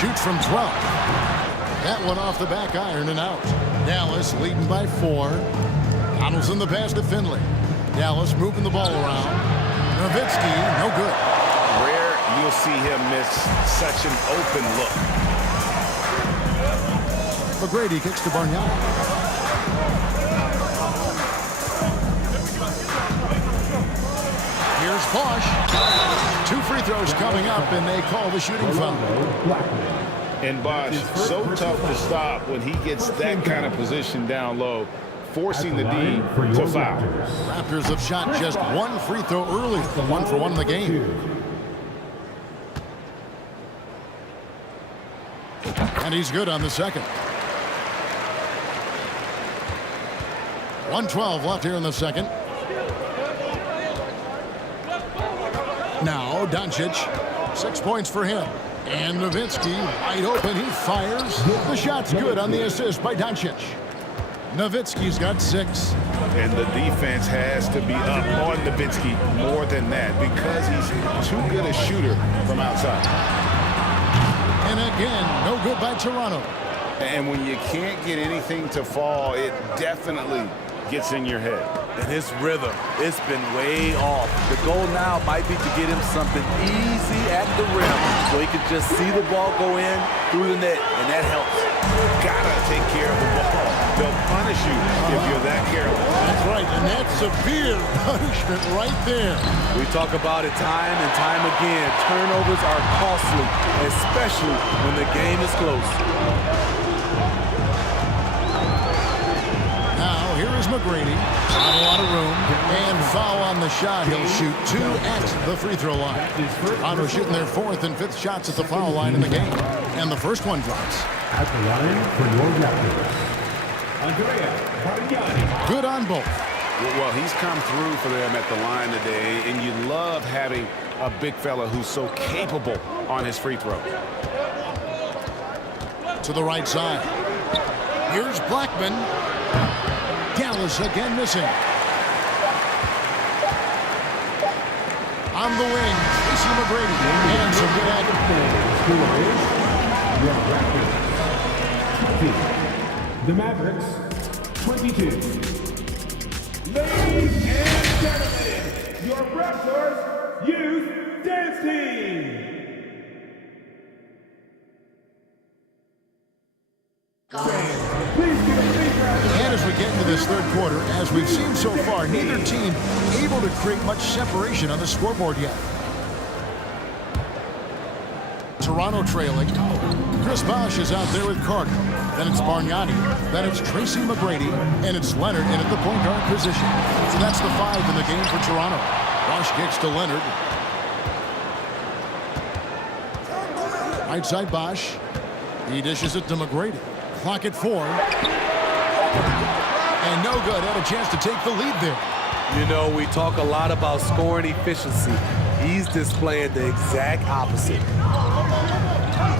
Shoots from 12. That one off the back iron and out. Dallas leading by 4. Donaldson the pass to Finley. Dallas moving the ball around. Nowitzki, no good. Rare you'll see him miss such an open look. McGrady kicks to Bargnani. Here's Bosch. 2 free throws coming up, and they call the shooting foul. And Bosch, so tough to stop when he gets that kind of position down low, forcing the D to foul. Raptors have shot just 1 free throw early, 1 for 1 in the game. And he's good on the second. 1:12 left here in the second. Now Doncic, 6 points for him. And Nowitzki wide open, he fires. The shot's good on the assist by Doncic. Nowitzki's got 6. And the defense has to be up on Nowitzki more than that because he's too good a shooter from outside. And again, no good by Toronto. And when you can't get anything to fall, it definitely gets in your head. And his rhythm, it's been way off. The goal now might be to get him something easy at the rim so he can just see the ball go in through the net, and that helps. Gotta take care of the ball. They'll punish you if you're that careless. That's right, and that's severe punishment right there. We talk about it time and time again. Turnovers are costly, especially when the game is close. Now, here is McGrady. Not a lot of room. And foul on the shot. He'll shoot 2 at the free throw line. Toronto shooting their 4th and 5th shots at the foul line in the game. And the first one drops. At the line for your Raptors, Andrea Bargnani. Good on both. Well, he's come through for them at the line today, and you love having a big fella who's so capable on his free throw. To the right side. Here's Blackman. Dallas again missing. On the wing, Tracy McGrady. And some good action. The Mavericks, 22. Ladies and gentlemen, your Raptors Youth Dance Team. get into this third quarter, as we've seen so far, neither team able to create much separation on the scoreboard yet. Toronto trailing. Chris Bosh is out there with Carter. Then it's Bargnani. Then it's Tracy McGrady. And it's Leonard in at the point guard position. So that's the 5 in the game for Toronto. Bosh kicks to Leonard. Right side Bosh. He dishes it to McGrady. Clock at 4. And no good. Had a chance to take the lead there. You know, we talk a lot about scoring efficiency. He's displaying the exact opposite.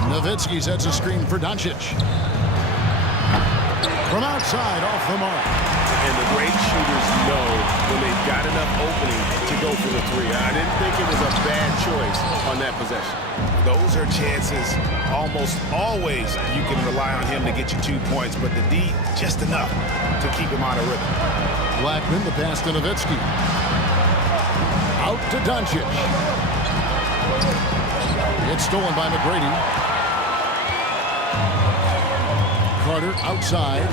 Nowitzki sets a screen for Doncic. From outside, off the mark. And the great shooters know when they've got enough opening to go for the 3. I didn't think it was a bad choice on that possession. Those are chances almost always you can rely on him to get you 2 points, but the D, just enough to keep him out of rhythm. Blackman, the pass to Nowitzki. Out to Doncic. It's stolen by McGrady. Carter outside.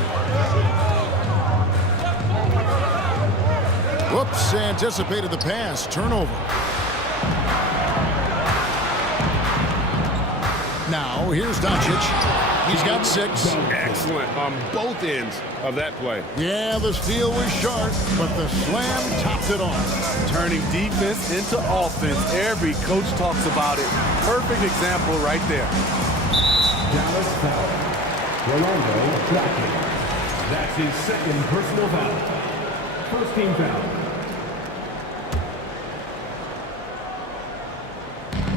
Whoops, anticipated the pass. Turnover. Now, here's Doncic. He's got 6. Excellent on both ends of that play. Yeah, the steal was sharp, but the slam topped it off. Turning defense into offense. Every coach talks about it. Perfect example right there. Dallas foul. Rolando Blackman. That's his second personal foul. First team foul.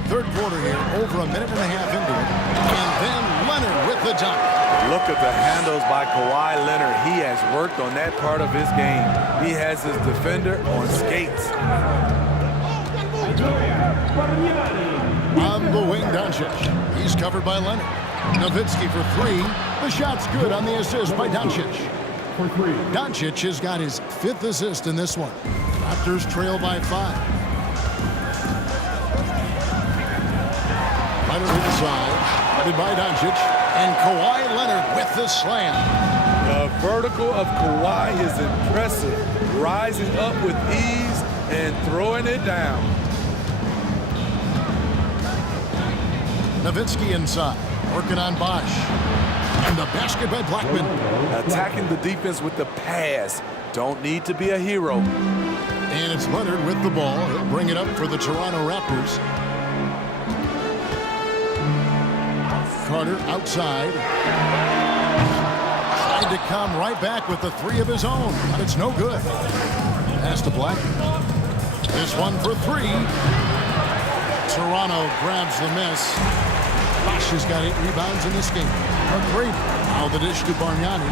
Third quarter here, over a minute and a half into it. And then Leonard with the dunk. Look at the handles by Kawhi Leonard. He has worked on that part of his game. He has his defender on skates. On the wing, Doncic. He's covered by Leonard. Nowitzki for 3. The shot's good on the assist by Doncic. For 3. Doncic has got his 5th assist in this one. Raptors trail by 5. Leonard inside. Headed by Doncic. And Kawhi Leonard with the slam. The vertical of Kawhi is impressive. Rising up with ease and throwing it down. Nowitzki inside. Working on Bosh. And the basket by Blackman. Attacking the defense with the pass. Don't need to be a hero. And it's Leonard with the ball. He'll bring it up for the Toronto Raptors. Carter outside. Tried to come right back with the 3 of his own, but it's no good. Pass to Blackman. This one for 3. Toronto grabs the miss. Bosh has got 8 rebounds in this game. McGrady. Now the dish to Bargnani.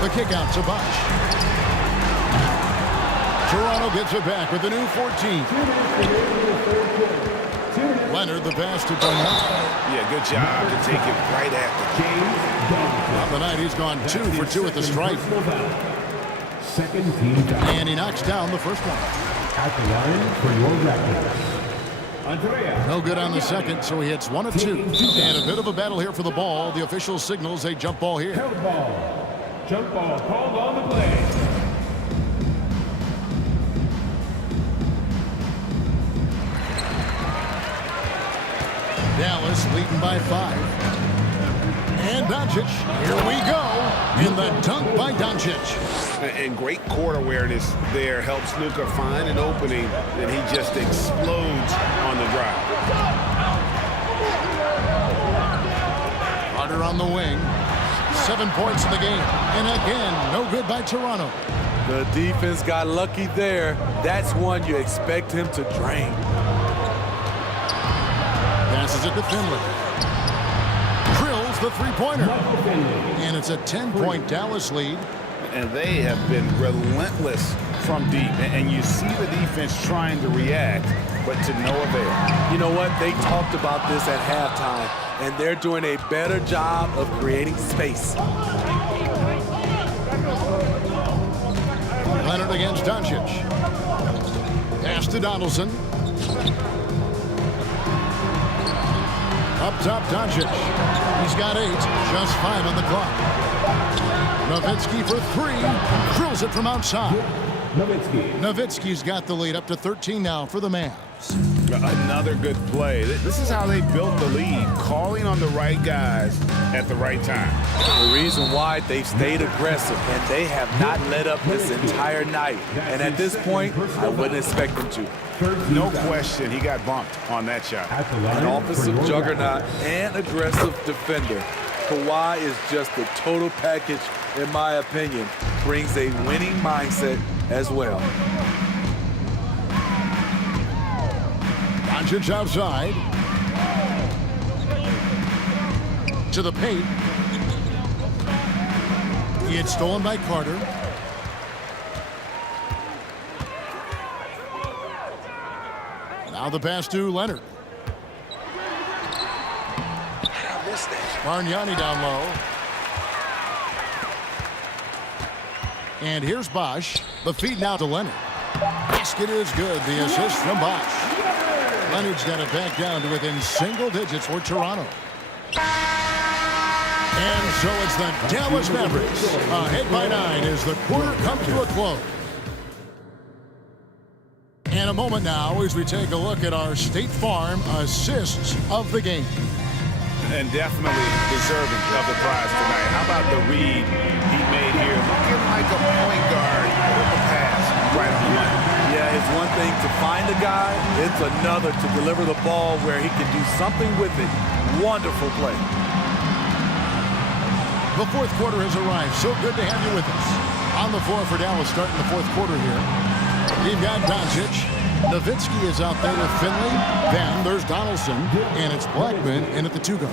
The kick out to Bosh. Toronto gets it back with a new 14. Leonard, the pass to Bargnani. Yeah, good job to take it right at the game. On the night, he's gone 2 for 2 at the stripe. Second team foul. And he knocks down the first one. At the line for your Raptors. Andrea. No good on the second, so he hits 1 of 2. And a bit of a battle here for the ball. The official signals a jump ball here. Held ball. Jump ball called on the play. Dallas leading by 5. And Doncic, here we go. In the dunk by Doncic. And great court awareness there helps Luka find an opening, and he just explodes on the drive. Carter on the wing. 7 points in the game. And again, no good by Toronto. The defense got lucky there. That's one you expect him to drain. Passes it to Finley. Drills the 3-pointer. And it's a 10-point Dallas lead. And they have been relentless from deep. And you see the defense trying to react, but to no avail. You know what? They talked about this at halftime, and they're doing a better job of creating space. Leonard against Doncic. Pass to Donaldson. Up top, Doncic. He's got 8, just 5 on the clock. Nowitzki for three. Drills it from outside. Nowitzki's got the lead up to 13 now for the Mavs. Another good play. This is how they built the lead, calling on the right guys at the right time. The reason why they've stayed aggressive, and they have not let up this entire night. And at this point, I wouldn't expect them to. No question, he got bumped on that shot. An offensive juggernaut and aggressive defender. Kawhi is just the total package, in my opinion. Brings a winning mindset as well. Doncic outside. To the paint. It's stolen by Carter. Now the pass to Leonard. Bargnani down low. And here's Bosch. The feed now to Leonard. Basket is good. The assist from Bosch. Leonard's got it back down to within single digits for Toronto. And so it's the Dallas Mavericks ahead by 9 as the quarter comes to a close. And a moment now as we take a look at our State Farm assists of the game. And definitely deserving of the prize tonight. How about the read he made here? Looking like a point guard with the pass right on the money. Yeah, it's one thing to find a guy. It's another to deliver the ball where he can do something with it. Wonderful play. The fourth quarter has arrived. So good to have you with us. On the floor for Dallas starting the fourth quarter here. We've got Doncic. Nowitzki is out there with Finley. Then there's Donaldson. And it's Blackman in at the 2-guard.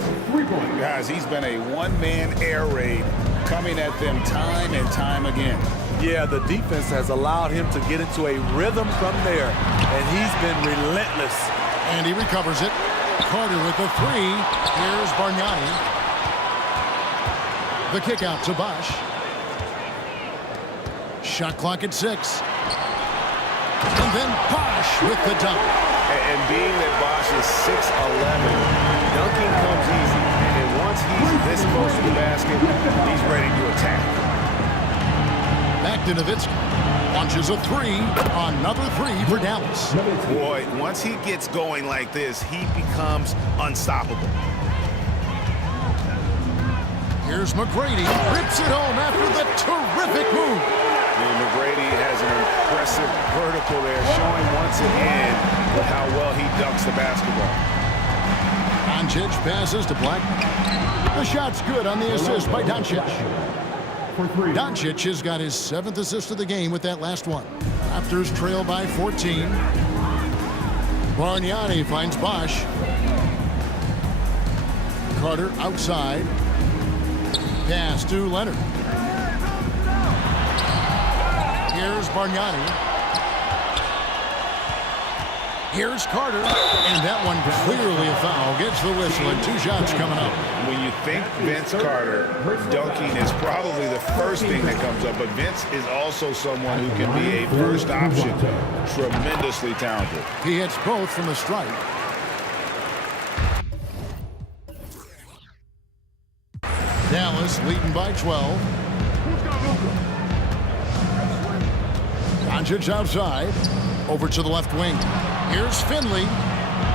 Guys, he's been a one-man air raid coming at them time and time again. Yeah, the defense has allowed him to get into a rhythm from there. And he's been relentless. And he recovers it. Carter with the three. Here's Bargnani. The kick out to Bosch. Shot clock at 6. And then Bosch with the dunk. And being that Bosch is 6'11", dunking comes easy. And once he's this close to the basket, he's ready to attack. Back to Nowitzki. Launches a three. Another three for Dallas. Boy, once he gets going like this, he becomes unstoppable. Here's McGrady. Rips it home after the terrific move. And McGrady has an impressive vertical there, showing once again how well he dunks the basketball. Doncic passes to Blackman. The shot's good on the assist by Doncic. Doncic has got his 7th assist of the game with that last one. Raptors trail by 14. Bargnani finds Bosch. Carter outside. Pass to Leonard. Here's Bargnani. Here's Carter. And that one clearly a foul. Gets the whistle and 2 shots coming up. When you think Vince Carter, dunking is probably the first thing that comes up. But Vince is also someone who can be a first option. Tremendously talented. He hits both from the stripe. Dallas leading by 12. Doncic outside. Over to the left wing. Here's Finley.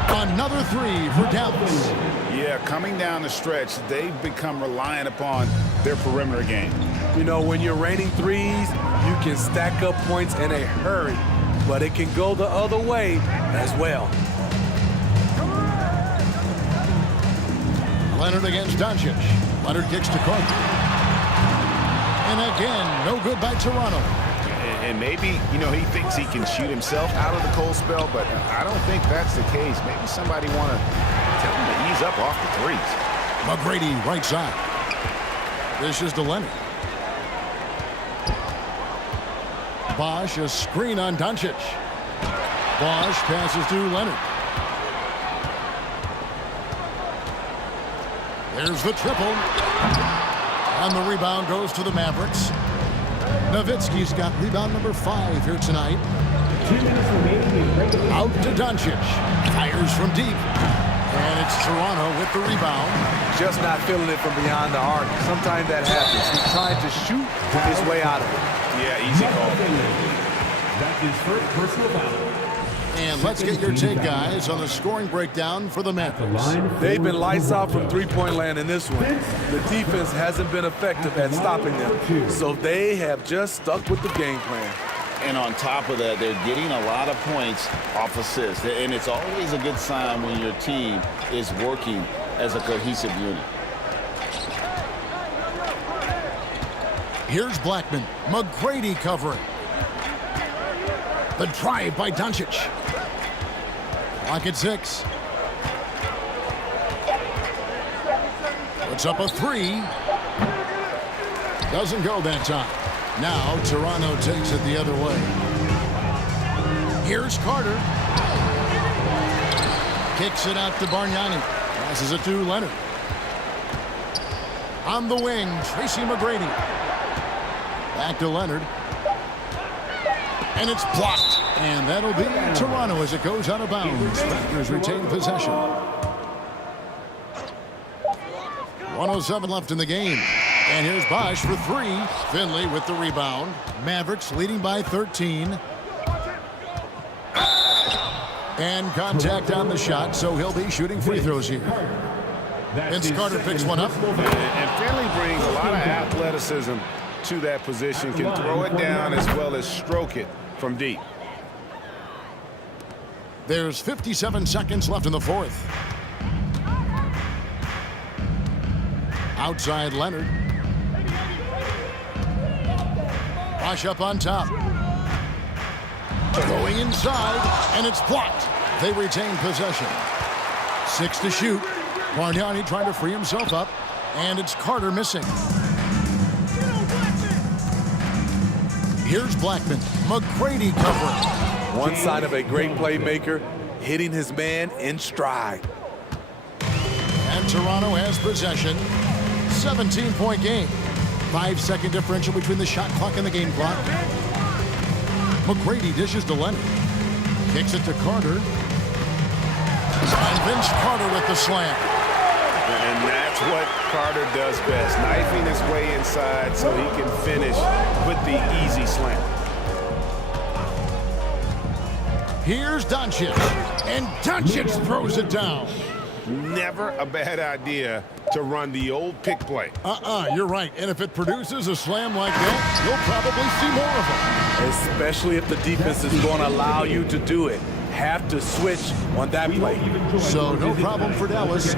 Another three for Dallas. Yeah, coming down the stretch, they've become reliant upon their perimeter game. You know, when you're raining threes, you can stack up points in a hurry. But it can go the other way as well. Leonard against Doncic. Leonard kicks to Carter. And again, no good by Toronto. And maybe, you know, he thinks he can shoot himself out of the cold spell, but I don't think that's the case. Maybe somebody want to tell him to ease up off the threes. McGrady right side. This is to Leonard. Bosch, a screen on Doncic. Bosch passes to Leonard. There's the triple. And the rebound goes to the Mavericks. Nowitzki's got rebound number 5 here tonight. Out to Doncic. Fires from deep. And it's Toronto with the rebound. Just not feeling it from beyond the arc. Sometimes that happens. He's trying to shoot his way out of it. Yeah, easy call. That's his first personal foul. And let's get your take, guys, on the scoring breakdown for the Mavericks. They've been lights out from three-point land in this one. The defense hasn't been effective at stopping them, so they have just stuck with the game plan. And on top of that, they're getting a lot of points off assists. And it's always a good sign when your team is working as a cohesive unit. Here's Blackman. McGrady covering. The drive by Doncic. Clock at 6. Puts up a 3. Doesn't go that time. Now Toronto takes it the other way. Here's Carter. Kicks it out to Bargnani. Passes it to Leonard. On the wing, Tracy McGrady. Back to Leonard. And it's blocked. And that'll be Toronto as it goes out of bounds. Raptors retain possession. 1:07 left in the game. And here's Bosch for 3. Finley with the rebound. Mavericks leading by 13. And contact on the shot, so he'll be shooting free throws here. Vince Carter picks one up. And Finley brings a lot of athleticism to that position. Can throw it down as well as stroke it from deep. There's 57 seconds left in the fourth. Outside Leonard. Bosch up on top. Going inside, and it's blocked. They retain possession. 6 to shoot. Bargnani trying to free himself up, and it's Carter missing. Here's Blackman. McGrady covering. One sign of a great playmaker, hitting his man in stride. And Toronto has possession. 17-point game. 5-second differential between the shot clock and the game clock. McGrady dishes to Leonard. Kicks it to Carter. And Vince Carter with the slam. And that's what Carter does best. Knifing his way inside so he can finish with the easy slam. Here's Doncic. And Doncic throws it down. Never a bad idea to run the old pick play. You're right. And if it produces a slam like that, you'll probably see more of them. Especially if the defense is going to allow you to do it. Have to switch on that play. So no problem for Dallas.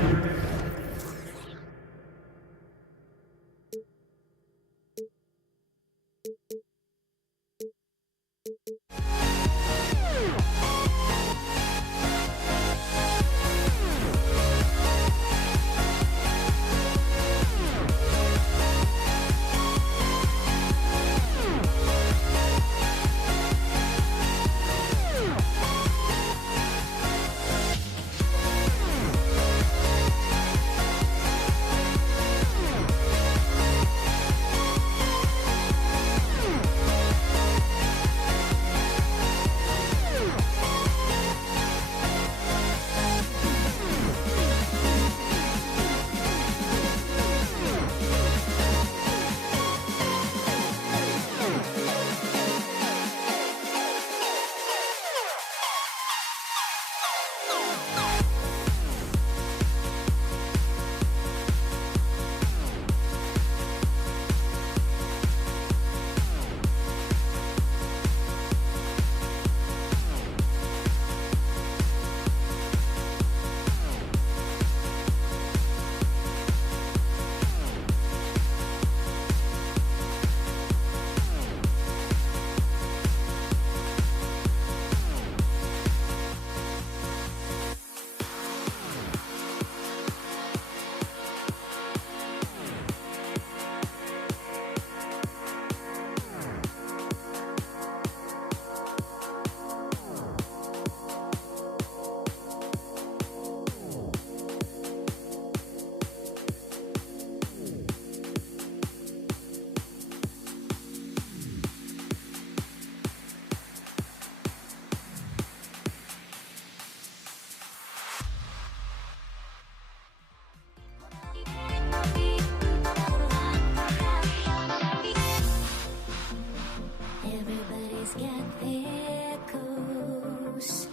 Everybody's got their ghosts,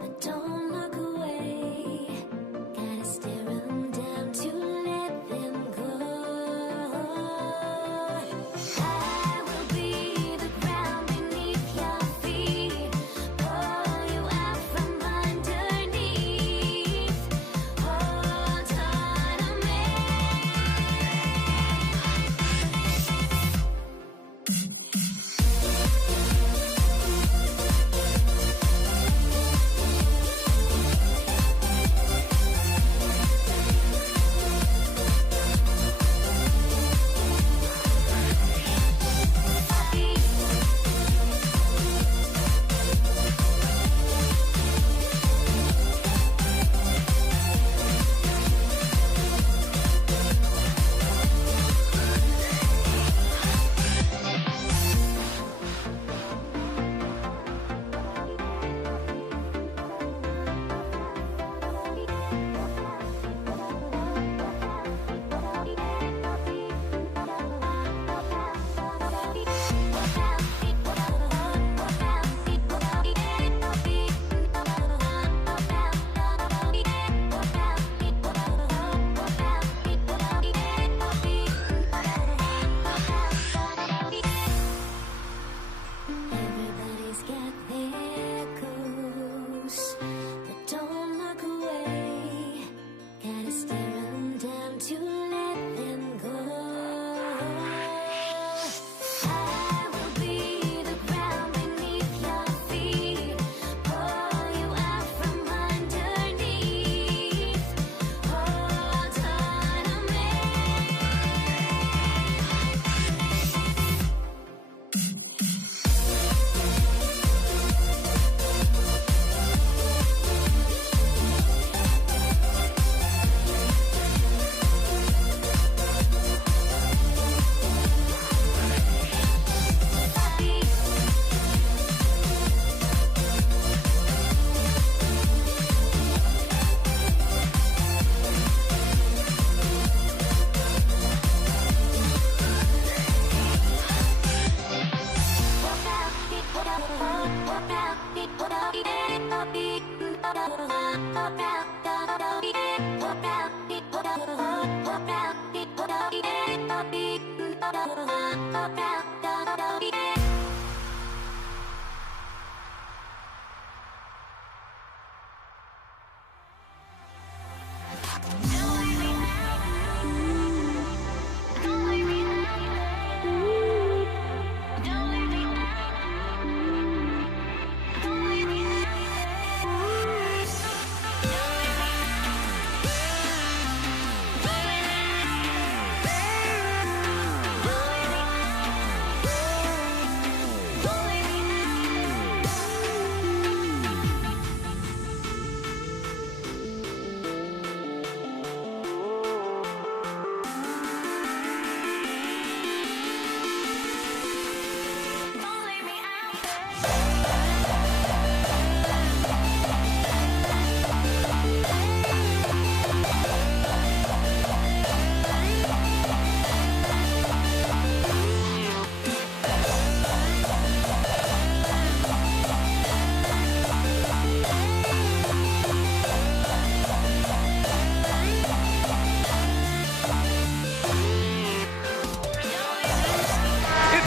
but don't look away. Gotta stare them down to let them go. I will be the ground beneath your feet, pull you out from underneath. Hold on to me. Everybody's got their ghosts, but don't look away. Gotta stare them down to let them go. I will be the ground beneath your feet, pull you out from underneath. Hold on to me.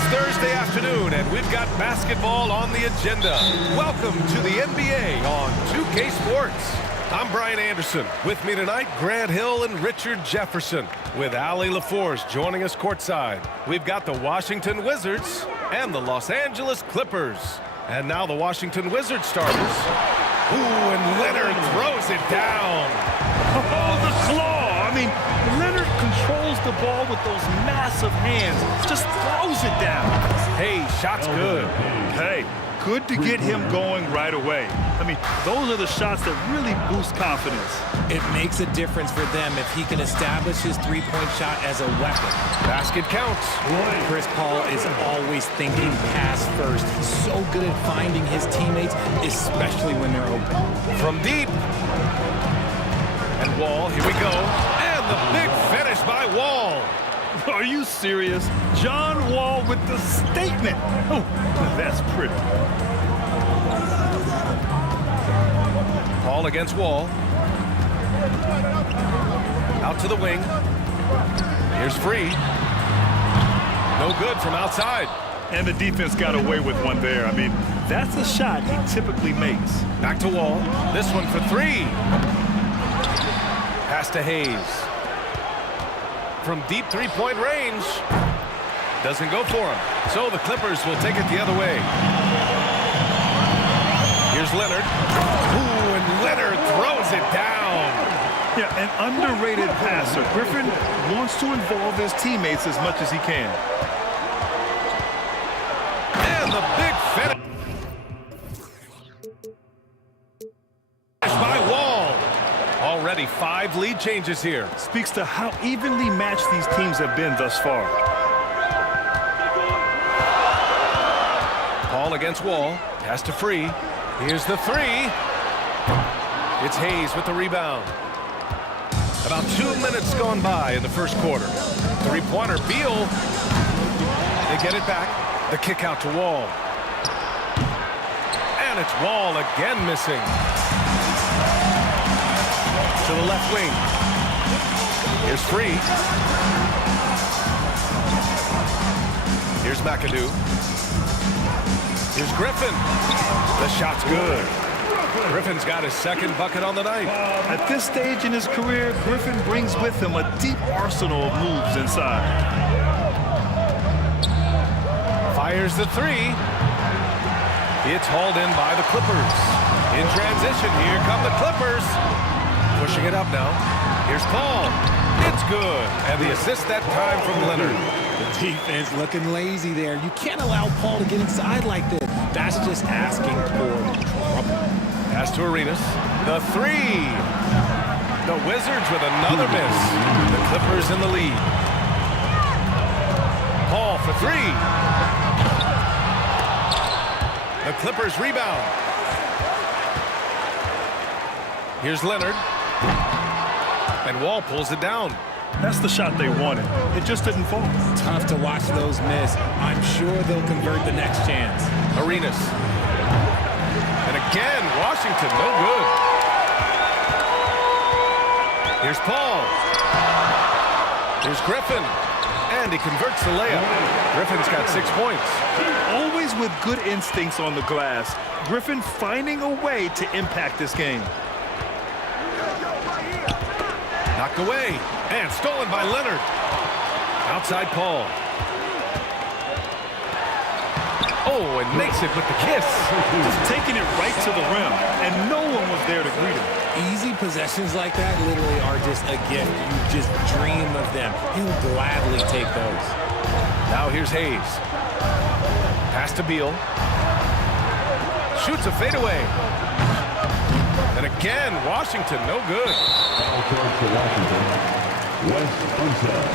Thursday afternoon, and we've got basketball on the agenda. Welcome to the NBA on 2K Sports. I'm Brian Anderson. With me tonight, Grant Hill and Richard Jefferson, with Allie LaForce joining us courtside. We've got the Washington Wizards and the Los Angeles Clippers. And now the Washington Wizards starters. Ooh, and Leonard throws it down. Oh, the claw! I mean, Leonard controls the ball with those massive hands. Just throws it down. Hey, shot's good. Hey, good to get him going right away. I mean, those are the shots that really boost confidence. It makes a difference for them if he can establish his three-point shot as a weapon. Basket counts. Chris Paul is always thinking pass first. He's so good at finding his teammates, especially when they're open. From deep. And Wall, here we go. And the big finish by Wall. Are you serious? John Wall with the statement. Oh, that's pretty. Paul against Wall. Out to the wing. Here's Free. No good from outside. And the defense got away with one there. I mean, that's a shot he typically makes. Back to Wall. This one for 3. Pass to Hayes. From deep three-point range. Doesn't go for him. So the Clippers will take it the other way. Here's Leonard. Ooh, and Leonard throws it down. Yeah, an underrated passer. Griffin wants to involve his teammates as much as he can. And the big finish by Wall. Already 5 lead changes here. Speaks to how evenly matched these teams have been thus far. Paul against Wall. Pass to Free. Here's the 3. It's Hayes with the rebound. About 2 minutes gone by in the first quarter. 3-pointer, Beal. They get it back. The kick out to Wall. And it's Wall again missing. To the left wing. Here's Free. Here's McAdoo. Here's Griffin. The shot's good. Griffin's got his second bucket on the night. At this stage in his career, Griffin brings with him a deep arsenal of moves inside. Fires the 3. It's hauled in by the Clippers. In transition, here come the Clippers. Pushing it up now. Here's Paul. It's good. And the assist that time from Leonard. The defense looking lazy there. You can't allow Paul to get inside like this. That's just asking for trouble. Pass to Arenas. The 3. The Wizards with another miss. The Clippers in the lead. Paul for 3. The Clippers rebound. Here's Leonard. And Wall pulls it down. That's the shot they wanted. It just didn't fall. Tough to watch those miss. I'm sure they'll convert the next chance. Arenas. And again, Washington, no good. Here's Paul. Here's Griffin. And he converts the layup. Griffin's got 6 points. Always with good instincts on the glass. Griffin finding a way to impact this game. Knocked away. And stolen by Leonard. Outside Paul. Oh, and makes it with the kiss. Just taking it right to the rim, and no one was there to greet him. Easy possessions like that literally are just a gift. You just dream of them. He'll gladly take those. Now here's Hayes. Pass to Beal. Shoots a fadeaway. And again, Washington, no good. Foul charge for Washington. Wes Unseld.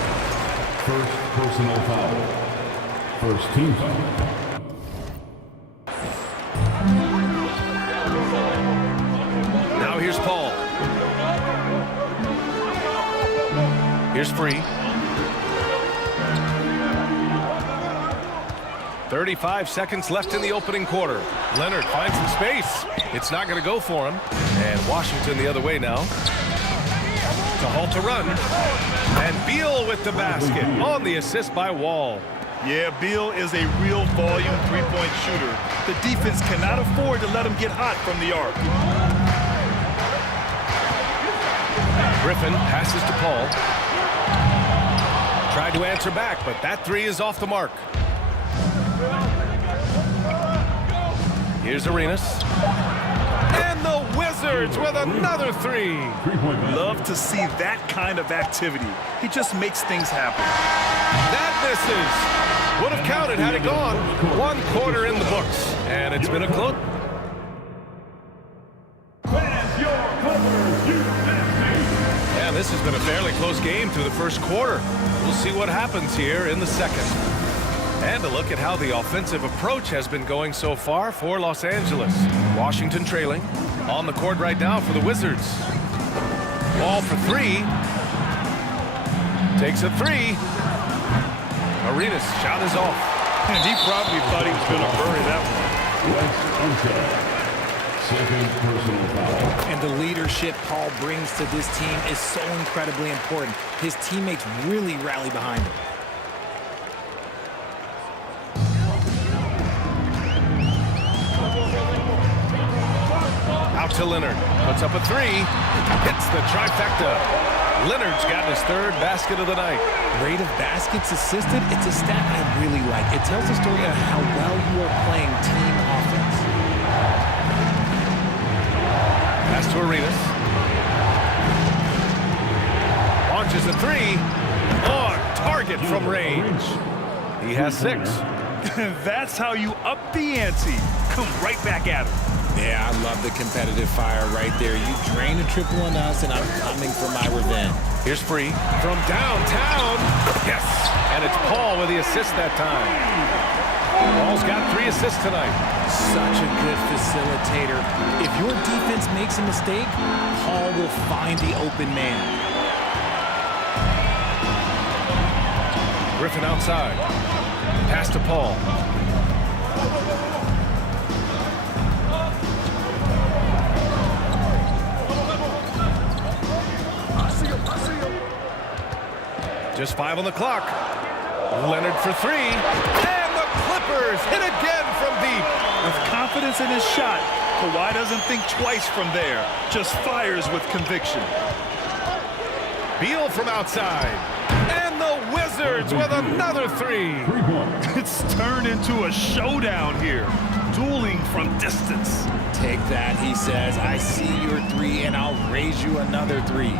First personal foul. First team foul. Now here's Paul. Here's Free. 35 seconds left in the opening quarter. Leonard finds some space. It's not going to go for him. And Washington the other way now. To halt the run. And Beal with the basket on the assist by Wall. Yeah, Beal is a real volume three-point shooter. The defense cannot afford to let him get hot from the arc. Griffin passes to Paul. Tried to answer back, but that 3 is off the mark. Here's Arenas. And the Wizards with another 3. Love to see that kind of activity. He just makes things happen. That misses. Would have counted had it gone. 1 quarter in the books. And it's been a close. Yeah, this has been a fairly close game through the first quarter. We'll see what happens here in the second. And a look at how the offensive approach has been going so far for Los Angeles. Washington trailing. On the court right now for the Wizards. Wall for 3. Takes a 3. Arenas' shot is off. And he probably thought he was going to bury that one. Second personal foul. And the leadership Paul brings to this team is so incredibly important. His teammates really rally behind him. Out to Leonard. Puts up a three. Hits the trifecta. Leonard's got his third basket of the night. Rate of baskets assisted, it's a stat I really like. It tells a story of how well you are playing team offense. Pass to Arenas. Launches a three. On target from range. He has 6. That's how you up the ante. Come right back at him. Yeah, I love the competitive fire right there. You drain a triple on us, and I'm coming for my revenge. Here's Free from downtown. Yes, and it's Paul with the assist that time. Paul's got 3 assists tonight. Such a good facilitator. If your defense makes a mistake, Paul will find the open man. Griffin outside. Pass to Paul. Just 5 on the clock. Leonard for 3. And the Clippers hit again from deep. With confidence in his shot, Kawhi doesn't think twice from there. Just fires with conviction. Beal from outside. And the Wizards with another 3. It's turned into a showdown here. Dueling from distance. Take that, he says. I see your 3, and I'll raise you another 3.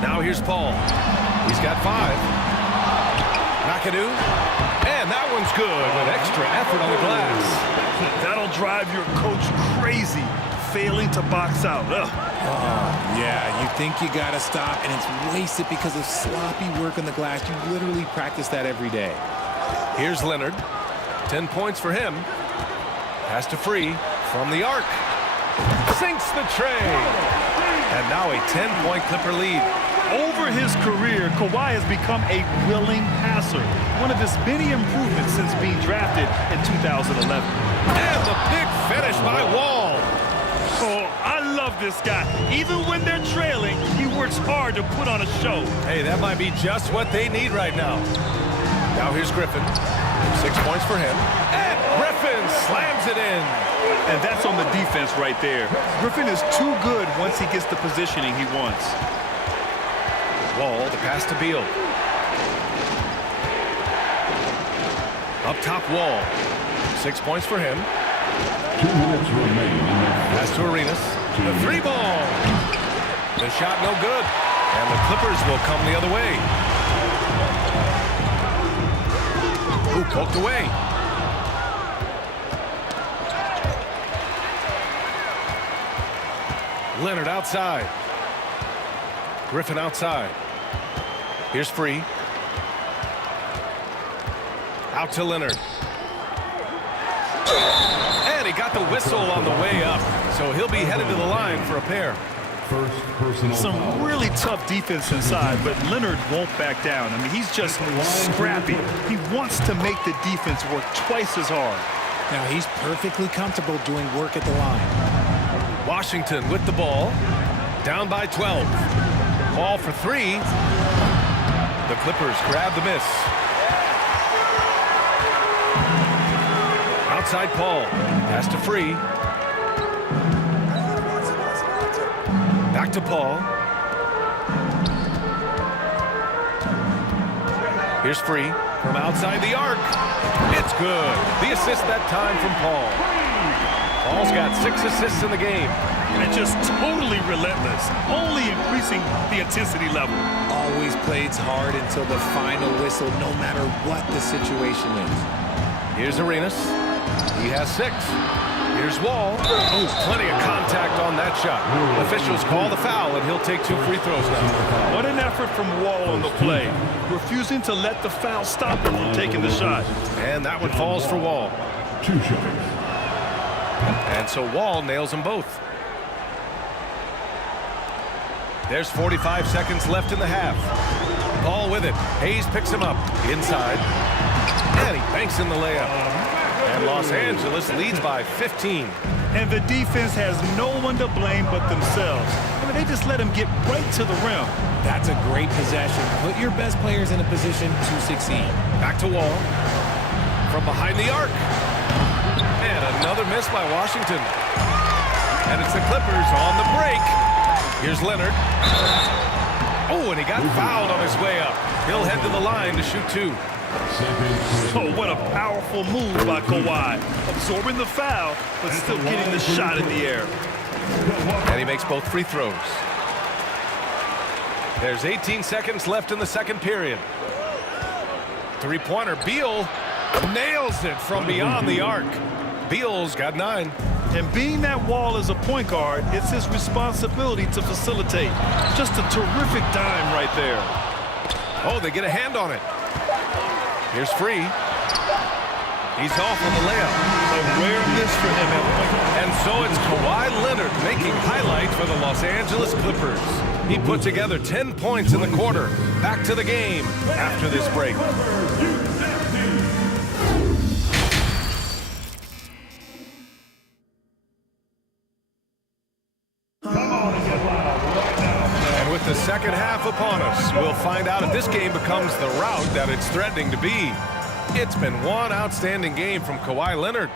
Now here's Paul. He's got 5. McAdoo. And that one's good with extra effort on the glass. That'll drive your coach crazy, failing to box out. Yeah, you think you got to stop, and it's wasted because of sloppy work on the glass. You literally practice that every day. Here's Leonard. 10 points for him. Pass to Free from the arc. Sinks the tray. And now a 10-point Clipper lead. Over his career, Kawhi has become a willing passer. One of his many improvements since being drafted in 2011. And the big finish by Wall. Oh, I love this guy. Even when they're trailing, he works hard to put on a show. Hey, that might be just what they need right now. Now here's Griffin. 6 points for him. And Griffin slams it in. And that's on the defense right there. Griffin is too good once he gets the positioning he wants. Wall, the pass to Beal. Up top, Wall. 6 points for him. 2 minutes remaining. Pass to Arenas. The 3 ball. The shot no good. And the Clippers will come the other way. Ooh, poked away. Leonard outside. Griffin outside. Here's Free. Out to Leonard. And he got the whistle on the way up. So he'll be headed to the line for a pair. First personal Some foul. really tough defense inside, but Leonard won't back down. I mean, he's just scrappy. He wants to make the defense work twice as hard. Now, he's perfectly comfortable doing work at the line. Washington with the ball. Down by 12. Ball for 3. The Clippers grab the miss. Outside Paul. Pass to Free. Back to Paul. Here's Free from outside the arc. It's good. The assist that time from Paul. Paul's got 6 assists in the game. And just totally relentless, only increasing the intensity level. Always plays hard until the final whistle, no matter what the situation is. Here's Arenas. He has 6. Here's Wall. Oh, plenty of contact on that shot. Officials call the foul, and he'll take 2 free throws now. What an effort from Wall on the play, refusing to let the foul stop him from taking the shot. And that one falls for Wall. 2 shots. And so Wall nails them both. There's 45 seconds left in the half. Ball with it. Hayes picks him up. Inside. And he banks in the layup. And Los Angeles leads by 15. And the defense has no one to blame but themselves. I mean, they just let him get right to the rim. That's a great possession. Put your best players in a position to succeed. Back to Wall. From behind the arc. And another miss by Washington. And it's the Clippers on the break. Here's Leonard. Oh, and he got fouled on his way up. He'll head to the line to shoot 2. Oh, what a powerful move by Kawhi. Absorbing the foul, but still getting the shot in the air. And he makes both free throws. There's 18 seconds left in the second period. Three-pointer. Beal nails it from beyond the arc. Beal's got 9. And being that Wall is a point guard, it's his responsibility to facilitate. Just a terrific dime right there. Oh, they get a hand on it. Here's Free. He's off on the layup. A rare miss for him at point. And so it's Kawhi Leonard making highlights for the Los Angeles Clippers. He put together 10 points in the quarter. Back to the game after this break. And with the second half upon us, we'll find out if this game becomes the rout that it's threatening to be. It's been one outstanding game from Kawhi Leonard.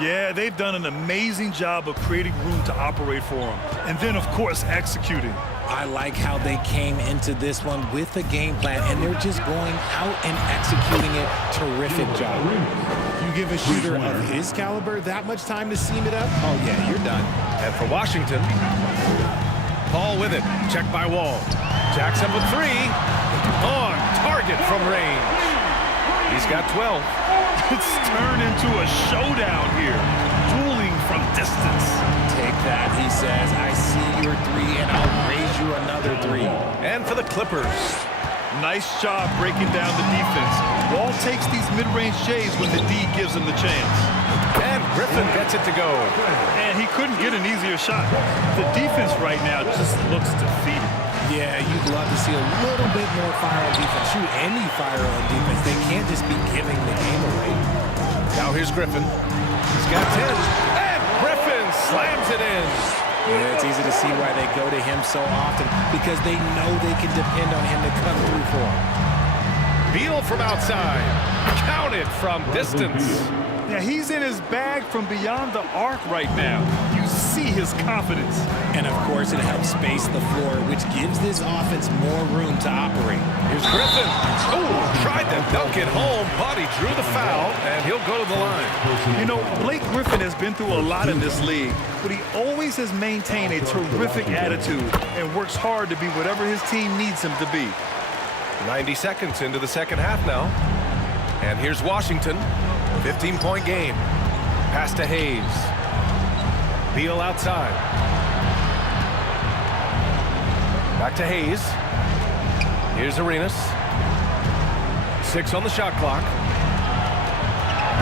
Yeah, they've done an amazing job of creating room to operate for him. And then, of course, executing. I like how they came into this one with a game plan, and they're just going out and executing it. Terrific job. You give a shooter of his caliber that much time to seam it up, oh yeah, you're done. And for Washington, Paul with it. Checked by Wall. Jacks up with 3. On target from range. He's got 12. It's turned into a showdown here. Dueling from distance. Take that, he says. I see your 3, and I'll raise you another 3. And for the Clippers. Nice job breaking down the defense. Wall takes these mid-range J's when the D gives him the chance. And Griffin gets it to go. And he couldn't get an easier shot. The defense right now just looks defeated. Yeah, you'd love to see a little bit more fire on defense. Shoot any fire on defense. They can't just be giving the game away. Now here's Griffin. He's got 10. And Griffin slams it in. Yeah, it's easy to see why they go to him so often, because they know they can depend on him to come through for them. Beal from outside. Counted from distance. Yeah, he's in his bag from beyond the arc right now. You see his confidence. And, of course, it helps space the floor, which gives this offense more room to operate. Here's Griffin. Oh, tried to dunk it home, but he drew the foul, and he'll go to the line. You know, Blake Griffin has been through a lot in this league, but he always has maintained a terrific attitude and works hard to be whatever his team needs him to be. 90 seconds into the second half now. And here's Washington. 15-point game. Pass to Hayes. Beal outside. Back to Hayes. Here's Arenas. 6 on the shot clock.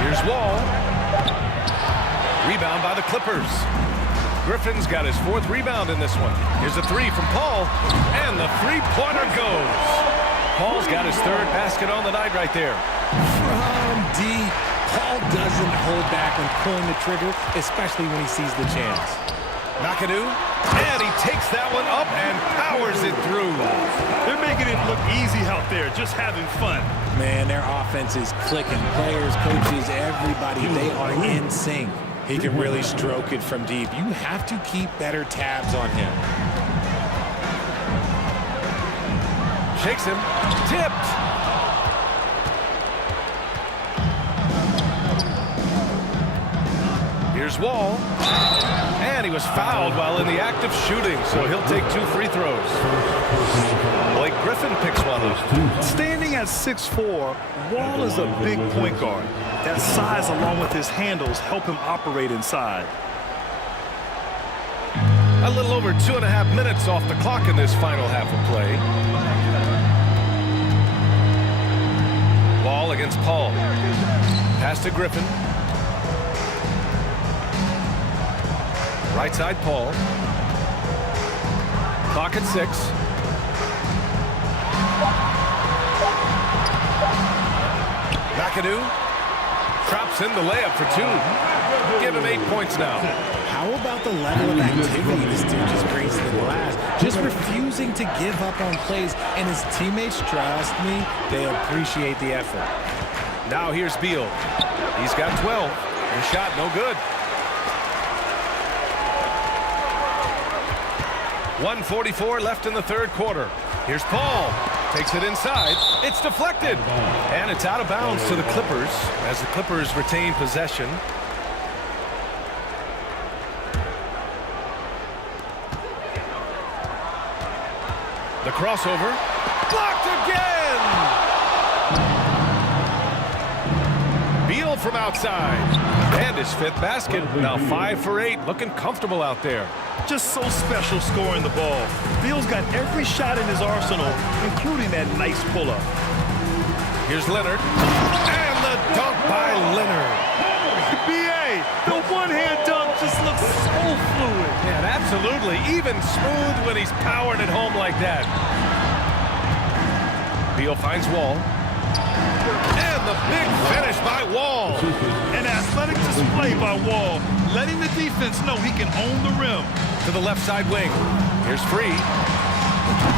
Here's Wall. Rebound by the Clippers. Griffin's got his 4th rebound in this one. Here's a 3 from Paul. And the three-pointer goes. Paul's got his 3rd basket on the night right there. From deep. Paul doesn't hold back when pulling the trigger, especially when he sees the chance. McAdoo, and he takes that one up and powers it through. They're making it look easy out there, just having fun. Man, their offense is clicking. Players, coaches, everybody, they are in sync. He can really stroke it from deep. You have to keep better tabs on him. Shakes him, tipped. Here's Wall. And he was fouled while in the act of shooting, so he'll take 2 free throws. Blake Griffin picks one up. Standing at 6'4", Wall is a big point guard. That size, along with his handles, help him operate inside. A little over 2.5 minutes off the clock in this final half of play. Wall against Paul. Pass to Griffin. Right side, Paul. Clock at 6. McAdoo drops in the layup for 2. Give him 8 points now. How about the level of activity this dude just brings to the glass? Just refusing to give up on plays, and his teammates, trust me, they appreciate the effort. Now here's Beal. He's got 12. The shot no good. 1:44 left in the third quarter. Here's Paul. Takes it inside. It's deflected. And it's out of bounds to the Clippers as the Clippers retain possession. The crossover. Blocked again! Beal from outside. And his 5th basket. Now 5 for 8. Looking comfortable out there. Just so special scoring the ball. Beal's got every shot in his arsenal, including that nice pull-up. Here's Leonard. And the dunk by Leonard. B.A., the one-hand dunk just looks so fluid. Man, absolutely. Even smooth when he's powering it home like that. Beal finds Wall. And the big finish by Wall. An athletic display by Wall, letting the defense know he can own the rim. To the left side wing. Here's Free.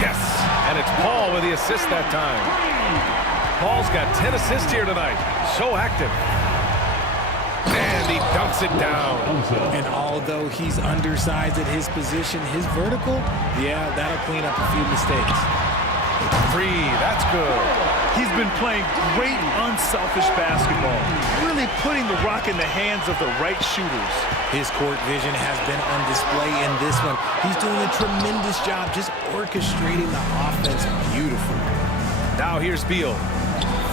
Yes. And it's Paul with the assist that time. Paul's got 10 assists here tonight. So active. And he dunks it down. And although he's undersized at his position, his vertical, yeah, that'll clean up a few mistakes. Free. That's good. He's been playing great, unselfish basketball, really putting the rock in the hands of the right shooters. His court vision has been on display in this one. He's doing a tremendous job just orchestrating the offense beautifully. Now here's Beal.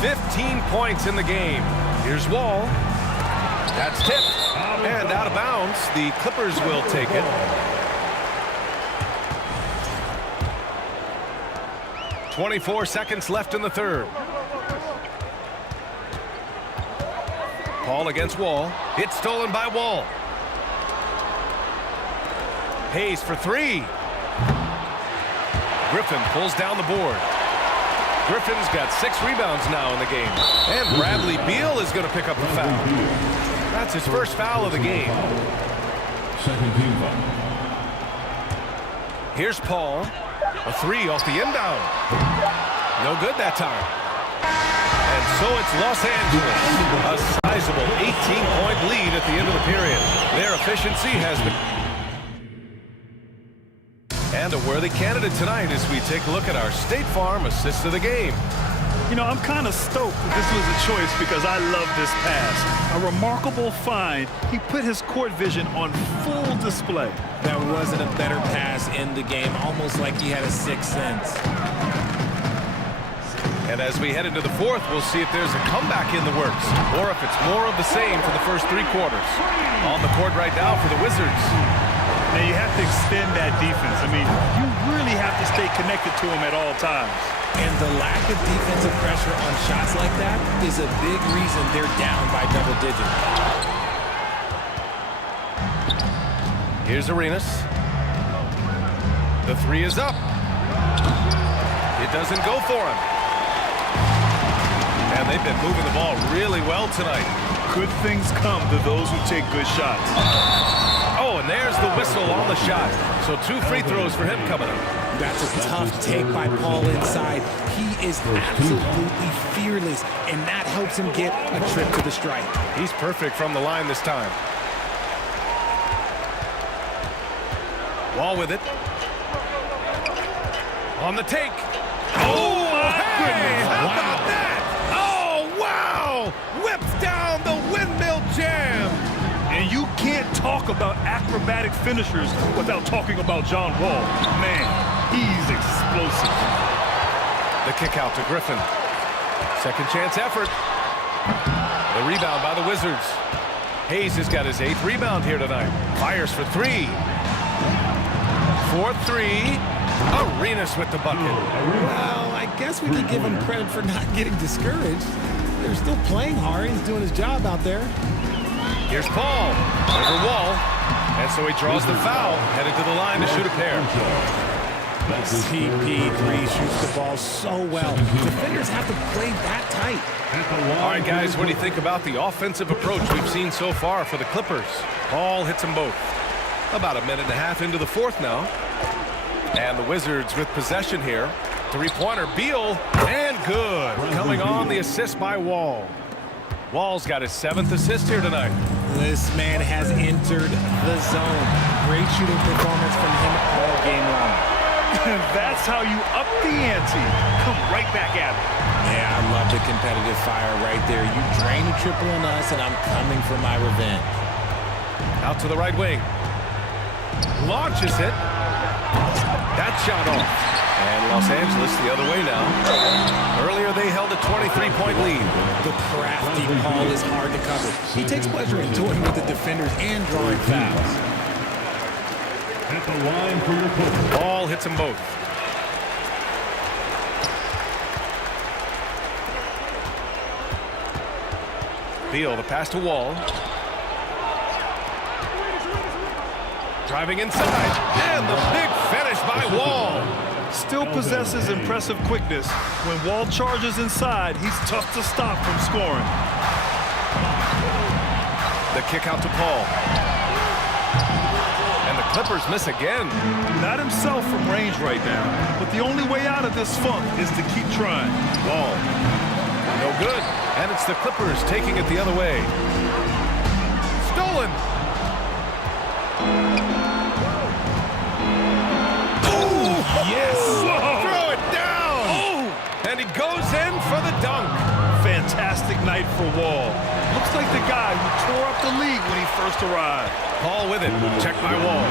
15 points in the game. Here's Wall. That's tipped. And out of bounds. The Clippers will take it. .24 seconds left in the third. Paul against Wall. It's stolen by Wall. Hayes for 3. Griffin pulls down the board. Griffin's got 6 rebounds now in the game. And Bradley Beal is going to pick up the foul. That's his first foul of the game. Second team foul. Here's Paul. A 3 off the inbound. No good that time. And so it's Los Angeles. A sizable 18-point lead at the end of the period. Their efficiency has been... And a worthy candidate tonight as we take a look at our State Farm assist of the game. You know, I'm kind of stoked that this was a choice because I love this pass. A remarkable find. He put his court vision on full display. There wasn't a better pass in the game, almost like he had a sixth sense. And as we head into the fourth, we'll see if there's a comeback in the works or if it's more of the same for the first 3 quarters. On the court right now for the Wizards. Now you have to extend that defense. I mean, you really have to stay connected to him at all times. And the lack of defensive pressure on shots like that is a big reason they're down by double digits. Here's Arenas. The 3 is up. It doesn't go for him. And they've been moving the ball really well tonight. Good things come to those who take good shots. Oh, and there's the whistle on the shot. So 2 free throws for him coming up. That's a tough take by Paul inside. He is absolutely fearless, and that helps him get a trip to the stripe. He's perfect from the line this time. Wall with it. On the take. Oh, my goodness. How about that? Oh, wow. Whips down the windmill jam. And you can't talk about acrobatic finishers without talking about John Wall. Man, he's explosive. The kick out to Griffin. Second chance effort. The rebound by the Wizards. Hayes has got his 8th rebound here tonight. Fires for 3. 4-3. Arenas with the bucket. Well, I guess we could give him credit for not getting discouraged. They're still playing hard. He's doing his job out there. Here's Paul over Wall. And so he draws the foul, headed to the line to shoot a pair. CP3 shoots the ball so well. Defenders have to play that tight. All right, guys, what do you think about the offensive approach we've seen so far for the Clippers? Ball hits them both. About a minute and a half into the fourth now. And the Wizards with possession here. Three-pointer, Beal, and good. Coming on the assist by Wall. Wall's got his 7th assist here tonight. This man has entered the zone. Great shooting performance from him all game long. That's how you up the ante. Come right back at it. Yeah, I love the competitive fire right there. You drain a triple on us, and I'm coming for my revenge. Out to the right wing. Launches it. That shot off. And Los Angeles the other way now. Earlier they held a 23-point lead. The crafty Paul is hard to cover. He takes pleasure in toying with the defenders and drawing fouls. At the line for your Clippers. Ball hits them both. Beal, the pass to Wall. Driving inside. And the big finish by Wall. Still possesses impressive quickness. When Wall charges inside, he's tough to stop from scoring. The kick out to Paul. And the Clippers miss again. Not himself from range right now, but the only way out of this funk is to keep trying. Wall. No good. And it's the Clippers taking it the other way. Stolen. Yes! Whoa. Throw it down! Oh. And he goes in for the dunk. Fantastic night for Wall. Looks like the guy who tore up the league when he first arrived. Paul with it. Checked by Wall.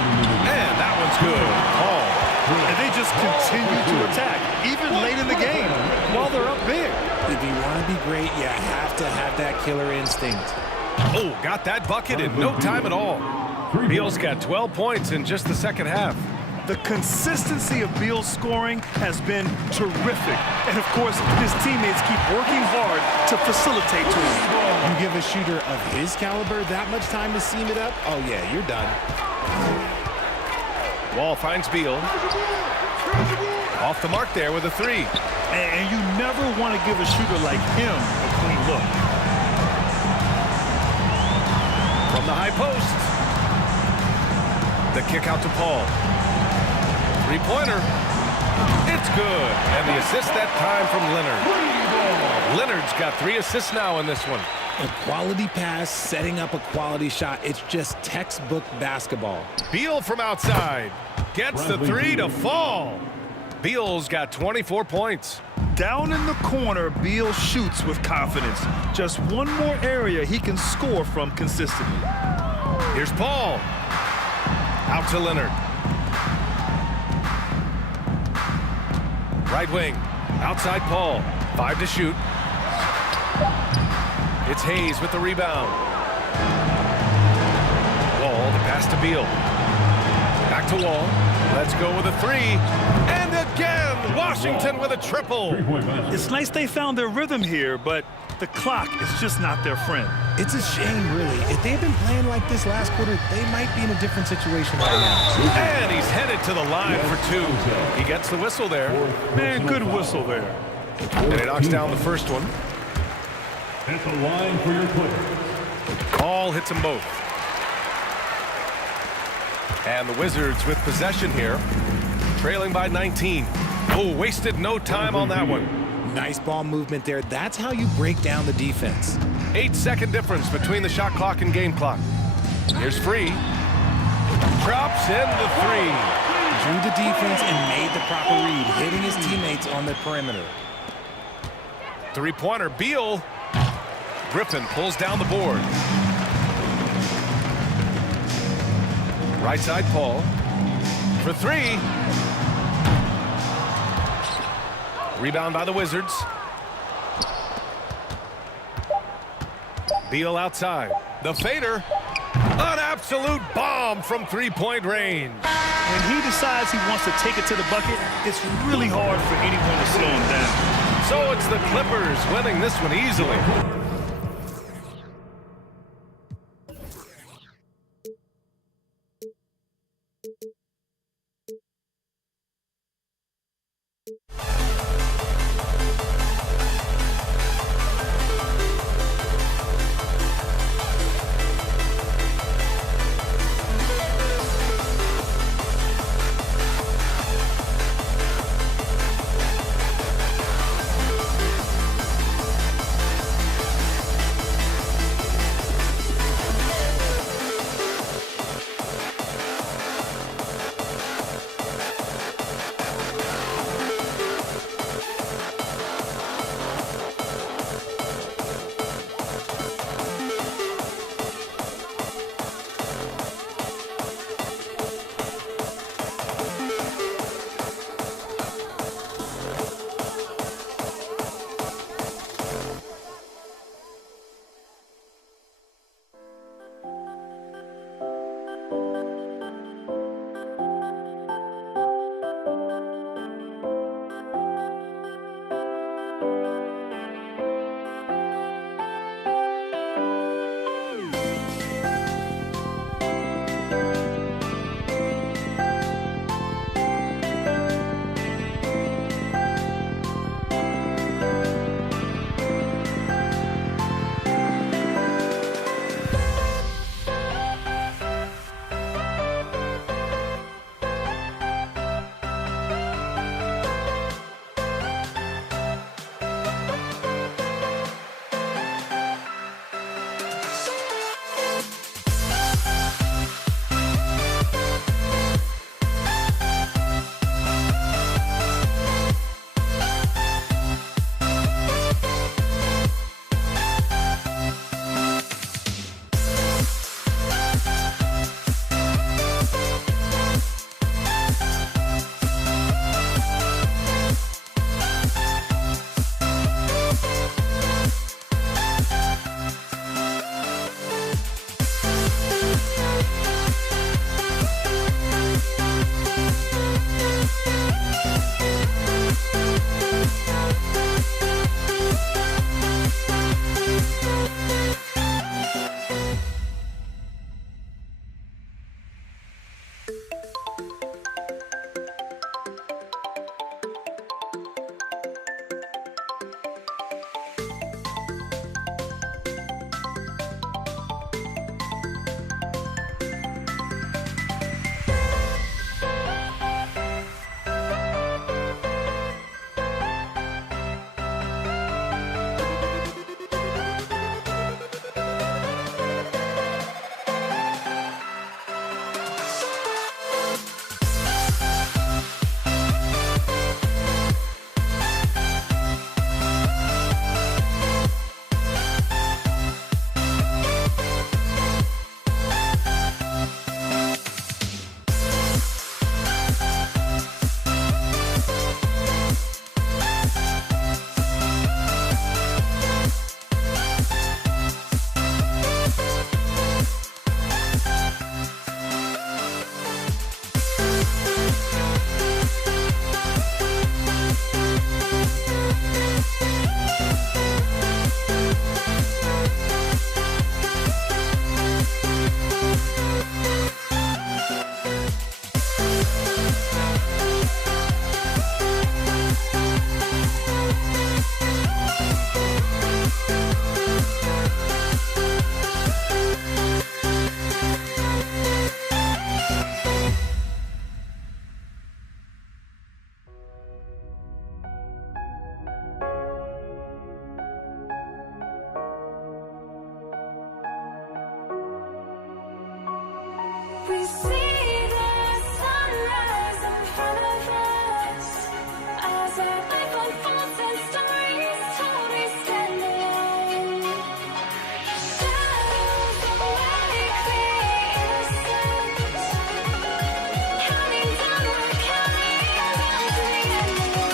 And that one's good. Paul. And they just continue to attack, even late in the game, while they're up big. If you want to be great, you have to have that killer instinct. Oh, got that bucket in no time at all. Beal's got 12 points in just the second half. The consistency of Beal's scoring has been terrific. And, of course, his teammates keep working hard to facilitate to him. You give a shooter of his caliber that much time to seam it up, oh, yeah, you're done. Wall finds Beal. Off the mark there with a three. And you never want to give a shooter like him a clean look. From the high post. The kick out to Paul. Three-pointer. It's good. And the assist that time from Leonard. Leonard's got 3 assists now in this one. A quality pass, setting up a quality shot. It's just textbook basketball. Beal from outside. Gets the three to fall. Beal's got 24 points. Down in the corner, Beal shoots with confidence. Just one more area he can score from consistently. Here's Paul. Out to Leonard. Right wing. Outside Paul. 5 to shoot. It's Hayes with the rebound. Wall, the pass to Beal. Back to Wall. Let's go with a three. And again, Washington with a triple. It's nice they found their rhythm here, but the clock is just not their friend. It's a shame, really. If they had been playing like this last quarter, they might be in a different situation right now. And he's headed to the line for 2. He gets the whistle there. Man, good whistle there. And he knocks down the first one. At the line for your Clippers. Ball hits them both. And the Wizards with possession here, trailing by 19. Oh, wasted no time on that one. Nice ball movement there. That's how you break down the defense. 8-second difference between the shot clock and game clock. Here's Free. Drops in the three. Drew the defense and made the proper read, hitting his teammates on the perimeter. Three-pointer, Beal. Griffin pulls down the board. Right side, Paul. For 3. Rebound by the Wizards. Beal outside. The fader. An absolute bomb from three-point range. When he decides he wants to take it to the bucket, it's really hard for anyone to slow him down. So it's the Clippers winning this one easily. We see the sunrise in front of us. As our life unfolds and stories told, we stand alone. Shadows away, innocent. Counting down, we're counting down to the end of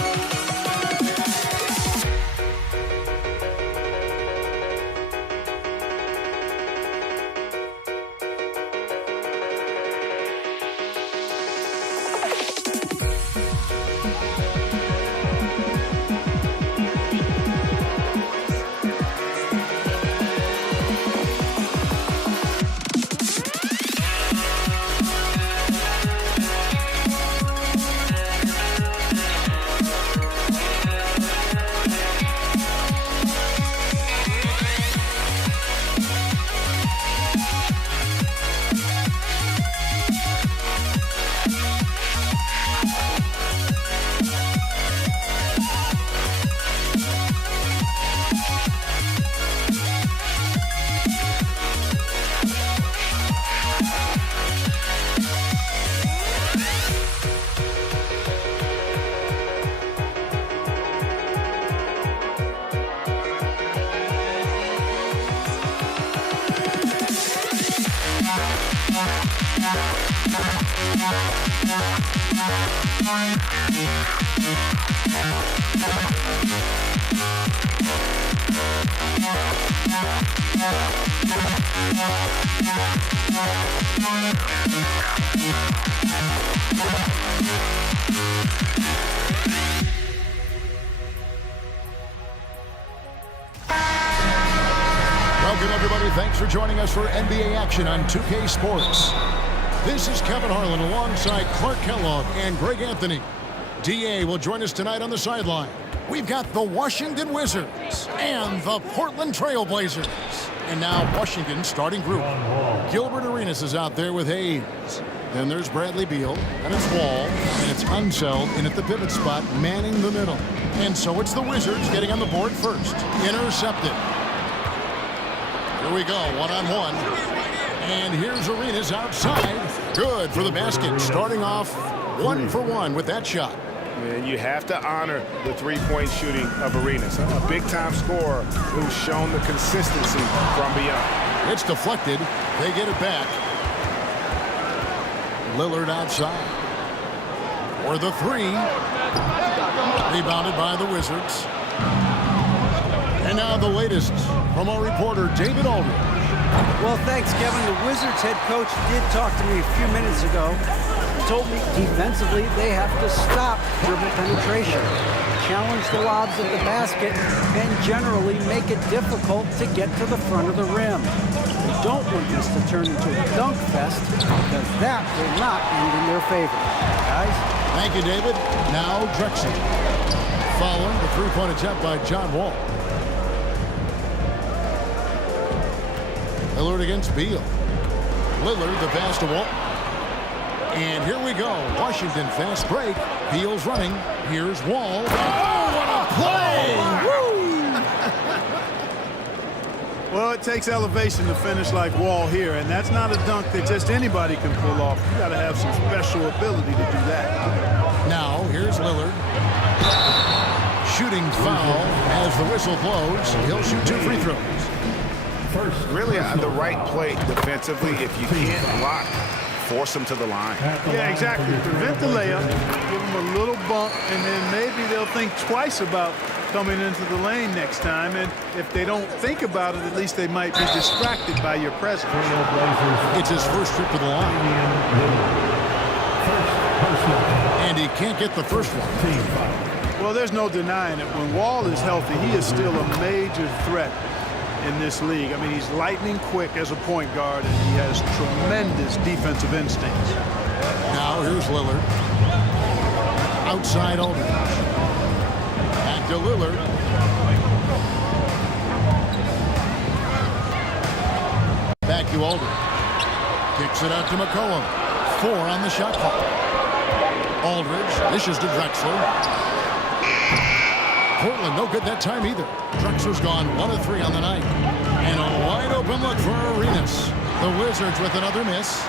Welcome, everybody. Thanks for joining us for NBA action on 2K Sports. This is Kevin Harlan alongside Clark Kellogg and Greg Anthony. DA will join us tonight on the sideline. We've got the Washington Wizards and the Portland Trail Blazers. And now Washington's starting group. Gilbert Arenas is out there with Hayes. Then there's Bradley Beal, and it's Wall, and it's Unseld in at the pivot spot, manning the middle. And so it's the Wizards getting on the board first. Intercepted. Here we go, one-on-one. And here's Arenas outside. Good for the basket, starting off 1 for 1 with that shot. And you have to honor the three-point shooting of Arenas, a big-time scorer who's shown the consistency from beyond. It's deflected. They get it back. Lillard outside. For the three. Rebounded by the Wizards. And now the latest from our reporter, David Aldridge. Well, thanks, Kevin. The Wizards head coach did talk to me a few minutes ago. He told me defensively they have to stop dribble penetration, challenge the lobs at the basket, and generally make it difficult to get to the front of the rim. They don't want this to turn into a dunk fest because that will not end in their favor. Guys? Thank you, David. Now Drexel. Following the three-point attempt by John Wall. Lillard against Beal. Lillard, the pass to Wall. And here we go. Washington fast break. Beal's running. Here's Wall. Oh, what a play! Woo! Well, it takes elevation to finish like Wall here, and that's not a dunk that just anybody can pull off. You got to have some special ability to do that. Now, here's Lillard. Shooting foul as the whistle blows. He'll shoot 2 free throws. Really, the right play defensively. If you can't block, force them to the line. Yeah, exactly. Prevent the layup, give them a little bump, and then maybe they'll think twice about coming into the lane next time. And if they don't think about it, at least they might be distracted by your presence. It's his first trip to the line. And he can't get the first one. Well, there's no denying it. When Wall is healthy, he is still a major threat in this league. I mean, he's lightning quick as a point guard, and he has tremendous defensive instincts. Now here's Lillard. Outside Aldridge. Back to Lillard. Back to Aldridge. Kicks it out to McCollum. 4 on the shot clock. Aldridge dishes to Drexler. Portland no good that time either. Drexler's gone 1 of 3 on the night. And a wide open look for Arenas. The Wizards with another miss.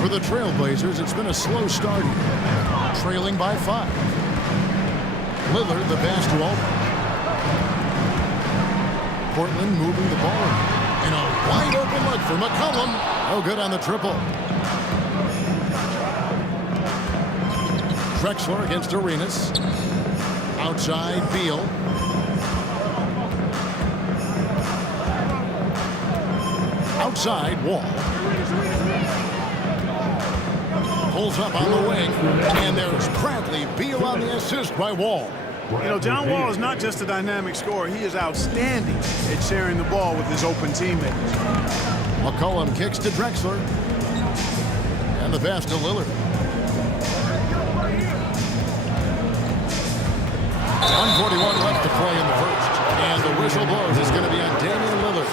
For the Trailblazers, it's been a slow start here. Trailing by 5. Lillard, the pass to Aldridge. Portland moving the ball. And a wide open look for McCollum. No good on the triple. Drexler against Arenas. Outside, Beal. Outside, Wall. Pulls up on the wing. And there's Bradley Beal on the assist by Wall. You know, John Wall is not just a dynamic scorer. He is outstanding at sharing the ball with his open teammates. McCollum kicks to Drexler. And the pass to Lillard. 1:41 left to play in the first. And the whistle blows. It's going to be on Damian Lillard.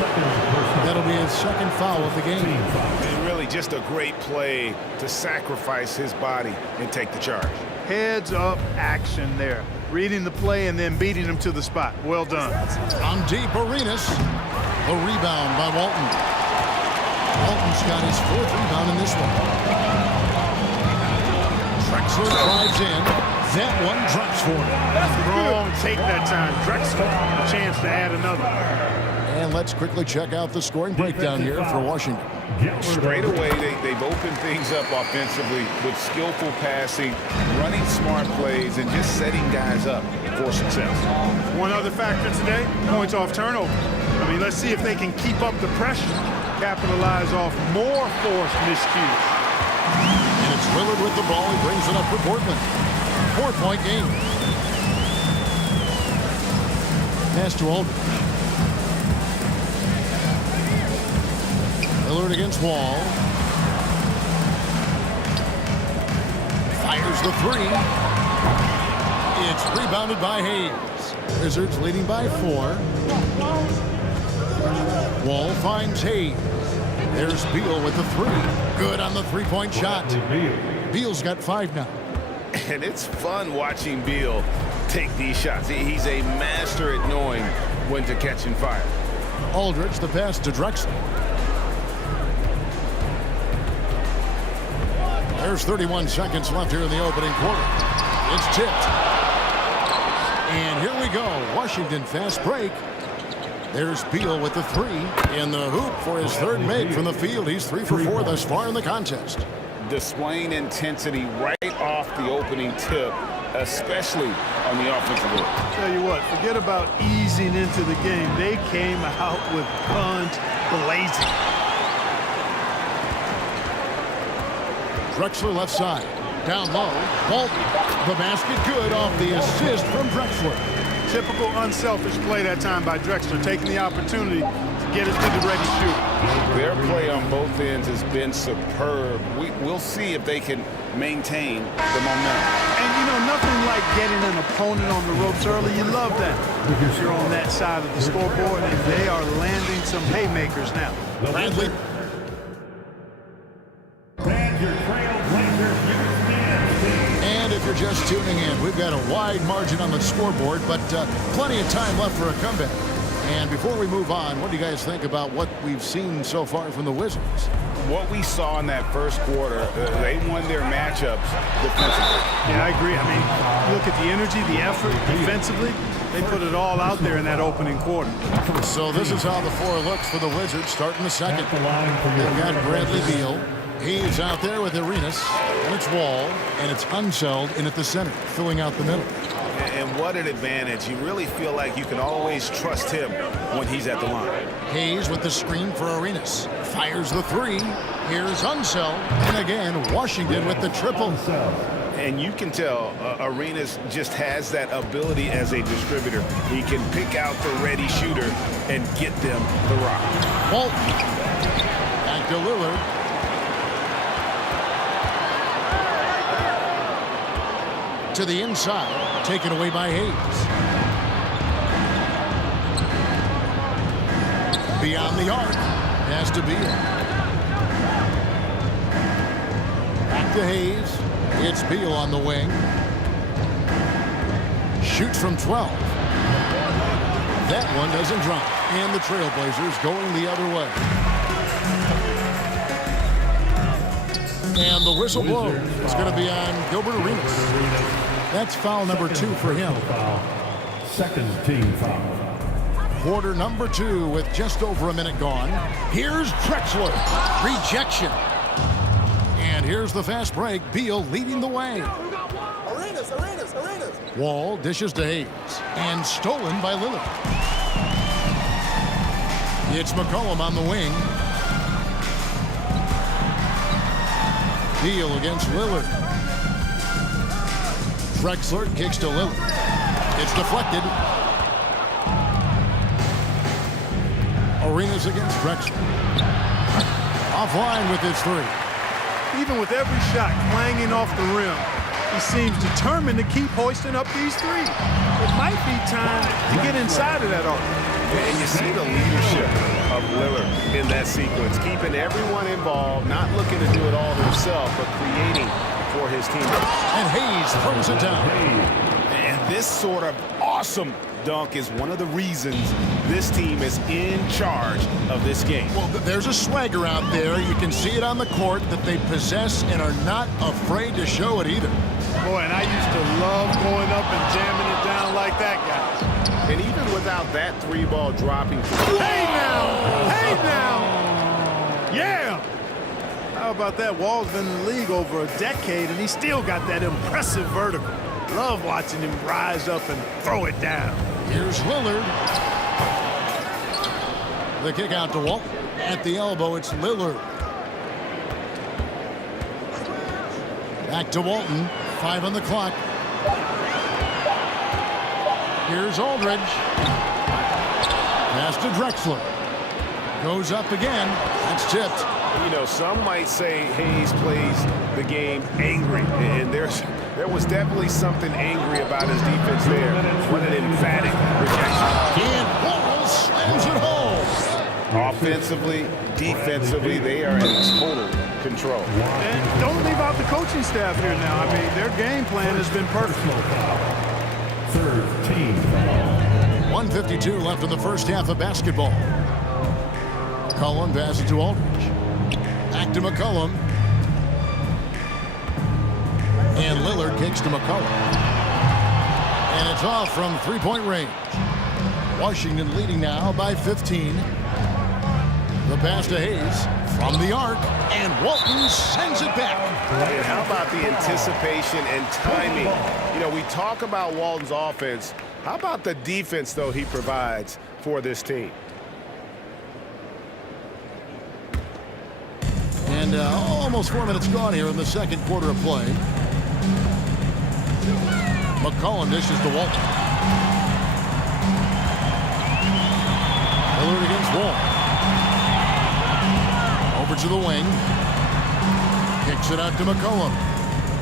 That'll be his second foul of the game. And really just a great play to sacrifice his body and take the charge. Heads up action there. Reading the play and then beating him to the spot. Well done. On deep, Arenas. A rebound by Walton. Walton's got his 4th rebound in this one. Drexler drives in. That one drops for him. Wrong take that time. Drexler, a chance to add another. And let's quickly check out the scoring breakdown here for Washington. Straight away, they've opened things up offensively with skillful passing, running smart plays, and just setting guys up for success. One other factor today, points off turnover. I mean, let's see if they can keep up the pressure, capitalize off more forced miscues. And it's Lillard with the ball. He brings it up for Portland. 4-point game. Pass to Aldridge. Lillard against Wall. Fires the 3. It's rebounded by Hayes. Wizards leading by 4. Wall finds Hayes. There's Beal with the 3. Good on the 3-point shot. Beal's got 5 now. And it's fun watching Beal take these shots. He's a master at knowing when to catch and fire. Aldridge, the pass to Drexler. There's 31 seconds left here in the opening quarter. It's tipped. And here we go. Washington fast break. There's Beal with the 3 in the hoop for his 3rd make from the field. He's 3 for 4 thus far in the contest. Displaying intensity right off the opening tip, especially on the offensive end. Tell you what, forget about easing into the game. They came out with guns blazing. Drexler left side. Down low. Walton. The basket good off the assist from Drexler. Typical unselfish play that time by Drexler, taking the opportunity to get it to the ready shooter. Their play on both ends has been superb. We'll see if they can maintain the momentum. And you know, nothing like getting an opponent on the ropes early. You love that. Because you're on that side of the scoreboard, and they are landing some haymakers now. Bradley. And if you're just tuning in, we've got a wide margin on the scoreboard, but plenty of time left for a comeback. And before we move on, what do you guys think about what we've seen so far from the Wizards? What we saw in that first quarter, they won their matchups defensively. Yeah, I agree. I mean, look at the energy, the effort defensively. They put it all out there in that opening quarter. So this is how the floor looks for the Wizards starting the second. They've got Bradley Beal. He's out there with Arenas, and it's Wall, and it's Unseld in at the center, filling out the middle. And what an advantage. You really feel like you can always trust him when he's at the line. Hayes with the screen for Arenas. Fires the 3. Here's Unseld. And again, Washington with the triple. And you can tell Arenas just has that ability as a distributor. He can pick out the ready shooter and get them the rock. Walton. Back to Lillard. To the inside, taken away by Hayes. Beyond the arc, has to Beal. Back to Hayes. It's Beal on the wing. Shoots from 12. That one doesn't drop. And the Trailblazers going the other way. And the whistle blows. It's going to be on Gilbert Arenas. That's foul number 2 for him. Second team foul. Quarter number 2 with just over a minute gone. Here's Drexler. Rejection. And here's the fast break. Beal leading the way. Arenas. Wall dishes to Hayes. And stolen by Lillard. It's McCollum on the wing. Beal against Lillard. Drexler kicks to Lillard. It's deflected. Arenas against Drexler. Offline with his 3. Even with every shot clanging off the rim, he seems determined to keep hoisting up these threes. It might be time to get inside of that arc. And you see the leadership of Lillard in that sequence, keeping everyone involved, not looking to do it all himself, but creating for his team. And Hayes throws it down. And this sort of awesome dunk is one of the reasons this team is in charge of this game. Well, there's a swagger out there. You can see it on the court that they possess and are not afraid to show it either. Boy, and I used to love going up and jamming it down like that, guys. And even without that 3-ball dropping. Hey now! Yeah! How about that? Wall's been in the league over a decade, and he still got that impressive vertical. Love watching him rise up and throw it down. Here's Lillard. The kick out to Walt. At the elbow, it's Lillard. Back to Walton. 5 on the clock. Here's Aldridge. Pass to Drexler. Goes up again. That's tipped. You know, some might say Hayes plays the game angry, and there was definitely something angry about his defense there. What an emphatic rejection. And Wall slams it home. Offensively, defensively, they are in total control. And don't leave out the coaching staff here now. I mean, their game plan has been perfect. Third team foul. 1:52 left in the first half of basketball. McCollum passes to Aldridge. Back to McCollum. And Lillard kicks to McCollum. And it's off from 3-point range. Washington leading now by 15. The pass to Hayes from the arc. And Walton sends it back. And how about the anticipation and timing? You know, we talk about Walton's offense. How about the defense, though, he provides for this team? And almost 4 minutes gone here in the second quarter of play. McCollum dishes to Walton. Lillard against Wall. Over to the wing. Kicks it out to McCollum.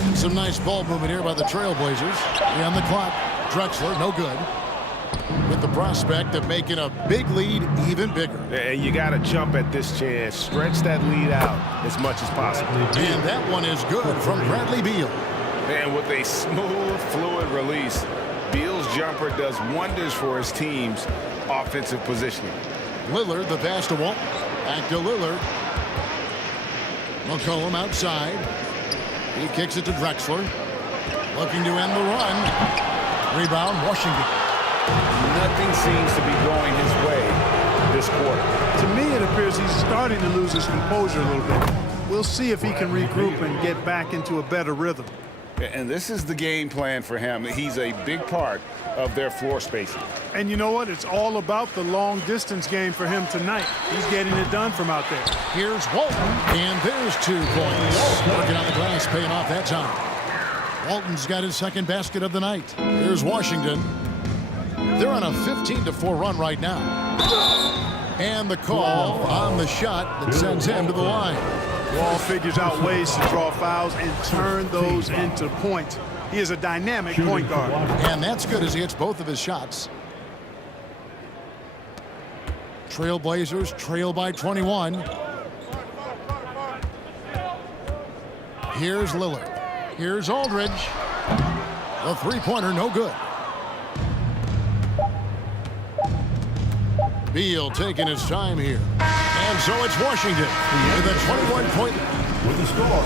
And some nice ball movement here by the Trailblazers. On the clock. Drexler, no good. With the prospect of making a big lead even bigger. And you got to jump at this chance. Stretch that lead out as much as possible. And that one is good from Bradley Beal. And with a smooth, fluid release, Beal's jumper does wonders for his team's offensive positioning. Lillard, the pass to Walt. Back to Lillard. McCollum outside. He kicks it to Drexler. Looking to end the run. Rebound, Washington. Nothing seems to be going his way this quarter. To me, it appears he's starting to lose his composure a little bit. We'll see if he can regroup and get back into a better rhythm. And this is the game plan for him. He's a big part of their floor spacing. And you know what? It's all about the long distance game for him tonight. He's getting it done from out there. Here's Walton, and there's 2 points. Working on the glass, paying off that time. Walton's got his second basket of the night. Here's Washington. They're on a 15-4 run right now. And the call on the shot that sends him to the line. Wall figures out ways to draw fouls and turn those into points. He is a dynamic point guard. And that's good as he hits both of his shots. Trailblazers trail by 21. Here's Lillard. Here's Aldridge. The three-pointer, no good. Beal taking his time here. And so it's Washington with a 21-point. With the score,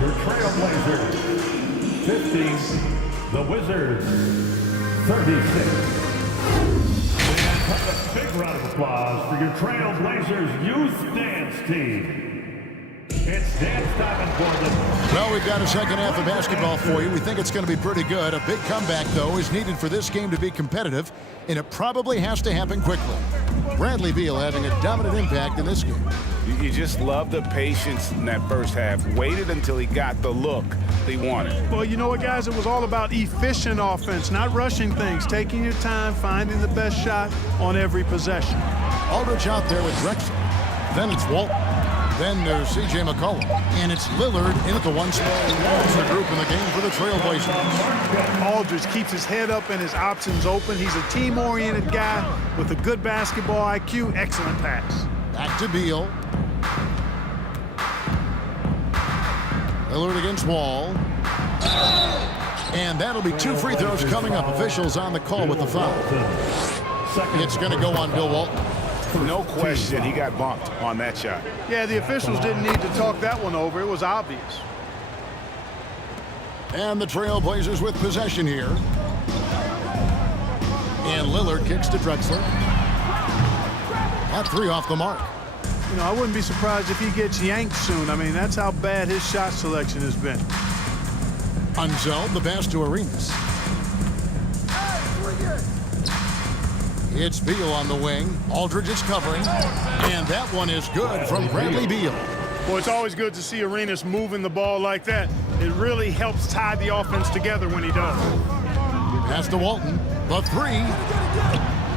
your Trailblazers. 50, the Wizards, 36. And a big round of applause for your Trailblazers youth dance team. It's dance time in Portland. Well, we've got a second half of basketball for you. We think it's going to be pretty good. A big comeback, though, is needed for this game to be competitive, and it probably has to happen quickly. Bradley Beal having a dominant impact in this game. You just love the patience in that first half. Waited until he got the look he wanted. Well, you know what, guys? It was all about efficient offense, not rushing things, taking your time, finding the best shot on every possession. Aldridge out there with Drexler. Then it's Walton. Then there's C.J. McCollum. And it's Lillard in at the one spot. That's the group in the game for the Trailblazers. Aldridge keeps his head up and his options open. He's a team-oriented guy with a good basketball IQ. Excellent pass. Back to Beal. Lillard against Wall. And that'll be 2 free throws coming up. Officials on the call with the foul. It's going to go on Bill Walton. No question, he got bumped on that shot. Yeah, the officials didn't need to talk that one over. It was obvious. And the Trailblazers with possession here. And Lillard kicks to Drexler. That 3 off the mark. You know, I wouldn't be surprised if he gets yanked soon. I mean, that's how bad his shot selection has been. Unzel, the pass to Arenas. It's Beal on the wing. Aldridge is covering. And that one is good from Bradley Beal. Well, it's always good to see Arenas moving the ball like that. It really helps tie the offense together when he does. Pass to Walton. The 3.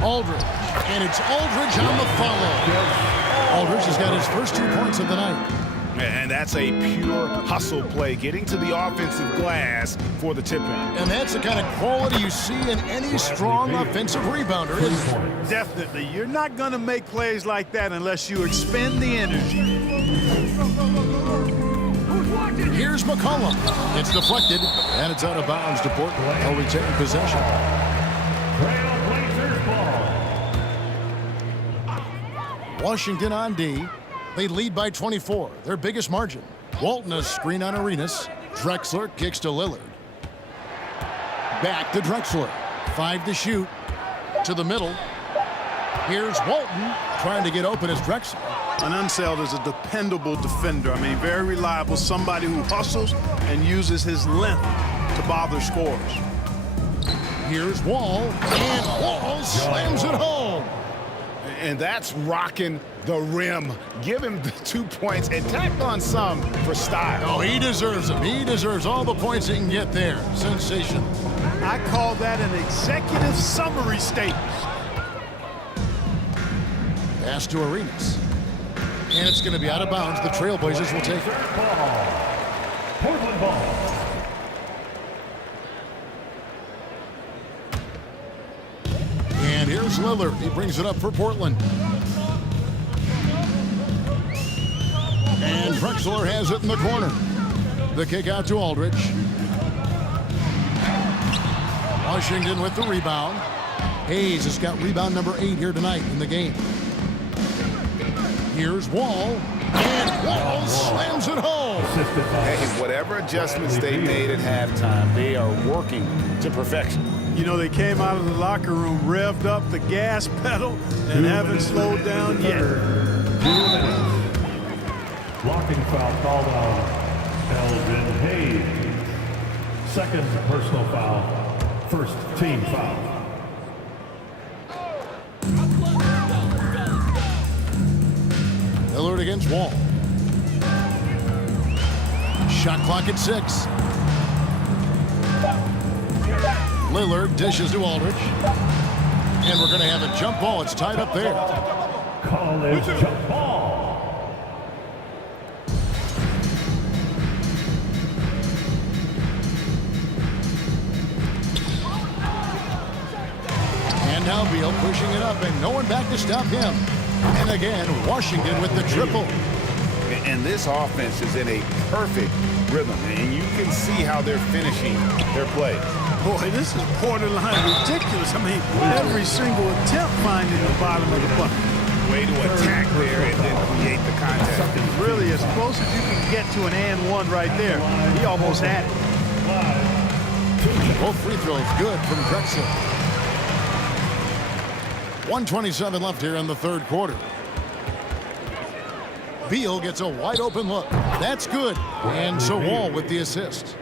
Aldridge. And it's Aldridge on the follow. Aldridge has got his first 2 points of the night. And that's a pure hustle play, getting to the offensive glass for the tip-in. And that's the kind of quality you see in any strong offensive rebounder, isn't it? Definitely. You're not going to make plays like that unless you expend the energy. Here's McCollum. It's deflected, and it's out of bounds to Portland. They'll retain possession. Washington on D. They lead by 24, their biggest margin. Walton a screen on Arenas. Drexler kicks to Lillard. Back to Drexler. 5 to shoot. To the middle. Here's Walton trying to get open as Drexler. An Unseld is a dependable defender. I mean, very reliable. Somebody who hustles and uses his length to bother scorers. Here's Wall. And Wall slams it home. And that's rocking the rim. Give him the 2 points and tack on some for style. Oh, he deserves them. He deserves all the points he can get there. Sensational. I call that an executive summary statement. Pass to Arenas. And it's going to be out of bounds. The Trailblazers will take it. Portland ball. And here's Lillard. He brings it up for Portland. And Drexler has it in the corner. The kick out to Aldridge. Washington with the rebound. Hayes has got rebound number 8 here tonight in the game. Here's Wall. And Wall slams it home. Hey, whatever adjustments they made at halftime, they are working to perfection. You know, they came out of the locker room, revved up the gas pedal, and haven't slowed down yet. 2 minutes. Blocking foul called on Elgin Hayes. Second personal foul. First team foul. Lillard against Wall. Shot clock at 6. Lillard dishes to Aldridge. And we're going to have a jump ball. It's tied up there. College jump ball. And now Beal pushing it up and no one back to stop him. And again, Washington with the triple. And this offense is in a perfect rhythm, and you can see how they're finishing their play. Boy, this is borderline ridiculous. I mean, every single attempt finding the bottom of the bucket. Way to attack there and then create the contact. Really, as close as you can get get to an and one right there. He almost had it. Both free throws good from Drexler. 1:27 left here in the third quarter. Beal gets a wide open look. That's good. And so Wall with the assist.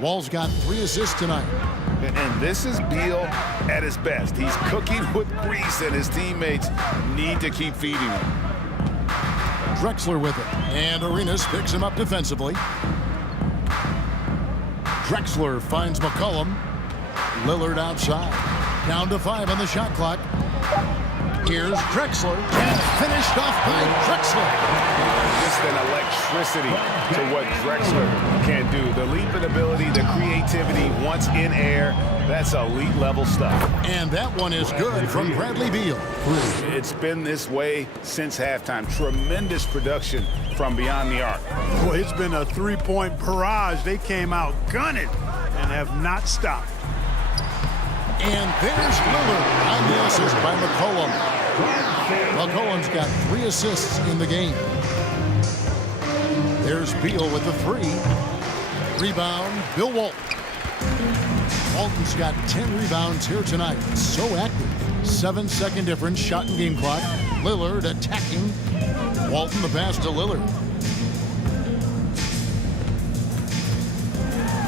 Wall's got 3 assists tonight. And this is Beal at his best. He's cooking with grease, and his teammates need to keep feeding him. Drexler with it. And Arenas picks him up defensively. Drexler finds McCollum. Lillard outside. Down to 5 on the shot clock. Here's Drexler, and finished off by Drexler. Just an electricity to what Drexler can do. The leaping ability, the creativity once in air, that's elite level stuff. And that one is good from Bradley Beal. It's been this way since halftime. Tremendous production from beyond the arc. Boy, it's been a three-point barrage. They came out gunning and have not stopped. And there's Lillard on the assist by McCollum. McCollum's got 3 assists in the game. There's Beal with the 3. Rebound, Bill Walton. Walton's got 10 rebounds here tonight. So active. 7-second difference, shot and game clock. Lillard attacking. Walton the pass to Lillard.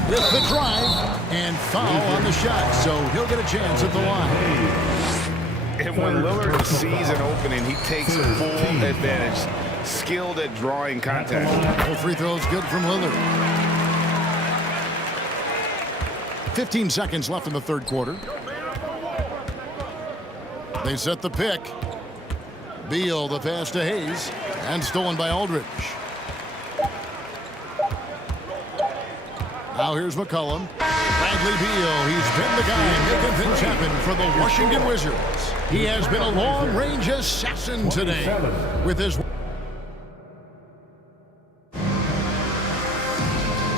With the drive and foul on the shot, so he'll get a chance at the line. And when Lillard sees an opening, he takes full advantage. Skilled at drawing contact. Full free throws good from Lillard. 15 seconds left in the third quarter. They set the pick. Beal the pass to Hayes, and stolen by Aldridge. Now here's McCollum. Bradley Beal, he's been the guy making things happen for the Washington Wizards. He has been a long-range assassin today with his...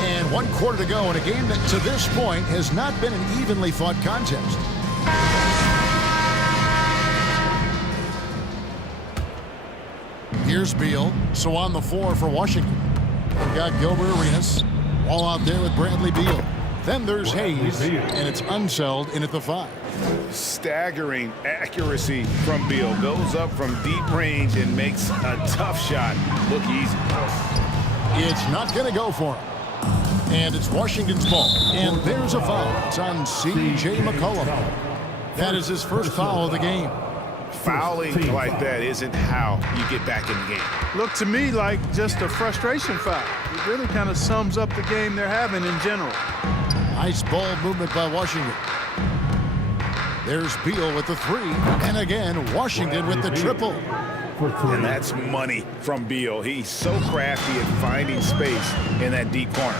And 1 quarter to go in a game that to this point has not been an evenly fought contest. Here's Beal, so on the floor for Washington. We've got Gilbert Arenas. All out there with Bradley Beal. Then there's Hayes, and it's Unseld in at the 5. Staggering accuracy from Beal. Goes up from deep range and makes a tough shot look easy. It's not going to go for him. And it's Washington's ball. And there's a foul. It's on C.J. McCollum. That is his first foul of the game. Fouling like that isn't how you get back in the game. Looked to me like just a frustration foul. It really kind of sums up the game they're having in general. Nice ball movement by Washington. There's Beal with the 3. And again, Washington with the triple. And that's money from Beal. He's so crafty at finding space in that deep corner.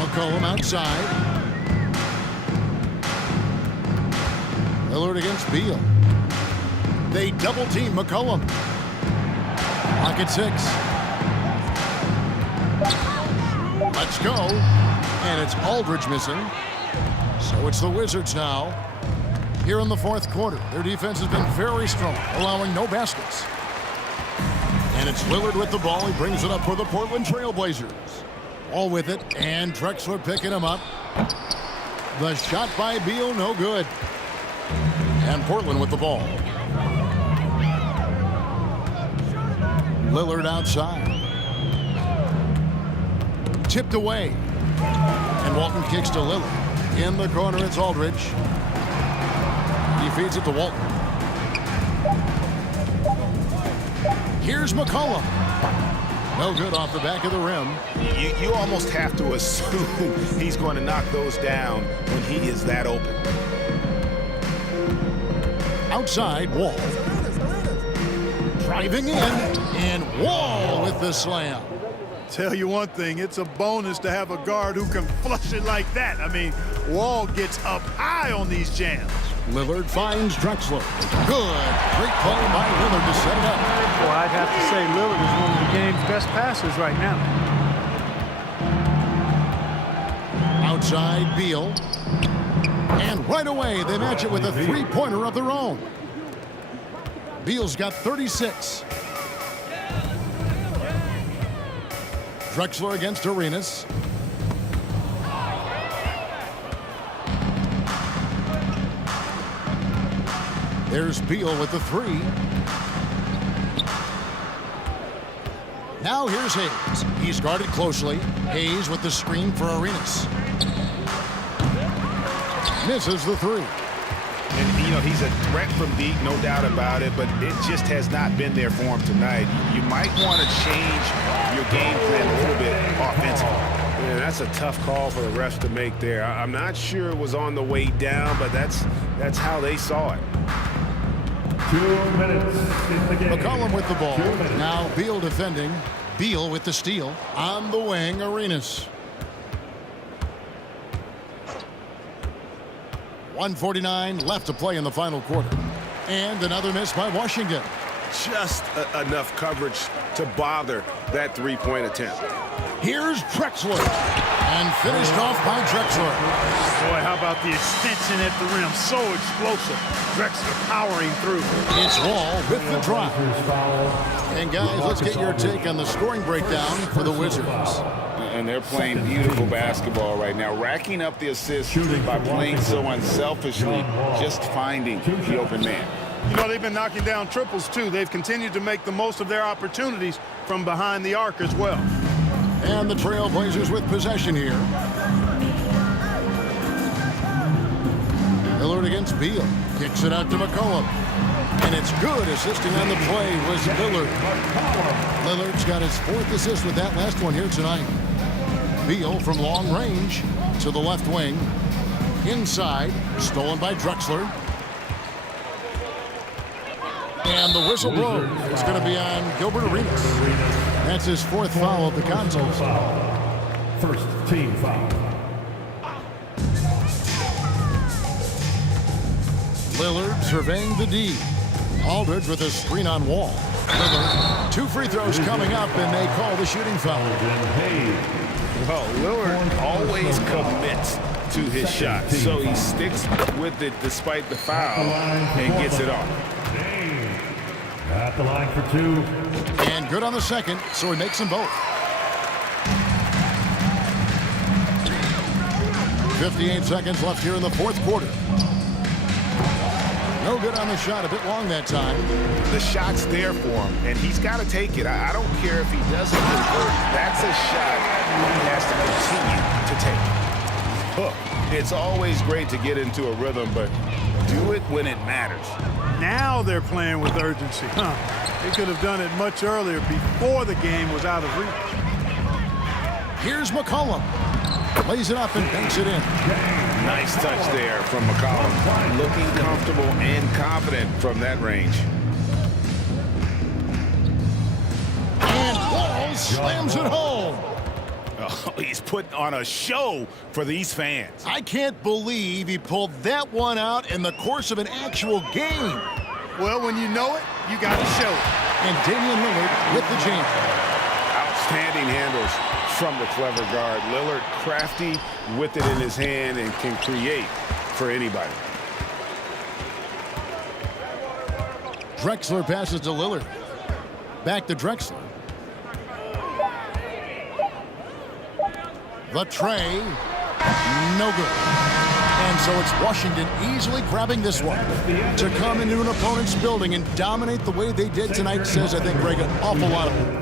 McCollum outside. Lillard against Beal. They double team McCollum. Clock at 6. Let's go. And it's Aldridge missing. So it's the Wizards now. Here in the fourth quarter, their defense has been very strong, allowing no baskets. And it's Lillard with the ball. He brings it up for the Portland Trail Blazers. All with it, and Drexler picking him up. The shot by Beal, no good. And Portland with the ball. Lillard outside. Tipped away. And Walton kicks to Lillard. In the corner, it's Aldridge. He feeds it to Walton. Here's McCollum. No good off the back of the rim. You almost have to assume he's going to knock those down when he is that open. Outside, Wall. Driving in, and Wall with the slam. Tell you one thing, it's a bonus to have a guard who can flush it like that. I mean, Wall gets up high on these jams. Lillard finds Drexler. Good. Great play by Lillard to set it up. Well, I'd have to say Lillard is one of the game's best passers right now. Outside, Beal. And right away, they match it with a three-pointer of their own. Beal's got 36. Drexler against Arenas. There's Beal with the three. Now here's Hayes. He's guarded closely. Hayes with the screen for Arenas. Misses the three. And, you know, he's a threat from deep, no doubt about it, but it just has not been there for him tonight. You might want to change your game plan a little bit offensively. Yeah, that's a tough call for the refs to make there. I'm not sure it was on the way down, but that's how they saw it. 2 minutes in the game. McCollum with the ball. Now Beal defending. Beal with the steal. On the wing, Arenas. 1:49 left to play in the final quarter. And another miss by Washington. Just enough coverage to bother that three-point attempt. Here's Drexler. And finished off by Drexler. Boy, how about the extension at the rim? So explosive. Drexler powering through. It's Wall with the drive. And guys, let's get your take on the scoring breakdown for the Wizards. And they're playing beautiful basketball right now, racking up the assists by playing so unselfishly, just finding the open man. You know, they've been knocking down triples, too. They've continued to make the most of their opportunities from behind the arc as well. And the Trailblazers with possession here. Lillard against Beal. Kicks it out to McCollum. And it's good. Assisting on the play was Lillard. Lillard's got his 4th assist with that last one here tonight. Beal from long range to the left wing. Inside. Stolen by Drexler. And the whistle blows. It's going to be on Gilbert Arenas. That's his 4th foul of the contest. First team foul. Lillard surveying the D. Aldridge with a screen on Wall. Lillard, 2 free throws coming up, and they call the shooting foul. Well, Lillard always commits to his shot, so he sticks with it despite the foul and gets it off. At the line for 2. And good on the second, so he makes them both. 58 seconds left here in the 4th quarter. No good on the shot, a bit long that time. The shot's there for him, and he's got to take it. I don't care if he doesn't convert. That's a shot he has to continue to take. Look, it's always great to get into a rhythm, but do it when it matters. Now they're playing with urgency. They could have done it much earlier before the game was out of reach. Here's McCollum. Lays it up and banks it in. Nice touch there from McCollum. Looking comfortable and confident from that range. And Wall slams it home. Oh, he's putting on a show for these fans. I can't believe he pulled that one out in the course of an actual game. Well, when you know it, you got to show it. And Damian Lillard with the jam. Outstanding handles from the clever guard. Lillard crafty with it in his hand and can create for anybody. Drexler passes to Lillard. Back to Drexler. The tray, no good. And so it's Washington easily grabbing this one. To come into an opponent's building and dominate the way they did tonight says, I think, Greg, an awful lot of it.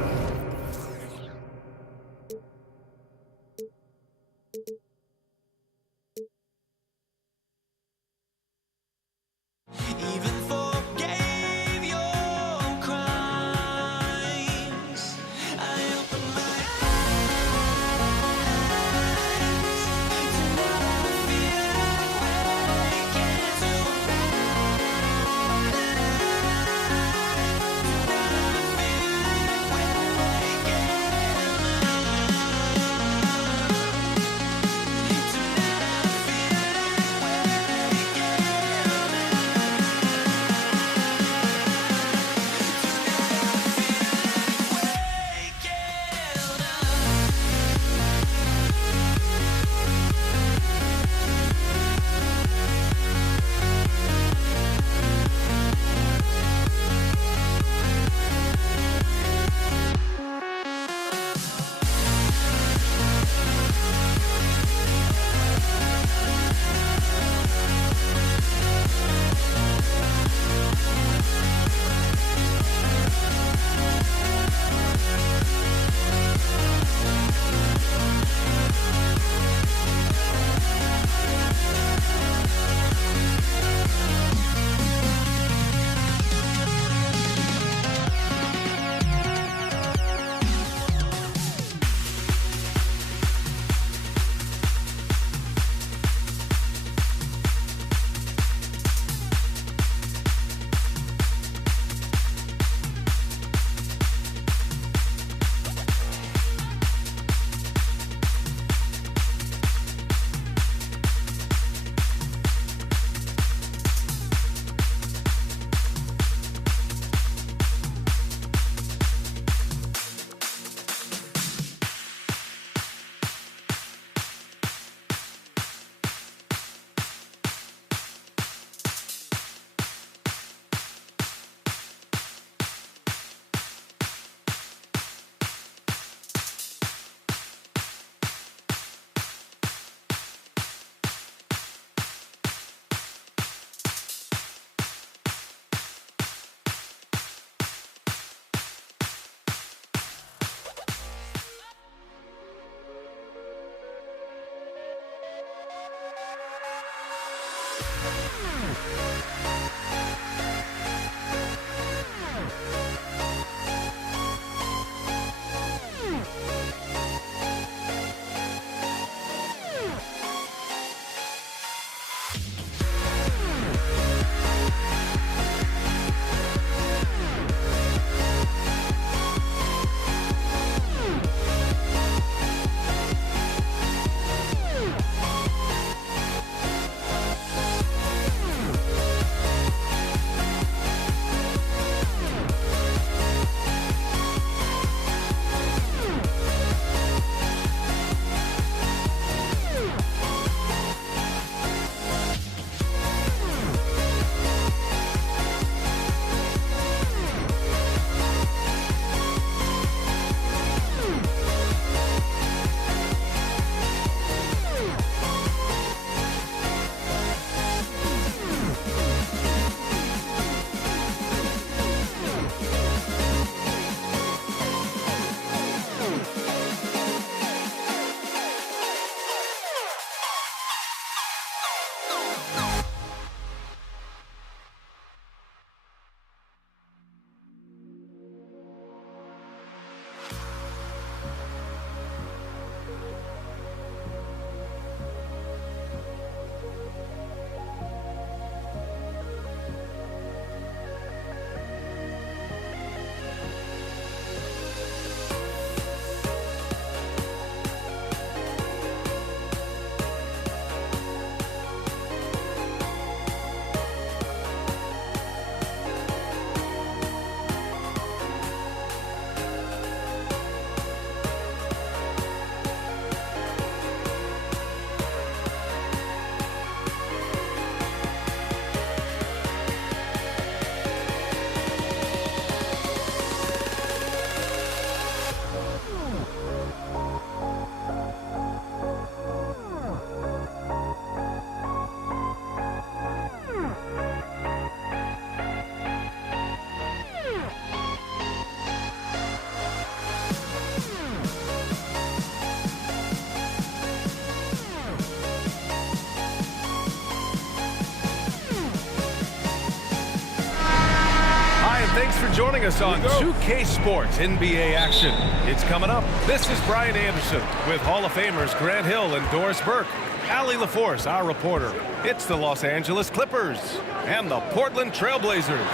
for joining us on 2K Sports NBA action. It's coming up. This is Brian Anderson with Hall of Famers Grant Hill and Doris Burke. Allie LaForce, our reporter. It's the Los Angeles Clippers and the Portland Trailblazers.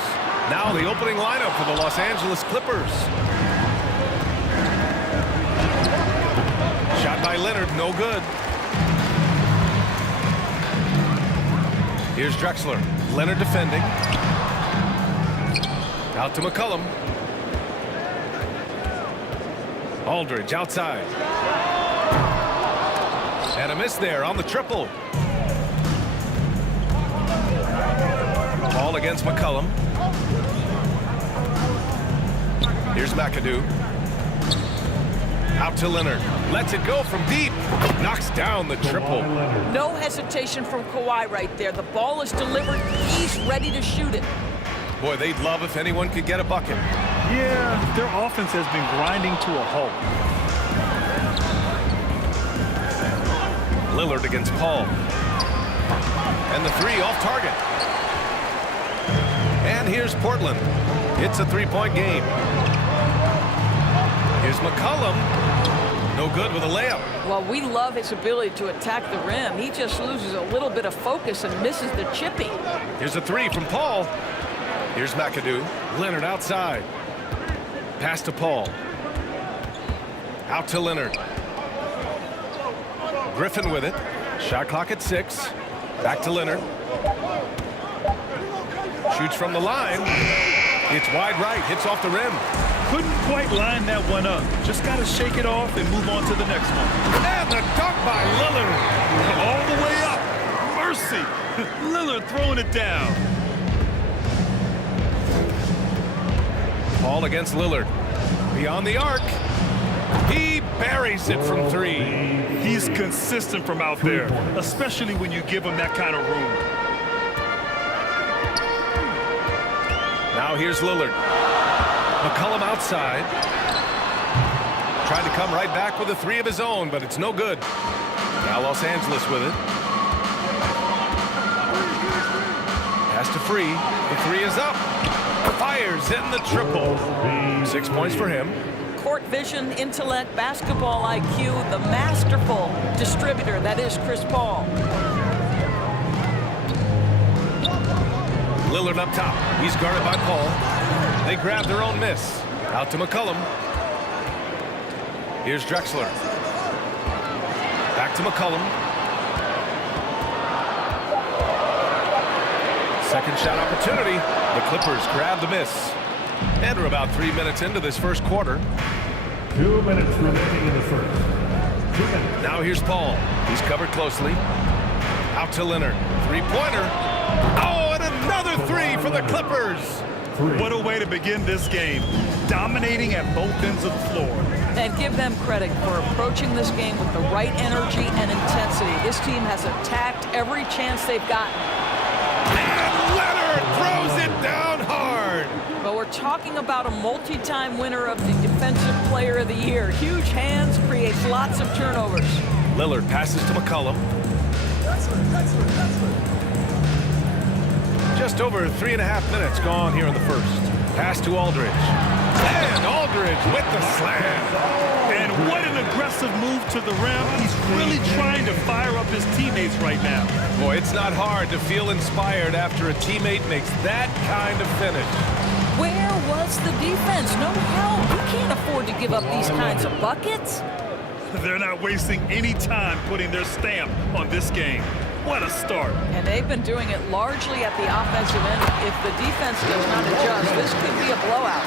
Now the opening lineup for the Los Angeles Clippers. Shot by Leonard, no good. Here's Drexler. Leonard defending. Out to McCollum. Aldridge outside. And a miss there on the triple. Ball against McCollum. Here's McAdoo. Out to Leonard. Lets it go from deep. Knocks down the triple. No hesitation from Kawhi right there. The ball is delivered. He's ready to shoot it. Boy, they'd love if anyone could get a bucket. Yeah, their offense has been grinding to a halt. Lillard against Paul. And the three off target. And here's Portland. It's a three-point game. Here's McCollum. No good with a layup. Well, we love his ability to attack the rim. He just loses a little bit of focus and misses the chipping. Here's a three from Paul. Here's McAdoo. Leonard outside. Pass to Paul. Out to Leonard. Griffin with it. Shot clock at 6. Back to Leonard. Shoots from the line. It's wide right. Hits off the rim. Couldn't quite line that one up. Just got to shake it off and move on to the next one. And the dunk by Lillard. All the way up. Mercy. Lillard throwing it down. Paul against Lillard. Beyond the arc. He buries it from 3. He's consistent from out there, especially when you give him that kind of room. Now here's Lillard. McCollum outside. Trying to come right back with a 3 of his own, but it's no good. Now Los Angeles with it. Pass to Free. The 3 is up. Fires in the triple. 6 points for him. Court vision, intellect, basketball IQ, the masterful distributor that is Chris Paul. Lillard up top. He's guarded by Paul. They grab their own miss. Out to McCollum. Here's Drexler. Back to McCollum. Second shot opportunity. The Clippers grab the miss. And we're about 3 minutes into this first quarter. 2 minutes remaining in the first. 2 minutes. Now here's Paul. He's covered closely. Out to Leonard. Three-pointer. Oh, and another 3 for the Clippers. What a way to begin this game. Dominating at both ends of the floor. And give them credit for approaching this game with the right energy and intensity. This team has attacked every chance they've gotten. And Leonard throws it down hard. But we're talking about a multi-time winner of the Defensive Player of the Year. Huge hands, creates lots of turnovers. Lillard passes to McCollum. Just over 3.5 minutes gone here in the first. Pass to Aldridge. And Aldridge with the slam. And what an aggressive move to the rim. He's really trying to fire up his teammates right now. Boy, it's not hard to feel inspired after a teammate makes that kind of finish. Where was the defense? No help. You can't afford to give up these kinds of buckets. They're not wasting any time putting their stamp on this game. What a start. And they've been doing it largely at the offensive end. If the defense does not adjust, this could be a blowout.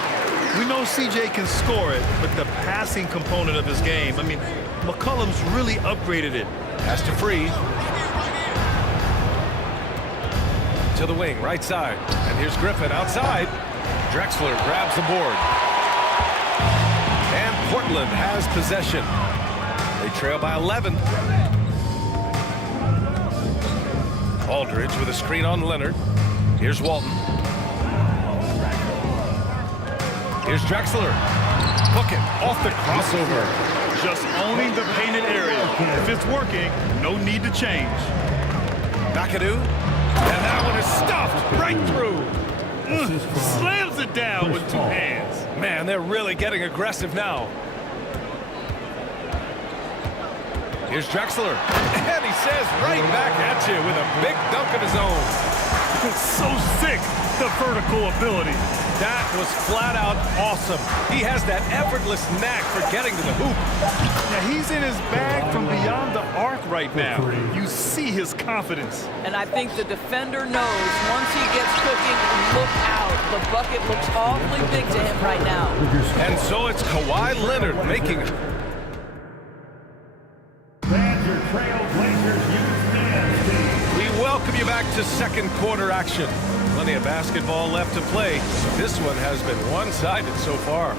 We know CJ can score it, but the passing component of his game, I mean, McCollum's really upgraded it. Has to Free. To the wing, right side. And here's Griffin outside. Drexler grabs the board. And Portland has possession. They trail by 11. Aldridge with a screen on Leonard. Here's Walton. Here's Drexler. Hook it off the crossover. Just owning the painted area. If it's working, no need to change. McAdoo. And that one is stuffed right through. Slams it down with 2 hands. Man, they're really getting aggressive now. Here's Drexler, and he says right back at you with a big dunk of his own. So sick, the vertical ability. That was flat out awesome. He has that effortless knack for getting to the hoop. Now he's in his bag from beyond the arc right now. You see his confidence. And I think the defender knows once he gets cooking, look out. The bucket looks awfully big to him right now. And so it's Kawhi Leonard making it. We welcome you back to second quarter action. Plenty of basketball left to play. This one has been one-sided so far.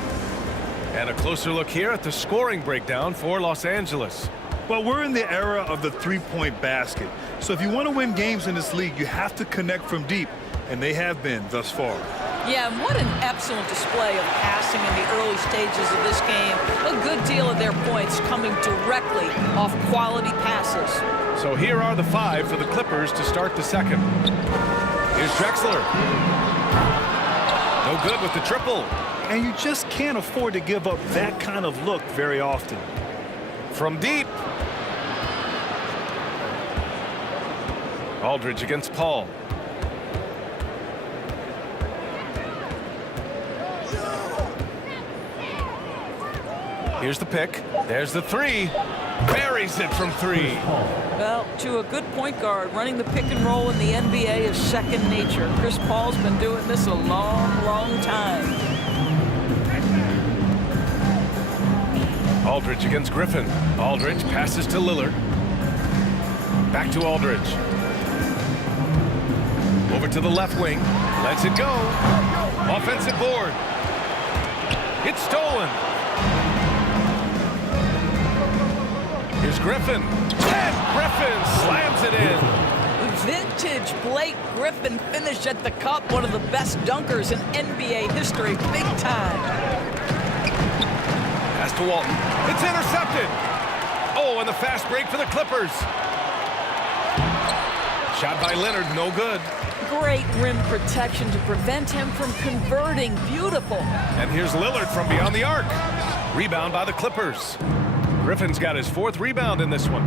And a closer look here at the scoring breakdown for Los Angeles. Well, we're in the era of the three-point basket. So if you want to win games in this league, you have to connect from deep. And they have been thus far. Yeah, and what an excellent display of passing in the early stages of this game. A good deal of their points coming directly off quality passes. So here are the 5 for the Clippers to start the second. Here's Drexler. No good with the triple. And you just can't afford to give up that kind of look very often. From deep. Aldridge against Paul. Here's the pick. There's the 3. Buries it from 3. Well, to a good point guard, running the pick and roll in the NBA is second nature. Chris Paul's been doing this a long, long time. Aldridge against Griffin. Aldridge passes to Lillard. Back to Aldridge. Over to the left wing. Lets it go. Offensive board. It's stolen. Here's Griffin. And Griffin slams it in. Vintage Blake Griffin finish at the cup. One of the best dunkers in NBA history. Big time. Pass to Walton. It's intercepted. Oh, and the fast break for the Clippers. Shot by Leonard, no good. Great rim protection to prevent him from converting. Beautiful. And here's Lillard from beyond the arc. Rebound by the Clippers. Griffin's got his 4th rebound in this one.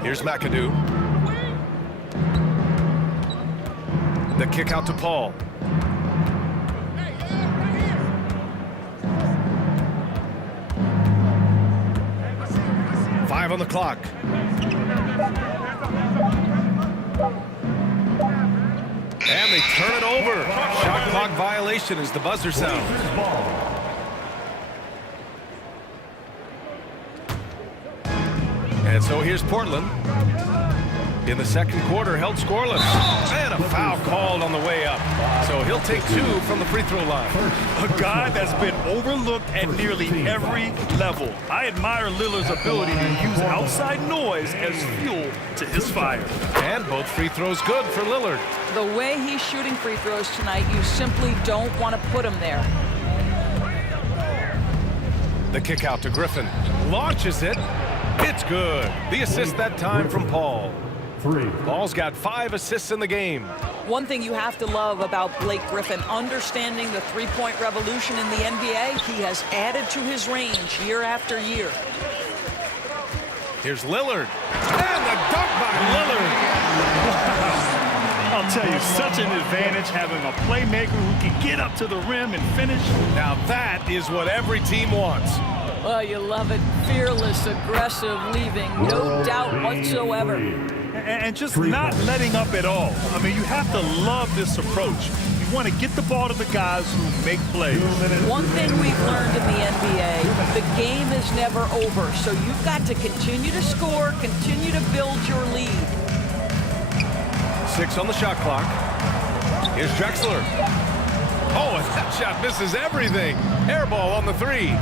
Here's McAdoo. The kick out to Paul. Five on the clock. And they turn it over. Shot clock violation as the buzzer sounds. And so here's Portland. In the second quarter, held scoreless. And a foul called on the way up. So he'll take 2 from the free throw line. A guy that's been overlooked at nearly every level. I admire Lillard's ability to use outside noise as fuel to his fire. And both free throws good for Lillard. The way he's shooting free throws tonight, you simply don't want to put him there. The kick out to Griffin. Launches it. It's good. The assist that time from Paul. 3. Paul's got 5 assists in the game. One thing you have to love about Blake Griffin, understanding the three-point revolution in the NBA, he has added to his range year after year. Here's Lillard. And the dunk by Lillard. I'll tell you, such an advantage having a playmaker who can get up to the rim and finish. Now that is what every team wants. Well, you love it. Fearless, aggressive, leaving. No doubt whatsoever. And just not letting up at all. I mean, you have to love this approach. You want to get the ball to the guys who make plays. One thing we've learned in the NBA, the game is never over. So you've got to continue to score, continue to build your lead. 6 on the shot clock. Here's Drexler. Oh, and that shot misses everything. Air ball on the 3.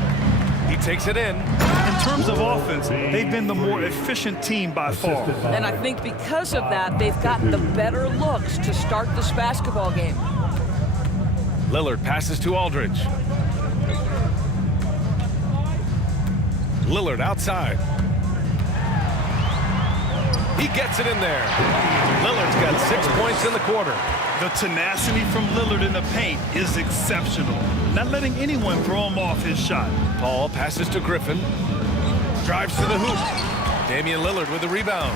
He takes it in. In terms of offense, they've been the more efficient team by far. And I think because of that, they've gotten the better looks to start this basketball game. Lillard passes to Aldridge. Lillard outside. He gets it in there. Lillard's got 6 points in the quarter. The tenacity from Lillard in the paint is exceptional. Not letting anyone throw him off his shot. Paul passes to Griffin. Drives to the hoop. Damian Lillard with the rebound.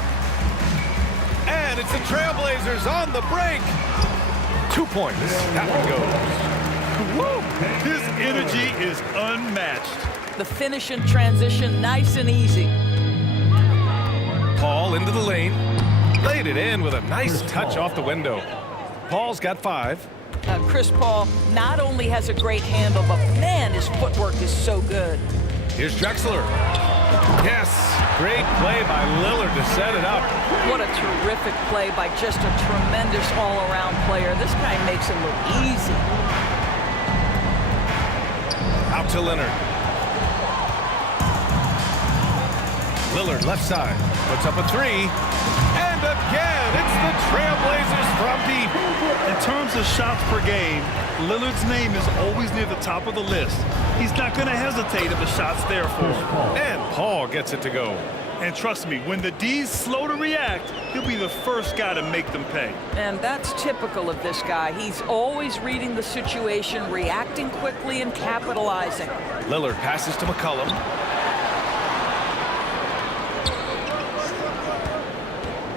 And it's the Trailblazers on the break. 2 points. That one goes. Woo! His energy is unmatched. The finish in transition, nice and easy. Paul into the lane. Laid it in with a nice touch off the window. Paul's got 5. Chris Paul not only has a great handle, but man, his footwork is so good. Here's Drexler. Yes, great play by Lillard to set it up. What a terrific play by just a tremendous all-around player. This guy makes it look easy. Out to Leonard. Lillard left side, puts up a 3. And again, it's the Trailblazers from deep. In terms of shots per game, Lillard's name is always near the top of the list. He's not going to hesitate if the shot's there for him. And Paul gets it to go. And trust me, when the D's slow to react, he'll be the first guy to make them pay. And that's typical of this guy. He's always reading the situation, reacting quickly, and capitalizing. Lillard passes to McCollum.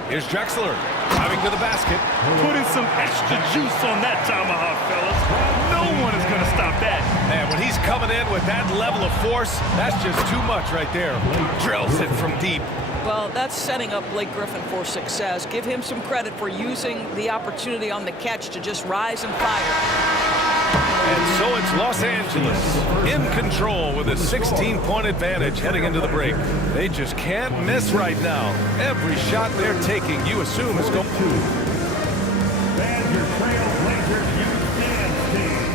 Here's Drexler, driving to the basket. Putting some extra juice on that tomahawk, fellas. No one is going to stop that. Man, when he's coming in with that level of force, that's just too much right there. Drills it from deep. Well, that's setting up Blake Griffin for success. Give him some credit for using the opportunity on the catch to just rise and fire. And so it's Los Angeles in control with a 16-point advantage heading into the break. They just can't miss right now. Every shot they're taking, you assume, is going to. And your Trailblazers Youth Dance Team.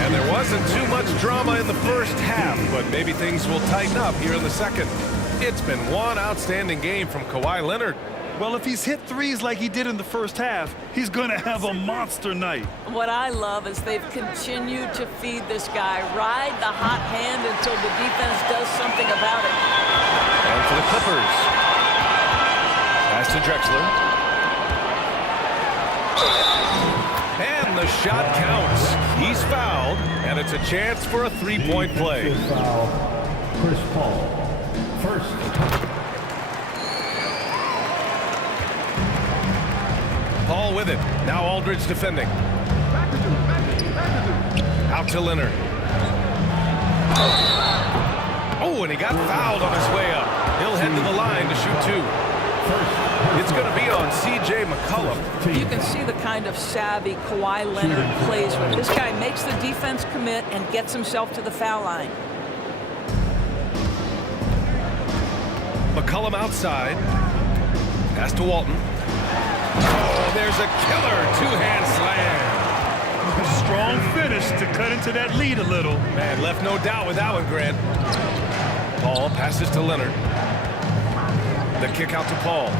And there wasn't too much drama in the first half, but maybe things will tighten up here in the second. It's been one outstanding game from Kawhi Leonard. Well, if he's hit threes like he did in the first half, he's going to have a monster night. What I love is they've continued to feed this guy, ride the hot hand until the defense does something about it. And for the Clippers, pass to Drexler. And the shot counts. He's fouled, and it's a chance for a three-point play. Foul, Chris Paul. First. Paul with it. Now Aldridge defending. Out to Leonard. Oh, and he got fouled on his way up. He'll head to the line to shoot two. It's going to be on C.J. McCollum. You can see the kind of savvy Kawhi Leonard plays with. This guy makes the defense commit and gets himself to the foul line. McCollum outside. Pass to Walton. Oh, there's a killer two-hand slam. A strong finish to cut into that lead a little. Man, left no doubt with that one, Grant. Paul passes to Leonard. The kick out to Paul.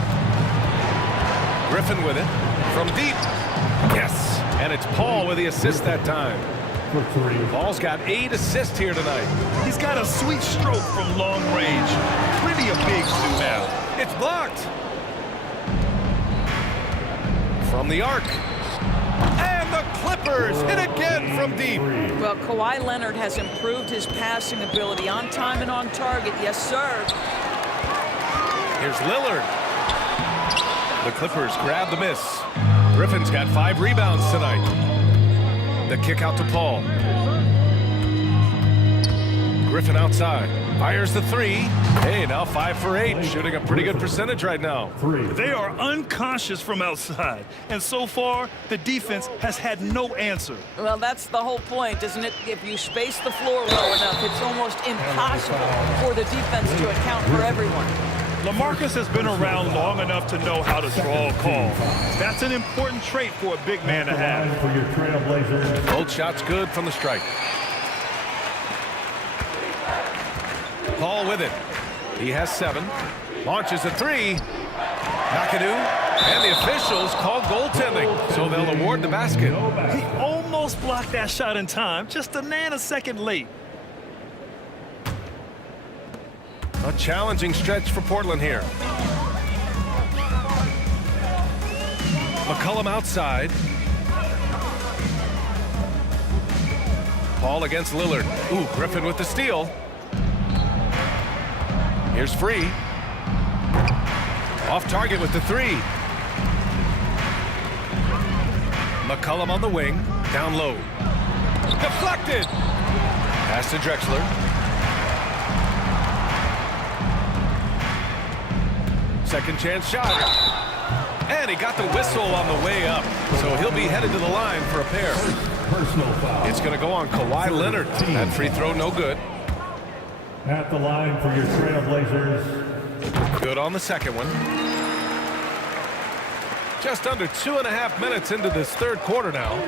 Griffin with it. From deep. Yes. And it's Paul with the assist that time. Paul's got 8 assists here tonight. He's got a sweet stroke from long range. Plenty of bigs do now. It's blocked. From the arc. And the Clippers hit again from deep. Well, Kawhi Leonard has improved his passing ability on time and on target. Yes, sir. Here's Lillard. The Clippers grab the miss. Griffin's got 5 rebounds tonight. The kick out to Paul. Griffin outside. Fires the 3. Hey, now 5 for 8. Shooting a pretty good percentage right now. They are unconscious from outside. And so far, the defense has had no answer. Well, that's the whole point, isn't it? If you space the floor well enough, it's almost impossible for the defense to account for everyone. LaMarcus has been around long enough to know how to draw a call. That's an important trait for a big man to have. For your Trailblazers. Both shots good from the strike. Paul with it. He has 7. Launches a 3. McAdoo. And the officials call goaltending, so they'll award the basket. He almost almost blocked that shot in time, just a nanosecond late. A challenging stretch for Portland here. McCollum outside. Paul against Lillard. Ooh, Griffin with the steal. Here's Free. Off target with the three. McCollum on the wing. Down low. Deflected. Pass to Drexler. Second chance shot. And he got the whistle on the way up. So he'll be headed to the line for a pair. Personal foul. It's going to go on Kawhi Leonard. That free throw no good. At the line for your Trailblazers. Good on the second one. Just under 2.5 minutes into this third quarter now.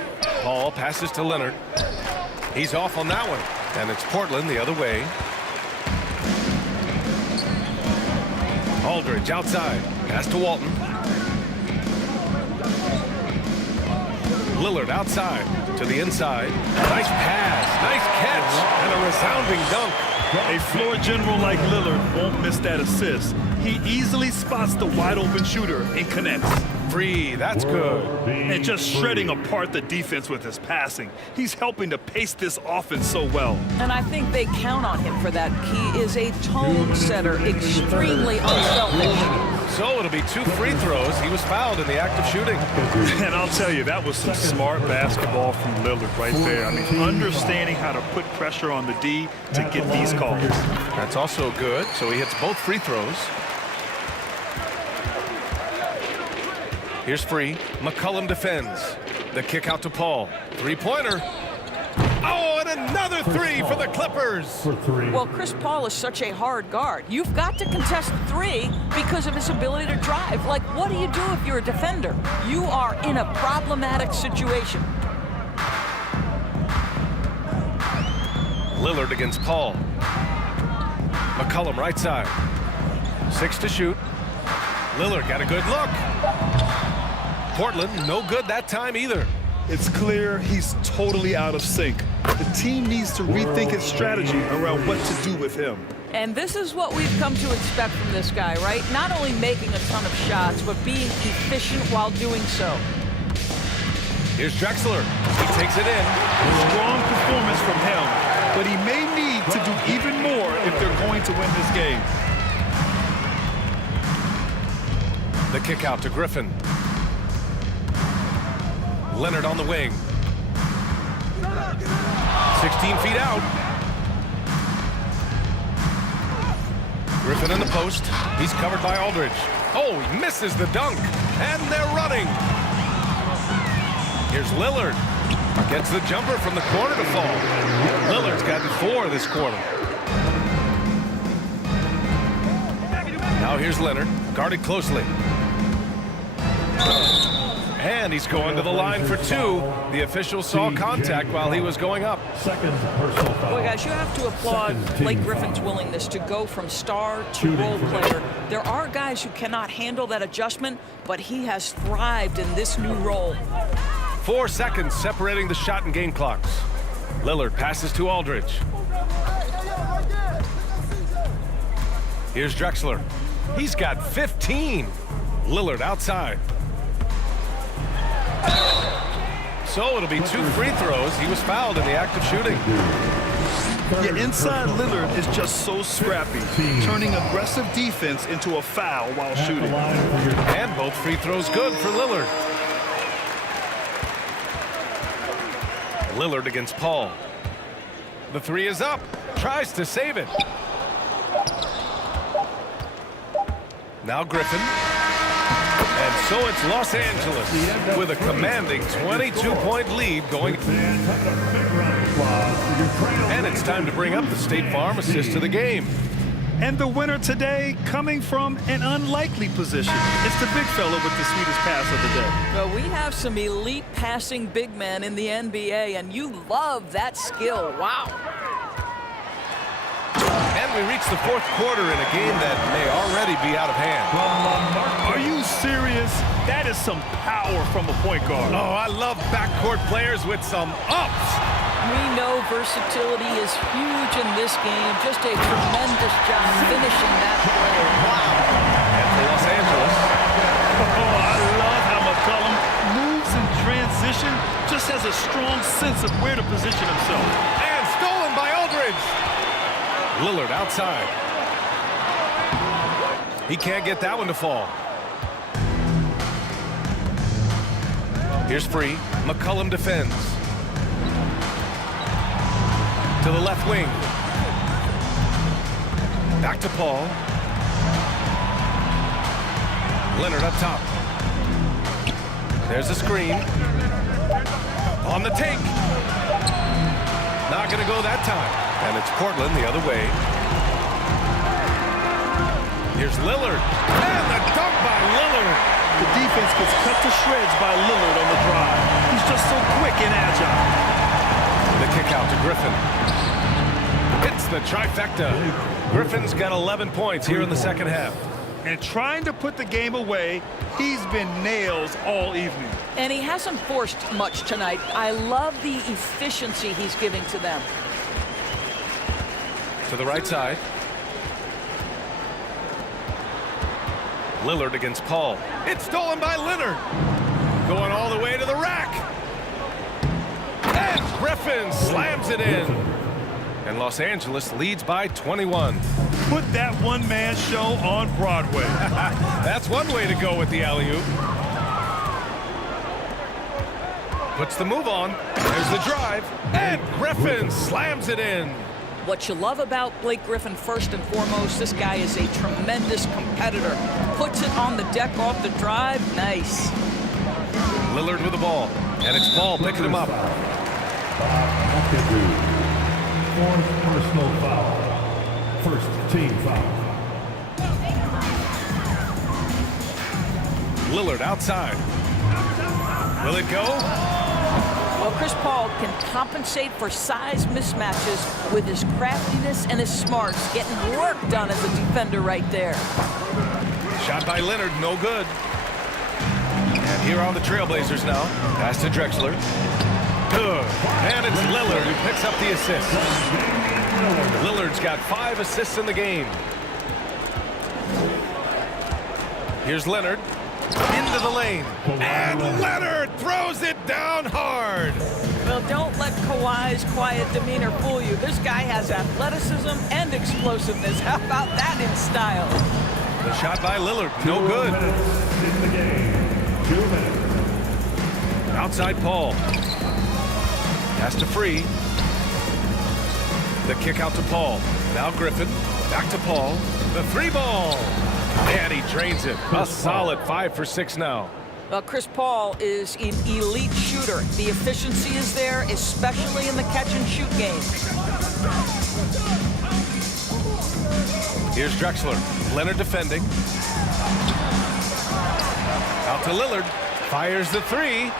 Paul passes to Leonard. He's off on that one. And it's Portland the other way. Aldridge outside. Pass to Walton. Lillard outside to the inside. Nice pass. Nice catch. And a resounding dunk. A floor general like Lillard won't miss that assist. He easily spots the wide open shooter and connects. Free, that's good. And just shredding apart the defense with his passing. He's helping to pace this offense so well. And I think they count on him for that. He is a tone setter, extremely unselfish. So it'll be 2 free throws. He was fouled in the act of shooting. And I'll tell you, that was some smart basketball from Lillard right there. I mean, understanding how to put pressure on the D to get these calls. That's also good. So he hits both free throws. Here's Free. McCollum defends. The kick out to Paul. Three-pointer. Oh, and another three for the Clippers. Well, Chris Paul is such a hard guard. You've got to contest the three because of his ability to drive. Like, what do you do if you're a defender? You are in a problematic situation. Lillard against Paul. McCollum right side. 6 to shoot. Lillard got a good look. Portland, no good that time either. It's clear he's totally out of sync. The team needs to rethink its strategy around what to do with him. And this is what we've come to expect from this guy, right? Not only making a ton of shots, but being efficient while doing so. Here's Drexler. He takes it in. Strong performance from him, but he may need to do even more if they're going to win this game. The kick out to Griffin. Leonard on the wing. 16 feet out. Griffin in the post. He's covered by Aldridge. Oh, he misses the dunk. And they're running. Here's Lillard. Gets the jumper from the corner to fall. Lillard's gotten 4 this quarter. Now here's Leonard. Guarded closely. And he's going to the line for 2. The official saw contact while he was going up. Boy, guys, you have to applaud Blake Griffin's willingness to go from star to role player. There are guys who cannot handle that adjustment, but he has thrived in this new role. 4 seconds separating the shot and game clocks. Lillard passes to Aldridge. Here's Drexler. He's got 15. Lillard outside. So it'll be 2 free throws. He was fouled in the act of shooting. Yeah, inside Lillard is just so scrappy, turning aggressive defense into a foul while shooting. And both free throws good for Lillard. Lillard against Paul. The 3 is up. Tries to save it. Now Griffin. And so it's Los Angeles with a commanding 22-point lead going. And it's time to bring up the State Farm assist to the game. And the winner today coming from an unlikely position. It's the big fella with the sweetest pass of the day. Well, we have some elite passing big men in the NBA, and you love that skill. Wow. And we reach the 4th quarter in a game that may already be out of hand. Are you serious? defense, that is some power from a point guard. Oh, I love backcourt players with some ups. We know versatility is huge in this game. Just a tremendous job finishing that play. Wow. And for Los Angeles. Oh, I love how McCollum moves in transition, just has a strong sense of where to position himself. And stolen by Aldridge. Lillard outside. He can't get that one to fall. Here's free. McCollum defends. To the left wing. Back to Paul. Leonard up top. There's a screen. On the take. Not going to go that time. And it's Portland the other way. Here's Lillard. And the dunk by Lillard. The defense gets cut to shreds by Lillard on the drive. He's just so quick and agile. The kick out to Griffin. It's the trifecta. Griffin's got 11 points here in the second half. And trying to put the game away, he's been nails all evening. And he hasn't forced much tonight. I love the efficiency he's giving to them. To the right side. Lillard against Paul. It's stolen by Leonard. Going all the way to the rack. And Griffin slams it in. And Los Angeles leads by 21. Put that one-man show on Broadway. That's one way to go with the alley-oop. Puts the move on. There's the drive. And Griffin slams it in. What you love about Blake Griffin, first and foremost, this guy is a tremendous competitor. Puts it on the deck off the drive. Nice. Lillard with the ball. And it's Paul picking him up. Fourth personal foul. First team foul. Lillard outside. Will it go? Well, Chris Paul can compensate for size mismatches with his craftiness and his smarts, getting work done as a defender right there. Shot by Leonard, no good. And here are the Trailblazers now. Pass to Drexler. Good. And it's Lillard who picks up the assist. Lillard's got 5 assists in the game. Here's Leonard. Into the lane. And Leonard throws it down hard. Well, don't let Kawhi's quiet demeanor fool you. This guy has athleticism and explosiveness. How about that in style? The shot by Lillard, no good. 2 minutes in the game. 2 minutes. Outside Paul. Has to free. The kick out to Paul. Now Griffin. Back to Paul. The 3 ball. And he drains it. A solid 5 for 6 now. Well, Chris Paul is an elite shooter. The efficiency is there, especially in the catch-and-shoot game. Here's Drexler. Leonard defending. Out to Lillard. Fires the 3.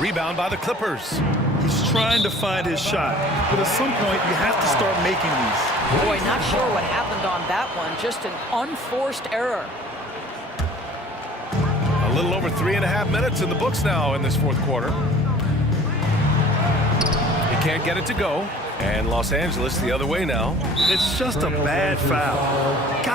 Rebound by the Clippers. He's trying to find his shot, but at some point you have to start making these. Boy, not sure what happened on that one. Just an unforced error. A little over 3.5 minutes in the books now in this fourth quarter. He can't get it to go. And Los Angeles the other way now. It's just a bad foul.